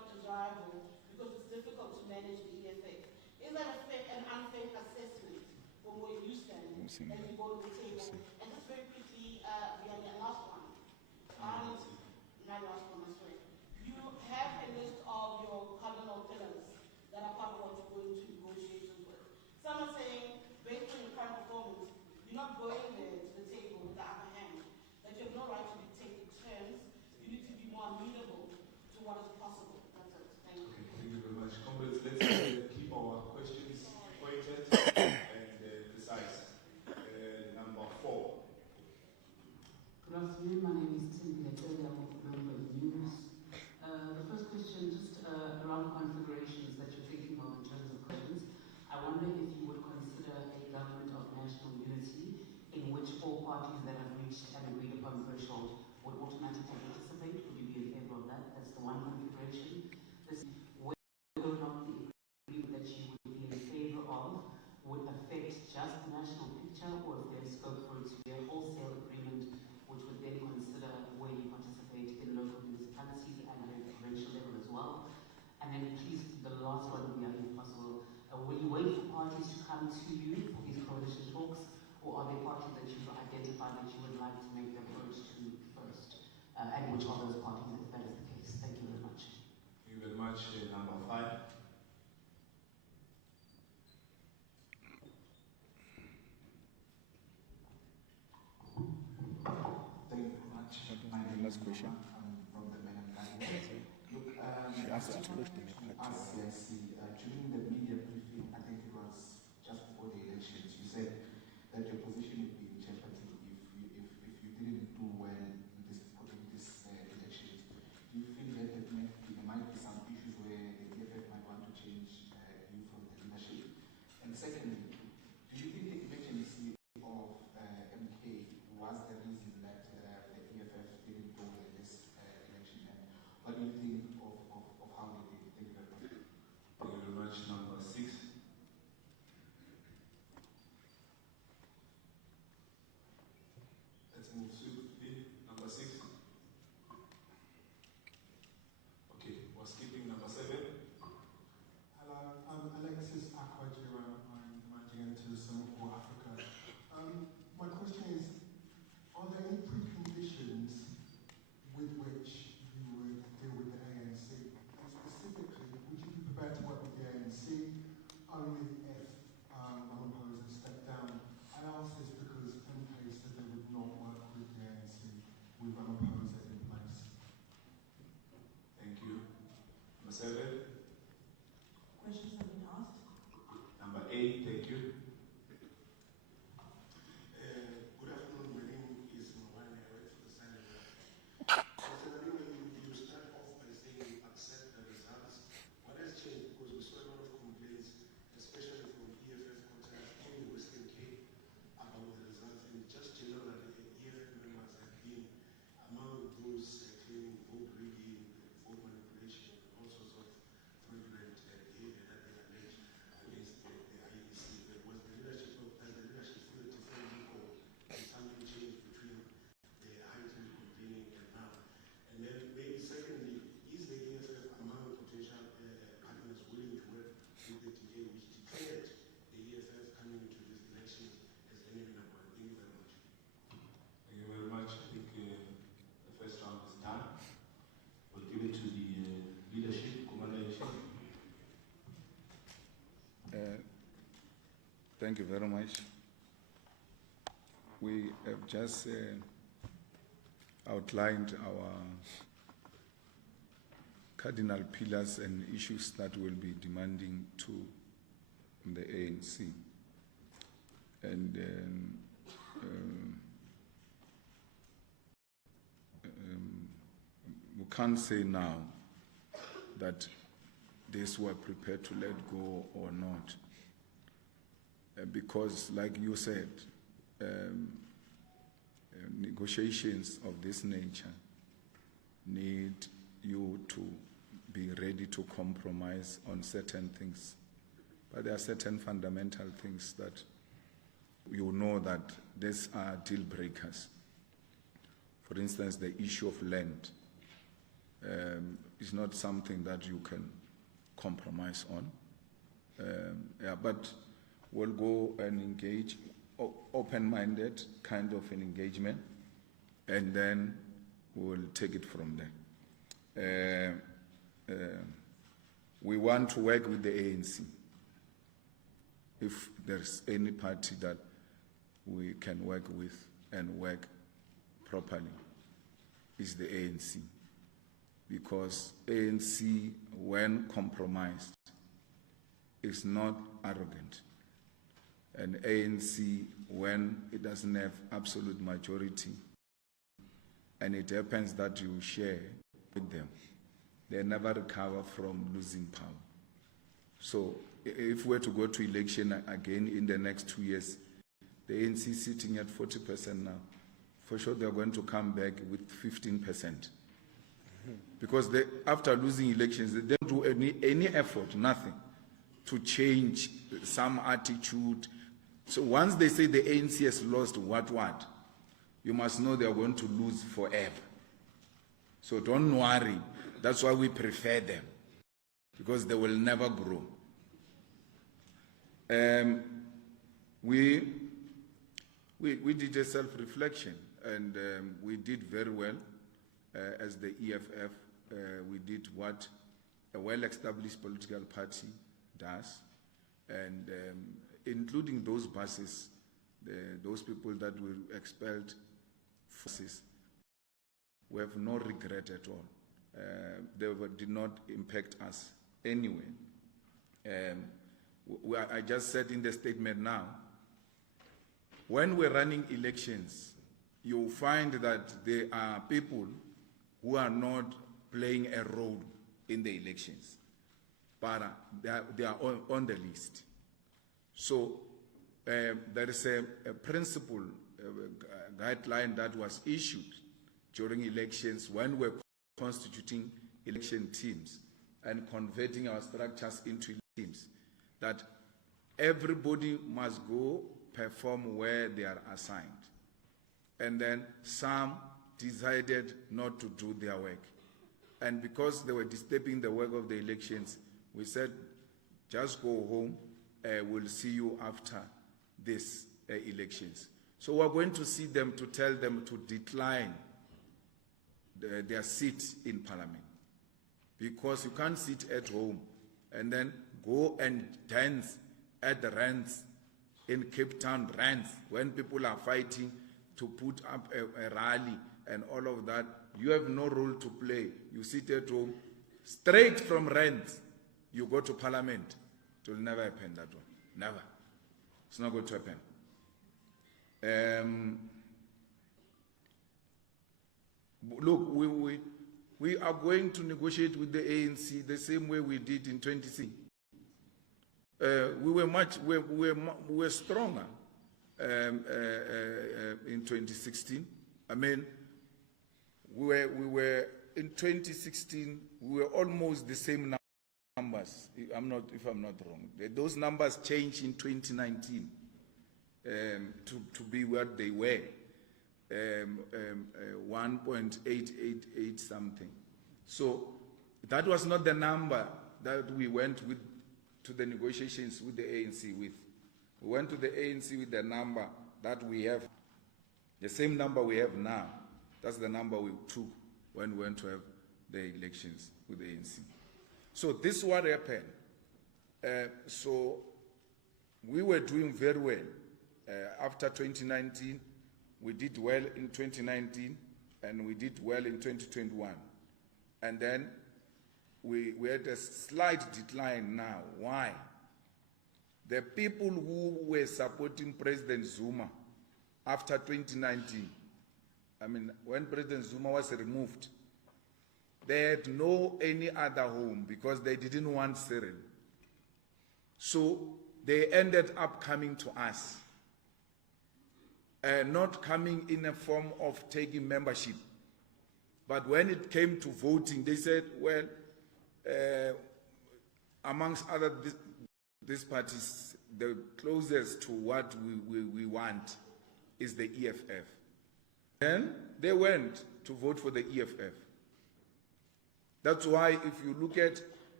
from where you stand as you go to the table. And just very quickly, the last one. My last one, I swear. You have a list of your cardinal pillars that are part of what you're going to negotiations with. Some are saying, based on your current performance, you're not going there to the table with the upper hand, that you have no right to dictate the terms. You need to be more amenable to what is possible. That's it. Thank you. Okay, thank you very much. Comrades, let's keep our questions pointed and precise. Number 4. Good afternoon. My name is Tim Letelia, I'm a member of News. The first question, just around configurations that you're thinking of in terms of questions. I wonder if you would consider a government of national unity in which all parties that have reached an agreed upon threshold would automatically participate. Would you be in favor of that? That's the one configuration. This, whether or not the agreement that you would be in favor of would affect just the national picture, or if there's scope for it to be a wholesale agreement which would then consider where you participate in local municipalities and at a provincial level as well. And then please, the last one would be, if possible, will you wait for parties to come to you for these coalition talks, or are there parties that you've identified that you would like to make the approach to first? And which are those parties, if that is the case? Thank you very much. Thank you very much. Number 5. Thank you very much. My name is question. From the Parliamentary. Look, as during the media briefing, I think it was just before the elections, you said that your position would be in jeopardy if you didn't do well in this elections. Do you feel that there might be some issues where the EFF might want to change you from the leadership? And secondly, do you think the emergency of MK was the reason that the EFF didn't go in this election? And what do you think of how they did? Thank you very much. Thank you very much. Number 6. Let's move swiftly. Number 6. Okay, we're skipping number 7. Hello, I'm Alexis Akwajira. I'm the managing editor of Semaphore Africa. My question is, are there any preconditions with which you would deal with the ANC? And specifically, would you be prepared to work with the ANC only if Ramaphosa stepped down? I ask this because MK said they would not work with the ANC with Ramaphosa in place. Thank you. Number 7. Questions have been asked. Number 8. Thank you. Good afternoon. My name is Mawani. I work for the Senate. Mr. Malema, you start off by saying you accept the results. What has changed? Because we saw a lot of complaints, especially from EFF quarters in the Western Cape, about the results, and just generally, EFF members have been among those claiming vote rigging, vote manipulation, and all sorts of fraudulent behavior that they allege against the IEC. There was the leadership feel differently, or something changed between the heightened complaining and now. And then maybe secondly, is the EFF among potential partners willing to work with the DA, which declared the EFF coming into this election as enemy number 1? Thank you very much. Thank you very much. I think the first round is done. We'll give it to the leadership, Commander-in-Chief. Thank you very much. We have just outlined our cardinal pillars and issues that we'll be demanding to the ANC. And we can't say now that this we're prepared to let go or not. Because, like you said, negotiations of this nature need you to be ready to compromise on certain things. But there are certain fundamental things that you know that these are deal breakers. For instance, the issue of land is not something that you can compromise on. But we'll go and engage, open-minded kind of an engagement, and then we'll take it from there. We want to work with the ANC. If there's any party that we can work with and work properly, is the ANC. Because ANC, when compromised, is not arrogant. And ANC, when it doesn't have absolute majority, and it happens that you share with them, they never recover from losing power. So if we're to go to election again in the next 2 years, the ANC sitting at 40% now, for sure they're going to come back with 15%. Because they, after losing elections, they don't do any effort, nothing, to change some attitude. So once they say the ANC has lost what, you must know they are going to lose forever. So don't worry. That's why we prefer them, because they will never grow. We did a self-reflection, and we did very well as the EFF. We did what a well-established political party does, and including those buses, those people that were expelled, we have no regret at all. They did not impact us anyway. I just said in the statement now, when we're running elections, you'll find that there are people who are not playing a role in the elections, but they are on the list. So there is a principle, a guideline that was issued during elections when we're constituting election teams and converting our structures into teams, that everybody must go perform where they are assigned. And then some decided not to do their work. And because they were disturbing the work of the elections, we said, just go home, we'll see you after these elections. So we're going to see them to tell them to decline their seat in Parliament. Because you can't sit at home and then go and dance at the rants in Cape Town, rants, when people are fighting to put up a rally and all of that. You have no role to play. You sit at home, straight from rants, you go to Parliament. It will never happen, that one. Never. It's not going to happen. Look, we are going to negotiate with the ANC the same way we did in 2016. We were stronger in 2016. I mean, we were in 2016. We were almost the same numbers. If I'm not wrong, those numbers changed in 2019 to be what they were. 1.888 something. So that was not the number that we went with to the negotiations with the ANC with. We went to the ANC with the number that we have, the same number we have now. That's the number we took when we went to have the elections with the ANC. So this is what happened. So we were doing very well. After 2019, we did well in 2019, and we did well in 2021. And then we had a slight decline now. Why? The people who were supporting President Zuma after 2019, I mean, when President Zuma was removed, they had no any other home because they didn't want Cyril. So they ended up coming to us. Not coming in a form of taking membership. But when it came to voting, they said, well, amongst other these parties, the closest to what we want is the EFF. Then they went to vote for the EFF. That's why if you look at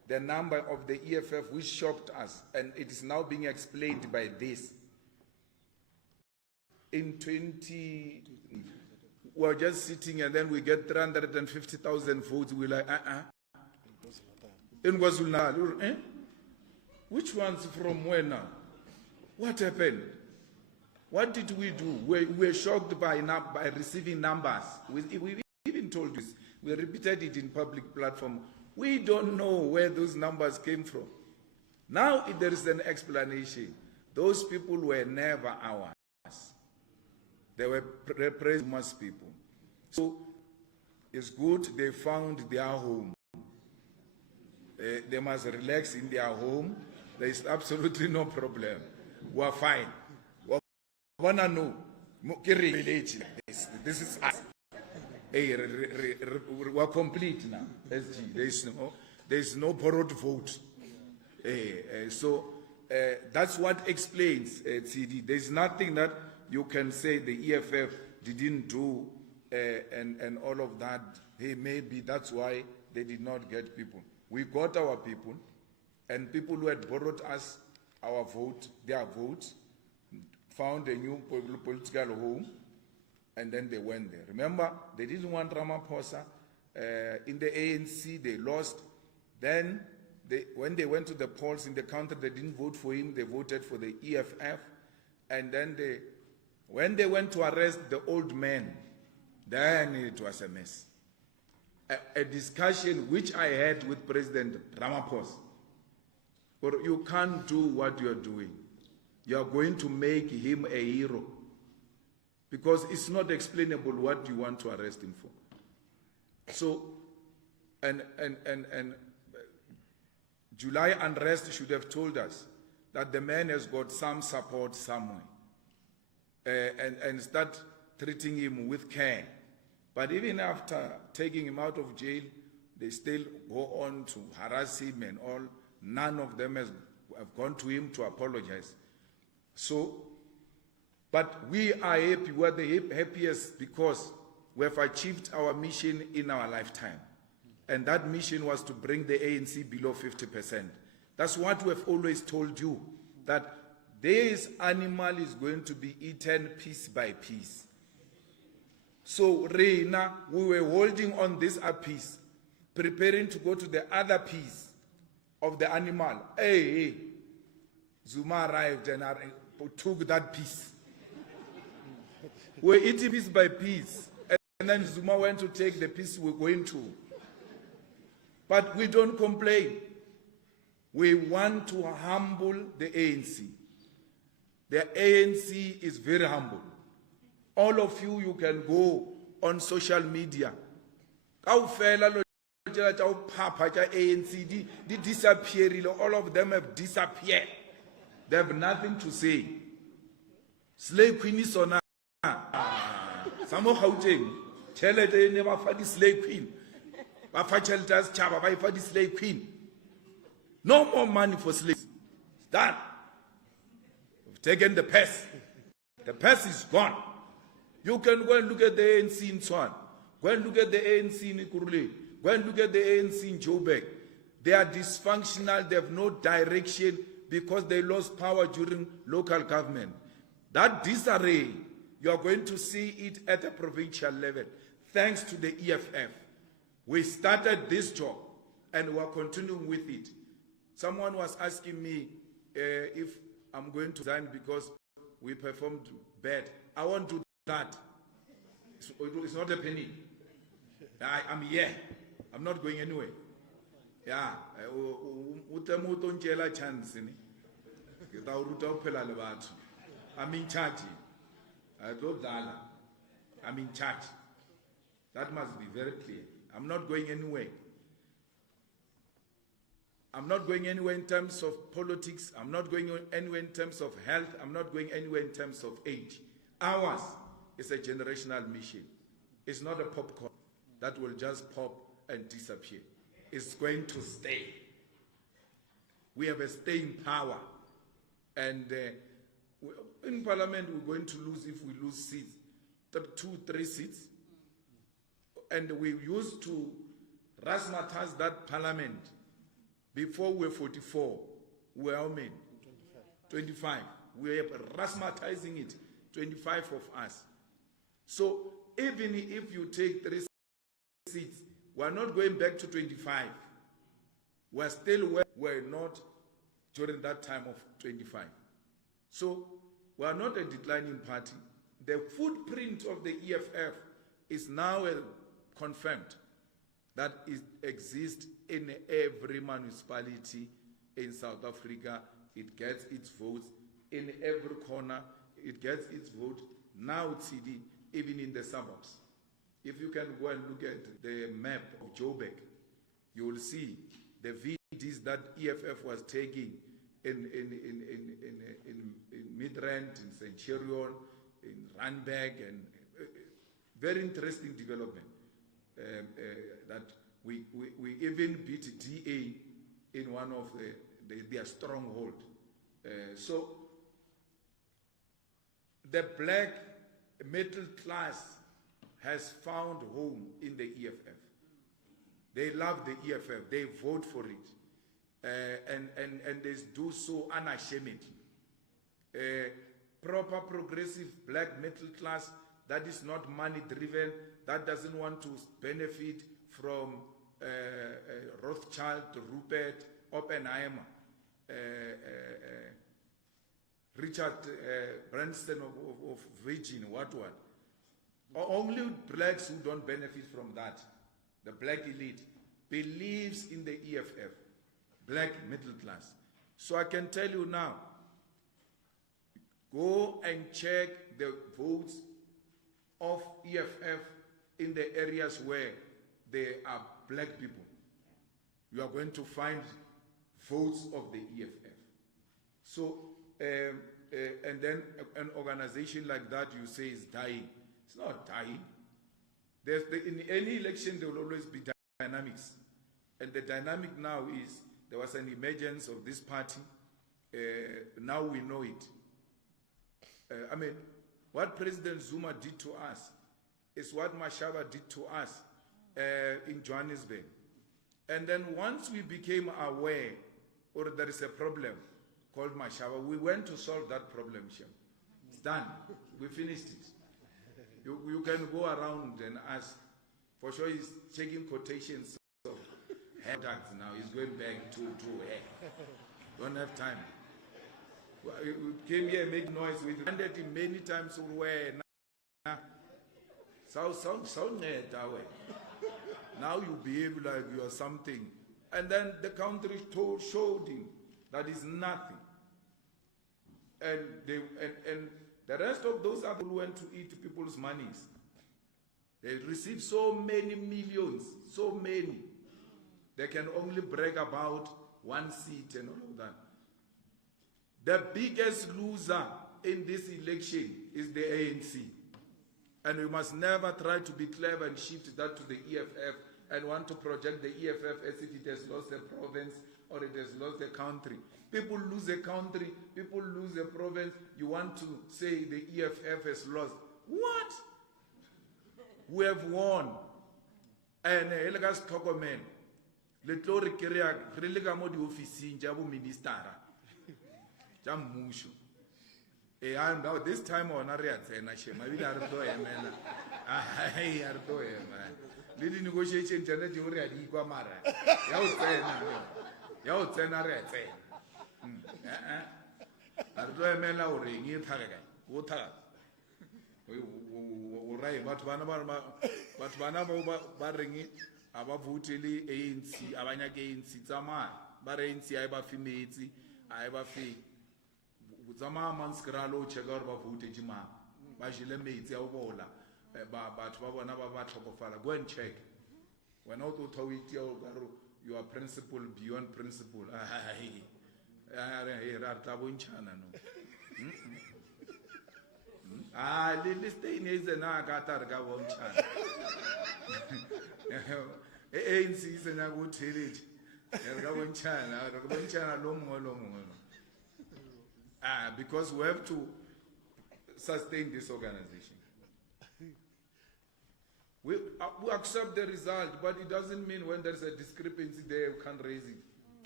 the number of the EFF, which shocked us, and it is now being explained by this. In 20, we're just sitting and then we get 350,000 votes. We're like, In KwaZulu-Natal, eh? Which ones from where now? What happened? What did we do? We were shocked by receiving numbers. We even told this. We repeated it in public platform. We don't know where those numbers came from. Now there is an explanation. Those people were never ours. They were President's people. So it's good they found their home. They must relax in their home. There is absolutely no problem. We're fine. Wanna know? This is us. We're complete now. There is no borrowed vote. So that's what explains CD. There's nothing that you can say the EFF didn't do and all of that. Hey, maybe that's why they did not get people. We got our people, and people who had borrowed us our vote, their votes, found a new political home, and then they went there. Remember, they didn't want Ramaphosa. In the ANC, they lost. Then, when they went to the polls in the country, they didn't vote for him. They voted for the EFF. And then when they went to arrest the old man, then it was a mess. A discussion which I had with President Ramaphosa. But you can't do what you're doing. You are going to make him a hero. Because it's not explainable what you want to arrest him for. So, and July unrest should have told us that the man has got some support somewhere. And start treating him with care. But even after taking him out of jail, they still go on to harass him and all. None of them have gone to him to apologize. So, but we are happy. We are the happiest because we have achieved our mission in our lifetime. And that mission was to bring the ANC below 50%. That's what we have always told you, that this animal is going to be eaten piece by piece. So, Reina, we were holding on this piece, preparing to go to the other piece of the animal. Hey, Zuma arrived and took that piece. We're eating piece by piece. And then Zuma went to take the piece we're going to. But we don't complain. We want to humble the ANC. The ANC is very humble. All of you, you can go on social media. All of them have disappeared. They have nothing to say. Slave Queen is on. Some of Gauteng, they never find the slave queen. Slave queen. No more money for slaves. Done. We've taken the purse. The purse is gone. You can go and look at the ANC in Swan. Go and look at the ANC in Ikurule. Go and look at the ANC in Joburg. They are dysfunctional. They have no direction because they lost power during local government. That disarray, you are going to see it at a provincial level, thanks to the EFF. We started this job, and we are continuing with it. Someone was asking me if I'm going to resign because we performed bad. I won't do that. It's not a penny. I'm here. I'm not going anywhere. Yeah. I'm in charge. I'm in charge. That must be very clear. I'm not going anywhere. I'm not going anywhere in terms of politics. I'm not going anywhere in terms of health. I'm not going anywhere in terms of age. Ours is a generational mission. It's not a popcorn that will just pop and disappear. It's going to stay. We have a staying power. And in Parliament, we're going to lose if we lose seats, 2-3 seats. And we used to razzmatazz that Parliament Before we were 44. We were how many? 25. We are rationalizing it. 25 of us. So even if you take 3 seats, we are not going back to 25. We are still where we were not during that time of 25. So we are not a declining party. The footprint of the EFF is now confirmed that it exists in every municipality in South Africa. It gets its votes in every corner. It gets its vote now, TD, even in the suburbs. If you can go and look at the map of Joburg, you will see the VDs that EFF was taking in Midrand, in Centurion, in Randburg, and very interesting development. That we even beat DA in one of their stronghold. So the black middle class has found home in the EFF. They love the EFF. They vote for it, and they do so unashamedly. Proper progressive black middle class that is not money driven, that doesn't want to benefit from Rothschild, Rupert, Oppenheimer, Richard Branson of Virgin, what. Only blacks who don't benefit from that, the black elite, believes in the EFF, black middle class. So I can tell you now, go and check the votes of EFF in the areas where there are black people. You are going to find votes of the EFF. So, and then an organization like that you say is dying. It's not dying. In any election there will always be dynamics. And the dynamic now is, there was an emergence of this party. Now we know it. I mean, what President Zuma did to us is what Mashaba did to us in Johannesburg. And then once we became aware, or there is a problem called Mashaba, we went to solve that problem, Shem. It's done. We finished it. You can go around and ask. For sure he's checking quotations of products now. He's going back to hair. Don't have time. We came here and make noise. We landed him many times where now you behave like you are something. And then the country showed him that is nothing. And the rest of those people went to eat people's monies. They received so many millions, so many. They can only brag about one seat and all of that. The biggest loser in this election is the ANC. And we must never try to be clever and shift that to the EFF and want to project the EFF as if it has lost a province or it has lost a country. People lose a country, people lose a province. You want to say the EFF has lost. What? We have won. And Elgas Tokomen, Letori Kiriak, Relegamo di Office, Jabu Ministara. Jamushu. And now this time on Ariat, and I shall maybe Ardo Emena. I Ardo Emena. Little negotiation, Janet, you already Guamara. Yao Tenare. Ardo Emena or ring in Taraga. Wota. Right, but one barring it, about Vutili, ANC, Abanya ANC, Zama, Barenci, Iba Fimezi, Iba Fi, Zama Manskralo, Chagorba Vutejima, Bajile Mezi, Obola, but Wabanaba Chokofala. Go and check. When out of you are principle beyond principle. Lili stay is na Qatar Gawon. ANC is a good village. Gawon China, long. Because we have to sustain this organization. We accept the result, but it doesn't mean when there's a discrepancy there, you can't raise it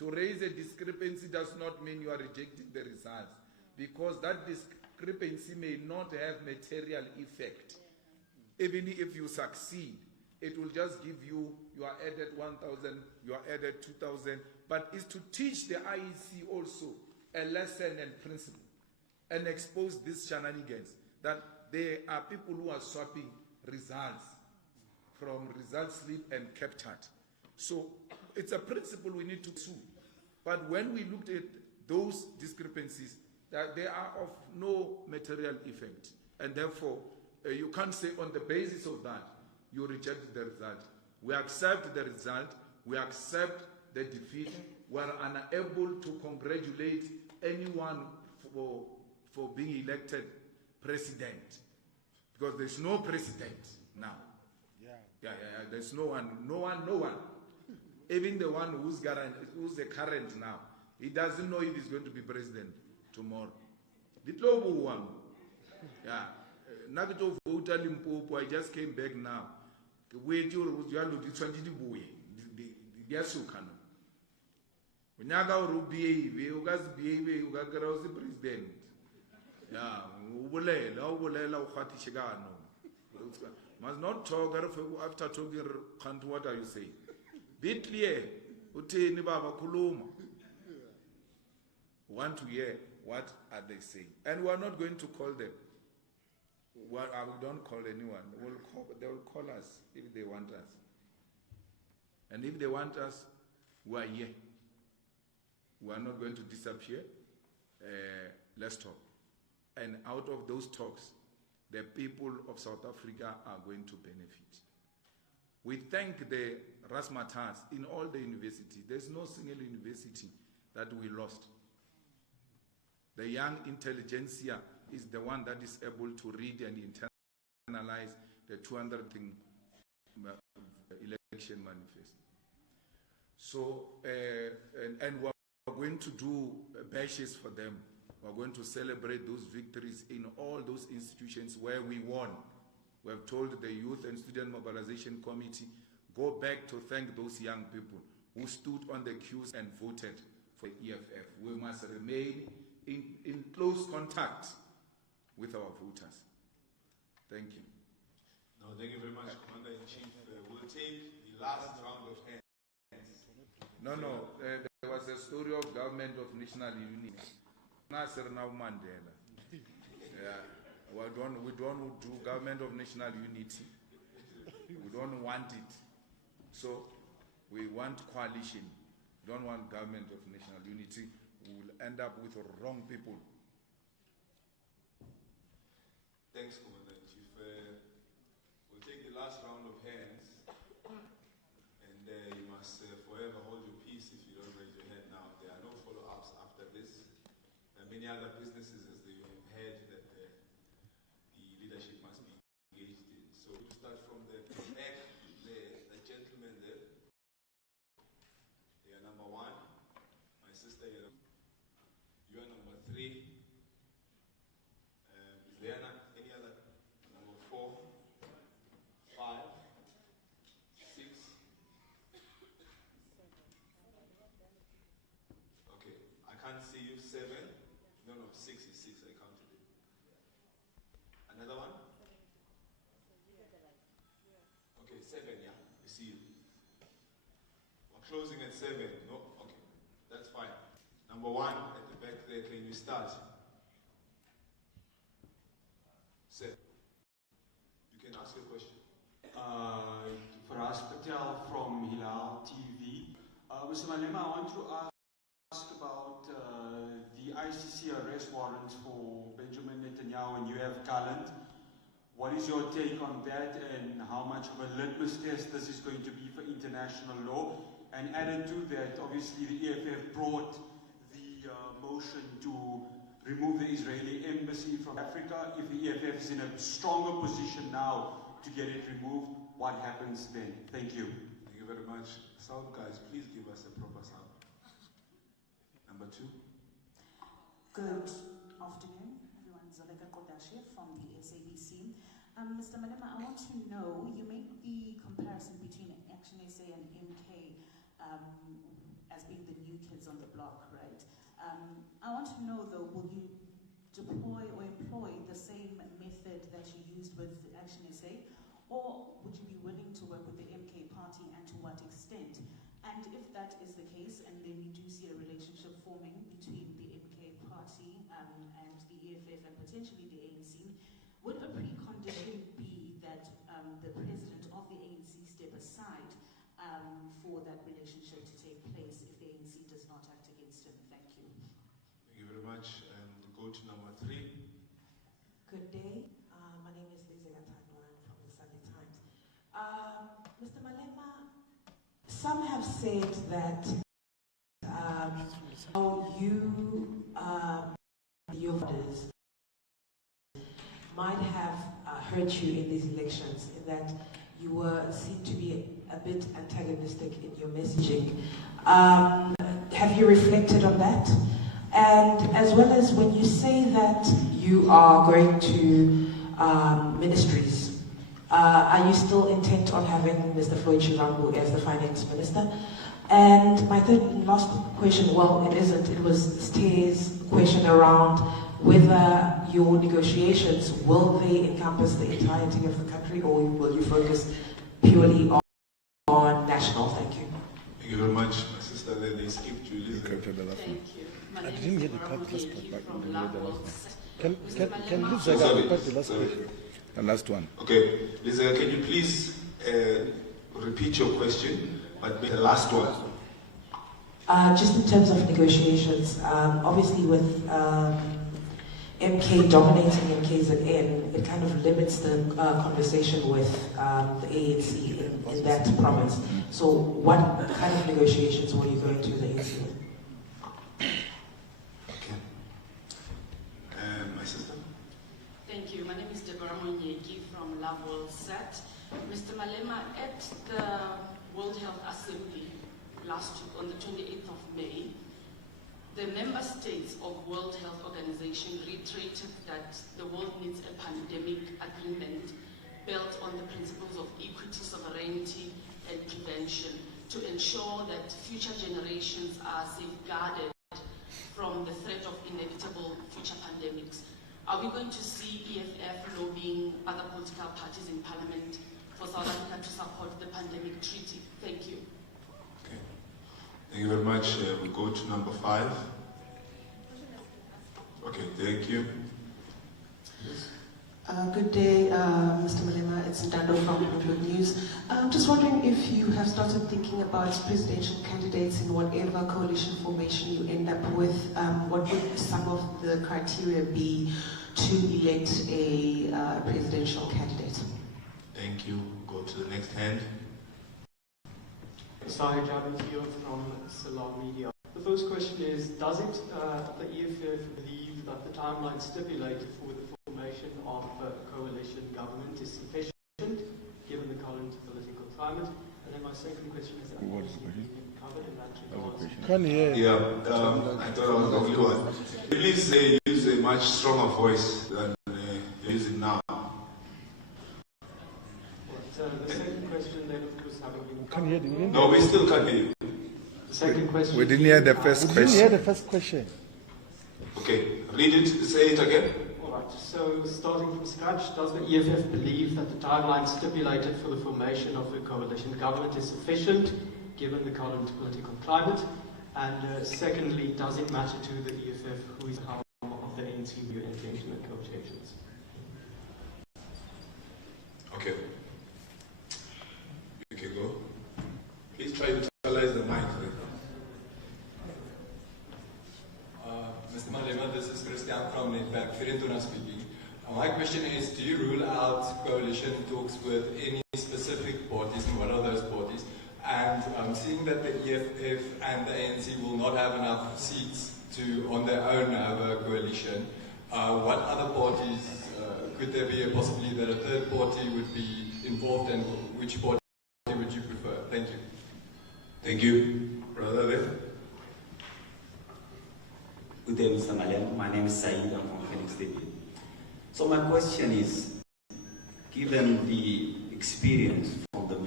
To raise a discrepancy does not mean you are rejecting the results, because that discrepancy may not have material effect. Even if you succeed, it will just give you are added 1,000, you are added 2,000, but it's to teach the IEC also a lesson and principle and expose these shenanigans that there are people who are swapping results from result slip and captured. So it's a principle we need to sue. But when we looked at those discrepancies, that they are of no material effect, and therefore you can't say on the basis of that you reject the result. We accept the result, we accept the defeat, we are unable to congratulate anyone for being elected president, because there's no president now. There's no one. Even the one who's the current now, he doesn't know if he's going to be president tomorrow. I just came back now. Wait, you are looking president. Must not talk after talking. What are you saying? Be clear. Want to hear what are they saying, and we are not going to call them. Well, we don't call anyone. They will call us if they want us, and if they want us, we are here. We are not going to disappear. Let's talk, and out of those talks, the people of South Africa are going to benefit. We thank the Rasmatas in all the universities. There's no single university that we lost. The young intelligentsia is the one that is able to read and internalize the 200 election manifesto. So, and we're going to do bashes for them. We're going to celebrate those victories in all those institutions where we won. We have told the Youth and Student Mobilization Committee, go back to thank those young people who stood on the queues and voted for EFF. We must remain in close contact with our voters. Thank you. No, thank you very much, Commander-in-Chief. We'll take the last round of hands. No, there was a story of government of national unity. Nasser now Mandela. We don't do government of national unity. We don't want it. So we want coalition. We don't want government of national unity. We will end up with wrong people. Thanks, Commander-in-Chief. We'll take the last round of hands, and you must forever hold your peace if you don't raise your hand now. There are no follow-ups after this. There are many other businesses, as you have heard, that the leadership must be engaged in. So we start from the back, the gentleman there. You are number 1. My sister, you are number 3. Is there any other? Number 4, 5, 6. Okay, I can't see you. 7. No, 6 is 6. I counted it. Another one? Okay, 7. Yeah, we see you. We're closing at 7. No, okay, that's fine. Number 1 at the back there. Can you start? 7. You can ask your question. Faraz Patel from Hilal TV. Mr. Malema, I want to ask about the ICC arrest warrants for Benjamin Netanyahu and UF Gallant. What is your take on that, and how much of a litmus test this is going to be for international law? And added to that, obviously the EFF brought the motion to remove the Israeli embassy from Africa. If the EFF is in a stronger position now to get it removed, what happens then? Thank you. Thank you very much. Sound guys, please give us a proper sound. Number 2. Good afternoon, everyone. Zoleka Kodashi from the SABC. Mr. Malema, I want to know, you make the comparison between Action SA and MK as being the new kids on the block, right? I want to know though, will you deploy or employ the same method that you used with Action SA, or would you be willing to work with the MK party, and to what extent? And if that is the case, and then we do see a relationship forming between the MK party and the EFF and potentially the ANC, would a precondition be that the president of the ANC step aside for that relationship to take place if the ANC does not act against him? Thank you. Thank you very much. We'll go to number 3. Good day. My name is Lizzie Gatandwan from the Sunday Times. Mr. Malema, some have said that your voters might have hurt you in these elections, in that you seemed to be a bit antagonistic in your messaging. Have you reflected on that? And as well as when you say that you are going to ministries, are you still intent on having Mr. Floyd Shivambu as the finance minister? And my third and last question, well, it isn't, it was Steve's question around whether your negotiations, will they encompass the entirety of the country, or will you focus purely on national? Thank you. Thank you very much, my sister. Then they skip Julius. Thank you. I didn't hear the part last part. Can Sorry. repeat the last question? The last one. Okay, Lisa, can you please repeat your question, but the last one? Just in terms of negotiations, obviously with MK dominating MKZN, it kind of limits the conversation with the ANC in that province. So what kind of negotiations were you going to the ANC with? Okay. My sister? Thank you. My name is from Lavol Set. Mr. Malema, at the World Health Assembly last week on the 28th of May, the member states of World Health Organization reiterated that the world needs a pandemic agreement built on the principles of equity, sovereignty, and prevention to ensure that future generations are safeguarded from the threat of inevitable future pandemics. Are we going to see EFF lobbying other political parties in Parliament for South Africa to support the pandemic treaty? Thank you. Okay. Thank you very much. We go to number 5. Okay, thank you. Yes. Good day, Mr. Malema. It's Ndando from Bloomberg News. Just wondering if you have started thinking about presidential candidates in whatever coalition formation you end up with. What would some of the criteria be to elect a presidential candidate? Thank you. Go to the next hand. Sahaj here from Salam Media. The first question is, does it, the EFF believe that the timeline stipulated for the formation of a coalition government is sufficient, given the current political climate? And then my second question is, what is covered in that regard? Yeah, I thought I was the only one. Please use a much stronger voice than you're using now. The second question then, of course, having been covered. No, we still can't hear you. The second question. We didn't hear the first question. We didn't hear the first question. Okay, read it, say it again. All right, so starting from scratch, does the EFF believe that the timeline stipulated for the formation of a coalition government is sufficient, given the current political climate? And secondly, does it matter to the EFF who is the helm of the ANC new entering into negotiations? Okay. You can go. Please try to utilize the mic. Mr. Malema, this is Christian from Netback, Firintuna speaking. My question is, do you rule out coalition talks with any specific parties, and what are those parties? And seeing that the EFF and the ANC will not have enough seats to, on their own, have a coalition, what other parties, could there be a possibility that a third party would be involved, and which party would you prefer? Thank you. Thank you. Brother there. Good day, Mr. Malema. My name is Saeed. I'm from Phoenix City. So my question is, given the experience from the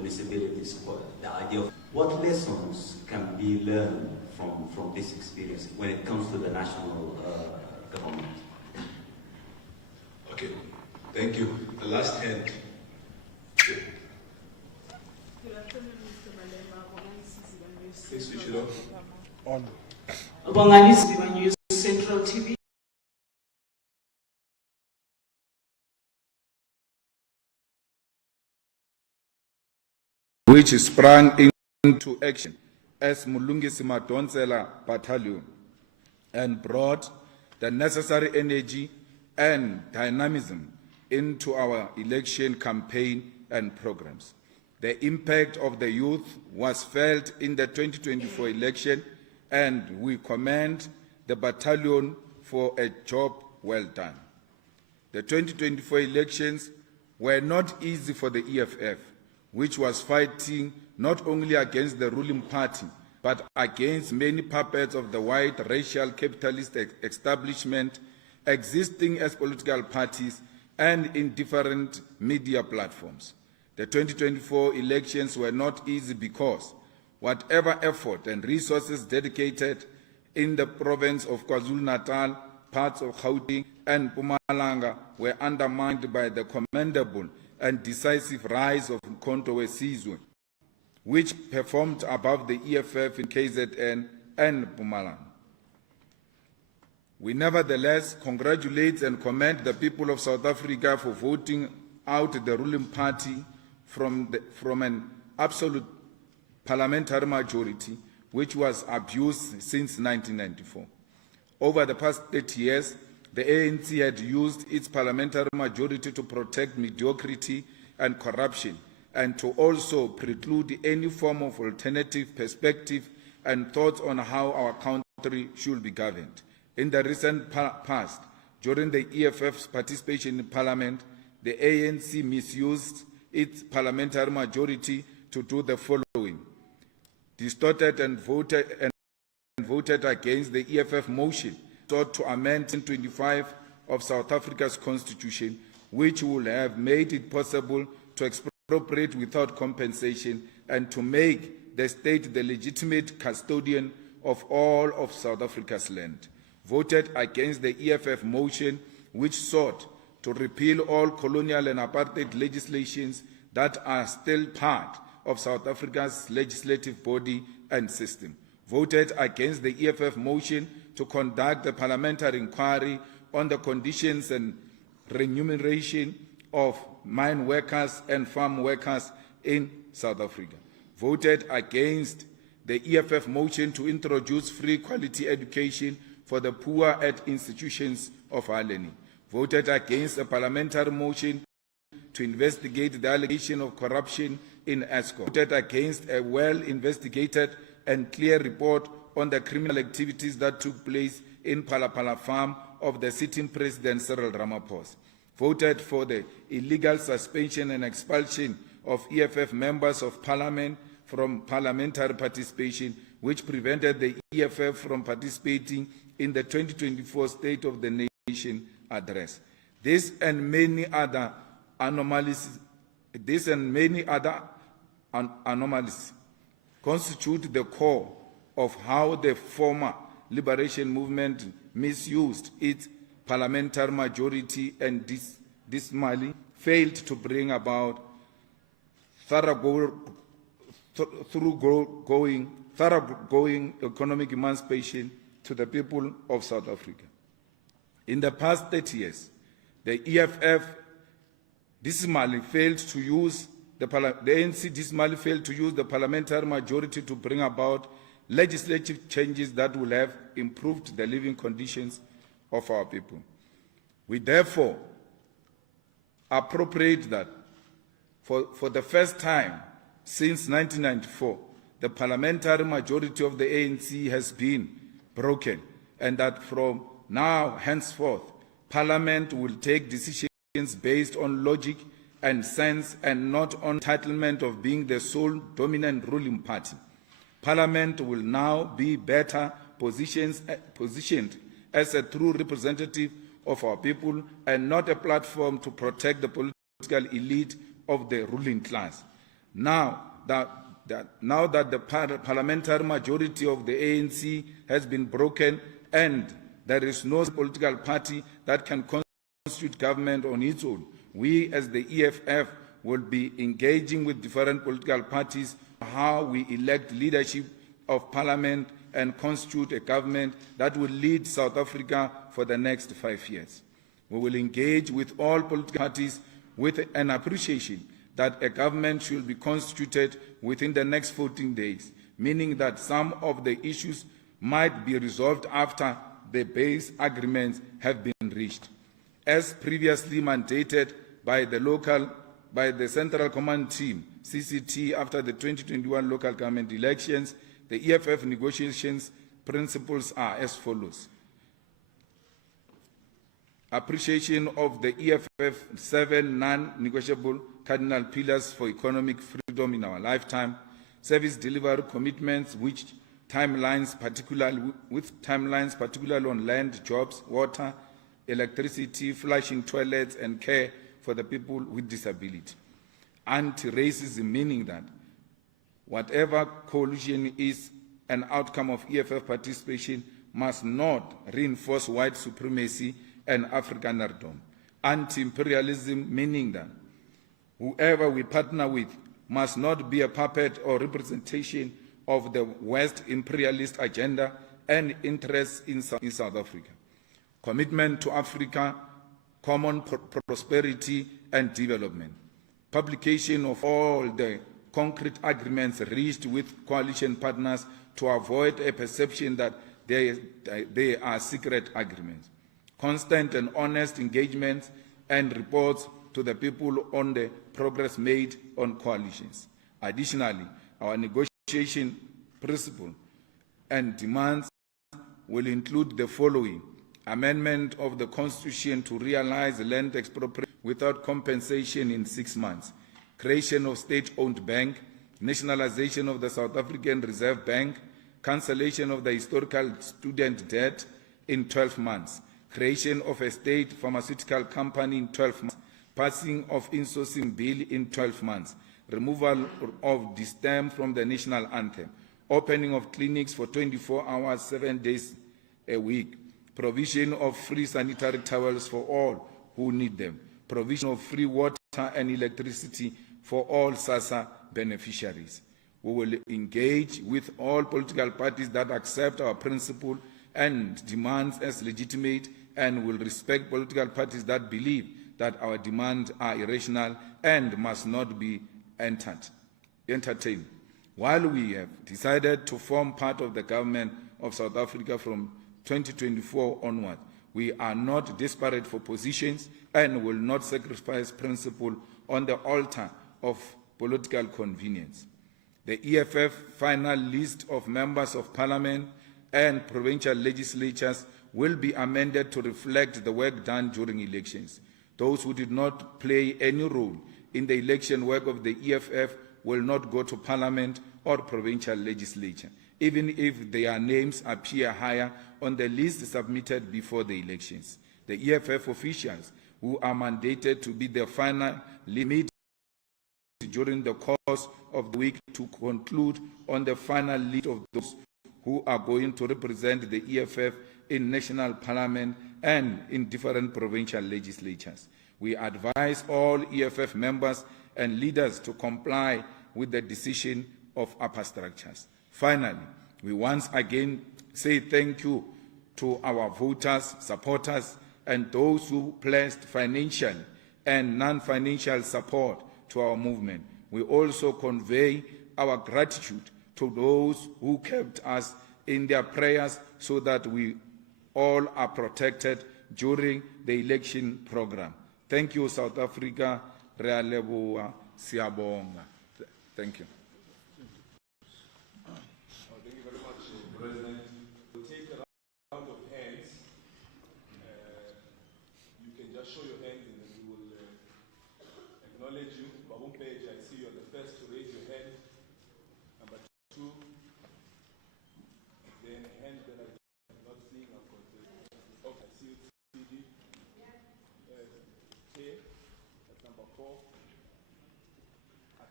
municipality squad, the idea of what lessons can be learned from this experience when it comes to the national government? Okay, thank you. The last hand. Good afternoon, Mr. Malema. Please switch it off. On. Bongani Siva News, Central TV. Which sprang into action as Mulungisi Madonsela Battalion and brought the necessary energy and dynamism into our election campaign and programs. The impact of the youth was felt in the 2024 election, and we commend the battalion for a job well done. The 2024 elections were not easy for the EFF, which was fighting not only against the ruling party, but against many puppets of the white racial capitalist establishment existing as political parties and in different media platforms. The 2024 elections were not easy because whatever effort and resources dedicated in the province of KwaZulu-Natal, parts of Gauteng and Mpumalanga were undermined by the commendable and decisive rise of Mkhonto weSizwe, which performed above the EFF in KZN and Mpumalanga. We nevertheless congratulate and commend the people of South Africa for voting out the ruling party from an absolute parliamentary majority, which was abused since 1994. Over the past 30 years, the ANC had used its parliamentary majority to protect mediocrity and corruption, and to also preclude any form of alternative perspective and thoughts on how our country should be governed. In the recent past, during the EFF's participation in Parliament, the ANC misused its parliamentary majority to do the following: distorted and voted against the EFF motion sought to amend 25 of South Africa's constitution, which would have made it possible to expropriate without compensation and to make the state the legitimate custodian of all of South Africa's land. Voted against the EFF motion, which sought to repeal all colonial and apartheid legislations that are still part of South Africa's legislative body and system. Voted against the EFF motion to conduct a parliamentary inquiry on the conditions and remuneration of mine workers and farm workers in South Africa. Voted against the EFF motion to introduce free quality education for the poor at institutions of higher learning. Voted against a parliamentary motion to investigate the allegation of corruption in ESCO. Voted against a well-investigated and clear report on the criminal activities that took place in Palapala farm of the sitting President Cyril Ramaphosa. Voted for the illegal suspension and expulsion of EFF members of Parliament from parliamentary participation, which prevented the EFF from participating in the 2024 State of the Nation address. This and many other anomalies constitute the core of how the former liberation movement misused its parliamentary majority and dismally failed to bring about thoroughgoing economic emancipation to the people of South Africa. In the past 30 years, the EFF dismally failed to use the ANC dismally failed to use the parliamentary majority to bring about legislative changes that will have improved the living conditions of our people. We therefore appropriate that for the first time since 1994, the parliamentary majority of the ANC has been broken, and that from now henceforth, Parliament will take decisions based on logic and sense and not on entitlement of being the sole dominant ruling party. Parliament will now be better positioned as a true representative of our people and not a platform to protect the political elite of the ruling class. Now that the parliamentary majority of the ANC has been broken and there is no political party that can constitute government on its own, we as the EFF will be engaging with different political parties on how we elect leadership of parliament and constitute a government that will lead South Africa for the next 5 years. We will engage with all political parties with an appreciation that a government should be constituted within the next 14 days, meaning that some of the issues might be resolved after the base agreements have been reached. As previously mandated by the Central Command Team, CCT, after the 2021 local government elections, the EFF negotiations principles are as follows. Appreciation of the EFF 7 non-negotiable cardinal pillars for economic freedom in our lifetime, service delivery commitments with timelines particularly on land, jobs, water, electricity, flushing toilets, and care for the people with disability. Anti-racism, meaning that whatever coalition is an outcome of EFF participation must not reinforce white supremacy and Afrikanerdom. Anti-imperialism, meaning that whoever we partner with must not be a puppet or representation of the West imperialist agenda and interests in South Africa. Commitment to Africa, common prosperity and development. Publication of all the concrete agreements reached with coalition partners to avoid a perception that they are secret agreements. Constant and honest engagements and reports to the people on the progress made on coalitions. Additionally, our negotiation principle and demands will include the following: amendment of the Constitution to realize land expropriation without compensation in 6 months, creation of state-owned bank, nationalization of the South African Reserve Bank, cancellation of the historical student debt in 12 months, creation of a state pharmaceutical company in 12 months, passing of insourcing bill in 12 months, removal of distem from the national anthem, opening of clinics for 24 hours, 7 days a week, provision of free sanitary towels for all who need them, provision of free water and electricity for all SASSA beneficiaries. We will engage with all political parties that accept our principle and demands as legitimate, and will respect political parties that believe that our demands are irrational and must not be entertained. While we have decided to form part of the government of South Africa from 2024 onward, we are not desperate for positions and will not sacrifice principle on the altar of political convenience. The EFF final list of members of parliament and provincial legislatures will be amended to reflect the work done during elections. Those who did not play any role in the election work of the EFF will not go to parliament or provincial legislature, even if their names appear higher on the list submitted before the elections. The EFF officials who are mandated to be the final limit during the course of the week to conclude on the final list of those who are going to represent the EFF in national parliament and in different provincial legislatures. We advise all EFF members and leaders to comply with the decision of upper structures. Finally, we once again say thank you to our voters, supporters, and those who pledged financial and non-financial support to our movement. We also convey our gratitude to those who kept us in their prayers so that we all are protected during the election program. Thank you, South Africa. Rea leboha, siyabonga. Thank you. Thank you very much, President. We'll take a round of hands. You can just show your hands and then we will acknowledge you. Babumpeji, I see you are the first to raise your hand. Number 2. Then a hand that I'm not seeing. I've got I see you, CD. K, that's number 4.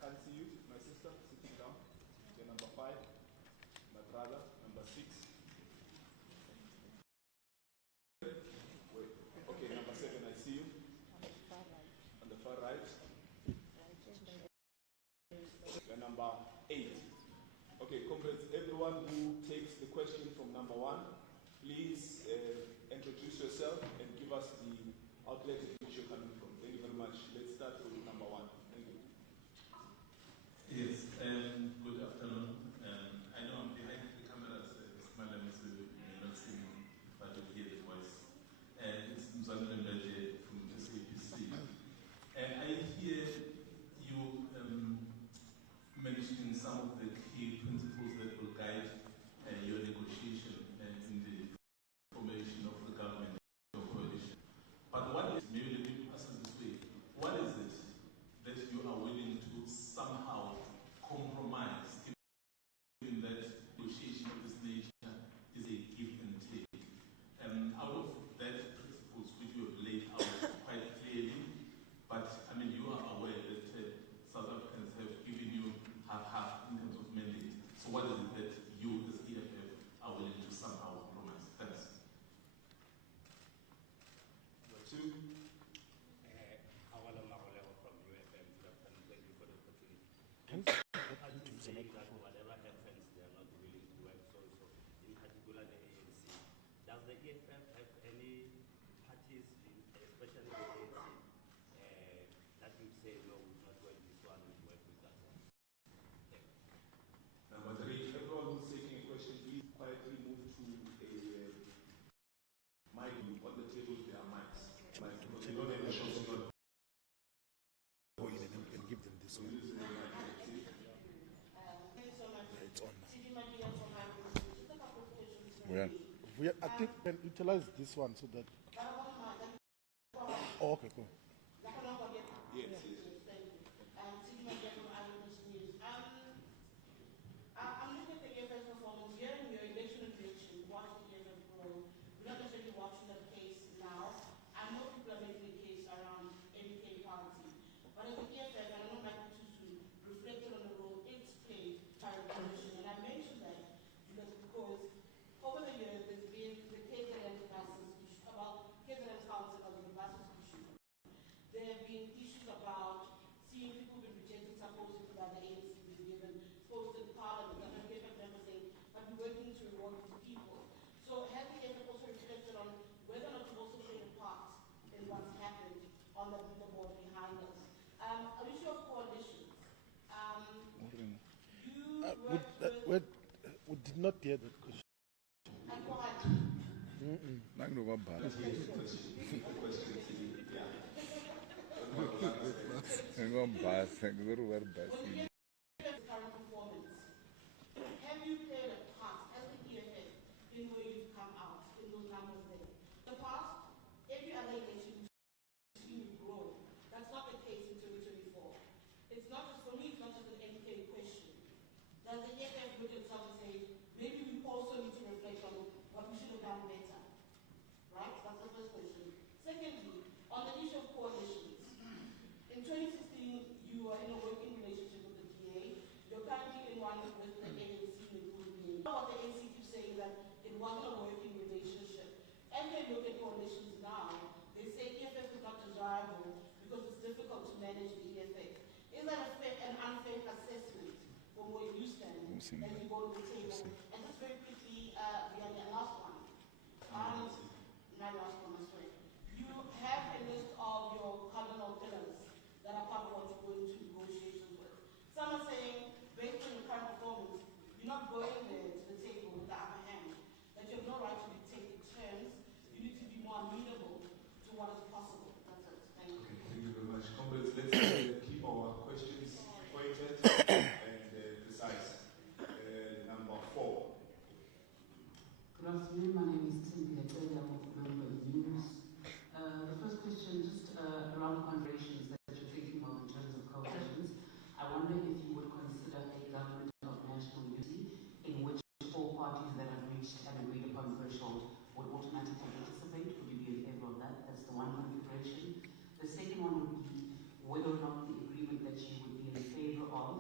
can't see you. My sister, sitting down. Okay, number 5. My brother, number 6. Wait. Okay, number 7, I see you. On the far right. The number 8. Okay, comrades, everyone who takes the question from number 1, please introduce yourself and give us the outlet in which you're coming from. Thank you very much. Let's start with number 1. Thank you. Yes, good afternoon. I know I'm behind the cameras, Malema, so you may not see me, but you'll hear the voice. It's Mzanele Mbeje from SABC. I hear you mentioning some of the key principles that will guide your negotiation in the formation of the government or coalition. But what is, maybe let me ask it this way, what is it that you are willing to somehow compromise, given that negotiation of this nature is a give and take? Out of that principles which you have laid out quite clearly, but I mean you are aware that South Africans have given you half in terms of mandate. So what is it that you as EFF are willing to somehow compromise? Thanks. Number 2. From UFM, thank you for the opportunity. I'm saying that whatever happens, they are not willing to work. So in particular the ANC. Does the EFF have any parties, especially the ANC, that would say, no, we will not work this one, we will work with that one? Number 3, everyone who's taking a question, please quietly move to a mic. On the table, there are mics. Because you don't have a shot. And give them this one. It's on now. I think we can utilize this one so that. Oh, okay, cool. Yes. I'm looking at the EFF performance here in your election and prediction, watching the EFF grow. We're not necessarily watching the case now. I know people are making a case around MK party. But as the EFF, and I know my to reflect on the role it's played by the coalition. And I mentioned that because over the years there's been the KZN buses issue about KZN Council of the buses issue. There have been issues about seeing people being rejected supposedly by the ANC being given posts in Parliament. And the EFF members saying, but we're working to reward these people. So has the EFF also reflected on whether or not you also played a part in what's happened on the leaderboard behind us? An issue of coalitions. We did not hear that question. Current performance. Have you played a part as the EFF in where you've come out in those numbers there? In the past, every other election you've grown. That's not the case in 2024. It's not just for me, it's not just an MK question. Does the EFF look at itself and say, maybe we also need to reflect on what we should have done better? Right? That's the first question. Secondly, on the issue of coalitions. In 2016, you were in a working relationship with the DA. You're currently in one with the ANC, including what the ANC keeps saying that it wasn't a working relationship. As they look at coalitions now, they say EFF is not desirable because it's difficult to manage the EFF. Is that an unfair assessment from where you stand as you go to the table? And just very quickly, the last one. My last one, I'm sorry. You have a list of your cardinal pillars that are part of what you're going to negotiations with. Some are saying, based on your current performance, you're not going there to the table with the upper hand, that you have no right to dictate terms. You need to be more amenable to what is possible. That's it. Thank you. Okay, thank you very much. Comrades, let's keep our questions pointed and precise. Number 4. Good afternoon, my name is Julius Malema. The first question, just around considerations that you're thinking of in terms of coalitions. I wonder if you would consider a government of national unity in which all parties that have reached an agreed upon threshold would automatically participate. Would you be in favor of that? That's the one configuration. The second one would be whether or not the agreement that you would be in favor of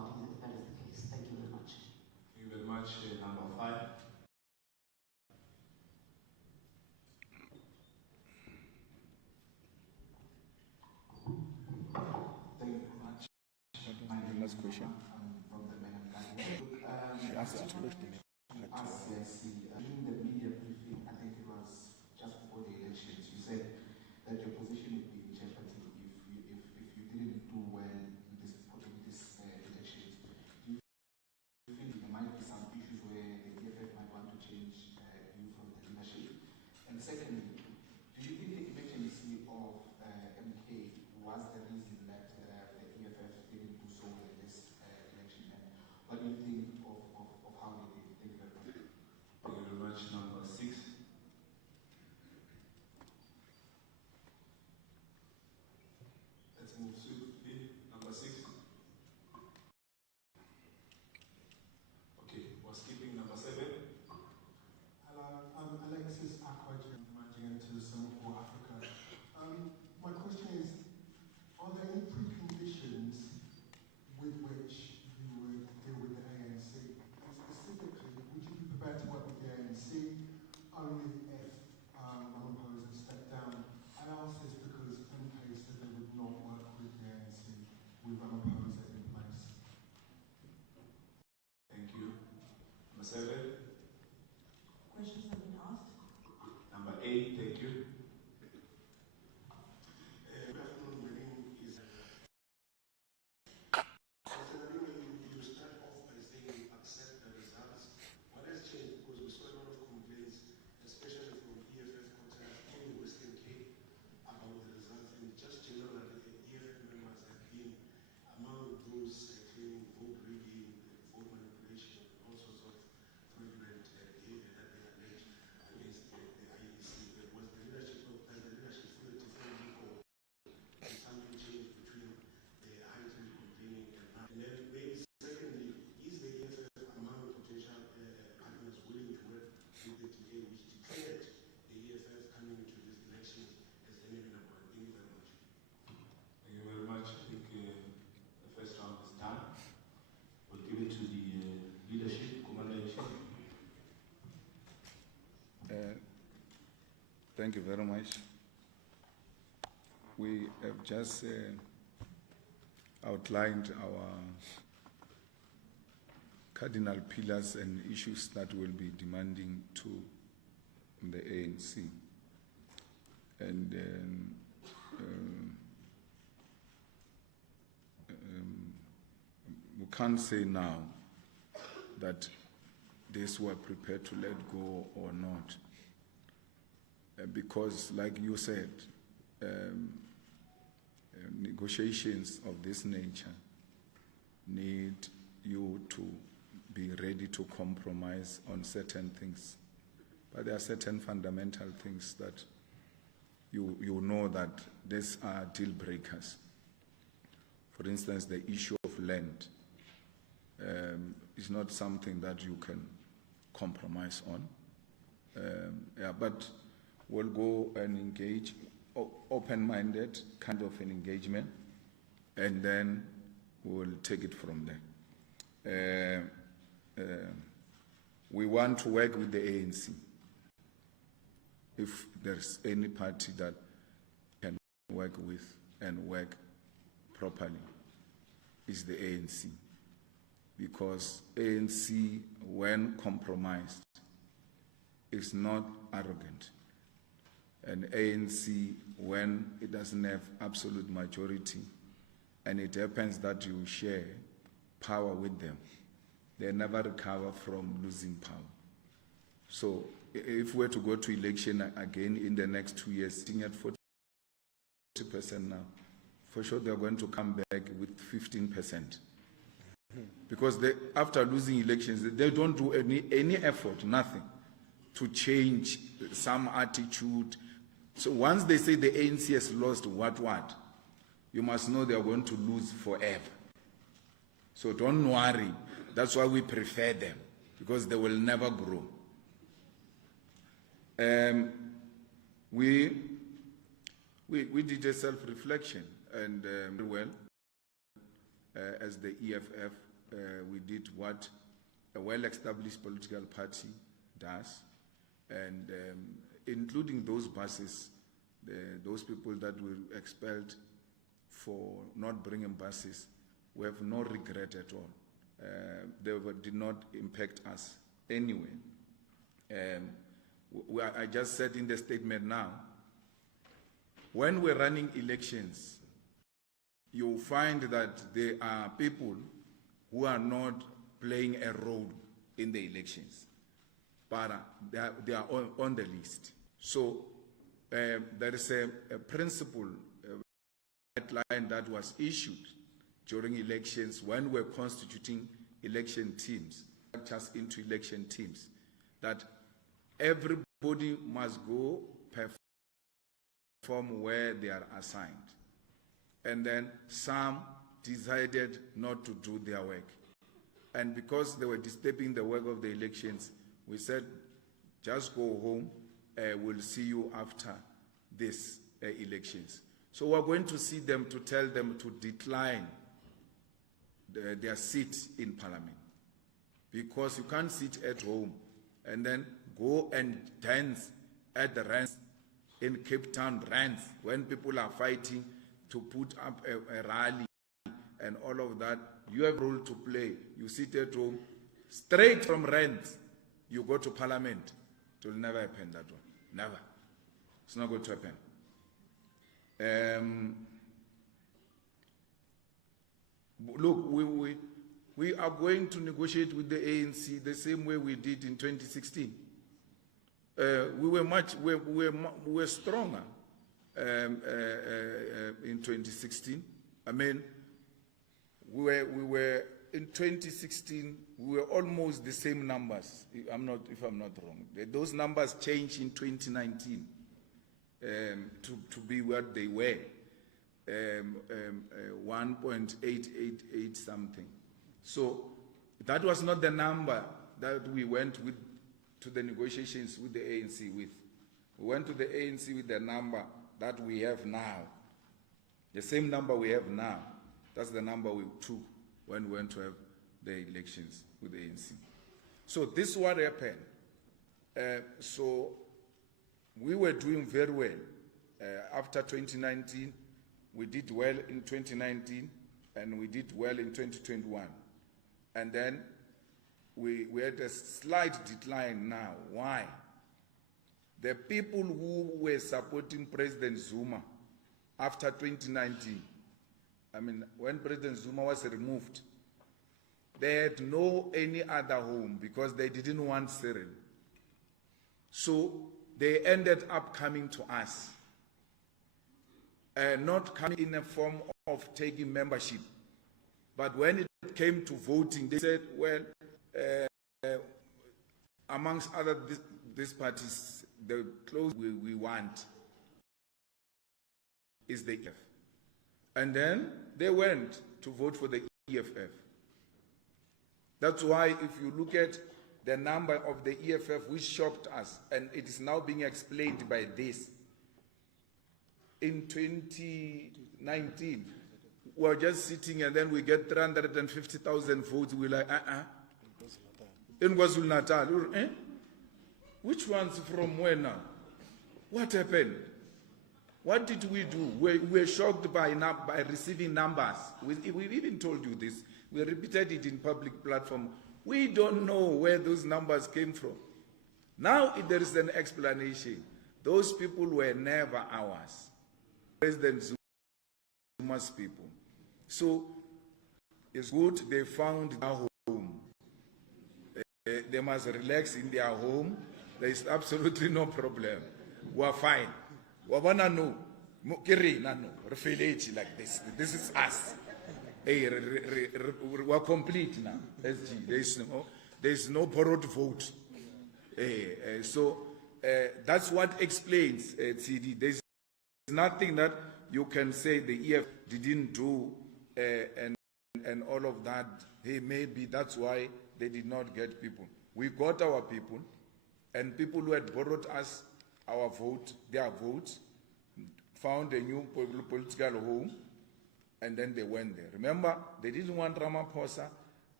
much. Number 5. Thank you very much. My name is question. From the She asked to look the during the media briefing, I think it was just before the elections, you said that your position would be in jeopardy if you didn't do well in this elections. Do you think there might be some issues where the EFF might want to change you from the leadership? And secondly, do you think the emergency of MK was the reason that the EFF didn't do so well in this election? And what do you think of how they did? Thank you very much. Thank you very much. Number 6. Let's move swiftly. Number 6. Okay, we're skipping number 7. Hello, I'm Alexis Akwaji, managing editor of Semaphore Africa. My question is, are there any preconditions with which you would deal with the ANC? And specifically, would you be prepared to work with the ANC only if Ramaphosa stepped down? I ask this because MK said they would not work with the ANC with Ramaphosa in place. Thank you. Number 7. Questions have been asked. Number 8. Thank you. Good afternoon. My name is. You start off by saying you accept the results. What has changed? Because we saw a lot of complaints, especially from EFF quarters in Western Cape, about the results, and just generally, EFF members have been among those claiming vote rigging, vote manipulation, and all sorts of fraudulent behavior that they allege against the IEC. Was the leadership does the leadership feel differently, or has something changed between the heightened complaining and now? And then maybe secondly, is the EFF among potential partners willing to work with the DA, which declared the EFF coming into this election as enemy number 1? Thank you very much. Thank you very much. I think the first round is done. We'll give it to the leadership, Commander-in-Chief. Thank you very much. We have just outlined our cardinal pillars and issues that will be demanding to the ANC. And we can't say now that these were prepared to let go or not. Because, like you said, negotiations of this nature need you to be ready to compromise on certain things. But there are certain fundamental things that you know that these are deal breakers. For instance, the issue of land is not something that you can compromise on. But we'll go and engage, open-minded kind of an engagement, and then we'll take it from there. We want to work with the ANC. If there's any party that can work with and work properly, it's the ANC. Because ANC, when compromised, is not arrogant. And ANC, when it doesn't have absolute majority, and it happens that you share power with them, they never recover from losing power. So if we're to go to election again in the next 2 years, sitting at 40% now, for sure they're going to come back with 15%. Because after losing elections, they don't do any effort, nothing, to change some attitude. So once they say the ANC has lost what, you must know they are going to lose forever. So don't worry. That's why we prefer them, because they will never grow. We did a self-reflection, and as the EFF, we did what a well-established political party does, and including those buses, those people that were expelled for not bringing buses, we have no regret at all. Did not impact us anyway. I just said in the statement now, when we're running elections, you'll find that there are people who are not playing a role in the elections, but they are on the list. So there is a principle, guideline that was issued during elections when we're constituting election teams, just into election teams, that everybody must go perform where they are assigned. And then some decided not to do their work. And because they were disturbing the work of the elections, we said, just go home, we'll see you after these elections. So we're going to see them to tell them to decline their seat in Parliament. Because you can't sit at home and then go and dance at the rants in Cape Town rants when people are fighting to put up a rally and all of that. You have a role to play. You sit at home, straight from rants, you go to Parliament. It will never happen, that one. Never. It's not going to happen. Look, we are going to negotiate with the ANC the same way we did in 2016. We were stronger in 2016. I mean, we were in 2016. We were almost the same numbers. If I'm not wrong, those numbers changed in 2019 to be what they were, 1.888 something. So that was not the number that we went with to the negotiations with the ANC with. We went to the ANC with the number that we have now. The same number we have now. That's the number we took when we went to have the elections with the ANC. So this is what happened. So we were doing very well. After 2019, we did well in 2019, and we did well in 2021. And then we had a slight decline now. Why? The people who were supporting President Zuma after 2019, I mean, when President Zuma was removed, they had no any other home because they didn't want Cyril. So they ended up coming to us. Not coming in a form of taking membership. But when it came to voting, they said, well, amongst other these parties, the close we want is the EFF. And then they went to vote for the EFF. That's why if you look at the number of the EFF, which shocked us, and it is now being explained by this. In 2019, we were just sitting and then we get 350,000 votes. We're like, In KwaZulu-Natal, Which ones from where now? What happened? What did we do? We were shocked by receiving numbers. We've even told you this. We repeated it in public platform. We don't know where those numbers came from. Now there is an explanation. Those people were never ours. President Zuma's people. So it's good they found their home. They must relax in their home. There is absolutely no problem. We're fine. We're no. Like this. This is us. We're complete now. SG. There is no borrowed vote. So that's what explains CD. There's nothing that you can say the EF didn't do and all of that. Hey, maybe that's why they did not get people. We got our people, and people who had borrowed us our vote, their votes, found a new political home, and then they went there. Remember, they didn't want Ramaphosa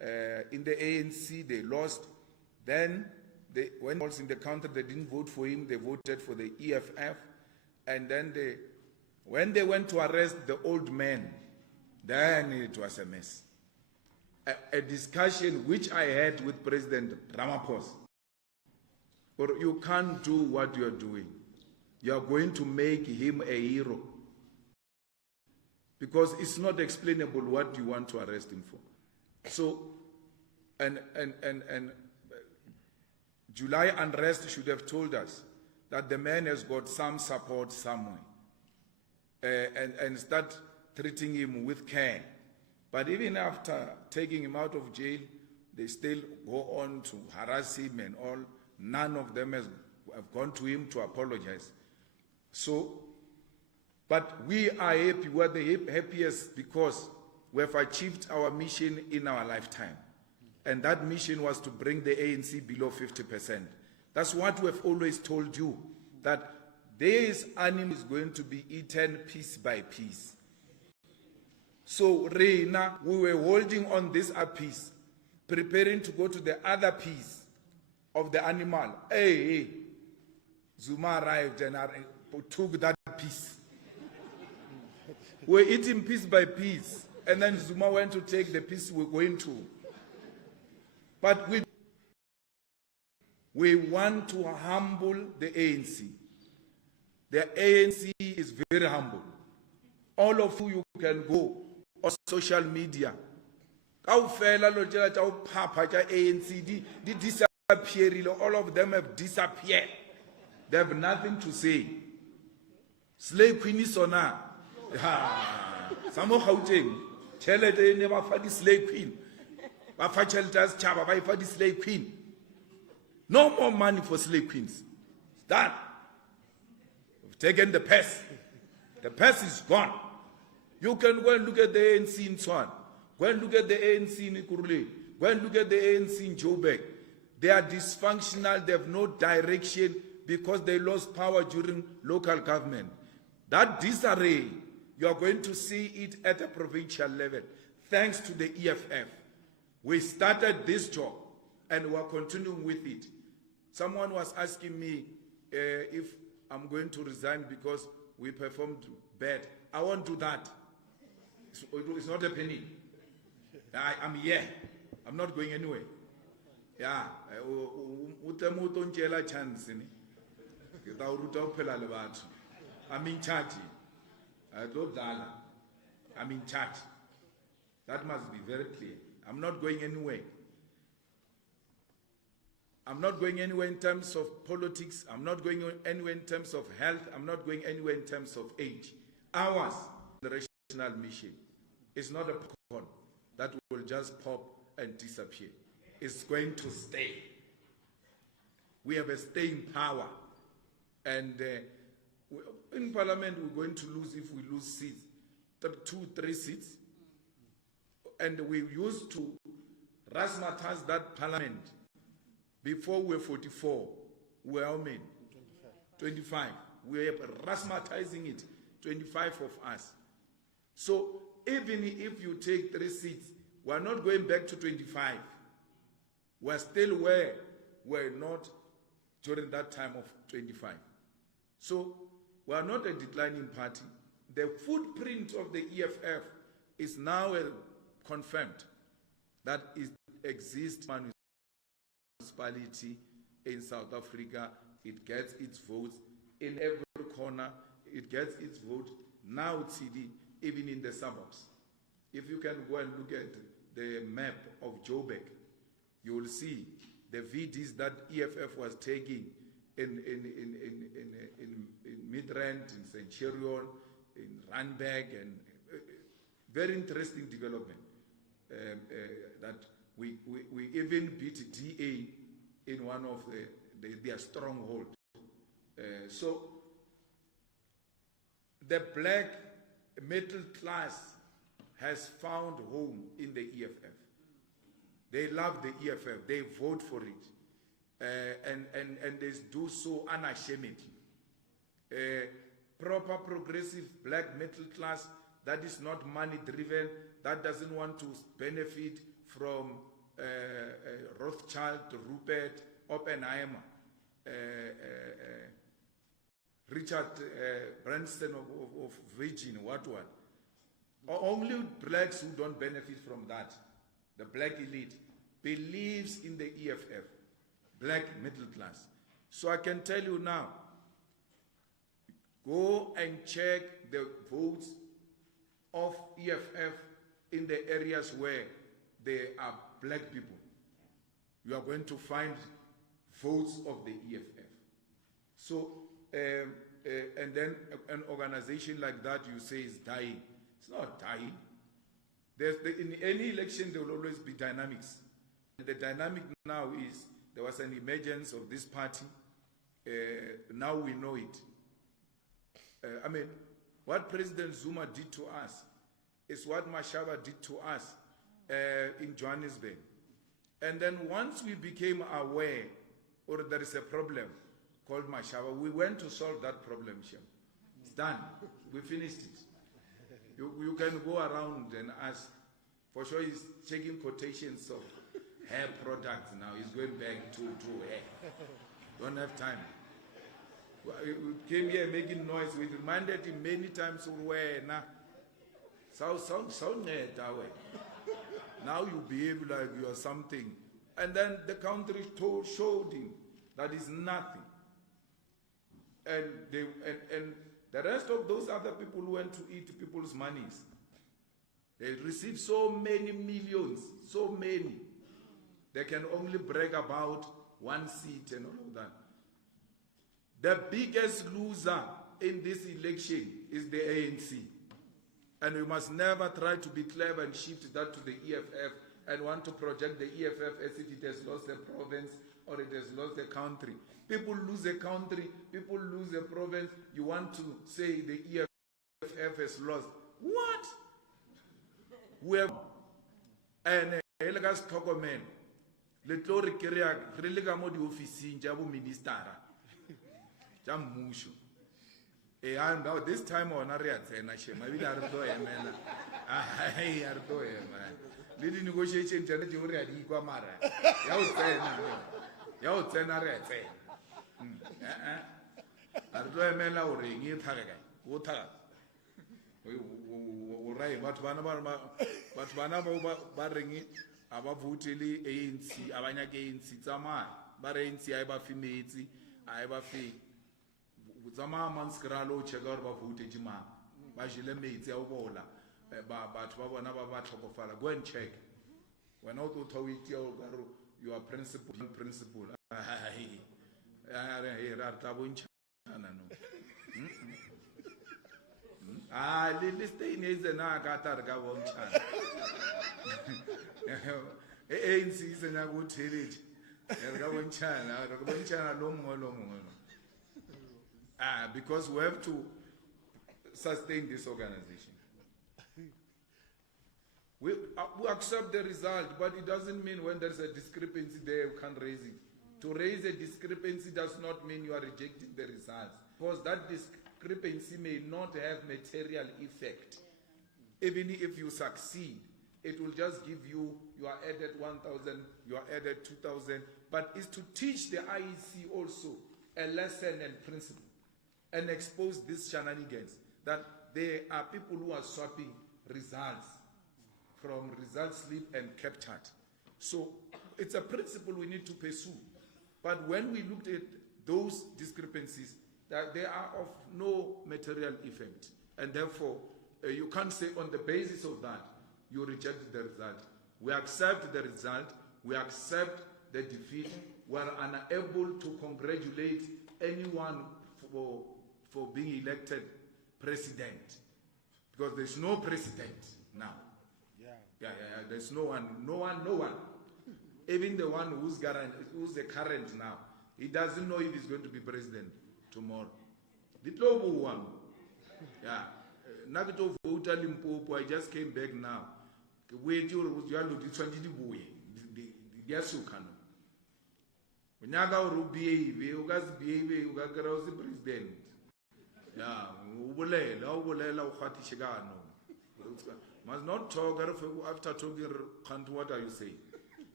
in the ANC, they lost. Then, when he was in the country, they didn't vote for him, they voted for the EFF. And then, when they went to arrest the old man, then it was a mess. A discussion which I had with President Ramaphosa. Or you can't do what you're doing. You are going to make him a hero. Because it's not explainable what you want to arrest him for. So, and July unrest should have told us that the man has got some support somewhere. And start treating him with care. But even after taking him out of jail, they still go on to harass him and all. None of them have gone to him to apologize. So, but we are happy. We are the happiest because we have achieved our mission in our lifetime. And that mission was to bring the ANC below 50%. That's what we have always told you, that this animal is going to be eaten piece by piece. So, Reina, we were holding on this piece, preparing to go to the other piece of the animal. Hey, Zuma arrived and took that piece. We're eating piece by piece, and then Zuma went to take the piece we're going to. But we want to humble the ANC. The ANC is very humble. All of you can go on social media. All of them have disappeared. They have nothing to say. Slave Queen is on her. Some of Gauteng, Chelete never fought the slave queen. Bafa Cheltas Chaba, by for the slave queen. No more money for slave queens. Done. We've taken the pest. The pest is gone. You can go and look at the ANC in Swan. Go and look at the ANC in Ikurule. Go and look at the ANC in Joburg. They are dysfunctional. They have no direction because they lost power during local government. That disarray, you are going to see it at a provincial level, thanks to the EFF. We started this job and we are continuing with it. Someone was asking me if I'm going to resign because we performed bad. I won't do that. It's not happening. I'm here. I'm not going anywhere. Yeah. I'm in charge. I'm in charge. That must be very clear. I'm not going anywhere. I'm not going anywhere in terms of politics. I'm not going anywhere in terms of health. I'm not going anywhere in terms of age. Ours, the national mission, is not a popcorn that will just pop and disappear. It's going to stay. We have a staying power. And in Parliament, we're going to lose, if we lose seats, 2-3 seats. And we used to razzmatazz that Parliament. Before we were 44, we were how many? 25. We are razzmatazing it, 25 of us. So even if you take 3 seats, we're not going back to 25. We're still where we're not during that time of 25. So we are not a declining party. The footprint of the EFF is now confirmed that it exists municipality in South Africa. It gets its votes in every corner. It gets its vote now, TD, even in the suburbs. If you can go and look at the map of Joburg, you will see the VDs that EFF was taking in Midrand, in Centurion, in Randburg, and very interesting development. That we even beat DA in one of their stronghold. So the black middle class has found home in the EFF. They love the EFF. They vote for it, and they do so unashamedly. Proper progressive black middle class that is not money driven, that doesn't want to benefit from Rothschild, Rupert, Oppenheimer, Richard Branson of Virgin, what. Only blacks who don't benefit from that, the black elite, believes in the EFF, black middle class. So I can tell you now, go and check the votes of EFF in the areas where there are black people. You are going to find votes of the EFF. So, and then an organization like that you say is dying. It's not dying. In any election, there will always be dynamics. The dynamic now is there was an emergence of this party. Now we know it. I mean, what President Zuma did to us is what Mashaba did to us in Johannesburg. And then once we became aware, or there is a problem called Mashaba, we went to solve that problem, Shem. It's done. We finished it. You can go around and ask. For sure, he's checking quotations of hair products now. He's going back to hair. Don't have time. We came here making noise. We reminded him many times, now you behave like you are something. And then the country showed him that is nothing. And the rest of those other people who went to eat people's monies, they received so many millions, so many. They can only brag about one seat and all of that. The biggest loser in this election is the ANC. And we must never try to be clever and shift that to the EFF and want to project the EFF as if it has lost a province or it has lost a country. People lose a country, people lose a province. You want to say the EFF has lost. What? We have and Elgas Tokomen, Little Rikiria, Riligamo di Office, Jabu Ministara, Jamushu. And now this time on Ariatena, maybe Ardo Emena. I Ardo Emena. Little negotiation, Janet Uria di Guamara. Yautena Rete. Ardo Emela or ring it, Wota. But Banaba barring it, Abavutili, ANC, Abanya ANC, Zama, Barenzi, Ibafimiti, Ibafi, Zama Manskralo, Chegorba Futijima, Bajile Mates, Obola, but Babanaba Batopofala. Go and check. When out to Tawiti, you are principal. This thing is a Nagatar Gavon. ANC is a good tillage. Gavon China, long. Because we have to sustain this organization. We accept the result, but it doesn't mean when there's a discrepancy there, you can raise it. To raise a discrepancy does not mean you are rejecting the results, because that discrepancy may not have material effect. Even if you succeed, it will just give you are added 1,000, you are added 2,000, but it's to teach the IEC also a lesson and principle and expose these shenanigans that there are people who are swapping results from result slip and captured. So it's a principle we need to pursue. But when we looked at those discrepancies, that they are of no material effect. And therefore, you can't say on the basis of that, you reject the result. We accept the result, we accept the defeat, we are unable to congratulate anyone for being elected president. Because there's no president now. There's no one. Even the one who's the current now, he doesn't know if he's going to be president tomorrow. The global one. Nagato voter Limpopo, I just came back now. Wait, you are looking at the Yasukano. When Naga Rubi, you guys behave, you got the president. Must not talk after talking, what are you saying?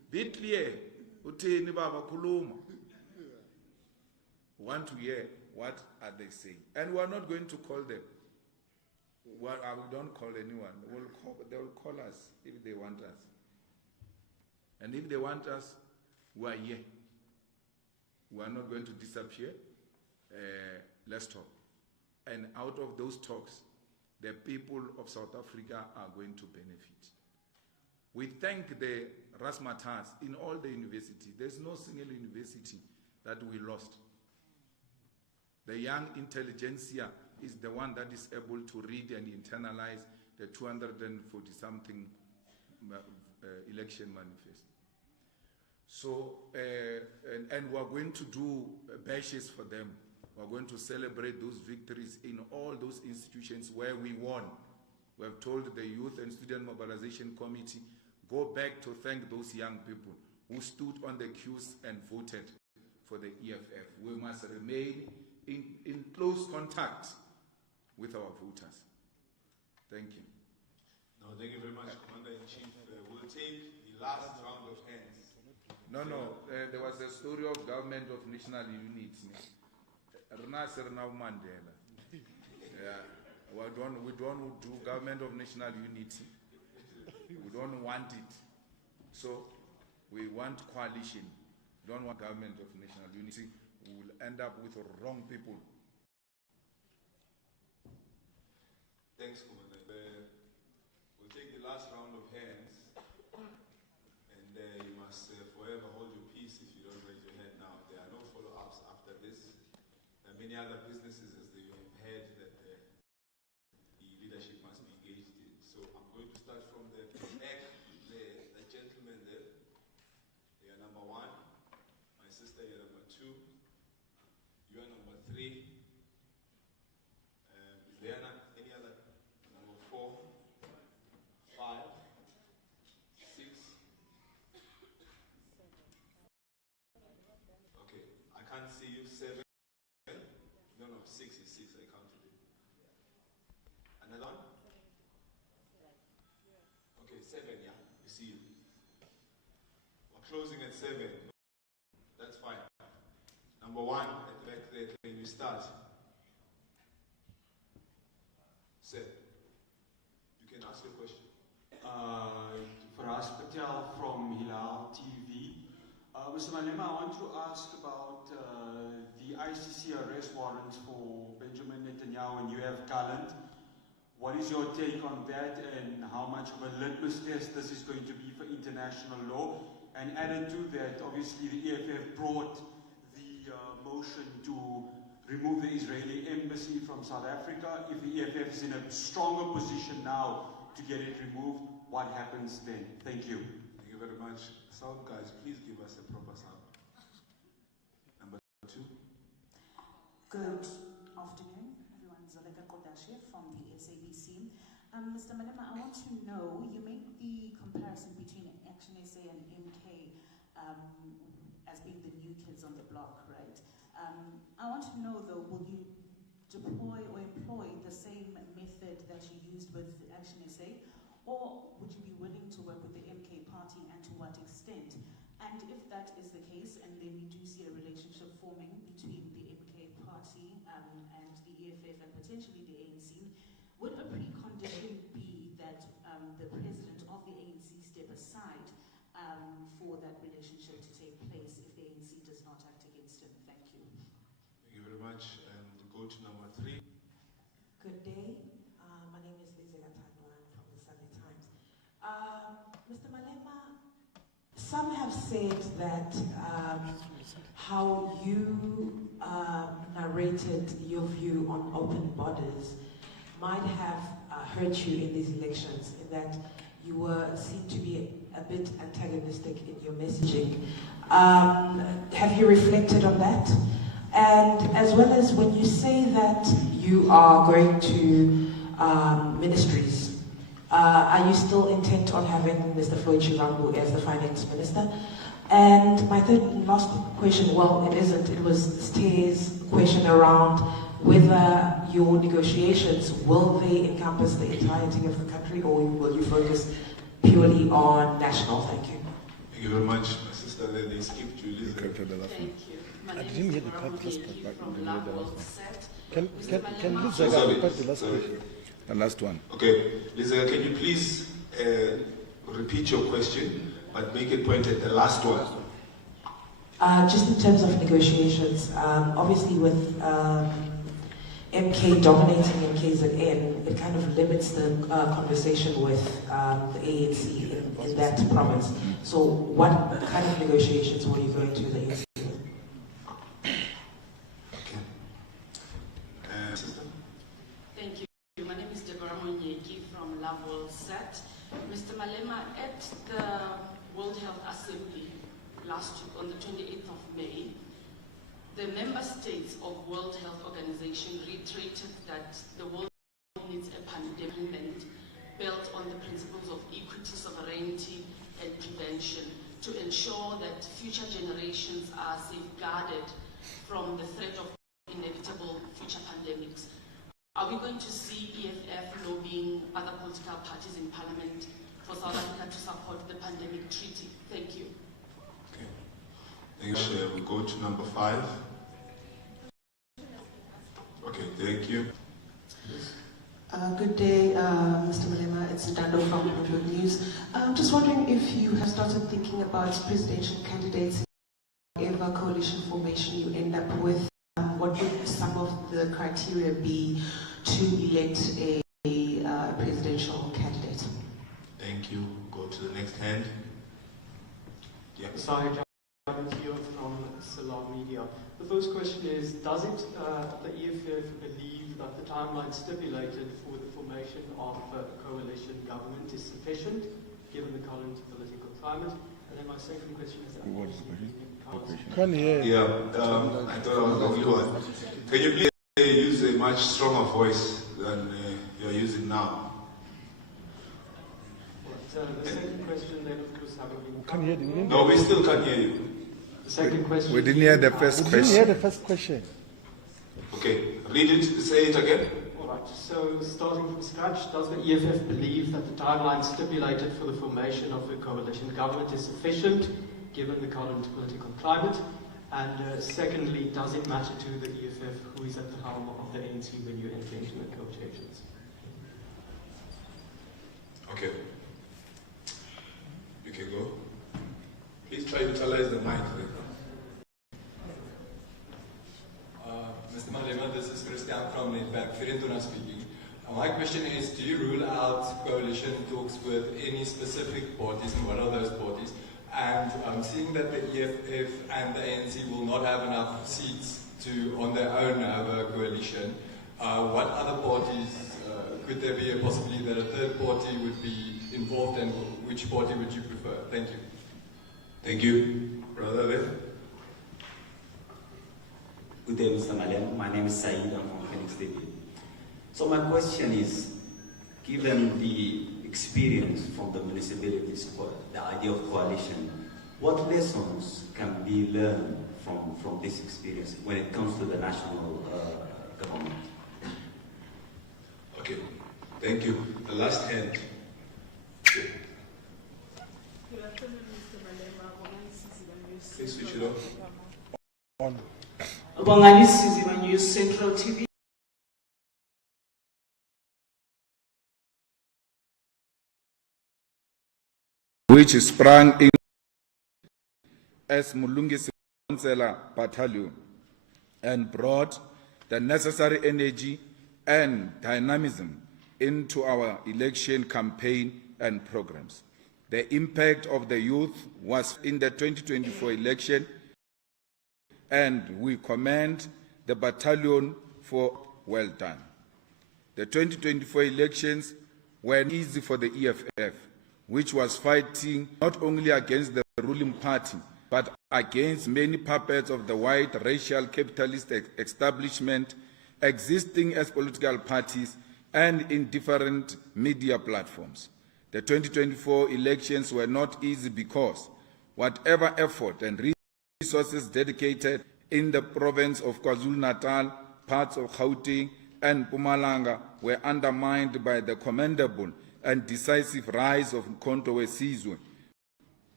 Be clear. Uthini baba khuluma. Want to hear what are they saying. And we are not going to call them. We don't call anyone. They will call us if they want us. And if they want us, we are here. We are not going to disappear. Let's talk. And out of those talks, the people of South Africa are going to benefit. We thank the Rasmatas in all the universities. There's no single university that we lost. The young intelligentsia is the one that is able to read and internalize the 240-something election manifest. So, and we're going to do bashes for them. We're going to celebrate those victories in all those institutions where we won. We have told the Youth and Student Mobilization Committee, go back to thank those young people who stood on the queues and voted for the EFF. We must remain in close contact with our voters. Thank you. No, thank you very much, Commander-in-Chief. We'll take the last round of hands. No, there was a story of government of national unity. Mandela. Yeah, we don't do government of national unity. We don't want it. So we want coalition. We don't want government of national unity. We will end up with wrong people. Thanks, Commander. We'll take the last round of hands. And you must forever hold your peace if you don't raise your hand now. There are no follow-ups after this. There are many other businesses, as they have heard, that the leadership must be engaged in. So I'm going to start from the back, the gentleman there. You are number 1. My sister, you are number 2. You are number 3. Is there any other? Number 4, 5, 6. Okay, I can't see you. 7. No, 6 is 6. I counted it. Another one? Okay, 7. Yeah, we see you. We're closing at 7. That's fine. Number 1 at the back there. Can you start? Sir, you can ask your question. Faraz Patel from Hilal TV. Mr. Malema, I want to ask about the ICC arrest warrants for Benjamin Netanyahu and UF Gallant. What is your take on that, and how much of a litmus test this is going to be for international law? And added to that, obviously the EFF brought the motion to remove the Israeli embassy from South Africa. If the EFF is in a stronger position now to get it removed, what happens then? Thank you. Thank you very much. Sound guys, please give us a proper sound. Number 2. Good afternoon, everyone. Zoleka Kodashe from the SABC. Mr. Malema, I want to know, you make the comparison between Action SA and MK as being the new kids on the block, right? I want to know though, will you deploy or employ the same method that you used with Action SA, or would you be willing to work with the MK party, and to what extent? And if that is the case, and then we do see a relationship forming between the MK party and the EFF and potentially the ANC, would a precondition be that the president of the ANC step aside for that relationship to take place if the ANC does not act against him? Thank you. Thank you very much. And we'll go to number 3. Good day. My name is Lizega Tadwan from the Sunday Times. Mr. Malema, some have said that how you narrated your view on open borders might have hurt you in these elections, in that you seemed to be a bit antagonistic in your messaging. Have you reflected on that? And as well as when you say that you are going to ministries, are you still intent on having Mr. Floyd Chirambu as the finance minister? And my third and last question, well, it isn't, it was Steve's question around whether your negotiations, will they encompass the entirety of the country, or will you focus purely on national? Thank you. Thank Thank you very much. My sister there, they skipped Julius. Thank you. My name didn't is hear the Ramaphosa part last part, from but I didn't hear the last Govt one. set. Can Malema- Liz Sorry, repeat the last sorry. question? The last one. Okay, Lisa, can you please repeat your question, but make it point at the last one? Just in terms of negotiations, obviously with MK dominating MKZN, it kind of limits the conversation with the ANC in that province. So what kind of negotiations were you going to the ANC? Thank you. My name is from Lavol set. Mr. Malema, at the World Health Assembly last week on the 28th of May, the member states of World Health Organization reiterated that the world needs a pandemic built on the principles of equity, sovereignty, and prevention to ensure that future generations are safeguarded from the threat of inevitable future pandemics. Are we going to see EFF lobbying other political parties in Parliament for South Africa to support the pandemic treaty? Thank you. Thank you. We go to number 5. Okay, thank you. Good day, Mr. Malema. It's Ndando from Bloomberg News. Just wondering if you have started thinking about presidential candidates, whatever coalition formation you end up with. What would some of the criteria be to elect a presidential candidate? Thank you. Go to the next hand. Yeah. Sorry, here from Salam Media. The first question is, does the EFF believe that the timeline stipulated for the formation of a coalition government is sufficient, given the current political climate? And then my second question is... Can hear. Yeah, I thought I was the only one. Can you please use a much stronger voice than you're using now? The second question then, of course, having Can hear the No, we still can't hear you. The second question... We didn't hear the first We question. didn't hear the first question. Okay, read it, say it again. All right, so starting from scratch, does the EFF believe that the timeline stipulated for the formation of a coalition government is sufficient, given the current political climate? And secondly, does it matter to the EFF who is at the helm of the ANC when you enter into negotiations? Okay. You can go. Please try to utilize the mic. Mr. Malema, this is Christian from Netbank, Firentuna speaking. My question is, do you rule out coalition talks with any specific parties, and what are those parties? And seeing that the EFF and the ANC will not have enough seats to, on their own, have a coalition, what other parties, could there be a possibility that a third party would be involved, and which party would you prefer? Thank you. Thank you. Brother there. Good day, Mr. Malema. My name is Saeed. I'm from Phoenix City. So my question is, given the experience from the municipalities, the idea of coalition, what lessons can be learned from this experience when it comes to the national government? Okay, thank you. The last hand. Good afternoon, Mr. Malema. Please switch it off. On. Bongani Siziba News Central TV. Which sprang in as Mulungisi Battalion and brought the necessary energy and dynamism into our election campaign and programs. The impact of the youth was in the 2024 election, and we commend the battalion for well done. The 2024 elections were easy for the EFF, which was fighting not only against the ruling party, but against many puppets of the white racial capitalist establishment existing as political parties and in different media platforms. The 2024 elections were not easy because whatever effort and resources dedicated in the province of KwaZulu-Natal, parts of Gauteng and Mpumalanga were undermined by the commendable and decisive rise of Mkhonto we Sizwe,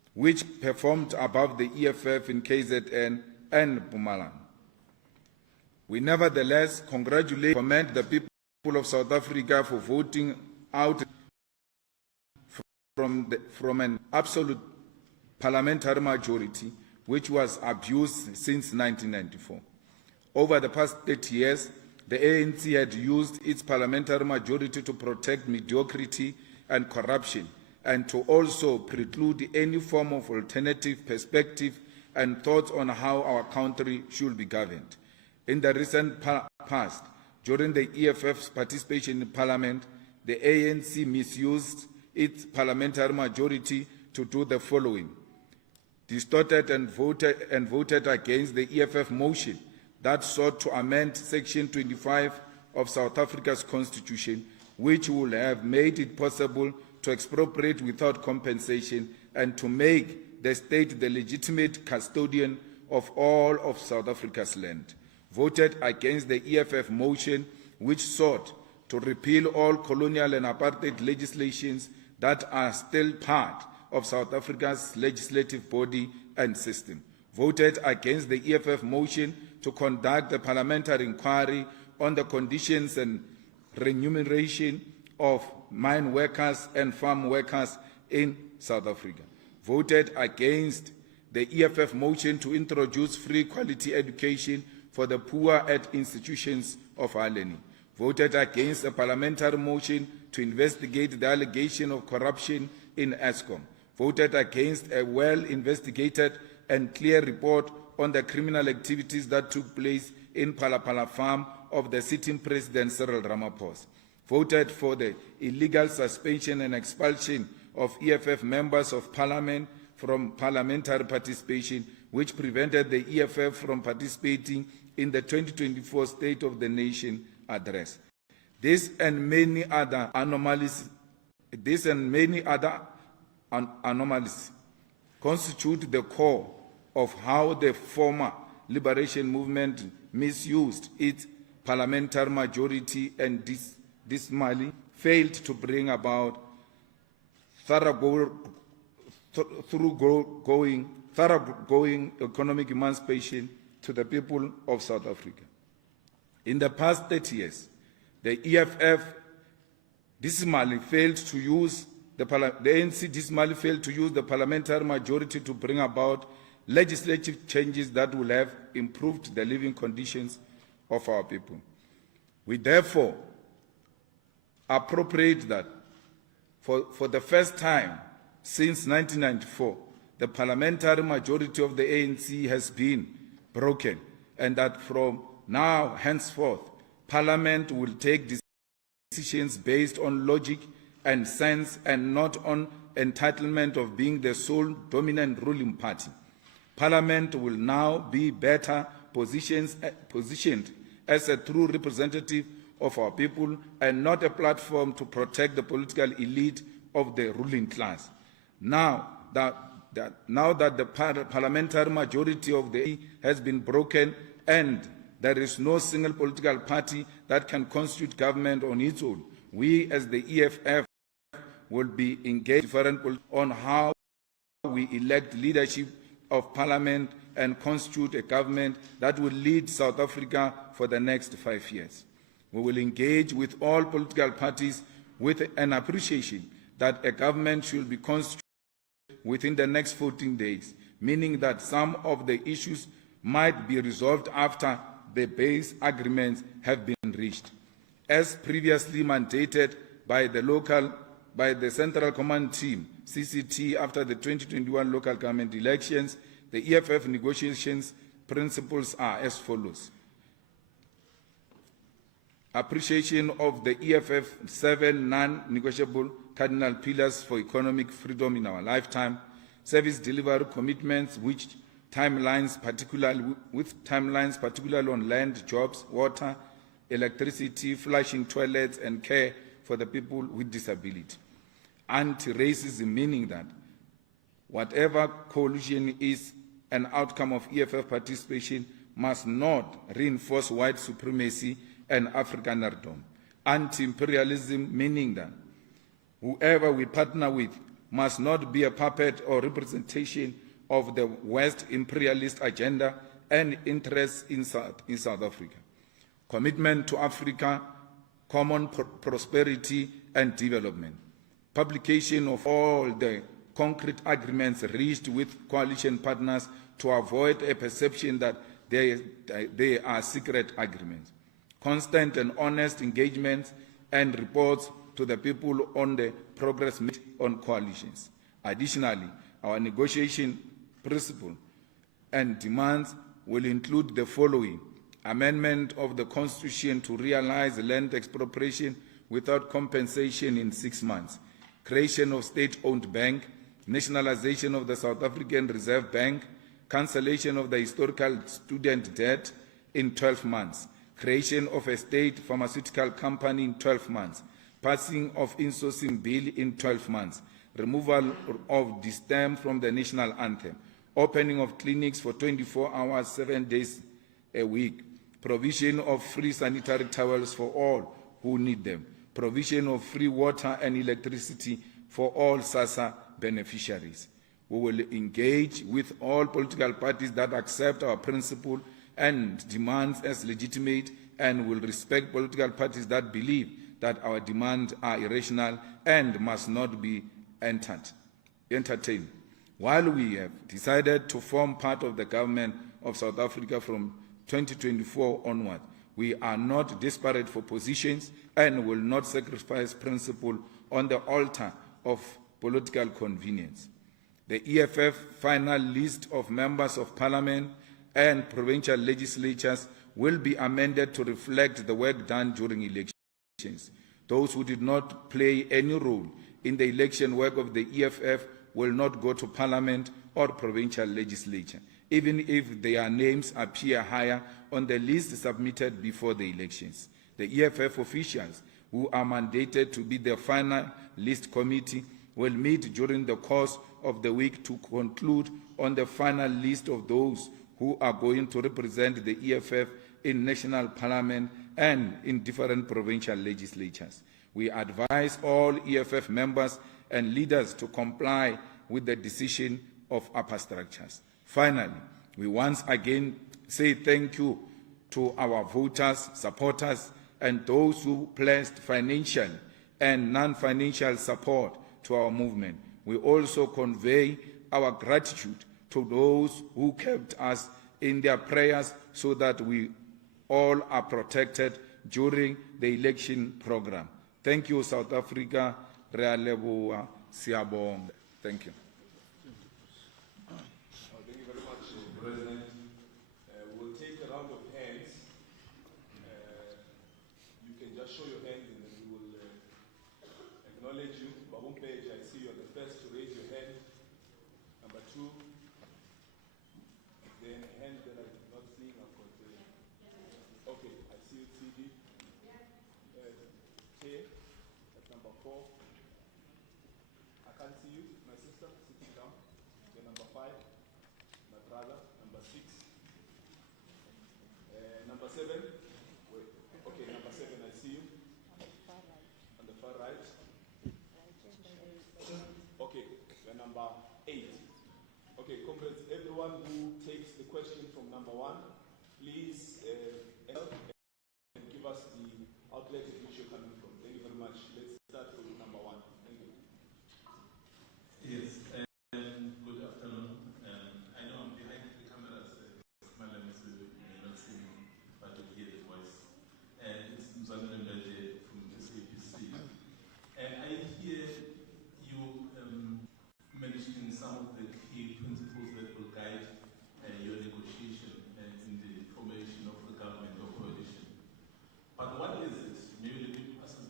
which performed above the EFF in KZN and Mpumalanga. We nevertheless commend the people of South Africa for voting out from an absolute parliamentary majority, which was abused since 1994. Over the past 30 years, the ANC had used its parliamentary majority to protect mediocrity and corruption, and to also preclude any form of alternative perspective and thoughts on how our country should be governed. In the recent past, during the EFF's participation in Parliament, the ANC misused its parliamentary majority to do the following: distorted and voted against the EFF motion that sought to amend Section 25 of South Africa's Constitution, which would have made it possible to expropriate without compensation and to make the state the legitimate custodian of all of South Africa's land. Voted against the EFF motion, which sought to repeal all colonial and apartheid legislations that are still part of South Africa's legislative body and system. Voted against the EFF motion to conduct a parliamentary inquiry on the conditions and remuneration of mine workers and farm workers in South Africa. Voted against the EFF motion to introduce free quality education for the poor at institutions of higher learning. Voted against a parliamentary motion to investigate the allegation of corruption in Eskom. Voted against a well-investigated and clear report on the criminal activities that took place in Palapala farm of the sitting President Cyril Ramaphosa. Voted for the illegal suspension and expulsion of EFF members of Parliament from parliamentary participation, which prevented the EFF from participating in the 2024 State of the Nation address. This and many other anomalies constitute the core of how the former liberation movement misused its parliamentary majority and dismally failed to bring about thoroughgoing economic emancipation to the people of South Africa. In the past 30 years, the EFF dismally failed to use the ANC dismally failed to use the parliamentary majority to bring about legislative changes that will have improved the living conditions of our people. We therefore appropriate that for the first time since 1994, the parliamentary majority of the ANC has been broken, and that from now henceforth, Parliament will take decisions based on logic and sense and not on entitlement of being the sole dominant ruling party. Parliament will now be better positioned as a true representative of our people and not a platform to protect the political elite of the ruling class. Now that the parliamentary majority of the has been broken and there is no single political party that can constitute government on its own, we as the EFF will be engaged on how we elect leadership of Parliament and constitute a government that will lead South Africa for the next 5 years. We will engage with all political parties with an appreciation that a government should be constituted within the next 14 days, meaning that some of the issues might be resolved after the base agreements have been reached. As previously mandated by the Central Command Team, CCT, after the 2021 local government elections, the EFF negotiations principles are as follows. Appreciation of the EFF 7 non-negotiable cardinal pillars for economic freedom in our lifetime, service delivery commitments with timelines particularly on land, jobs, water, electricity, flushing toilets, and care for the people with disability. Anti-racism, meaning that whatever coalition is an outcome of EFF participation must not reinforce white supremacy and Afrikanerdom. Anti-imperialism, meaning that whoever we partner with must not be a puppet or representation of the West imperialist agenda and interests in South Africa. Commitment to Africa, common prosperity and development. Publication of all the concrete agreements reached with coalition partners to avoid a perception that they are secret agreements. Constant and honest engagements and reports to the people on the progress made on coalitions. Additionally, our negotiation principle and demands will include the following: amendment of the Constitution to realize land expropriation without compensation in 6 months, creation of state-owned bank, nationalization of the South African Reserve Bank, cancellation of the historical student debt in 12 months, creation of a state pharmaceutical company in 12 months, passing of insourcing bill in 12 months, removal of the stem from the national anthem, opening of clinics for 24 hours, 7 days a week, provision of free sanitary towels for all who need them, provision of free water and electricity for all SASSA beneficiaries. We will engage with all political parties that accept our principle and demands as legitimate, and will respect political parties that believe that our demands are irrational and must not be entertained. While we have decided to form part of the government of South Africa from 2024 onward, we are not desperate for positions and will not sacrifice principle on the altar of political convenience. The EFF final list of members of Parliament and provincial legislatures will be amended to reflect the work done during elections. Those who did not play any role in the election work of the EFF will not go to Parliament or provincial legislature, even if their names appear higher on the list submitted before the elections. The EFF officials who are mandated to be the final list committee will meet during the course of the week to conclude on the final list of those who are going to represent the EFF in national parliament and in different provincial legislatures. We advise all EFF members and leaders to comply with the decision of upper structures. Finally, we once again say thank you to our voters, supporters, and those who pledged financial and non-financial support to our movement. We also convey our gratitude to those who kept us in their prayers so that we all are protected during the election program. Thank you, South Africa. Re a leboha, siyabonga. Thank you. Thank you very much, President. We'll take a round of hands. You can just show your hands and then we will acknowledge you. Babum Page, I see you are the first to raise your hand. Number two. Then a hand that I'm not seeing. I've got, okay, I see you, CD. K, that's number 4. I can't see you, my sister, sitting down. Then number 5, my brother, number 6. Number 7, wait, okay, number 7, I see you. On the far right. Okay, then number 8. Okay, comrades, everyone who takes the question from number 1, please and give us the outlet in which you're coming from. Thank you very much. Let's start with number 1. Thank you. Yes, good afternoon. I know I'm behind the cameras, Malema, so you may not see me, but you hear the voice. It's Mzanele Mbeje from SABC. I hear you mentioning some of the key principles that will guide your negotiation in the formation of the government or coalition. But what is it? Maybe let me ask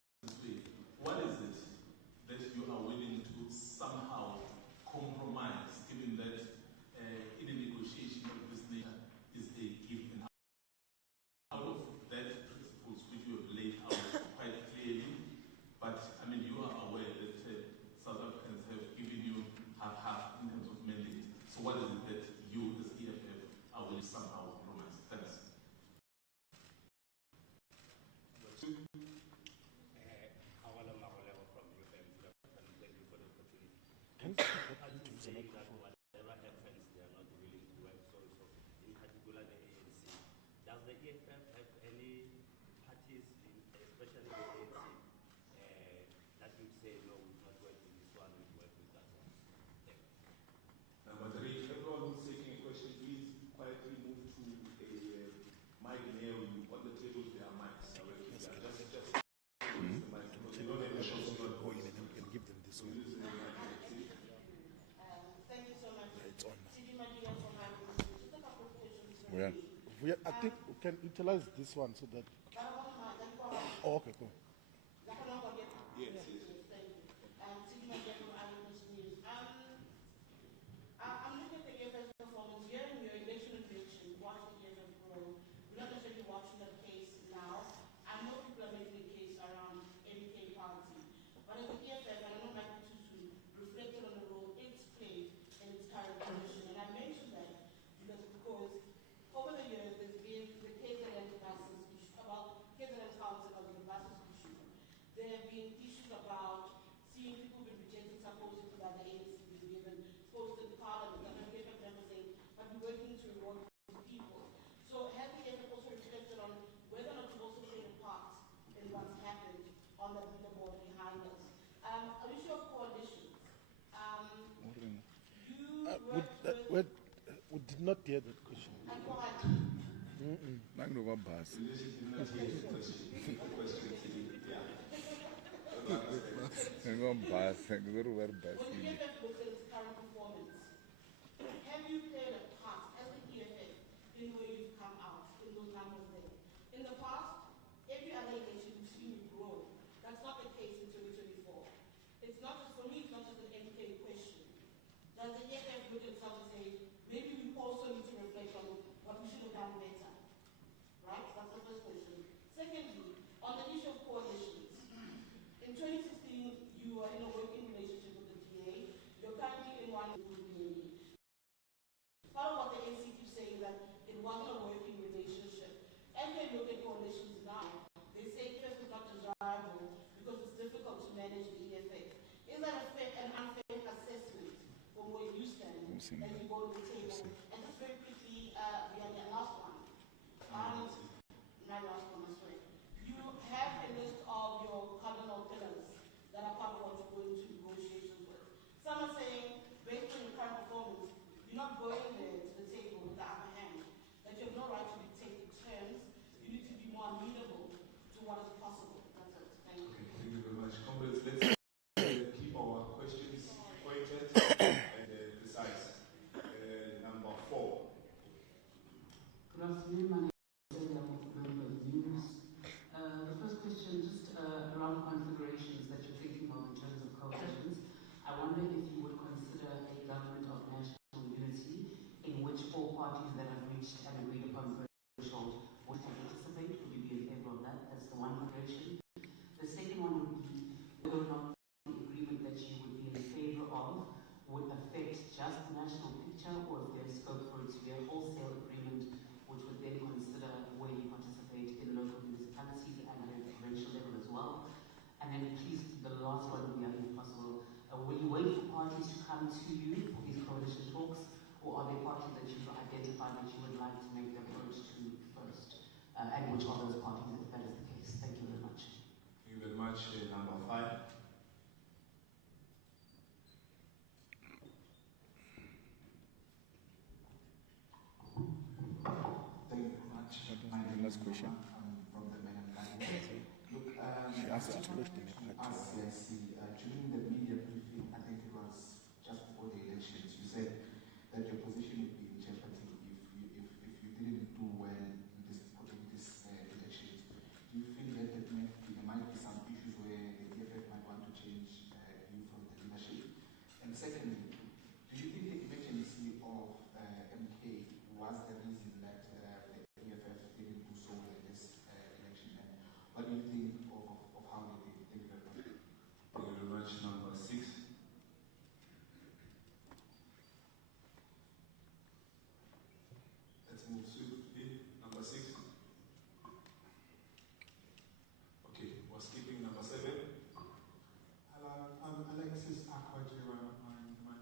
saying that whatever happens, they are not willing to work. So in particular the ANC. Does the EFF have any parties, especially the ANC, that would say, no, we've not worked with this one, we've worked with that one? Number 3, everyone who's taking a question, please quietly move to a mic near you. On the tables there are mics. Just the mic, because you don't have a shot to voice. And give them this one. Thank you so much. It's on now. Just a couple of questions. I think we can utilize this one so that. Oh, okay, cool. Yes. I'm looking at the EFF's performance here in your election prediction, watching the EFF grow. We're not necessarily watching the case now. I know people are making a case around MK party, but as the EFF, and I know Michael Tutu reflected on the role it's played in its current position, and I mentioned that because over the years there's been the KZN buses issue about KZN council of the buses issue. There have been issues about seeing people being rejected supposedly by the ANC being given posts in Parliament, and the EFF members saying, but we're working to reward people. So has the EFF also reflected on whether or not you've also played a part in what's happened on the leaderboard behind us? An issue of coalitions. We did not hear that question. I'm going to go bus. I'm going to bus. I'm going to wear bus. When the EFF looks at its current performance, have you played a part as the EFF in where you've come out in those numbers there? In the past, every other election we've seen you grow. That's not the case in 2024. It's not just, for me, it's not just an MK question. Does the EFF look at itself and say, maybe we also need to reflect on what we should have done better? Right? That's the first question. Secondly, on the issue of coalitions, in 2016, you were in a working relationship with the DA. You're currently in one with the DA. Part of what the ANC keeps saying that it wasn't a working relationship. As they look at coalitions now, they say EFF is not desirable because it's difficult to manage the EFF. Is that an unfair assessment from where you stand as you go to the table? And just very quickly, the last one. My last one, I swear. You have a list of your cardinal pillars that are part of what you're going to negotiations with. Some are saying, based on your current performance, you're not going there to the table with the upper hand, that you have no right to dictate the terms. You need to be more amenable to what is possible. That's it. Thank you. Okay, thank you very much. Comrades, let's keep our questions pointed and precise. Number 4. Good afternoon, my name is News. The first question, just around configurations that you're thinking of in terms of coalitions. I wonder if you would consider a government of national unity in which all parties that have reached an agreed upon threshold would participate. Would you be in favor of that? That's the one configuration. The second one would be whether or not the agreement that you would be in favor of would affect just the national picture, or if there's scope for it to be a wholesale agreement which would then consider where you participate in local municipalities and at a provincial level as well. And then please, the last one would be, if possible, will you wait for parties to come to you for these coalition talks, or are there parties that you've identified that you would like to make the approach to first? And which are those parties, if that is the case? Thank you very much. Thank you very much. Number 5. Thank you very much. My name is question. I'm from the Parliamentary. Look, She asked that question. During the media briefing, I think it was just before the elections, you said that your position would be in jeopardy if you didn't do well in this elections. Do you feel that there might be some issues where the EFF might want to change you from the leadership? And secondly, do you think the emergency of MK was the reason that the EFF didn't do so well in this election? And what do you think of how they did? Thank you very much. Thank you very much. Number 6. Let's move swiftly. Number 6. Okay, we're skipping number 7. Hello, I'm Alexis Aquajira. I'm the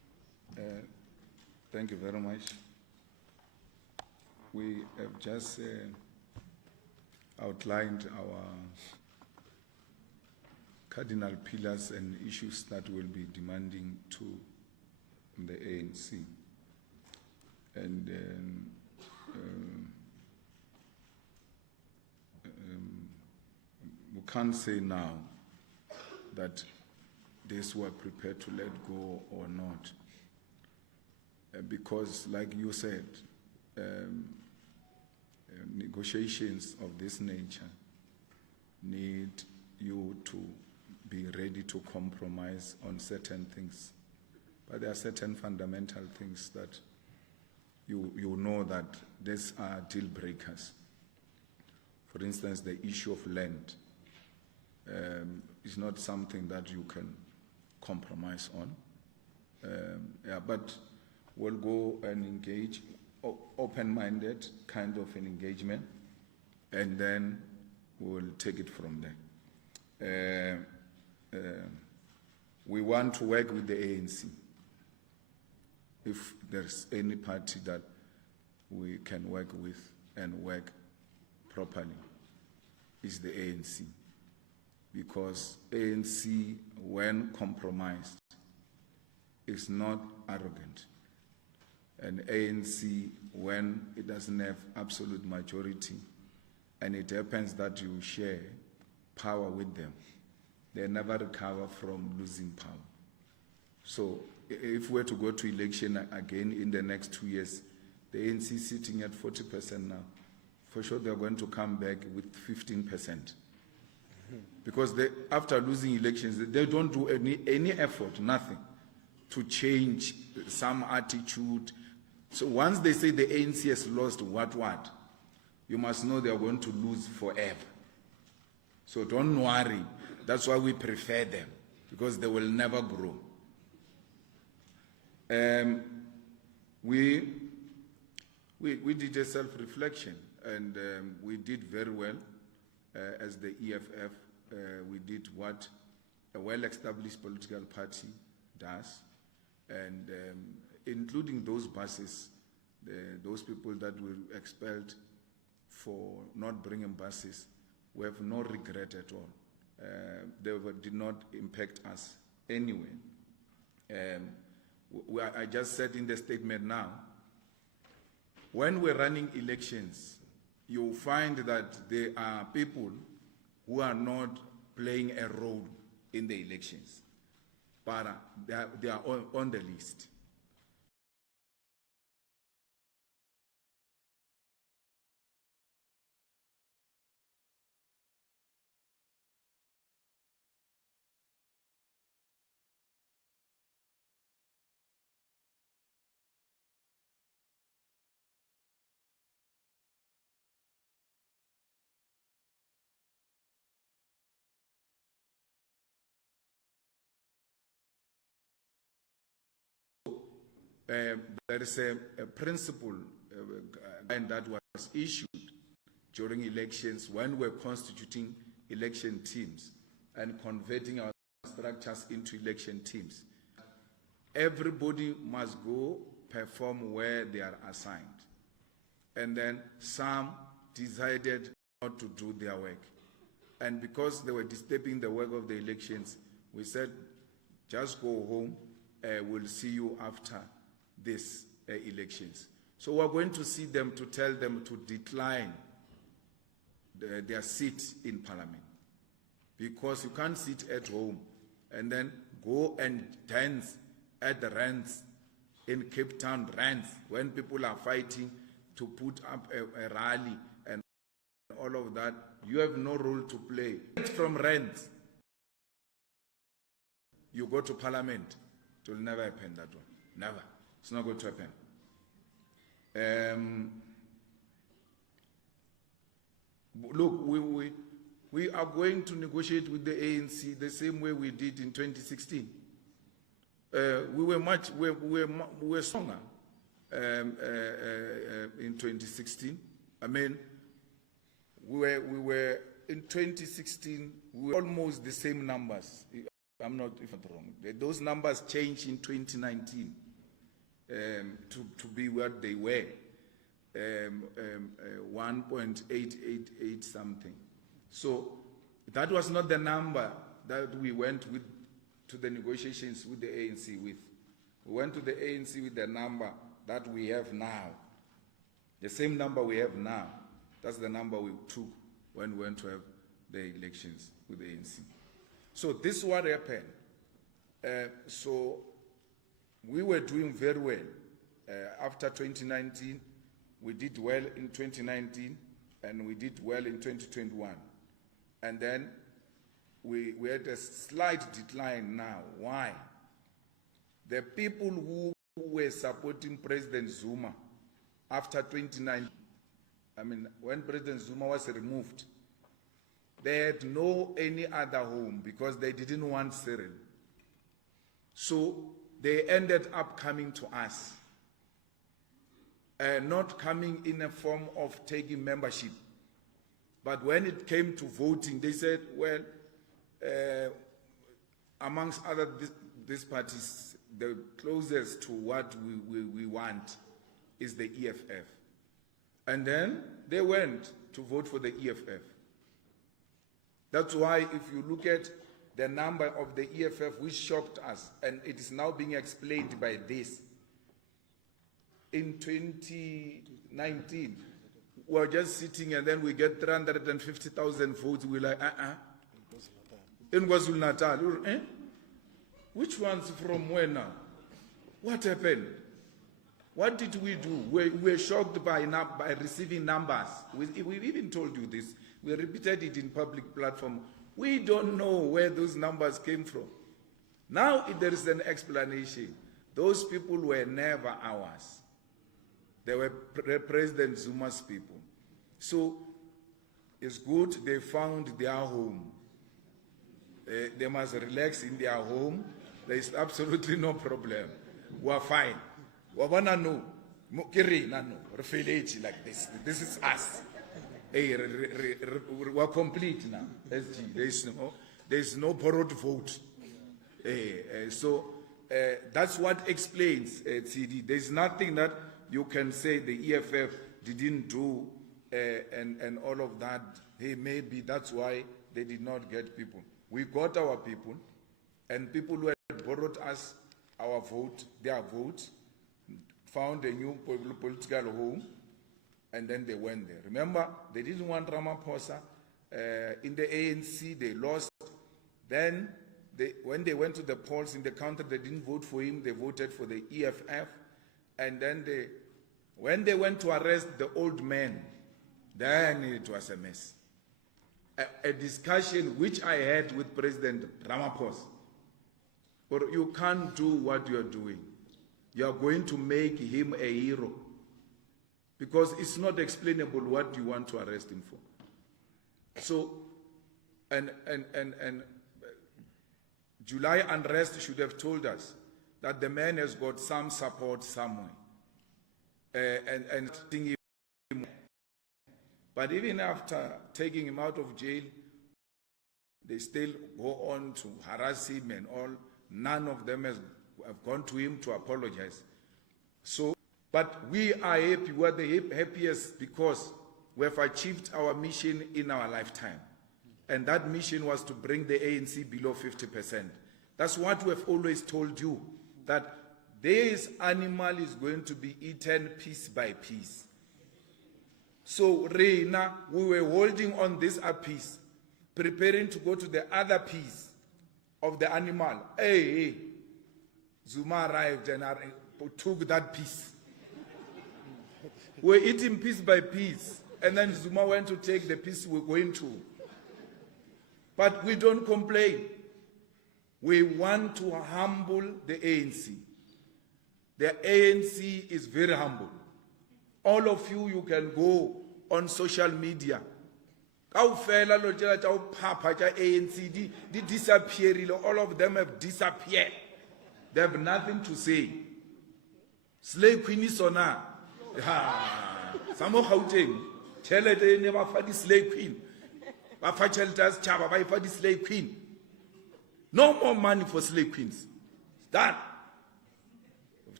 Thank you very much. We have just outlined our cardinal pillars and issues that will be demanding to the ANC. And we can't say now that these were prepared to let go or not. Because, like you said, negotiations of this nature need you to be ready to compromise on certain things. But there are certain fundamental things that you know that these are deal breakers. For instance, the issue of land is not something that you can compromise on. But we'll go and engage, open-minded kind of an engagement, and then we'll take it from there. We want to work with the ANC. If there's any party that we can work with and work properly, is the ANC. Because ANC, when compromised, is not arrogant. And ANC, when it doesn't have absolute majority, and it happens that you share power with them, they never recover from losing power. So if we're to go to election again in the next 2 years, the ANC sitting at 40% now, for sure they're going to come back with 15%. Because after losing elections, they don't do any effort, nothing, to change some attitude. So once they say the ANC has lost what, you must know they are going to lose forever. So don't worry. That's why we prefer them, because they will never grow. We did a self-reflection, and we did very well as the EFF. We did what a well-established political party does, and including those buses, those people that were expelled for not bringing buses, we have no regret at all. They did not impact us anyway. I just said in the statement now, when we're running elections, you'll find that there are people who are not playing a role in the elections, but they are on the list. There is a principle that was issued during elections when we're constituting election teams and converting our structures into election teams. Everybody must go perform where they are assigned. And then some decided not to do their work. And because they were disturbing the work of the elections, we said, just go home, we'll see you after these elections. So we're going to see them to tell them to decline their seat in Parliament, because you can't sit at home and then go and dance at the rants in Cape Town rants when people are fighting to put up a rally and all of that. You have no role to play. From rants, you go to Parliament. It will never happen, that one. Never. It's not going to happen. Look, we are going to negotiate with the ANC the same way we did in 2016. We were stronger in 2016. I mean, we were in 2016. We were almost the same numbers. I'm not wrong. Those numbers changed in 2019. to be what they were, 1.888 something. So that was not the number that we went with to the negotiations with the ANC with. We went to the ANC with the number that we have now. The same number we have now. That's the number we took when we went to have the elections with the ANC. So this is what happened. So we were doing very well. After 2019, we did well in 2019, and we did well in 2021. And then we had a slight decline now. Why? The people who were supporting President Zuma after 2019, I mean, when President Zuma was removed, they had no any other home because they didn't want Cyril. So they ended up coming to us, not coming in a form of taking membership. But when it came to voting, they said, well, amongst other these parties, the closest to what we want is the EFF. And then they went to vote for the EFF. That's why if you look at the number of the EFF, which shocked us, and it is now being explained by this. In 2019, we were just sitting and then we get 350,000 votes. We're like, In KwaZulu-Natal. Which ones from where now? What happened? What did we do? We were shocked by receiving numbers. We even told you this. We repeated it in public platform. We don't know where those numbers came from. Now there is an explanation. Those people were never ours. They were President Zuma's people. So it's good they found their home. They must relax in their home. There is absolutely no problem. We're fine. We're like this. This is us. We're complete now. SG. There is no borrowed vote. So that's what explains CD. There's nothing that you can say the EFF didn't do and all of that. Hey, maybe that's why they did not get people. We got our people, and people who had borrowed us our vote, their vote, found a new political home, and then they went there. Remember, they didn't want Ramaphosa. In the ANC, they lost. Then, when they went to the polls in the country, they didn't vote for him. They voted for the EFF. And then, when they went to arrest the old man, then it was a mess. A discussion which I had with President Ramaphosa. Or you can't do what you are doing. You are going to make him a hero. Because it's not explainable what you want to arrest him for. So, and July unrest should have told us that the man has got some support somewhere. But even after taking him out of jail, they still go on to harass him and all. None of them have gone to him to apologize. So, but we are happy. We're the happiest because we have achieved our mission in our lifetime. And that mission was to bring the ANC below 50%. That's what we have always told you, that this animal is going to be eaten piece by piece. So, Reina, we were holding on this piece, preparing to go to the other piece of the animal. Hey, Zuma arrived and took that piece. We're eating piece by piece, and then Zuma went to take the piece we're going to. But we don't complain. We want to humble the ANC. The ANC is very humble. All of you can go on social media. All of them have disappeared. They have nothing to say. Slave Queen is on her. Some of Gauteng tell her they never find the slave queen. The slave queen. No more money for slave queens. Done.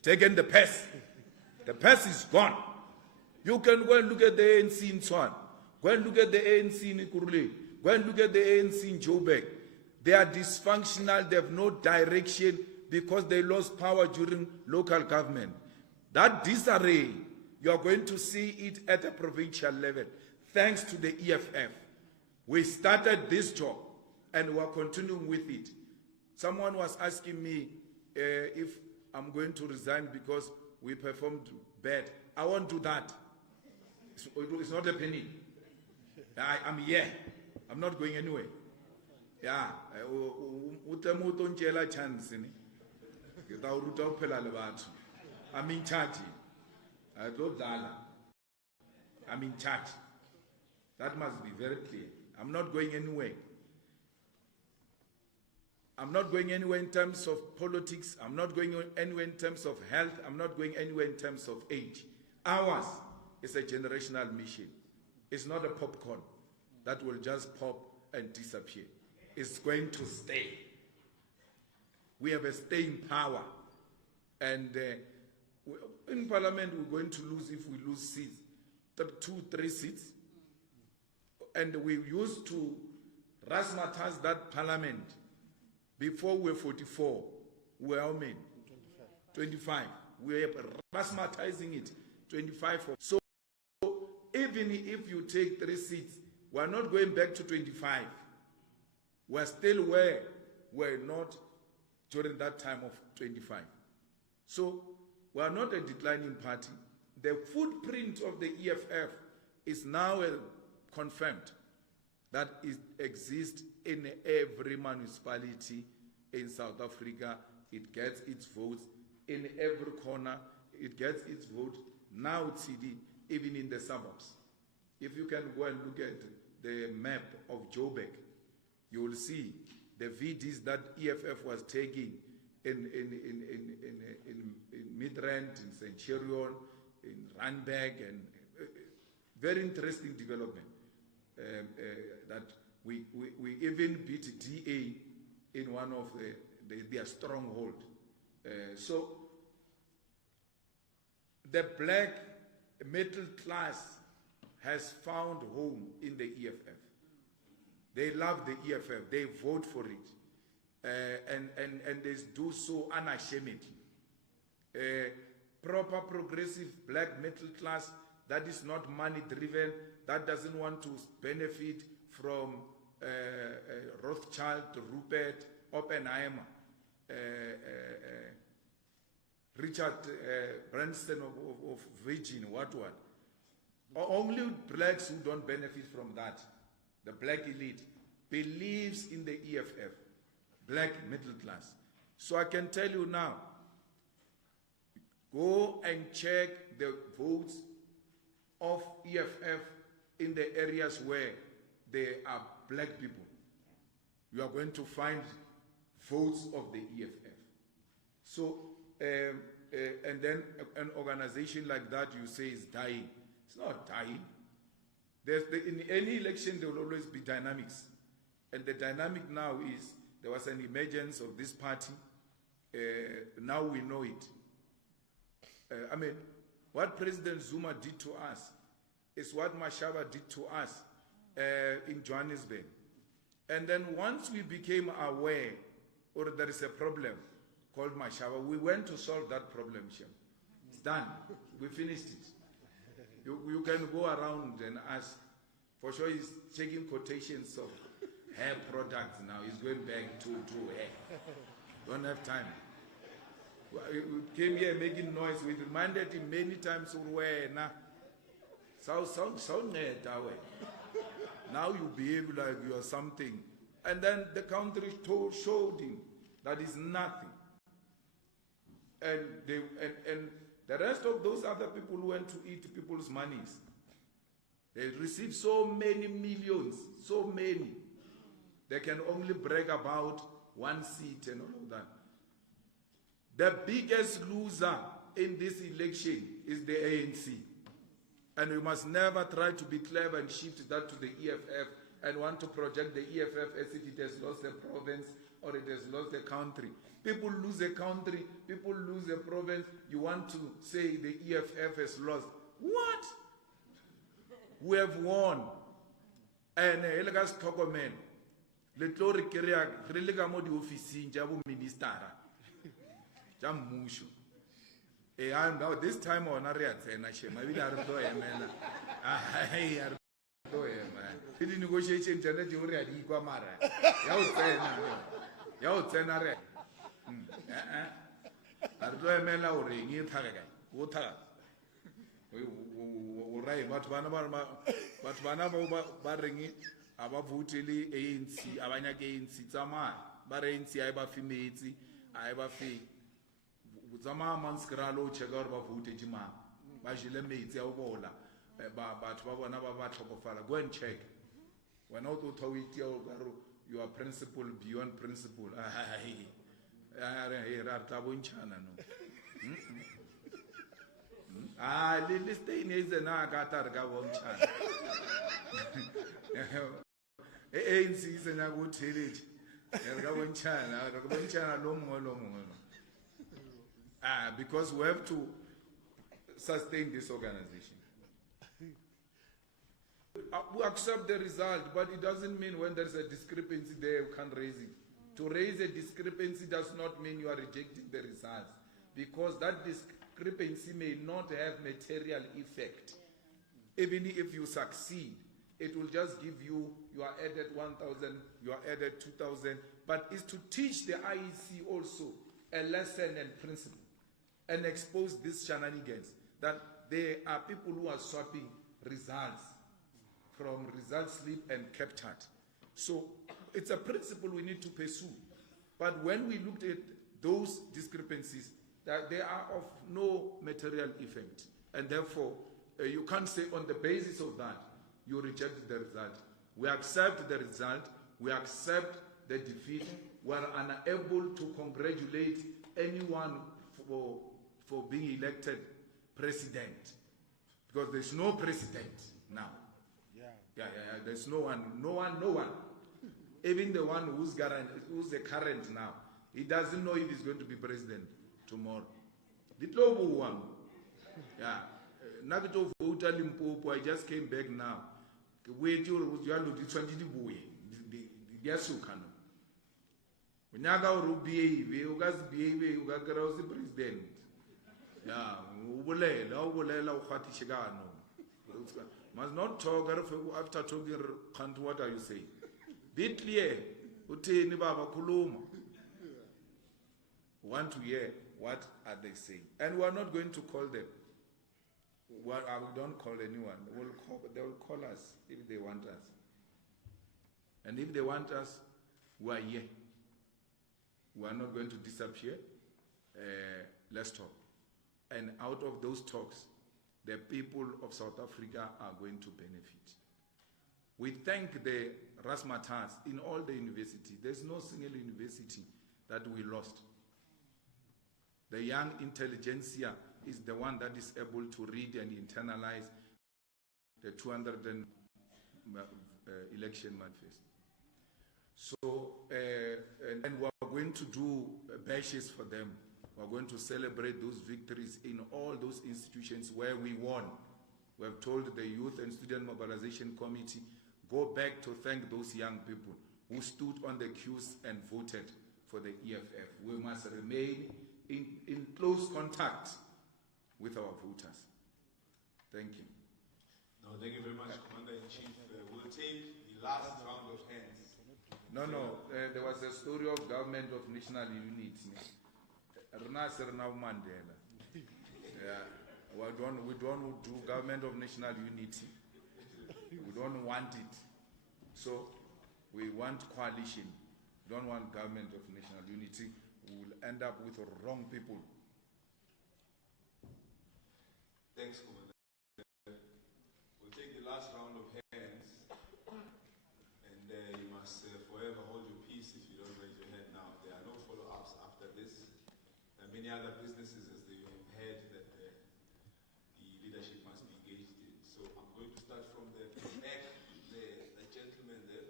You've taken the purse. The purse is gone. You can go and look at the ANC in Tshwane. Go and look at the ANC in Ikuruleni. Go and look at the ANC in Joburg. They are dysfunctional. They have no direction because they lost power during local government. That disarray, you are going to see it at a provincial level, thanks to the EFF. We started this job and we are continuing with it. Someone was asking me if I'm going to resign because we performed bad. I won't do that. It's not a penny. I'm here. I'm not going anywhere. Yeah. I'm in charge. I'm in charge. That must be very clear. I'm not going anywhere. I'm not going anywhere in terms of politics. I'm not going anywhere in terms of health. I'm not going anywhere in terms of age. Ours is a generational mission. It's not a popcorn that will just pop and disappear. It's going to stay. We have a staying power. And in Parliament, we're going to lose, if we lose seats, 2-3 seats. And we used to razzmatazz that Parliament. Before we were 44, we were how many? 25. We are razzmatazing it. 25. So even if you take 3 seats, we're not going back to 25. We're still where we're not during that time of 25. So we are not a declining party. The footprint of the EFF is now confirmed that it exists in every municipality in South Africa. It gets its votes in every corner. It gets its vote. Now it's CD, even in the suburbs. If you can go and look at the map of Joburg, you will see the VDs that EFF was taking in Midrand, in Centurion, in Randburg, and very interesting development. That we even beat DA in one of their stronghold. So the black middle class has found home in the EFF. They love the EFF. They vote for it. And they do so unashamedly. Proper progressive black middle class that is not money driven, that doesn't want to benefit from Rothschild, Rupert, Oppenheimer, Richard Branson of Virgin, what. Only blacks who don't benefit from that, the black elite, believes in the EFF, black middle class. So I can tell you now, go and check the votes of EFF in the areas where there are black people. You are going to find votes of the EFF. So, and then an organization like that you say is dying. It's not dying. In any election, there will always be dynamics. And the dynamic now is, there was an emergence of this party. Now we know it. I mean, what President Zuma did to us is what Mashaba did to us in Johannesburg. And then once we became aware, or there is a problem called Mashaba, we went to solve that problem, Shem. It's done. We finished it. You can go around and ask. For sure, he's checking quotations of hair products now. He's going back to hair. Don't have time. We came here making noise. We reminded him many times, now you behave like you are something. And then the country showed him that is nothing. And the rest of those other people who went to eat people's monies, they received so many millions, so many. They can only brag about one seat and all of that. The biggest loser in this election is the ANC. And we must never try to be clever and shift that to the EFF and want to project the EFF as if it has lost a province or it has lost a country. People lose a country, people lose a province. You want to say the EFF has lost. What? We have won. And elegas tokomen. Letlo re krea re le ka mo di officing ja bo ministera. Ja mmusho. And now this time on a real shema we are do emela. Ai are do emela. The negotiation jana di ore di kwa mara. Ya o tsena. Ya o tsena re. Are do emela o re ngi thaga ga. O thaga. O rai batho bana ba rengi aba votele ANC abanya ke ANC tsamaya ba re ANC ai ba fimetsi ai ba fi tsamaya manskra lo cheka gore ba vote jima ba jile metsi a bola batho ba bona ba tlhokofala. Go and check when o to thawiti you are principle beyond principle. Ai ra ta bonchana no le stay ne zena ka ta re ka bonchana ANC is a good tillage. Because we have to sustain this organization. We accept the result, but it doesn't mean when there's a discrepancy there, you can't raise it. To raise a discrepancy does not mean you are rejecting the results, because that discrepancy may not have material effect. Even if you succeed, it will just give you are added 1,000, you are added 2,000, but it's to teach the IEC also a lesson and principle and expose these shenanigans that there are people who are swapping results from result slip and captured. So it's a principle we need to pursue. But when we looked at those discrepancies, that they are of no material effect, and therefore you can't say on the basis of that you reject the result. We accept the result, we accept the defeat. We are unable to congratulate anyone for being elected president, because there's no president now. There's no one. Even the one who's the current now, he doesn't know if he's going to be president tomorrow. The global one. Nagito voter Limpopo, I just came back now. Wait, you are looking at the boy. The Yasukano. When you go to behave, you guys behave, you got the president. Must not talk after talking. What are you saying? Be clear. Want to hear what are they saying, and we are not going to call them. Well, I don't call anyone. They will call us if they want us. And if they want us, we are here. We are not going to disappear. Let's talk. And out of those talks, the people of South Africa are going to benefit. We thank the Rasmatas in all the universities. There's no single university that we lost. The young intelligentsia is the one that is able to read and internalize the 200 election manifesto. So, and we are going to do bashes for them. We are going to celebrate those victories in all those institutions where we won. We have told the Youth and Student Mobilization Committee, go back to thank those young people who stood on the queues and voted for the EFF. We must remain in close contact with our voters. Thank you. No, thank you very much, Commander-in-Chief. We'll take the last round of hands. No, there was a story of government of national unity. Mandela. We don't do government of national unity. We don't want it. So we want coalition. We don't want government of national unity. We will end up with wrong people. Thanks, Commander. We'll take the last round of hands, and you must forever hold your peace if you don't raise your hand now. There are no follow-ups after this. Many other businesses, as they have heard, that the leadership must be engaged in. So I'm going to start from the back, the gentleman there.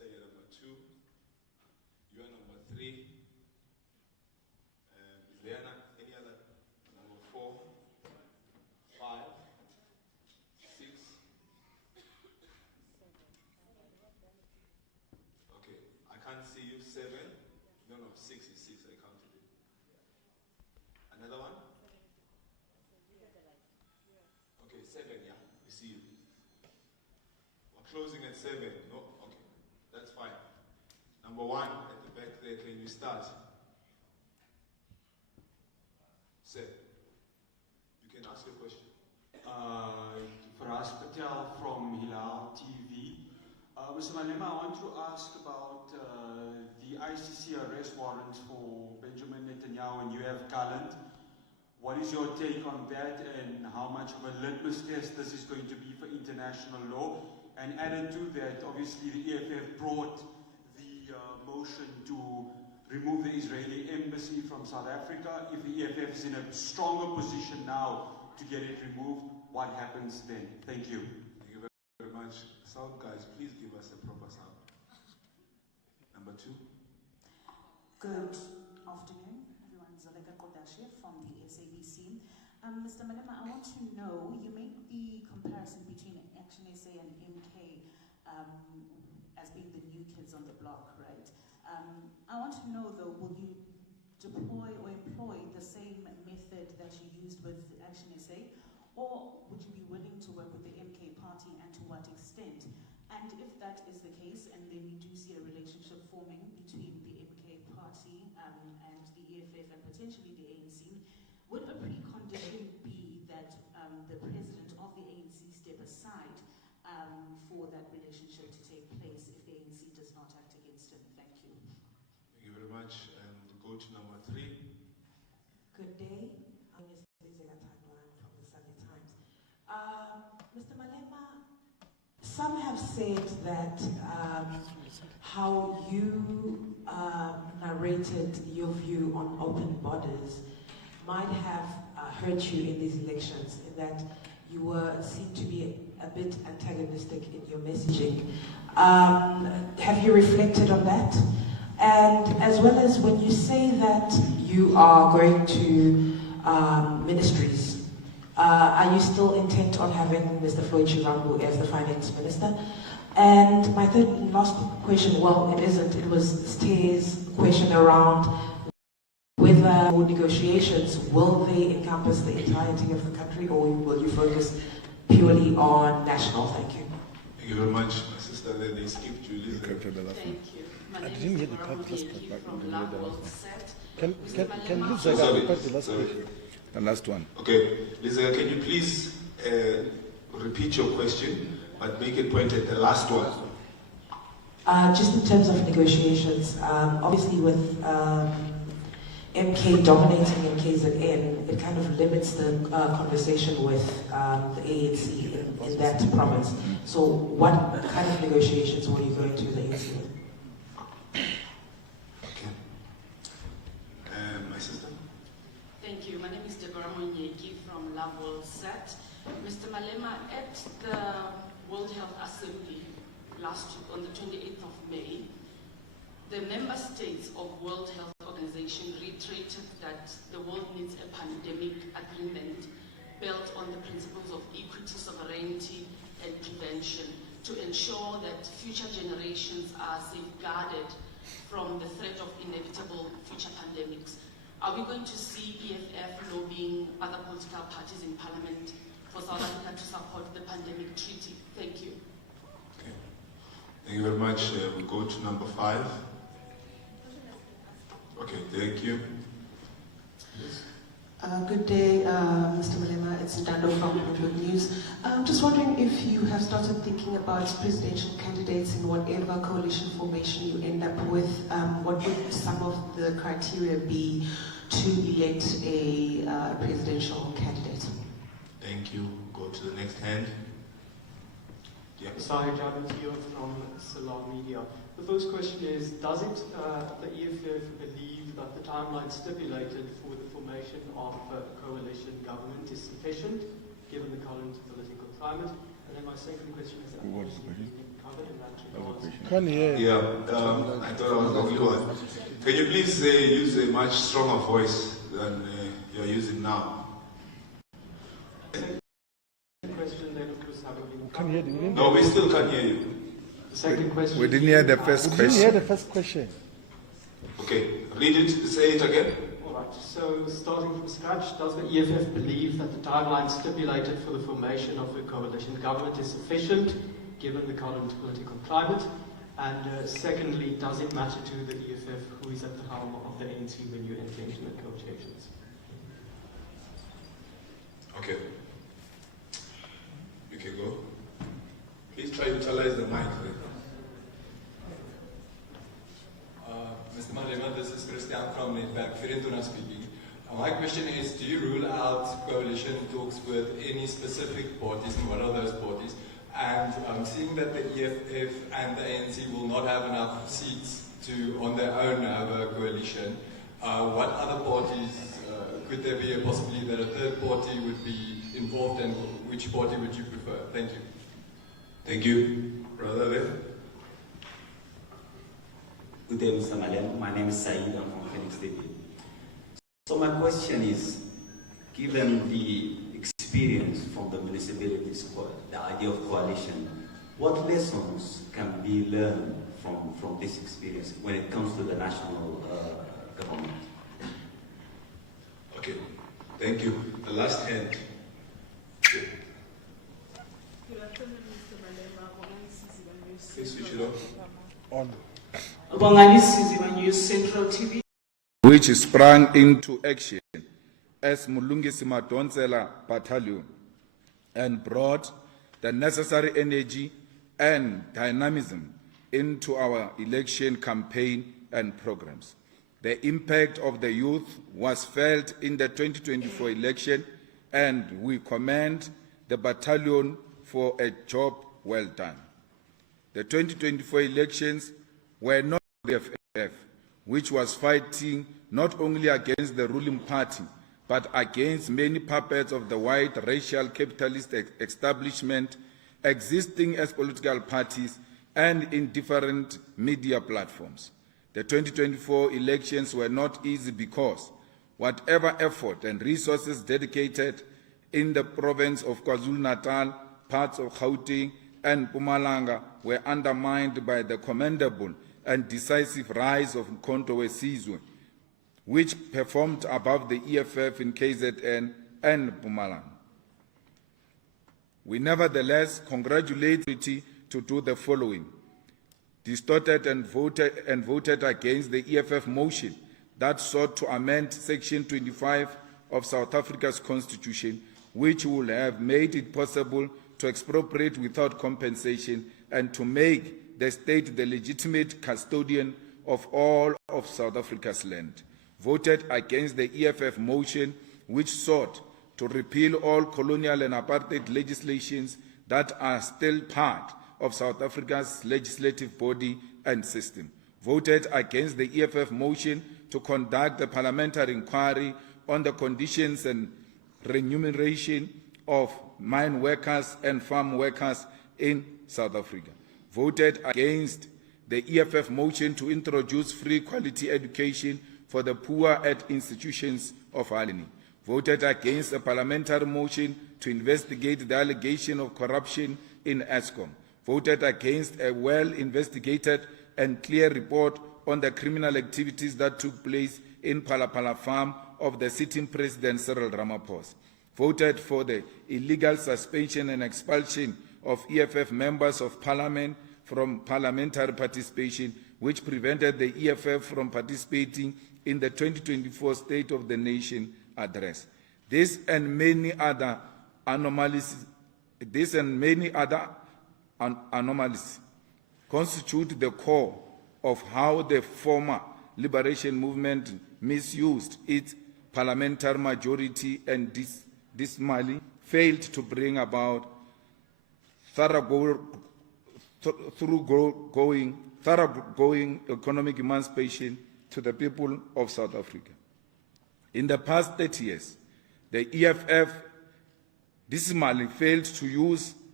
sister, you're number 2. You're number 3. Is there any other? Number 4, 5, 6. Okay, I can't see you. 7. No, 6 is 6. I counted it. Another one? Okay, 7, yeah. We see you. We're closing at 7. No? Okay. That's fine. Number 1 at the back there. Can you start? Sir, you can ask your question. Faraz Patel from Hilal TV. Mr. Malema, I want to ask about the ICC arrest warrant for Benjamin Netanyahu and UF Gallant. What is your take on that, and how much of a litmus test this is going to be for international law? And added to that, obviously the EFF brought the motion to remove the Israeli embassy from South Africa. If the EFF is in a stronger position now to get it removed, what happens then? Thank you. Thank you very much. Sound guys, please give us a proper sound. Number 2. Good afternoon, everyone. Zaleka Kodashe from the SABC. Mr. Malema, I want to know, you make the comparison between Action SA and MK as being the new kids on the block, right? I want to know though, will you deploy or employ the same method that you used with Action SA, or would you be willing to work with the MK party, and to what extent? And if that is the case, and then we do see a relationship forming between the MK party and the EFF and potentially the ANC, would a precondition be that the president of the ANC step aside for that relationship to take place if the ANC does not act against him? Thank you. Thank you very much. And go to number 3. Good day. I'm Ms. Lizela Tadwan from the Sunday Times. Mr. Malema, some have said that how you narrated your view on open borders might have hurt you in these elections, in that you seemed to be a bit antagonistic in your messaging. Have you reflected on that? And as well as when you say that you are going to ministries, are you still intent on having Mr. Floyd Chirambu as the finance minister? And my third and last question, well, it isn't, it was Steve's question around whether negotiations, will they encompass the entirety of the country, or will you focus purely on national? Thank you. Thank you very much. My sister there, they skipped Julius. Thank you. My I name didn't is hear the part, last part. from Lavol Set. Can you Sorry, repeat the last sorry. part? The last one. Okay, Lisa, can you please repeat your question, but make it point at the last one? Just in terms of negotiations, obviously with MK dominating MKZN, it kind of limits the conversation with the ANC in that province. So what kind of negotiations were you going to the ANC with? Okay. My sister? Thank you. My name is Deborah Monyeki from Lavol Set. Mr. Malema, at the World Health Assembly last week on the 28th of May, the member states of World Health Organization reiterated that the world needs a pandemic agreement built on the principles of equity, sovereignty, and prevention to ensure that future generations are safeguarded from the threat of inevitable future pandemics. Are we going to see EFF lobbying other political parties in Parliament for South Africa to support the pandemic treaty? Thank you. Okay. Thank you very much. We go to number 5. Okay, thank you. Yes. Good day, Mr. Malema. It's Ndando from Bloomberg News. Just wondering if you have started thinking about presidential candidates in whatever coalition formation you end up with. What would some of the criteria be to elect a presidential candidate? Thank you. Go to the next hand. Yeah. Sahir Jabatiyo from Salam Media. The first question is, does it, the EFF believe that the timeline stipulated for the formation of a coalition government is sufficient, given the current political climate? And then my second question is, covered in that regard. Can hear. Yeah, I thought I was the only one. Can you please use a much stronger voice than you're using now? Can hear you. No, we still can't hear you. The second question. We didn't hear the first We question. didn't hear the first question. Okay, read it, say it again. All right, so starting from scratch, does the EFF believe that the timeline stipulated for the formation of a coalition government is sufficient given the current political climate? And secondly, does it matter to the EFF who is at the helm of the ANC when you enter into negotiations? Okay. You can go. Please try to utilize the mic. Mr. Malema, this is Christian from Netback, Firintuna speaking. My question is, do you rule out coalition talks with any specific parties, and what are those parties? And seeing that the EFF and the ANC will not have enough seats to, on their own, have a coalition, what other parties, could there be a possibility that a third party would be involved, and which party would you prefer? Thank you. Thank you. Brother there. Good day, Mr. Malema. My name is Said. I'm from Phoenix City. So my question is, given the experience from the municipalities, the idea of coalition, what lessons can be learned from this experience when it comes to the national government? Okay, thank you. The last hand. Good afternoon, Mr. Malema. Please switch it On. Central TV. Which sprang into action as Mulungisi Madonsela Battalion and brought the necessary energy and dynamism into our election campaign and programs. The impact of the youth was felt in the 2024 election, and we commend the battalion for a job well done. The 2024 elections were not the EFF, which was fighting not only against the ruling party, but against many puppets of the white racial capitalist establishment existing as political parties and in different media platforms. The 2024 elections were not easy because whatever effort and resources dedicated in the province of KwaZulu-Natal, parts of Gauteng and Mpumalanga were undermined by the commendable and decisive rise of Mkhonto weSizwe, which performed above the EFF in KZN and Mpumalanga. We nevertheless congratulate the to do the following: distorted and voted against the EFF motion that sought to amend Section 25 of South Africa's Constitution, which would have made it possible to expropriate without compensation and to make the state the legitimate custodian of all of South Africa's land. Voted against the EFF motion, which sought to repeal all colonial and apartheid legislations that are still part of South Africa's legislative body and system. Voted against the EFF motion to conduct a parliamentary inquiry on the conditions and remuneration of mine workers and farm workers in South Africa. Voted against the EFF motion to introduce free quality education for the poor at institutions of Alini. Voted against a parliamentary motion to investigate the allegation of corruption in Eskom. Voted against a well-investigated and clear report on the criminal activities that took place in Palapala farm of the sitting President Cyril Ramaphosa. Voted for the illegal suspension and expulsion of EFF members of parliament from parliamentary participation, which prevented the EFF from participating in the 2024 State of the Nation address. This and many other anomalies constitute the core of how the former liberation movement misused its parliamentary majority and dismally failed to bring about thoroughgoing economic emancipation to the people of South Africa. In the past 30 years, the EFF dismally failed to use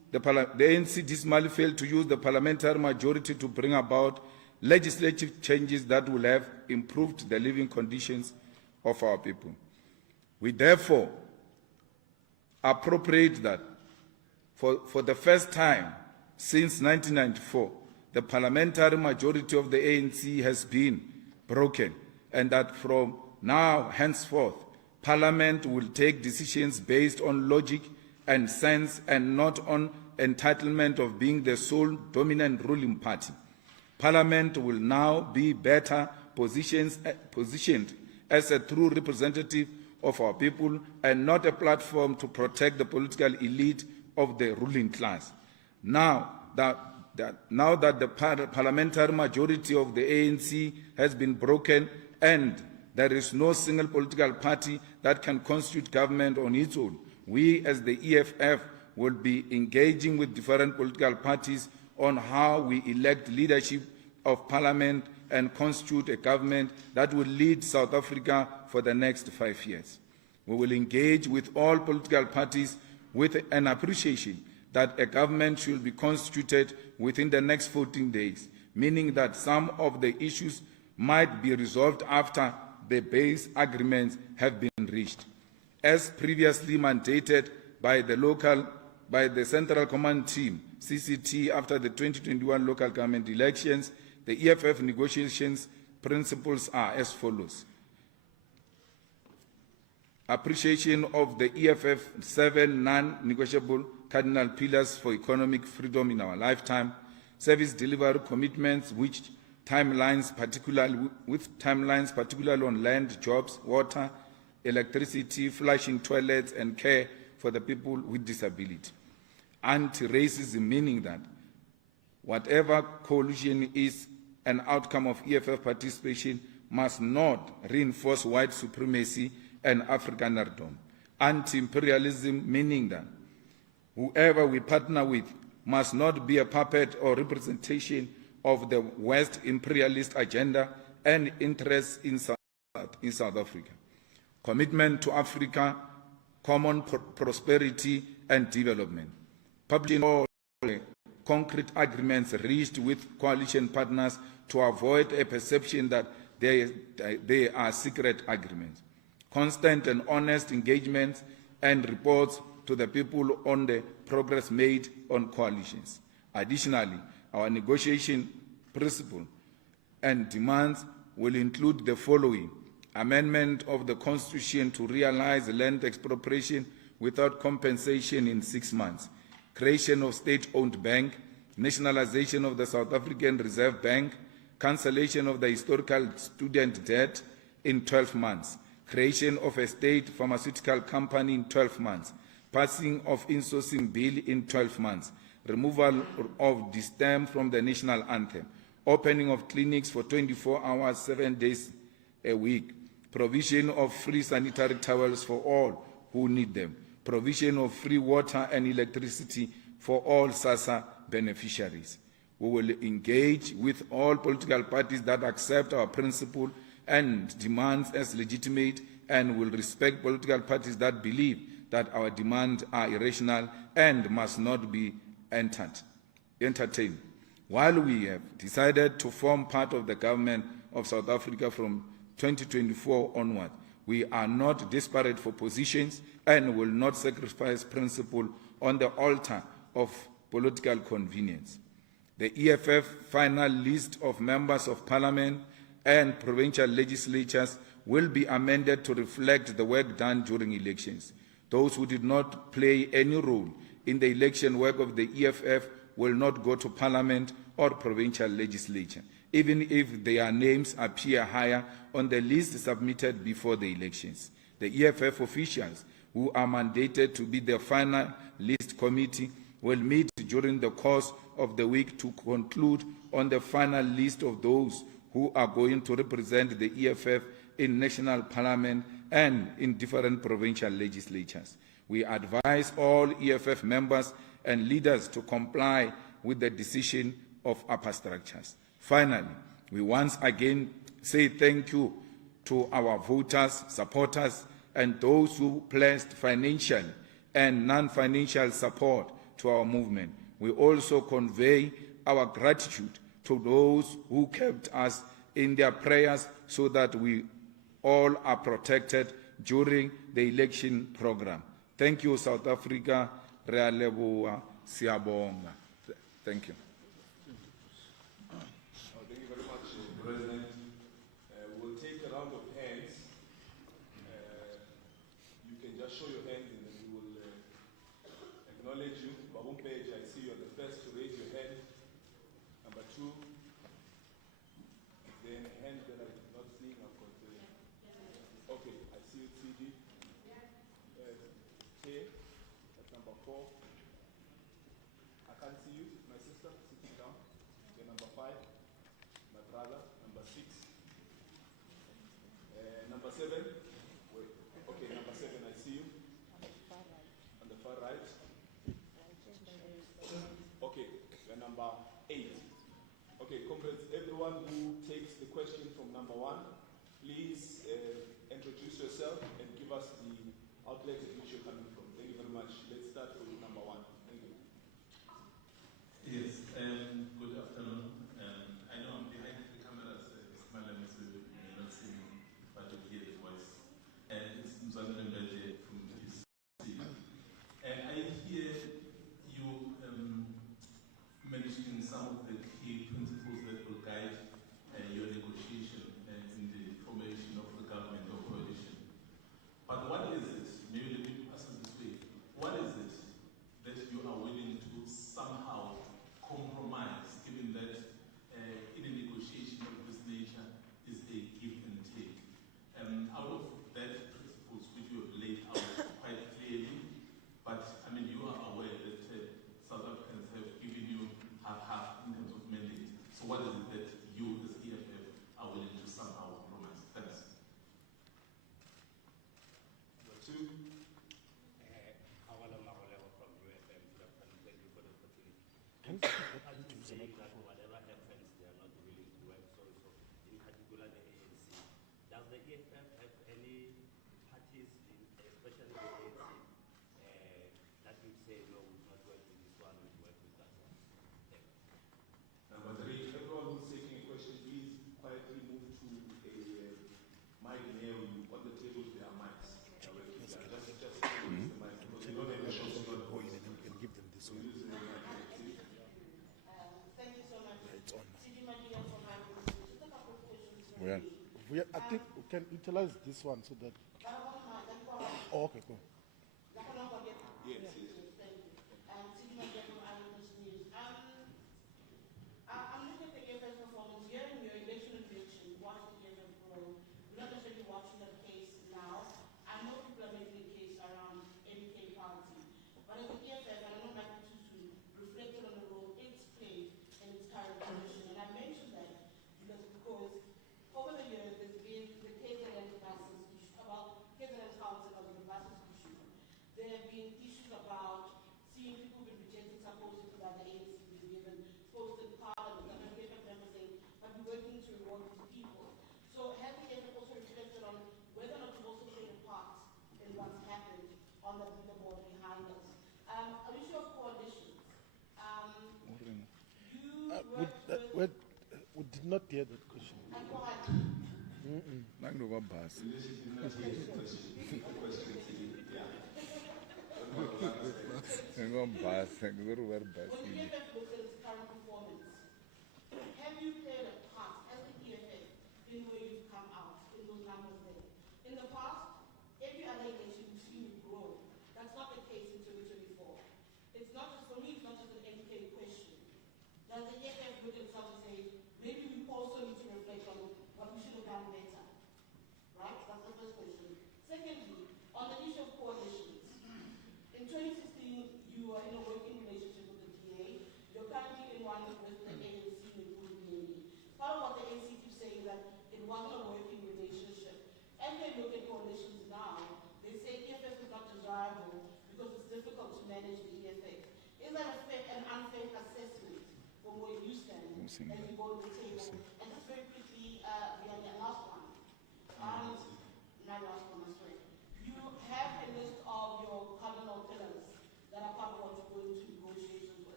the ANC dismally failed to use the parliamentary majority to bring about legislative changes that will have improved the living conditions of our people. We therefore appropriate that for the first time since 1994, the parliamentary majority of the ANC has been broken, and that from now henceforth, Parliament will take decisions based on logic and sense and not on entitlement of being the sole dominant ruling party. Parliament will now be better positioned as a true representative of our people and not a platform to protect the political elite of the ruling class. Now that the parliamentary majority of the ANC has been broken and there is no single political party that can constitute government on its own, we as the EFF will be engaging with different political parties on how we elect leadership of parliament and constitute a government that will lead South Africa for the next 5 years. We will engage with all political parties with an appreciation that a government should be constituted within the next 14 days, meaning that some of the issues might be resolved after the base agreements have been reached. As previously mandated by the Central Command Team, CCT, after the 2021 local government elections, the EFF negotiations principles are as follows. Appreciation of the EFF 7 non-negotiable cardinal pillars for economic freedom in our lifetime, service delivery commitments with timelines particularly on land, jobs, water, electricity, flushing toilets, and care for the people with disability. Anti-racism, meaning that whatever coalition is an outcome of EFF participation, must not reinforce white supremacy and Afrikanerdom. Anti-imperialism, meaning that whoever we partner with must not be a puppet or representation of the West imperialist agenda and interests in South Africa. Commitment to Africa, common prosperity and development. Publishing all concrete agreements reached with coalition partners to avoid a perception that they are secret agreements. Constant and honest engagements and reports to the people on the progress made on coalitions. Additionally, our negotiation principle and demands will include the following: amendment of the Constitution to realize land expropriation without compensation in 6 months, creation of state-owned bank, nationalization of the South African Reserve Bank, cancellation of the historical student debt in 12 months, creation of a state pharmaceutical company in 12 months, passing of insourcing bill in 12 months, removal of distem from the national anthem, opening of clinics for 24 hours, 7 days a week, provision of free sanitary towels for all who need them, provision of free water and electricity for all SASSA beneficiaries. We will engage with all political parties that accept our principle and demands as legitimate, and will respect political parties that believe that our demands are irrational and must not be entertained. While we have decided to form part of the government of South Africa from 2024 onward, we are not desperate for positions and will not sacrifice principle on the altar of political convenience. The EFF final list of members of Parliament and provincial legislatures will be amended to reflect the work done during elections. Those who did not play any role in the election work of the EFF will not go to Parliament or provincial legislature, even if their names appear higher on the list submitted before the elections. The EFF officials who are mandated to be the final list committee will meet during the course of the week to conclude on the final list of those who are going to represent the EFF in national parliament and in different provincial legislatures. We advise all EFF members and leaders to comply with the decision of upper structures. Finally, we once again say thank you to our voters, supporters, and those who pledged financial and non-financial support to our movement. We also convey our gratitude to those who kept us in their prayers so that we all are protected during the election program. Thank you, South Africa. Rea leboha, siyabonga. Thank you. Thank you very much, President. We'll take a round of hands. You can just show your hands and then we will acknowledge you. Babumpeja, I see you are the first to raise your hand. Number two. Then a hand that I did not see. I've got, okay, I see you, CD. K, that's number 4. I can't see you, my sister, sitting down. Then number 5, my brother, number 6. Number 7, wait, okay, number 7, I see you. On the far right. Okay, you're number 8. Okay, comrades, everyone who takes the question from number 1, please introduce yourself and give us the outlet at which you're coming from. Thank you very much. Let's start with number 1. Thank you. Yes, good afternoon. I know I'm behind the cameras, Malema, so you may not see me, but you hear the voice. It's Mzanele Mbeje from this city. I hear you mentioning some of the key principles that will guide your negotiation in the formation of the government or coalition. But what is it, maybe let me ask it this way, what is it that you are willing to somehow compromise, given that in a negotiation of this nature is a give and take? Out of that principles which you have laid out quite clearly, but I mean you are aware that South Africans have given you half in terms of mandate. So what is it that you as EFF are willing to somehow compromise? Thanks. Number 2. From UFM, thank you for the opportunity. You say that whatever happens, they are not willing to work. So in particular, the ANC. Does the EFF have any parties, especially the ANC, that would say, no, we will not work with this one, we will work with that one? Number 3, everyone who's taking a question, please quietly move to a mic near you. On the tables, there are mics. Just use the mic because we don't have a show. You can give them this one. Thank you so much. It's on. CD Madia from Ireland. Just a couple of questions for Yeah. me. I think we can utilize this one so that. Oh, okay, cool. Yes. Thank you. CD Madia from Ireland News. I'm looking at the EFF performance here in your election prediction. Watch the EFF grow. We're not necessarily watching that case now. I know people are making a case around MK party. But as the EFF, and I'm not likely to reflect on the role it's played in its current position. And I mentioned that because over the years there's been the KZN buses issue about KZN Council of the buses issue. There have been issues about seeing people being rejected supposedly by the ANC being given posts in Parliament. And the EFF members saying, but we're working to reward these people. So has the EFF also reflected on whether or not you've also played a part in what's happened on the leaderboard behind us? An issue of coalitions. We did not hear that question. When the EFF looks at its current performance, have you played a part as the EFF in where you've come out in those numbers there? In the past, every other election we've seen you grow. That's not the case in 2024. It's not just, for me, it's not just an MK question. Does the EFF look at itself and say, maybe we also need to reflect on what we should have done better? Right? That's the first question. Secondly, on the issue of coalitions, in 2016, you were in a working relationship with the DA. You're currently in one with the ANC in Burundi. Part of what the ANC keeps saying is that it wasn't a working relationship. As they look at coalitions now, they say EFF is not desirable because it's difficult to manage the EFF. Is that an unfair assessment from where you stand as you go to the table? And just very quickly, the last one. My last one, I swear. You have a list of your cardinal pillars that are part of what you're going to negotiate.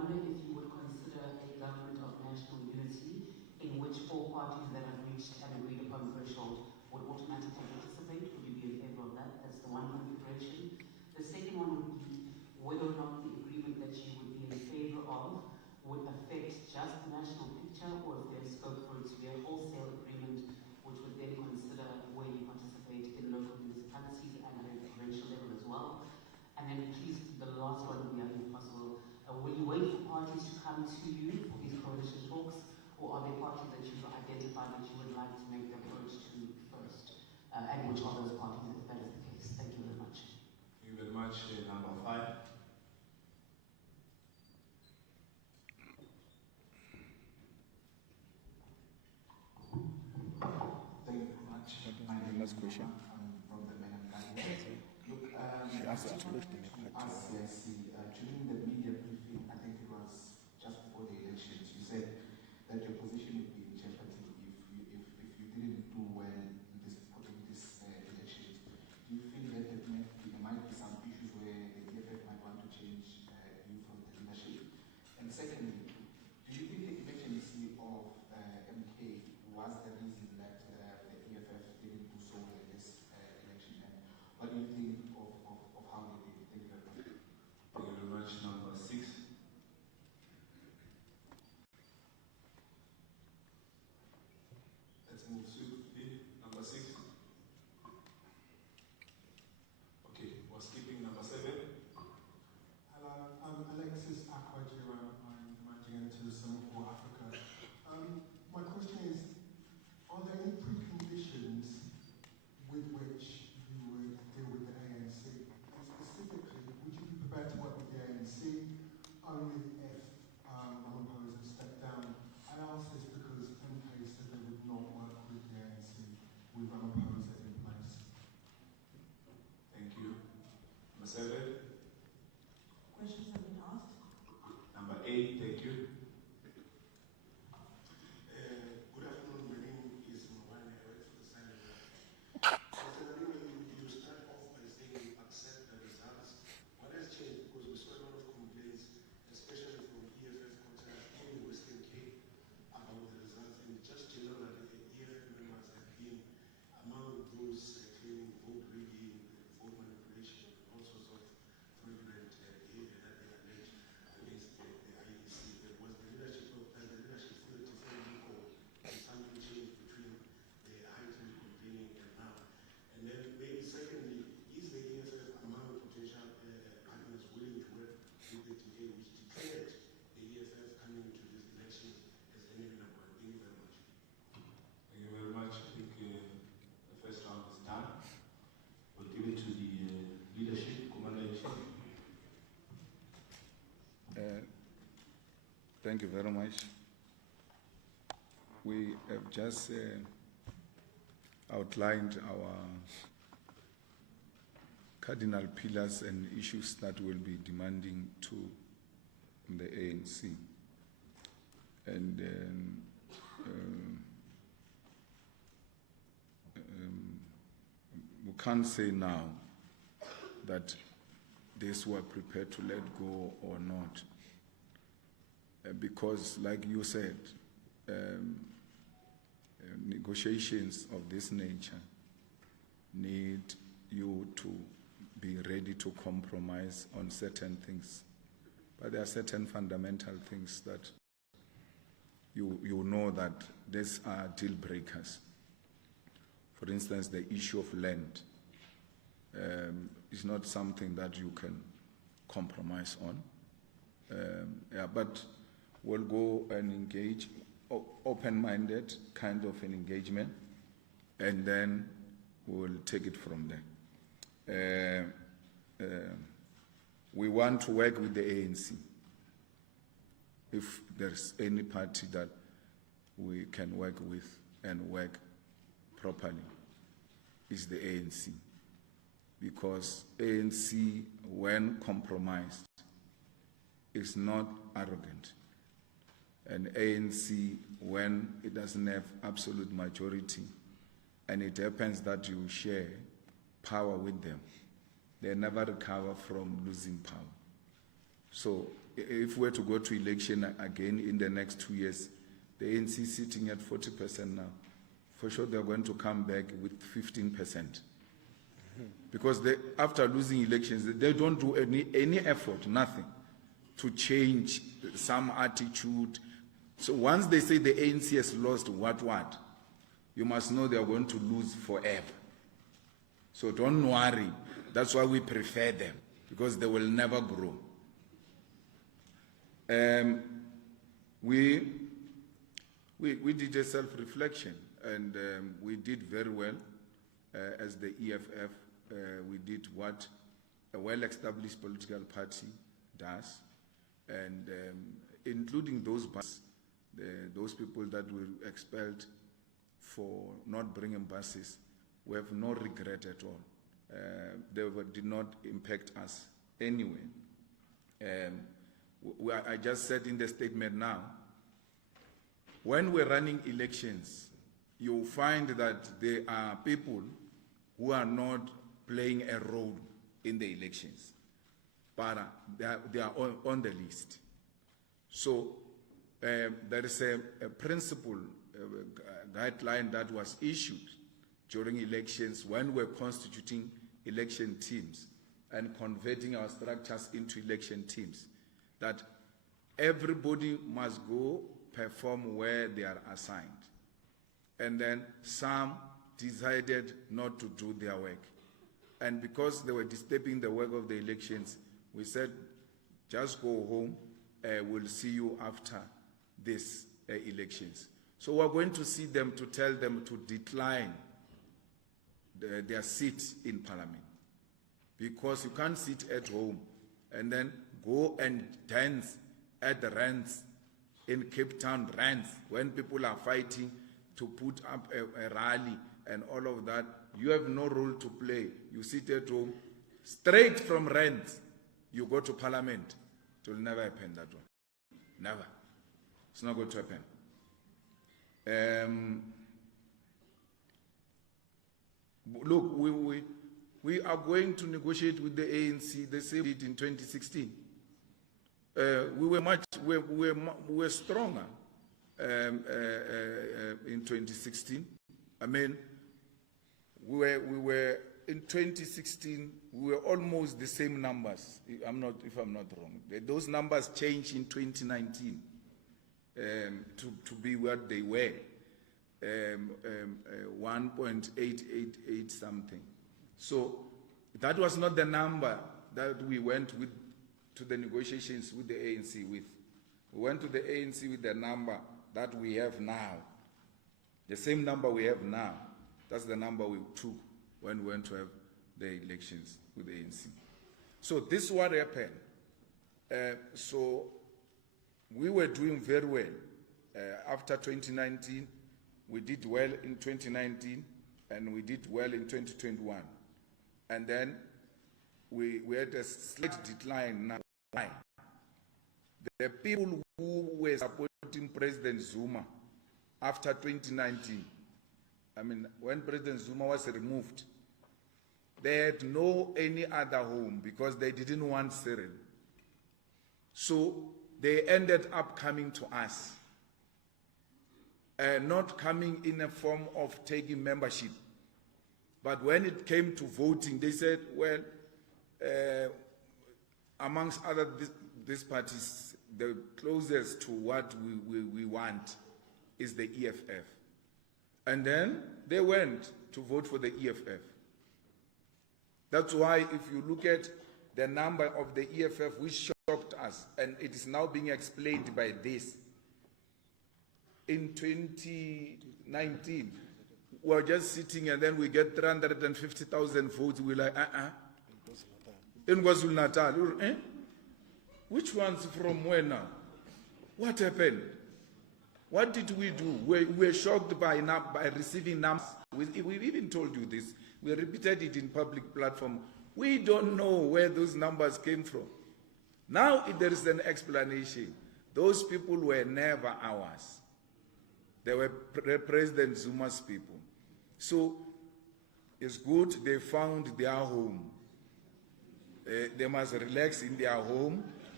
wonder if you would consider a government of national unity in which all parties that have reached an agreed upon threshold would automatically participate. Would you be in favor of that? That's the one configuration. The second one would be whether or not the agreement that you would be in favor of would affect just the national picture, or if there's scope for it to be a wholesale agreement which would then consider where you participate in local municipalities and at a provincial level as well. And then please, the last one would be, if possible, will you wait for parties to come to you for these coalition talks, or are there parties that you've identified that you would like to make the approach to first? And which are those parties, if that is the case? Thank you very much. Thank you very much. Number 5. Last question. From the Look, during the media briefing, I think it was just before the elections, you said that your position would be in jeopardy if you didn't do well in this elections. Do you feel that there might be some issues where the EFF might want to change you from the leadership? And secondly, do you think the emergency of MK was the reason that the EFF didn't do so well in this election? And what do you think of how they did? Thank you very much. Thank you very much. Number 6. Let's move swiftly. Number 6. Okay, we're skipping number 7. Hello, I'm Alexis Akwajira. I'm the managing editor of Center for Africa. My question is, are there any preconditions with which you would deal with the ANC? And specifically, would you be prepared to work with the ANC only if Ramaphosa stepped down? I ask this because MK said they would not work with the ANC with Ramaphosa in place. Thank you. Number 7. Questions have been asked. Number 8. Thank you. Good afternoon. My name is Mawani. I work for the Senate. Mr. Malema, you start off by saying you accept the results. What has changed? Because we saw a lot of complaints, especially from EFF quarters in Western Cape, about the results. And just generally, EFF members have been among those claiming vote rigging, vote manipulation, and all sorts of fraudulent behavior that they allege against the IEC. There was the leadership of the leadership for the different recall, and something changed between the heightened complaining and now. And then maybe secondly, is the EFF among potential partners willing to work with the DA, which declared the EFF coming into this election as enemy number 1? Thank you very much. Thank you very much. I think the first round is done. We'll give it to the leadership, Commander-in-Chief. Thank you very much. We have just outlined our cardinal pillars and issues that will be demanding to the ANC. And we can't say now that these were prepared to let go or not. Because, like you said, negotiations of this nature need you to be ready to compromise on certain things. But there are certain fundamental things that you know that these are deal breakers. For instance, the issue of land is not something that you can compromise on. But we'll go and engage, open-minded kind of an engagement, and then we'll take it from there. We want to work with the ANC. If there's any party that we can work with and work properly, is the ANC. Because ANC, when compromised, is not arrogant. And ANC, when it doesn't have absolute majority, and it happens that you share power with them, they never recover from losing power. So if we're to go to election again in the next 2 years, the ANC is sitting at 40% now. For sure they're going to come back with 15%. Because after losing elections, they don't do any effort, nothing, to change some attitude. So once they say the ANC has lost what, you must know they are going to lose forever. So don't worry. That's why we prefer them, because they will never grow. We did a self-reflection, and we did very well as the EFF. We did what a well-established political party does, and including those people that were expelled for not bringing buses, we have no regret at all. They did not impact us anyway. I just said in the statement now, when we're running elections, you'll find that there are people who are not playing a role in the elections, but they are on the list. So there is a principle, a guideline that was issued during elections when we're constituting election teams and converting our structures into election teams, that everybody must go perform where they are assigned. And then some decided not to do their work. And because they were disturbing the work of the elections, we said, just go home, we'll see you after these elections. So we're going to see them to tell them to decline their seat in Parliament. Because you can't sit at home and then go and dance at the rants in Cape Town rants when people are fighting to put up a rally and all of that. You have no role to play. You sit at home, straight from rants, you go to Parliament. It will never happen, that one. Never. It's not going to happen. Look, we are going to negotiate with the ANC. They said it in 2016. We were stronger in 2016. I mean, we were in 2016. We were almost the same numbers. If I'm not wrong. Those numbers changed in 2019 to be what they were, 1.888 something. So that was not the number that we went with to the negotiations with the ANC with. We went to the ANC with the number that we have now. The same number we have now. That's the number we took when we went to have the elections with the ANC. So this is what happened. So we were doing very well. After 2019, we did well in 2019, and we did well in 2021. And then we had a slight decline now. Why? The people who were supporting President Zuma after 2019, I mean, when President Zuma was removed, they had no any other home because they didn't want Cyril. So they ended up coming to us, not coming in a form of taking membership. But when it came to voting, they said, well, amongst other these parties, the closest to what we want is the EFF. And then they went to vote for the EFF. That's why if you look at the number of the EFF, which shocked us, and it is now being explained by this. In 2019, we're just sitting and then we get 350,000 votes. We're like, In KwaZulu-Natal, Which ones from where now? What happened? What did we do? We were shocked by receiving numbers. We've even told you this. We repeated it in public platform. We don't know where those numbers came from. Now there is an explanation. Those people were never ours. They were President Zuma's people. So it's good they found their home. They must relax in their home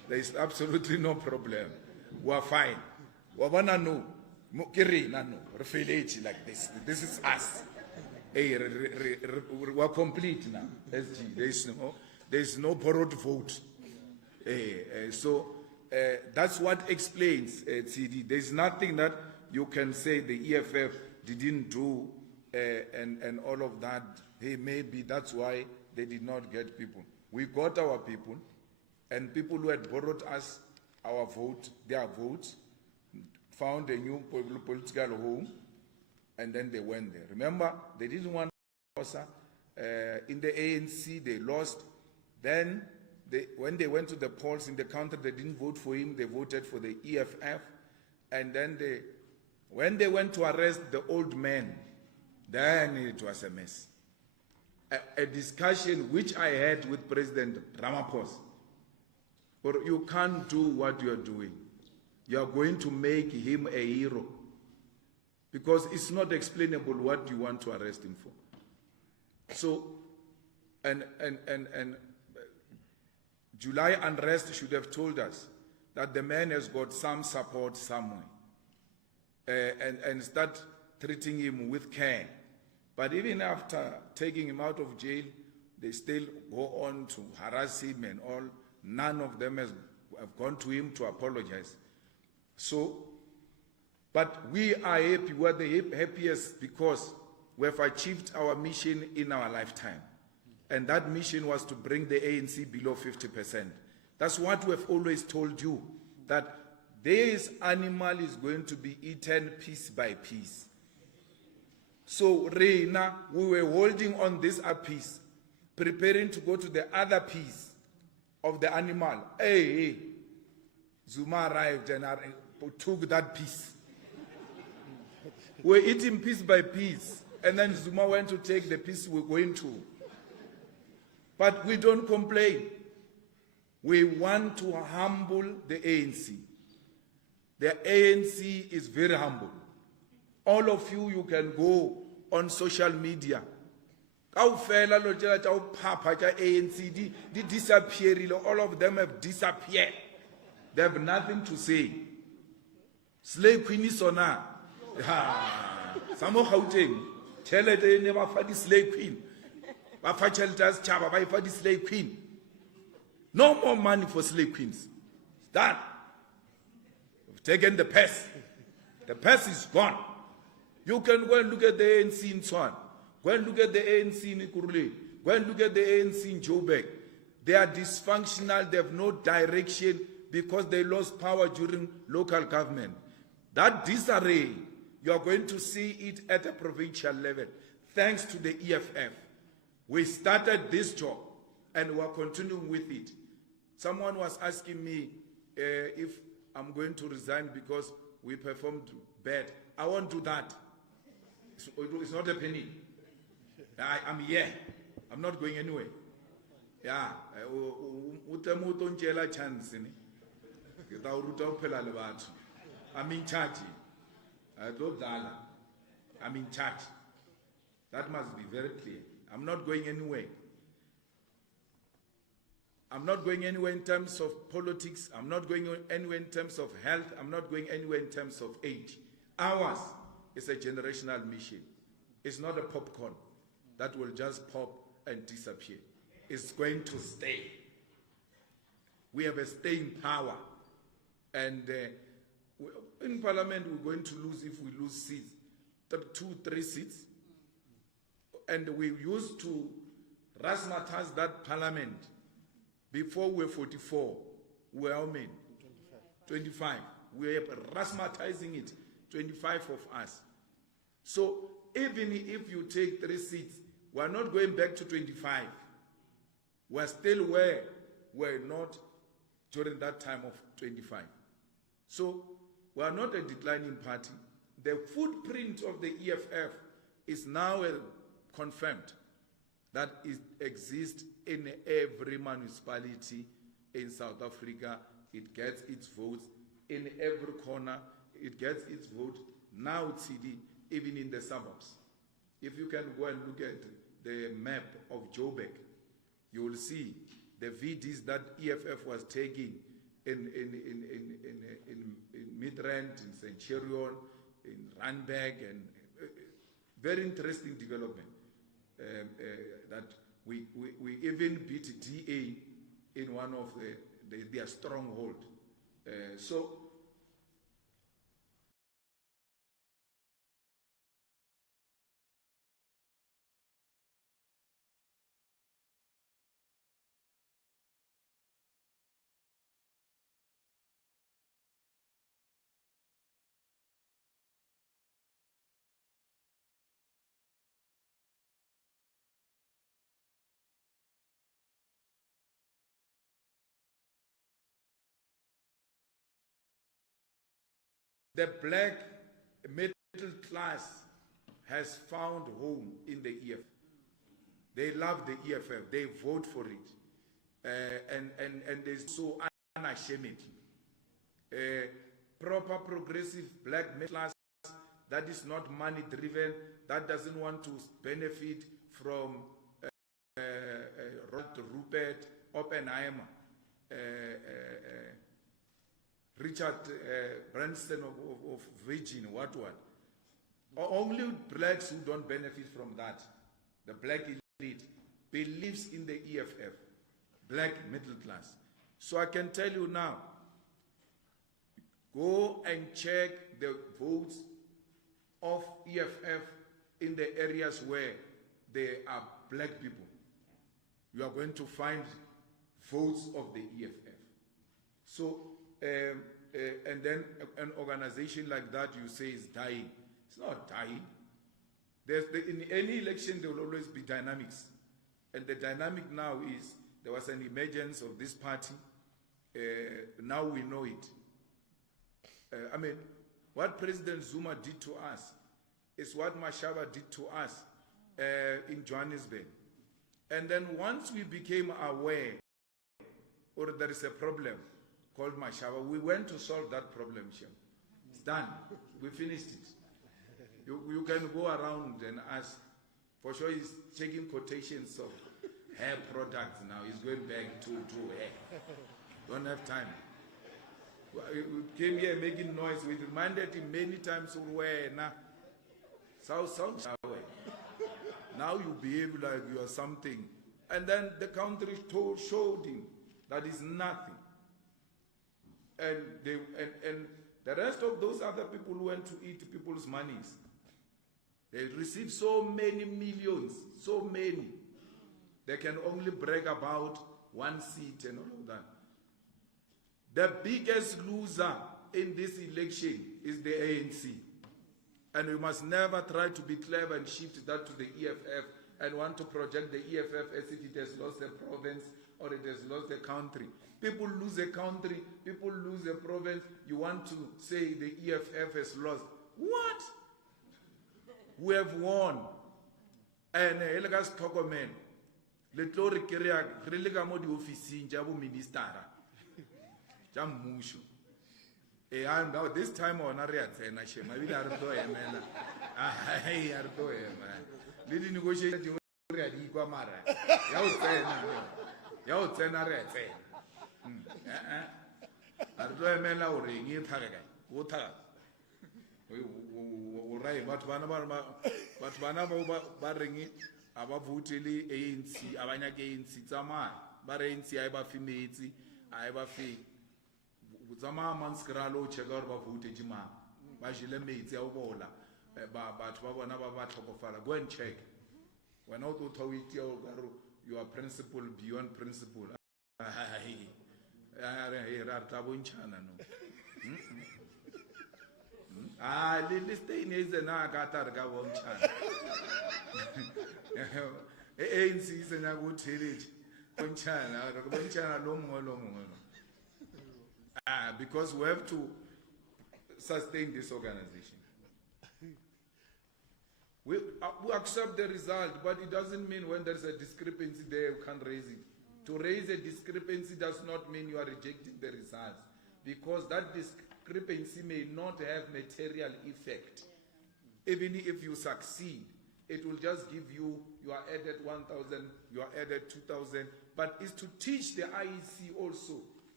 There is absolutely no problem. We are fine. We wanna know. Like this. This is us. Hey, we are complete now. SG. There is no borrowed vote. So that's what explains CD. There is nothing that you can say the EFF didn't do and all of that. Hey, maybe that's why they did not get people. We got our people, and people who had borrowed us our vote, their votes, found a new political home, and then they went there. Remember, they didn't want Ramaphosa. In the ANC, they lost. Then, when they went to the polls in the country, they didn't vote for him. They voted for the EFF. And then when they went to arrest the old man, then it was a mess. A discussion which I had with President Ramaphosa. Or you can't do what you are doing. You are going to make him a hero. Because it's not explainable what you want to arrest him for. So, and July unrest should have told us that the man has got some support somewhere. And start treating him with care. But even after taking him out of jail, they still go on to harass him and all. None of them have gone to him to apologize. So, but we are happy. We are the happiest because we have achieved our mission in our lifetime. And that mission was to bring the ANC below 50%. That's what we have always told you, that this animal is going to be eaten piece by piece. So, Reina, we were holding on this piece, preparing to go to the other piece of the animal. Hey, Zuma arrived and took that piece. We're eating piece by piece, and then Zuma went to take the piece we're going to. But we don't complain. We want to humble the ANC. The ANC is very humble. All of you can go on social media. All of them have disappeared. They have nothing to say. Slave Queen is on her. Some of Gauteng tell her they never find the slave queen. The slave queen. No more money for slave queens. Done. We've taken the purse. The purse is gone. You can go and look at the ANC in Swan. Go and look at the ANC in Ikurule. Go and look at the ANC in Joburg. They are dysfunctional. They have no direction because they lost power during local government. That disarray, you are going to see it at a provincial level. Thanks to the EFF. We started this job and we are continuing with it. Someone was asking me if I'm going to resign because we performed bad. I won't do that. It's not a penny. I'm here. I'm not going anywhere. Yeah. I'm in charge. I'm in charge. That must be very clear. I'm not going anywhere. I'm not going anywhere in terms of politics. I'm not going anywhere in terms of health. I'm not going anywhere in terms of age. Ours is a generational mission. It's not a popcorn that will just pop and disappear. It's going to stay. We have a staying power. And in Parliament, we're going to lose, if we lose seats, 2-3 seats. And we used to razzmatazz that Parliament. Before we were 44, we were how many? 25. We are razzmatazing it, 25 of us. So even if you take 3 seats, we're not going back to 25. We're still where we're not during that time of 25. So we are not a declining party. The footprint of the EFF is now confirmed that it exists in every municipality in South Africa. It gets its votes in every corner. It gets its vote now, CD, even in the suburbs. If you can go and look at the map of Joburg, you will see the VDs that EFF was taking in Midrand, in Centurion, in Randburg, and very interesting development. That we even beat DA in one of their stronghold. So the black middle class has found home in the EFF. They love the EFF. They vote for it. And they're so unashamed. Proper progressive black middle class that is not money driven, that doesn't want to benefit from Rupert Oppenheimer, Richard Branson of Virgin, what. Only blacks who don't benefit from that, the black elite, believes in the EFF, black middle class. So I can tell you now, go and check the votes of EFF in the areas where there are black people. You are going to find votes of the EFF. So, and then an organization like that you say is dying. It's not dying. In any election there will always be dynamics. And the dynamic now is, there was an emergence of this party. Now we know it. I mean, what President Zuma did to us is what Mashaba did to us in Johannesburg. And then once we became aware, or there is a problem called Mashaba, we went to solve that problem, Shem. It's done. We finished it. You can go around and ask. For sure he's checking quotations of hair products now. He's going back to hair. Don't have time. We came here making noise. We reminded him many times, now you behave like you are something. And then the country showed him that is nothing. And the rest of those other people who went to eat people's monies, they received so many millions, so many. They can only brag about one seat and all of that. The biggest loser in this election is the ANC. And we must never try to be clever and shift that to the EFF and want to project the EFF as if it has lost a province or it has lost a country. People lose a country, people lose a province. You want to say the EFF has lost. What? We have won. And Elgas Tokomen, Letori Keria, Relegamo di Office, Jabu Ministara. Jam Mushu. And now this time on Ariat and Hashem, I will Ardo Emena. I Ardo Emena. Lady negotiate you ready, Guamara. Yao Tenare. Ardo Emena or Ringi Taraga. Wota. Right, but Banaba Baringi, Aba Vutili, ANC, Abanya ANC, Zama, Barensi, Iba Fimeti, Iba Fi. Zama Manskralo, Chegorba Vutejima, Bajile Mate, Obola, but Wabanaba Topofala. Go and check. When not authority, you are principle beyond principle. Lily Stain is an Agatarga won't chance. ANC is an Agu Tillage. Chana, long. Because we have to sustain this organization. We accept the result, but it doesn't mean when there's a discrepancy there, you can't raise it. To raise a discrepancy does not mean you are rejecting the results, because that discrepancy may not have material effect. Even if you succeed, it will just give you are added 1,000, you are added 2,000, but it's to teach the IEC also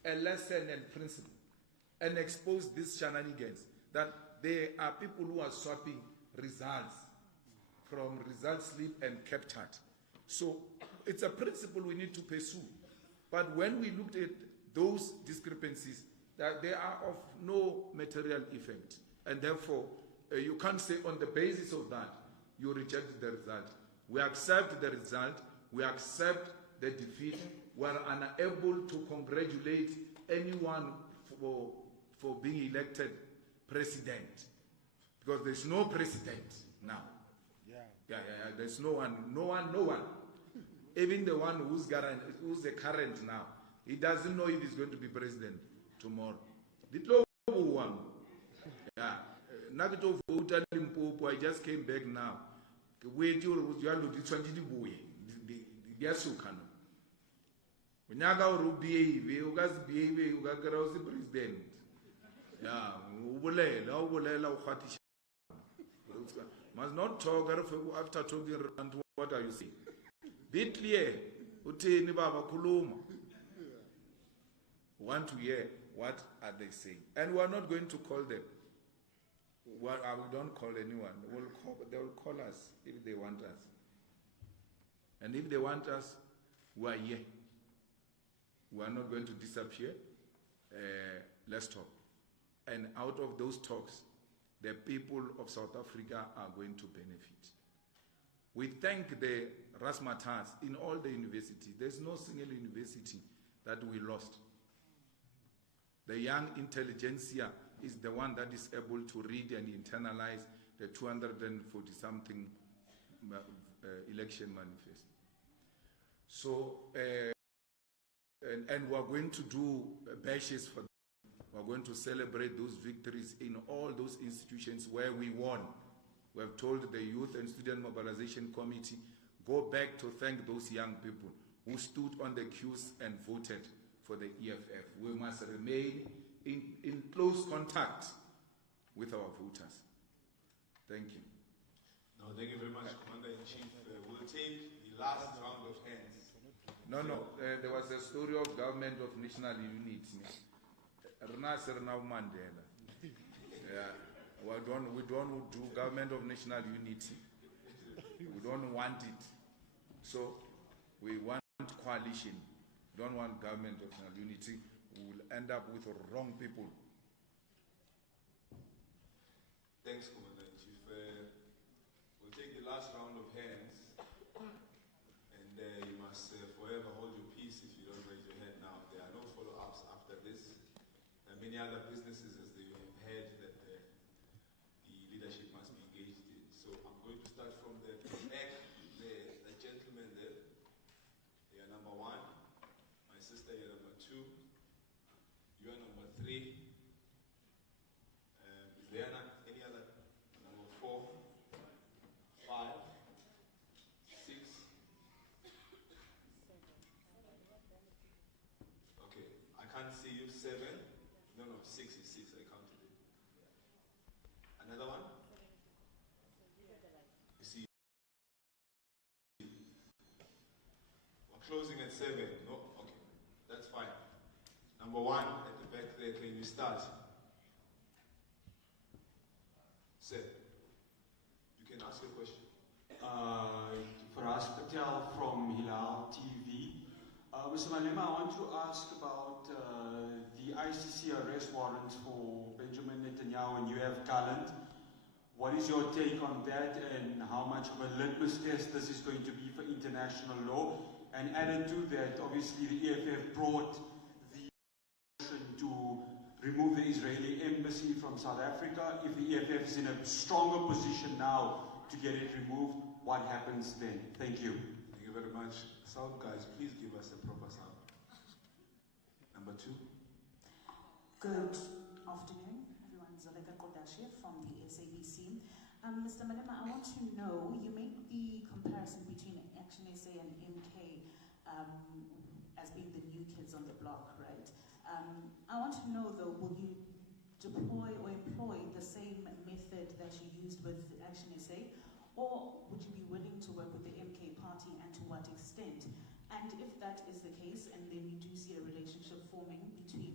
a lesson and principle and expose these shenanigans that there are people who are swapping results from result slip and captured. So it's a principle we need to pursue. But when we looked at those discrepancies, that they are of no material effect. And therefore, you can't say on the basis of that, you reject the result. We accept the result, we accept the defeat, we are unable to congratulate anyone for being elected president. Because there's no president now. Yeah, there's no one. Even the one who's the current now, he doesn't know if he's going to be president tomorrow. Yeah. I just came back now. Wait, you are looking at president. Must not talk after talking around. What are you saying? Be clear. Want to hear what are they saying? And we are not going to call them. Well, we don't call anyone. They will call us if they want us. And if they want us, we are here. We are not going to disappear. Let's talk. And out of those talks, the people of South Africa are going to benefit. We thank the Razzmatazz in all the universities. There's no single university that we lost. The young intelligentsia is the one that is able to read and internalize the 240-something election manifest. So, and we're going to do bashes for them. We're going to celebrate those victories in all those institutions where we won. We have told the Youth and Student Mobilization Committee, go back to thank those young people who stood on the queues and voted for the EFF. We must remain in close contact with our voters. Thank you. No, thank you very much, Commander-in-Chief. We'll take the last round of hands. No, there was a story of government of national unity. Mandela. Yeah. We don't do government of national unity. We don't want it. So we want coalition. We don't want government of national unity. We will end up with wrong people. Thanks, Commander-in-Chief. We'll take the last round of hands. And you must forever hold your peace if you don't raise your hand now. There are no follow-ups after this. There are many other businesses, as you have heard, that the leadership must be engaged in. So I'm going to start from the back, the gentleman there. You are number 1. My sister, you are number 2. You are number 3. Is there any other? Number 4, 5, 6. Okay, I can't see you. 7. No, 6 is 6. I counted it. Another one? You see? We're closing at 7. No? Okay. That's fine. Number 1 at the back there. Can you start? Sir, you can ask your question. Faraz Patel from Hilal TV. Mr. Malema, I want to ask about the ICC arrest warrants for Benjamin Netanyahu and UF Gallant. What is your take on that, and how much of a litmus test this is going to be for international law? And added to that, obviously the EFF brought the motion to remove the Israeli embassy from South Africa. If the EFF is in a stronger position now to get it removed, what happens then? Thank you. Thank you very much. Sound guys, please give us a proper sound. Number 2. Good afternoon, everyone. Zoleka Kodashie from the SABC. Mr. Malema, I want to know, you make the comparison between Action SA and MK as being the new kids on the block, right? I want to know though, will you deploy or employ the same method that you used with Action SA, or would you be willing to work with the MK party, and to what extent? And if that is the case, and then you do see a relationship forming between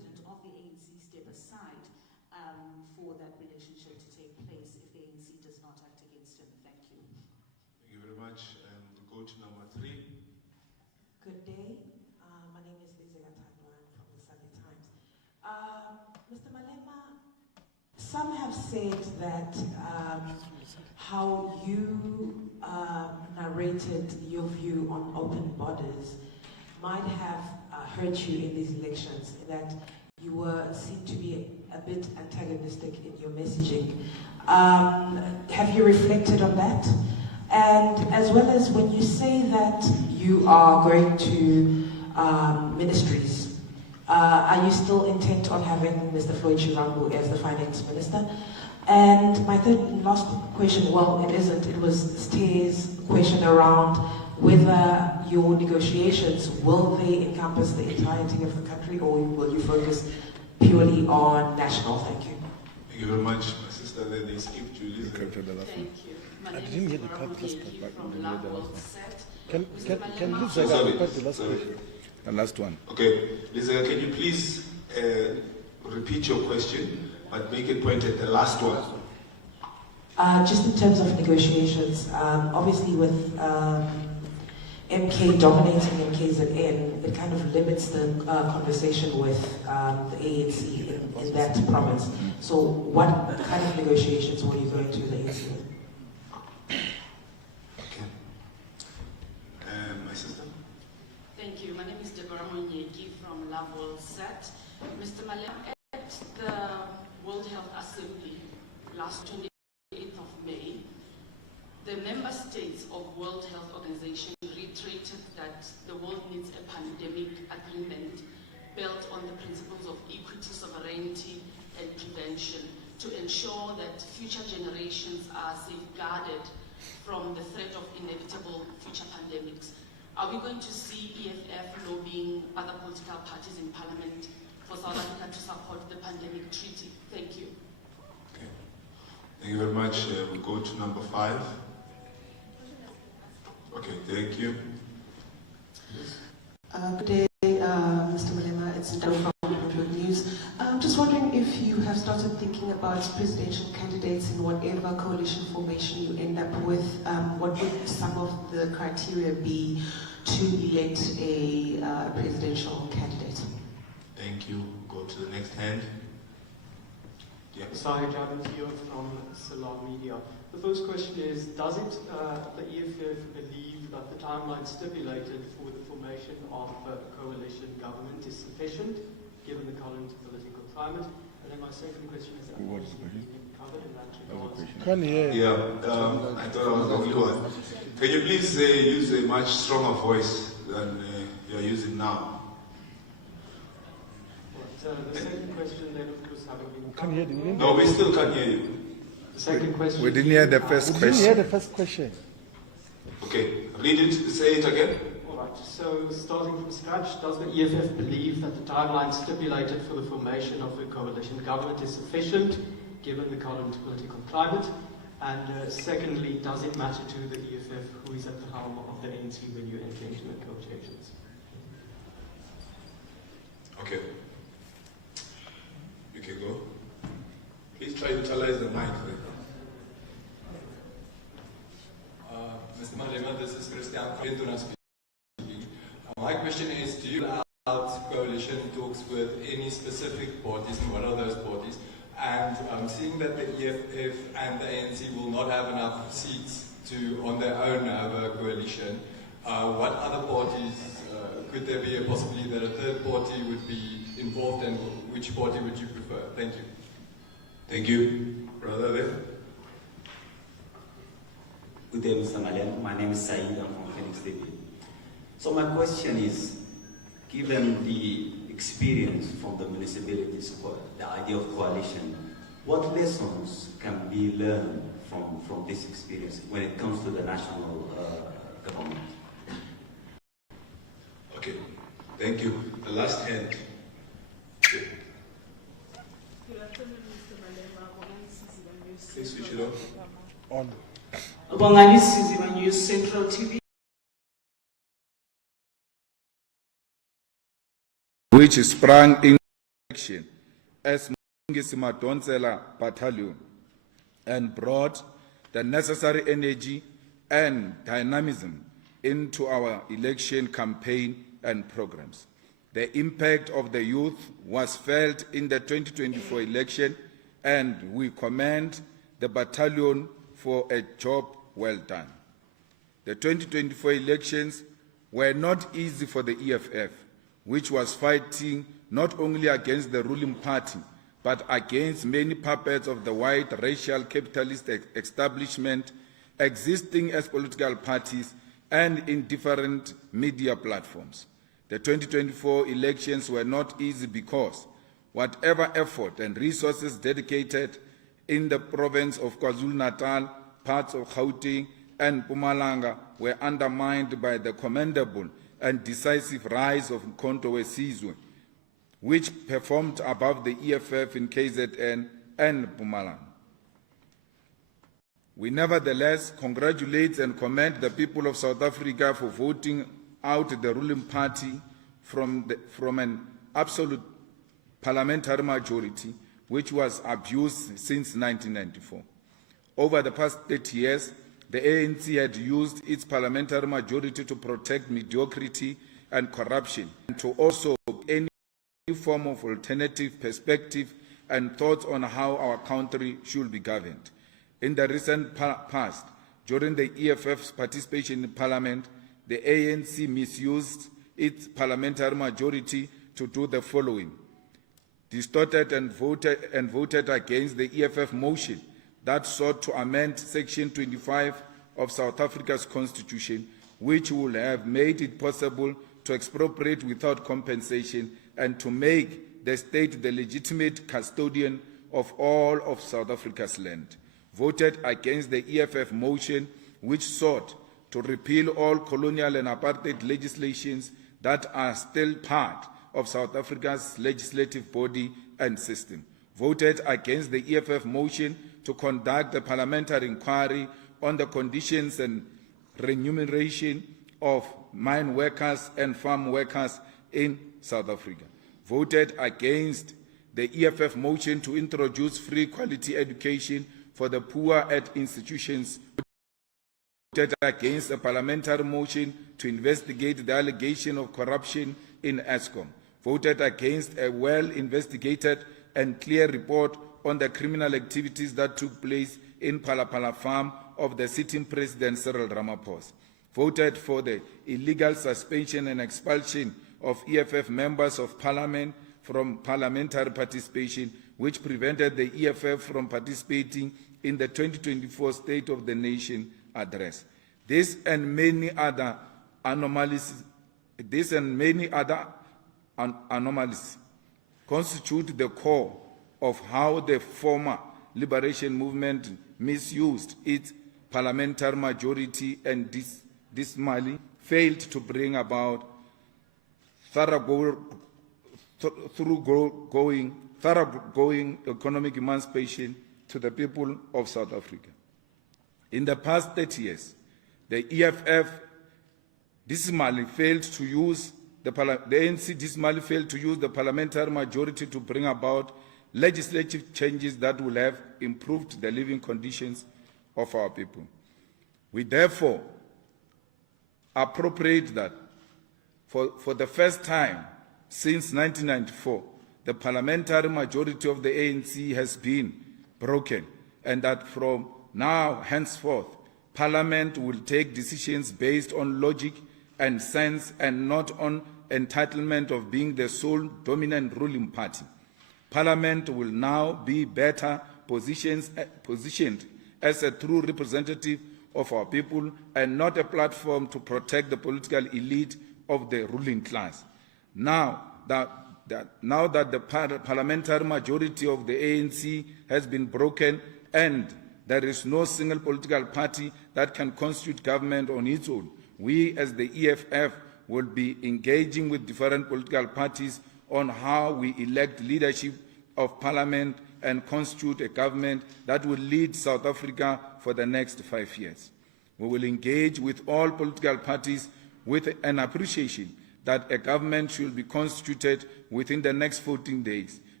for that relationship to take place if the ANC does not act against him? Thank you. Thank you very much. We'll go to number 3. Good day. My name is Lizzie Gatadwan from the Sunday Times. Mr. Malema, some have said that how you narrated your view on open borders might have hurt you in these elections, that you were seen to be a bit antagonistic in your messaging. Have you reflected on that? And as well as when you say that you are going to ministries, are you still intent on having Mr. Floyd Chirambu as the finance minister? And my third and last question, well, it isn't, it was Steve's question around whether your negotiations, will they encompass the entirety of the country, or will you focus purely on national? Thank you. Thank you very much, my sister. Then they skipped Julius. Thank you. My name didn't is hear the part, last part. from Lavol Set. Can Lisa repeat the last question? The last one. Okay, Lisa, can you please repeat your question, but make it point at the last one? Just in terms of negotiations, obviously with MK dominating MKZN, it kind of limits the conversation with the ANC in that province. So what kind of negotiations were you going to the ANC with? Okay. My sister? Thank you. My name is Deborah Monyeki from Lavol Set. Mr. Malema, at the World Health Assembly last 28th of May, the member states of World Health Organization reiterated that the world needs a pandemic agreement built on the principles of equity, sovereignty, and prevention to ensure that future generations are safeguarded from the threat of inevitable future pandemics. Are we going to see EFF lobbying other political parties in Parliament for South Africa to support the pandemic treaty? Thank you. Okay. Thank you very much. We'll go to number 5. Okay, thank you. Good day, Mr. Malema. It's Ndalo from Bloomberg News. I'm just wondering if you have started thinking about presidential candidates in whatever coalition formation you end up with. What would some of the criteria be to elect a presidential candidate? Thank you. Go to the next hand. Yeah. Sahir Jabir from Salam Media. The first question is, does it, the EFF believe that the timeline stipulated for the formation of a coalition government is sufficient, given the current political climate? And then my second question is, covered in that regard. Can you hear? Yeah, I thought I was the only one. Can you please use a much stronger voice than you're using now? The second question then, of course, having been Can you hear? No, we still can't hear you. The second question. We didn't hear the first We question. didn't hear the first question. Okay, read it, say it again. All right, so starting from scratch, does the EFF believe that the timeline stipulated for the formation of a coalition government is sufficient, given the current political climate? And secondly, does it matter to the EFF who is at the helm of the ANC when you enter into negotiations? Okay. You can go. Please try to utilize the mic. Mr. Malema, this is Christian Frentona speaking. My question is, do you allow coalition talks with any specific parties, and what are those parties? And seeing that the EFF and the ANC will not have enough seats to, on their own, have a coalition, what other parties, could there be a possibility that a third party would be involved, and which party would you prefer? Thank you. Thank you. Brother there. Good day, Mr. Malema. My name is Said. I'm from Phoenix City. So my question is, given the experience from the municipalities, the idea of coalition, what lessons can be learned from this experience when it comes to the national government? Okay, thank you. The last hand. Good afternoon, Mr. Malema. Please switch it off. On. Bongani Siziba News Central TV. Which sprang in action as Ngisimdonsela Battalion and brought the necessary energy and dynamism into our election campaign and programs. The impact of the youth was felt in the 2024 election, and we commend the battalion for a job well done. The 2024 elections were not easy for the EFF, which was fighting not only against the ruling party, but against many puppets of the white racial capitalist establishment existing as political parties and in different media platforms. The 2024 elections were not easy because whatever effort and resources dedicated in the province of KwaZulu-Natal, parts of Gauteng, and Mpumalanga were undermined by the commendable and decisive rise of Mkhonto weSizwe, which performed above the EFF in KZN and Mpumalanga. We nevertheless congratulate and commend the people of South Africa for voting out the ruling party from an absolute parliamentary majority, which was abused since 1994. Over the past 30 years, the ANC had used its parliamentary majority to protect mediocrity and corruption, and to also any form of alternative perspective and thoughts on how our country should be governed. In the recent past, during the EFF's participation in Parliament, the ANC misused its parliamentary majority to do the following: distorted and voted against the EFF motion that sought to amend Section 25 of South Africa's Constitution, which would have made it possible to expropriate without compensation and to make the state the legitimate custodian of all of South Africa's land. Voted against the EFF motion, which sought to repeal all colonial and apartheid legislations that are still part of South Africa's legislative body and system. Voted against the EFF motion to conduct a parliamentary inquiry on the conditions and remuneration of mine workers and farm workers in South Africa. Voted against the EFF motion to introduce free quality education for the poor at institutions. Voted against a parliamentary motion to investigate the allegation of corruption in Eskom. Voted against a well-investigated and clear report on the criminal activities that took place in Palapala farm of the sitting President Cyril Ramaphosa. Voted for the illegal suspension and expulsion of EFF members of Parliament from parliamentary participation, which prevented the EFF from participating in the 2024 State of the Nation address. This and many other anomalies constitute the core of how the former liberation movement misused its parliamentary majority and dismally failed to bring about thoroughgoing economic emancipation to the people of South Africa. In the past 30 years, the EFF dismally failed to use the ANC dismally failed to use the parliamentary majority to bring about legislative changes that will have improved the living conditions of our people. We therefore appropriate that for the first time since 1994, the parliamentary majority of the ANC has been broken, and that from now henceforth, Parliament will take decisions based on logic and sense and not on entitlement of being the sole dominant ruling party. Parliament will now be better positioned as a true representative of our people and not a platform to protect the political elite of the ruling class. Now that the parliamentary majority of the ANC has been broken and there is no single political party that can constitute government on its own, we as the EFF will be engaging with different political parties on how we elect leadership of Parliament and constitute a government that will lead South Africa for the next 5 years. We will engage with all political parties with an appreciation that a government should be constituted within the next 14 days,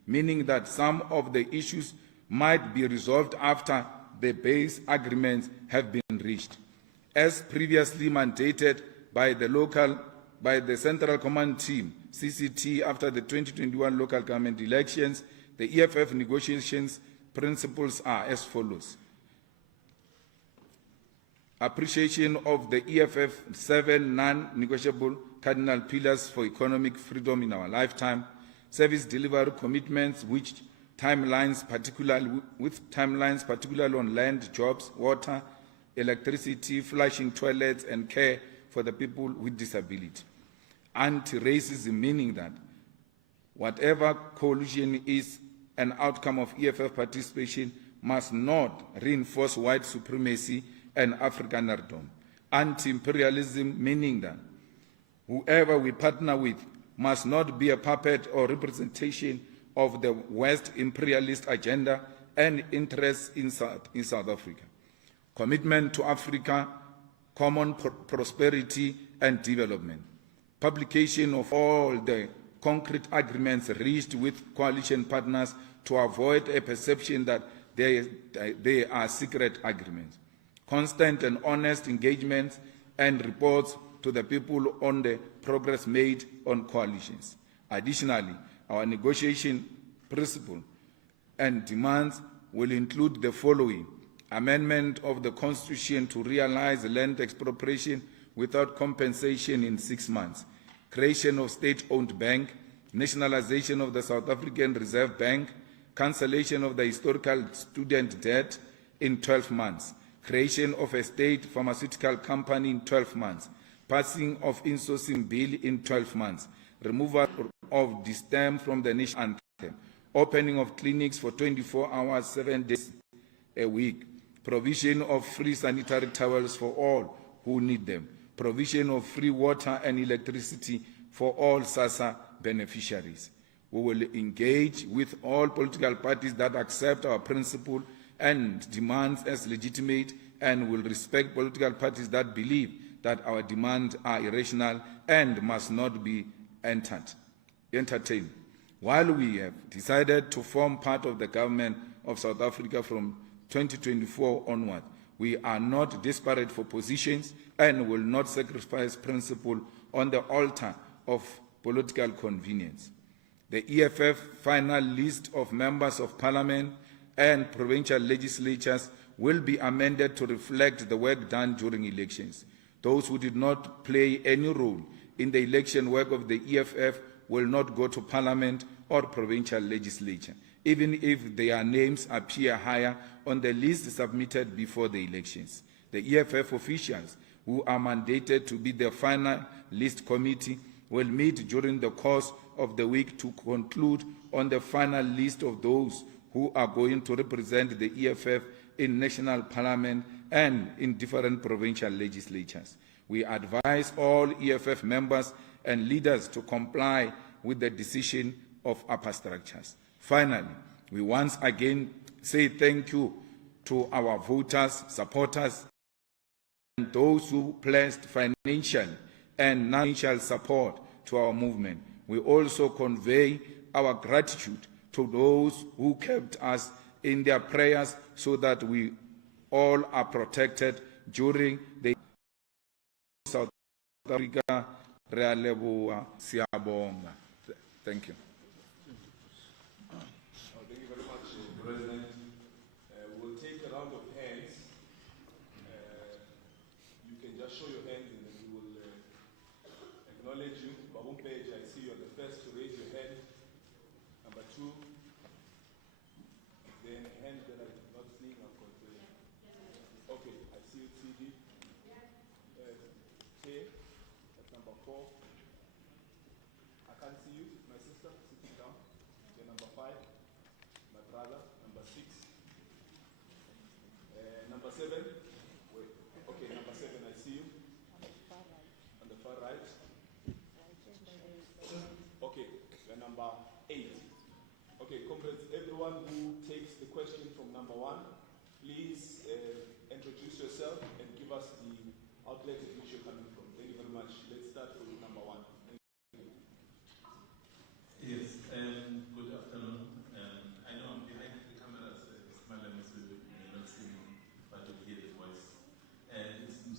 meaning that some of the issues might be resolved after the base agreements have been reached. As previously mandated by the Central Command Team, CCT, after the 2021 local government elections, the EFF negotiations principles are as follows. Appreciation of the EFF 7 non-negotiable cardinal pillars for economic freedom in our lifetime, service delivery commitments with timelines particularly on land, jobs, water, electricity, flushing toilets, and care for the people with disability. Anti-racism, meaning that whatever coalition is an outcome of EFF participation, must not reinforce white supremacy and Afrikanerdom. Anti-imperialism, meaning that whoever we partner with must not be a puppet or representation of the West imperialist agenda and interests in South Africa. Commitment to Africa, common prosperity and development. Publication of all the concrete agreements reached with coalition partners to avoid a perception that they are secret agreements. Constant and honest engagements and reports to the people on the progress made on coalitions. Additionally, our negotiation principle and demands will include the following: amendment of the Constitution to realize land expropriation without compensation in 6 months, creation of state-owned bank, nationalization of the South African Reserve Bank, cancellation of the historical student debt in 12 months, creation of a state pharmaceutical company in 12 months, passing of insourcing bill in 12 months, removal of the stem from the national anthem, opening of clinics for 24 hours, 7 days a week, provision of free sanitary towels for all who need them, provision of free water and electricity for all SASSA beneficiaries. We will engage with all political parties that accept our principle and demands as legitimate, and will respect political parties that believe that our demands are irrational and must not be entertained. While we have decided to form part of the government of South Africa from 2024 onward, we are not desperate for positions and will not sacrifice principle on the altar of political convenience. The EFF final list of members of Parliament and provincial legislatures will be amended to reflect the work done during elections. Those who did not play any role in the election work of the EFF will not go to Parliament or provincial legislature, even if their names appear higher on the list submitted before the elections. The EFF officials who are mandated to be the final list committee will meet during the course of the week to conclude on the final list of those who are going to represent the EFF in national parliament and in different provincial legislatures. We advise all EFF members and leaders to comply with the decision of upper structures. Finally, we once again say thank you to our voters, supporters, and those who pledged financial and non-financial support to our movement. We also convey our gratitude to those who kept us in their prayers so that we all are protected during the South Africa. Thank you. Thank you very much, President. We'll take a round of hands. You can just show your hands and then we will acknowledge you. Babum Page, I see you are the first to raise your hand. Number 2. Then a hand that I'm not seeing. I've got, okay, I see you, CD. K, that's number 4. I can't see you, my sister, sitting down. Then number 5, my brother, number 6. Number 7, wait, okay, number 7, I see you. On the far right. Okay, then number 8. Okay, comrades, everyone who takes the question from number 1, please introduce yourself and give us the outlet at which you're coming from. Thank you very much. Let's start with number 1. Thank you. Yes, good afternoon.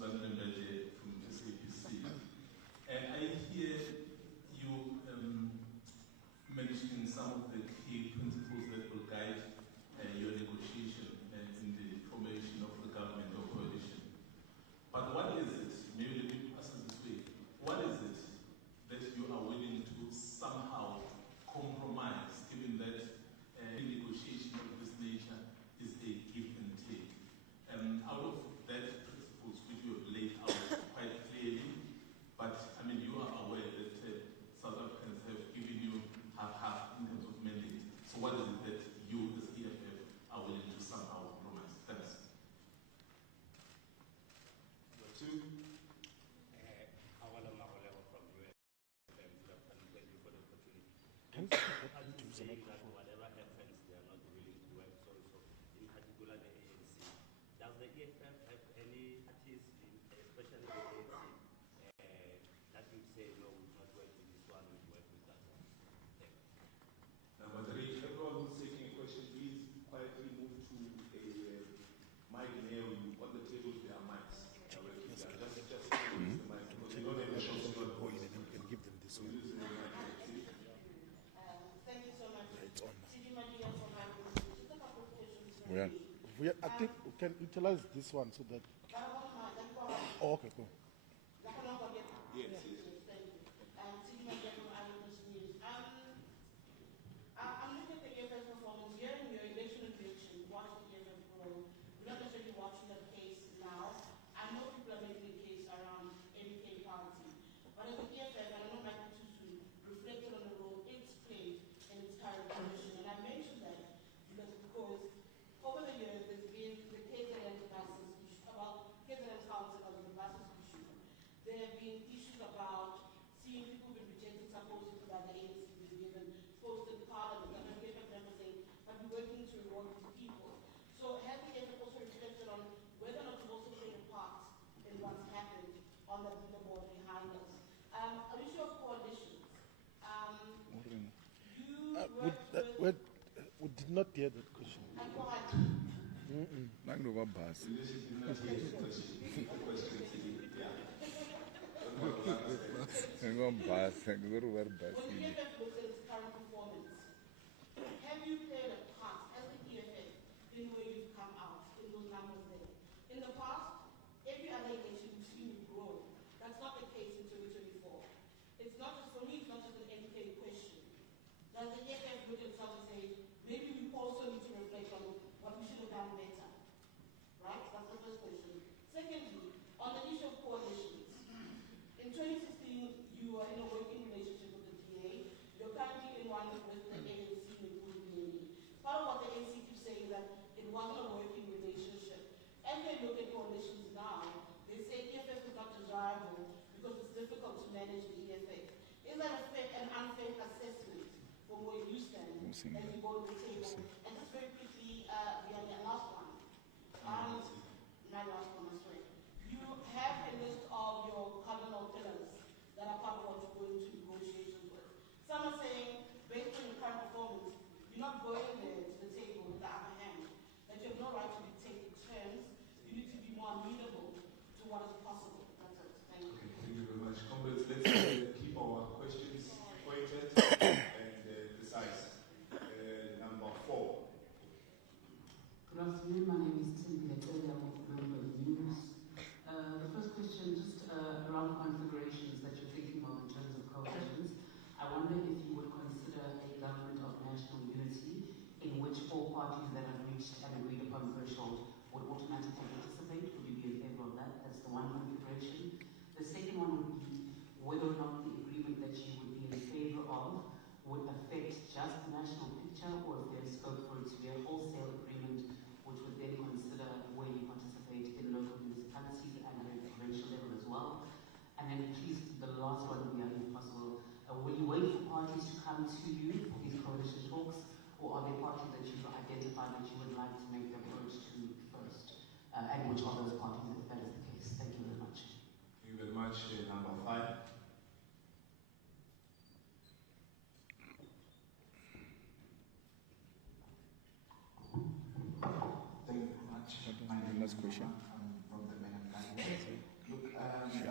Mzwanele Mbeje from SABC. I hear you mentioning some of the key principles that will guide your negotiation in the formation of the government or coalition. But what is it, maybe let me ask it this way, what is it that you are willing to somehow compromise, given that negotiation of this nature is a give and take? Out of that principles which you have laid out quite clearly, but I mean you are aware that South Africans have given you half in terms of mandate. So what is it that you as EFF are willing to somehow compromise? Thanks. Whatever happens, they are not willing to work. So in particular the ANC. Does the EFF have any parties, especially the ANC, that would say, no, we will not work with this one, we will work with that one? Number 3, everyone who's taking a question, please quietly move to a mic near you. On the tables there are mics directly there. Just use the mic because you don't have a shot to voice. You can give them this one. Use the mic. Thank you so much. It's on. Yeah. I think we can utilize this one so that. Oh, okay, cool. Yes. I'm looking at the EFF performance here in your election, watching the EFF grow. We're not necessarily watching the case now. I know people are making a case around MK party. But as the EFF, and I know Michael Tusu reflected on the role it's played in its current position. And I mentioned that because over the years there's been the KZN buses issue, about KZN Council of the buses issue. There have been issues about seeing people being rejected supposedly by the ANC being given posts in Parliament, and the EFF members saying, but we're working to reward these people. So has the EFF also reflected on whether or not to also play a part in what's happened on the leaderboard behind us? An issue of coalitions. We did not hear that question. The EFF looks at its current performance. Have you played a part as the EFF in where you've come out in those numbers there? In the past, every other election we've seen you grow. That's not the case in 2024. It's not just, for me, it's not just an MK question. Does the EFF look at itself and say, maybe we also need to reflect on what we should have done better? Right? That's the first question. Secondly, on the issue of coalitions, in 2016, you were in a working relationship with the DA. You're currently in one with the ANC in Gulubeni. Part of what the ANC keeps saying is that it wasn't a working relationship. As they look at coalitions now, they say EFF is not desirable because it's difficult to manage the EFF. Is that an unfair assessment from where you stand as you go to the table? And just very quickly, the last one. My last one, I swear. You have a list of your cardinal pillars that are part of what you're going to negotiations with. Some are saying, based on your current performance, you're not going there to the table with the upper hand, that you have no right to dictate the terms. You need to be more amenable to what is possible. That's it. Thank you. Okay, thank you very much. Comrades, let's keep our questions pointed and precise. Number 4. Good afternoon, my name is Tim Gilletele, I'm with Bloomberg News. The first question, just around configurations that you're thinking of in terms of coalitions. I wonder if you would consider a government of national unity in which all parties that have reached an agreed upon threshold would automatically participate. Would you be in favor of that? That's the one configuration. The second one would be whether or not the agreement that you would be in favor of would affect just the national picture, or if there's scope for it to be a wholesale agreement which would then consider where you participate in local municipalities and at a provincial level as well. And then please, the last one would be, if possible, will you wait for parties to come to you for these coalition talks, or are there parties that you've identified that you would like to make the approach to first? And which are those parties, if that is the case? Thank you very much. Thank you very much. Number 5. Thank you very much. My name is Question. I'm from the Menakai.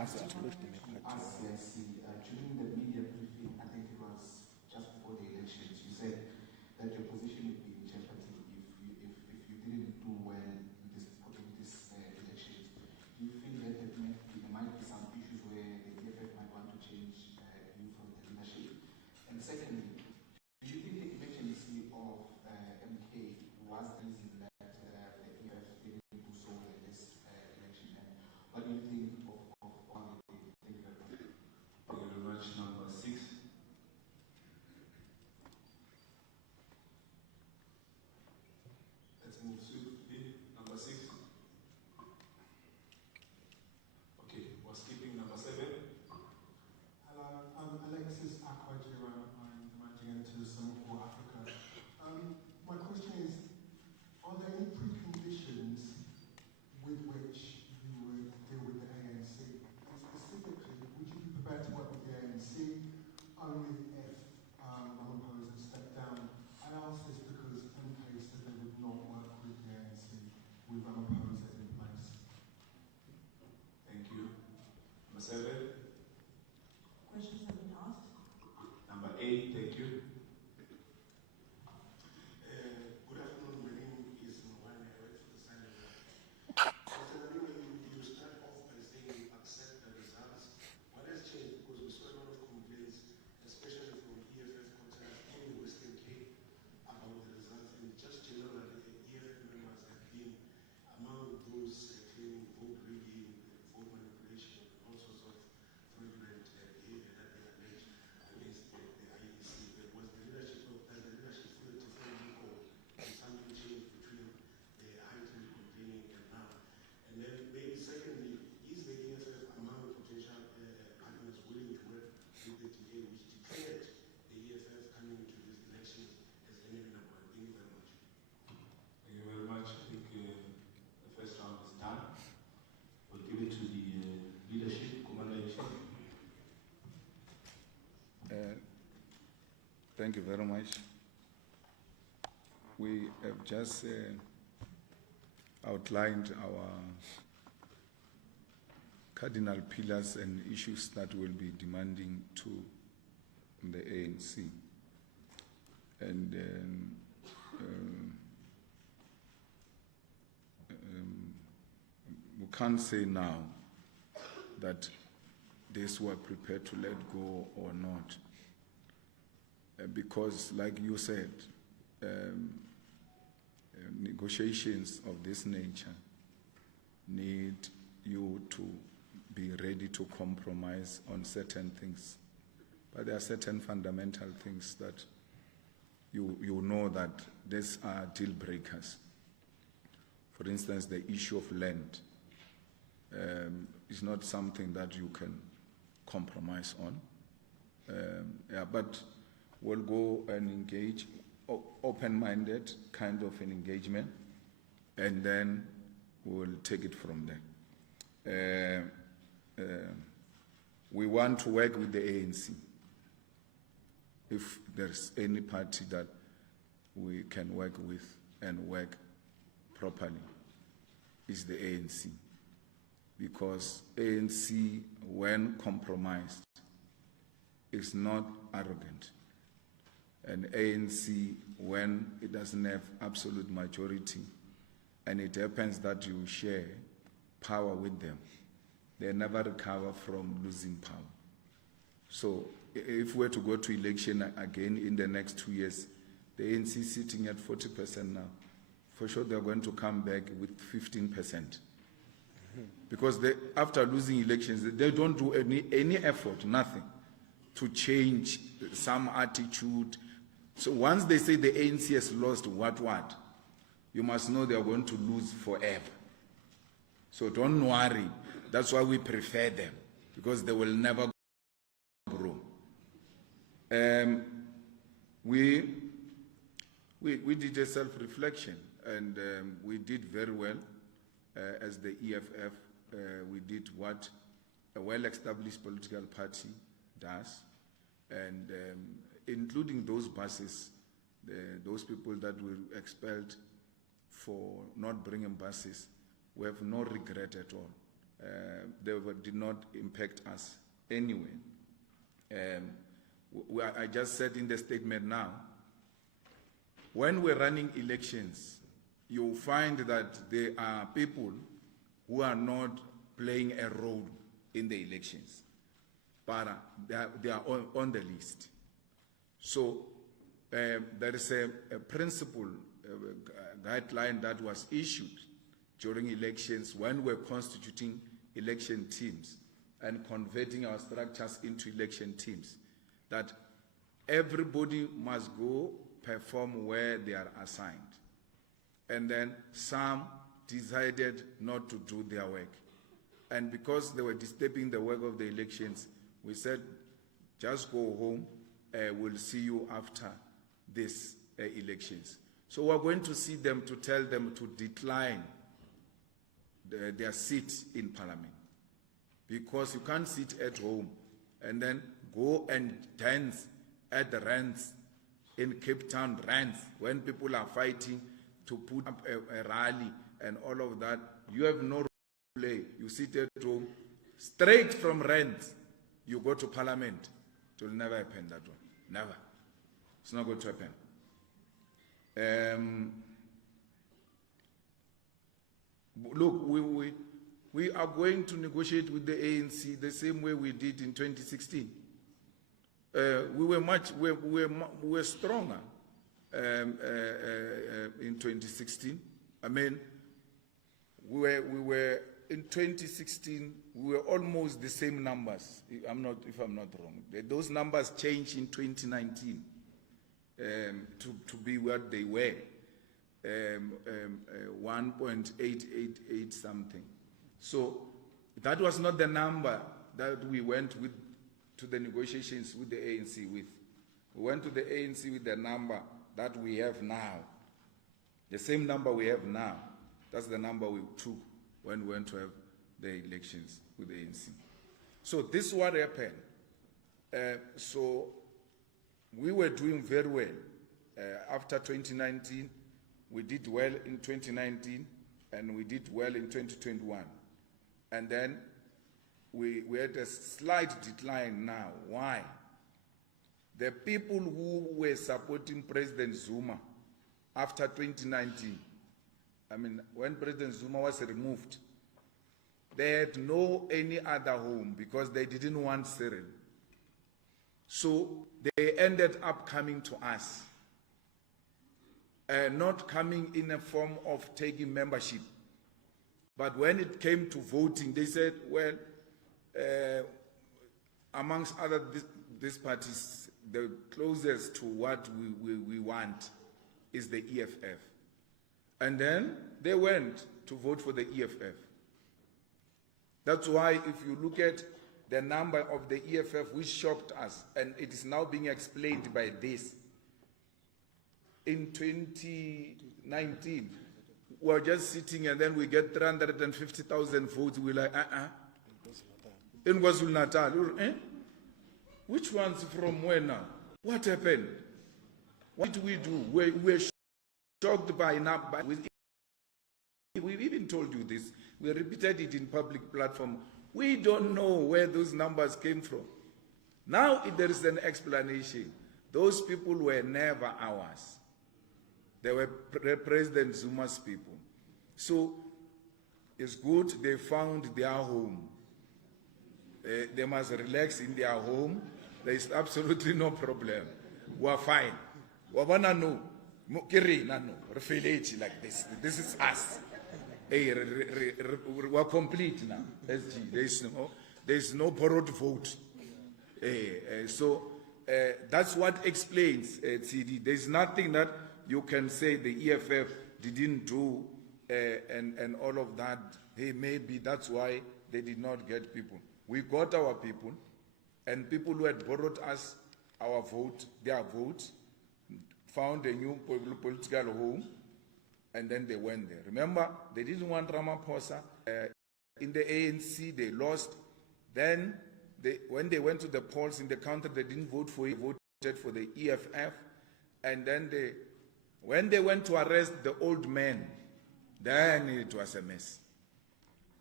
during the media briefing, I think it was just before the elections, you said that your position would be in jeopardy if you didn't do well in this elections. Do you feel that there might be some issues where the EFF might want to change you from the leadership? And secondly, do you think the emergency of MK was the reason that the EFF didn't do so in this election? And what do you think of all the did? Thank you very much. Thank you very much. Number 6. Let's move swiftly. Number 6. Okay, we're skipping number 7. Hello, I'm Alexis Akwajira. I'm the managing editor of Summer for Africa. My question is, are there any preconditions with which you would deal with the ANC? And specifically, would you be prepared to work with the ANC only if Ramaphosa stepped down? I ask this because MK said they would not work with the ANC with Ramaphosa in place. Thank you. Number 7. Questions have been asked. Number 8. Thank you. Good afternoon. My name is Mawani. I work for the Standard. Mr. Nalima, you start off by saying you accept the results. What has changed? Because we saw a lot of complaints, especially from EFF quarters in Western Cape, about the results. And just generally, EFF members have been among those claiming vote rigging, vote manipulation, and all sorts of fraudulent behavior that they allege against the IEC. Does the leadership feel differently, or has something changed between the heightened complaining and now? And then maybe secondly, is the EFF among potential partners willing to work with the DA, which declared the EFF coming into this election as enemy number 1? Thank you very much. Thank you very much. I think the first round is done. We'll give it to the leadership, Commander-in-Chief. Thank you very much. We have just outlined our cardinal pillars and issues that will be demanding to the ANC. And we can't say now that these were prepared to let go or not. Because, like you said, negotiations of this nature need you to be ready to compromise on certain things. But there are certain fundamental things that you know that these are deal breakers. For instance, the issue of land is not something that you can compromise on. But we'll go and engage, open-minded kind of an engagement, and then we'll take it from there. We want to work with the ANC. If there's any party that we can work with and work properly, is the ANC. Because ANC, when compromised, is not arrogant. And ANC, when it doesn't have absolute majority, and it happens that you share power with them, they never recover from losing power. So if we're to go to election again in the next 2 years, the ANC is sitting at 40% now. For sure they're going to come back with 15%. Because after losing elections, they don't do any effort, nothing, to change some attitude. So once they say the ANC has lost what, you must know they are going to lose forever. So don't worry. That's why we prefer them, because they will never grow. We did a self-reflection, and we did very well as the EFF. We did what a well-established political party does, and including those buses, those people that were expelled for not bringing buses, we have no regret at all. did not impact us anyway. I just said in the statement now, when we're running elections, you'll find that there are people who are not playing a role in the elections, but they are on the list. So there is a principle, a guideline that was issued during elections when we're constituting election teams and converting our structures into election teams, that everybody must go perform where they are assigned. And then some decided not to do their work. And because they were disturbing the work of the elections, we said, just go home, we'll see you after these elections. So we're going to see them to tell them to decline their seat in Parliament. Because you can't sit at home and then go and dance at the rants in Cape Town rants when people are fighting to put up a rally and all of that. You have no role to play. You sit at home, straight from rants, you go to Parliament. It will never happen, that one. Never. It's not going to happen. Look, we are going to negotiate with the ANC the same way we did in 2016. We were stronger in 2016. I mean, we were in 2016. We were almost the same numbers. If I'm not wrong. Those numbers changed in 2019 to be what they were, 1.888 something. So that was not the number that we went with to the negotiations with the ANC with. We went to the ANC with the number that we have now. The same number we have now. That's the number we took when we went to have the elections with the ANC. So this is what happened. So we were doing very well. After 2019, we did well in 2019, and we did well in 2021. And then we had a slight decline now. Why? The people who were supporting President Zuma after 2019, I mean, when President Zuma was removed, they had no any other home because they didn't want Cyril. So they ended up coming to us, not coming in a form of taking membership. But when it came to voting, they said, well, amongst other these parties, the closest to what we want is the EFF. And then they went to vote for the EFF. That's why if you look at the number of the EFF, which shocked us, and it is now being explained by this. In 2019, we were just sitting and then we get 350,000 votes. We're like, In KwaZulu-Natal, Which ones from where now? What happened? What did we do? We're shocked by enough. We've even told you this. We repeated it in public platform. We don't know where those numbers came from. Now there is an explanation. Those people were never ours. They were President Zuma's people. So it's good they found their home. They must relax in their home. There is absolutely no problem. We're fine. We're like this. This is us. We're complete now. There's no borrowed vote. So that's what explains CD. There's nothing that you can say the EFF didn't do and all of that. Hey, maybe that's why they did not get people. We got our people, and people who had borrowed us our vote, their vote, found a new political home, and then they went there. Remember, they didn't want Ramaphosa. In the ANC, they lost. Then, when they went to the polls in the country, they didn't vote for it, voted for the EFF. And then when they went to arrest the old man, then it was a mess.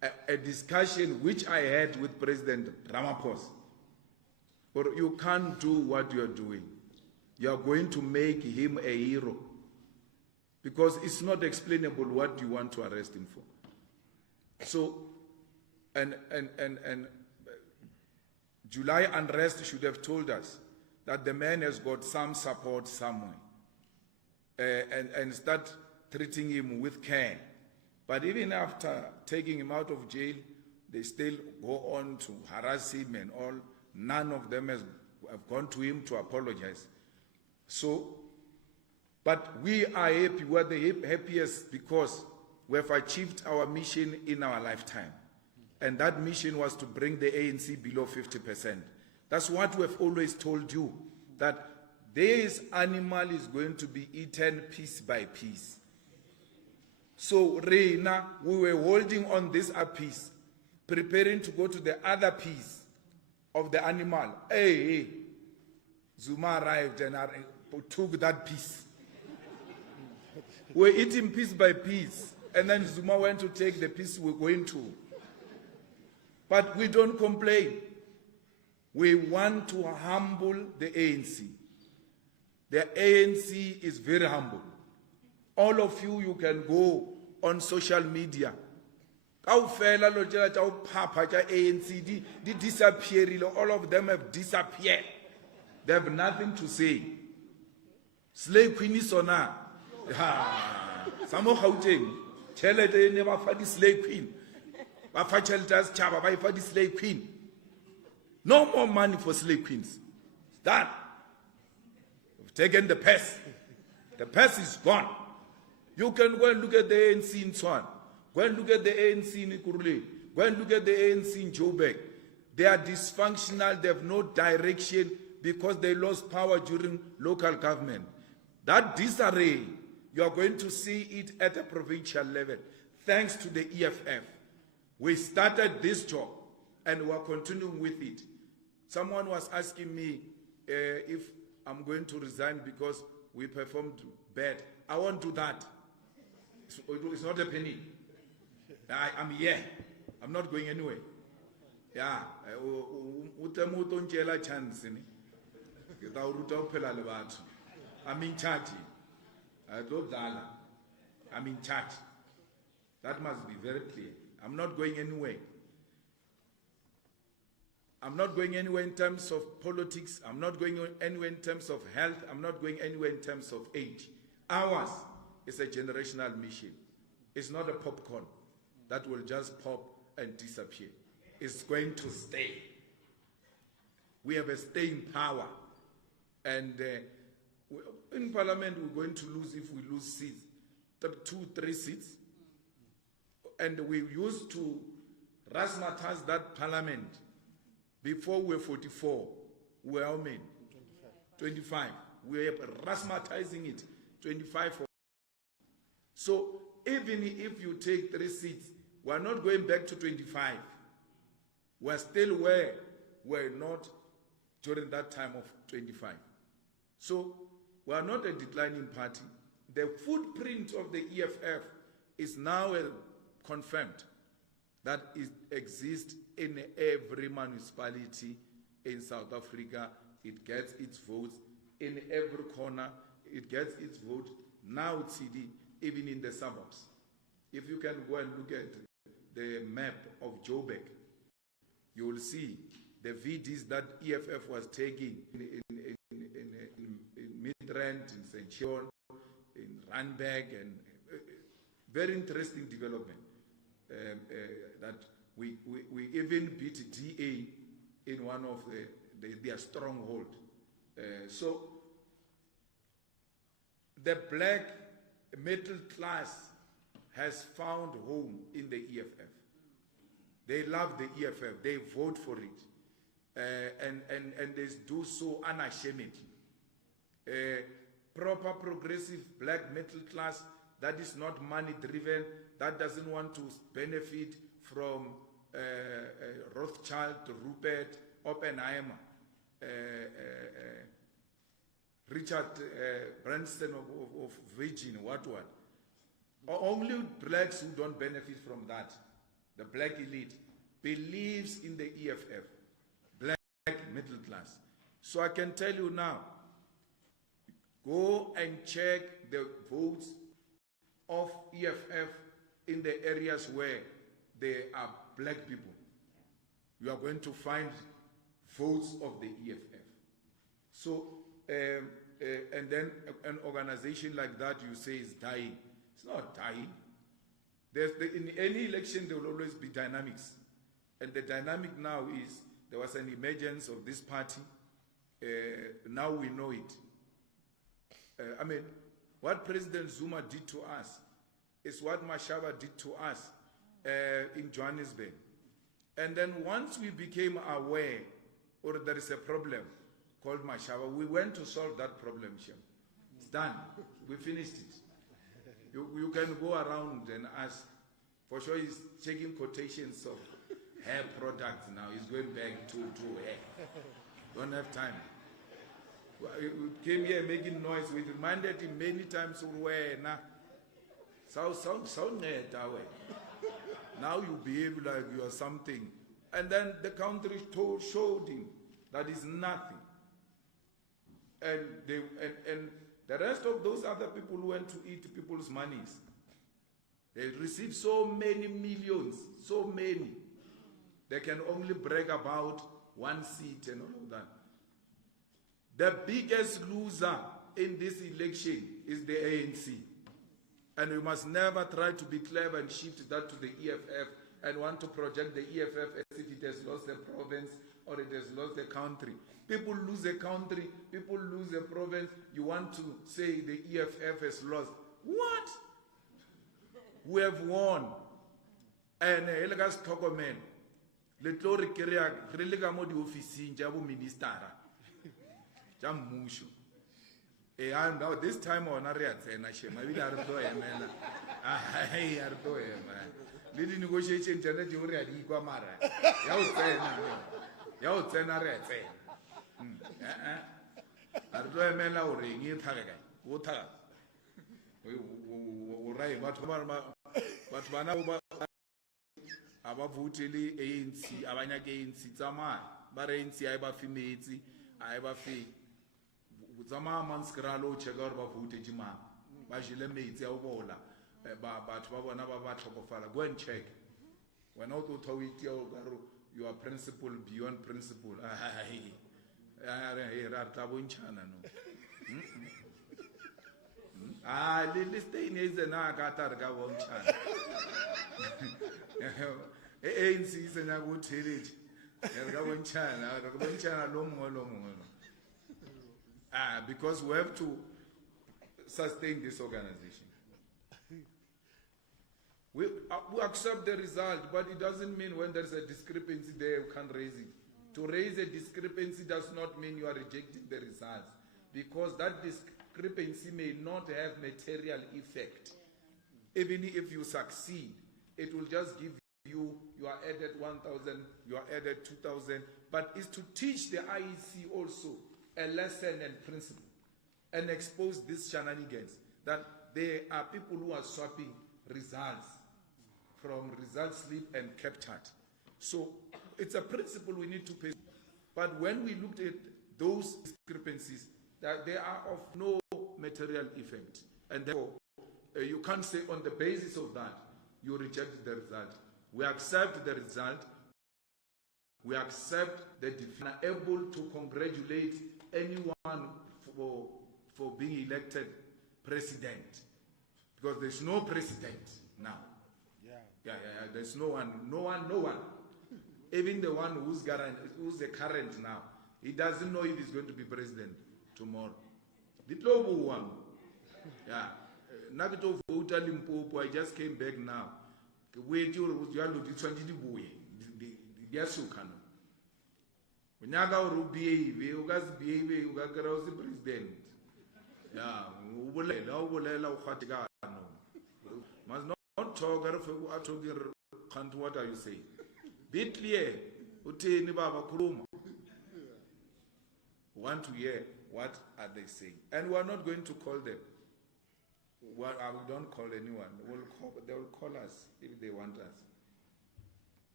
a discussion which I had with President Ramaphosa. Or you can't do what you are doing. You are going to make him a hero. Because it's not explainable what you want to arrest him for. So, and July unrest should have told us that the man has got some support somewhere. And start treating him with care. But even after taking him out of jail, they still go on to harass him and all. None of them have gone to him to apologize. So, but we are happy, we are the happiest because we have achieved our mission in our lifetime. And that mission was to bring the ANC below 50%. That's what we have always told you, that this animal is going to be eaten piece by piece. So, Reina, we were holding on this piece, preparing to go to the other piece of the animal. Hey, Zuma arrived and took that piece. We're eating piece by piece, and then Zuma went to take the piece we're going to. But we don't complain. We want to humble the ANC. The ANC is very humble. All of you can go on social media. All of them have disappeared. They have nothing to say. Slave Queen is on her. Some of Gauteng, tell her they never find the slave queen. Slave queen. No more money for slave queens. Done. We've taken the past. The past is gone. You can go and look at the ANC in Swan. Go and look at the ANC in Ikurule. Go and look at the ANC in Joburg. They are dysfunctional. They have no direction because they lost power during local government. That disarray, you are going to see it at a provincial level. Thanks to the EFF. We started this job and we are continuing with it. Someone was asking me if I'm going to resign because we performed bad. I won't do that. It's not a penny. I'm here. I'm not going anywhere. Yeah. I'm in charge. I'm in charge. That must be very clear. I'm not going anywhere. I'm not going anywhere in terms of politics. I'm not going anywhere in terms of health. I'm not going anywhere in terms of age. Ours is a generational mission. It's not a popcorn that will just pop and disappear. It's going to stay. We have a staying power. And in Parliament, we're going to lose if we lose seats, 2-3 seats. And we used to razzmatazz that Parliament. Before we were 44, we were how many? 25. We are razzmatazing it, 25. So even if you take 3 seats, we're not going back to 25. We're still where we're not during that time of 25. So we are not a declining party. The footprint of the EFF is now confirmed that it exists in every municipality in South Africa. It gets its votes in every corner. It gets its vote. Now it's CD, even in the suburbs. If you can go and look at the map of Joburg, you will see the VDs that EFF was taking in Midrand, in St. John, in Randburg, and very interesting development. That we even beat DA in one of their stronghold. So the black middle class has found home in the EFF. They love the EFF. They vote for it. And they do so unashamedly. Proper progressive black middle class that is not money driven, that doesn't want to benefit from Rothschild, Rupert, Oppenheimer, Richard Branson of Virgin, what. Only blacks who don't benefit from that. the black elite, believes in the EFF, black middle class. So I can tell you now, go and check the votes of EFF in the areas where there are black people. You are going to find votes of the EFF. So, and then an organization like that you say is dying. It's not dying. In any election there will always be dynamics. And the dynamic now is, there was an emergence of this party. Now we know it. I mean, what President Zuma did to us is what Mashaba did to us in Johannesburg. And then once we became aware, or there is a problem called Mashaba, we went to solve that problem, Shem. It's done. We finished it. You can go around and ask. For sure he's checking quotations of hair products now. He's going back to hair. Don't have time. We came here making noise. We reminded him many times, now you behave like you are something. And then the country showed him that is nothing. And the rest of those other people who went to eat people's monies, they received so many millions, so many. They can only brag about one seat and all of that. The biggest loser in this election is the ANC. And we must never try to be clever and shift that to the EFF and want to project the EFF as if it has lost a province or it has lost a country. People lose a country, people lose a province. You want to say the EFF has lost. What? We have won. And Elegas Tokomen, Letori Kiriak, Religamodi officing, Jabu Ministara, Jamushu. And now this time on Ariat and Hashem, I will Ardo Emena. I Ardo Emena. Little negotiation, Janet, you read Iguamara. Yautena Rete. Ardo Emena or ring in Taraga. Wota. Urai, but Manaba Abavutili, ANC, Abanya Gains, Zama, Barensi, Ibafimiti, Ibafi. Zama Manskralo, Chegorba Futijima, Bajile Mates, Obola, but go and check. When out to you are principle beyond principle. Lily Stain is an Agatar Gavon Chan. ANC is an Agut Village. Gavon Chan, alone. Because we have to sustain this organization. We accept the result, but it doesn't mean when there's a discrepancy there, you can't raise it. To raise a discrepancy does not mean you are rejecting the results, because that discrepancy may not have material effect. Even if you succeed, it will just give you are added 1,000, you are added 2,000, but it's to teach the IEC also a lesson and principle and expose these shenanigans that there are people who are swapping results from result slip and CapTat. So it's a principle we need to pay. But when we looked at those discrepancies, that they are of no material effect, and therefore you can't say on the basis of that you reject the result. We accept the result. We accept the definition. Able to congratulate anyone for being elected president, because there's no president now. Yeah. There's no one. Even the one who's the current now, he doesn't know if he's going to be president tomorrow. The global one. Yeah. Nagito Vota Limpopo, I just came back now. Wait, you are looking 20 boy. The Yasukano. Unyaga urubiye, ugas biye, ugakara usi president. Yeah, ubulela ukhatika no. Must not talk what are you saying? Be clear. Uteni baba kuruma. Want to hear what are they saying? And we are not going to call them. Well, we don't call anyone. They will call us if they want us.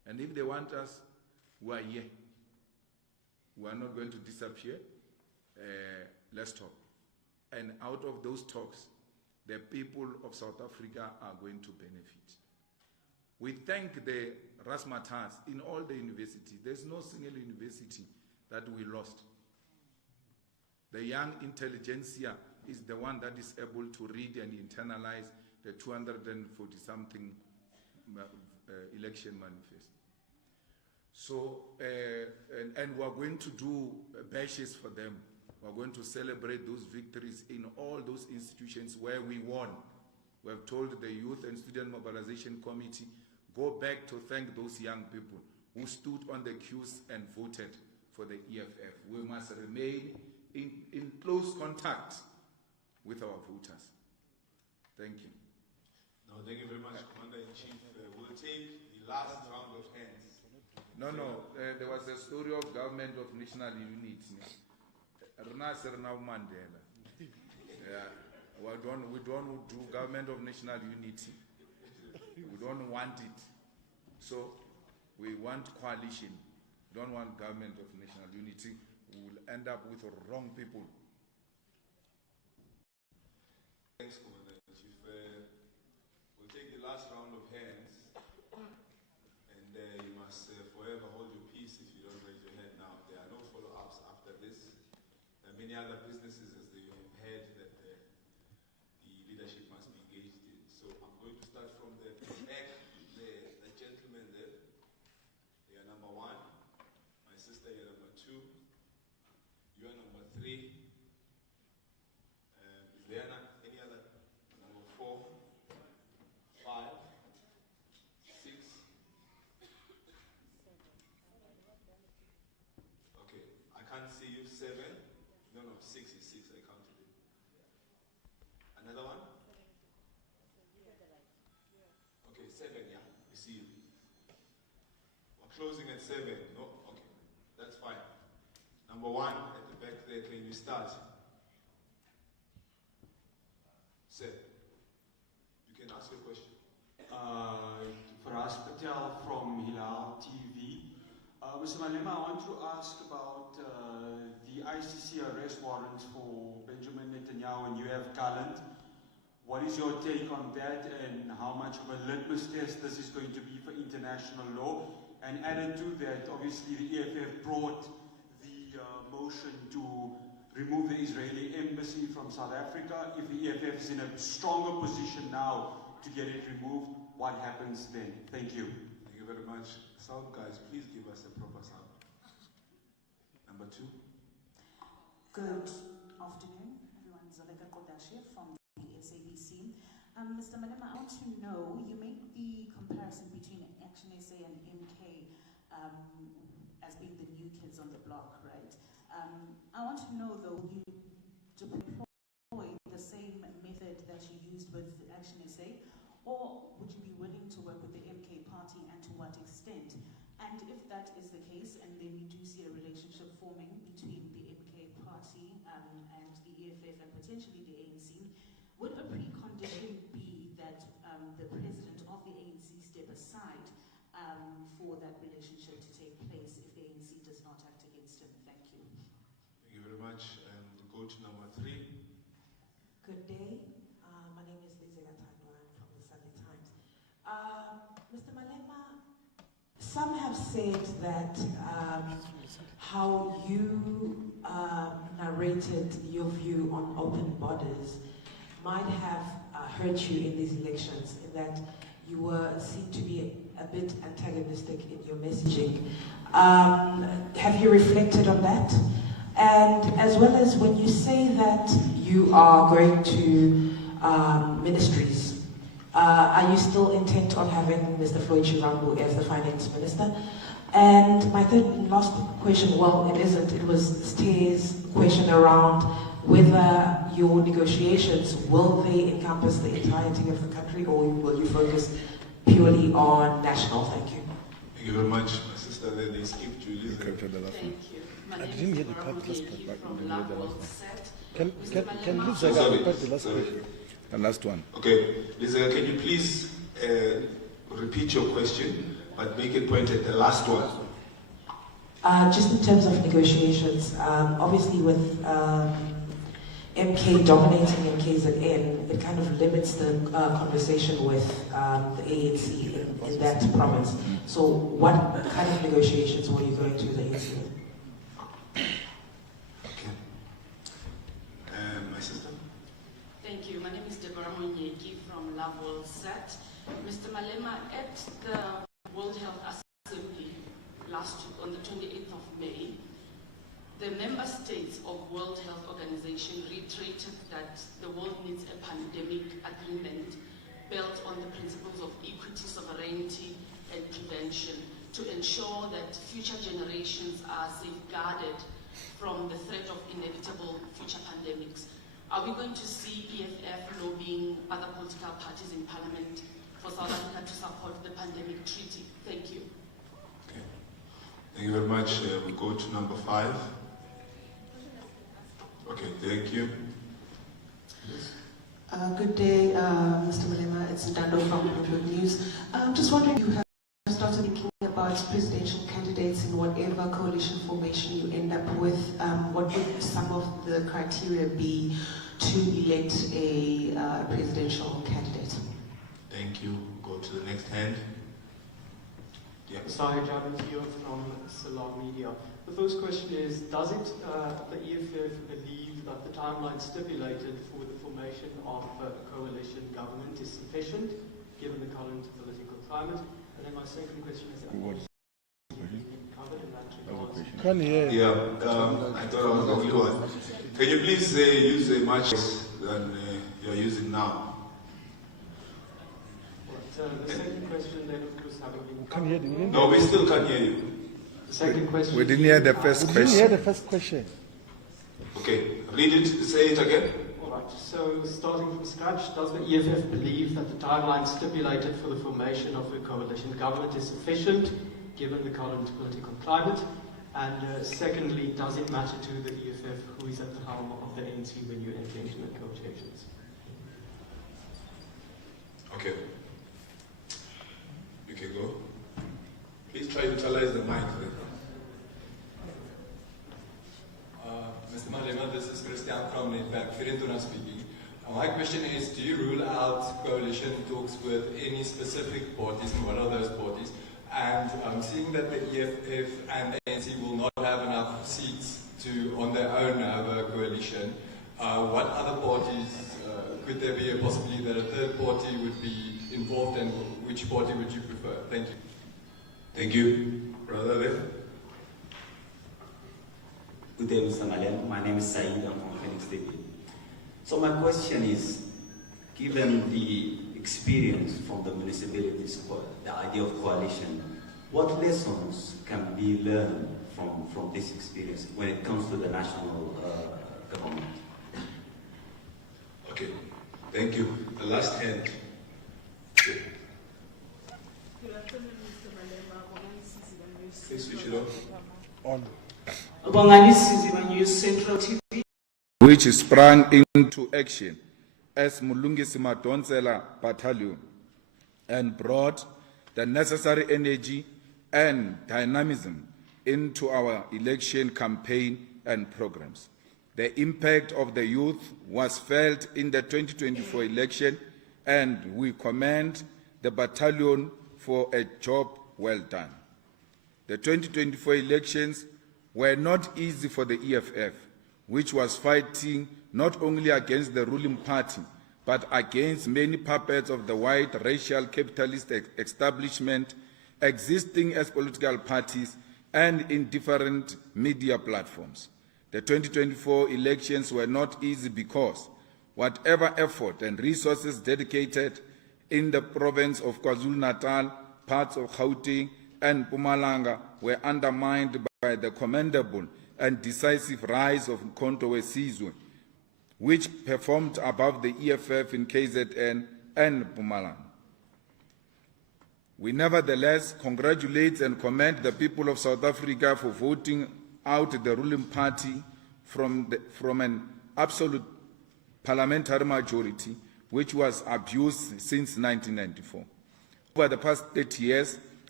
And if they want us, we are here. We are not going to disappear. Let's talk. And out of those talks, the people of South Africa are going to benefit. We thank the Razzmatazz in all the universities. There's no single university that we lost. The young intelligentsia is the one that is able to read and internalize the 240-something election manifest. So, and we're going to do bashes for them. We're going to celebrate those victories in all those institutions where we won. We have told the Youth and Student Mobilization Committee, go back to thank those young people who stood on the queues and voted for the EFF. We must remain in close contact with our voters. Thank you. No, thank you very much, Commander-in-Chief. We'll take the last round of hands. No, there was a story of government of national unity. Mandela. Yeah, we don't do government of national unity. We don't want it. So we want coalition. We don't want government of national unity. We will end up with wrong people. Thanks, Commander-in-Chief. We'll take the last round of hands. And you must forever hold your peace if you don't raise your hand now. There are no follow-ups after this. There are many other businesses, as you have heard, that the leadership must be engaged in. So I'm going to start from the back, the gentleman there. You are number 1. My sister, you are number 2. You are number 3. Is there any other? Number 4, 5, 6. Okay, I can't see you. 7. No, 6 is 6. I counted it. Another one? Okay, 7, yeah. We see you. We're closing at 7. No? Okay. That's fine. Number 1 at the back there. Can you start? Sir, you can ask your question. Faraz Patel from Hilal TV. Mr. Malema, I want to ask about the ICC arrest warrants for Benjamin Netanyahu and UF Gallant. What is your take on that, and how much of a litmus test this is going to be for international law? And added to that, obviously the EFF brought the motion to remove the Israeli embassy from South Africa. If the EFF is in a stronger position now to get it removed, what happens then? Thank you. Thank you very much. Sound guys, please give us a proper sound. Number 2. Good afternoon, everyone. Zoleka Kodashi from the SABC. Mr. Malema, I want to know, you make the comparison between Action SA and MK as being the new kids on the block, right? I want to know, though, you deploy the same method that you used with Action SA, or would you be willing to work with the MK party, and to what extent? And if that is the case, and then we do see a relationship forming between the MK party and the EFF and potentially the ANC, would a precondition be that the president of the ANC step aside for that relationship to take place if the ANC does not act against him? Thank you. Thank you very much. And we'll go to number 3. Good day. My name is Lizzie Atadwan from the Sunday Times. Mr. Malema, some have said that how you narrated your view on open borders might have hurt you in these elections, in that you were seen to be a bit antagonistic in your messaging. Have you reflected on that? And as well as when you say that you are going to ministries, are you still intent on having Mr. Floyd Chirambu as the finance minister? And my third and last question, well, it isn't, it was Steve's question around whether your negotiations, will they encompass the entirety of the country, or will you focus purely on national? Thank you. Thank you very much. My sister there, they skipped Julius. Thank you. My I name didn't is hear the part, last Ramaphosa part, from the last one. Lavol. Can Lisa Sorry, repeat the last sorry. one? The last one. Okay, Lisa, can you please repeat your question? but make it point at the last one. Just in terms of negotiations, obviously with MK dominating MKZN, it kind of limits the conversation with the ANC in that province. So what kind of negotiations were you going to the ANC with? My sister? Thank you. My name is from Lavol Set. Mr. Malema, at the World Health Assembly last week on the 28th of May, the member states of World Health Organization reiterated that the world needs a pandemic agreement built on the principles of equity, sovereignty, and prevention to ensure that future generations are safeguarded from the threat of inevitable future pandemics. Are we going to see EFF lobbying other political parties in Parliament for South Africa to support the pandemic treaty? Thank you. Okay. Thank you very much. We go to number 5. Okay, thank you. Good day, Mr. Malema. It's Ndando from Bloomberg News. Just wondering, you have started thinking about presidential candidates in whatever coalition formation you end up with. What would some of the criteria be to elect a presidential candidate? Thank you. Go to the next hand. Yeah. Sahir Jabir from Salam Media. The first question is, does the EFF believe that the timeline stipulated for the formation of a coalition government is sufficient, given the current political climate? And then my second question is, covered in that regard. Can hear. Yeah, I thought I was the only one. Can you please use a much less than you're using now? The second question then, of course, having been Can hear you. No, we still can't hear you. The second question. We didn't hear the first question. We didn't hear the first question. Okay, read it, say it again. All right, so starting from scratch, does the EFF believe that the timeline stipulated for the formation of a coalition government is sufficient, given the current political climate? And secondly, does it matter to the EFF who is at the helm of the ANC when you enter into negotiations? Okay. You can go. Please try to utilize the mic. Mr. Malema, this is Christian from Netwerk, Firentuna speaking. My question is, do you rule out coalition talks with any specific parties, and what are those parties? And seeing that the EFF and ANC will not have enough seats on their own have a coalition, what other parties, could there be a possibility that a third party would be involved, and which party would you prefer? Thank you. Thank you. Brother there. Good day, Mr. Malema. My name is Said. I'm from Phoenix City. So my question is, given the experience from the municipalities, the idea of coalition, what lessons can be learned from this experience when it comes to the national government? Okay, thank you. The last hand. Good afternoon, Mr. Malema. Please switch it on. Central TV. Which sprang into action as Mulungisi Madonsela Battalion and brought the necessary energy and dynamism into our election campaign and programs. The impact of the youth was felt in the 2024 election, and we commend the battalion for a job well done. The 2024 elections were not easy for the EFF, which was fighting not only against the ruling party, but against many puppets of the white racial capitalist establishment existing as political parties and in different media platforms. The 2024 elections were not easy because whatever effort and resources dedicated in the province of KwaZulu-Natal, parts of Gauteng and Mpumalanga were undermined by the commendable and decisive rise of Mkhonto weSizwe, which performed above the EFF in KZN and Mpumalanga. We nevertheless congratulate and commend the people of South Africa for voting out the ruling party from an absolute parliamentary majority, which was abused since 1994. Over the past 30 years,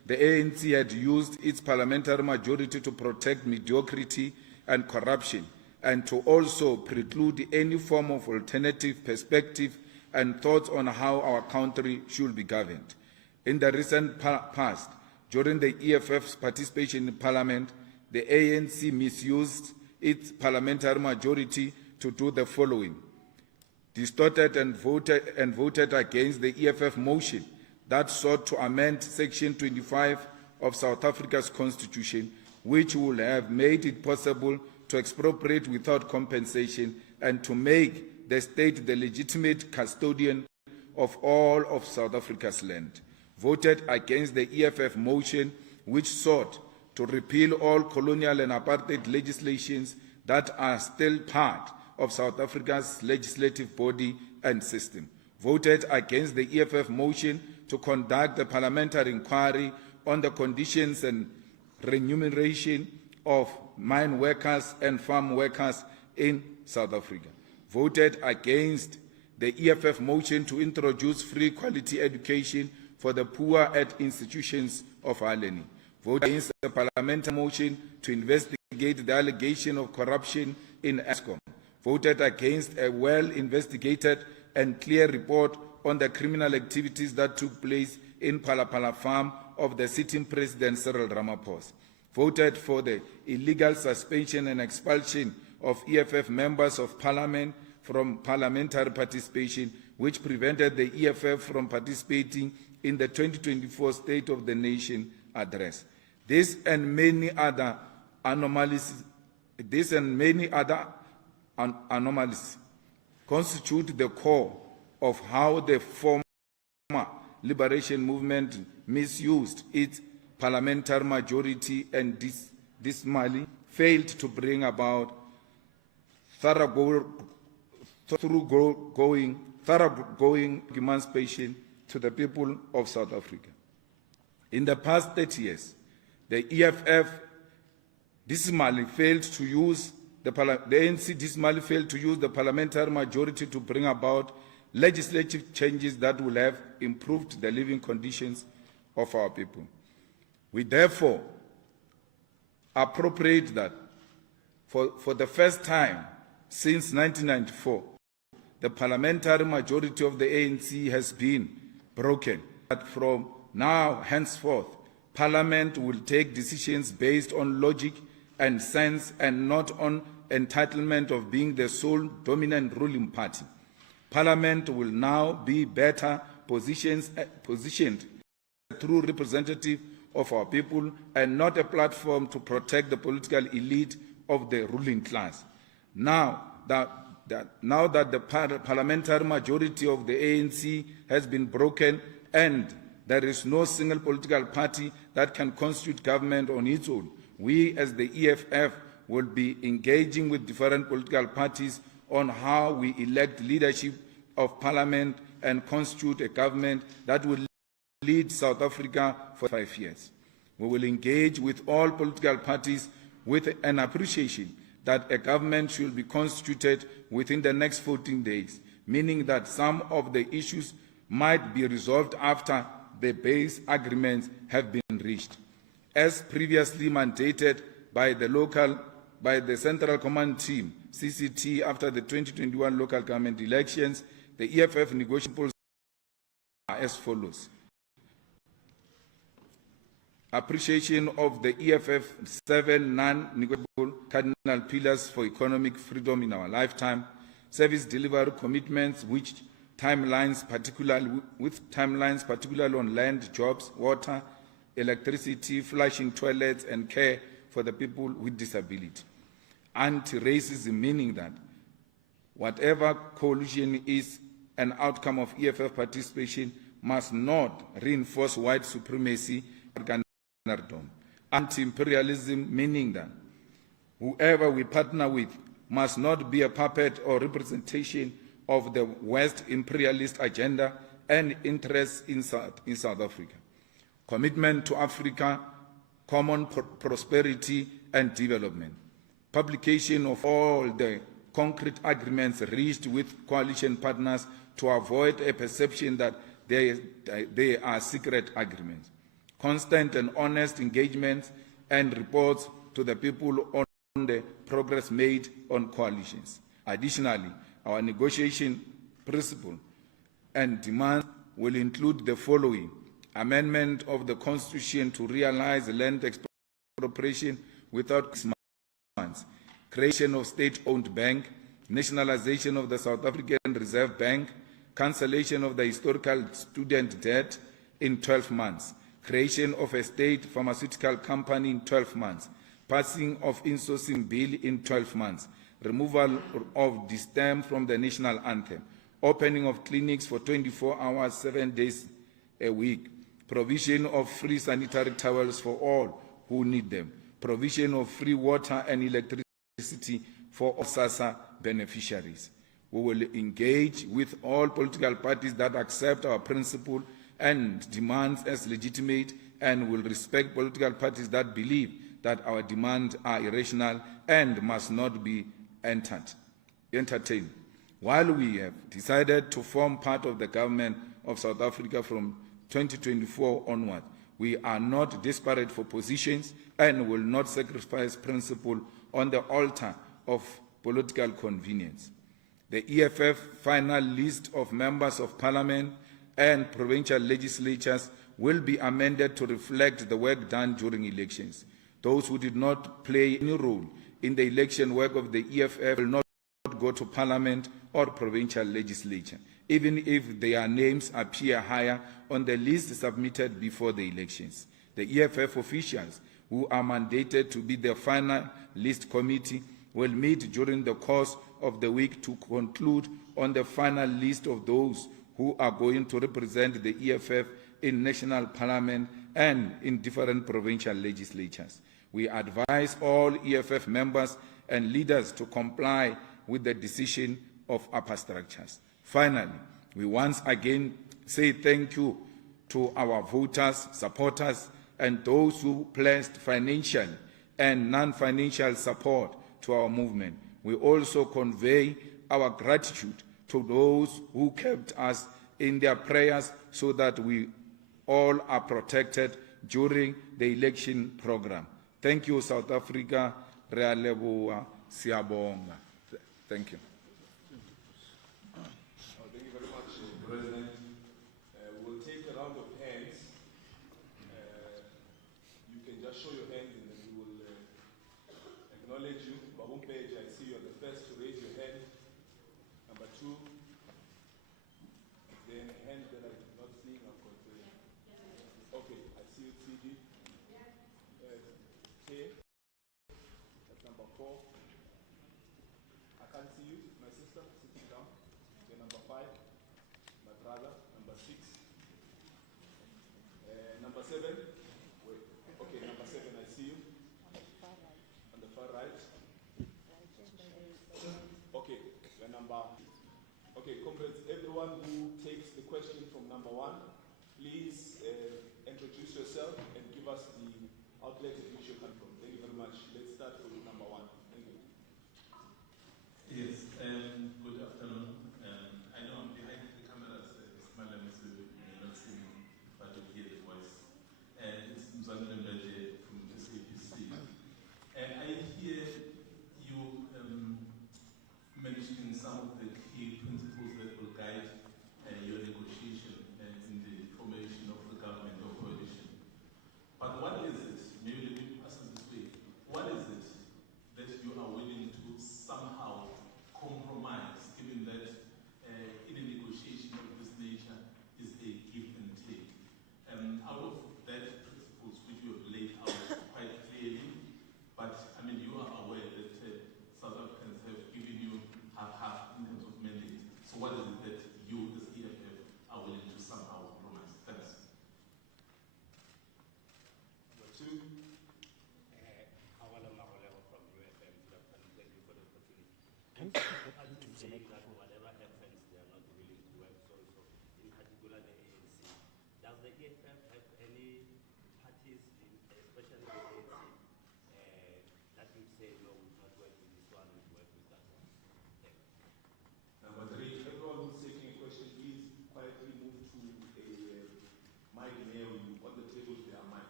the ANC had used its parliamentary majority to protect mediocrity and corruption, and to also preclude any form of alternative perspective and thoughts on how our country should be governed. In the recent past, during the EFF's participation in Parliament, the ANC misused its parliamentary majority to do the following: distorted and voted against the EFF motion that sought to amend Section 25 of South Africa's Constitution, which would have made it possible to expropriate without compensation and to make the state the legitimate custodian of all of South Africa's land. Voted against the EFF motion, which sought to repeal all colonial and apartheid legislations that are still part of South Africa's legislative body and system. Voted against the EFF motion to conduct a parliamentary inquiry on the conditions and remuneration of mine workers and farm workers in South Africa. Voted against the EFF motion to introduce free quality education for the poor at institutions of higher learning. Voted against the parliamentary motion to investigate the allegation of corruption in Eskom. Voted against a well-investigated and clear report on the criminal activities that took place in Palapala farm of the sitting President Cyril Ramaphosa. Voted for the illegal suspension and expulsion of EFF members of Parliament from parliamentary participation, which prevented the EFF from participating in the 2024 State of the Nation address. This and many other anomalies constitute the core of how the former liberation movement misused its parliamentary majority and dismally failed to bring about thoroughgoing emancipation to the people of South Africa. In the past 30 years, the EFF dismally failed to use the ANC dismally failed to use the parliamentary majority to bring about legislative changes that will have improved the living conditions of our people. We therefore appropriate that for the first time since 1994, the parliamentary majority of the ANC has been broken. That from now henceforth, Parliament will take decisions based on logic and sense and not on entitlement of being the sole dominant ruling party. Parliament will now be better positioned as a true representative of our people and not a platform to protect the political elite of the ruling class. Now that the parliamentary majority of the ANC has been broken and there is no single political party that can constitute government on its own, we as the EFF will be engaging with different political parties on how we elect leadership of Parliament and constitute a government that will lead South Africa for 5 years. We will engage with all political parties with an appreciation that a government should be constituted within the next 14 days, meaning that some of the issues might be resolved after the base agreements have been reached. As previously mandated by the Central Command Team, CCT, after the 2021 local government elections, the EFF negotiations are as follows. Appreciation of the EFF 7 non-negotiable cardinal pillars for economic freedom in our lifetime, service delivery commitments with timelines particularly on land, jobs, water, electricity, flushing toilets, and care for the people with disability. Anti-racism, meaning that whatever coalition is an outcome of EFF participation, must not reinforce white supremacy. Anti-imperialism, meaning that whoever we partner with must not be a puppet or representation of the West imperialist agenda and interests in South Africa. Commitment to Africa, common prosperity and development. Publication of all the concrete agreements reached with coalition partners to avoid a perception that they are secret agreements. constant and honest engagement and reports to the people on the progress made on coalitions. Additionally, our negotiation principle and demands will include the following: amendment of the Constitution to realize land expropriation without months, creation of state-owned bank, nationalization of the South African Reserve Bank, cancellation of the historical student debt in 12 months, creation of a state pharmaceutical company in 12 months, passing of insourcing bill in 12 months, removal of distem from the national anthem, opening of clinics for 24 hours, 7 days a week, provision of free sanitary towels for all who need them, provision of free water and electricity for all SASSA beneficiaries. We will engage with all political parties that accept our principle and demands as legitimate, and will respect political parties that believe that our demands are irrational and must not be entertained. While we have decided to form part of the government of South Africa from 2024 onward, we are not desperate for positions and will not sacrifice principle on the altar of political convenience. The EFF final list of members of Parliament and provincial legislatures will be amended to reflect the work done during elections. Those who did not play any role in the election work of the EFF will not go to Parliament or provincial legislature, even if their names appear higher on the list submitted before the elections. The EFF officials who are mandated to be the final list committee will meet during the course of the week to conclude on the final list of those who are going to represent the EFF in national parliament and in different provincial legislatures. We advise all EFF members and leaders to comply with the decision of upper structures. Finally, we once again say thank you to our voters, supporters, and those who pledged financial and non-financial support to our movement. We also convey our gratitude to those who kept us in their prayers so that we all are protected during the election program. Thank you, South Africa. Re a leboha, siabonga. Thank you. Thank you very much, President. We'll take a round of hands. You can just show your hands and then we will acknowledge you. Babumpeja, I see you are the first to raise your hand. Number two. Then a hand that I did not see. Okay, I see you, CD. K. That's number 4. I can't see you, my sister, sitting down. Okay, number 5. My brother, number 6. Number 7. Wait. Okay, number 7, I see you. On the far right. Okay, you're number. Okay, comrades, everyone who takes the question from number 1, please introduce yourself and give us the outlet at which you come from. Thank you very much. Let's start with number 1. Thank you. Yes, good afternoon. I know I'm behind the cameras, Malema, so you may not see me, but you hear the voice. It's Mzanele from SABC. I hear you mentioning some of the key principles that will guide your negotiation in the formation of the government or coalition. But what is it, maybe let me ask it this way, what is it that you are willing to somehow compromise, given that in a negotiation of this nature is a give and take? Out of that principles which you have laid out quite clearly, but I mean you are aware that South Africans have given you half in terms of mandate. So what is it that you as EFF are willing to somehow compromise? Thanks. Number 2. From UFM, thank you for the opportunity. You say that whatever happens, they are not willing to work. So in particular, the ANC. Does the EFF have any parties, especially the ANC, that would say no, we will not work with this one, we will work with that one? Number 3, everyone who's taking a question, please quietly move to a mic near you. On the table, there are mics.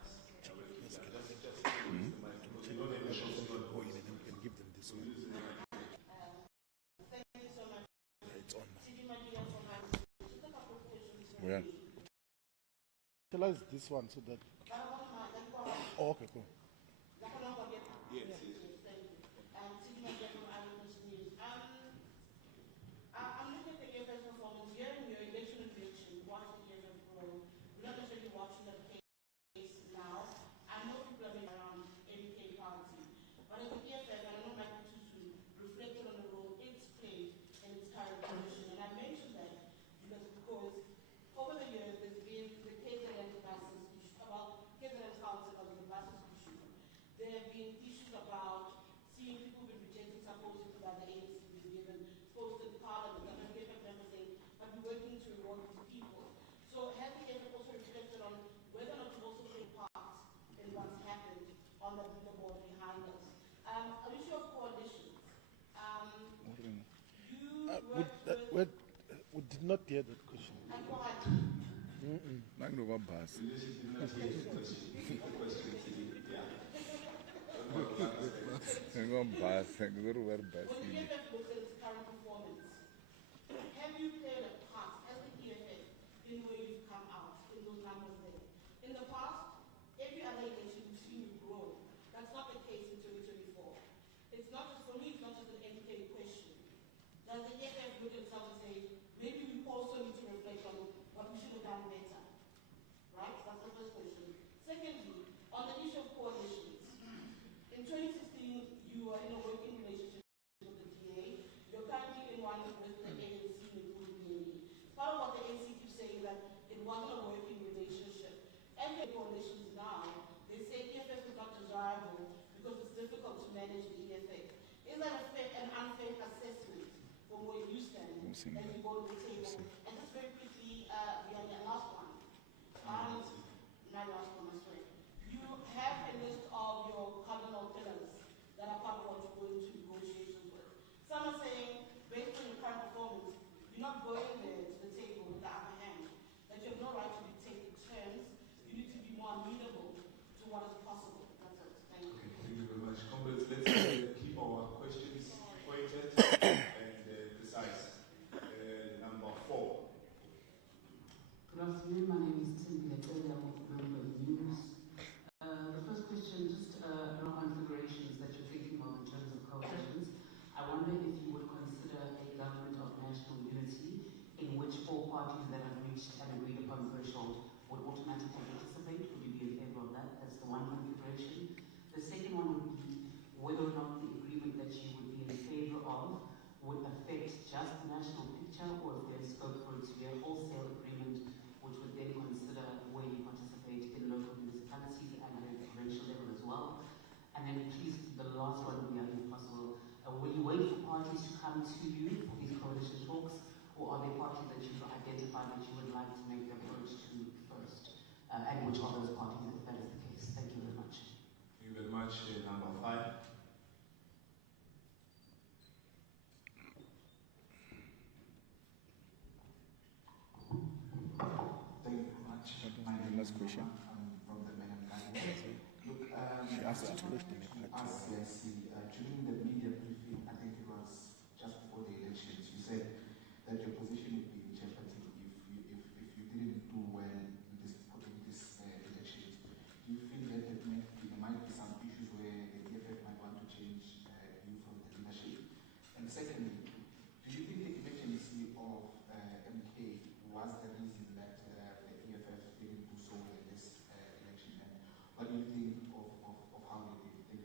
utilize this one so that. Oh, okay, cool. Yes, yes. Thank you. Sitting again from Eyewitness News. I'm looking at the EFF performance here in your election and election. Watching the EFF grow. We're not necessarily watching the case now. I know people are around MK party, but as the EFF, I don't know Michael Tutu reflected on the role it's played in its current position. And I mentioned that because over the years there's been the KZN buses issue about KZN council of the buses issue. There have been issues about seeing people being rejected supposedly by the ANC being given posts in Parliament. I know the EFF members saying, but we're working to reward these people. So has the EFF also reflected on whether or not to also play part in what's happened on the board behind us? An issue of coalitions. We did not hear that question. When the EFF looks at its current performance, have you played a part as the EFF in where you've come out in those numbers there? In the past, every other election we've seen you grow. That's not the case in 2024. It's not just, for me, it's not just an MK question. Does the EFF look at itself and say, maybe we also need to reflect on what we should have done better? Right? That's the first question. Secondly, on the issue of coalitions, in 2016, you were in a working relationship with the DA. You're currently in one with the ANC, including me. Part of what the ANC keeps saying that it wasn't a working relationship. And the coalitions now, they say EFF is not desirable because it's difficult to manage the EFF. Is that an unfair assessment from where you stand as you go to the table? And just very quickly, the last one. My last one, I swear. You have a list of your cardinal pillars that are part of what you're going to negotiations with. Some are saying, based on your current performance, you're not going there to the table with the upper hand, that you have no right to dictate the terms. You need to be more amenable to what is possible. That's it. Thank you. Okay, thank you very much. Comrades, let's keep our questions pointed and precise. Number 4. Good afternoon. My name is Tim Letelia of Member News. The first question, just around configurations that you're thinking of in terms of coalitions. I wonder if you would consider a government of national unity in which all parties that have reached an agreed upon threshold would automatically participate. Would you be in favor of that? That's the one configuration. The second one would be whether or not the agreement that you would be in favor of would affect just the national picture, or if there's scope for it to be a wholesale agreement which would then consider where you participate in local municipalities and at a provincial level as well. And then please, the last one would be, if possible, will you wait for parties to come to you for these coalition talks, or are there parties that you've identified that you would like to make the approach to first? And which are those parties, if that is the case? Thank you very much. Thank you very much. Number 5. Thank you very much. My name is question. I'm from the Parliamentary. Look, She asked a question. during the media briefing, I think it was just before the elections, you said that your position would be in jeopardy if you didn't do well in this elections. Do you feel that there might be some issues where the EFF might want to change you from the leadership? And secondly, do you think the emergency of MK was the reason that the EFF didn't do so well in this election? And what do you think of how they did?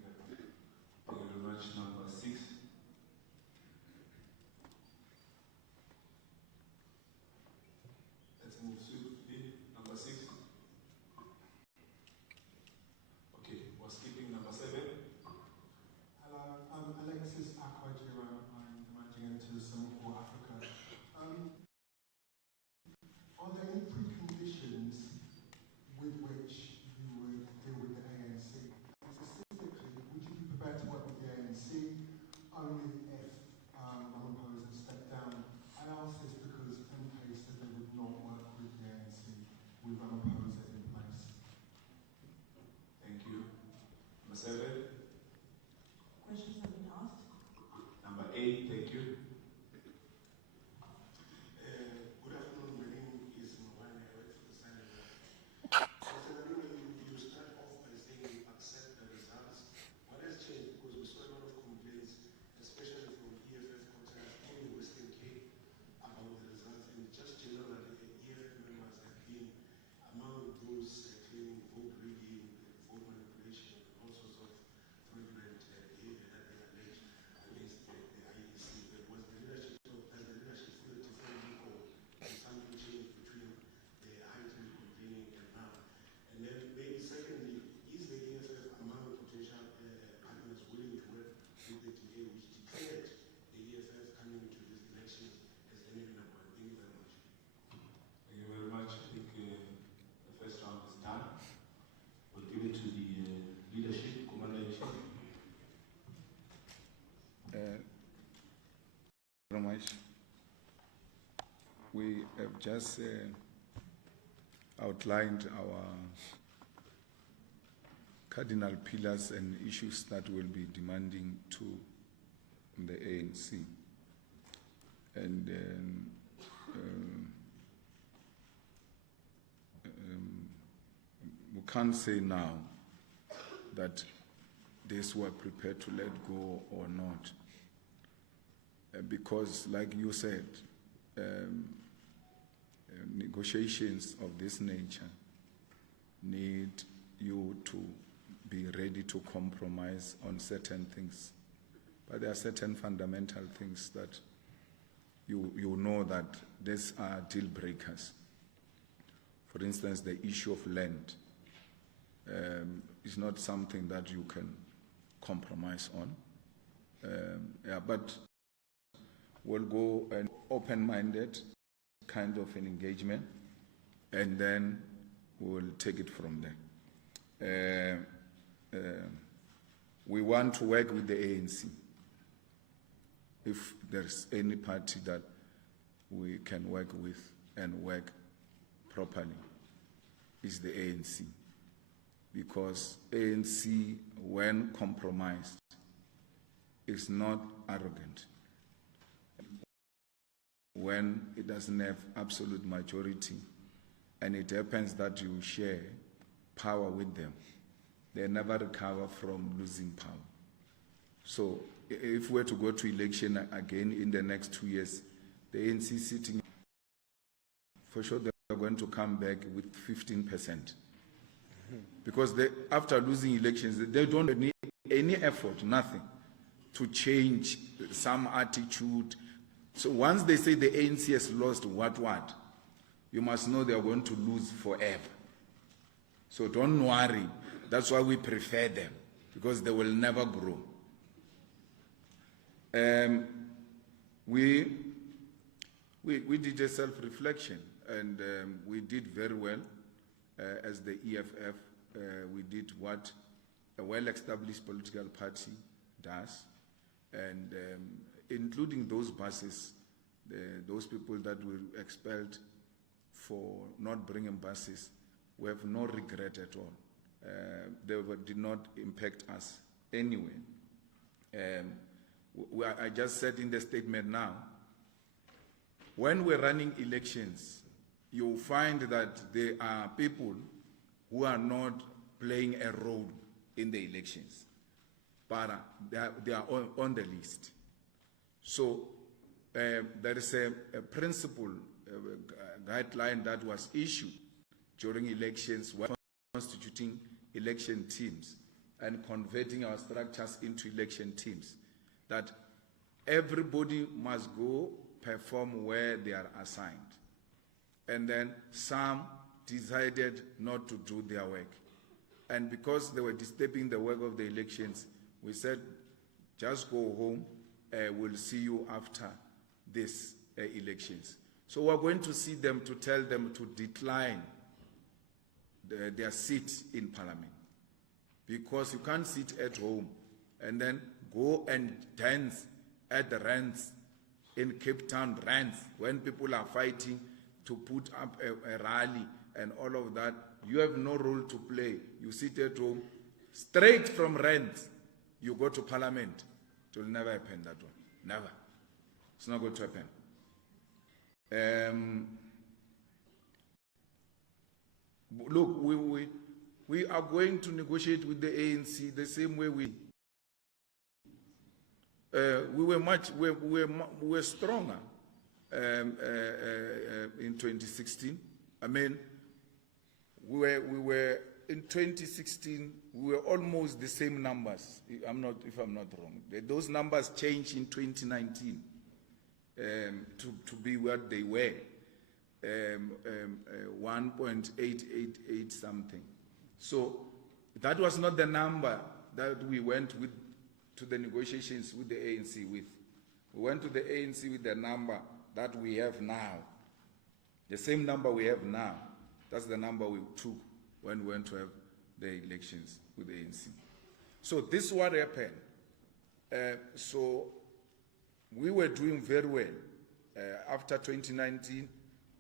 we have just outlined our cardinal pillars and issues that will be demanding to the ANC. And we can't say now that this we're prepared to let go or not. Because, like you said, negotiations of this nature need you to be ready to compromise on certain things. But there are certain fundamental things that you know that these are deal breakers. For instance, the issue of land is not something that you can compromise on. But we'll go an open-minded kind of an engagement, and then we'll take it from there. We want to work with the ANC. If there's any party that we can work with and work properly, is the ANC. Because ANC, when compromised, is not arrogant. When it doesn't have absolute majority, and it happens that you share power with them, they never recover from losing power. So if we're to go to election again in the next 2 years, the ANC sitting, for sure they're going to come back with 15%. Because after losing elections, they don't need any effort, nothing, to change some attitude. So once they say the ANC has lost what, you must know they are going to lose forever. So don't worry. That's why we prefer them, because they will never grow. We did a self-reflection, and we did very well as the EFF. We did what a well-established political party does, and including those buses, those people that were expelled for not bringing buses, we have no regret at all. They did not impact us anyway. I just said in the statement now, when we're running elections, you'll find that there are people who are not playing a role in the elections, but they are on the list. So there is a principle, a guideline that was issued during elections when constituting election teams and converting our structures into election teams, that everybody must go perform where they are assigned. And then some decided not to do their work. And because they were disturbing the work of the elections, we said, just go home, we'll see you after these elections. So we're going to see them to tell them to decline their seat in Parliament. Because you can't sit at home and then go and dance at the rants in Cape Town, rants, when people are fighting to put up a rally and all of that. You have no role to play. You sit at home, straight from rants, you go to Parliament. It will never happen, that one. Never. It's not going to happen. Look, we are going to negotiate with the ANC the same way we were stronger in 2016. I mean, we were in 2016. We were almost the same numbers. If I'm not wrong. Those numbers changed in 2019 to be what they were. 1.888 something. So that was not the number that we went with to the negotiations with the ANC with. We went to the ANC with the number that we have now. The same number we have now. That's the number we took when we went to have the elections with the ANC. So this is what happened. So we were doing very well. After 2019,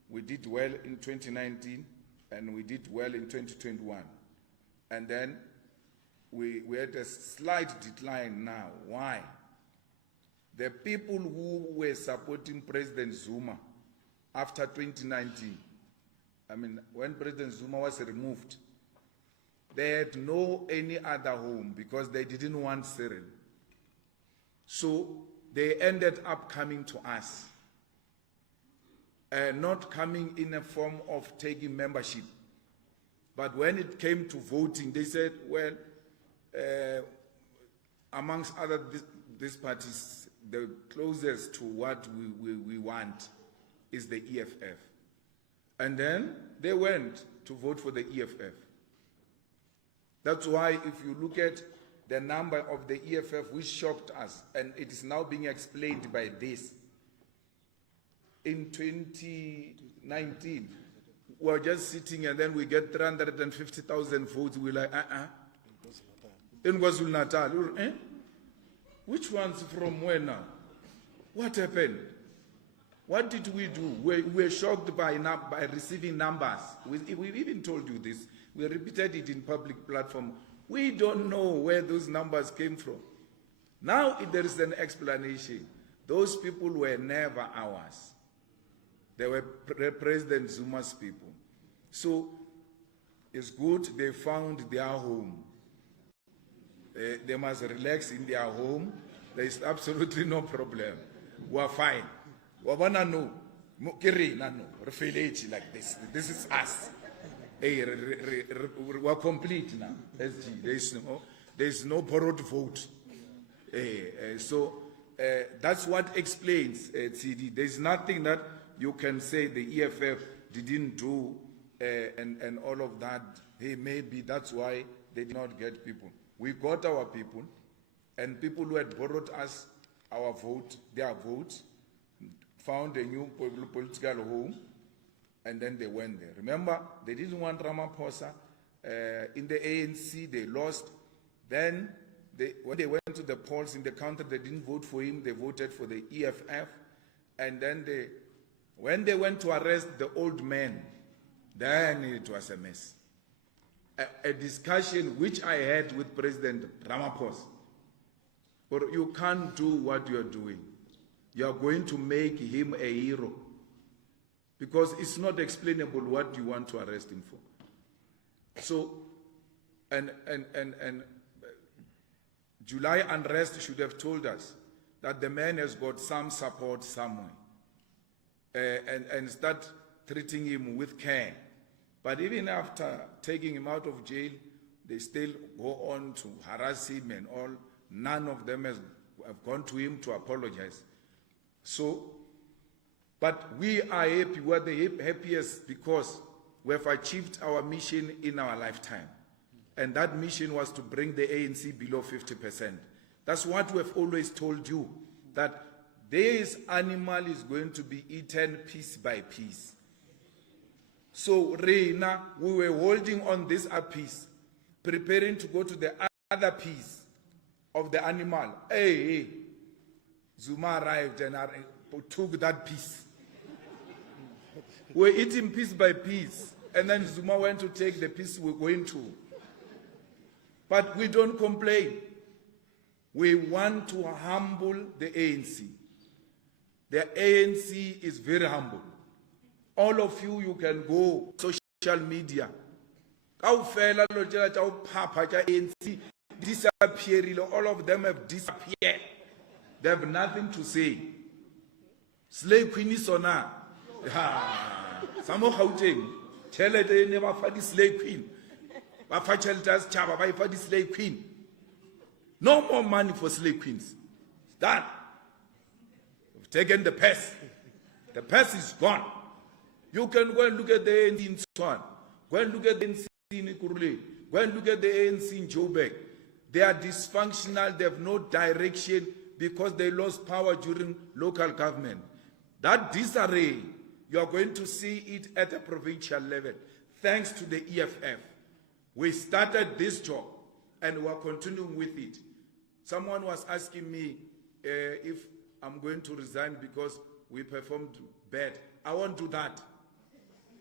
We did well in 2019, and we did well in 2021. And then we had a slight decline now. Why? The people who were supporting President Zuma after 2019, I mean, when President Zuma was removed, they had no any other home because they didn't want Cyril. So they ended up coming to us, not coming in a form of taking membership. But when it came to voting, they said, well, amongst other these parties, the closest to what we want is the EFF. And then they went to vote for the EFF. That's why if you look at the number of the EFF, which shocked us, and it is now being explained by this. In 2019, we were just sitting and then we get 350,000 votes. We're like, In KwaZulu-Natal, eh? Which ones from where now? What happened? What did we do? We were shocked by receiving numbers. We've even told you this. We repeated it in public platform. We don't know where those numbers came from. Now there is an explanation. Those people were never ours. They were President Zuma's people. So it's good they found their home. They must relax in their home. There is absolutely no problem. We're fine. No, like this. This is us. We're complete now. There is no borrowed vote. So that's what explains CD. There's nothing that you can say the EFF didn't do and all of that. Hey, maybe that's why they did not get people. We got our people, and people who had borrowed us our vote, their vote, found a new political home, and then they went there. Remember, they didn't want Ramaphosa. In the ANC, they lost. Then, when they went to the polls in the country, they didn't vote for him. They voted for the EFF. And then, when they went to arrest the old man, then it was a mess. A discussion which I had with President Ramaphosa. Or you can't do what you're doing. You are going to make him a hero. Because it's not explainable what you want to arrest him for. So, and July unrest should have told us that the man has got some support somewhere. And start treating him with care. But even after taking him out of jail, they still go on to harass him and all. None of them have gone to him to apologize. So, but we are happy. We are the happiest because we have achieved our mission in our lifetime. And that mission was to bring the ANC below 50%. That's what we have always told you, that this animal is going to be eaten piece by piece. So, Reina, we were holding on this piece, preparing to go to the other piece of the animal. Hey, Zuma arrived and took that piece. We're eating piece by piece, and then Zuma went to take the piece we're going to. But we don't complain. We want to humble the ANC. The ANC is very humble. All of you, you can go social media. All of them have disappeared. They have nothing to say. Slave Queen is on her. Some of Gauteng, they never find the slave queen. The slave queen. No more money for slave queens. Done. We've taken the purse. The purse is gone. You can go and look at the ANC in Swan. Go and look at the ANC in Ikurule. Go and look at the ANC in Joburg. They are dysfunctional. They have no direction because they lost power during local government. That disarray, you are going to see it at a provincial level. Thanks to the EFF. We started this job and we are continuing with it. Someone was asking me if I'm going to resign because we performed bad. I won't do that.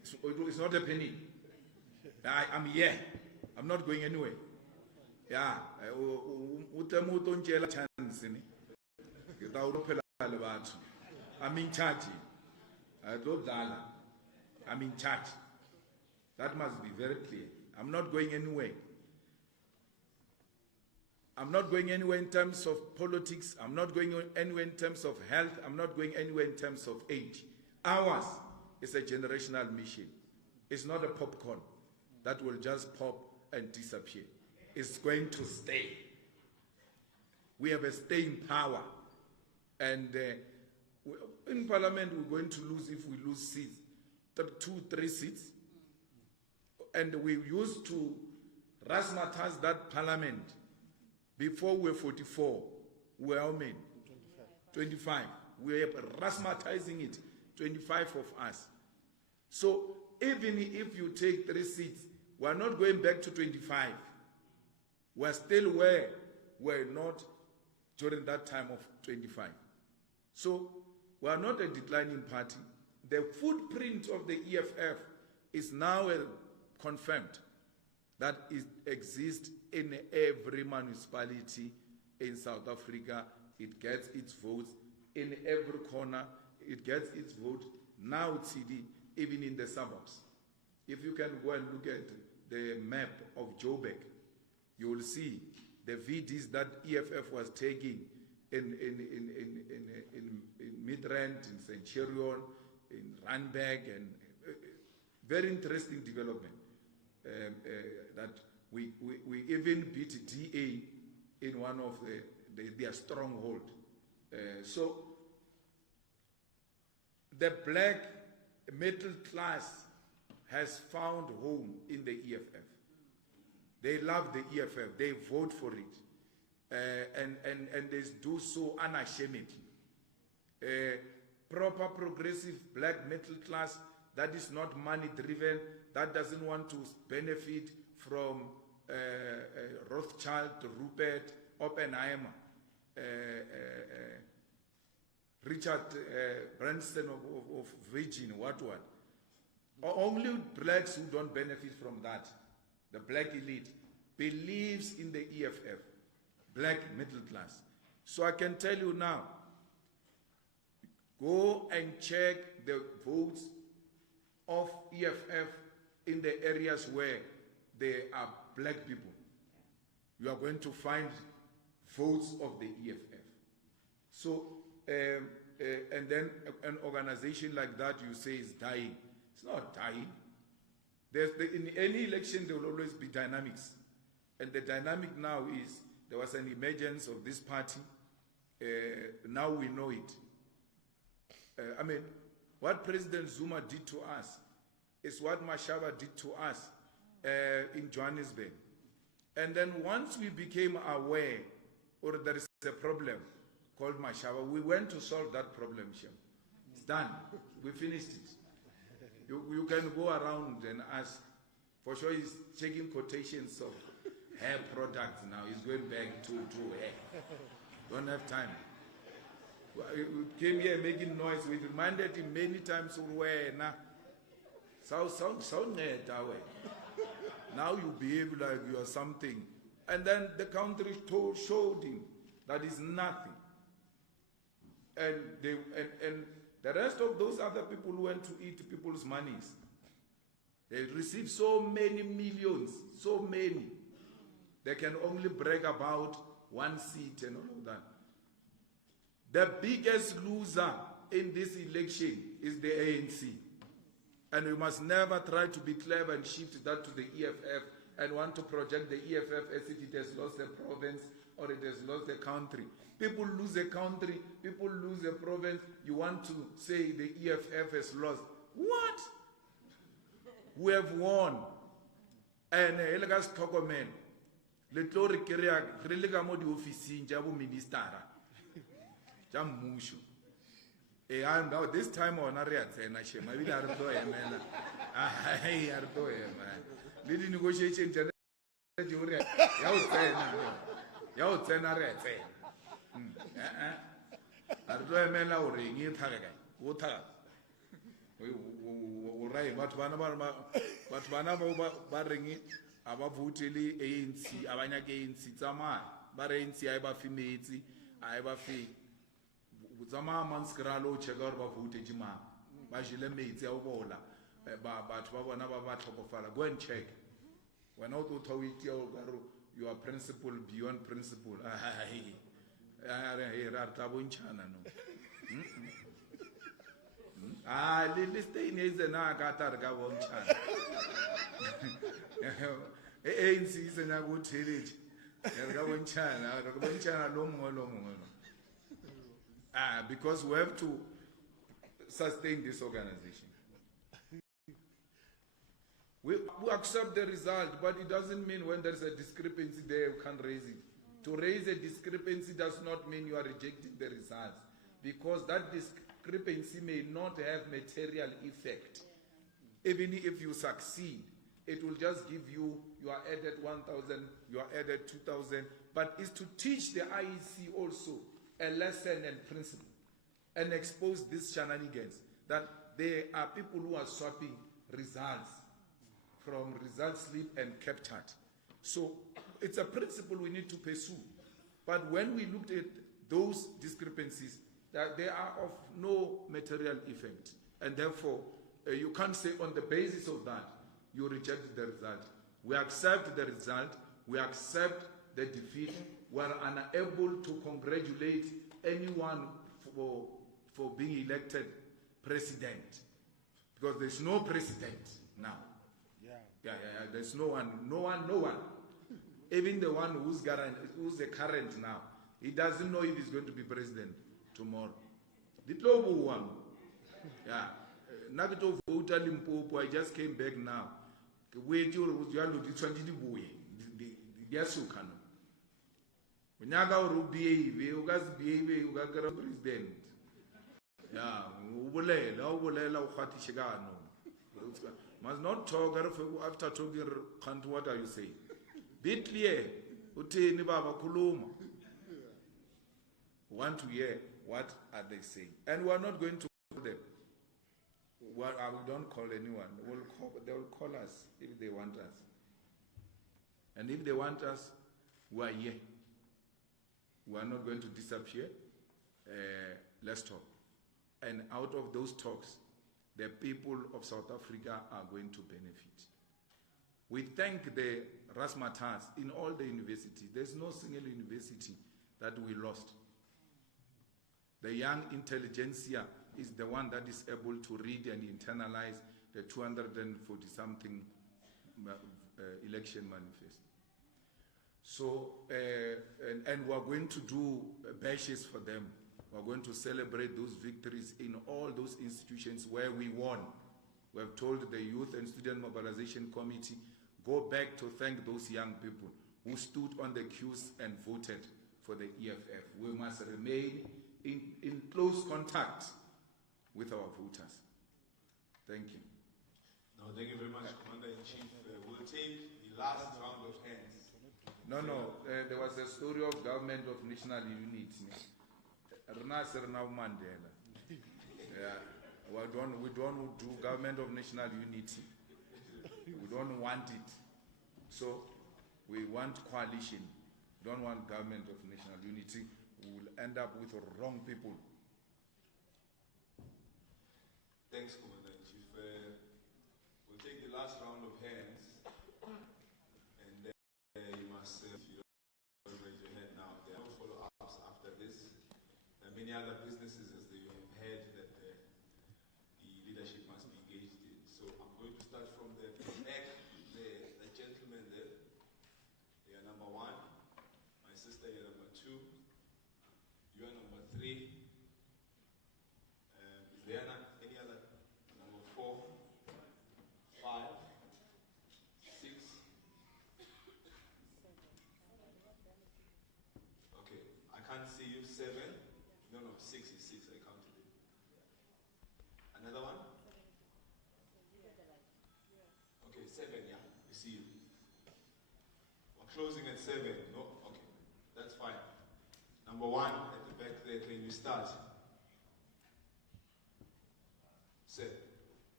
It's not happening. I'm here. I'm not going anywhere. Yeah. I'm in charge. I'm in charge. That must be very clear. I'm not going anywhere. I'm not going anywhere in terms of politics. I'm not going anywhere in terms of health. I'm not going anywhere in terms of age. Ours is a generational mission. It's not a popcorn that will just pop and disappear. It's going to stay. We have a staying power. And in Parliament, we're going to lose if we lose seats, 2-3 seats. And we used to razzmatazz that Parliament. Before we were 44, we were how many? 25. We are razzmatazing it, 25 of us. So even if you take 3 seats, we are not going back to 25. We are still where we were not during that time of 25. So we are not a declining party. The footprint of the EFF is now confirmed that it exists in every municipality in South Africa. It gets its votes in every corner. It gets its vote now, CD, even in the suburbs. If you can go and look at the map of Joburg, you will see the VDs that EFF was taking in Midrand, in Centurion, in Randburg, and very interesting development. That we even beat DA in one of their stronghold. So the black middle class has found home in the EFF. They love the EFF. They vote for it, and they do so unashamedly. Proper progressive black middle class that is not money driven, that doesn't want to benefit from Rothschild, Rupert, Oppenheimer, Richard Branson of Virgin, what. Only blacks who don't benefit from that, the black elite, believes in the EFF, black middle class. So I can tell you now, go and check the votes of EFF in the areas where there are black people. You are going to find votes of the EFF. So, and then an organization like that you say is dying. It's not dying. In any election there will always be dynamics. And the dynamic now is there was an emergence of this party. Now we know it. I mean, what President Zuma did to us is what Mashaba did to us in Johannesburg. And then once we became aware, or there is a problem called Mashaba, we went to solve that problem, Shem. It's done. We finished it. You can go around and ask. For sure he's checking quotations of hair products now. He's going back to hair. Don't have time. We came here making noise. We reminded him many times, now you behave like you are something. And then the country showed him that is nothing. And the rest of those other people who went to eat people's monies, they received so many millions, so many. They can only brag about one seat and all of that. The biggest loser in this election is the ANC. And we must never try to be clever and shift that to the EFF and want to project the EFF as if it has lost a province or it has lost a country. People lose a country, people lose a province. You want to say the EFF has lost. What? We have won. And Elgas Tokomen, Letori Kiriak, Relegamo di Office, Jabu Ministara. Jam Mushu. And now this time on Ariat, and I shall maybe Ardo Emena. I Ardo Emena. Little negotiation, Right, but bana ba reng aba vote le ANC abanya ke ANC tsama ba re ANC ai ba fimetsi ai ba fi tsama manskra lo cheka gore ba vote jima ba jile metsi a bola batho ba bona ba tlhokofala. Go and check when out to tawiti you are principle beyond principle. Ra ta bonchana no le stay in the na ka ta ga bonchana ANC is na go thelete ga bonchana lo mongwe because we have to sustain this organization. We accept the result, but it doesn't mean when there's a discrepancy there you can raise it. To raise a discrepancy does not mean you are rejecting the results, because that discrepancy may not have material effect. Even if you succeed, it will just give you are added 1,000, you are added 2,000, but it's to teach the IEC also a lesson and principle and expose these shenanigans that there are people who are swapping results from result slip and CapTat. So it's a principle we need to pursue. But when we looked at those discrepancies, that they are of no material effect, and therefore you can't say on the basis of that you reject the result. We accept the result, we accept the defeat, we are unable to congratulate anyone for being elected president, because there's no president now. There's no one. Even the one who's the current now, he doesn't know if he's going to be president tomorrow. The global one. Yeah. Nagito voter Limpopo, I just came back now. Wait, you are looking at the Yasukano. When you go to behave, you got president. Yeah, must not talk after talking. What are you saying? Be clear. Want to hear what are they saying, and we are not going to call them. Well, we don't call anyone. They will call us if they want us, and if they want us, we are here. We are not going to disappear. Let's talk, and out of those talks, the people of South Africa are going to benefit. We thank the Rasmatas in all the universities. There's no single university that we lost. The young intelligentsia is the one that is able to read and internalize the 240-something election manifest. So, and we're going to do bashes for them. We're going to celebrate those victories in all those institutions where we won. We have told the Youth and Student Mobilization Committee, go back to thank those young people who stood on the queues and voted for the EFF. We must remain in close contact with our voters. Thank you. No, thank you very much, Commander-in-Chief. We'll take the last round of hands. No, there was a story of government of national unity. Mandela. Yeah, we don't do government of national unity. We don't want it. So we want coalition. We don't want government of national unity. We will end up with wrong people. Thanks, Commander-in-Chief. We'll take the last round of hands, and then you must, if you don't raise your hand now, there are no follow-ups after this. There are many other businesses, as they have heard, that the leadership must be engaged in. So I'm going to start from the back, the gentleman there. You are number 1. My sister, you're number 2. You are number 3. Is there any other? Number 4, 5, 6. Okay, I can't see you. 7. No, 6 is 6. I counted it. Another one? Okay, 7. Yeah, we see you. We're closing at 7. No, okay, that's fine. Number 1 at the back there. Can you start? Sir.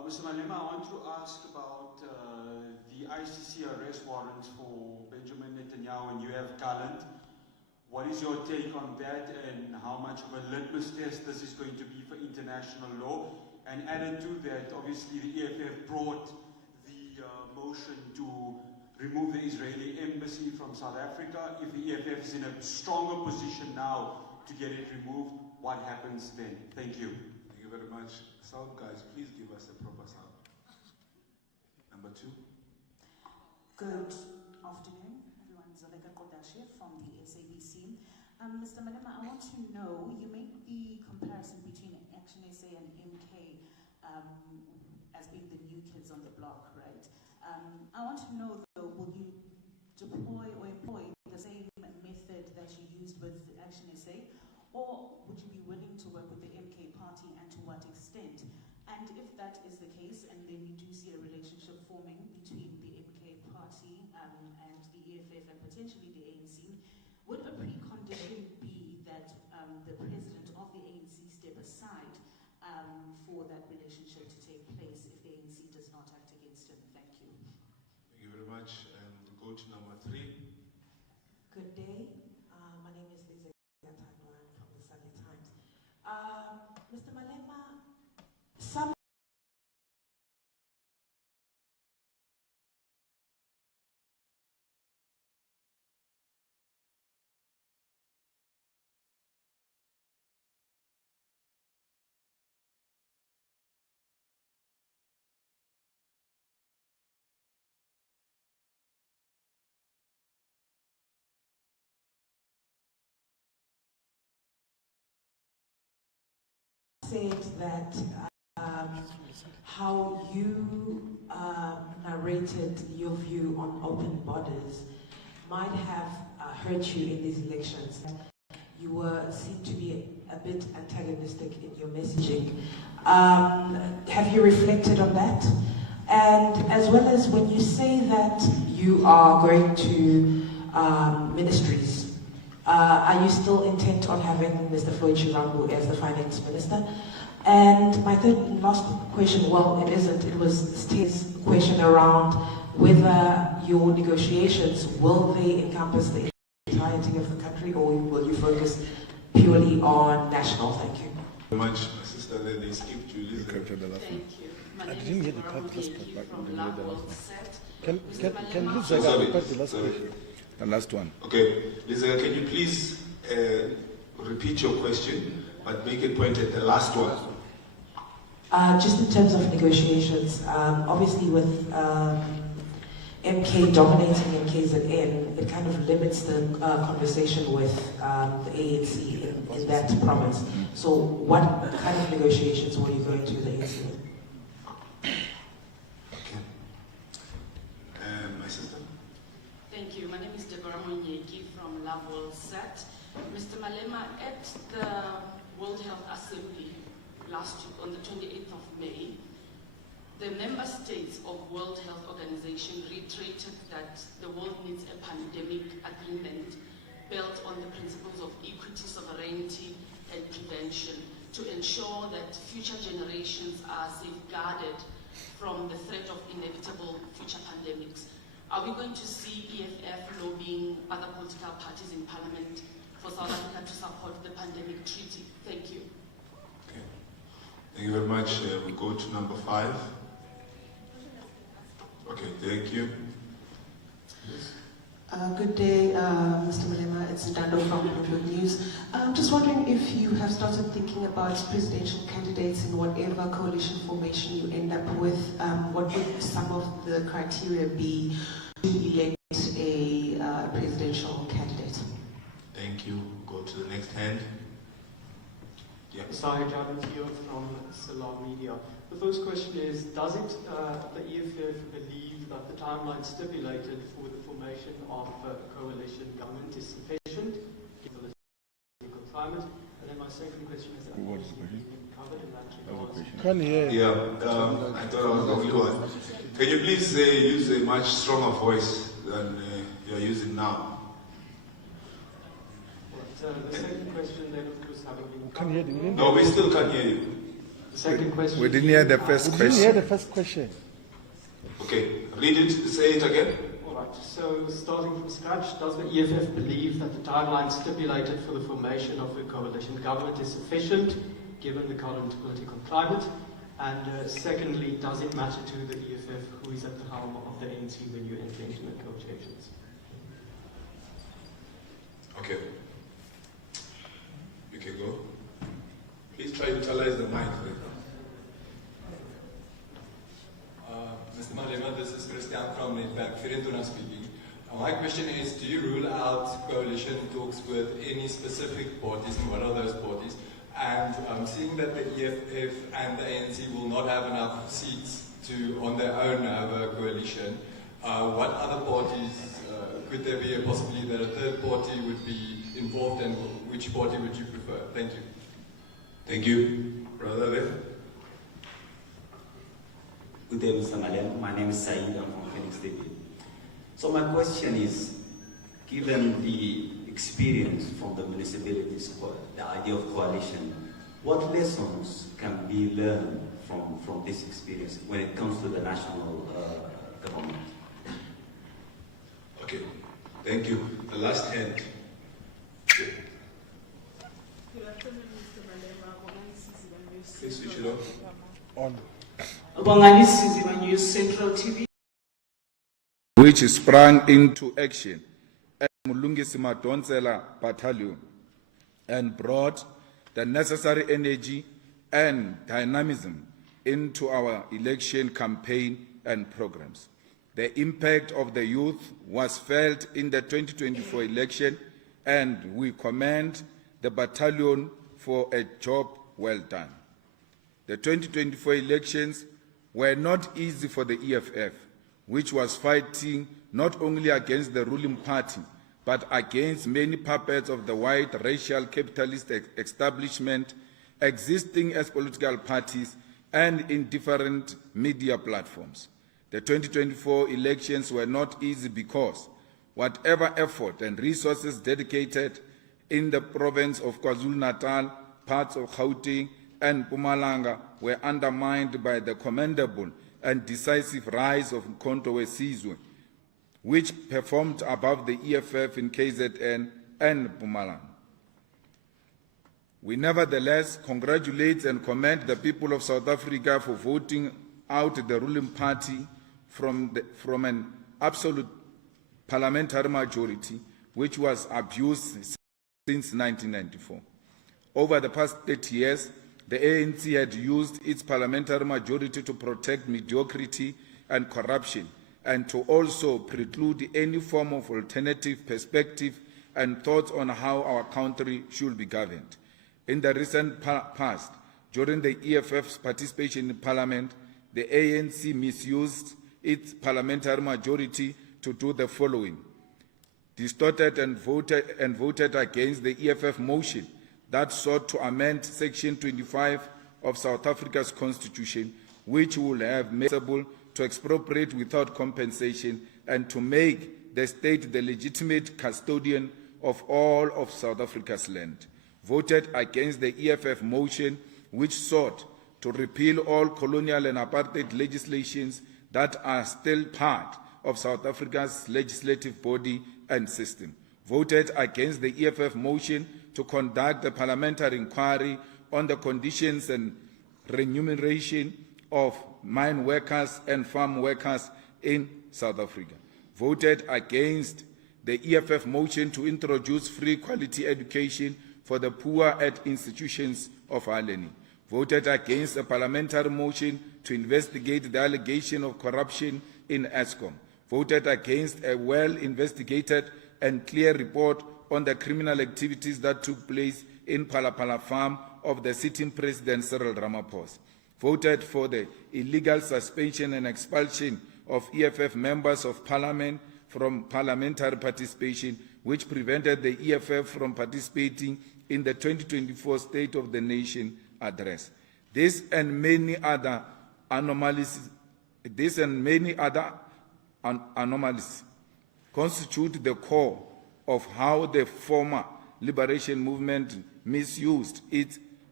Mr. Malema, I want to ask about the ICC arrest warrant for Benjamin Netanyahu and UF Gallant. What is your take on that, and how much of a litmus test this is going to be for international law? And added to that, obviously the EFF brought the motion to remove the Israeli embassy from South Africa. If the EFF is in a stronger position now to get it removed, what happens then? Thank you. Thank you very much. Sound guys, please give us a proper sound. Number 2. Good afternoon, everyone. Zoleka Kodashe from the SABC. Mr. Malema, I want to know, you make the comparison between Action SA and MK as being the new kids on the block, right? I want to know, though, will you deploy or employ the same method that you used with Action SA, or would you be willing to work with the MK party, and to what extent? And if that is the case, and then we do see a relationship forming between the MK party and the EFF and potentially the ANC, would a precondition be that the president of the ANC step aside for that relationship to take place if the ANC does not act against him? Thank you. Thank you very much. We'll go to number 3. Good day. My name is Lisa Gatadwan from the Sunday Times. Mr. Malema, some said that how you narrated your view on open borders might have hurt you in these elections. You were seen to be a bit antagonistic in your messaging. Have you reflected on that? And as well as when you say that you are going to ministries, are you still intent on having Mr. Floyd Chirambu as the finance minister? And my third and last question, well, it isn't, it was Steve's question around whether your negotiations, will they encompass the entirety of the country, or will you focus purely on national? Thank you. Very much, my sister. Then they skip Julius. Thank you. I didn't hear the part, last part, but from the last one. Can Lisa repeat the last question? The last one. Okay. Lisa, can you please repeat your question, but make it point at the last one? Just in terms of negotiations, obviously with MK dominating MKZN, it kind of limits the conversation with the ANC in that province. So what kind of negotiations were you going to the ANC with? My sister. Thank you. My name is Deborah Monyeki from Lavol Set. Mr. Malema, at the World Health Assembly last week on the 28th of May, the member states of World Health Organization reiterated that the world needs a pandemic agreement built on the principles of equity, sovereignty, and prevention to ensure that future generations are safeguarded from the threat of inevitable future pandemics. Are we going to see EFF lobbying other political parties in Parliament for South Africa to support the pandemic treaty? Thank you. Okay. Thank you very much. We go to number 5. Okay, thank you. Good day, Mr. Malema. It's Ndando from Bloomberg News. Just wondering if you have started thinking about presidential candidates in whatever coalition formation you end up with. What would some of the criteria be to elect a presidential candidate? Thank you. Go to the next hand. Yeah. Sahir Jabatiyo from Salam Media. The first question is, does it, the EFF believe that the timeline stipulated for the formation of a coalition government is sufficient given the political climate? And then my second question is, what has been covered in that regard? Can hear. Yeah, I thought I was the only one. Can you please use a much stronger voice than you're using now? The second question then, of course, having been Can hear the No, we still can't hear you. The second question. We didn't hear the first We question. didn't hear the first question. Okay, read it, say it again. All right, so starting from scratch, does the EFF believe that the timeline stipulated for the formation of a coalition government is sufficient given the current political climate? And secondly, does it matter to the EFF who is at the helm of the ANC when you enter into negotiations? Okay. You can go. Please try to utilize the mic. Mr. Malema, this is Christian from Netback, Firentuna speaking. My question is, do you rule out coalition talks with any specific parties, and what are those parties? And seeing that the EFF and the ANC will not have enough seats to, on their own, have a coalition, what other parties, could there be a possibility that a third party would be involved, and which party would you prefer? Thank you. Thank you. Brother there. Good day, Mr. Malema. My name is Said. I'm from Phoenix City. So my question is, given the experience from the municipalities, the idea of coalition, what lessons can be learned from this experience when it comes to the national government? Okay, thank you. The last hand. Good afternoon, Mr. Malema. Please switch it on. Bongani Siziba News Central TV. Which sprang into action at Mulungisi Madonsela Battalion and brought the necessary energy and dynamism into our election campaign and programs. The impact of the youth was felt in the 2024 election, and we commend the battalion for a job well done. The 2024 elections were not easy for the EFF, which was fighting not only against the ruling party, but against many puppets of the white racial capitalist establishment existing as political parties and in different media platforms. The 2024 elections were not easy because whatever effort and resources dedicated in the province of KwaZulu-Natal, parts of Gauteng, and Mpumalanga were undermined by the commendable and decisive rise of Mkhonto weSizwe, which performed above the EFF in KZN and Mpumalanga. We nevertheless congratulate and commend the people of South Africa for voting out the ruling party from an absolute parliamentary majority, which was abused since 1994. Over the past 30 years, the ANC had used its parliamentary majority to protect mediocrity and corruption, and to also preclude any form of alternative perspective and thoughts on how our country should be governed. In the recent past, during the EFF's participation in Parliament, the ANC misused its parliamentary majority to do the following: distorted and voted against the EFF motion that sought to amend Section 25 of South Africa's Constitution, which will have made it possible to expropriate without compensation and to make the state the legitimate custodian of all of South Africa's land. Voted against the EFF motion, which sought to repeal all colonial and apartheid legislations that are still part of South Africa's legislative body and system. Voted against the EFF motion to conduct a parliamentary inquiry on the conditions and remuneration of mine workers and farm workers in South Africa. Voted against the EFF motion to introduce free quality education for the poor at institutions of higher learning. Voted against a parliamentary motion to investigate the allegation of corruption in Eskom. Voted against a well-investigated and clear report on the criminal activities that took place in Palapala farm of the sitting President Cyril Ramaphosa. Voted for the illegal suspension and expulsion of EFF members of Parliament from parliamentary participation, which prevented the EFF from participating in the 2024 State of the Nation address. This and many other anomalies constitute the core of how the former liberation movement misused its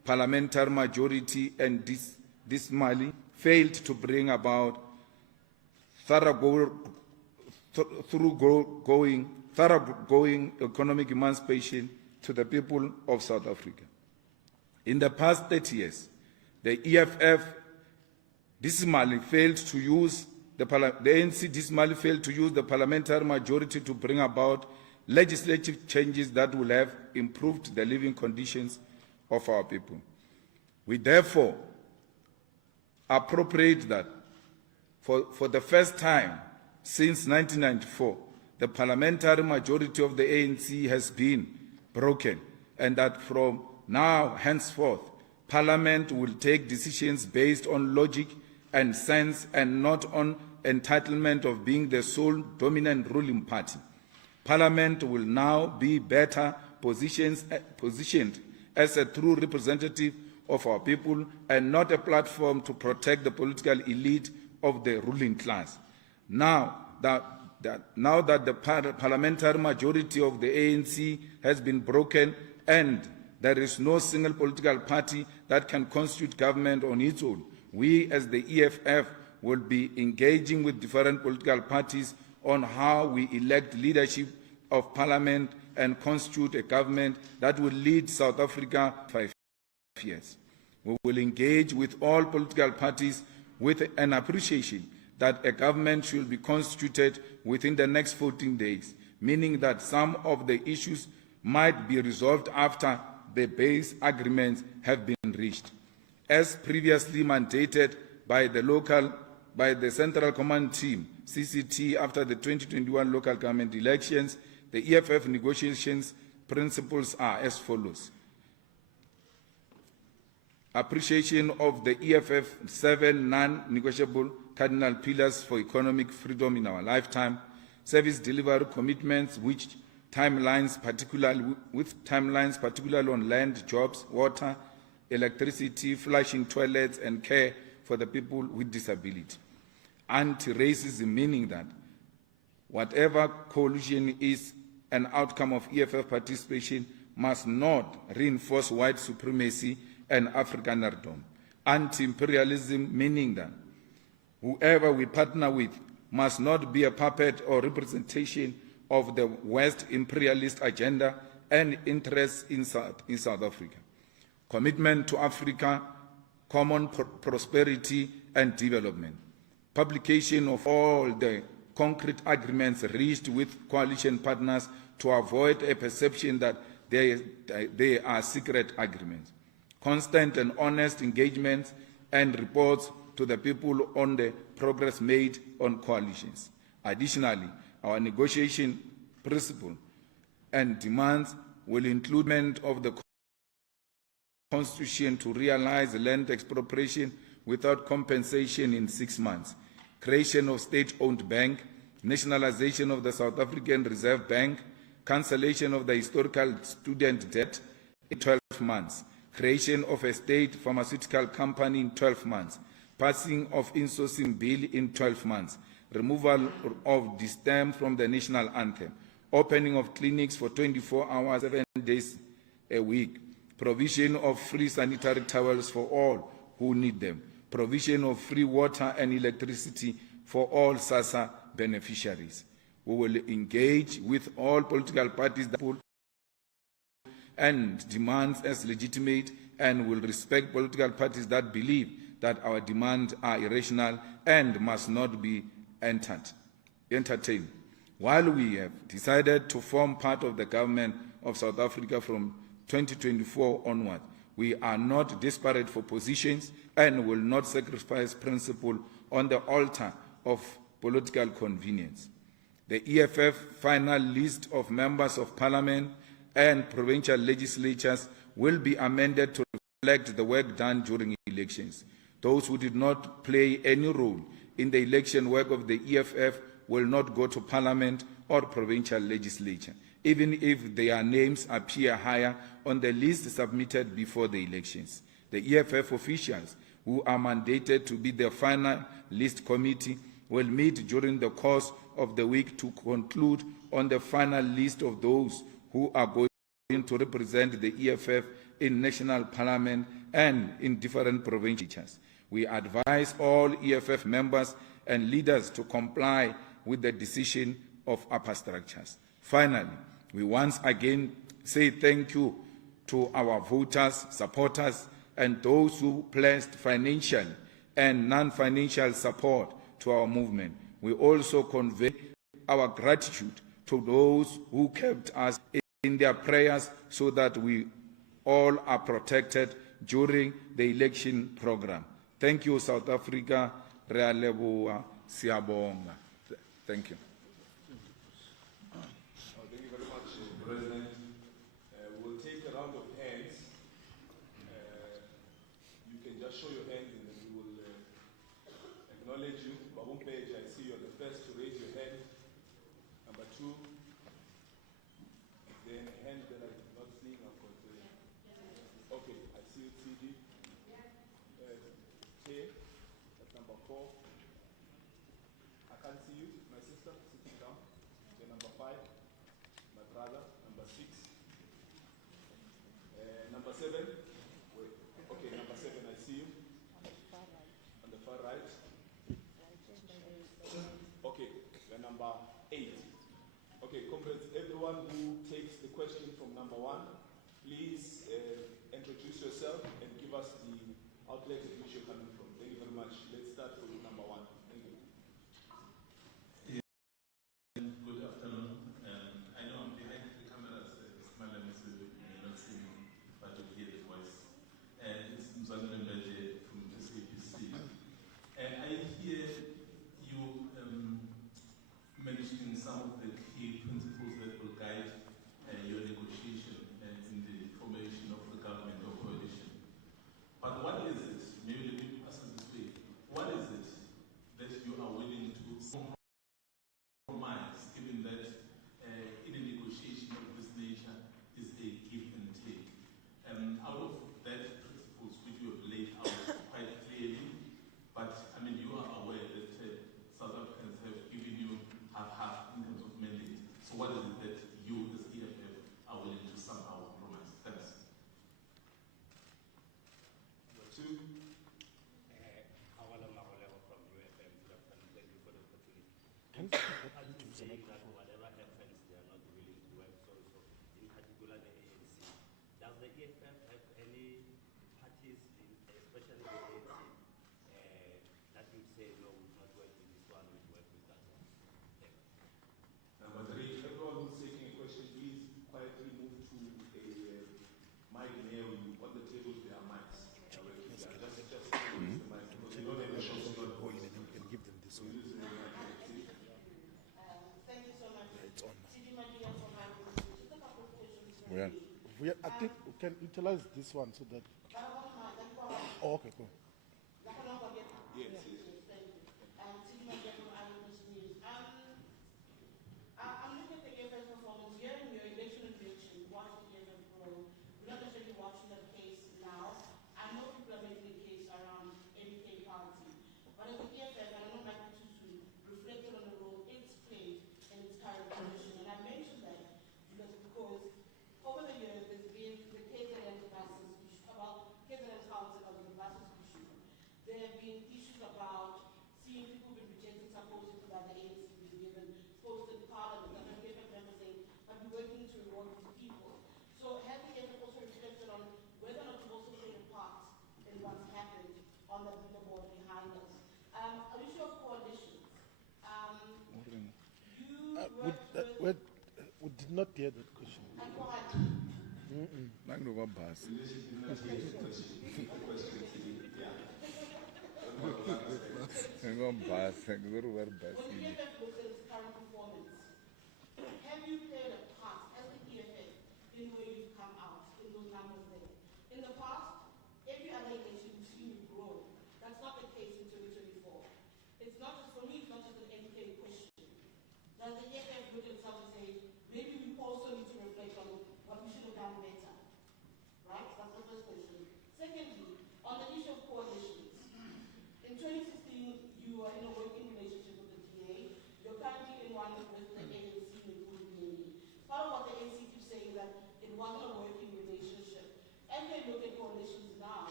parliamentary majority and dismally failed to bring about thoroughgoing economic emancipation to the people of South Africa. In the past 30 years, the EFF dismally failed to use the ANC dismally failed to use the parliamentary majority to bring about legislative changes that will have improved the living conditions of our people. We therefore appropriate that for the first time since 1994, the parliamentary majority of the ANC has been broken, and that from now henceforth, Parliament will take decisions based on logic and sense and not on entitlement of being the sole dominant ruling party. Parliament will now be better positioned as a true representative of our people and not a platform to protect the political elite of the ruling class. Now that the parliamentary majority of the ANC has been broken and there is no single political party that can constitute government on its own, we as the EFF will be engaging with different political parties on how we elect leadership of parliament and constitute a government that will lead South Africa for 5 years. We will engage with all political parties with an appreciation that a government should be constituted within the next 14 days, meaning that some of the issues might be resolved after the base agreements have been reached. As previously mandated by the Central Command Team, CCT, after the 2021 local government elections, the EFF negotiations principles are as follows. Appreciation of the EFF 7 non-negotiable cardinal pillars for economic freedom in our lifetime, service delivery commitments with timelines particularly on land, jobs, water, electricity, flushing toilets, and care for the people with disability. Anti-racism, meaning that whatever coalition is an outcome of EFF participation must not reinforce white supremacy and Afrikanerdom. Anti-imperialism, meaning that whoever we partner with must not be a puppet or representation of the West imperialist agenda and interests in South Africa. Commitment to Africa, common prosperity and development. Publication of all the concrete agreements reached with coalition partners to avoid a perception that they are secret agreements. Constant and honest engagements and reports to the people on the progress made on coalitions. Additionally, our negotiation principle and demands will include amendment of the Constitution to realize land expropriation without compensation in 6 months, creation of state-owned bank, nationalization of the South African Reserve Bank, cancellation of the historical student debt in 12 months, creation of a state pharmaceutical company in 12 months, passing of insourcing bill in 12 months, removal of the stem from the national anthem, opening of clinics for 24 hours, 7 days a week, provision of free sanitary towels for all who need them, provision of free water and electricity for all SASSA beneficiaries. We will engage with all political parties that and demands as legitimate, and will respect political parties that believe that our demands are irrational and must not be entertained. While we have decided to form part of the government of South Africa from 2024 onward, we are not desperate for positions and will not sacrifice principle on the altar of political convenience. The EFF final list of members of parliament and provincial legislatures will be amended to reflect the work done during elections. Those who did not play any role in the election work of the EFF will not go to parliament or provincial legislature, even if their names appear higher on the list submitted before the elections. The EFF officials who are mandated to be the final list committee will meet during the course of the week to conclude on the final list of those who are going to represent the EFF in national parliament and in different provincials. We advise all EFF members and leaders to comply with the decision of upper structures. Finally, we once again say thank you to our voters, supporters, and those who pledged financial and non-financial support to our movement. We also convey our gratitude to those who kept us in their prayers so that we all are protected during the election program. Thank you, South Africa. Rea leboha, siyabonga. Thank you. Thank you very much, President. We'll take a round of hands. You can just show your hands and then we will acknowledge you. Babumpeja, I see you are the first to raise your hand. Number two. Then a hand that I did not see. Okay, I see you, CD. K, that's number 4. I can't see you, my sister, sitting down. Then number 5, my brother, number 6. Number 7, wait, okay, number 7, I see you. On the far right. Okay, then number 8. Okay, comrades, everyone who takes the question from number 1, please introduce yourself and give us the outlet at which you're coming from. Thank you very much. Let's start with number 1. Thank you. Good afternoon. I know I'm behind the cameras, Mr. Malema, so you may not see me, but you'll hear the voice. It's Mzanele Mbeje from SABC. I hear you mentioning some of the key principles that will guide your negotiation in the formation of the government or coalition. But what is it, maybe let me ask it this way, what is it that you are willing to compromise, given that in a negotiation of this nature is a give and take? Out of that principles which you have laid out quite clearly, but I mean you are aware that South Africans have given you half in terms of mandate. So what is it that you as EFF are willing to somehow compromise? Thanks. Number 2. From UFM, thank you for the opportunity. As you say that whatever happens, they are not willing to work. So in particular the ANC. Does the EFF have any parties, especially the ANC, that would say no, we will not work with this one, we will work with that one? Number 3, everyone who's taking a question, please quietly move to a mic near you. On the table there are mics. Just use the mic because you don't have a shot. And give them this one. Thank you so much. It's on. CD Madia from Just a couple of questions. I think we can utilize this one so that. Oh, okay, cool. Yes. Thank you. CD Madia from News. I'm looking at the EFF performance here in your election watching the EFF grow. We're not necessarily watching the case now. I know people are making a case around MK party. But as the EFF, I don't like to reflect on the role it's played in its current position. And I mentioned that because over the years there's been the KZN buses issue about KZN council of the buses issue. There have been issues about seeing people being rejected supposedly by the ANC being given posted parliament. And the EFF members saying, I've been working to reward these people. So has the EFF also reflected on whether or not you've also played a part in what's happened on the board behind us? An issue of coalitions. We did not hear that question. When the EFF looks at its current performance, have you played a part as the EFF in where you've come out in those numbers there? In the past, every other election we've seen you grow. That's not the case in 2024. It's not just, for me, it's not just an MK question. Does the EFF look at itself and say, maybe we also need to reflect on what we should have done better? Right? That's the first question. Secondly, on the issue of coalitions, in 2016, you were in a working relationship with the DA. You're currently in one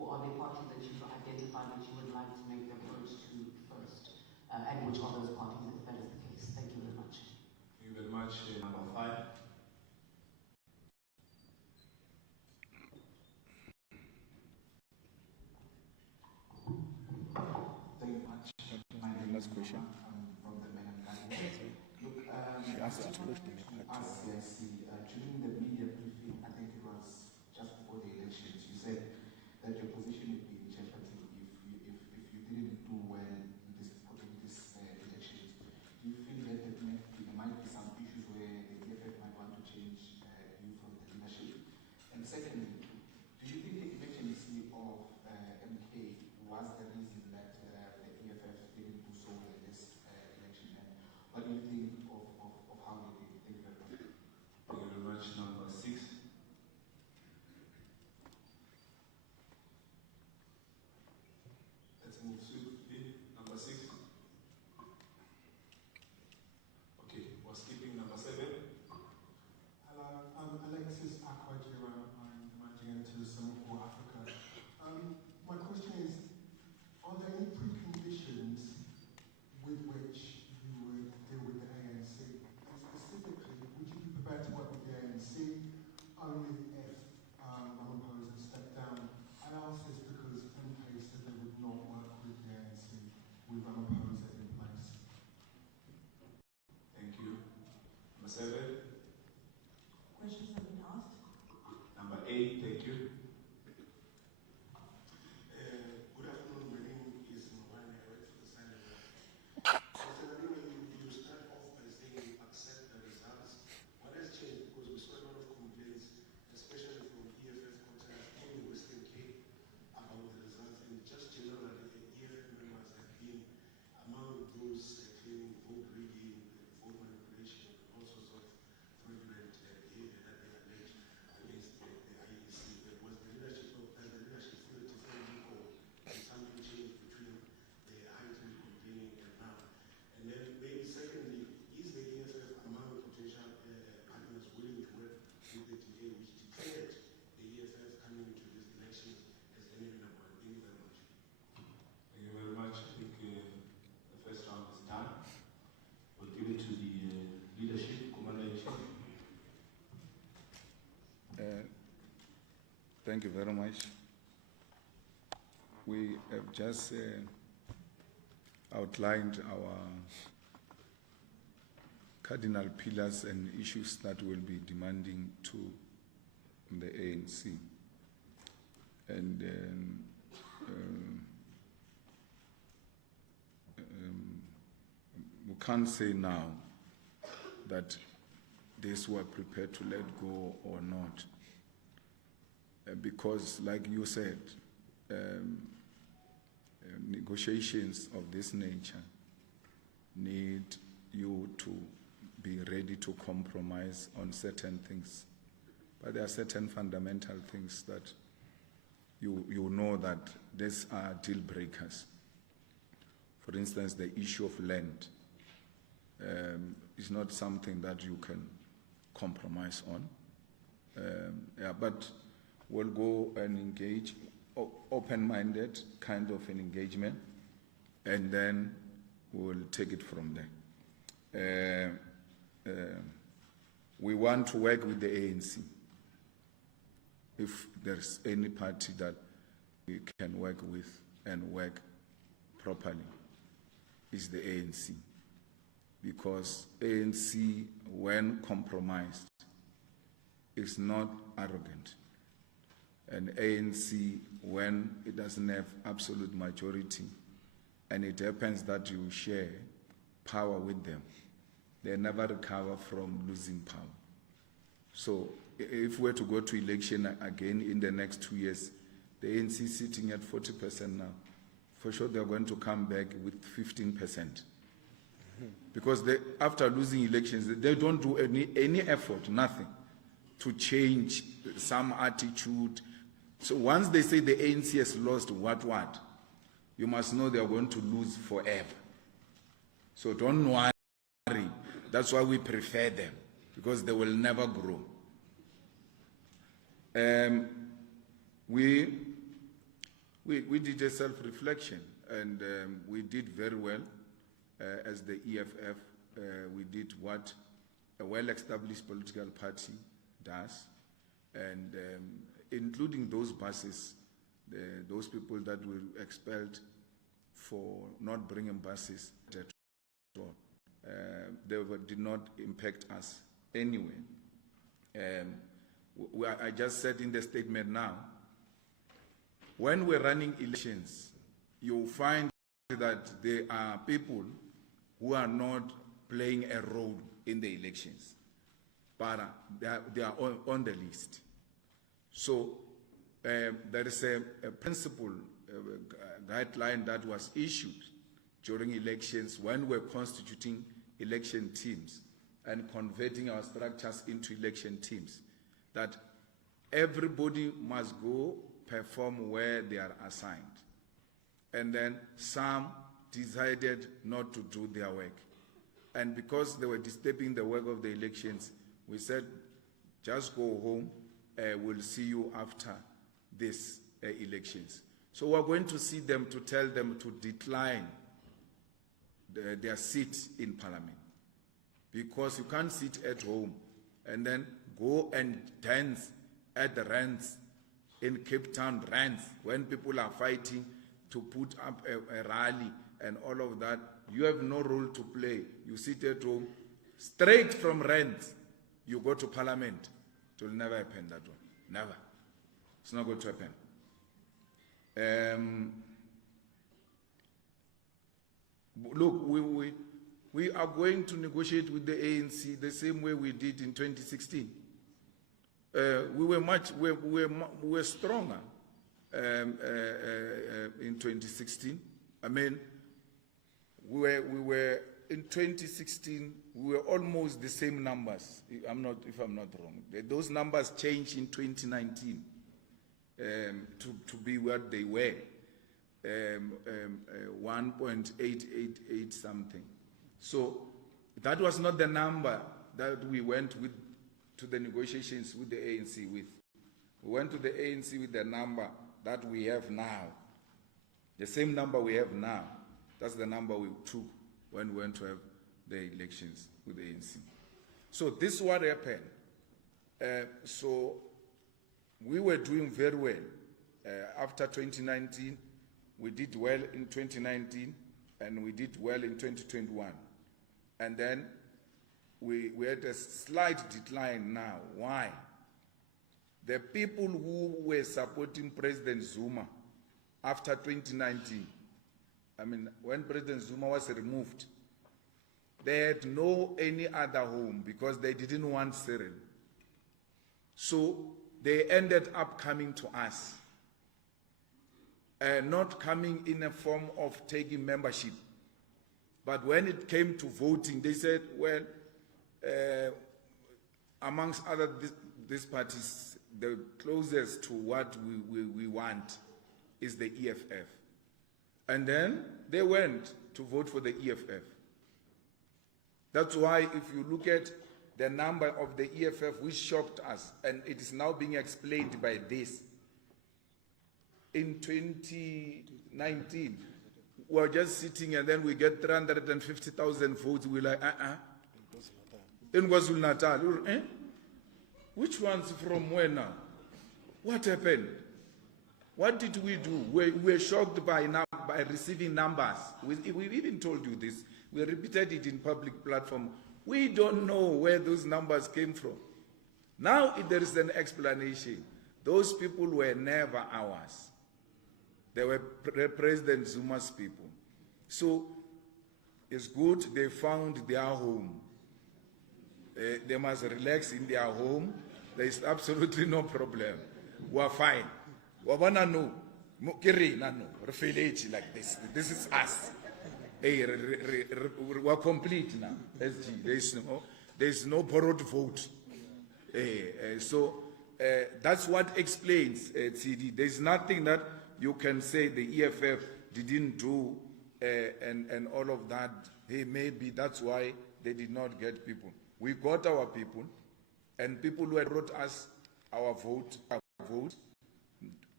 Or are there parties that you've identified that you would like to make the approach to first? And which are those parties, if that is the case? Thank you very much. Thank you very much. Number 5. Thank you much. My name is question. I'm from the Parliamentary. Look, She asked I us just wanted to ask the IC, during the media briefing, I think it was just before the elections, you said that your position would be in jeopardy if you didn't do well in this elections. Do you feel that there might be some issues where the EFF might want to change you from the leadership? And secondly, do you think the emergency of MK was the reason that the EFF didn't do so in this election? And what do you think of how they did? Thank you very much. Thank you very much. Number 6. Let's move swiftly. Number 6. Okay, we're skipping number 7. Hello, I'm Alexis Akwajira. I'm managing editor of Center for Africa. My question is, are there any preconditions with which you would deal with the ANC? And specifically, would you be prepared to work with the ANC only if Ramaphosa stepped down? I ask this because MK said they would not work with the ANC with Ramaphosa in place. Thank you. Number 7. Questions have been asked. Number 8. Thank you. Good afternoon. My name is Mawani. I work for the Senate. Mr. Malema, you start off by saying you accept the results. What has changed? Because we saw a lot of complaints, especially from EFF quarters in Western Cape, about the results. And just generally, EFF members have been among those claiming vote rigging, vote manipulation, and all sorts of fraudulent behavior that they allege against the IEC. Was the leadership does the leadership feel differently, or has something changed between the heightened complaining and now? And then maybe secondly, is the EFF among potential partners willing to work with the DA, which declared the EFF coming into this election as enemy number 1? Thank you very much. Thank you very much. I think the first round is done. We'll give it to the leadership, Commander-in-Chief. Thank you very much. We have just outlined our cardinal pillars and issues that will be demanding to the ANC. And we can't say now that these were prepared to let go or not. Because, like you said, negotiations of this nature need you to be ready to compromise on certain things. But there are certain fundamental things that you know that these are deal breakers. For instance, the issue of land is not something that you can compromise on. But we'll go and engage, open-minded kind of an engagement, and then we'll take it from there. We want to work with the ANC. If there's any party that we can work with and work properly, is the ANC. Because ANC, when compromised, is not arrogant. And ANC, when it doesn't have absolute majority, and it happens that you share power with them, they never recover from losing power. So if we're to go to election again in the next 2 years, the ANC is sitting at 40% now. For sure they're going to come back with 15%. Because after losing elections, they don't do any effort, nothing, to change some attitude. So once they say the ANC has lost what, you must know they are going to lose forever. So don't worry. That's why we prefer them, because they will never grow. We we did a self-reflection, and we did very well as the EFF. We did what a well-established political party does, and including those buses, those people that were expelled for not bringing buses at all. Did not impact us anyway. I just said in the statement now, when we're running elections, you'll find that there are people who are not playing a role in the elections, but they are on the list. So there is a principle, guideline that was issued during elections when we're constituting election teams and converting our structures into election teams, that everybody must go perform where they are assigned. And then some decided not to do their work. And because they were disturbing the work of the elections, we said, just go home, we'll see you after these elections. So we're going to see them to tell them to decline their seat in Parliament. Because you can't sit at home and then go and dance at the rants in Cape Town rants when people are fighting to put up a rally and all of that. You have no role to play. You sit at home, straight from rants, you go to Parliament. It will never happen, that one. Never. It's not going to happen. Look, we are going to negotiate with the ANC the same way we did in 2016. We were stronger in 2016. I mean, we were in 2016. We were almost the same numbers. If I'm not wrong. Those numbers changed in 2019 to be what they were. 1.888 something. So that was not the number that we went with to the negotiations with the ANC with. We went to the ANC with the number that we have now. The same number we have now. That's the number we took when we went to have the elections with the ANC. So this is what happened. So we were doing very well. After 2019, we did well in 2019, and we did well in 2021. And then we had a slight decline now. Why? The people who were supporting President Zuma after 2019, I mean, when President Zuma was removed, they had no any other home because they didn't want Cyril. So they ended up coming to us. Not coming in a form of taking membership. But when it came to voting, they said, well, amongst other these parties, the closest to what we want is the EFF. And then they went to vote for the EFF. That's why if you look at the number of the EFF, which shocked us, and it is now being explained by this, in 2019, we were just sitting and then we get 350,000 votes. We're like, In KwaZulu-Natal. Which ones from where now? What happened? What did we do? We were shocked by receiving numbers. We even told you this. We repeated it in public platform. We don't know where those numbers came from. Now there is an explanation. Those people were never ours. They were President Zuma's people. So it's good they found their home. They must relax in their home. There is absolutely no problem. We're fine. We're like this. This is us. We're complete now. There is no borrowed vote. So that's what explains CD. There's nothing that you can say the EFF didn't do and all of that. Hey, maybe that's why they did not get people. We got our people, and people who had brought us our vote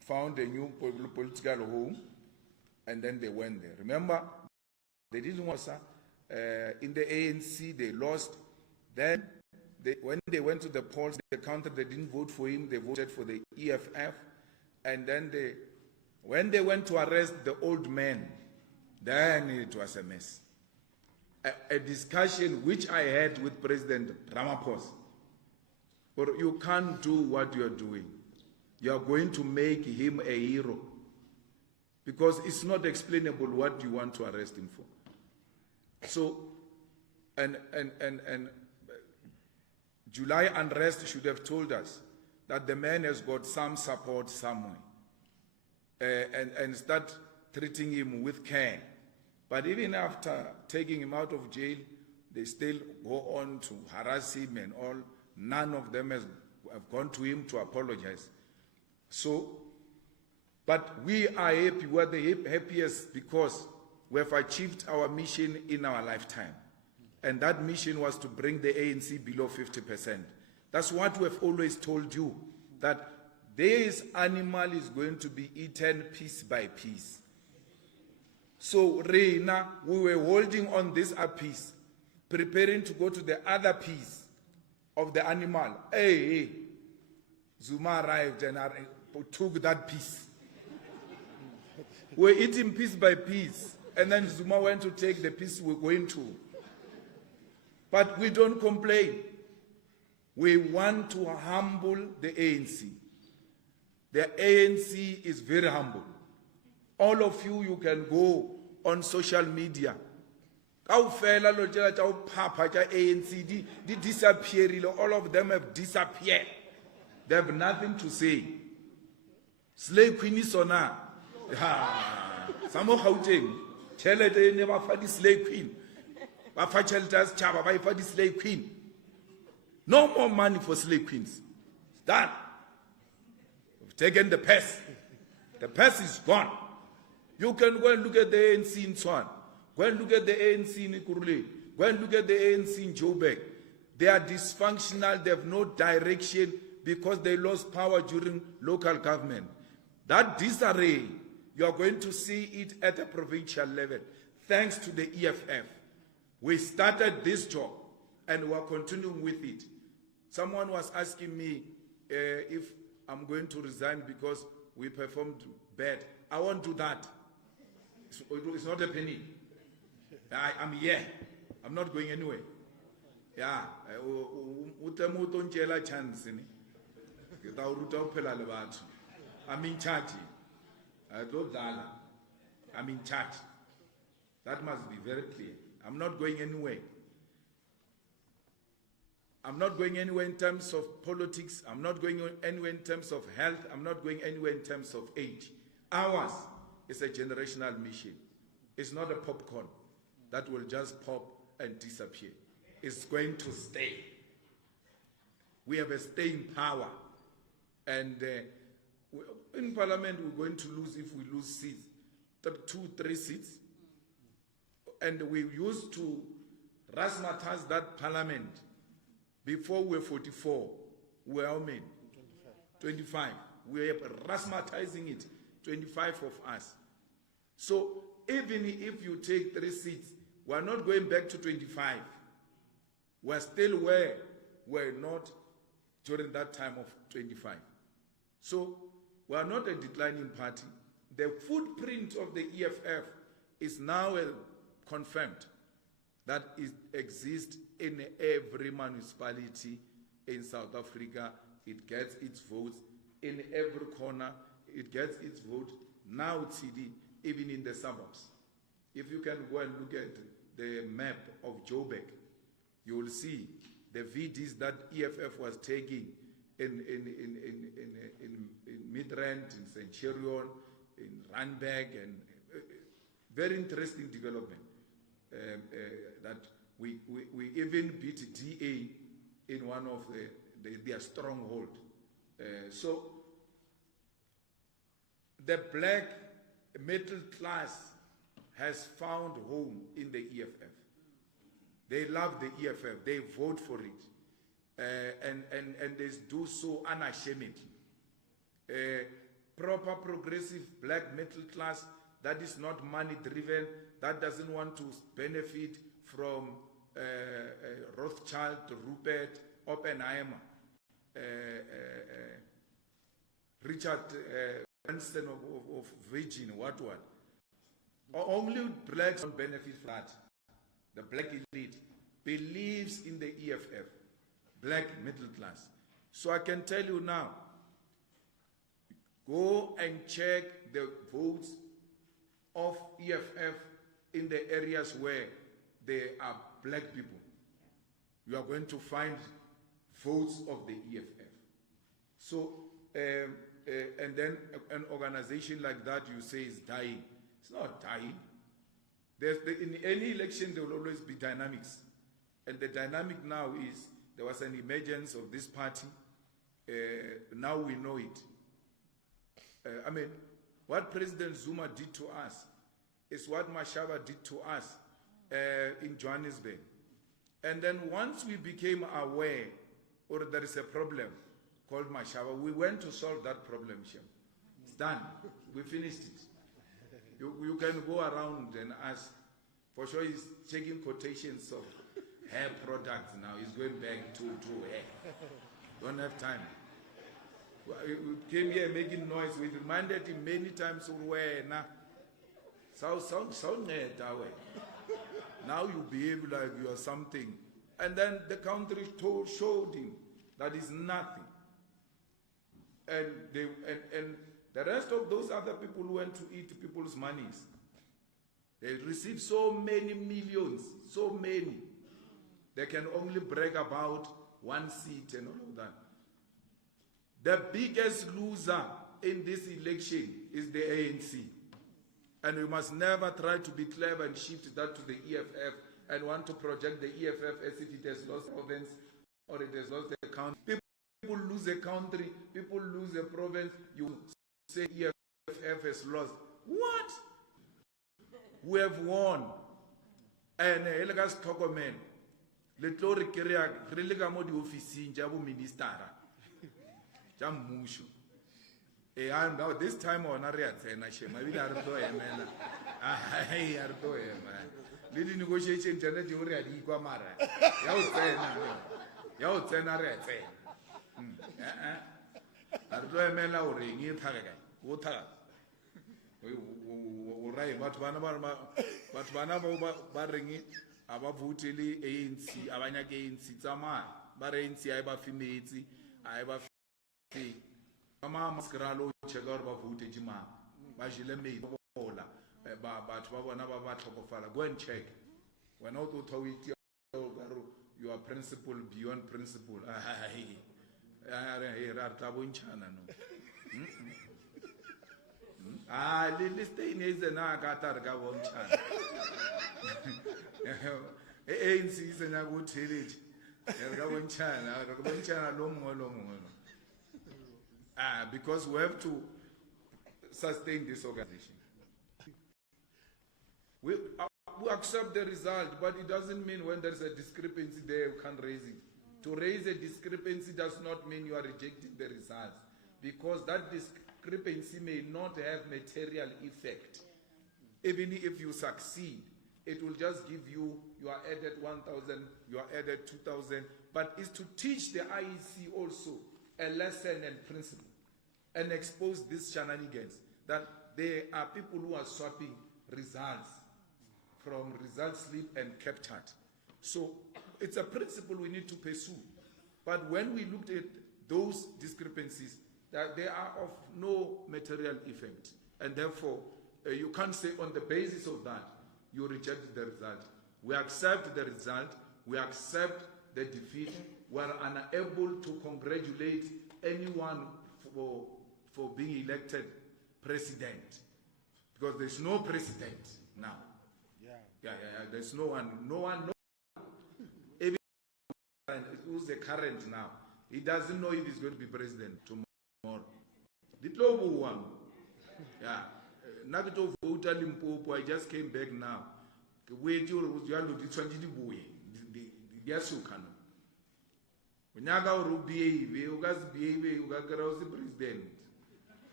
found a new political home, and then they went there. Remember, they didn't want in the ANC, they lost. Then, when they went to the polls, they counted, they didn't vote for him, they voted for the EFF. And then when they went to arrest the old man, then it was a mess. A discussion which I had with President Ramaphosa. But you can't do what you're doing. You are going to make him a hero. Because it's not explainable what you want to arrest him for. So, and July unrest should have told us that the man has got some support somewhere. And start treating him with care. But even after taking him out of jail, they still go on to harass him and all. None of them have gone to him to apologize. So, but we are happy, we are the happiest because we have achieved our mission in our lifetime. And that mission was to bring the ANC below 50%. That's what we have always told you, that this animal is going to be eaten piece by piece. So, Reina, we were holding on this piece, preparing to go to the other piece of the animal. Hey, Zuma arrived and took that piece. We're eating piece by piece, and then Zuma went to take the piece we're going to. But we don't complain. We want to humble the ANC. The ANC is very humble. All of you, you can go on social media. All of them have disappeared. They have nothing to say. Slave Queen is on her. Some of Gauteng, Chelete never for the slave queen. Bafacheltas Chaba, by for the slave queen. No more money for slave queens. Done. We've taken the pest. The pest is gone. You can go and look at the ANC in Swan. Go and look at the ANC in Ikurule. Go and look at the ANC in Joburg. They are dysfunctional. They have no direction because they lost power during local government. That disarray, you are going to see it at a provincial level. Thanks to the EFF. We started this job and we are continuing with it. Someone was asking me if I'm going to resign because we performed bad. I won't do that. It's not happening. I'm here. I'm not going anywhere. Yeah. I'm in charge. I'm in charge. That must be very clear. I'm not going anywhere. I'm not going anywhere in terms of politics. I'm not going anywhere in terms of health. I'm not going anywhere in terms of age. Ours is a generational mission. It's not a popcorn that will just pop and disappear. It's going to stay. We have a staying power. And in Parliament, we're going to lose if we lose seats, 2-3 seats. And we used to razzmatazz that Parliament. Before we were 44, we were how many? 25. We are razzmatazing it, 25 of us. So even if you take 3 seats, we are not going back to 25. We are still where we were not during that time of 25. So we are not a declining party. The footprint of the EFF is now confirmed that it exists in every municipality in South Africa. It gets its votes in every corner. It gets its vote now, TD, even in the suburbs. If you can go and look at the map of Joburg, you will see the VDs that EFF was taking in Midrand, in Centurion, in Randburg, and very interesting development. That we even beat DA in one of their stronghold. So the black middle class has found home in the EFF. They love the EFF. They vote for it, and they do so unashamedly. proper progressive black middle class that is not money driven, that doesn't want to benefit from Rothschild, Rupert, Oppenheimer, Richard Branson of Virgin, what. Only blacks don't benefit from that. The black elite believes in the EFF, black middle class. So I can tell you now, go and check the votes of EFF in the areas where there are black people. You are going to find votes of the EFF. So, and then an organization like that you say is dying. It's not dying. In any election there will always be dynamics. And the dynamic now is, there was an emergence of this party. Now we know it. I mean, what President Zuma did to us is what Mashaba did to us in Johannesburg. And then once we became aware, or there is a problem called Mashaba, we went to solve that problem, Shem. It's done. We finished it. You can go around and ask. For sure he's checking quotations of hair products now. He's going back to hair. Don't have time. We came here making noise. We reminded him many times, now you behave like you are something. And then the country showed him that is nothing. And the rest of those other people who went to eat people's monies, they received so many millions, so many. They can only brag about one seat and all of that. The biggest loser in this election is the ANC. And we must never try to be clever and shift that to the EFF and want to project the EFF as if it has lost province or it has lost the country. People lose a country, people lose a province, you say EFF has lost. What? We have won. And Elegas Tokomen, Letori Keria, Relegamo di Office, Jabu Ministara, Jam Mushu. And now this time on Ariat, and I shall maybe Ardo Emena. I Ardo Emena. Little negotiation, Janet, you already Guamara. Yao Tenare. Ardo Emena or ring it, Wota. Right, but one barring it, about Vutili, ANC, Avanya ANC, Zama, Barenci, Iba Finiti, Iba Fi, Mama Mascaralo, Chagorba Vutijima, Bajile made Bola, but Wabanaba Topofala. Go and check. When out to it, you are principle beyond principle. Listen is an Agatarga one chance. ANC is an good village. One channel, because we have to sustain this organization. We accept the result, but it doesn't mean when there's a discrepancy there, you can't raise it. To raise a discrepancy does not mean you are rejecting the results, because that discrepancy may not have material effect. Even if you succeed, it will just give you are added 1,000, you are added 2,000, but it's to teach the IEC also a lesson and principle and expose these shenanigans that there are people who are swapping results from result slip and captured. So it's a principle we need to pursue. But when we looked at those discrepancies, that they are of no material effect, and therefore you can't say on the basis of that you reject the result. We accept the result, we accept the defeat, we are unable to congratulate anyone for being elected president, because there's no president now. There's no one. Even who's the current now, he doesn't know if he's going to be president tomorrow. The global one. Nagato voter Limpopo, I just came back now. Wait, you are the 20 boy. The Yasukano. When Naga will behave, you guys behave, you got the president.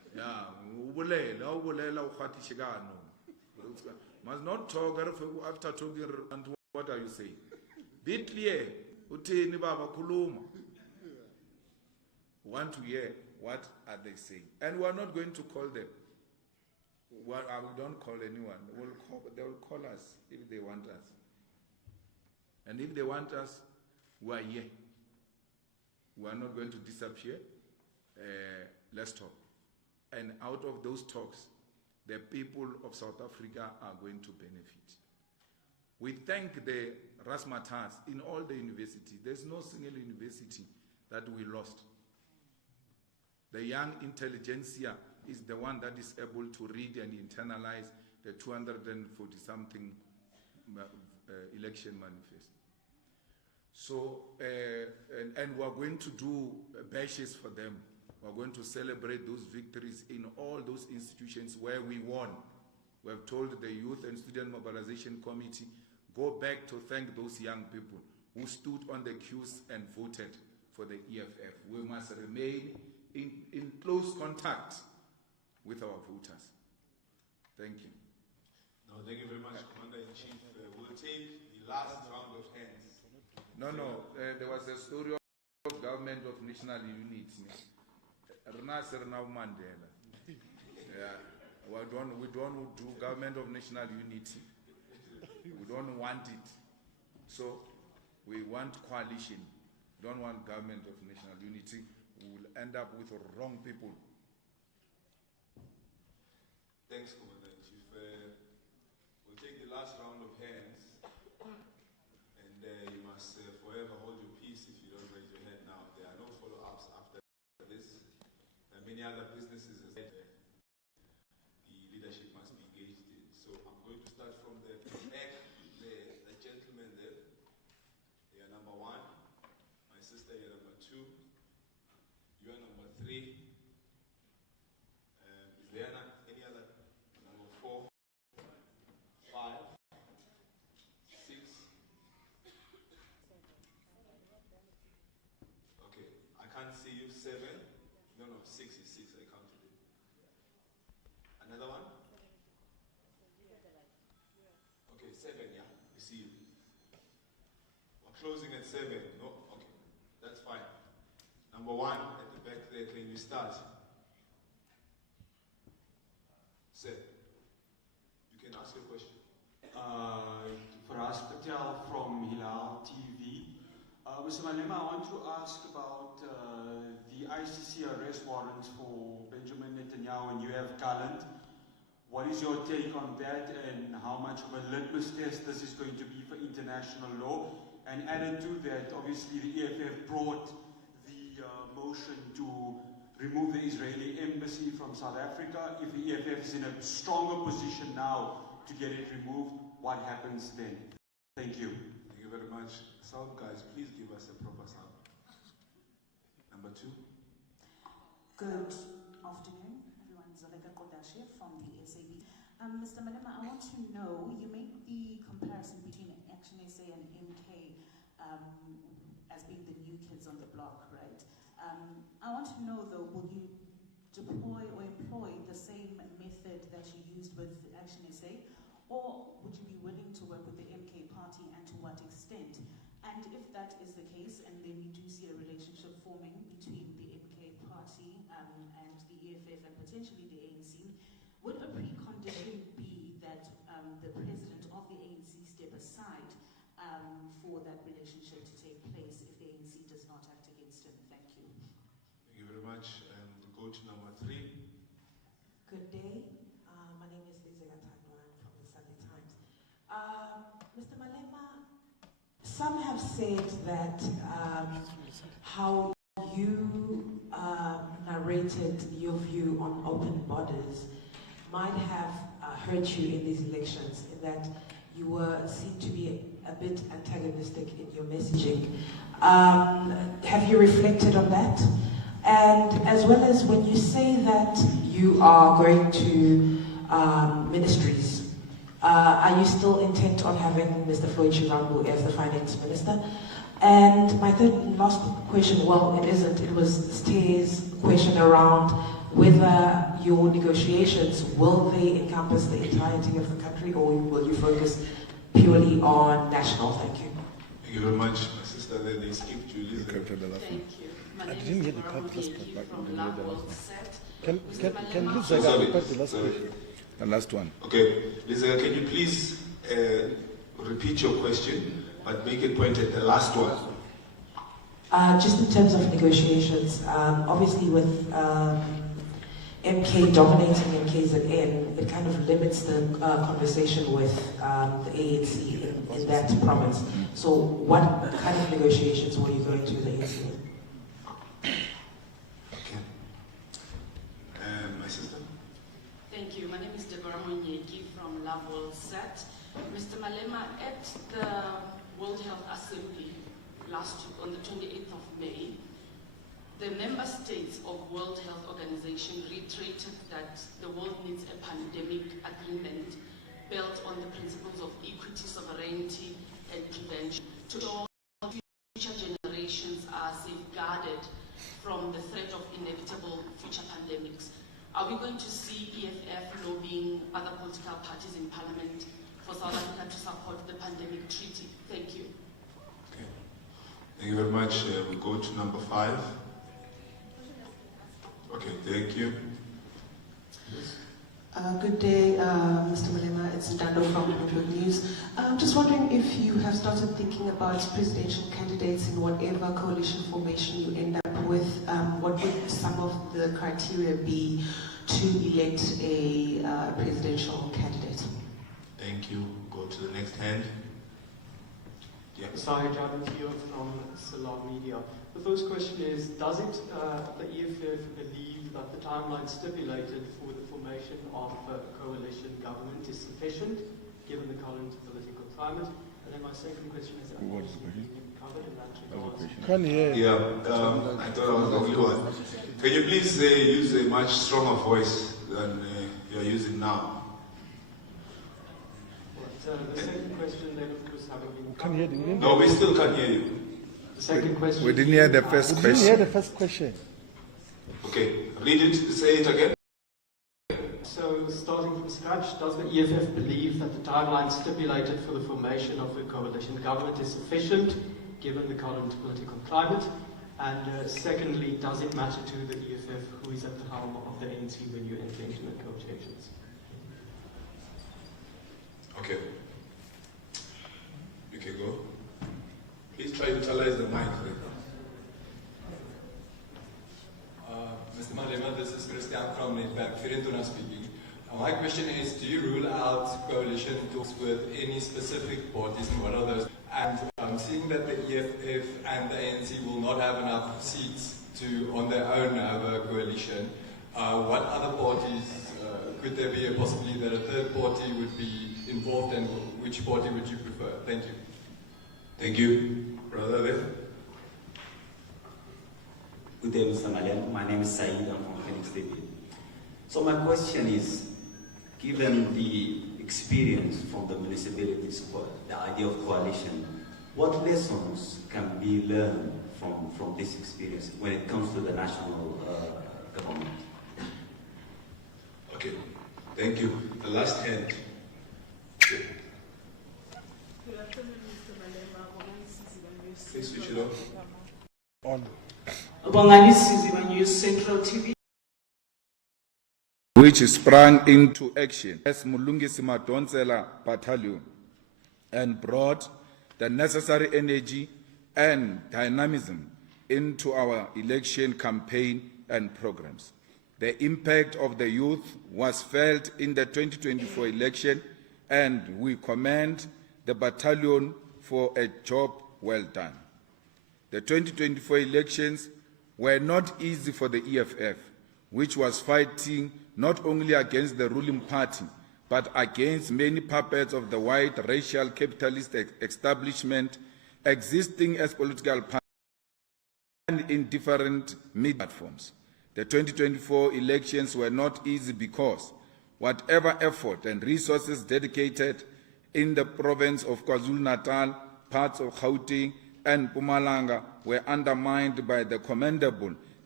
Yeah, must not talk after talking. And what are you saying? Be clear. Want to hear what are they saying, and we are not going to call them. Well, we don't call anyone. They will call us if they want us, and if they want us, we are here. We are not going to disappear. Let's talk. And out of those talks, the people of South Africa are going to benefit. We thank the Razzmatazz in all the universities. There's no single university that we lost. The young intelligentsia is the one that is able to read and internalize the 240-something election manifesto. So, and we're going to do bashes for them. We're going to celebrate those victories in all those institutions where we won. We have told the Youth and Student Mobilization Committee, go back to thank those young people who stood on the queues and voted for the EFF. We must remain in close contact with our voters. Thank you. No, thank you very much, Commander-in-Chief. We'll take the last round of hands. No, there was a story of government of national unity. Mandela. Yeah, we don't do government of national unity. We don't want it. So we want coalition. We don't want government of national unity. We will end up with wrong people. Thanks, Commander-in-Chief. We'll take the last round of hands, and you must forever hold your peace if you don't raise your hand now. There are no follow-ups after this. There are many other businesses that the leadership must be engaged in. So I'm going to start from the back, the gentleman there. You are number 1. My sister, you are number 2. You are number 3. Is there any other? Number 4, 5, 6. Okay, I can't see you. 7. No, 6 is 6. I counted it. Another one? Okay, 7. Yeah, we see you. We're closing at 7. No, okay, that's fine. Number 1 at the back there. Can you start? Sir, you can ask your question. Faraz Patel from Hilal TV. Mr. Malema, I want to ask about the ICC arrest warrants for Benjamin Netanyahu and UF Gallant. What is your take on that, and how much of a litmus test this is going to be for international law? And added to that, obviously the EFF brought the motion to remove the Israeli embassy from South Africa. If the EFF is in a stronger position now to get it removed, what happens then? Thank you. Thank you very much. Sound guys, please give us a proper sound. Number 2. Good afternoon, everyone. Zaleka Kodashe from the SAB. Mr. Malema, I want to know, you make the comparison between Action SA and MK as being the new kids on the block, right? I want to know though, will you deploy or employ the same method that you used with Action SA, or would you be willing to work with the MK party, and to what extent? And if that is the case, and then you do see a relationship forming between the MK party and the EFF and potentially the ANC, would a precondition be that the president of the ANC step aside for that relationship to take place if the ANC does not act against him? Thank you. Thank you very much. We'll go to number 3. Good day. My name is Lizela Tadwan from the Sunday Times. Mr. Malema, some have said that how you narrated your view on open borders might have hurt you in these elections, in that you were seen to be a bit antagonistic in your messaging. Have you reflected on that? And as well as when you say that you are going to ministries, are you still intent on having Mr. Floyd Chirambu as the finance minister? And my third and last question, well, it isn't, it was Steve's question around whether your negotiations, will they encompass the entirety of the country, or will you focus purely on national? Thank you. Thank you very much, my sister. Then they skip Julius. Thank you. My name didn't is hear the part Govt from Govt. Can Lisa repeat the last one? The last one. Okay, Lisa, can you please repeat your question, but make it point at the last one? Just in terms of negotiations, obviously with MK dominating MKZN, it kind of limits the conversation with the ANC in that province. So what kind of negotiations were you going to the ANC with? My sister? Thank you. My name is from Set. Mr. Malema, at the World Health Assembly last week on the 28th of May, the member states of World Health Organization reiterated that the world needs a pandemic agreement built on the principles of equity, sovereignty, and prevention to all future generations are safeguarded from the threat of inevitable future pandemics. Are we going to see EFF lobbying other political parties in Parliament for South Africa to support the pandemic treaty? Thank you. Okay. Thank you very much. We go to number 5. Okay, thank you. Yes. Good day, Mr. Malema. It's Dando from Bloomberg News. Just wondering if you have started thinking about presidential candidates in whatever coalition formation you end up with. What would some of the criteria be to elect a presidential candidate? Thank you. Go to the next hand. Yeah. Sahaj from Salam Media. The first question is, does it, the EFF believe that the timeline stipulated for the formation of a coalition government is sufficient, given the current political climate? And then my second question is, covered in that regard. Can you hear? Yeah, I thought I was the only one. Can you please use a much stronger voice than you're using now? The second question then, of course, having been... Can you hear? No, we still can't hear you. The second question... We didn't hear the first question. We didn't hear the first question. Okay, read it, say it again. So, starting from scratch, does the EFF believe that the timeline stipulated for the formation of a coalition government is sufficient, given the current political climate? And secondly, does it matter to the EFF who is at the helm of the ANC when you enter into negotiations? Okay. You can go. Please try to utilize the mic. Mr. Malema, this is Christian from Netwerk Firentuna speaking. My question is, do you rule out coalition talks with any specific parties, and what are those? And seeing that the EFF and the ANC will not have enough seats to, on their own, have a coalition, what other parties, could there be a possibility that a third party would be involved, and which party would you prefer? Thank you. Thank you. Brother there. Good day, Mr. Malema. My name is Saeed. I'm from Phoenix City. So my question is, given the experience from the municipalities, the idea of coalition, what lessons can be learned from this experience when it comes to the national government? Okay, thank you. The last hand. Good afternoon, Mr. Malema. Please switch it on. Bongali Siziba News Central TV. Which sprang into action as Mulungisi Madonsela Battalion and brought the necessary energy and dynamism into our election campaign and programs. The impact of the youth was felt in the 2024 election, and we commend the battalion for a job well done. The 2024 elections were not easy for the EFF, which was fighting not only against the ruling party, but against many puppets of the white racial capitalist establishment existing as political parties and in different media platforms. The 2024 elections were not easy because whatever effort and resources dedicated in the province of KwaZulu-Natal, parts of Gauteng, and Mpumalanga were undermined by the commendable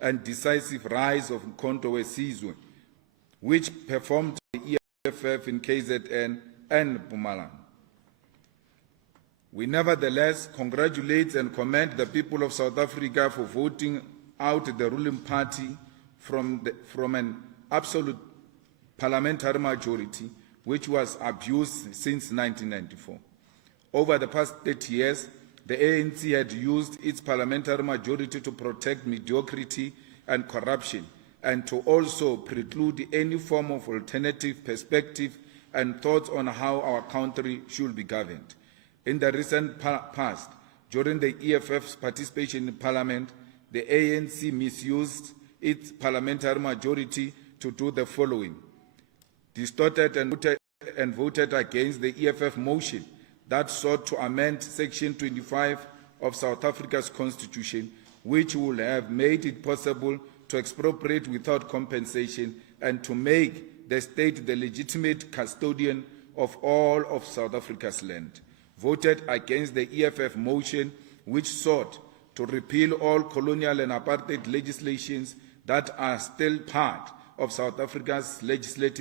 and decisive rise of Mkhonto Wesizwe, which performed the EFF in KZN and Mpumalanga. We nevertheless congratulate and commend the people of South Africa for voting out the ruling party from an absolute parliamentary majority, which was abused since 1994. Over the past 30 years, the ANC had used its parliamentary majority to protect mediocrity and corruption, and to also preclude any form of alternative perspective and thoughts on how our country should be governed. In the recent past, during the EFF's participation in Parliament, the ANC misused its parliamentary majority to do the following: distorted and voted against the EFF motion that sought to amend Section 25 of South Africa's Constitution, which would have made it possible to expropriate without compensation and to make the state the legitimate custodian of all of South Africa's land. Voted against the EFF motion, which sought to repeal all colonial and apartheid legislations that are still part of South Africa's legislative